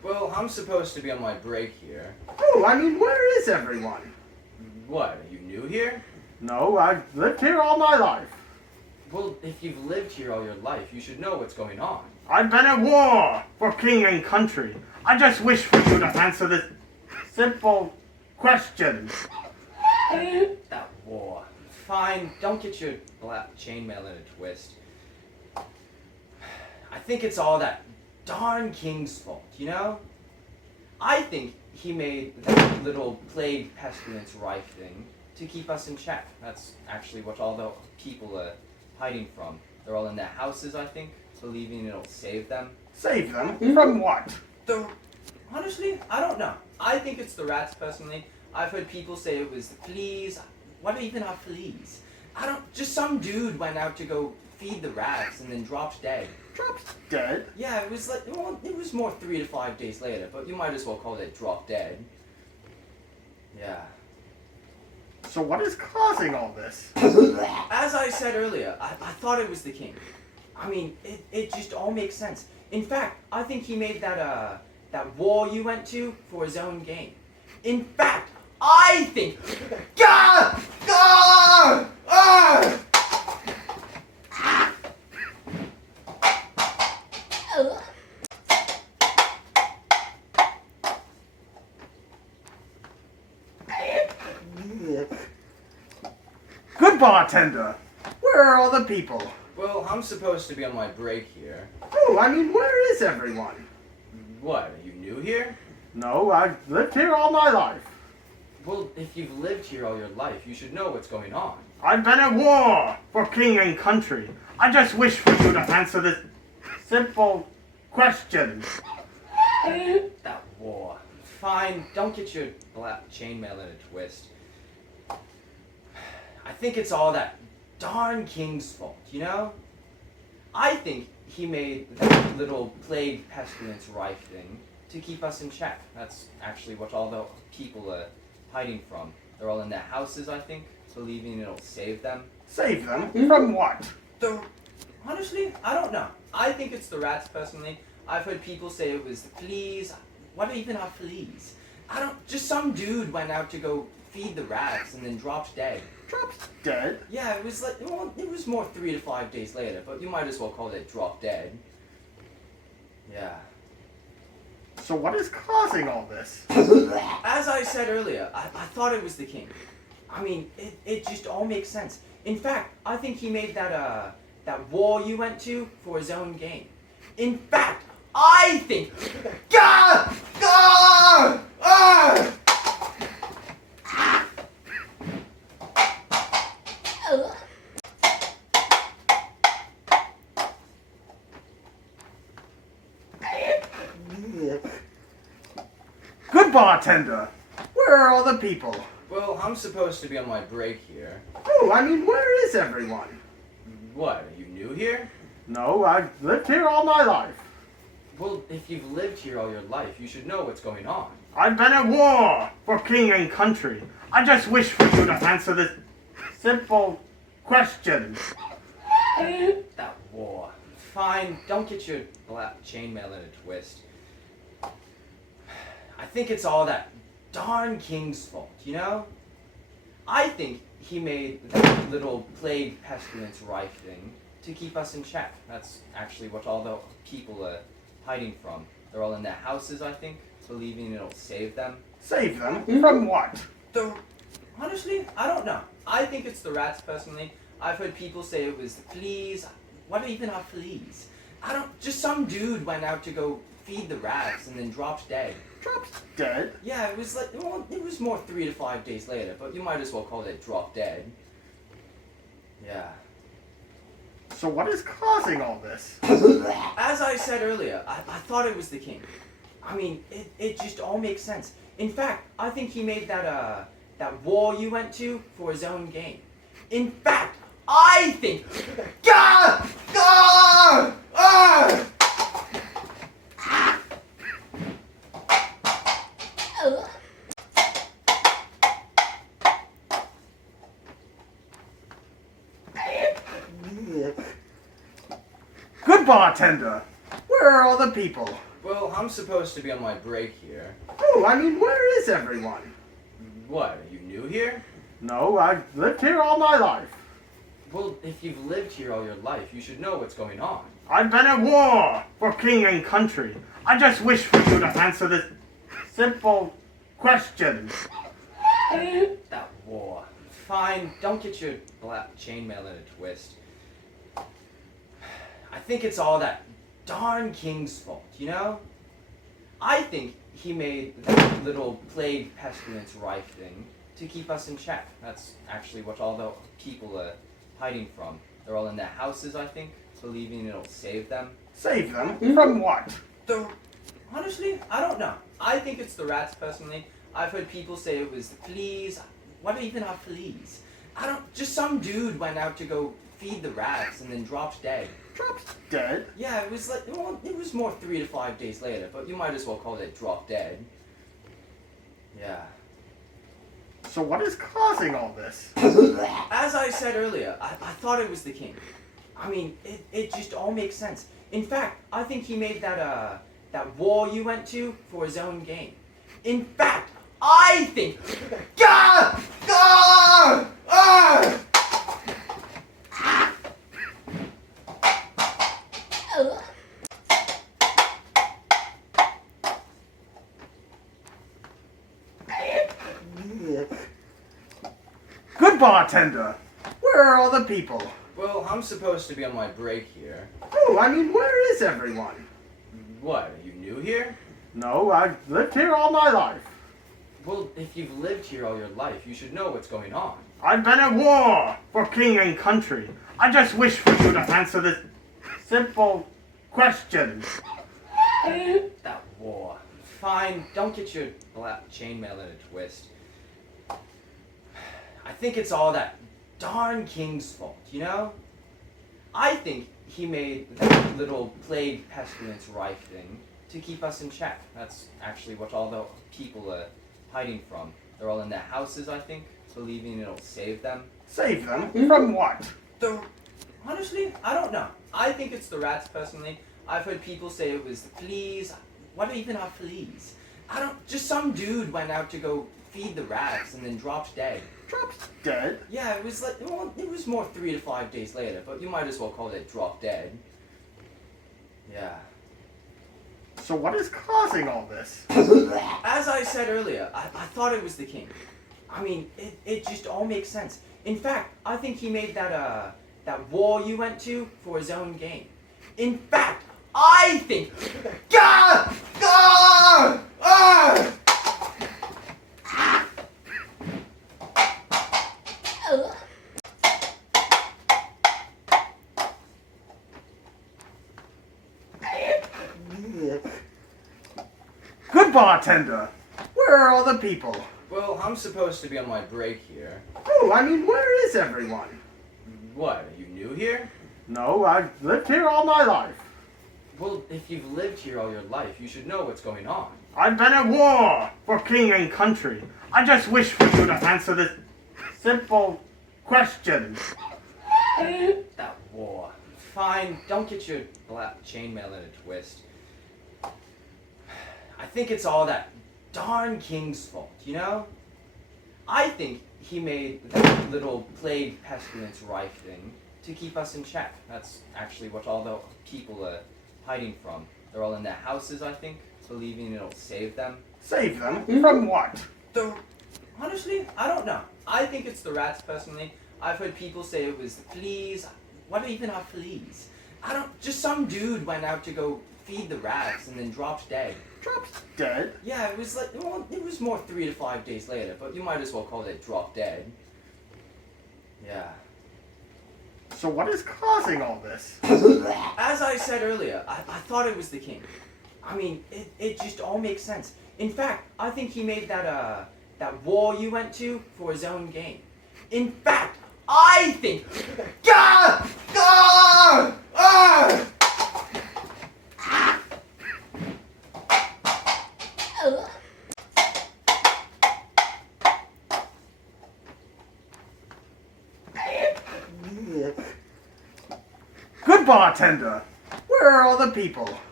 Well, I'm supposed to be on my break here. Oh, I mean, where is everyone? What, are you new here? No, I've lived here all my life. Well, if you've lived here all your life, you should know what's going on. I've been at war for king and country. I just wish for you to answer this simple question. That war. Fine, don't get your black chainmail in a twist. I think it's all that darn king's fault, you know? I think he made that little plague pestilence rife thing to keep us in check. That's actually what all the people are hiding from. They're all in their houses, I think, believing it'll save them. Save them? From what? Honestly, I don't know. I think it's the rats, personally. I've heard people say it was the fleas. What even are fleas? Just some dude went out to go feed the rats and then dropped dead. Dropped dead? Yeah, it was like, well, it was more 3 to 5 days later, but you might as well call it drop dead. Yeah. So what is causing all this? As I said earlier, I thought it was the king. I mean, it just all makes sense. In fact, I think he made that war you went to for his own gain. In fact, I think... Gah! Gah! Ah! Good bartender! Where are all the people? Well, I'm supposed to be on my break here. Oh, I mean, where is everyone? What, are you new here? No, I've lived here all my life. Well, if you've lived here all your life, you should know what's going on. I've been at war for king and country. I just wish for you to answer this simple question. That war. Fine, don't get your black chainmail in a twist. I think it's all that darn king's fault, you know? I think he made that little plague pestilence rife thing to keep us in check. That's actually what all the people are hiding from. They're all in their houses, I think, believing it'll save them. Save them? From what? Honestly, I don't know. I think it's the rats, personally. I've heard people say it was the fleas. What even are fleas? Just some dude went out to go feed the rats and then dropped dead. Dropped dead? Yeah, it was like, well, it was more 3 to 5 days later, but you might as well call it drop dead. Yeah. So what is causing all this? As I said earlier, I thought it was the king. I mean, it just all makes sense. In fact, I think he made that war you went to for his own gain. In fact, I think... Gah! Gah! Ah! Good bartender! Where are all the people? Well, I'm supposed to be on my break here. Oh, I mean, where is everyone? What, are you new here? No, I've lived here all my life. Well, if you've lived here all your life, you should know what's going on. I've been at war for king and country. I just wish for you to answer this simple question. That war. Fine, don't get your black chainmail in a twist. I think it's all that darn king's fault, you know? I think he made that little plague pestilence rife thing to keep us in check. That's actually what all the people are hiding from. They're all in their houses, I think, believing it'll save them. Save them? From what? Honestly, I don't know. I think it's the rats, personally. I've heard people say it was the fleas. What even are fleas? Just some dude went out to go feed the rats and then dropped dead. Dropped dead? Yeah, it was like, well, it was more 3 to 5 days later, but you might as well call it drop dead. Yeah. So what is causing all this? As I said earlier, I thought it was the king. I mean, it just all makes sense. In fact, I think he made that war you went to for his own gain. In fact, I think... Gah! Gah! Ah! Good bartender! Where are all the people? Well, I'm supposed to be on my break here. Oh, I mean, where is everyone? What, are you new here? No, I've lived here all my life. Well, if you've lived here all your life, you should know what's going on. I've been at war for king and country. I just wish for you to answer this simple question. That war. Fine, don't get your black chainmail in a twist. I think it's all that darn king's fault, you know? I think he made that little plague pestilence rife thing to keep us in check. That's actually what all the people are hiding from. They're all in their houses, I think, believing it'll save them. Save them? From what? Honestly, I don't know. I think it's the rats, personally. I've heard people say it was the fleas. What even are fleas? Just some dude went out to go feed the rats and then dropped dead. Dropped dead? Yeah, it was like, well, it was more 3 to 5 days later, but you might as well call it drop dead. Yeah. So what is causing all this? As I said earlier, I thought it was the king. I mean, it just all makes sense. In fact, I think he made that war you went to for his own gain. In fact, I think... Gah! Gah! Ah! Good bartender! Where are all the people? Well, I'm supposed to be on my break here. Oh, I mean, where is everyone? What, are you new here? No, I've lived here all my life. Well, if you've lived here all your life, you should know what's going on. I've been at war for king and country. I just wish for you to answer this simple question. That war. Fine, don't get your black chainmail in a twist. I think it's all that darn king's fault, you know? I think he made that little plague pestilence rife thing to keep us in check. That's actually what all the people are hiding from. They're all in their houses, I think, believing it'll save them. Save them? From what? Honestly, I don't know. I think it's the rats, personally. I've heard people say it was the fleas. What even are fleas? Just some dude went out to go feed the rats and then dropped dead. Dropped dead? Yeah, it was like, well, it was more 3 to 5 days later, but you might as well call it drop dead. Yeah. So what is causing all this? As I said earlier, I thought it was the king. I mean, it just all makes sense. In fact, I think he made that war you went to for his own gain. In fact, I think... Gah! Gah! Ah! Good bartender! Where are all the people? Well, I'm supposed to be on my break here. Oh, I mean, where is everyone? What, are you new here? No, I've lived here all my life. Well, if you've lived here all your life, you should know what's going on. I've been at war for king and country. I just wish for you to answer this simple question. That war. Fine, don't get your black chainmail in a twist. I think it's all that darn king's fault, you know? I think he made that little plague pestilence rife thing to keep us in check. That's actually what all the people are hiding from. They're all in their houses, I think, believing it'll save them. Save them? From what? Honestly, I don't know. I think it's the rats, personally. I've heard people say it was the fleas. What even are fleas? Just some dude went out to go feed the rats and then dropped dead. Dropped dead? Yeah, it was like, well, it was more 3 to 5 days later, but you might as well call it drop dead. Yeah. So what is causing all this? As I said earlier, I thought it was the king. I mean, it just all makes sense. In fact, I think he made that war you went to for his own gain. In fact, I think... Gah! Gah! Ah! Good bartender! Where are all the people?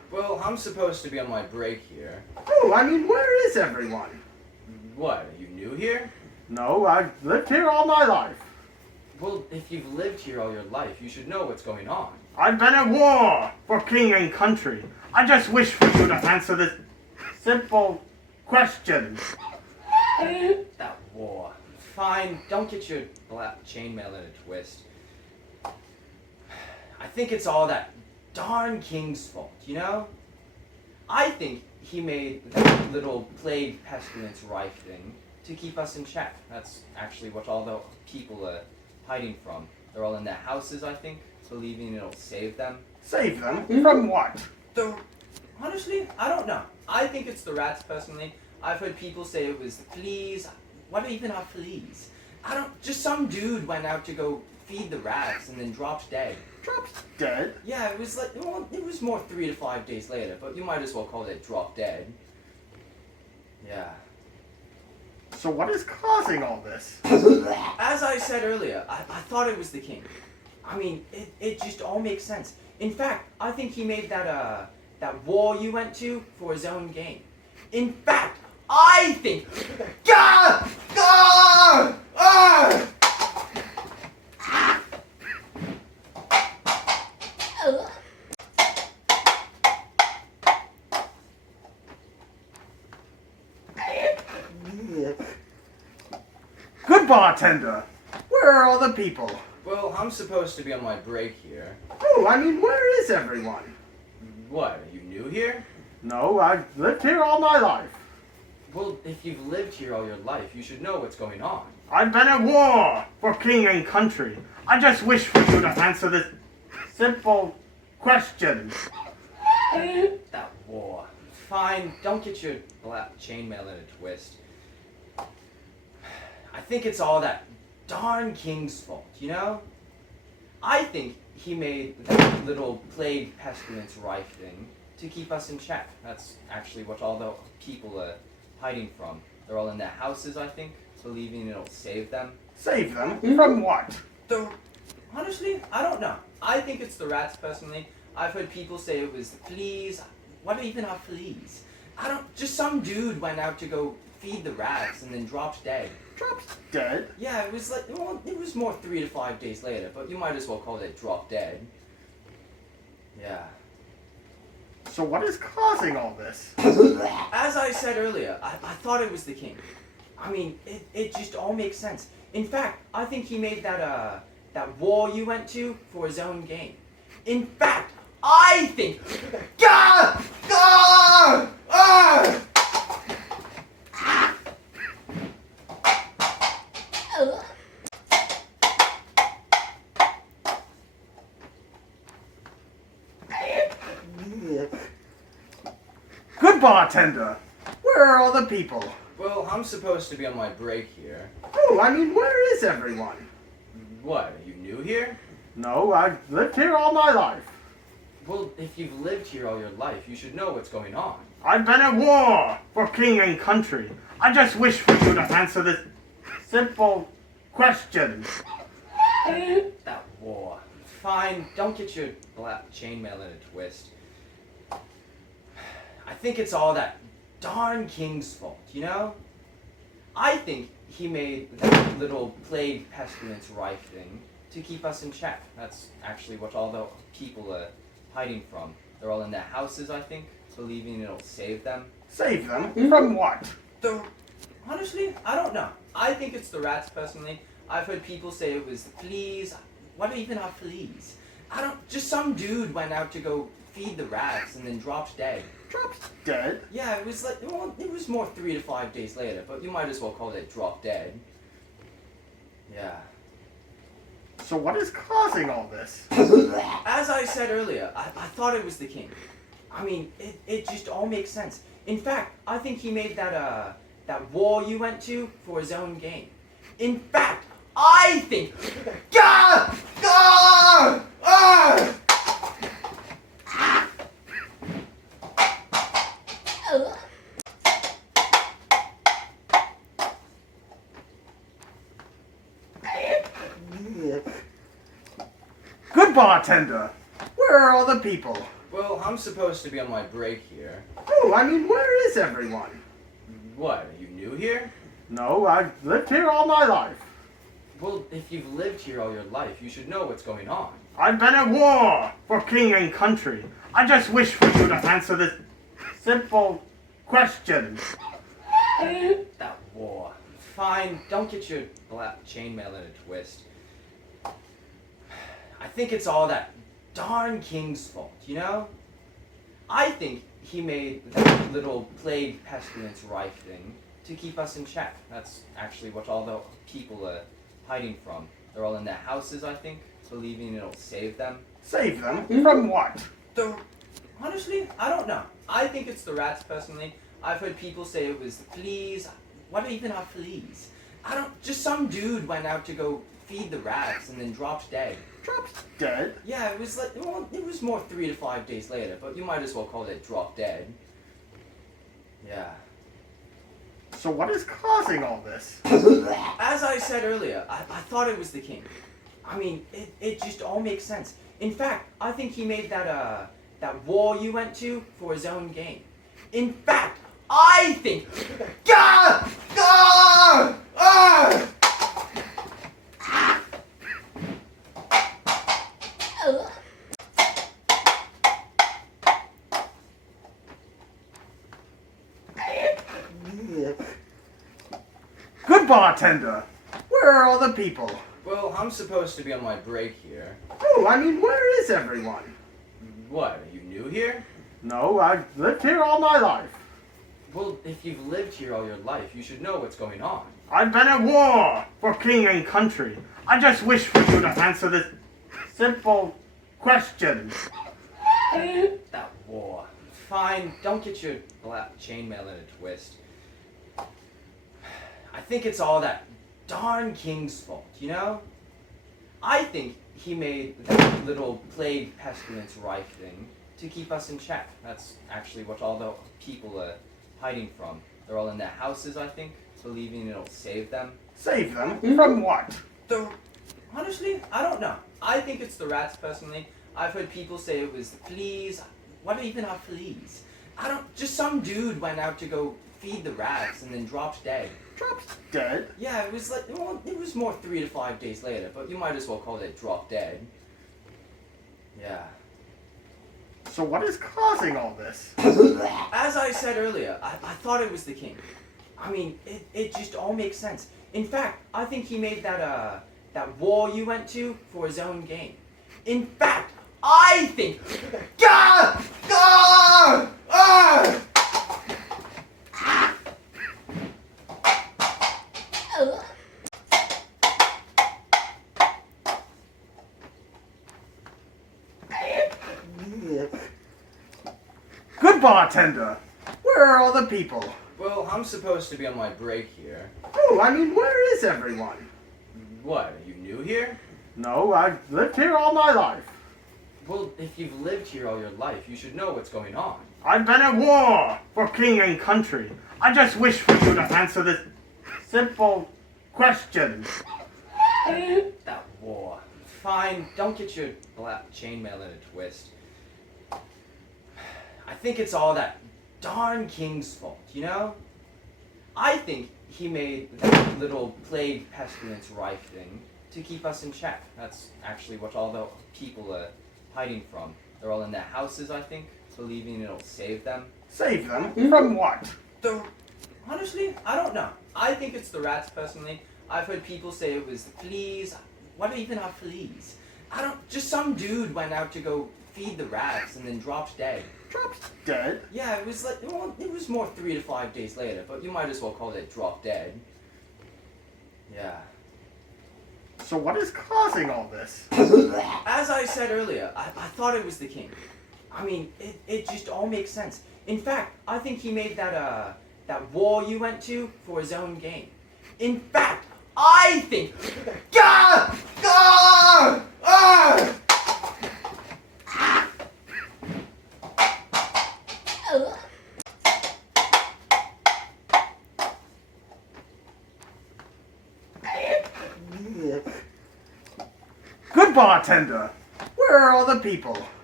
Well, I'm supposed to be on my break here. Oh, I mean, where is everyone? What, are you new here? No, I've lived here all my life. Well, if you've lived here all your life, you should know what's going on. I've been at war for king and country. I just wish for you to answer this simple question. That war. Fine, don't get your black chainmail in a twist. I think it's all that darn king's fault, you know? I think he made that little plague pestilence rife thing to keep us in check. That's actually what all the people are hiding from. They're all in their houses, I think, believing it'll save them. Save them? From what? Honestly, I don't know. I think it's the rats, personally. I've heard people say it was the fleas. What even are fleas? Just some dude went out to go feed the rats and then dropped dead. Dropped dead? Yeah, it was like, well, it was more 3 to 5 days later, but you might as well call it drop dead. Yeah. So what is causing all this? As I said earlier, I thought it was the king. I mean, it just all makes sense. In fact, I think he made that war you went to for his own gain. In fact, I think... Gah! Gah! Ah! Good bartender! Where are all the people? Well, I'm supposed to be on my break here. Oh, I mean, where is everyone? What, are you new here? No, I've lived here all my life. Well, if you've lived here all your life, you should know what's going on. I've been at war for king and country. I just wish for you to answer this simple question. That war. Fine, don't get your black chainmail in a twist. I think it's all that darn king's fault, you know? I think he made that little plague pestilence rife thing to keep us in check. That's actually what all the people are hiding from. They're all in their houses, I think, believing it'll save them. Save them? From what? Honestly, I don't know. I think it's the rats, personally. I've heard people say it was the fleas. What even are fleas? Just some dude went out to go feed the rats and then dropped dead. Dropped dead? Yeah, it was like, well, it was more 3 to 5 days later, but you might as well call it drop dead. Yeah. So what is causing all this? As I said earlier, I thought it was the king. I mean, it just all makes sense. In fact, I think he made that war you went to for his own gain. In fact, I think... Gah! Gah! Ah! Good bartender! Where are all the people? Well, I'm supposed to be on my break here. Oh, I mean, where is everyone? What, are you new here? No, I've lived here all my life. Well, if you've lived here all your life, you should know what's going on. I've been at war for king and country. I just wish for you to answer this simple question. That war. Fine, don't get your black chainmail in a twist. I think it's all that darn king's fault, you know? I think he made that little plague pestilence rife thing to keep us in check. That's actually what all the people are hiding from. They're all in their houses, I think, believing it'll save them. Save them? From what? Honestly, I don't know. I think it's the rats, personally. I've heard people say it was the fleas. What even are fleas? Just some dude went out to go feed the rats and then dropped dead. Dropped dead? Yeah, it was like, well, it was more 3 to 5 days later, but you might as well call it drop dead. Yeah. So what is causing all this? As I said earlier, I thought it was the king. I mean, it just all makes sense. In fact, I think he made that war you went to for his own gain. In fact, I think... Gah! Gah! Ah! Good bartender! Where are all the people? Well, I'm supposed to be on my break here. Oh, I mean, where is everyone? What, are you new here? No, I've lived here all my life. Well, if you've lived here all your life, you should know what's going on. I've been at war for king and country. I just wish for you to answer this simple question. That war. Fine, don't get your black chainmail in a twist. I think it's all that darn king's fault, you know? I think he made that little plague pestilence rife thing to keep us in check. That's actually what all the people are hiding from. They're all in their houses, I think, believing it'll save them. Save them? From what? Honestly, I don't know. I think it's the rats, personally. I've heard people say it was the fleas. What even are fleas? Just some dude went out to go feed the rats and then dropped dead. Dropped dead? Yeah, it was like, well, it was more 3 to 5 days later, but you might as well call it drop dead. Yeah. So what is causing all this? As I said earlier, I thought it was the king. I mean, it just all makes sense. In fact, I think he made that war you went to for his own gain. In fact, I think... Gah! Gah! Ah! Good bartender! Where are all the people? Well, I'm supposed to be on my break here. Oh, I mean, where is everyone? What, are you new here? No, I've lived here all my life. Well, if you've lived here all your life, you should know what's going on. I've been at war for king and country. I just wish for you to answer this simple question. That war. Fine, don't get your black chainmail in a twist. I think it's all that darn king's fault, you know? I think he made that little plague pestilence rife thing to keep us in check. That's actually what all the people are hiding from. They're all in their houses, I think, believing it'll save them. Save them? From what? Honestly, I don't know. I think it's the rats, personally. I've heard people say it was the fleas. What even are fleas? Just some dude went out to go feed the rats and then dropped dead. Dropped dead? Yeah, it was like, well, it was more 3 to 5 days later, but you might as well call it drop dead. Yeah. So what is causing all this? As I said earlier, I thought it was the king. I mean, it just all makes sense. In fact, I think he made that war you went to for his own gain. In fact, I think... Gah! Gah! Ah! Good bartender! Where are all the people? Well, I'm supposed to be on my break here. Oh, I mean, where is everyone? What, are you new here? No, I've lived here all my life. Well, if you've lived here all your life, you should know what's going on. I've been at war for king and country. I just wish for you to answer this simple question. That war. Fine, don't get your black chainmail in a twist. I think it's all that darn king's fault, you know? I think he made that little plague pestilence rife thing to keep us in check. That's actually what all the people are hiding from. They're all in their houses, I think, believing it'll save them. Save them? From what? Honestly, I don't know. I think it's the rats, personally. I've heard people say it was the fleas. What even are fleas? Just some dude went out to go feed the rats and then dropped dead. Dropped dead? Yeah, it was like, well, it was more 3 to 5 days later, but you might as well call it drop dead. Yeah. So what is causing all this? As I said earlier, I thought it was the king. I mean, it just all makes sense. In fact, I think he made that war you went to for his own gain. In fact, I think... Gah! Gah! Ah! Good bartender! Where are all the people?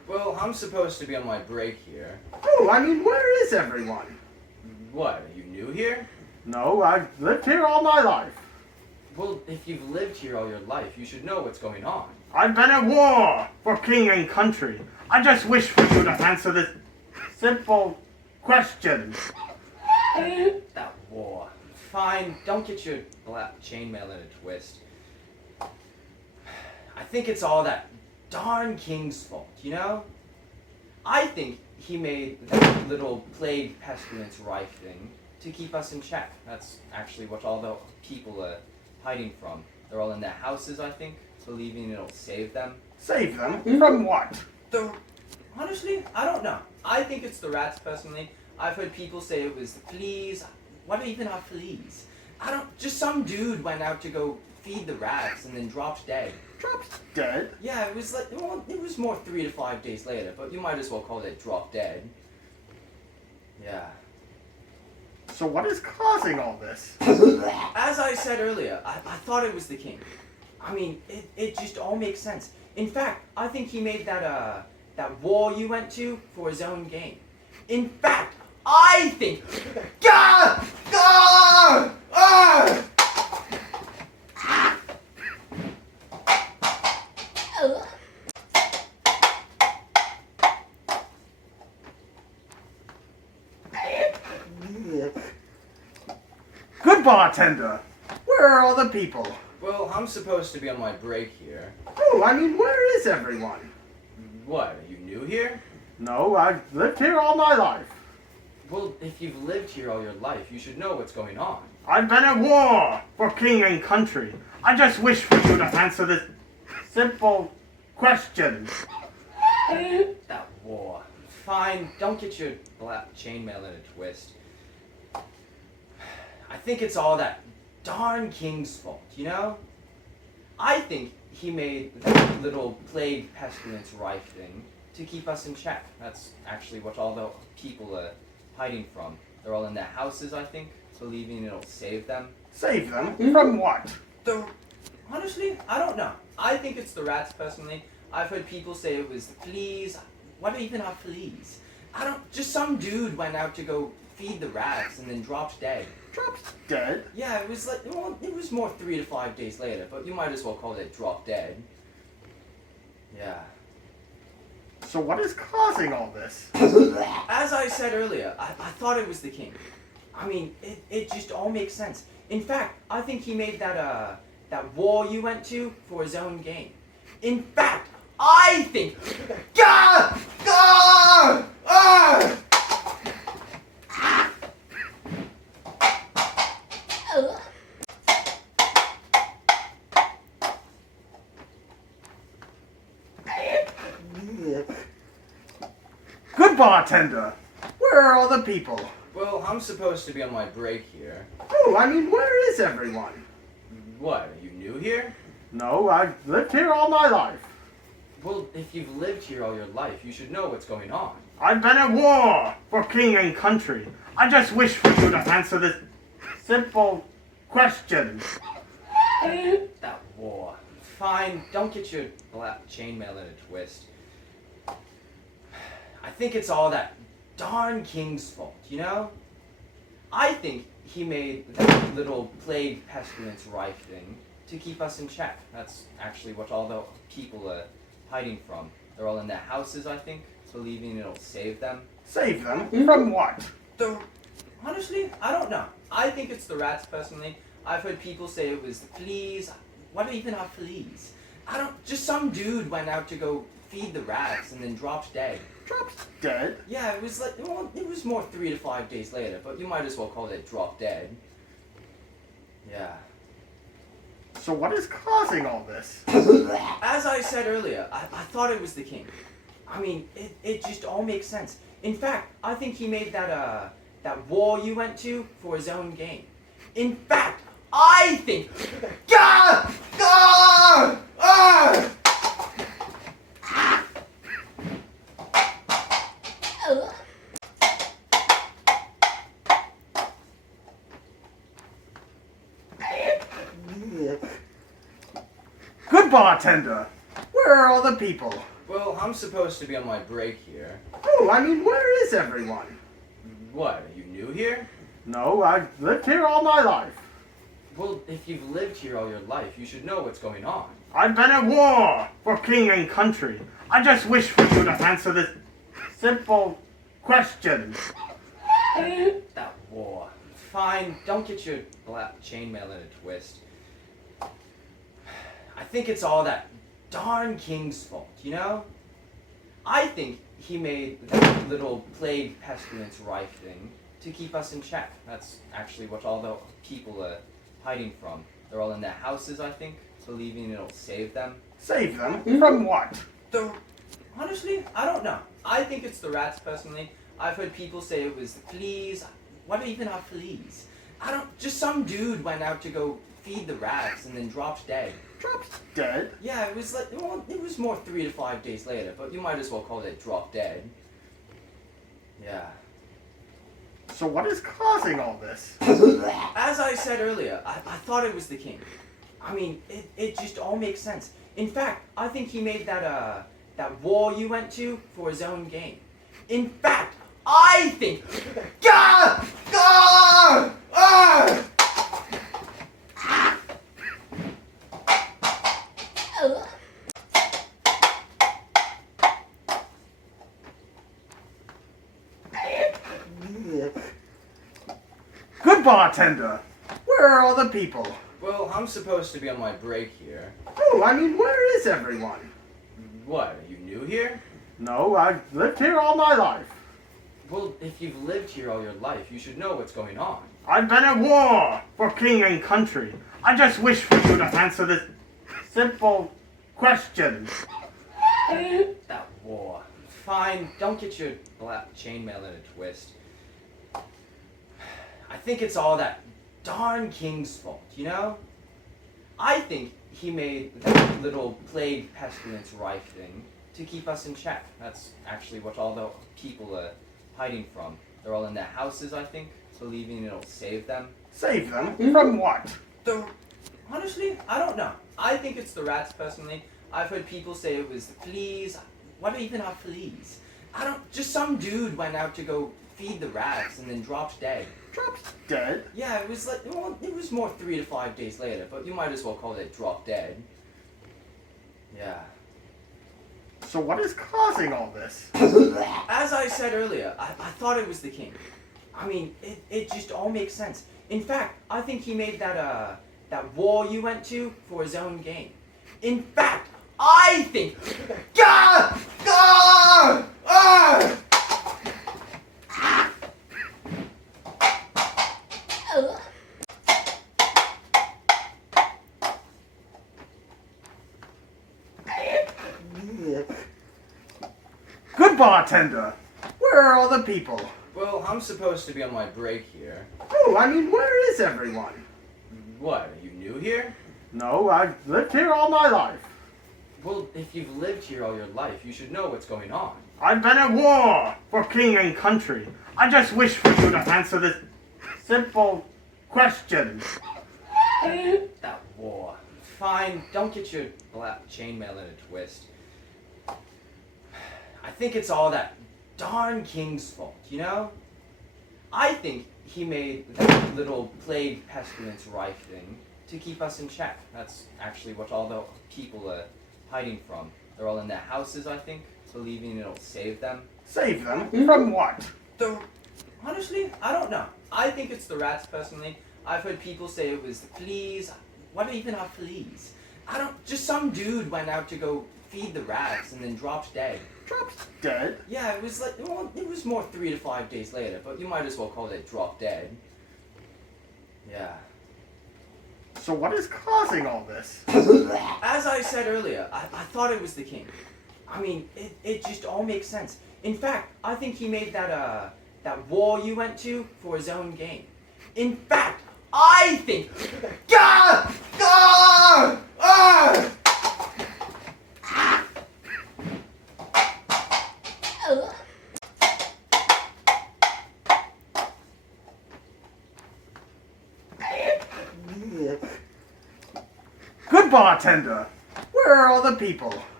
Well, I'm supposed to be on my break here. Oh, I mean, where is everyone? What, are you new here? No, I've lived here all my life. Well, if you've lived here all your life, you should know what's going on. I've been at war for king and country. I just wish for you to answer this simple question. That war. Fine, don't get your black chainmail in a twist. I think it's all that darn king's fault, you know? I think he made that little plague pestilence rife thing to keep us in check. That's actually what all the people are hiding from. They're all in their houses, I think, believing it'll save them. Save them? From what? Honestly, I don't know. I think it's the rats, personally. I've heard people say it was the fleas. What even are fleas? Just some dude went out to go feed the rats and then dropped dead. Dropped dead? Yeah, it was like, well, it was more 3 to 5 days later, but you might as well call it drop dead. Yeah. So what is causing all this? As I said earlier, I thought it was the king. I mean, it just all makes sense. In fact, I think he made that war you went to for his own gain. In fact, I think... Gah! Gah! Ah! Good bartender! Where are all the people? Well, I'm supposed to be on my break here. Oh, I mean, where is everyone? What, are you new here? No, I've lived here all my life. Well, if you've lived here all your life, you should know what's going on. I've been at war for king and country. I just wish for you to answer this simple question. That war. Fine, don't get your black chainmail in a twist. I think it's all that darn king's fault, you know? I think he made that little plague pestilence rife thing to keep us in check. That's actually what all the people are hiding from. They're all in their houses, I think, believing it'll save them. Save them? From what? Honestly, I don't know. I think it's the rats, personally. I've heard people say it was the fleas. What even are fleas? Just some dude went out to go feed the rats and then dropped dead. Dropped dead? Yeah, it was like, well, it was more 3 to 5 days later, but you might as well call it drop dead. Yeah. So what is causing all this? As I said earlier, I thought it was the king. I mean, it just all makes sense. In fact, I think he made that war you went to for his own gain. In fact, I think... Gah! Gah! Ah! Good bartender! Where are all the people? Well, I'm supposed to be on my break here. Oh, I mean, where is everyone? What, are you new here? No, I've lived here all my life. Well, if you've lived here all your life, you should know what's going on. I've been at war for king and country. I just wish for you to answer this simple question. That war. Fine, don't get your black chainmail in a twist. I think it's all that darn king's fault, you know? I think he made that little plague pestilence rife thing to keep us in check. That's actually what all the people are hiding from. They're all in their houses, I think, believing it'll save them. Save them? From what? Honestly, I don't know. I think it's the rats, personally. I've heard people say it was the fleas. What even are fleas? Just some dude went out to go feed the rats and then dropped dead. Dropped dead? Yeah, it was like, well, it was more 3 to 5 days later, but you might as well call it drop dead. Yeah. So what is causing all this? As I said earlier, I thought it was the king. I mean, it just all makes sense. In fact, I think he made that war you went to for his own gain. In fact, I think... Gah! Gah! Ah! Good bartender! Where are all the people? Well, I'm supposed to be on my break here. Oh, I mean, where is everyone? What, are you new here? No, I've lived here all my life. Well, if you've lived here all your life, you should know what's going on. I've been at war for king and country. I just wish for you to answer this simple question. That war. Fine, don't get your black chainmail in a twist. I think it's all that darn king's fault, you know? I think he made that little plague pestilence rife thing to keep us in check. That's actually what all the people are hiding from. They're all in their houses, I think, believing it'll save them. Save them? From what? Honestly, I don't know. I think it's the rats, personally. I've heard people say it was the fleas. What even are fleas? Just some dude went out to go feed the rats and then dropped dead. Dropped dead? Yeah, it was like, well, it was more 3 to 5 days later, but you might as well call it drop dead. Yeah. So what is causing all this? As I said earlier, I thought it was the king. I mean, it just all makes sense. In fact, I think he made that war you went to for his own gain. In fact, I think... Gah! Gah! Ah! Good bartender! Where are all the people? Well, I'm supposed to be on my break here. Oh, I mean, where is everyone? What, are you new here? No, I've lived here all my life. Well, if you've lived here all your life, you should know what's going on. I've been at war for king and country. I just wish for you to answer this simple question. That war. Fine, don't get your black chainmail in a twist. I think it's all that darn king's fault, you know? I think he made that little plague pestilence rife thing to keep us in check. That's actually what all the people are hiding from. They're all in their houses, I think, believing it'll save them. Save them? From what? Honestly, I don't know. I think it's the rats, personally. I've heard people say it was the fleas. What even are fleas? Just some dude went out to go feed the rats and then dropped dead. Dropped dead? Yeah, it was like, well, it was more 3 to 5 days later, but you might as well call it drop dead. Yeah. So what is causing all this? As I said earlier, I thought it was the king. I mean, it just all makes sense. In fact, I think he made that war you went to for his own gain. In fact, I think... Gah! Gah! Ah! Good bartender! Where are all the people? Well, I'm supposed to be on my break here. Oh, I mean, where is everyone? What, are you new here? No, I've lived here all my life. Well, if you've lived here all your life, you should know what's going on. I've been at war for king and country. I just wish for you to answer this simple question. That war. Fine, don't get your black chainmail in a twist. I think it's all that darn king's fault, you know? I think he made that little plague pestilence rife thing to keep us in check. That's actually what all the people are hiding from. They're all in their houses, I think, believing it'll save them. Save them? From what? Honestly, I don't know. I think it's the rats, personally. I've heard people say it was the fleas. What even are fleas? Just some dude went out to go feed the rats and then dropped dead. Dropped dead? Yeah, it was like, well, it was more 3 to 5 days later, but you might as well call it drop dead. Yeah. So what is causing all this? As I said earlier, I thought it was the king. I mean, it just all makes sense. In fact, I think he made that war you went to for his own gain. In fact, I think... Gah! Gah! Ah! Good bartender! Where are all the people?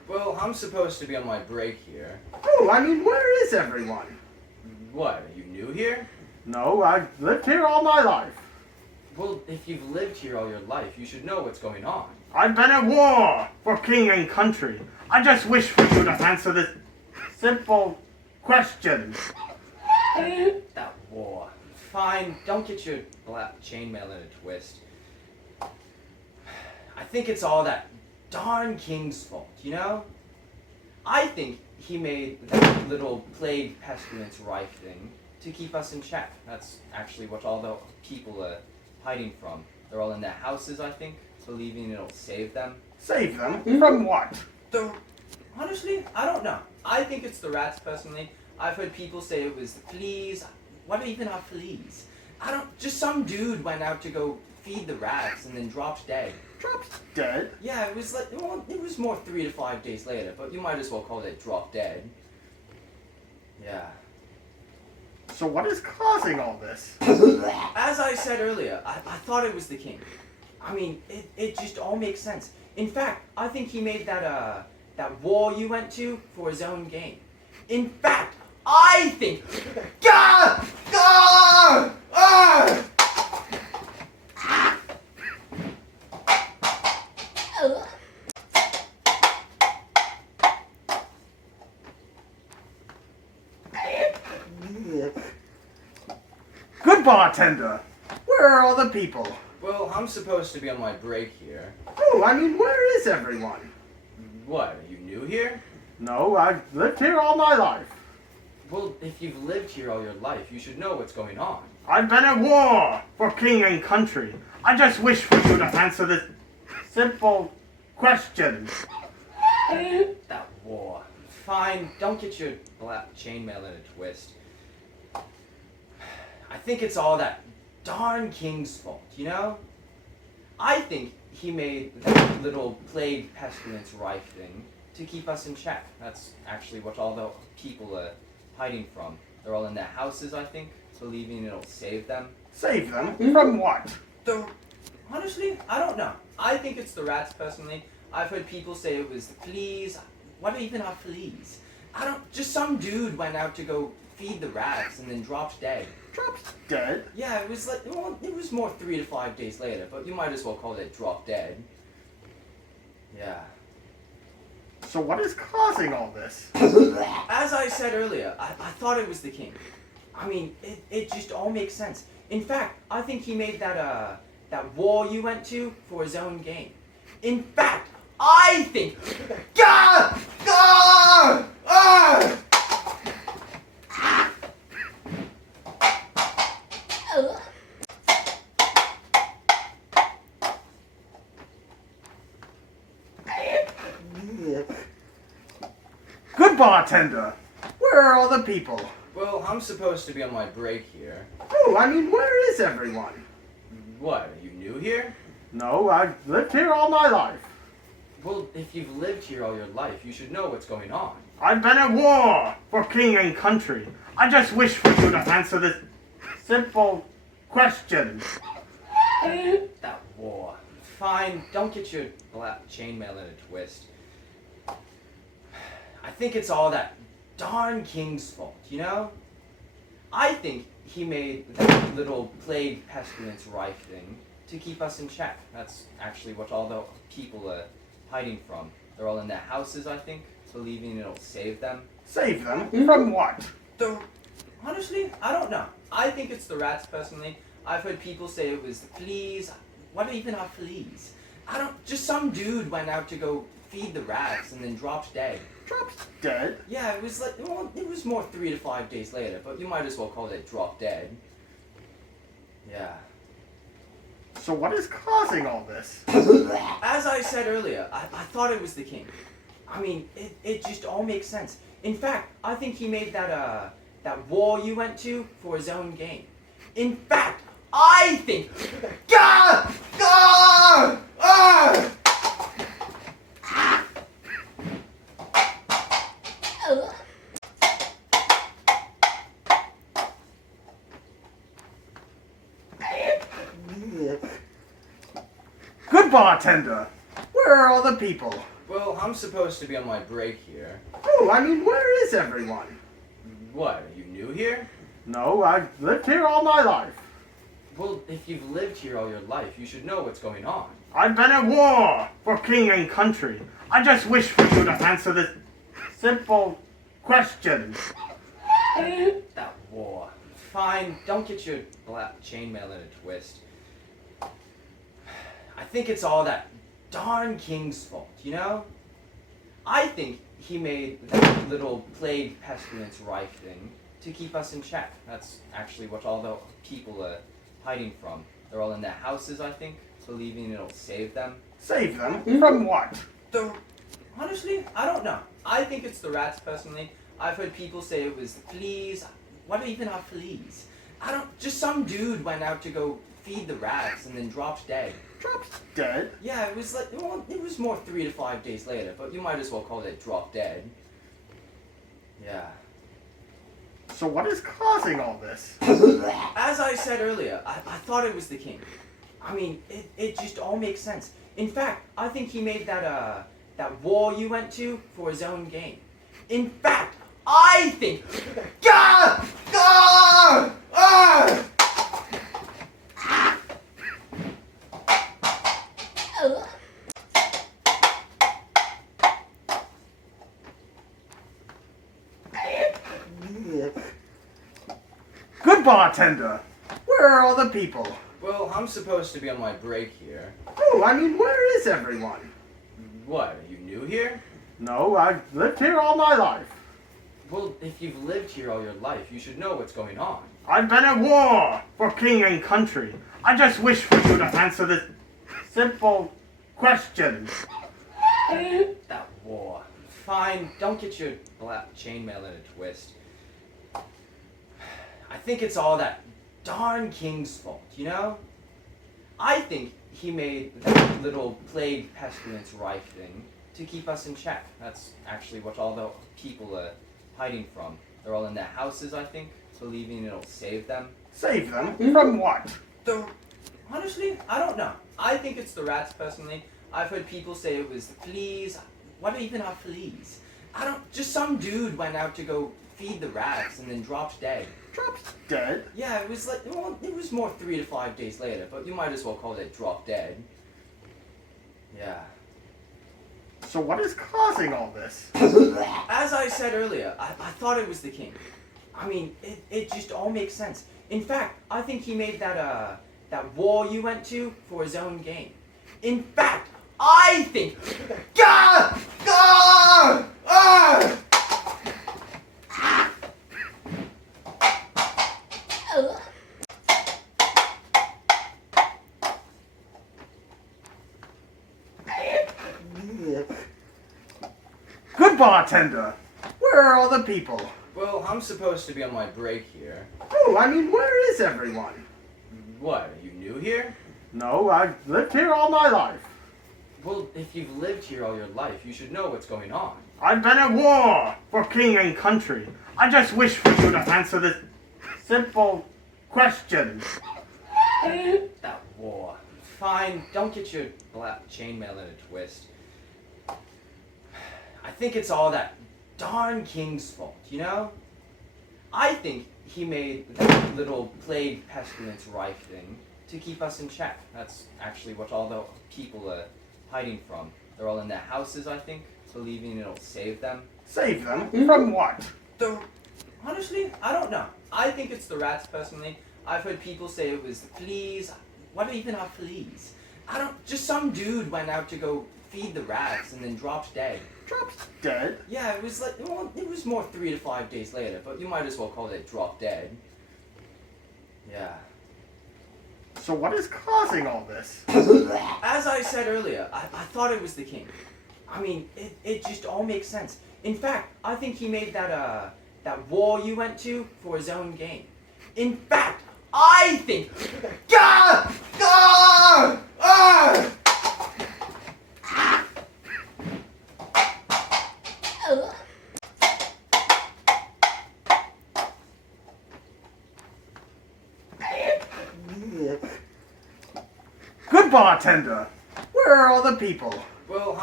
Well, I'm supposed to be on my break here. Oh, I mean, where is everyone? What, are you new here? No, I've lived here all my life. Well, if you've lived here all your life, you should know what's going on. I've been at war for king and country. I just wish for you to answer this simple question. That war. Fine, don't get your black chainmail in a twist. I think it's all that darn king's fault, you know? I think he made that little plague pestilence rife thing to keep us in check. That's actually what all the people are hiding from. They're all in their houses, I think, believing it'll save them. Save them? From what? Honestly, I don't know. I think it's the rats, personally. I've heard people say it was the fleas. What even are fleas? Just some dude went out to go feed the rats and then dropped dead. Dropped dead? Yeah, it was like, well, it was more 3 to 5 days later, but you might as well call it drop dead. Yeah. So what is causing all this? As I said earlier, I thought it was the king. I mean, it just all makes sense. In fact, I think he made that war you went to for his own gain. In fact, I think... Gah! Gah! Ah! Good bartender! Where are all the people? Well, I'm supposed to be on my break here. Oh, I mean, where is everyone? What, are you new here? No, I've lived here all my life. Well, if you've lived here all your life, you should know what's going on. I've been at war for king and country. I just wish for you to answer this simple question. That war. Fine, don't get your black chainmail in a twist. I think it's all that darn king's fault, you know? I think he made that little plague pestilence rife thing to keep us in check. That's actually what all the people are hiding from. They're all in their houses, I think, believing it'll save them. Save them? From what? Honestly, I don't know. I think it's the rats, personally. I've heard people say it was the fleas. What even are fleas? Just some dude went out to go feed the rats and then dropped dead. Dropped dead? Yeah, it was like, well, it was more 3 to 5 days later, but you might as well call it drop dead. Yeah. So what is causing all this? As I said earlier, I thought it was the king. I mean, it just all makes sense. In fact, I think he made that war you went to for his own gain. In fact, I think... Gah! Gah! Ah! Good bartender! Where are all the people? Well, I'm supposed to be on my break here. Oh, I mean, where is everyone? What, are you new here? No, I've lived here all my life. Well, if you've lived here all your life, you should know what's going on. I've been at war for king and country. I just wish for you to answer this simple question. That war. Fine, don't get your black chainmail in a twist. I think it's all that darn king's fault, you know? I think he made that little plague pestilence rife thing to keep us in check. That's actually what all the people are hiding from. They're all in their houses, I think, believing it'll save them. Save them? From what? Honestly, I don't know. I think it's the rats, personally. I've heard people say it was the fleas. What even are fleas? Just some dude went out to go feed the rats and then dropped dead. Dropped dead? Yeah, it was like, well, it was more 3 to 5 days later, but you might as well call it drop dead. Yeah. So what is causing all this? As I said earlier, I thought it was the king. I mean, it just all makes sense. In fact, I think he made that war you went to for his own gain. In fact, I think... Gah! Gah! Ah! Good bartender! Where are all the people? Well, Well, I'm supposed to be on my break here. Oh, I mean, where is everyone? What, are you new here? No, I've lived here all my life. Well, if you've lived here all your life, you should know what's going on. I've been at war for king and country. I just wish for you to answer this simple question. That war. Fine, don't get your black chainmail in a twist. I think it's all that darn king's fault, you know? I think he made that little plague pestilence rife thing to keep us in check. That's actually what all the people are hiding from. They're all in their houses, I think, believing it'll save them. Save them? From what? Honestly, I don't know. I think it's the rats, personally. I've heard people say it was the fleas. What even are fleas? Just some dude went out to go feed the rats and then dropped dead. Dropped dead? Yeah, it was like, well, it was more 3 to 5 days later, but you might as well call it drop dead. Yeah. So what is causing all this? As I said earlier, I thought it was the king. I mean, it just all makes sense. In fact, I think he made that war you went to for his own gain. In fact, I think... Gah! Gah! Ah! Good bartender! Where are all the people? Well, I'm supposed to be on my break here. Oh, I mean, where is everyone? What, are you new here? No, I've lived here all my life. Well, if you've lived here all your life, you should know what's going on. I've been at war for king and country. I just wish for you to answer this simple question. That war. Fine, don't get your black chainmail in a twist. I think it's all that darn king's fault, you know? I think he made that little plague pestilence rife thing to keep us in check. That's actually what all the people are hiding from. They're all in their houses, I think, believing it'll save them. Save them? From what? Honestly, I don't know. I think it's the rats, personally. I've heard people say it was the fleas. What even are fleas? Just some dude went out to go feed the rats and then dropped dead. Dropped dead? Yeah, it was like, well, it was more 3 to 5 days later, but you might as well call it drop dead. Yeah. So what is causing all this? As I said earlier, I thought it was the king. I mean, it just all makes sense. In fact, I think he made that war you went to for his own gain. In fact, I think... Gah! Gah! Ah! Good bartender! Where are all the people? Well, I'm supposed to be on my break here. Oh, I mean, where is everyone? What, are you new here? No, I've lived here all my life. Well, if you've lived here all your life, you should know what's going on. I've been at war for king and country. I just wish for you to answer this simple question. That war. Fine, don't get your black chainmail in a twist. I think it's all that darn king's fault, you know? I think he made that little plague pestilence rife thing to keep us in check. That's actually what all the people are hiding from. They're all in their houses, I think, believing it'll save them. Save them? From what? Honestly, I don't know. I think it's the rats, personally. I've heard people say it was the fleas. What even are fleas? Just some dude went out to go feed the rats and then dropped dead. Dropped dead? Yeah, it was like, well, it was more 3 to 5 days later, but you might as well call it drop dead. Yeah. So what is causing all this? As I said earlier, I thought it was the king. I mean, it just all makes sense. In fact, I think he made that war you went to for his own gain. In fact, I think... Gah! Gah! Ah! Good bartender! Where are all the people? Well,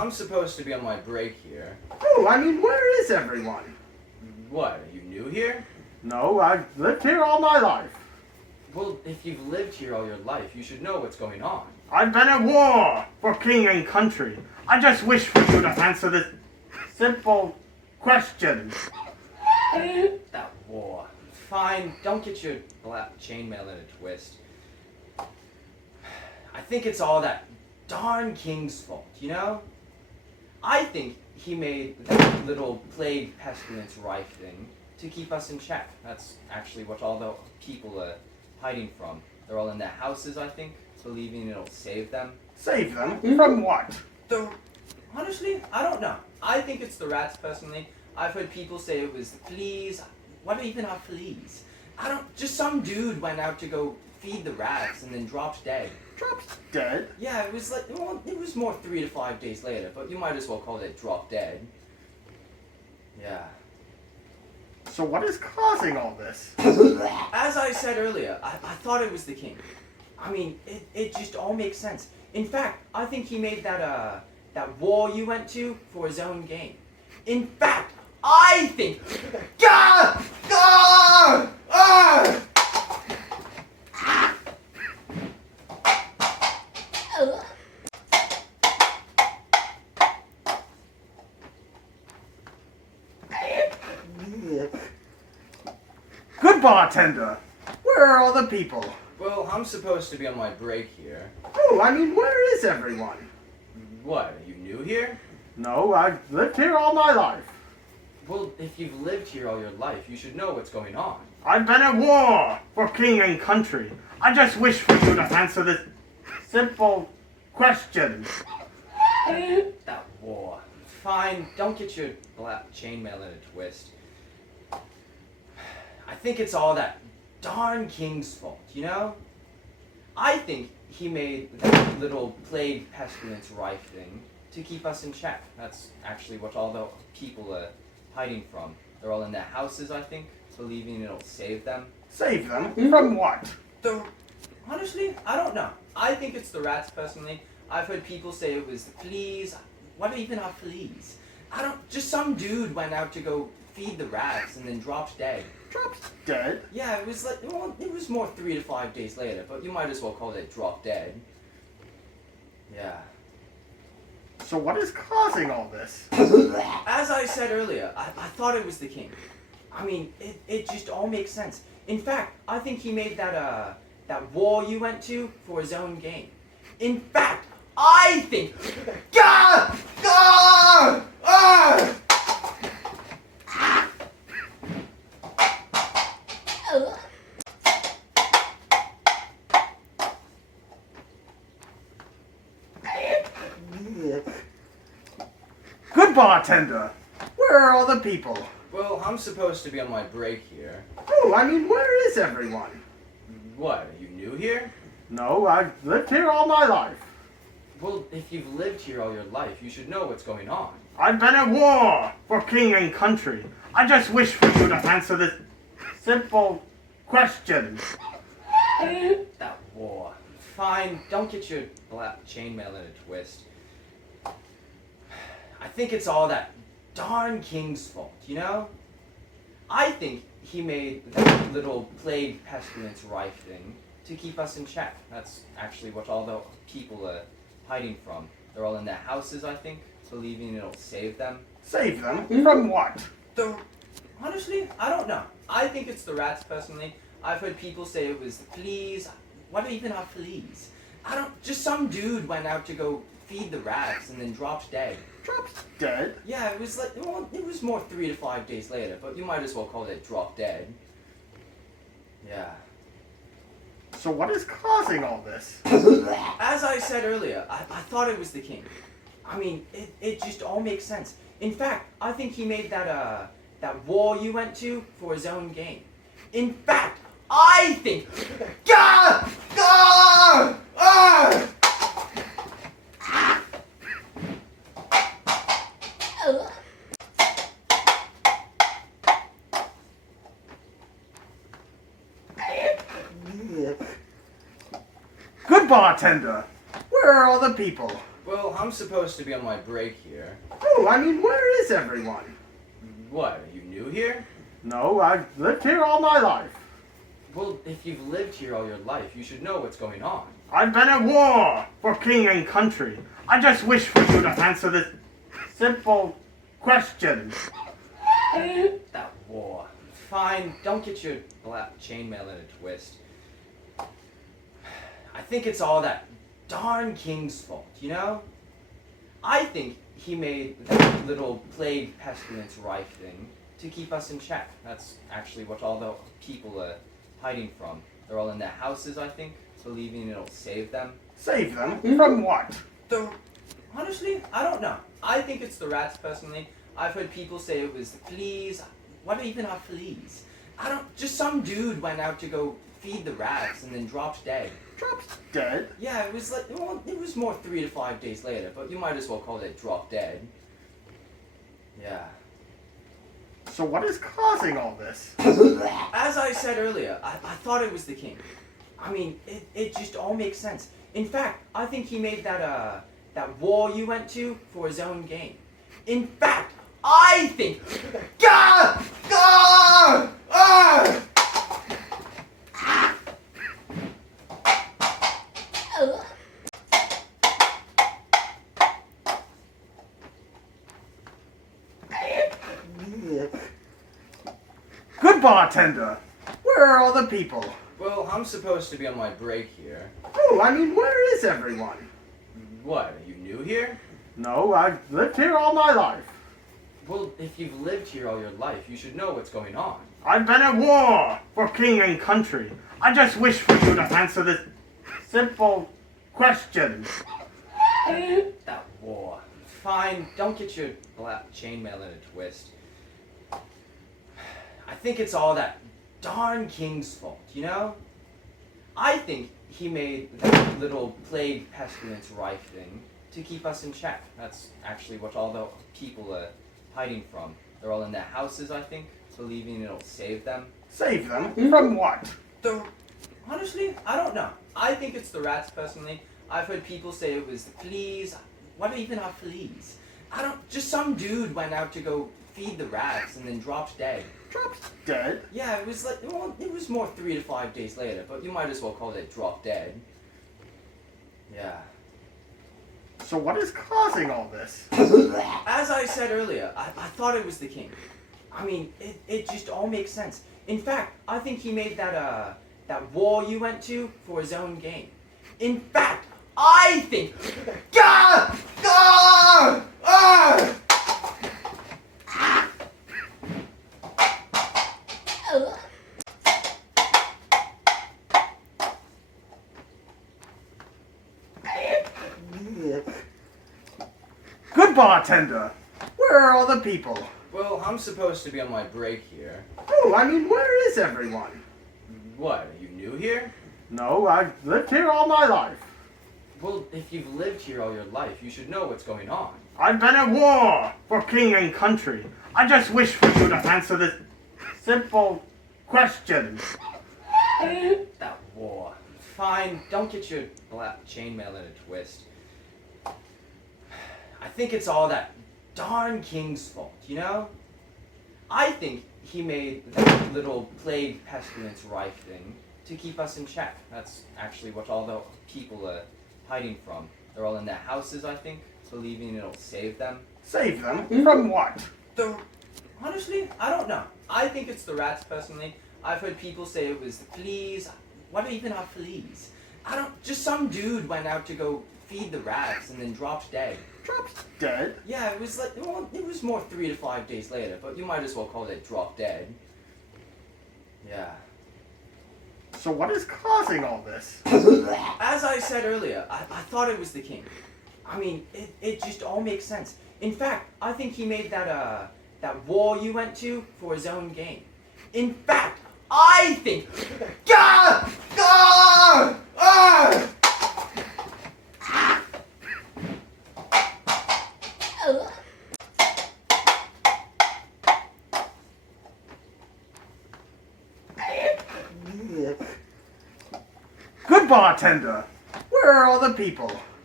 I'm supposed to be on my break here. Oh, I mean, where is everyone? What, are you new here? No, I've lived here all my life. Well, if you've lived here all your life, you should know what's going on. I've been at war for king and country. I just wish for you to answer this simple question. That war. Fine, don't get your black chainmail in a twist. I think it's all that darn king's fault, you know? I think he made that little plague pestilence rife thing to keep us in check. That's actually what all the people are hiding from. They're all in their houses, I think, believing it'll save them. Save them? From what? Honestly, I don't know. I think it's the rats, personally. I've heard people say it was the fleas. What even are fleas? Just some dude went out to go feed the rats and then dropped dead. Dropped dead? Yeah, it was like, well, it was more 3 to 5 days later, but you might as well call it drop dead. Yeah. So what is causing all this? As I said earlier, I thought it was the king. I mean, it just all makes sense. In fact, I think he made that war you went to for his own gain. In fact, I think... Gah! Gah! Ah! Good bartender! Where are all the people? Well, I'm supposed to be on my break here. Oh, I mean, where is everyone? What, are you new here? No, I've lived here all my life. Well, if you've lived here all your life, you should know what's going on. I've been at war for king and country. I just wish for you to answer this simple question. That war. Fine, don't get your black chainmail in a twist. I think it's all that darn king's fault, you know? I think he made that little plague pestilence rife thing to keep us in check. That's actually what all the people are hiding from. They're all in their houses, I think, believing it'll save them. Save them? From what? Honestly, I don't know. I think it's the rats, personally. I've heard people say it was the fleas. What even are fleas? Just some dude went out to go feed the rats and then dropped dead. Dropped dead? Yeah, it was like, well, it was more 3 to 5 days later, but you might as well call it drop dead. Yeah. So what is causing all this? As I said earlier, I thought it was the king. I mean, it just all makes sense. In fact, I think he made that war you went to for his own gain. In fact, I think... Gah! Gah! Ah! Good bartender! Where are all the people? Well, I'm supposed to be on my break here. Oh, I mean, where is everyone? What, are you new here? No, I've lived here all my life. Well, if you've lived here all your life, you should know what's going on. I've been at war for king and country. I just wish for you to answer this simple question. That war. Fine, don't get your black chainmail in a twist. I think it's all that darn king's fault, you know? I think he made that little plague pestilence rife thing to keep us in check. That's actually what all the people are hiding from. They're all in their houses, I think, believing it'll save them. Save them? From what? Honestly, I don't know. I think it's the rats, personally. I've heard people say it was the fleas. What even are fleas? Just some dude went out to go feed the rats and then dropped dead. Dropped dead? Yeah, it was like, well, it was more 3 to 5 days later, but you might as well call it drop dead. Yeah. So what is causing all this? As I said earlier, I thought it was the king. I mean, it just all makes sense. In fact, I think he made that war you went to for his own gain. In fact, I think... Gah! Gah! Ah! Good bartender! Where are all the people? Well, I'm supposed to be on my break here. Oh, I mean, where is everyone? What, are you new here? No, I've lived here all my life. Well, if you've lived here all your life, you should know what's going on. I've been at war for king and country. I just wish for you to answer this simple question. That war. Fine, don't get your black chainmail in a twist. I think it's all that darn king's fault, you know? I think he made that little plague pestilence rife thing to keep us in check. That's actually what all the people are hiding from. They're all in their houses, I think, believing it'll save them. Save them? From what? Honestly, I don't know. I think it's the rats, personally. I've heard people say it was the fleas. What even are fleas? Just some dude went out to go feed the rats and then dropped dead. Dropped dead? Yeah, it was it was more 3 to 5 days later, but you might as well call it drop dead. Yeah. So what is causing all this? As I said earlier, I thought it was the king. I mean, it just all makes sense. In fact, I think he made that war you went to for his own gain. In fact, I think... Gah! Gah! Ah! Good bartender! Where are all the people? Well, I'm supposed to be on my break here. Oh, I mean, where is everyone? What, are you new here? No, I've lived here all my life. Well, if you've lived here all your life, you should know what's going on. I've been at war for king and country. I just wish for you to answer this simple question. That war. Fine, don't get your black chainmail in a twist. I think it's all that darn king's fault, you know? I think he made that little plague pestilence rife thing to keep us in check. That's actually what all the people are hiding from. They're all in their houses, I think, believing it'll save them. Save them? From what? Honestly, I don't know. I think it's the rats, personally. I've heard people say it was the fleas. What even are fleas? Just some dude went out to go feed the rats and then dropped dead. Dropped dead? Yeah, it was more 3 to 5 days later, but you might as well call it drop dead. Yeah. So what is causing all this? As I said earlier, I thought it was the king. I mean, it just all makes sense. In fact, I think he made that war you went to for his own gain. In fact, I think... Gah! Gah! Ah! Good bartender! Where are all the people? Well, I'm supposed to be on my break here. Oh, I mean, where is everyone? What, are you new here? No, I've lived here all my life. Well, if you've lived here all your life, you should know what's going on. I've been at war for king and country. I just wish for you to answer this simple question. That war. Fine, don't get your black chainmail in a twist. I think it's all that darn king's fault, you know? I think he made that little plague pestilence rife thing to keep us in check. That's actually what all the people are hiding from. They're all in their houses, I think, believing it'll save them. Save them? From what? Honestly, I don't know. I think it's the rats, personally. I've heard people say it was the fleas. What even are fleas? Just some dude went out to go feed the rats and then dropped dead. Dropped dead? Yeah, it was more 3 to 5 days later, but you might as well call it drop dead. Yeah. So what is causing all this? As I said earlier, I thought it was the king. I mean, it just all makes sense. In fact, I think he made that war you went to for his own gain. In fact, I think... Gah! Gah! Ah! Good bartender! Where are all the people?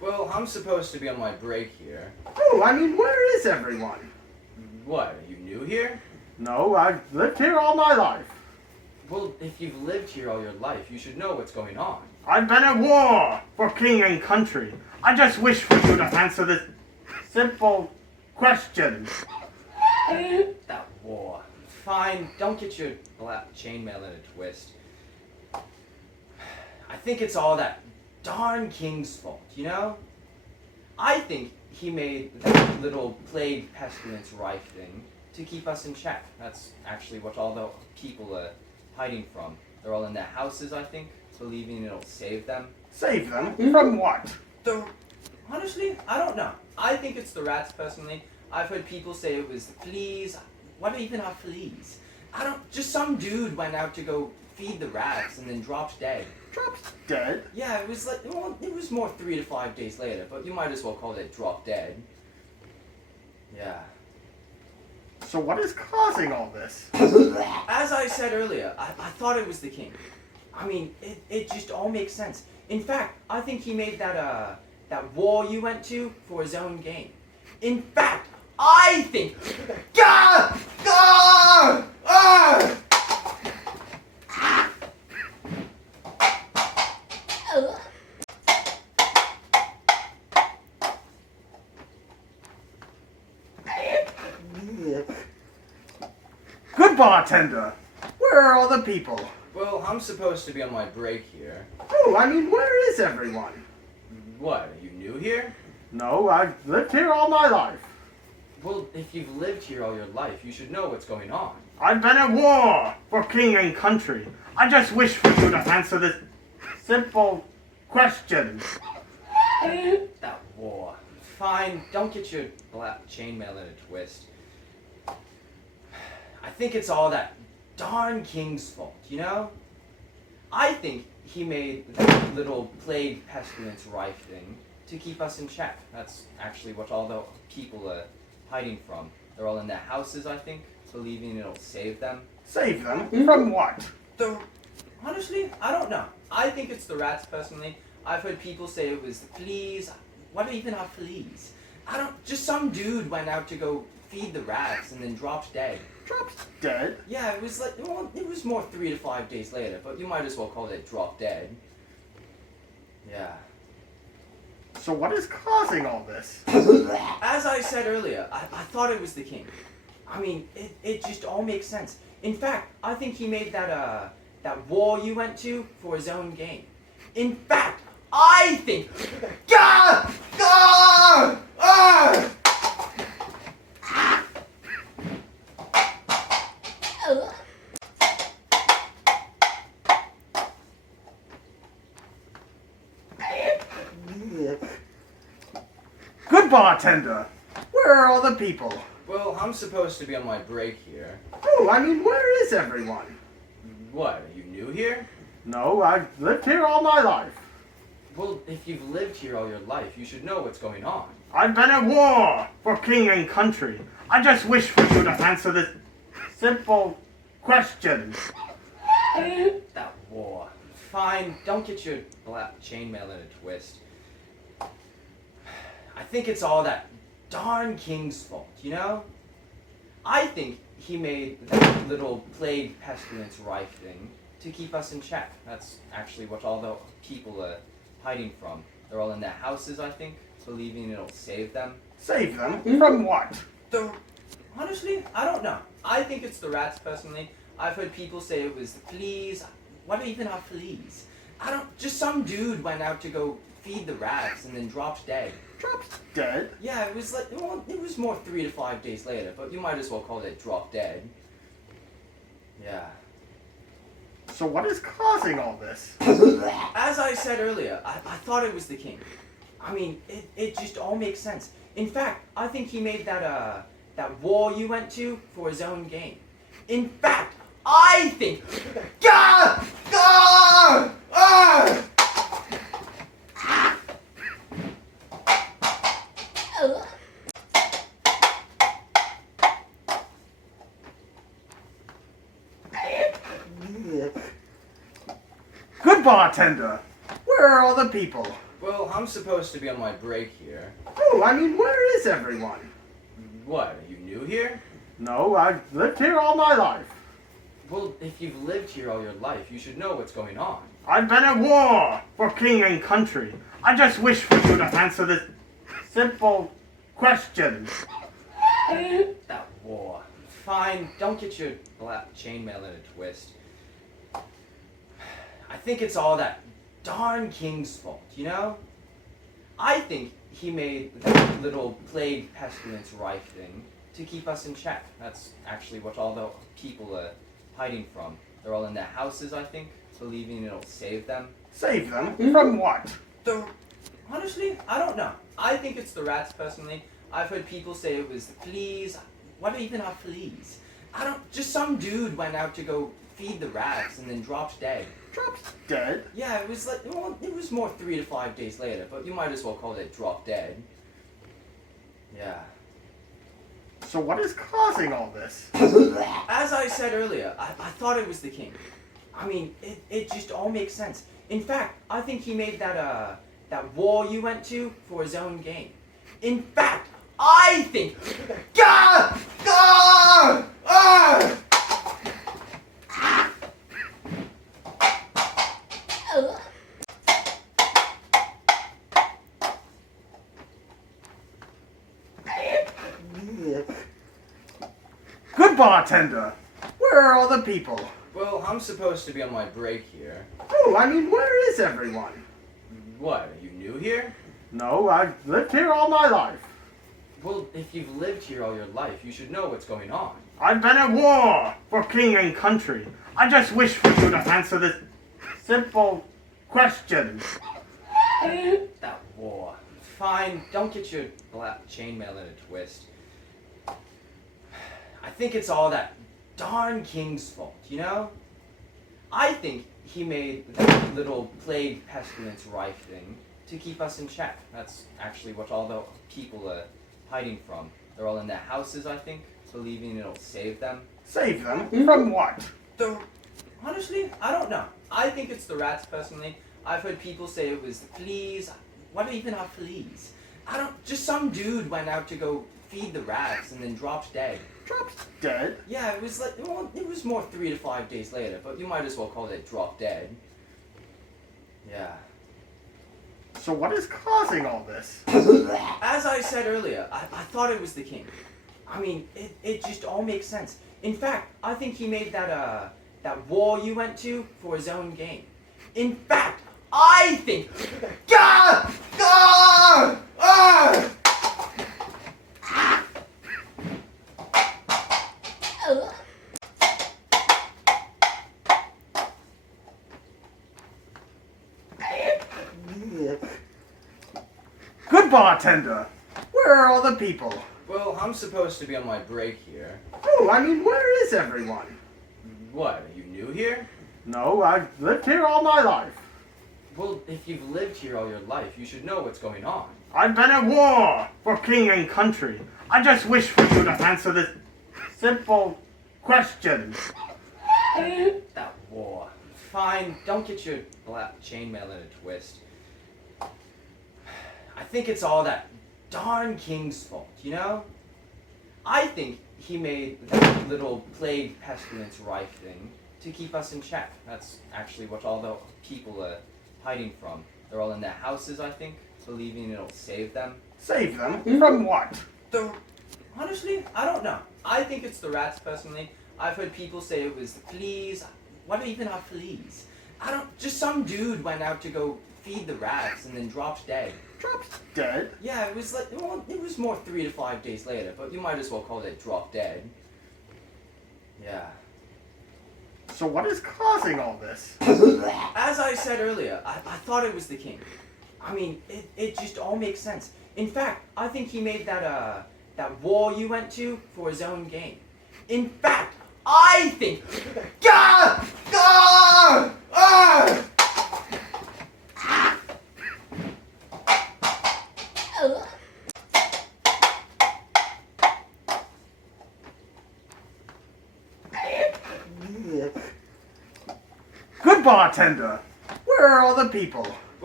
Well, I'm supposed to be on my break here. Oh, I mean, where is everyone? What, are you new here? No, I've lived here all my life. Well, if you've lived here all your life, you should know what's going on. I've been at war for king and country. I just wish for you to answer this simple question. That war. Fine, don't get your black chainmail in a twist. I think it's all that darn king's fault, you know? I think he made that little plague pestilence rife thing to keep us in check. That's actually what all the people are hiding from. They're all in their houses, I think, believing it'll save them. Save them? From what? Honestly, I don't know. I think it's the rats, personally. I've heard people say it was the fleas. What even are fleas? Just some dude went out to go feed the rats and then dropped dead. Dropped dead? Yeah, it was it was more 3 to 5 days later, but you might as well call it drop dead. Yeah. So what is causing all this? As I said earlier, I thought it was the king. I mean, it just all makes sense. In fact, I think he made that war you went to for his own gain. In fact, I think... Gah! Gah! Ah! Good bartender! Where are all the people? Well, I'm supposed to be on my break here. Oh, I mean, where is everyone? What, are you new here? No, I've lived here all my life. Well, if you've lived here all your life, you should know what's going on. I've been at war for king and country. I just wish for you to answer this simple question. That war. Fine, don't get your black chainmail in a twist. I think it's all that darn king's fault, you know? I think he made that little plague pestilence rife thing to keep us in check. That's actually what all the people are hiding from. They're all in their houses, I think, believing it'll save them. Save them? From what? Honestly, I don't know. I think it's the rats, personally. I've heard people say it was the fleas. What even are fleas? Just some dude went out to go feed the rats and then dropped dead. Dropped dead? Yeah, it was more 3 to 5 days later, but you might as well call it drop dead. Yeah. So what is causing all this? As I said earlier, I thought it was the king. I mean, it just all makes sense. In fact, I think he made that war you went to for his own gain. In fact, I think... Gah! Gah! Ah! Good bartender! Where are all the people? Well, I'm supposed to be on my break here. Oh, I mean, where is everyone? What, are you new here? No, I've lived here all my life. Well, if you've lived here all your life, you should know what's going on. I've been at war for king and country. I just wish for you to answer this simple question. That war. Fine, don't get your black chainmail in a twist. I think it's all that darn king's fault, you know? I think he made that little plague pestilence rife thing to keep us in check. That's actually what all the people are hiding from. They're all in their houses, I think, believing it'll save them. Save them? From what? Honestly, I don't know. I think it's the rats, personally. I've heard people say it was the fleas. What even are fleas? Just some dude went out to go feed the rats and then dropped dead. Dropped dead? Yeah, it was more 3 to 5 days later, but you might as well call it drop dead. Yeah. So what is causing all this? As I said earlier, I thought it was the king. I mean, it just all makes sense. In fact, I think he made that war you went to for his own gain. In fact, I think... Gah! Gah! Ah! Good bartender! Where are all the people? Well, Well, I'm supposed to be on my break here. Oh, I mean, where is everyone? What, are you new here? No, I've lived here all my life. Well, if you've lived here all your life, you should know what's going on. I've been at war for king and country. I just wish for you to answer this simple question. That war. Fine, don't get your black chainmail in a twist. I think it's all that darn king's fault, you know? I think he made that little plague pestilence rife thing to keep us in check. That's actually what all the people are hiding from. They're all in their houses, I think, believing it'll save them. Save them? From what? Honestly, I don't know. I think it's the rats, personally. I've heard people say it was the fleas. What even are fleas? Just some dude went out to go feed the rats and then dropped dead. Dropped dead? Yeah, it was it was more 3 to 5 days later, but you might as well call it drop dead. Yeah. So what is causing all this? As I said earlier, I thought it was the king. I mean, it just all makes sense. In fact, I think he made that war you went to for his own gain. In fact, I think... Gah! Gah! Ah! Good bartender! Where are all the people? Well, I'm supposed to be on my break here. Oh, I mean, where is everyone? What, are you new here? No, I've lived here all my life. Well, if you've lived here all your life, you should know what's going on. I've been at war for king and country. I just wish for you to answer this simple question. That war. Fine, don't get your black chainmail in a twist. I think it's all that darn king's fault, you know? I think he made that little plague pestilence rife thing to keep us in check. That's actually what all the people are hiding from. They're all in their houses, I think, believing it'll save them. Save them? From what? Honestly, I don't know. I think it's the rats, personally. I've heard people say it was the fleas. What even are fleas? Just some dude went out to go feed the rats and then dropped dead. Dropped dead? Yeah, it was more 3 to 5 days later, but you might as well call it drop dead. Yeah. So what is causing all this? As I said earlier, I thought it was the king. I mean, it just all makes sense. In fact, I think he made that war you went to for his own gain. In fact, I think... Gah! Gah! Ah! Good bartender! Where are all the people? Well, I'm supposed to be on my break here. Oh, I mean, where is everyone? What, are you new here? No, I've lived here all my life. Well, if you've lived here all your life, you should know what's going on. I've been at war for king and country. I just wish for you to answer this simple question. That war. Fine, don't get your black chainmail in a twist. I think it's all that darn king's fault, you know? I think he made that little plague pestilence rife thing to keep us in check. That's actually what all the people are hiding from. They're all in their houses, I think, believing it'll save them. Save them? From what? Honestly, I don't know. I think it's the rats, personally. I've heard people say it was the fleas. What even are fleas? Just some dude went out to go feed the rats and then dropped dead. Dropped dead? Yeah, it was more 3 to 5 days later, but you might as well call it drop dead. Yeah. So what is causing all this? As I said earlier, I thought it was the king. I mean, it just all makes sense. In fact, I think he made that war you went to for his own gain. In fact, I think... Gah! Gah! Ah! Good bartender! Where are all the people?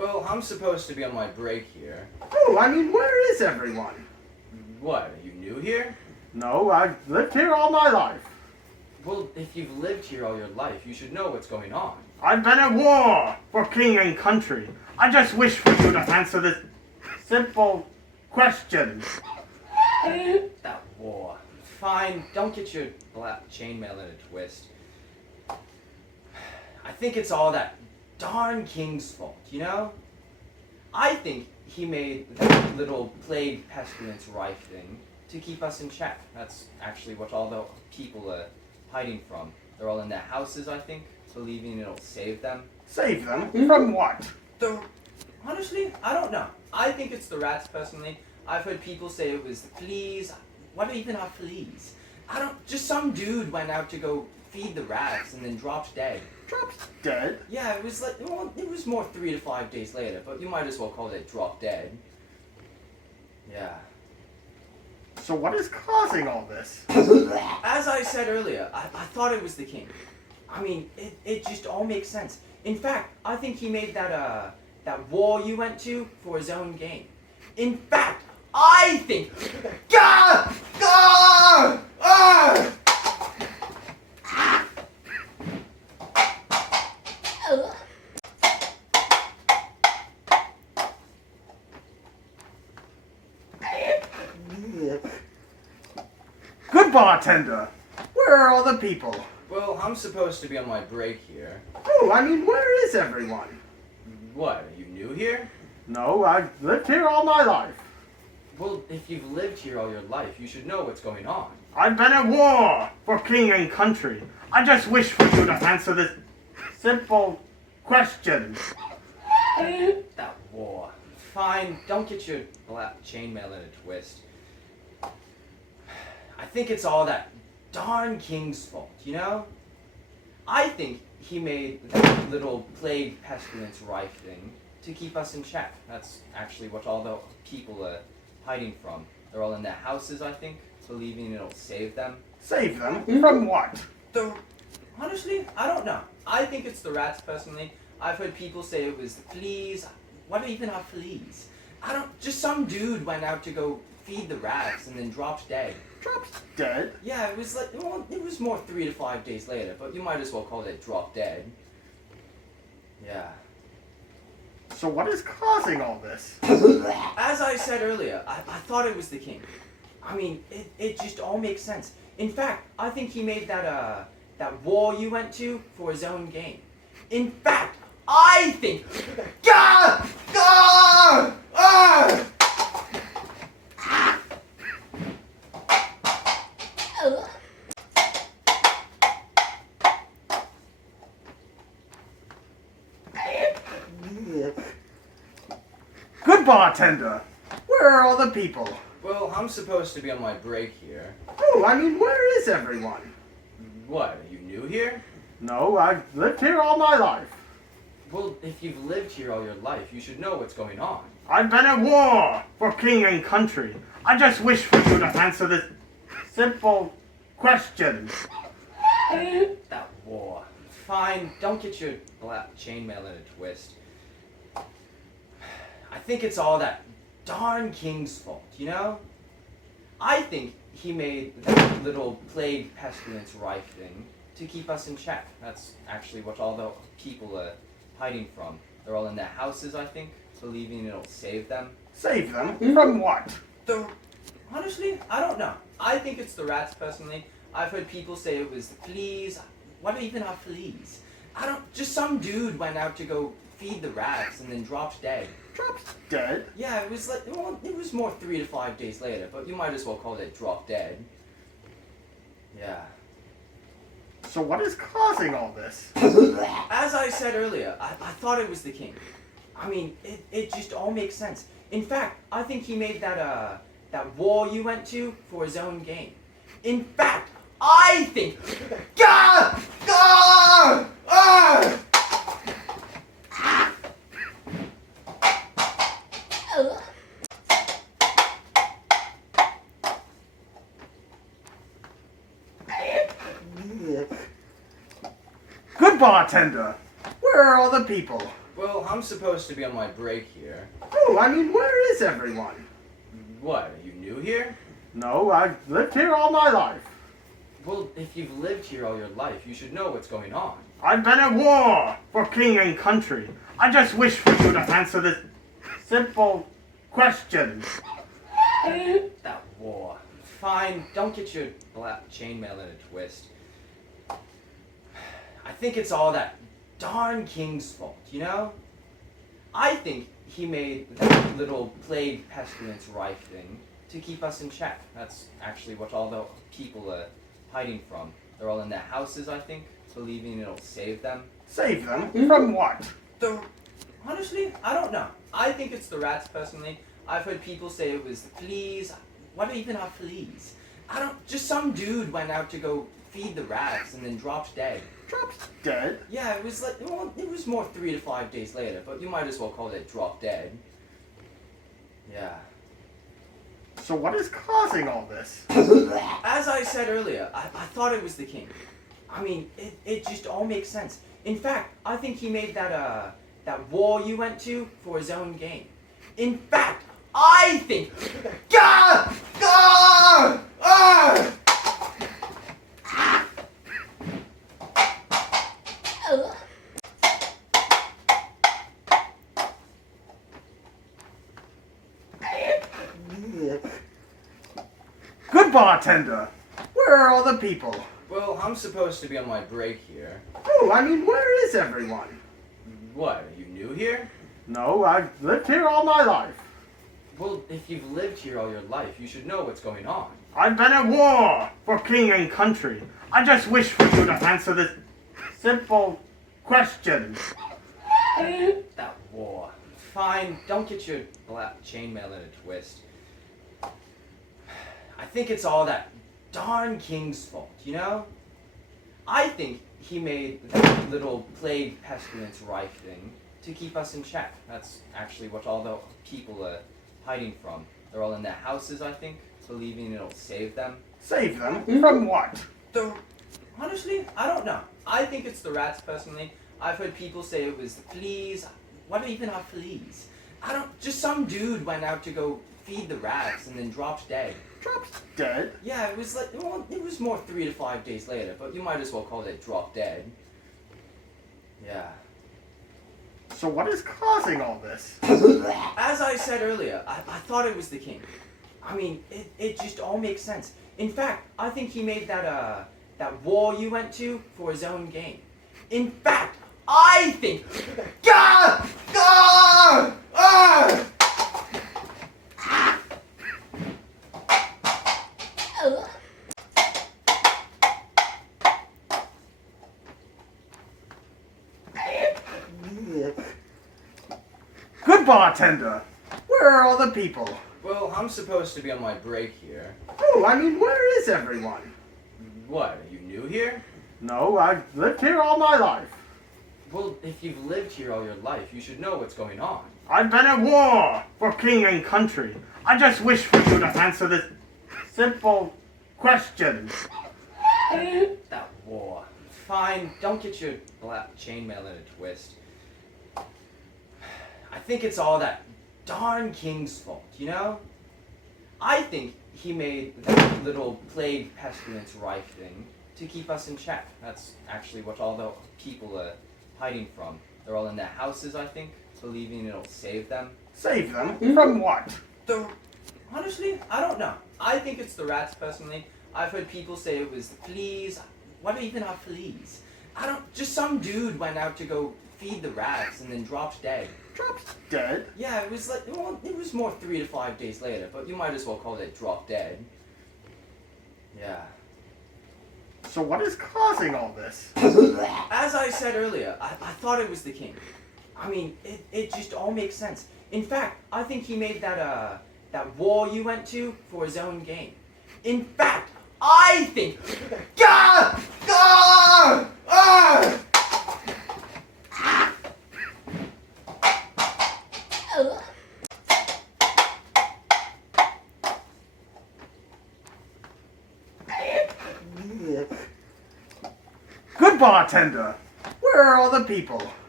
Well, I'm supposed to be on my break here. Oh, I mean, where is everyone? What, are you new here? No, I've lived here all my life. Well, if you've lived here all your life, you should know what's going on. I've been at war for king and country. I just wish for you to answer this simple question. That war. Fine, don't get your black chainmail in a twist. I think it's all that darn king's fault, you know? I think he made that little plague pestilence rife thing to keep us in check. That's actually what all the people are hiding from. They're all in their houses, I think, believing it'll save them. Save them? From what? Honestly, I don't know. I think it's the rats, personally. I've heard people say it was the fleas. What even are fleas? Just some dude went out to go feed the rats and then dropped dead. Dropped dead? Yeah, it was it was more 3 to 5 days later, but you might as well call it drop dead. Yeah. So what is causing all this? As I said earlier, I thought it was the king. I mean, it just all makes sense. In fact, I think he made that war you went to for his own gain. In fact, I think... Gah! Gah! Ah! Good bartender! Where are all the people? Well, I'm supposed to be on my break here. Oh, I mean, where is everyone? What, are you new here? No, I've lived here all my life. Well, if you've lived here all your life, you should know what's going on. I've been at war for king and country. I just wish for you to answer this simple question. That war. Fine, don't get your black chainmail in a twist. I think it's all that darn king's fault, you know? I think he made that little plague pestilence rife thing to keep us in check. That's actually what all the people are hiding from. They're all in their houses, I think, believing it'll save them. Save them? From what? Honestly, I don't know. I think it's the rats, personally. I've heard people say it was the fleas. What even are fleas? Just some dude went out to go feed the rats and then dropped dead. Dropped dead? Yeah, it was more 3 to 5 days later, but you might as well call it drop dead. Yeah. So what is causing all this? As I said earlier, I thought it was the king. I mean, it just all makes sense. In fact, I think he made that war you went to for his own gain. In fact, I think... Gah! Gah! Ah! Good bartender! Where are all the people? Well, I'm supposed to be on my break here. Oh, I mean, where is everyone? What, are you new here? No, I've lived here all my life. Well, if you've lived here all your life, you should know what's going on. I've been at war for king and country. I just wish for you to answer this simple question. That war. Fine, don't get your black chainmail in a twist. I think it's all that darn king's fault, you know? I think he made that little plague pestilence rife thing to keep us in check. That's actually what all the people are hiding from. They're all in their houses, I think, believing it'll save them. Save them? From what? Honestly, I don't know. I think it's the rats, personally. I've heard people say it was the fleas. What even are fleas? Just some dude went out to go feed the rats and then dropped dead. Dropped dead? Yeah, it was more 3 to 5 days later, but you might as well call it drop dead. Yeah. So what is causing all this? As I said earlier, I thought it was the king. I mean, it just all makes sense. In fact, I think he made that war you went to for his own gain. In fact, I think... Gah! Gah! Ah! Good bartender! Where are all the people? Well, I'm supposed to be on my break here. Oh, I mean, where is everyone? What, are you new here? No, I've lived here all my life. Well, if you've lived here all your life, you should know what's going on. I've been at war for king and country. I just wish for you to answer this simple question. That war. Fine, don't get your black chainmail in a twist. I think it's all that darn king's fault, you know? I think he made that little plague pestilence rife thing to keep us in check. That's actually what all the people are hiding from. They're all in their houses, I think, believing it'll save them. Save them? From what? Honestly, I don't know. I think it's the rats, personally. I've heard people say it was the fleas. What even are fleas? Just some dude went out to go feed the rats and then dropped dead. Dropped dead? Yeah, it was it was more 3 to 5 days later, but you might as well call it drop dead. Yeah. So what is causing all this? As I said earlier, I thought it was the king. I mean, it just all makes sense. In fact, I think he made that war you went to for his own gain. In fact, I think... Gah! Gah! Ah! Good bartender! Where are all the people? Well, I'm supposed to be on my break here. Oh, I mean, where is everyone? What, are you new here? No, I've lived here all my life. Well, if you've lived here all your life, you should know what's going on. I've been at war for king and country. I just wish for you to answer this simple question. That war. Fine, don't get your black chainmail in a twist. I think it's all that darn king's fault, you know? I think he made that little plague pestilence rife thing to keep us in check. That's actually what all the people are hiding from. They're all in their houses, I think, believing it'll save them. Save them? From what? Honestly, I don't know. I think it's the rats, personally. I've heard people say it was the fleas. What even are fleas? Just some dude went out to go feed the rats and then dropped dead. Dropped dead? Yeah, it was more 3 to 5 days later, but you might as well call it drop dead. Yeah. So what is causing all this? As I said earlier, I thought it was the king. I mean, it just all makes sense. In fact, I think he made that war you went to for his own gain. In fact, I think... Gah! Gah! Ah! Good bartender! Where are all the people? Well, I'm supposed to be on my break here. Oh, I mean, where is everyone? What, are you new here? No, I've lived here all my life. Well, if you've lived here all your life, you should know what's going on. I've been at war for king and country. I just wish for you to answer this simple question. That war. Fine, don't get your black chainmail in a twist. I think it's all that darn king's fault, you know? I think he made that little plague pestilence rife thing to keep us in check. That's actually what all the people are hiding from. They're all in their houses, I think, believing it'll save them. Save them? From what? Honestly, I don't know. I think it's the rats, personally. I've heard people say it was the fleas. What even are fleas? Just some dude went out to go feed the rats and then dropped dead. Dropped dead? Yeah, it was more 3 to 5 days later, but you might as well call it drop dead. Yeah. So what is causing all this? As I said earlier, I thought it was the king. I mean, it just all makes sense. In fact, I think he made that war you went to for his own gain. In fact, I think... Gah! Gah! Ah! Good bartender! Where are all the people?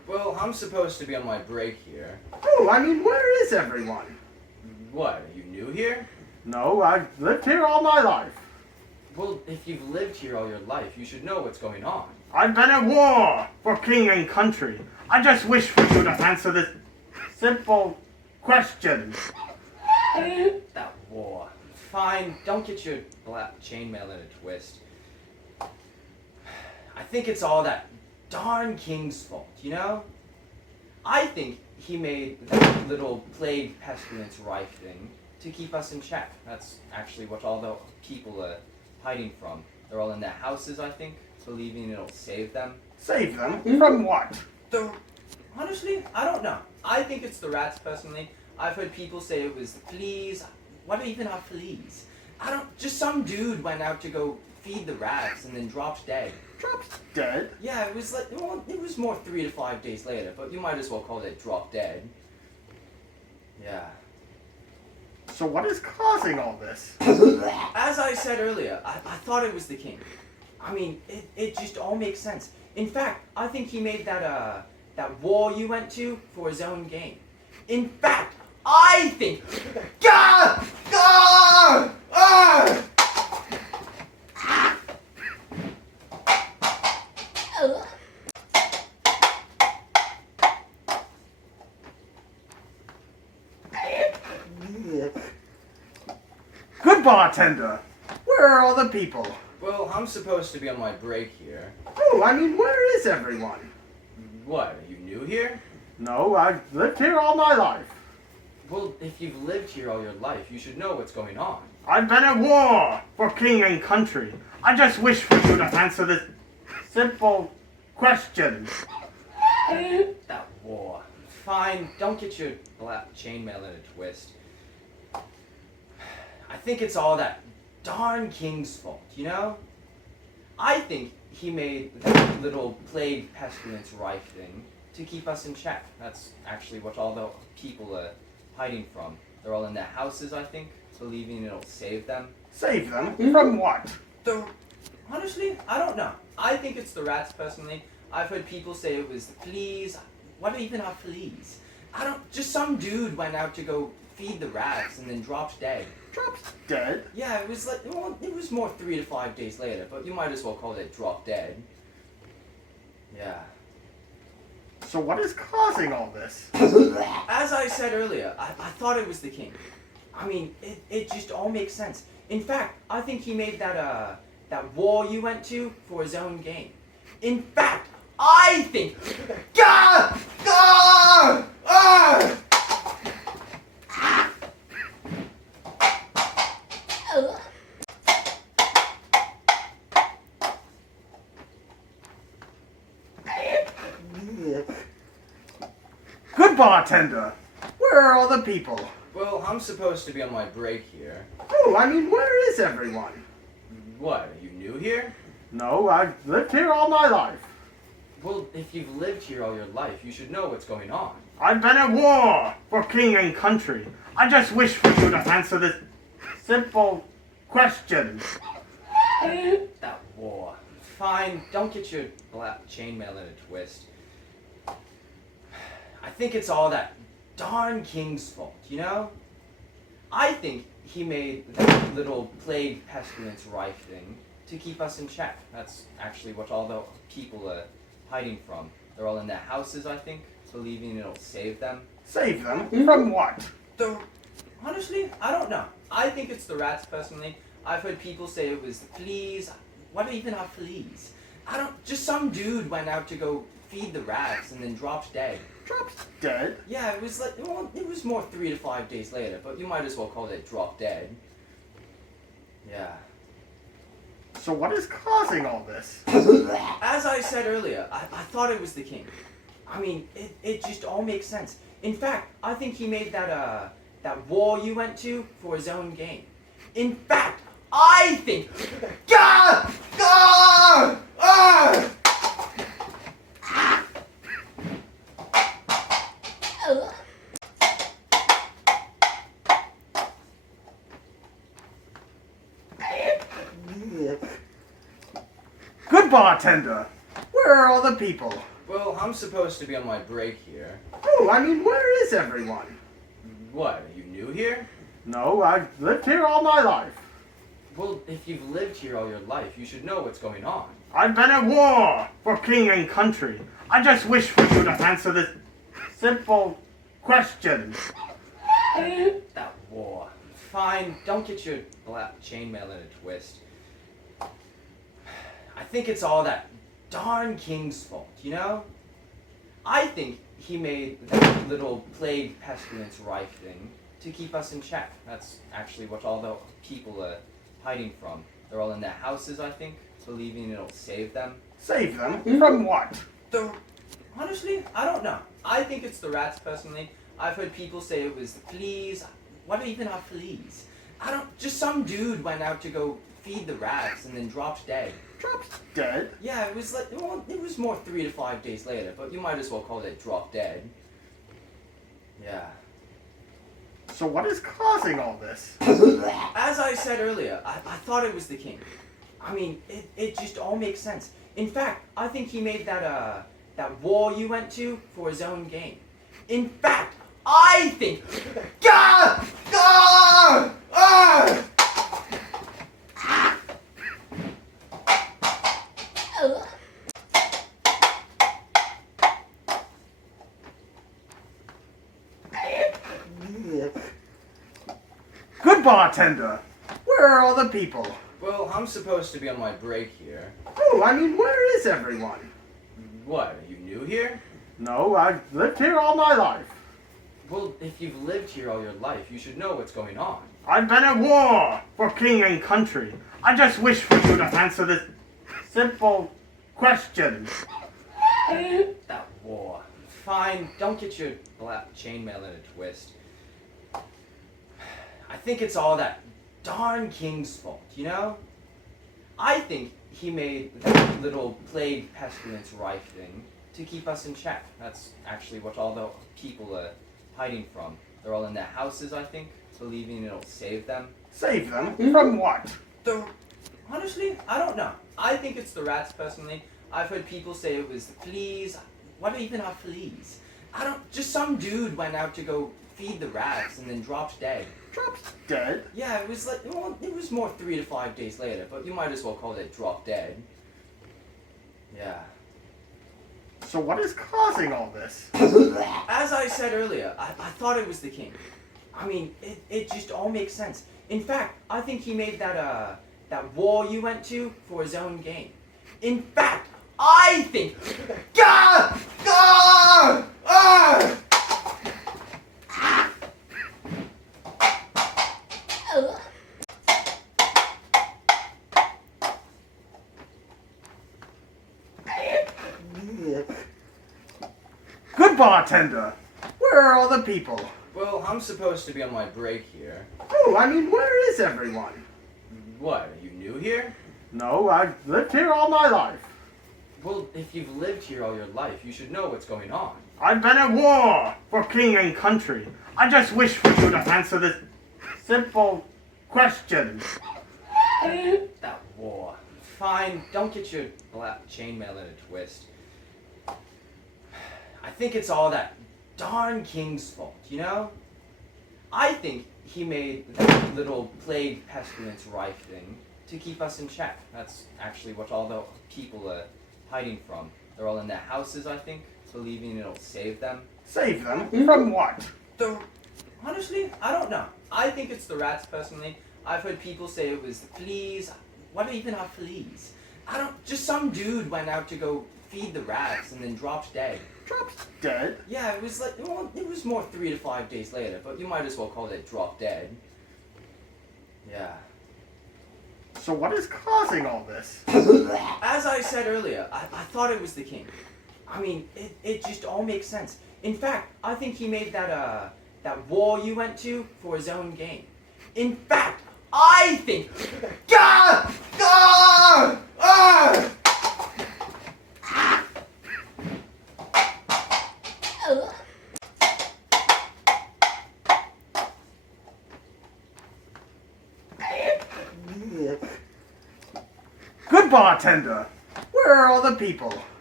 Well, I'm supposed to be on my break here. Oh, I mean, where is everyone? What, are you new here? No, I've lived here all my life. Well, if you've lived here all your life, you should know what's going on. I've been at war for king and country. I just wish for you to answer this simple question. That war. Fine, don't get your black chainmail in a twist. I think it's all that darn king's fault, you know? I think he made that little plague pestilence rife thing to keep us in check. That's actually what all the people are hiding from. They're all in their houses, I think, believing it'll save them. Save them? From what? Honestly, I don't know. I think it's the rats, personally. I've heard people say it was the fleas. What even are fleas? Just some dude went out to go feed the rats and then dropped dead. Dropped dead? Yeah, it was it was more 3 to 5 days later, but you might as well call it drop dead. Yeah. So what is causing all this? As I said earlier, I thought it was the king. I mean, it just all makes sense. In fact, I think he made that war you went to for his own gain. In fact, I think... Gah! Gah! Ah! Good bartender! Where are all the people? Well, I'm supposed to be on my break here. Oh, I mean, where is everyone? What, are you new here? No, I've lived here all my life. Well, if you've lived here all your life, you should know what's going on. I've been at war for king and country. I just wish for you to answer this simple question. That war. Fine, don't get your black chainmail in a twist. I think it's all that darn king's fault, you know? I think he made that little plague pestilence rife thing to keep us in check. That's actually what all the people are hiding from. They're all in their houses, I think, believing it'll save them. Save them? From what? Honestly, I don't know. I think it's the rats, personally. I've heard people say it was the fleas. What even are fleas? Just some dude went out to go feed the rats and then dropped dead. Dropped dead? Yeah, it was more 3 to 5 days later, but you might as well call it drop dead. Yeah. So what is causing all this? As I said earlier, I thought it was the king. I mean, it just all makes sense. In fact, I think he made that war you went to for his own gain. In fact, I think... Gah! Gah! Ah! Good bartender! Where are all the people? Well, I'm supposed to be on my break here. Oh, I mean, where is everyone? What, are you new here? No, I've lived here all my life. Well, if you've lived here all your life, you should know what's going on. I've been at war for king and country. I just wish for you to answer this simple question. That war. Fine, don't get your black chainmail in a twist. I think it's all that darn king's fault, you know? I think he made that little plague pestilence rife thing to keep us in check. That's actually what all the people are hiding from. They're all in their houses, I think, believing it'll save them. Save them? From what? Honestly, I don't know. I think it's the rats, personally. I've heard people say it was the fleas. What even are fleas? Just some dude went out to go feed the rats and then dropped dead. Dropped dead? Yeah, it was more 3 to 5 days later, but you might as well call it drop dead. Yeah. So what is causing all this? As I said earlier, I thought it was the king. I mean, it just all makes sense. In fact, I think he made that war you went to for his own gain. In fact, I think... Gah! Gah! Ah! Good bartender! Where are all the people? Well, I'm supposed to be on my break here. Oh, I mean, where is everyone? What, are you new here? No, I've lived here all my life. Well, if you've lived here all your life, you should know what's going on. I've been at war for king and country. I just wish for you to answer this simple question. That war. Fine, don't get your black chainmail in a twist. I think it's all that darn king's fault, you know? I think he made that little plague pestilence rife thing to keep us in check. That's actually what all the people are hiding from. They're all in their houses, I think, believing it'll save them. Save them? From what? Honestly, I don't know. I think it's the rats, personally. I've heard people say it was the fleas. What even are fleas? Just some dude went out to go feed the rats and then dropped dead. Dropped dead? Yeah, it was it was more 3 to 5 days later, but you might as well call it drop dead. Yeah. So what is causing all this? As I said earlier, I thought it was the king. I mean, it just all makes sense. In fact, I think he made that war you went to for his own gain. In fact, I think... Gah! Gah! Ah! Good bartender! Where are all the people? Well, I'm supposed to be on my break here. Oh, I mean, where is everyone? What, are you new here? No, I've lived here all my life. Well, if you've lived here all your life, you should know what's going on. I've been at war for king and country. I just wish for you to answer this simple question. That war. Fine, don't get your black chainmail in a twist. I think it's all that darn king's fault, you know? I think he made that little plague pestilence rife thing to keep us in check. That's actually what all the people are hiding from. They're all in their houses, I think, believing it'll save them. Save them? From what? Honestly, I don't know. I think it's the rats, personally. I've heard people say it was the fleas. What even are fleas? Just some dude went out to go feed the rats and then dropped dead. Dropped dead? Yeah, it was more 3 to 5 days later, but you might as well call it drop dead. Yeah. So what is causing all this? As I said earlier, I thought it was the king. I mean, it just all makes sense. In fact, I think he made that war you went to for his own gain. In fact, I think... Gah! Gah! Ah! Good bartender! Where are all the people? Well, I'm supposed to be on my break here. Oh, I mean, where is everyone? What, are you new here? No, I've lived here all my life. Well, if you've lived here all your life, you should know what's going on. I've been at war for king and country. I just wish for you to answer this simple question. That war. Fine, don't get your black chainmail in a twist. I think it's all that darn king's fault, you know? I think he made that little plague pestilence rife thing to keep us in check. That's actually what all the people are hiding from. They're all in their houses, I think, believing it'll save them. Save them? From what? Honestly, I don't know. I think it's the rats, personally. I've heard people say it was the fleas. What even are fleas? Just some dude went out to go feed the rats and then dropped dead. Dropped dead? Yeah, it was more 3 to 5 days later, but you might as well call it drop dead. Yeah. So what is causing all this? As I said earlier, I thought it was the king. I mean, it just all makes sense. In fact, I think he made that war you went to for his own gain. In fact, I think... Gah! Gah! Ah! Good bartender! Where are all the people?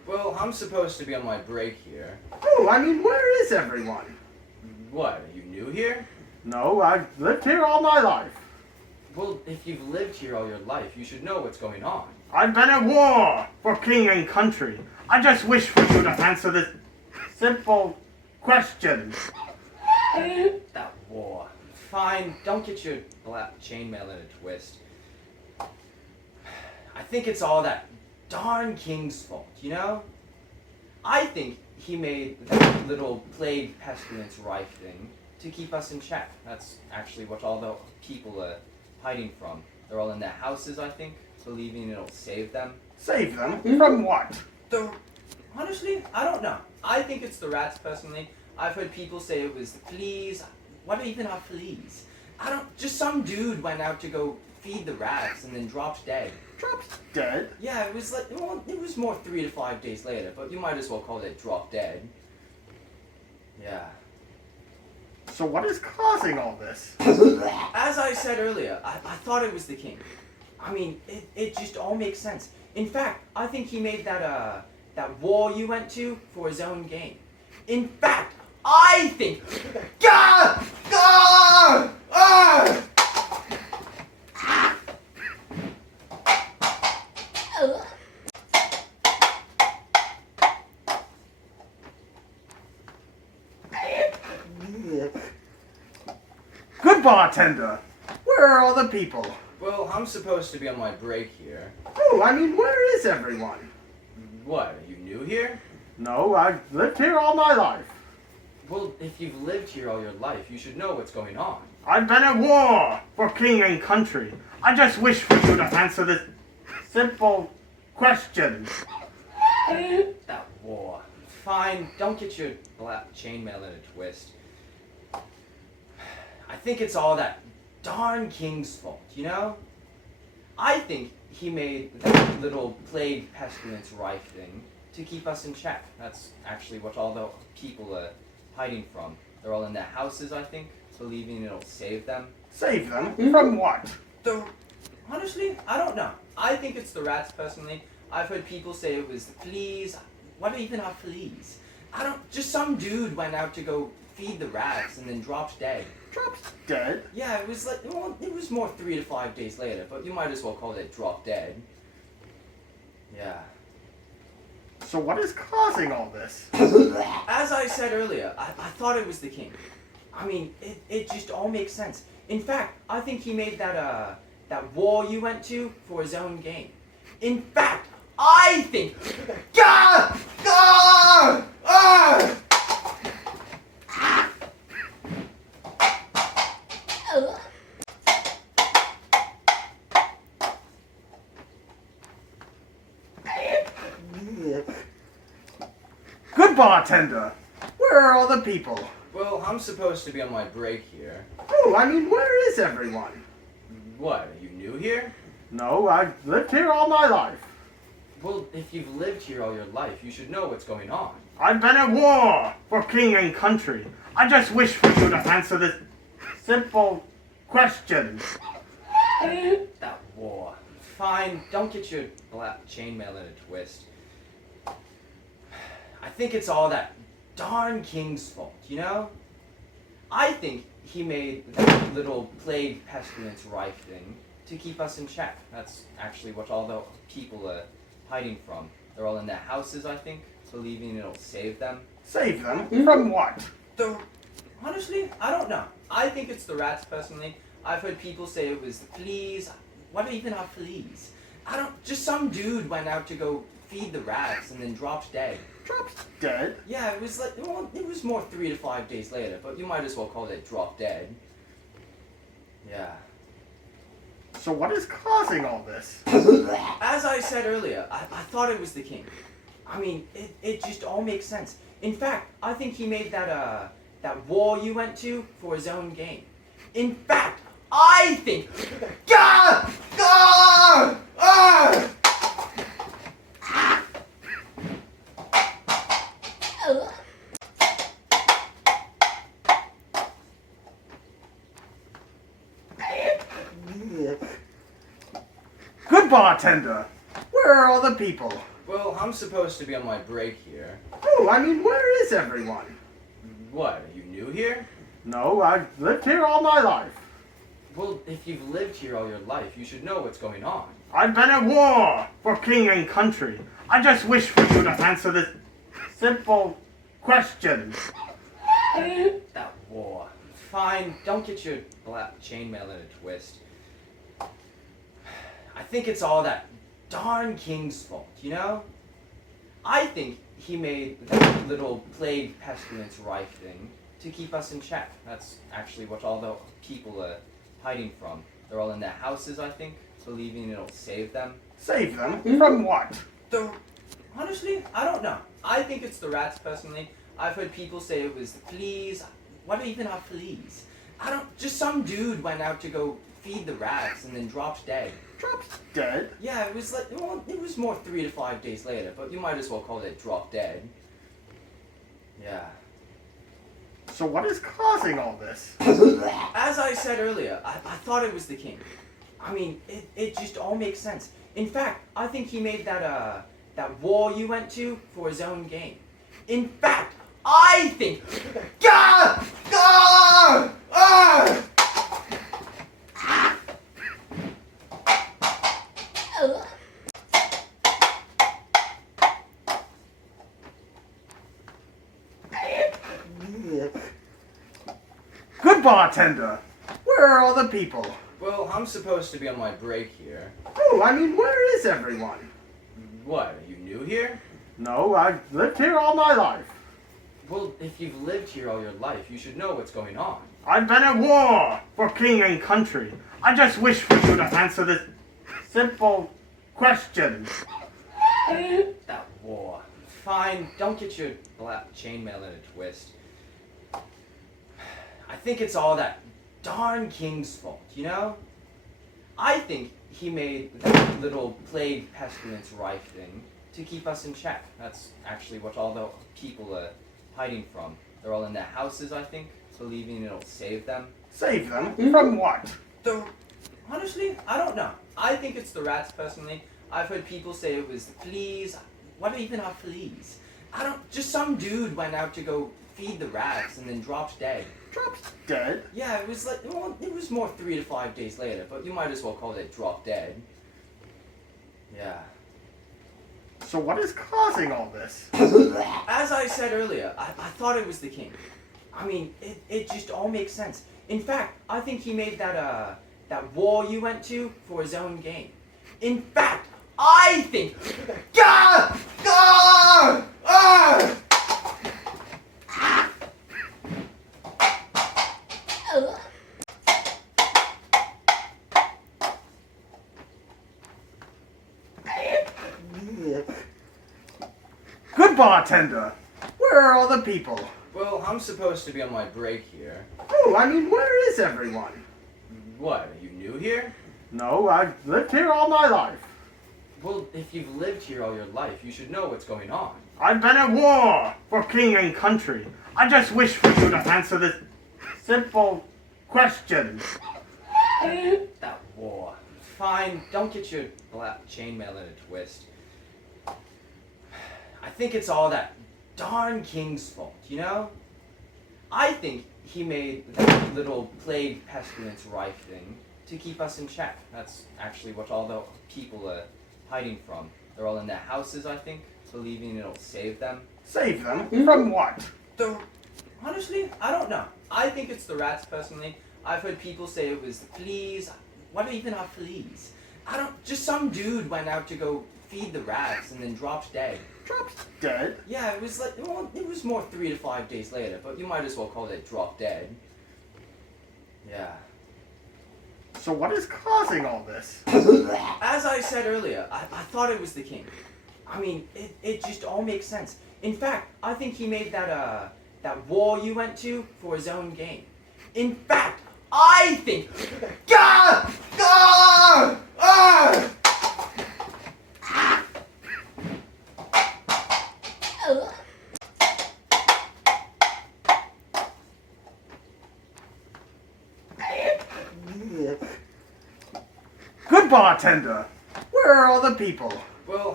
Well, I'm supposed to be on my break here. Oh, I mean, where is everyone? What, are you new here? No, I've lived here all my life. Well, if you've lived here all your life, you should know what's going on. I've been at war for king and country. I just wish for you to answer this simple question. That war. Fine, don't get your black chainmail in a twist. I think it's all that darn king's fault, you know? I think he made that little plague pestilence rife thing to keep us in check. That's actually what all the people are hiding from. They're all in their houses, I think, believing it'll save them. Save them? From what? Honestly, I don't know. I think it's the rats, personally. I've heard people say it was the fleas. What even are fleas? Just some dude went out to go feed the rats and then dropped dead. Dropped dead? Yeah, it was it was more 3 to 5 days later, but you might as well call it drop dead. Yeah. So what is causing all this? As I said earlier, I thought it was the king. I mean, it just all makes sense. In fact, I think he made that war you went to for his own gain. In fact, I think... Gah! Gah! Ah! Good bartender! Where are all the people? Well, I'm supposed to be on my break here. Oh, I mean, where is everyone? What, are you new here? No, I've lived here all my life. Well, if you've lived here all your life, you should know what's going on. I've been at war for king and country. I just wish for you to answer this simple question. That war. Fine, don't get your black chainmail in a twist. I think it's all that darn king's fault, you know? I think he made that little plague pestilence rife thing to keep us in check. That's actually what all the people are hiding from. They're all in their houses, I think, believing it'll save them. Save them? From what? Honestly, I don't know. I think it's the rats, personally. I've heard people say it was the fleas. What even are fleas? Just some dude went out to go feed the rats and then dropped dead. Dropped dead? Yeah, it was more 3 to 5 days later, but you might as well call it drop dead. Yeah. So what is causing all this? As I said earlier, I thought it was the king. I mean, it just all makes sense. In fact, I think he made that war you went to for his own gain. In fact, I think... Gah! Gah! Ah! Good bartender! Where are all the people? Well, I'm supposed to be on my break here. Oh, I mean, where is everyone? What, are you new here? No, I've lived here all my life. Well, if you've lived here all your life, you should know what's going on. I've been at war for king and country. I just wish for you to answer this simple question. That war. Fine, don't get your black chainmail in a twist. I think it's all that darn king's fault, you know? I think he made that little plague pestilence rife thing to keep us in check. That's actually what all the people are hiding from. They're all in their houses, I think, believing it'll save them. Save them? From what? Honestly, I don't know. I think it's the rats, personally. I've heard people say it was the fleas. What even are fleas? Just some dude went out to go feed the rats and then dropped dead. Dropped dead? Yeah, it was more 3 to 5 days later, but you might as well call it drop dead. Yeah. So what is causing all this? As I said earlier, I thought it was the king. I mean, it just all makes sense. In fact, I think he made that war you went to for his own gain. In fact, I think... Gah! Gah! Ah! Good bartender! Where are all the people? Well, I'm supposed to be on my break here. Oh, I mean, where is everyone? What, are you new here? No, I've lived here all my life. Well, if you've lived here all your life, you should know what's going on. I've been at war for king and country. I just wish for you to answer this simple question. That war. Fine, don't get your black chainmail in a twist. I think it's all that darn king's fault, you know? I think he made that little plague pestilence rife thing to keep us in check. That's actually what all the people are hiding from. They're all in their houses, I think, believing it'll save them. Save them? From what? Honestly, I don't know. I think it's the rats, personally. I've heard people say it was the fleas. What even are fleas? Just some dude went out to go feed the rats and then dropped dead. Dropped dead? Yeah, it was it was more 3 to 5 days later, but you might as well call it drop dead. Yeah. So what is causing all this? As I said earlier, I thought it was the king. I mean, it just all makes sense. In fact, I think he made that war you went to for his own gain. In fact, I think... Gah! Gah! Ah! Good bartender! Where are all the people? Well, I'm supposed to be on my break here. Oh, I mean, where is everyone? What, are you new here? No, I've lived here all my life. Well, if you've lived here all your life, you should know what's going on. I've been at war for king and country. I just wish for you to answer this simple question. That war. Fine, don't get your black chainmail in a twist. I think it's all that darn king's fault, you know? I think he made that little plague pestilence rife thing to keep us in check. That's actually what all the people are hiding from. They're all in their houses, I think, believing it'll save them. Save them? From what? Honestly, I don't know. I think it's the rats, personally. I've heard people say it was the fleas. What even are fleas? Just some dude went out to go feed the rats and then dropped dead. Dropped dead? Yeah, it was more 3 to 5 days later, but you might as well call it drop dead. Yeah. So what is causing all this? As I said earlier, I thought it was the king. I mean, it just all makes sense. In fact, I think he made that war you went to for his own gain. In fact, I think... Gah! Gah! Ah! Good bartender! Where are all the people? Well, I'm supposed to be on my break here. Oh, I mean, where is everyone? What, are you new here? No, I've lived here all my life. Well, if you've lived here all your life, you should know what's going on. I've been at war for king and country. I just wish for you to answer this simple question. That war. Fine, don't get your black chainmail in a twist. I think it's all that darn king's fault, you know? I think he made that little plague pestilence rife thing to keep us in check. That's actually what all the people are hiding from. They're all in their houses, I think, believing it'll save them. Save them? From what? Honestly, I don't know. I think it's the rats, personally. I've heard people say it was the fleas. What even are fleas? Just some dude went out to go feed the rats and then dropped dead. Dropped dead? Yeah, it was more 3 to 5 days later, but you might as well call it drop dead. Yeah. So what is causing all this? As I said earlier, I thought it was the king. I mean, it just all makes sense. In fact, I think he made that war you went to for his own gain. In fact, I think... Gah! Gah! Ah! Good bartender! Where are all the people? Well,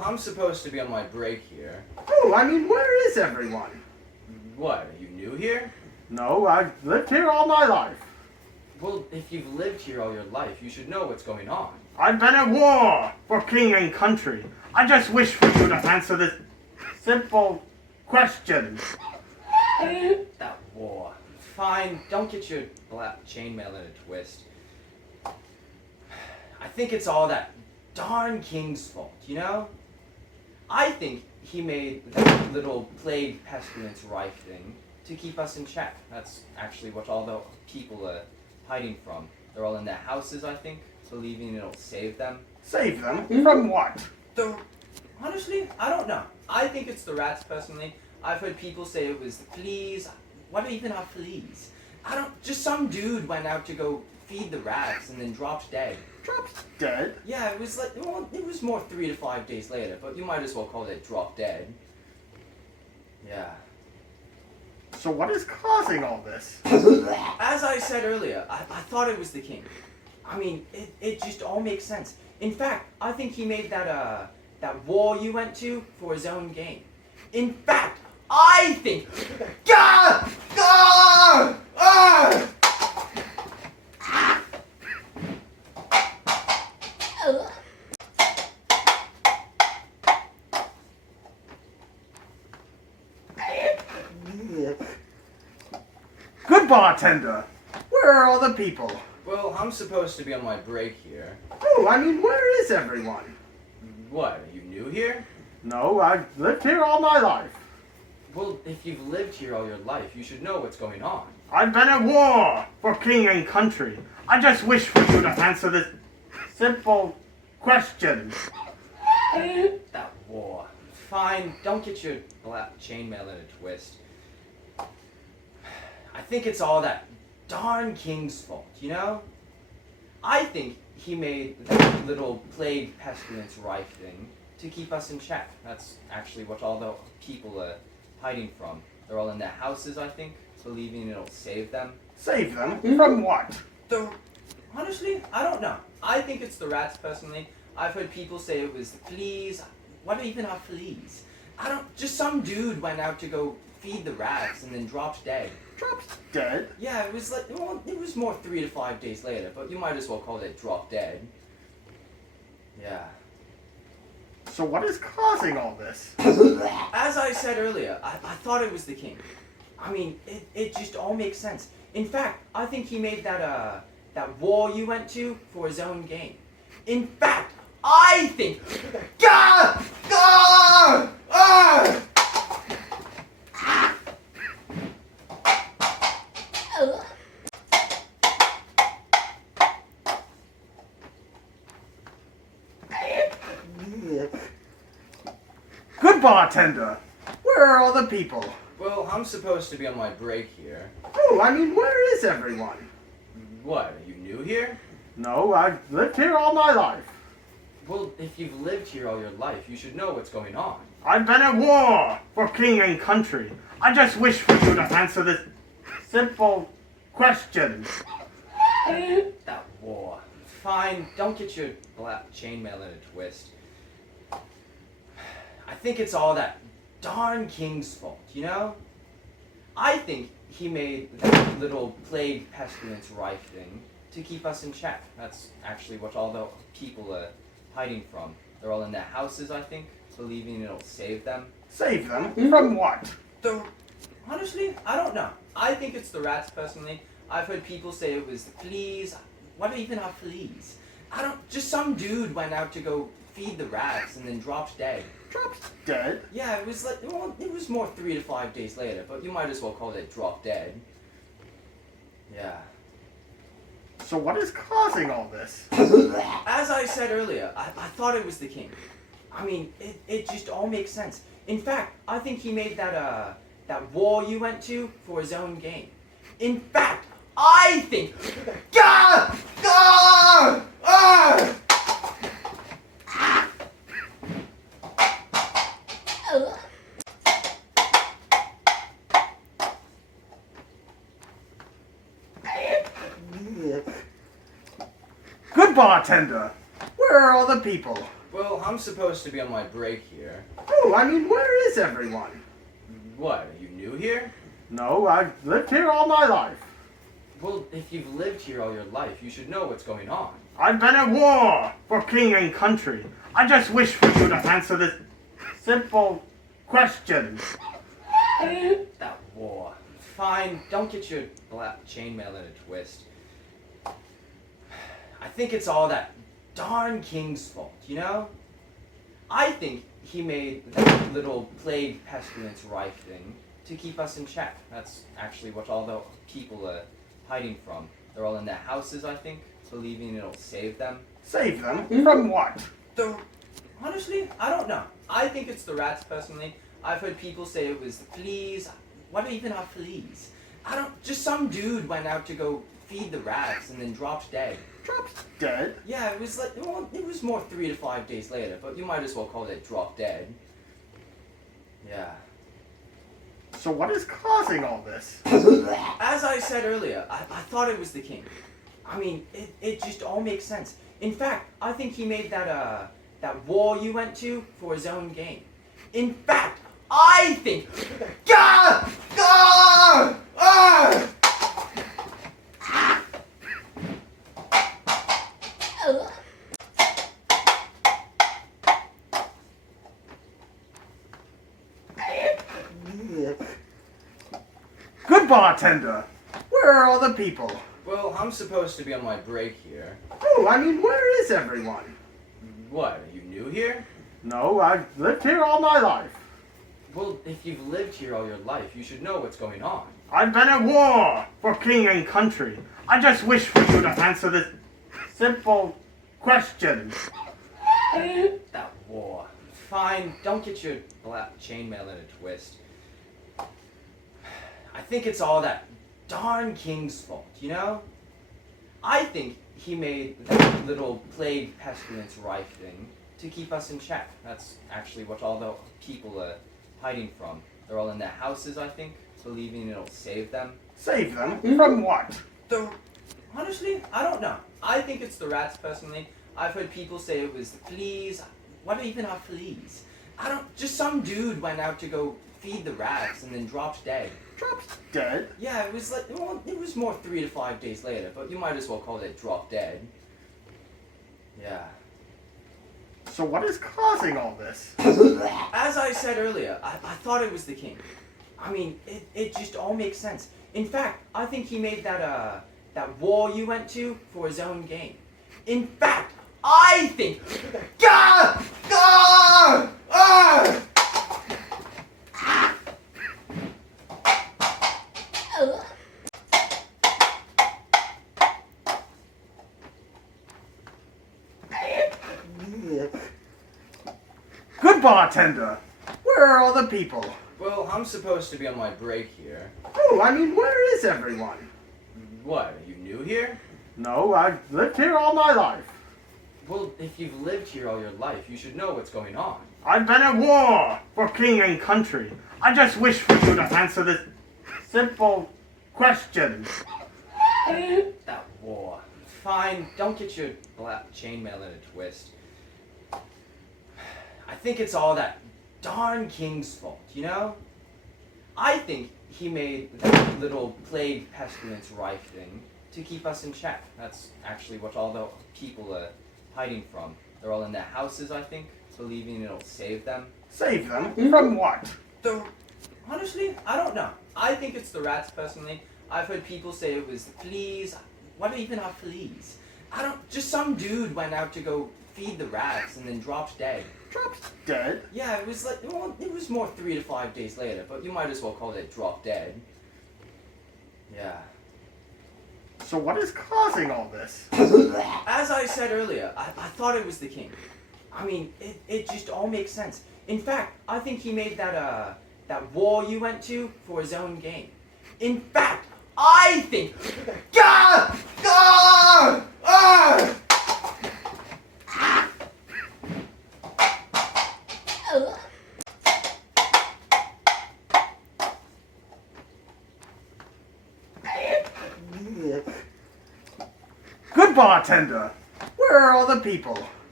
I'm supposed to be on my break here. Oh, I mean, where is everyone? What, are you new here? No, I've lived here all my life. Well, if you've lived here all your life, you should know what's going on. I've been at war for king and country. I just wish for you to answer this simple question. That war. Fine, don't get your black chainmail in a twist. I think it's all that darn king's fault, you know? I think he made that little plague pestilence rife thing to keep us in check. That's actually what all the people are hiding from. They're all in their houses, I think, believing it'll save them. Save them? From what? Honestly, I don't know. I think it's the rats, personally. I've heard people say it was the fleas. What even are fleas? Just some dude went out to go feed the rats and then dropped dead. Dropped dead? Yeah, it was it was more 3 to 5 days later, but you might as well call it drop dead. Yeah. So what is causing all this? As I said earlier, I thought it was the king. I mean, it just all makes sense. In fact, I think he made that war you went to for his own gain. In fact, I think... Gah! Gah! Ah! Good bartender! Where are all the people? Well, I'm supposed to be on my break here. Oh, I mean, where is everyone? What, are you new here? No, I've lived here all my life. Well, if you've lived here all your life, you should know what's going on. I've been at war for king and country. I just wish for you to answer this simple question. That war. Fine, don't get your black chainmail in a twist. I think it's all that darn king's fault, you know? I think he made that little plague pestilence rife thing to keep us in check. That's actually what all the people are hiding from. They're all in their houses, I think, believing it'll save them. Save them? From what? Honestly, I don't know. I think it's the rats, personally. I've heard people say it was the fleas. What even are fleas? Just some dude went out to go feed the rats and then dropped dead. Dropped dead? Yeah, it was more 3 to 5 days later, but you might as well call it drop dead. Yeah. So what is causing all this? As I said earlier, I thought it was the king. I mean, it just all makes sense. In fact, I think he made that war you went to for his own gain. In fact, I think... Gah! Gah! Ah! Good bartender! Where are all the people? Well, I'm supposed to be on my break here. Oh, I mean, where is everyone? What, are you new here? No, I've lived here all my life. Well, if you've lived here all your life, you should know what's going on. I've been at war for king and country. I just wish for you to answer this simple question. That war. Fine, don't get your black chainmail in a twist. I think it's all that darn king's fault, you know? I think he made that little plague pestilence rife thing to keep us in check. That's actually what all the people are hiding from. They're all in their houses, I think, believing it'll save them. Save them? From what? Honestly, I don't know. I think it's the rats, personally. I've heard people say it was the fleas. What even are fleas? Just some dude went out to go feed the rats and then dropped dead. Dropped dead? Yeah, it was more 3 to 5 days later, but you might as well call it drop dead. Yeah. So what is causing all this? As I said earlier, I thought it was the king. I mean, it just all makes sense. In fact, I think he made that war you went to for his own gain. In fact, I think... Gah! Gah! Ah! Good bartender! Where are all the people? Well, I'm supposed to be on my break here. Oh, I mean, where is everyone? What, are you new here? No, I've lived here all my life. Well, if you've lived here all your life, you should know what's going on. I've been at war for king and country. I just wish for you to answer this simple question. That war. Fine, don't get your black chainmail in a twist. I think it's all that darn king's fault, you know? I think he made that little plague pestilence rife thing to keep us in check. That's actually what all the people are hiding from. They're all in their houses, I think, believing it'll save them. Save them? From what? Honestly, I don't know. I think it's the rats, personally. I've heard people say it was the fleas. What even are fleas? Just some dude went out to go feed the rats and then dropped dead. Dropped dead? Yeah, it was well, it was more 3 to 5 days later, but you might as well call it drop dead. Yeah. So what is causing all this? As I said earlier, I thought it was the king. I mean, it just all makes sense. In fact, I think he made that war you went to for his own gain. In fact, I think... Gah! Gah! Ah! Good bartender! Where are all the people? Well, I'm supposed to be on my break here. Oh, I mean, where is everyone? What, are you new here? No, I've lived here all my life. Well, if you've lived here all your life, you should know what's going on. I've been at war for king and country. I just wish for you to answer this simple question. That war. Fine, don't get your black chainmail in a twist. I think it's all that darn king's fault, you know? I think he made that little plague pestilence rife thing to keep us in check. That's actually what all the people are hiding from. They're all in their houses, I think, believing it'll save them. Save them? From what? Honestly, I don't know. I think it's the rats, personally. I've heard people say it was the fleas. What even are fleas? Just some dude went out to go feed the rats and then dropped dead. Dropped dead? Yeah, it was well, it was more 3 to 5 days later, but you might as well call it drop dead. Yeah. So what is causing all this? As I said earlier, I thought it was the king. I mean, it just all makes sense. In fact, I think he made that war you went to for his own gain. In fact, I think... Gah! Gah! Ah! Good bartender! Where are all the people? Well, I'm supposed to be on my break here. Oh, I mean, where is everyone? What, are you new here? No, I've lived here all my life. Well, if you've lived here all your life, you should know what's going on. I've been at war for king and country. I just wish for you to answer this simple question. That war. Fine, don't get your black chainmail in a twist. I think it's all that darn king's fault, you know? I think he made that little plague pestilence rife thing to keep us in check. That's actually what all the people are hiding from. They're all in their houses, I think, believing it'll save them. Save them? From what? Honestly, I don't know. I think it's the rats, personally. I've heard people say it was the fleas. What even are fleas? Just some dude went out to go feed the rats and then dropped dead. Dropped dead? Yeah, it was well, it was more 3 to 5 days later, but you might as well call it drop dead. Yeah. So what is causing all this? As I said earlier, I thought it was the king. I mean, it just all makes sense. In fact, I think he made that war you went to for his own gain. In fact, I think... Gah! Gah! Ah! Good bartender! Where are all the people?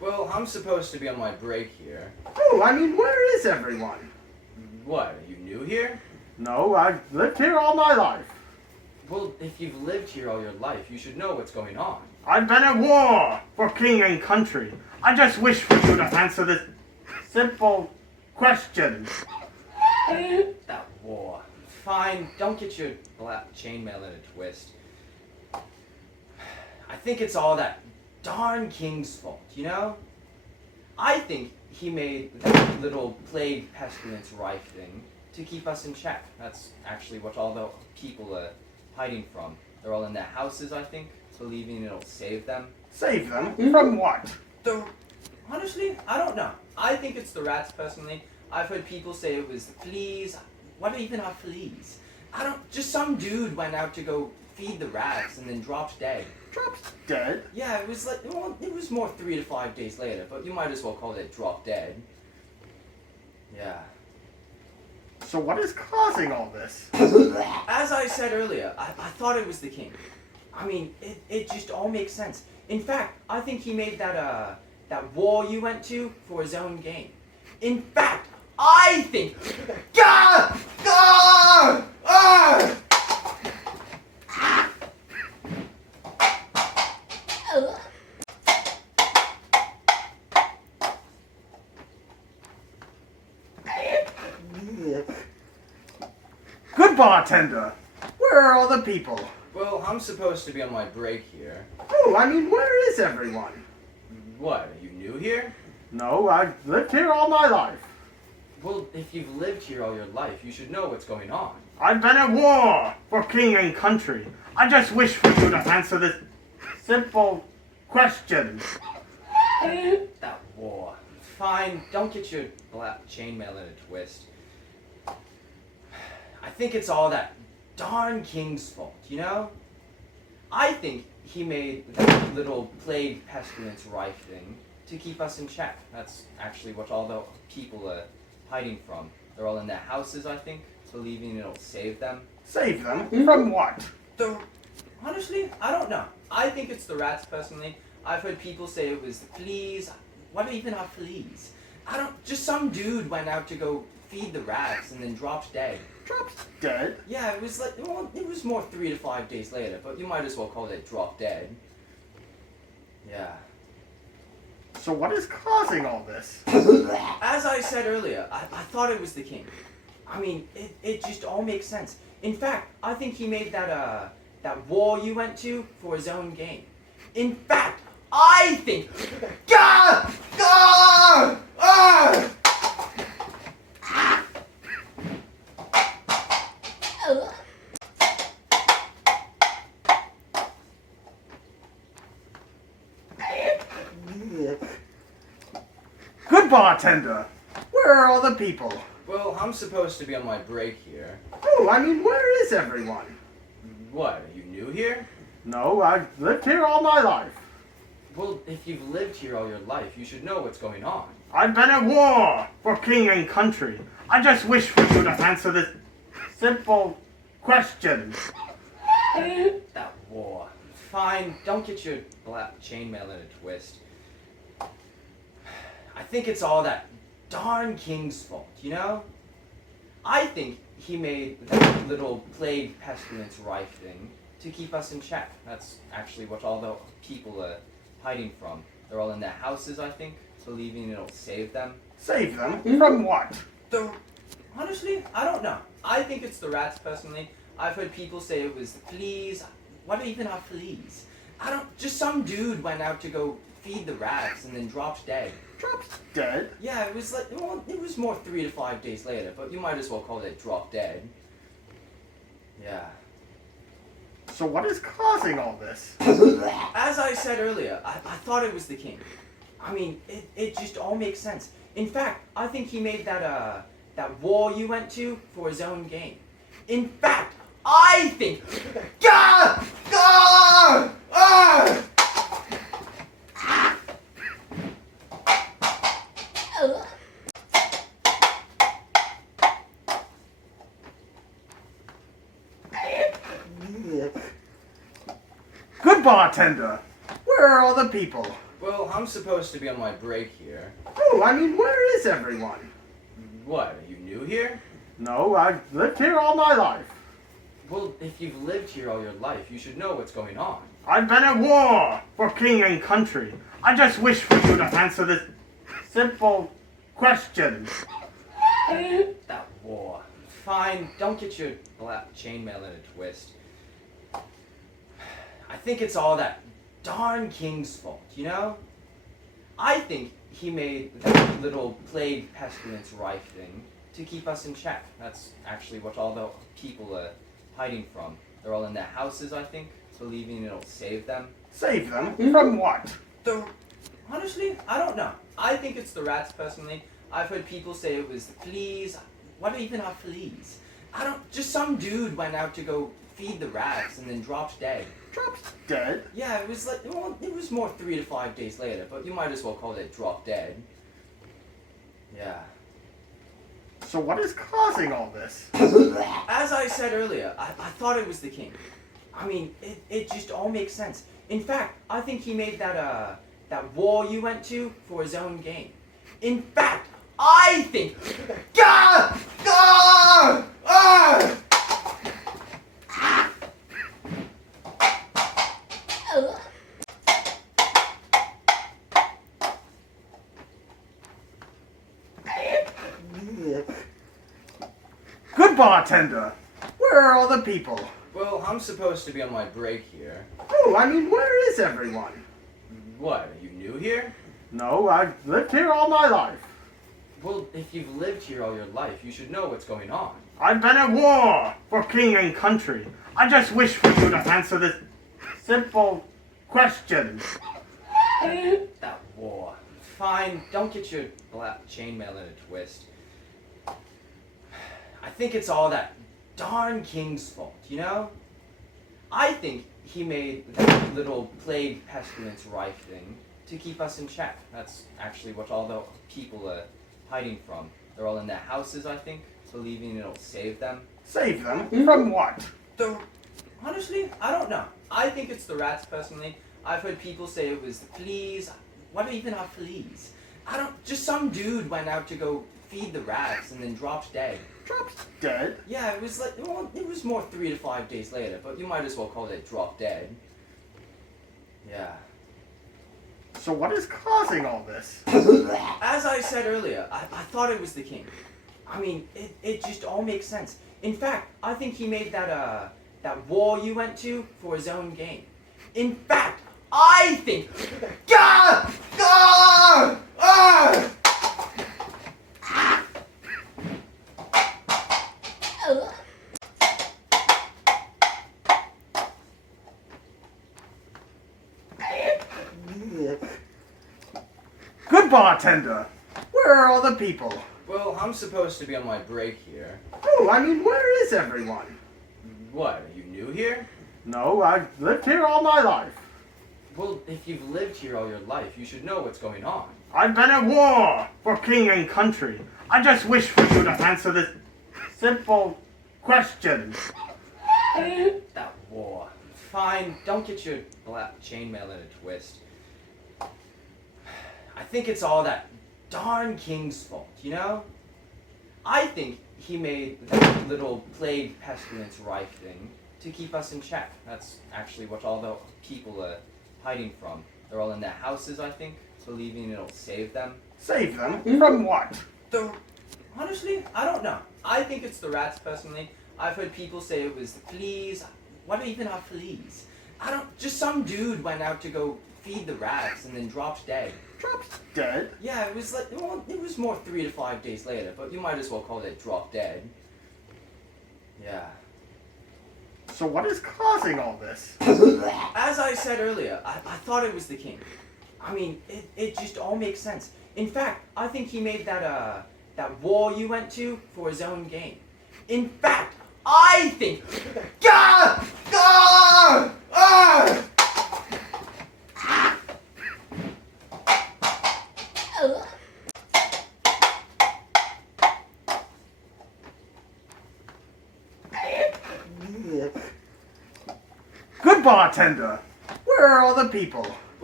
Well, I'm supposed to be on my break here. Oh, I mean, where is everyone? What, are you new here? No, I've lived here all my life. Well, if you've lived here all your life, you should know what's going on. I've been at war for king and country. I just wish for you to answer this simple question. That war. Fine, don't get your chainmail in a twist. I think it's all that darn king's fault, you know? I think he made that little plague pestilence rife thing to keep us in check. That's actually what all the people are hiding from. They're all in their houses, I think, believing it'll save them. Save them? From what? Honestly, I don't know. I think it's the rats, personally. I've heard people say it was the fleas. What even are fleas? Just some dude went out to go feed the rats and then dropped dead. Drops dead? Yeah, it was it was more 3 to 5 days later, but you might as well call it drop dead. Yeah. So what is causing all this? As I said earlier, I thought it was the king. I mean, it just all makes sense. In fact, I think he made that war you went to for his own gain. In fact, I think... Gah! Gah! Ah! Good bartender! Where are all the people? Well, I'm supposed to be on my break here. Oh, I mean, where is everyone? What, are you new here? No, I've lived here all my life. Well, if you've lived here all your life, you should know what's going on. I've been at war for king and country. I just wish for you to answer this simple question. That war. Fine, don't get your chainmail in a twist. I think it's all that darn king's fault, you know? I think he made that little plague pestilence rife thing to keep us in check. That's actually what all the people are hiding from. They're all in their houses, I think, believing it'll save them. Save them? From what? Honestly, I don't know. I think it's the rats, personally. I've heard people say it was the fleas. What even are fleas? Just some dude went out to go feed the rats and then dropped dead. Drops dead? Yeah, it was more 3 to 5 days later, but you might as well call it drop dead. Yeah. So what is causing all this? As I said earlier, I thought it was the king. I mean, it just all makes sense. In fact, I think he made that war you went to for his own gain. In fact, I think... Gah! Gah! Ah! Good bartender! Where are all the people? Well, I'm supposed to be on my break here. Oh, I mean, where is everyone? What, are you new here? No, I've lived here all my life. Well, if you've lived here all your life, you should know what's going on. I've been at war for king and country. I just wish for you to answer this simple question. That war. Fine, don't get your chainmail in a twist. I think it's all that darn king's fault, you know? I think he made that little plague pestilence rife thing to keep us in check. That's actually what all the people are hiding from. They're all in their houses, I think, believing it'll save them. Save them? From what? Honestly, I don't know. I think it's the rats, personally. I've heard people say it was the fleas. What even are fleas? Just some dude went out to go feed the rats and then dropped dead. Drops dead? Yeah, it was more 3 to 5 days later, but you might as well call it drop dead. Yeah. So what is causing all this? As I said earlier, I thought it was the king. I mean, it just all makes sense. In fact, I think he made that war you went to for his own gain. In fact, I think... Gah! Gah! Ah! Good bartender! Where are all the people? Well, Well, I'm supposed to be on my break here. Oh, I mean, where is everyone? What, are you new here? No, I've lived here all my life. Well, if you've lived here all your life, you should know what's going on. I've been at war for king and country. I just wish for you to answer this simple question. That war. Fine, don't get your black chainmail in a twist. I think it's all that darn king's fault, you know? I think he made that little plague pestilence rife thing to keep us in check. That's actually what all the people are hiding from. They're all in their houses, I think, believing it'll save them. Save them? From what? Honestly, I don't know. I think it's the rats, personally. I've heard people say it was the fleas. What even are fleas? Just some dude went out to go feed the rats and then dropped dead. Dropped dead? Yeah, it was it was more 3 to 5 days later, but you might as well call it drop dead. Yeah. So what is causing all this? As I said earlier, I thought it was the king. I mean, it just all makes sense. In fact, I think he made that war you went to for his own gain. In fact, I think... Gah! Gah! Ah! Good bartender! Where are all the people? Well, I'm supposed to be on my break here. Oh, I mean, where is everyone? What, are you new here? No, I've lived here all my life. Well, if you've lived here all your life, you should know what's going on. I've been at war for king and country. I just wish for you to answer this simple question. That war. Fine, don't get your black chainmail in a twist. I think it's all that darn king's fault, you know? I think he made that little plague pestilence rife thing to keep us in check. That's actually what all the people are hiding from. They're all in their houses, I think, believing it'll save them. Save them? From what? Honestly, I don't know. I think it's the rats, personally. I've heard people say it was the fleas. What even are fleas? Just some dude went out to go feed the rats and then dropped dead. Dropped dead? Yeah, it was more 3 to 5 days later, but you might as well call it drop dead. Yeah. So what is causing all this? As I said earlier, I thought it was the king. I mean, it just all makes sense. In fact, I think he made that war you went to for his own gain. In fact, I think... Gah! Gah! Ah! Good bartender! Where are all the people? Well, I'm supposed to be on my break here. Oh, I mean, where is everyone? What, are you new here? No, I've lived here all my life. Well, if you've lived here all your life, you should know what's going on. I've been at war for king and country. I just wish for you to answer this simple question. That war. Fine, don't get your black chainmail in a twist. I think it's all that darn king's fault, you know? I think he made that little plague pestilence rife thing to keep us in check. That's actually what all the people are hiding from. They're all in their houses, I think, believing it'll save them. Save them? From what? Honestly, I don't know. I think it's the rats, personally. I've heard people say it was the fleas. What even are fleas? Just some dude went out to go feed the rats and then dropped dead. Dropped dead? Yeah, it was more 3 to 5 days later, but you might as well call it drop dead. Yeah. So what is causing all this? As I said earlier, I thought it was the king. I mean, it just all makes sense. In fact, I think he made that war you went to for his own gain. In fact, I think... Gah! Gah! Ah! Good bartender! Where are all the people?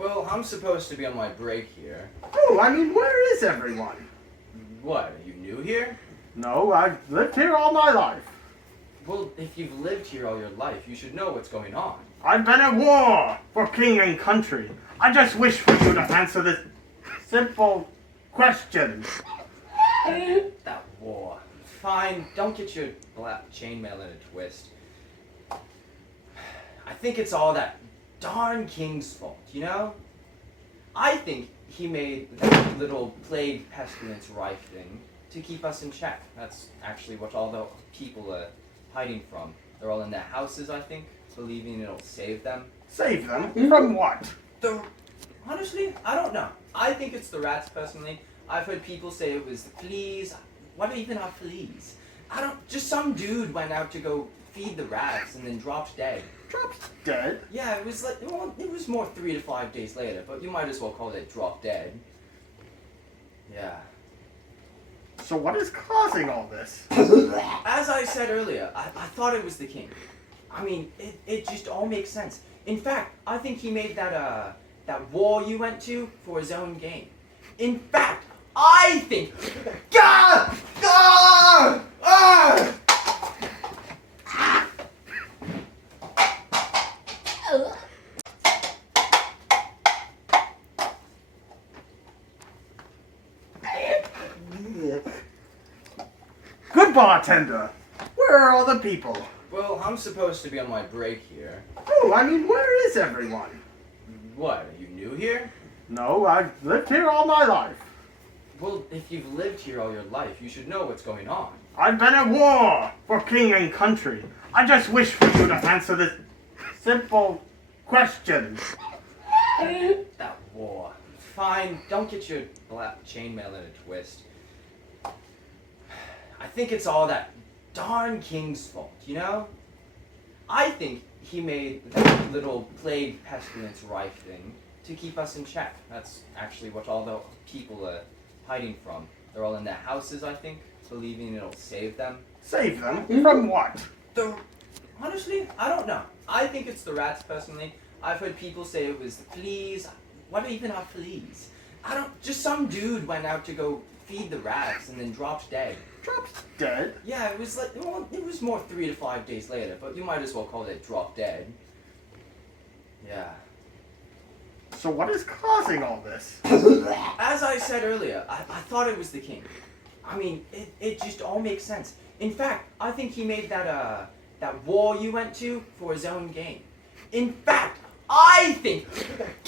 Well, I'm supposed to be on my break here. Oh, I mean, where is everyone? What, are you new here? No, I've lived here all my life. Well, if you've lived here all your life, you should know what's going on. I've been at war for king and country. I just wish for you to answer this simple question. That war. Fine, don't get your black chainmail in a twist. I think it's all that darn king's fault, you know? I think he made that little plague pestilence rife thing to keep us in check. That's actually what all the people are hiding from. They're all in their houses, I think, believing it'll save them. Save them? From what? Honestly, I don't know. I think it's the rats, personally. I've heard people say it was the fleas. What even are fleas? Just some dude went out to go feed the rats and then dropped dead. Dropped dead? Yeah, it was it was more 3 to 5 days later, but you might as well call it drop dead. Yeah. So what is causing all this? As I said earlier, I thought it was the king. I mean, it just all makes sense. In fact, I think he made that war you went to for his own gain. In fact, I think... Gah! Gah! Ah! Good bartender! Where are all the people? Well, I'm supposed to be on my break here. Oh, I mean, where is everyone? What, are you new here? No, I've lived here all my life. Well, if you've lived here all your life, you should know what's going on. I've been at war for king and country. I just wish for you to answer this simple question. That war. Fine, don't get your black chainmail in a twist. I think it's all that darn king's fault, you know? I think he made that little plague pestilence rife thing to keep us in check. That's actually what all the people are hiding from. They're all in their houses, I think, believing it'll save them. Save them? From what? Honestly, I don't know. I think it's the rats, personally. I've heard people say it was the fleas. What even are fleas? Just some dude went out to go feed the rats and then dropped dead. Dropped dead? Yeah, it was more 3 to 5 days later, but you might as well call it drop dead. Yeah. So what is causing all this? As I said earlier, I thought it was the king. I mean, it just all makes sense. In fact, I think he made that war you went to for his own gain. In fact, I think...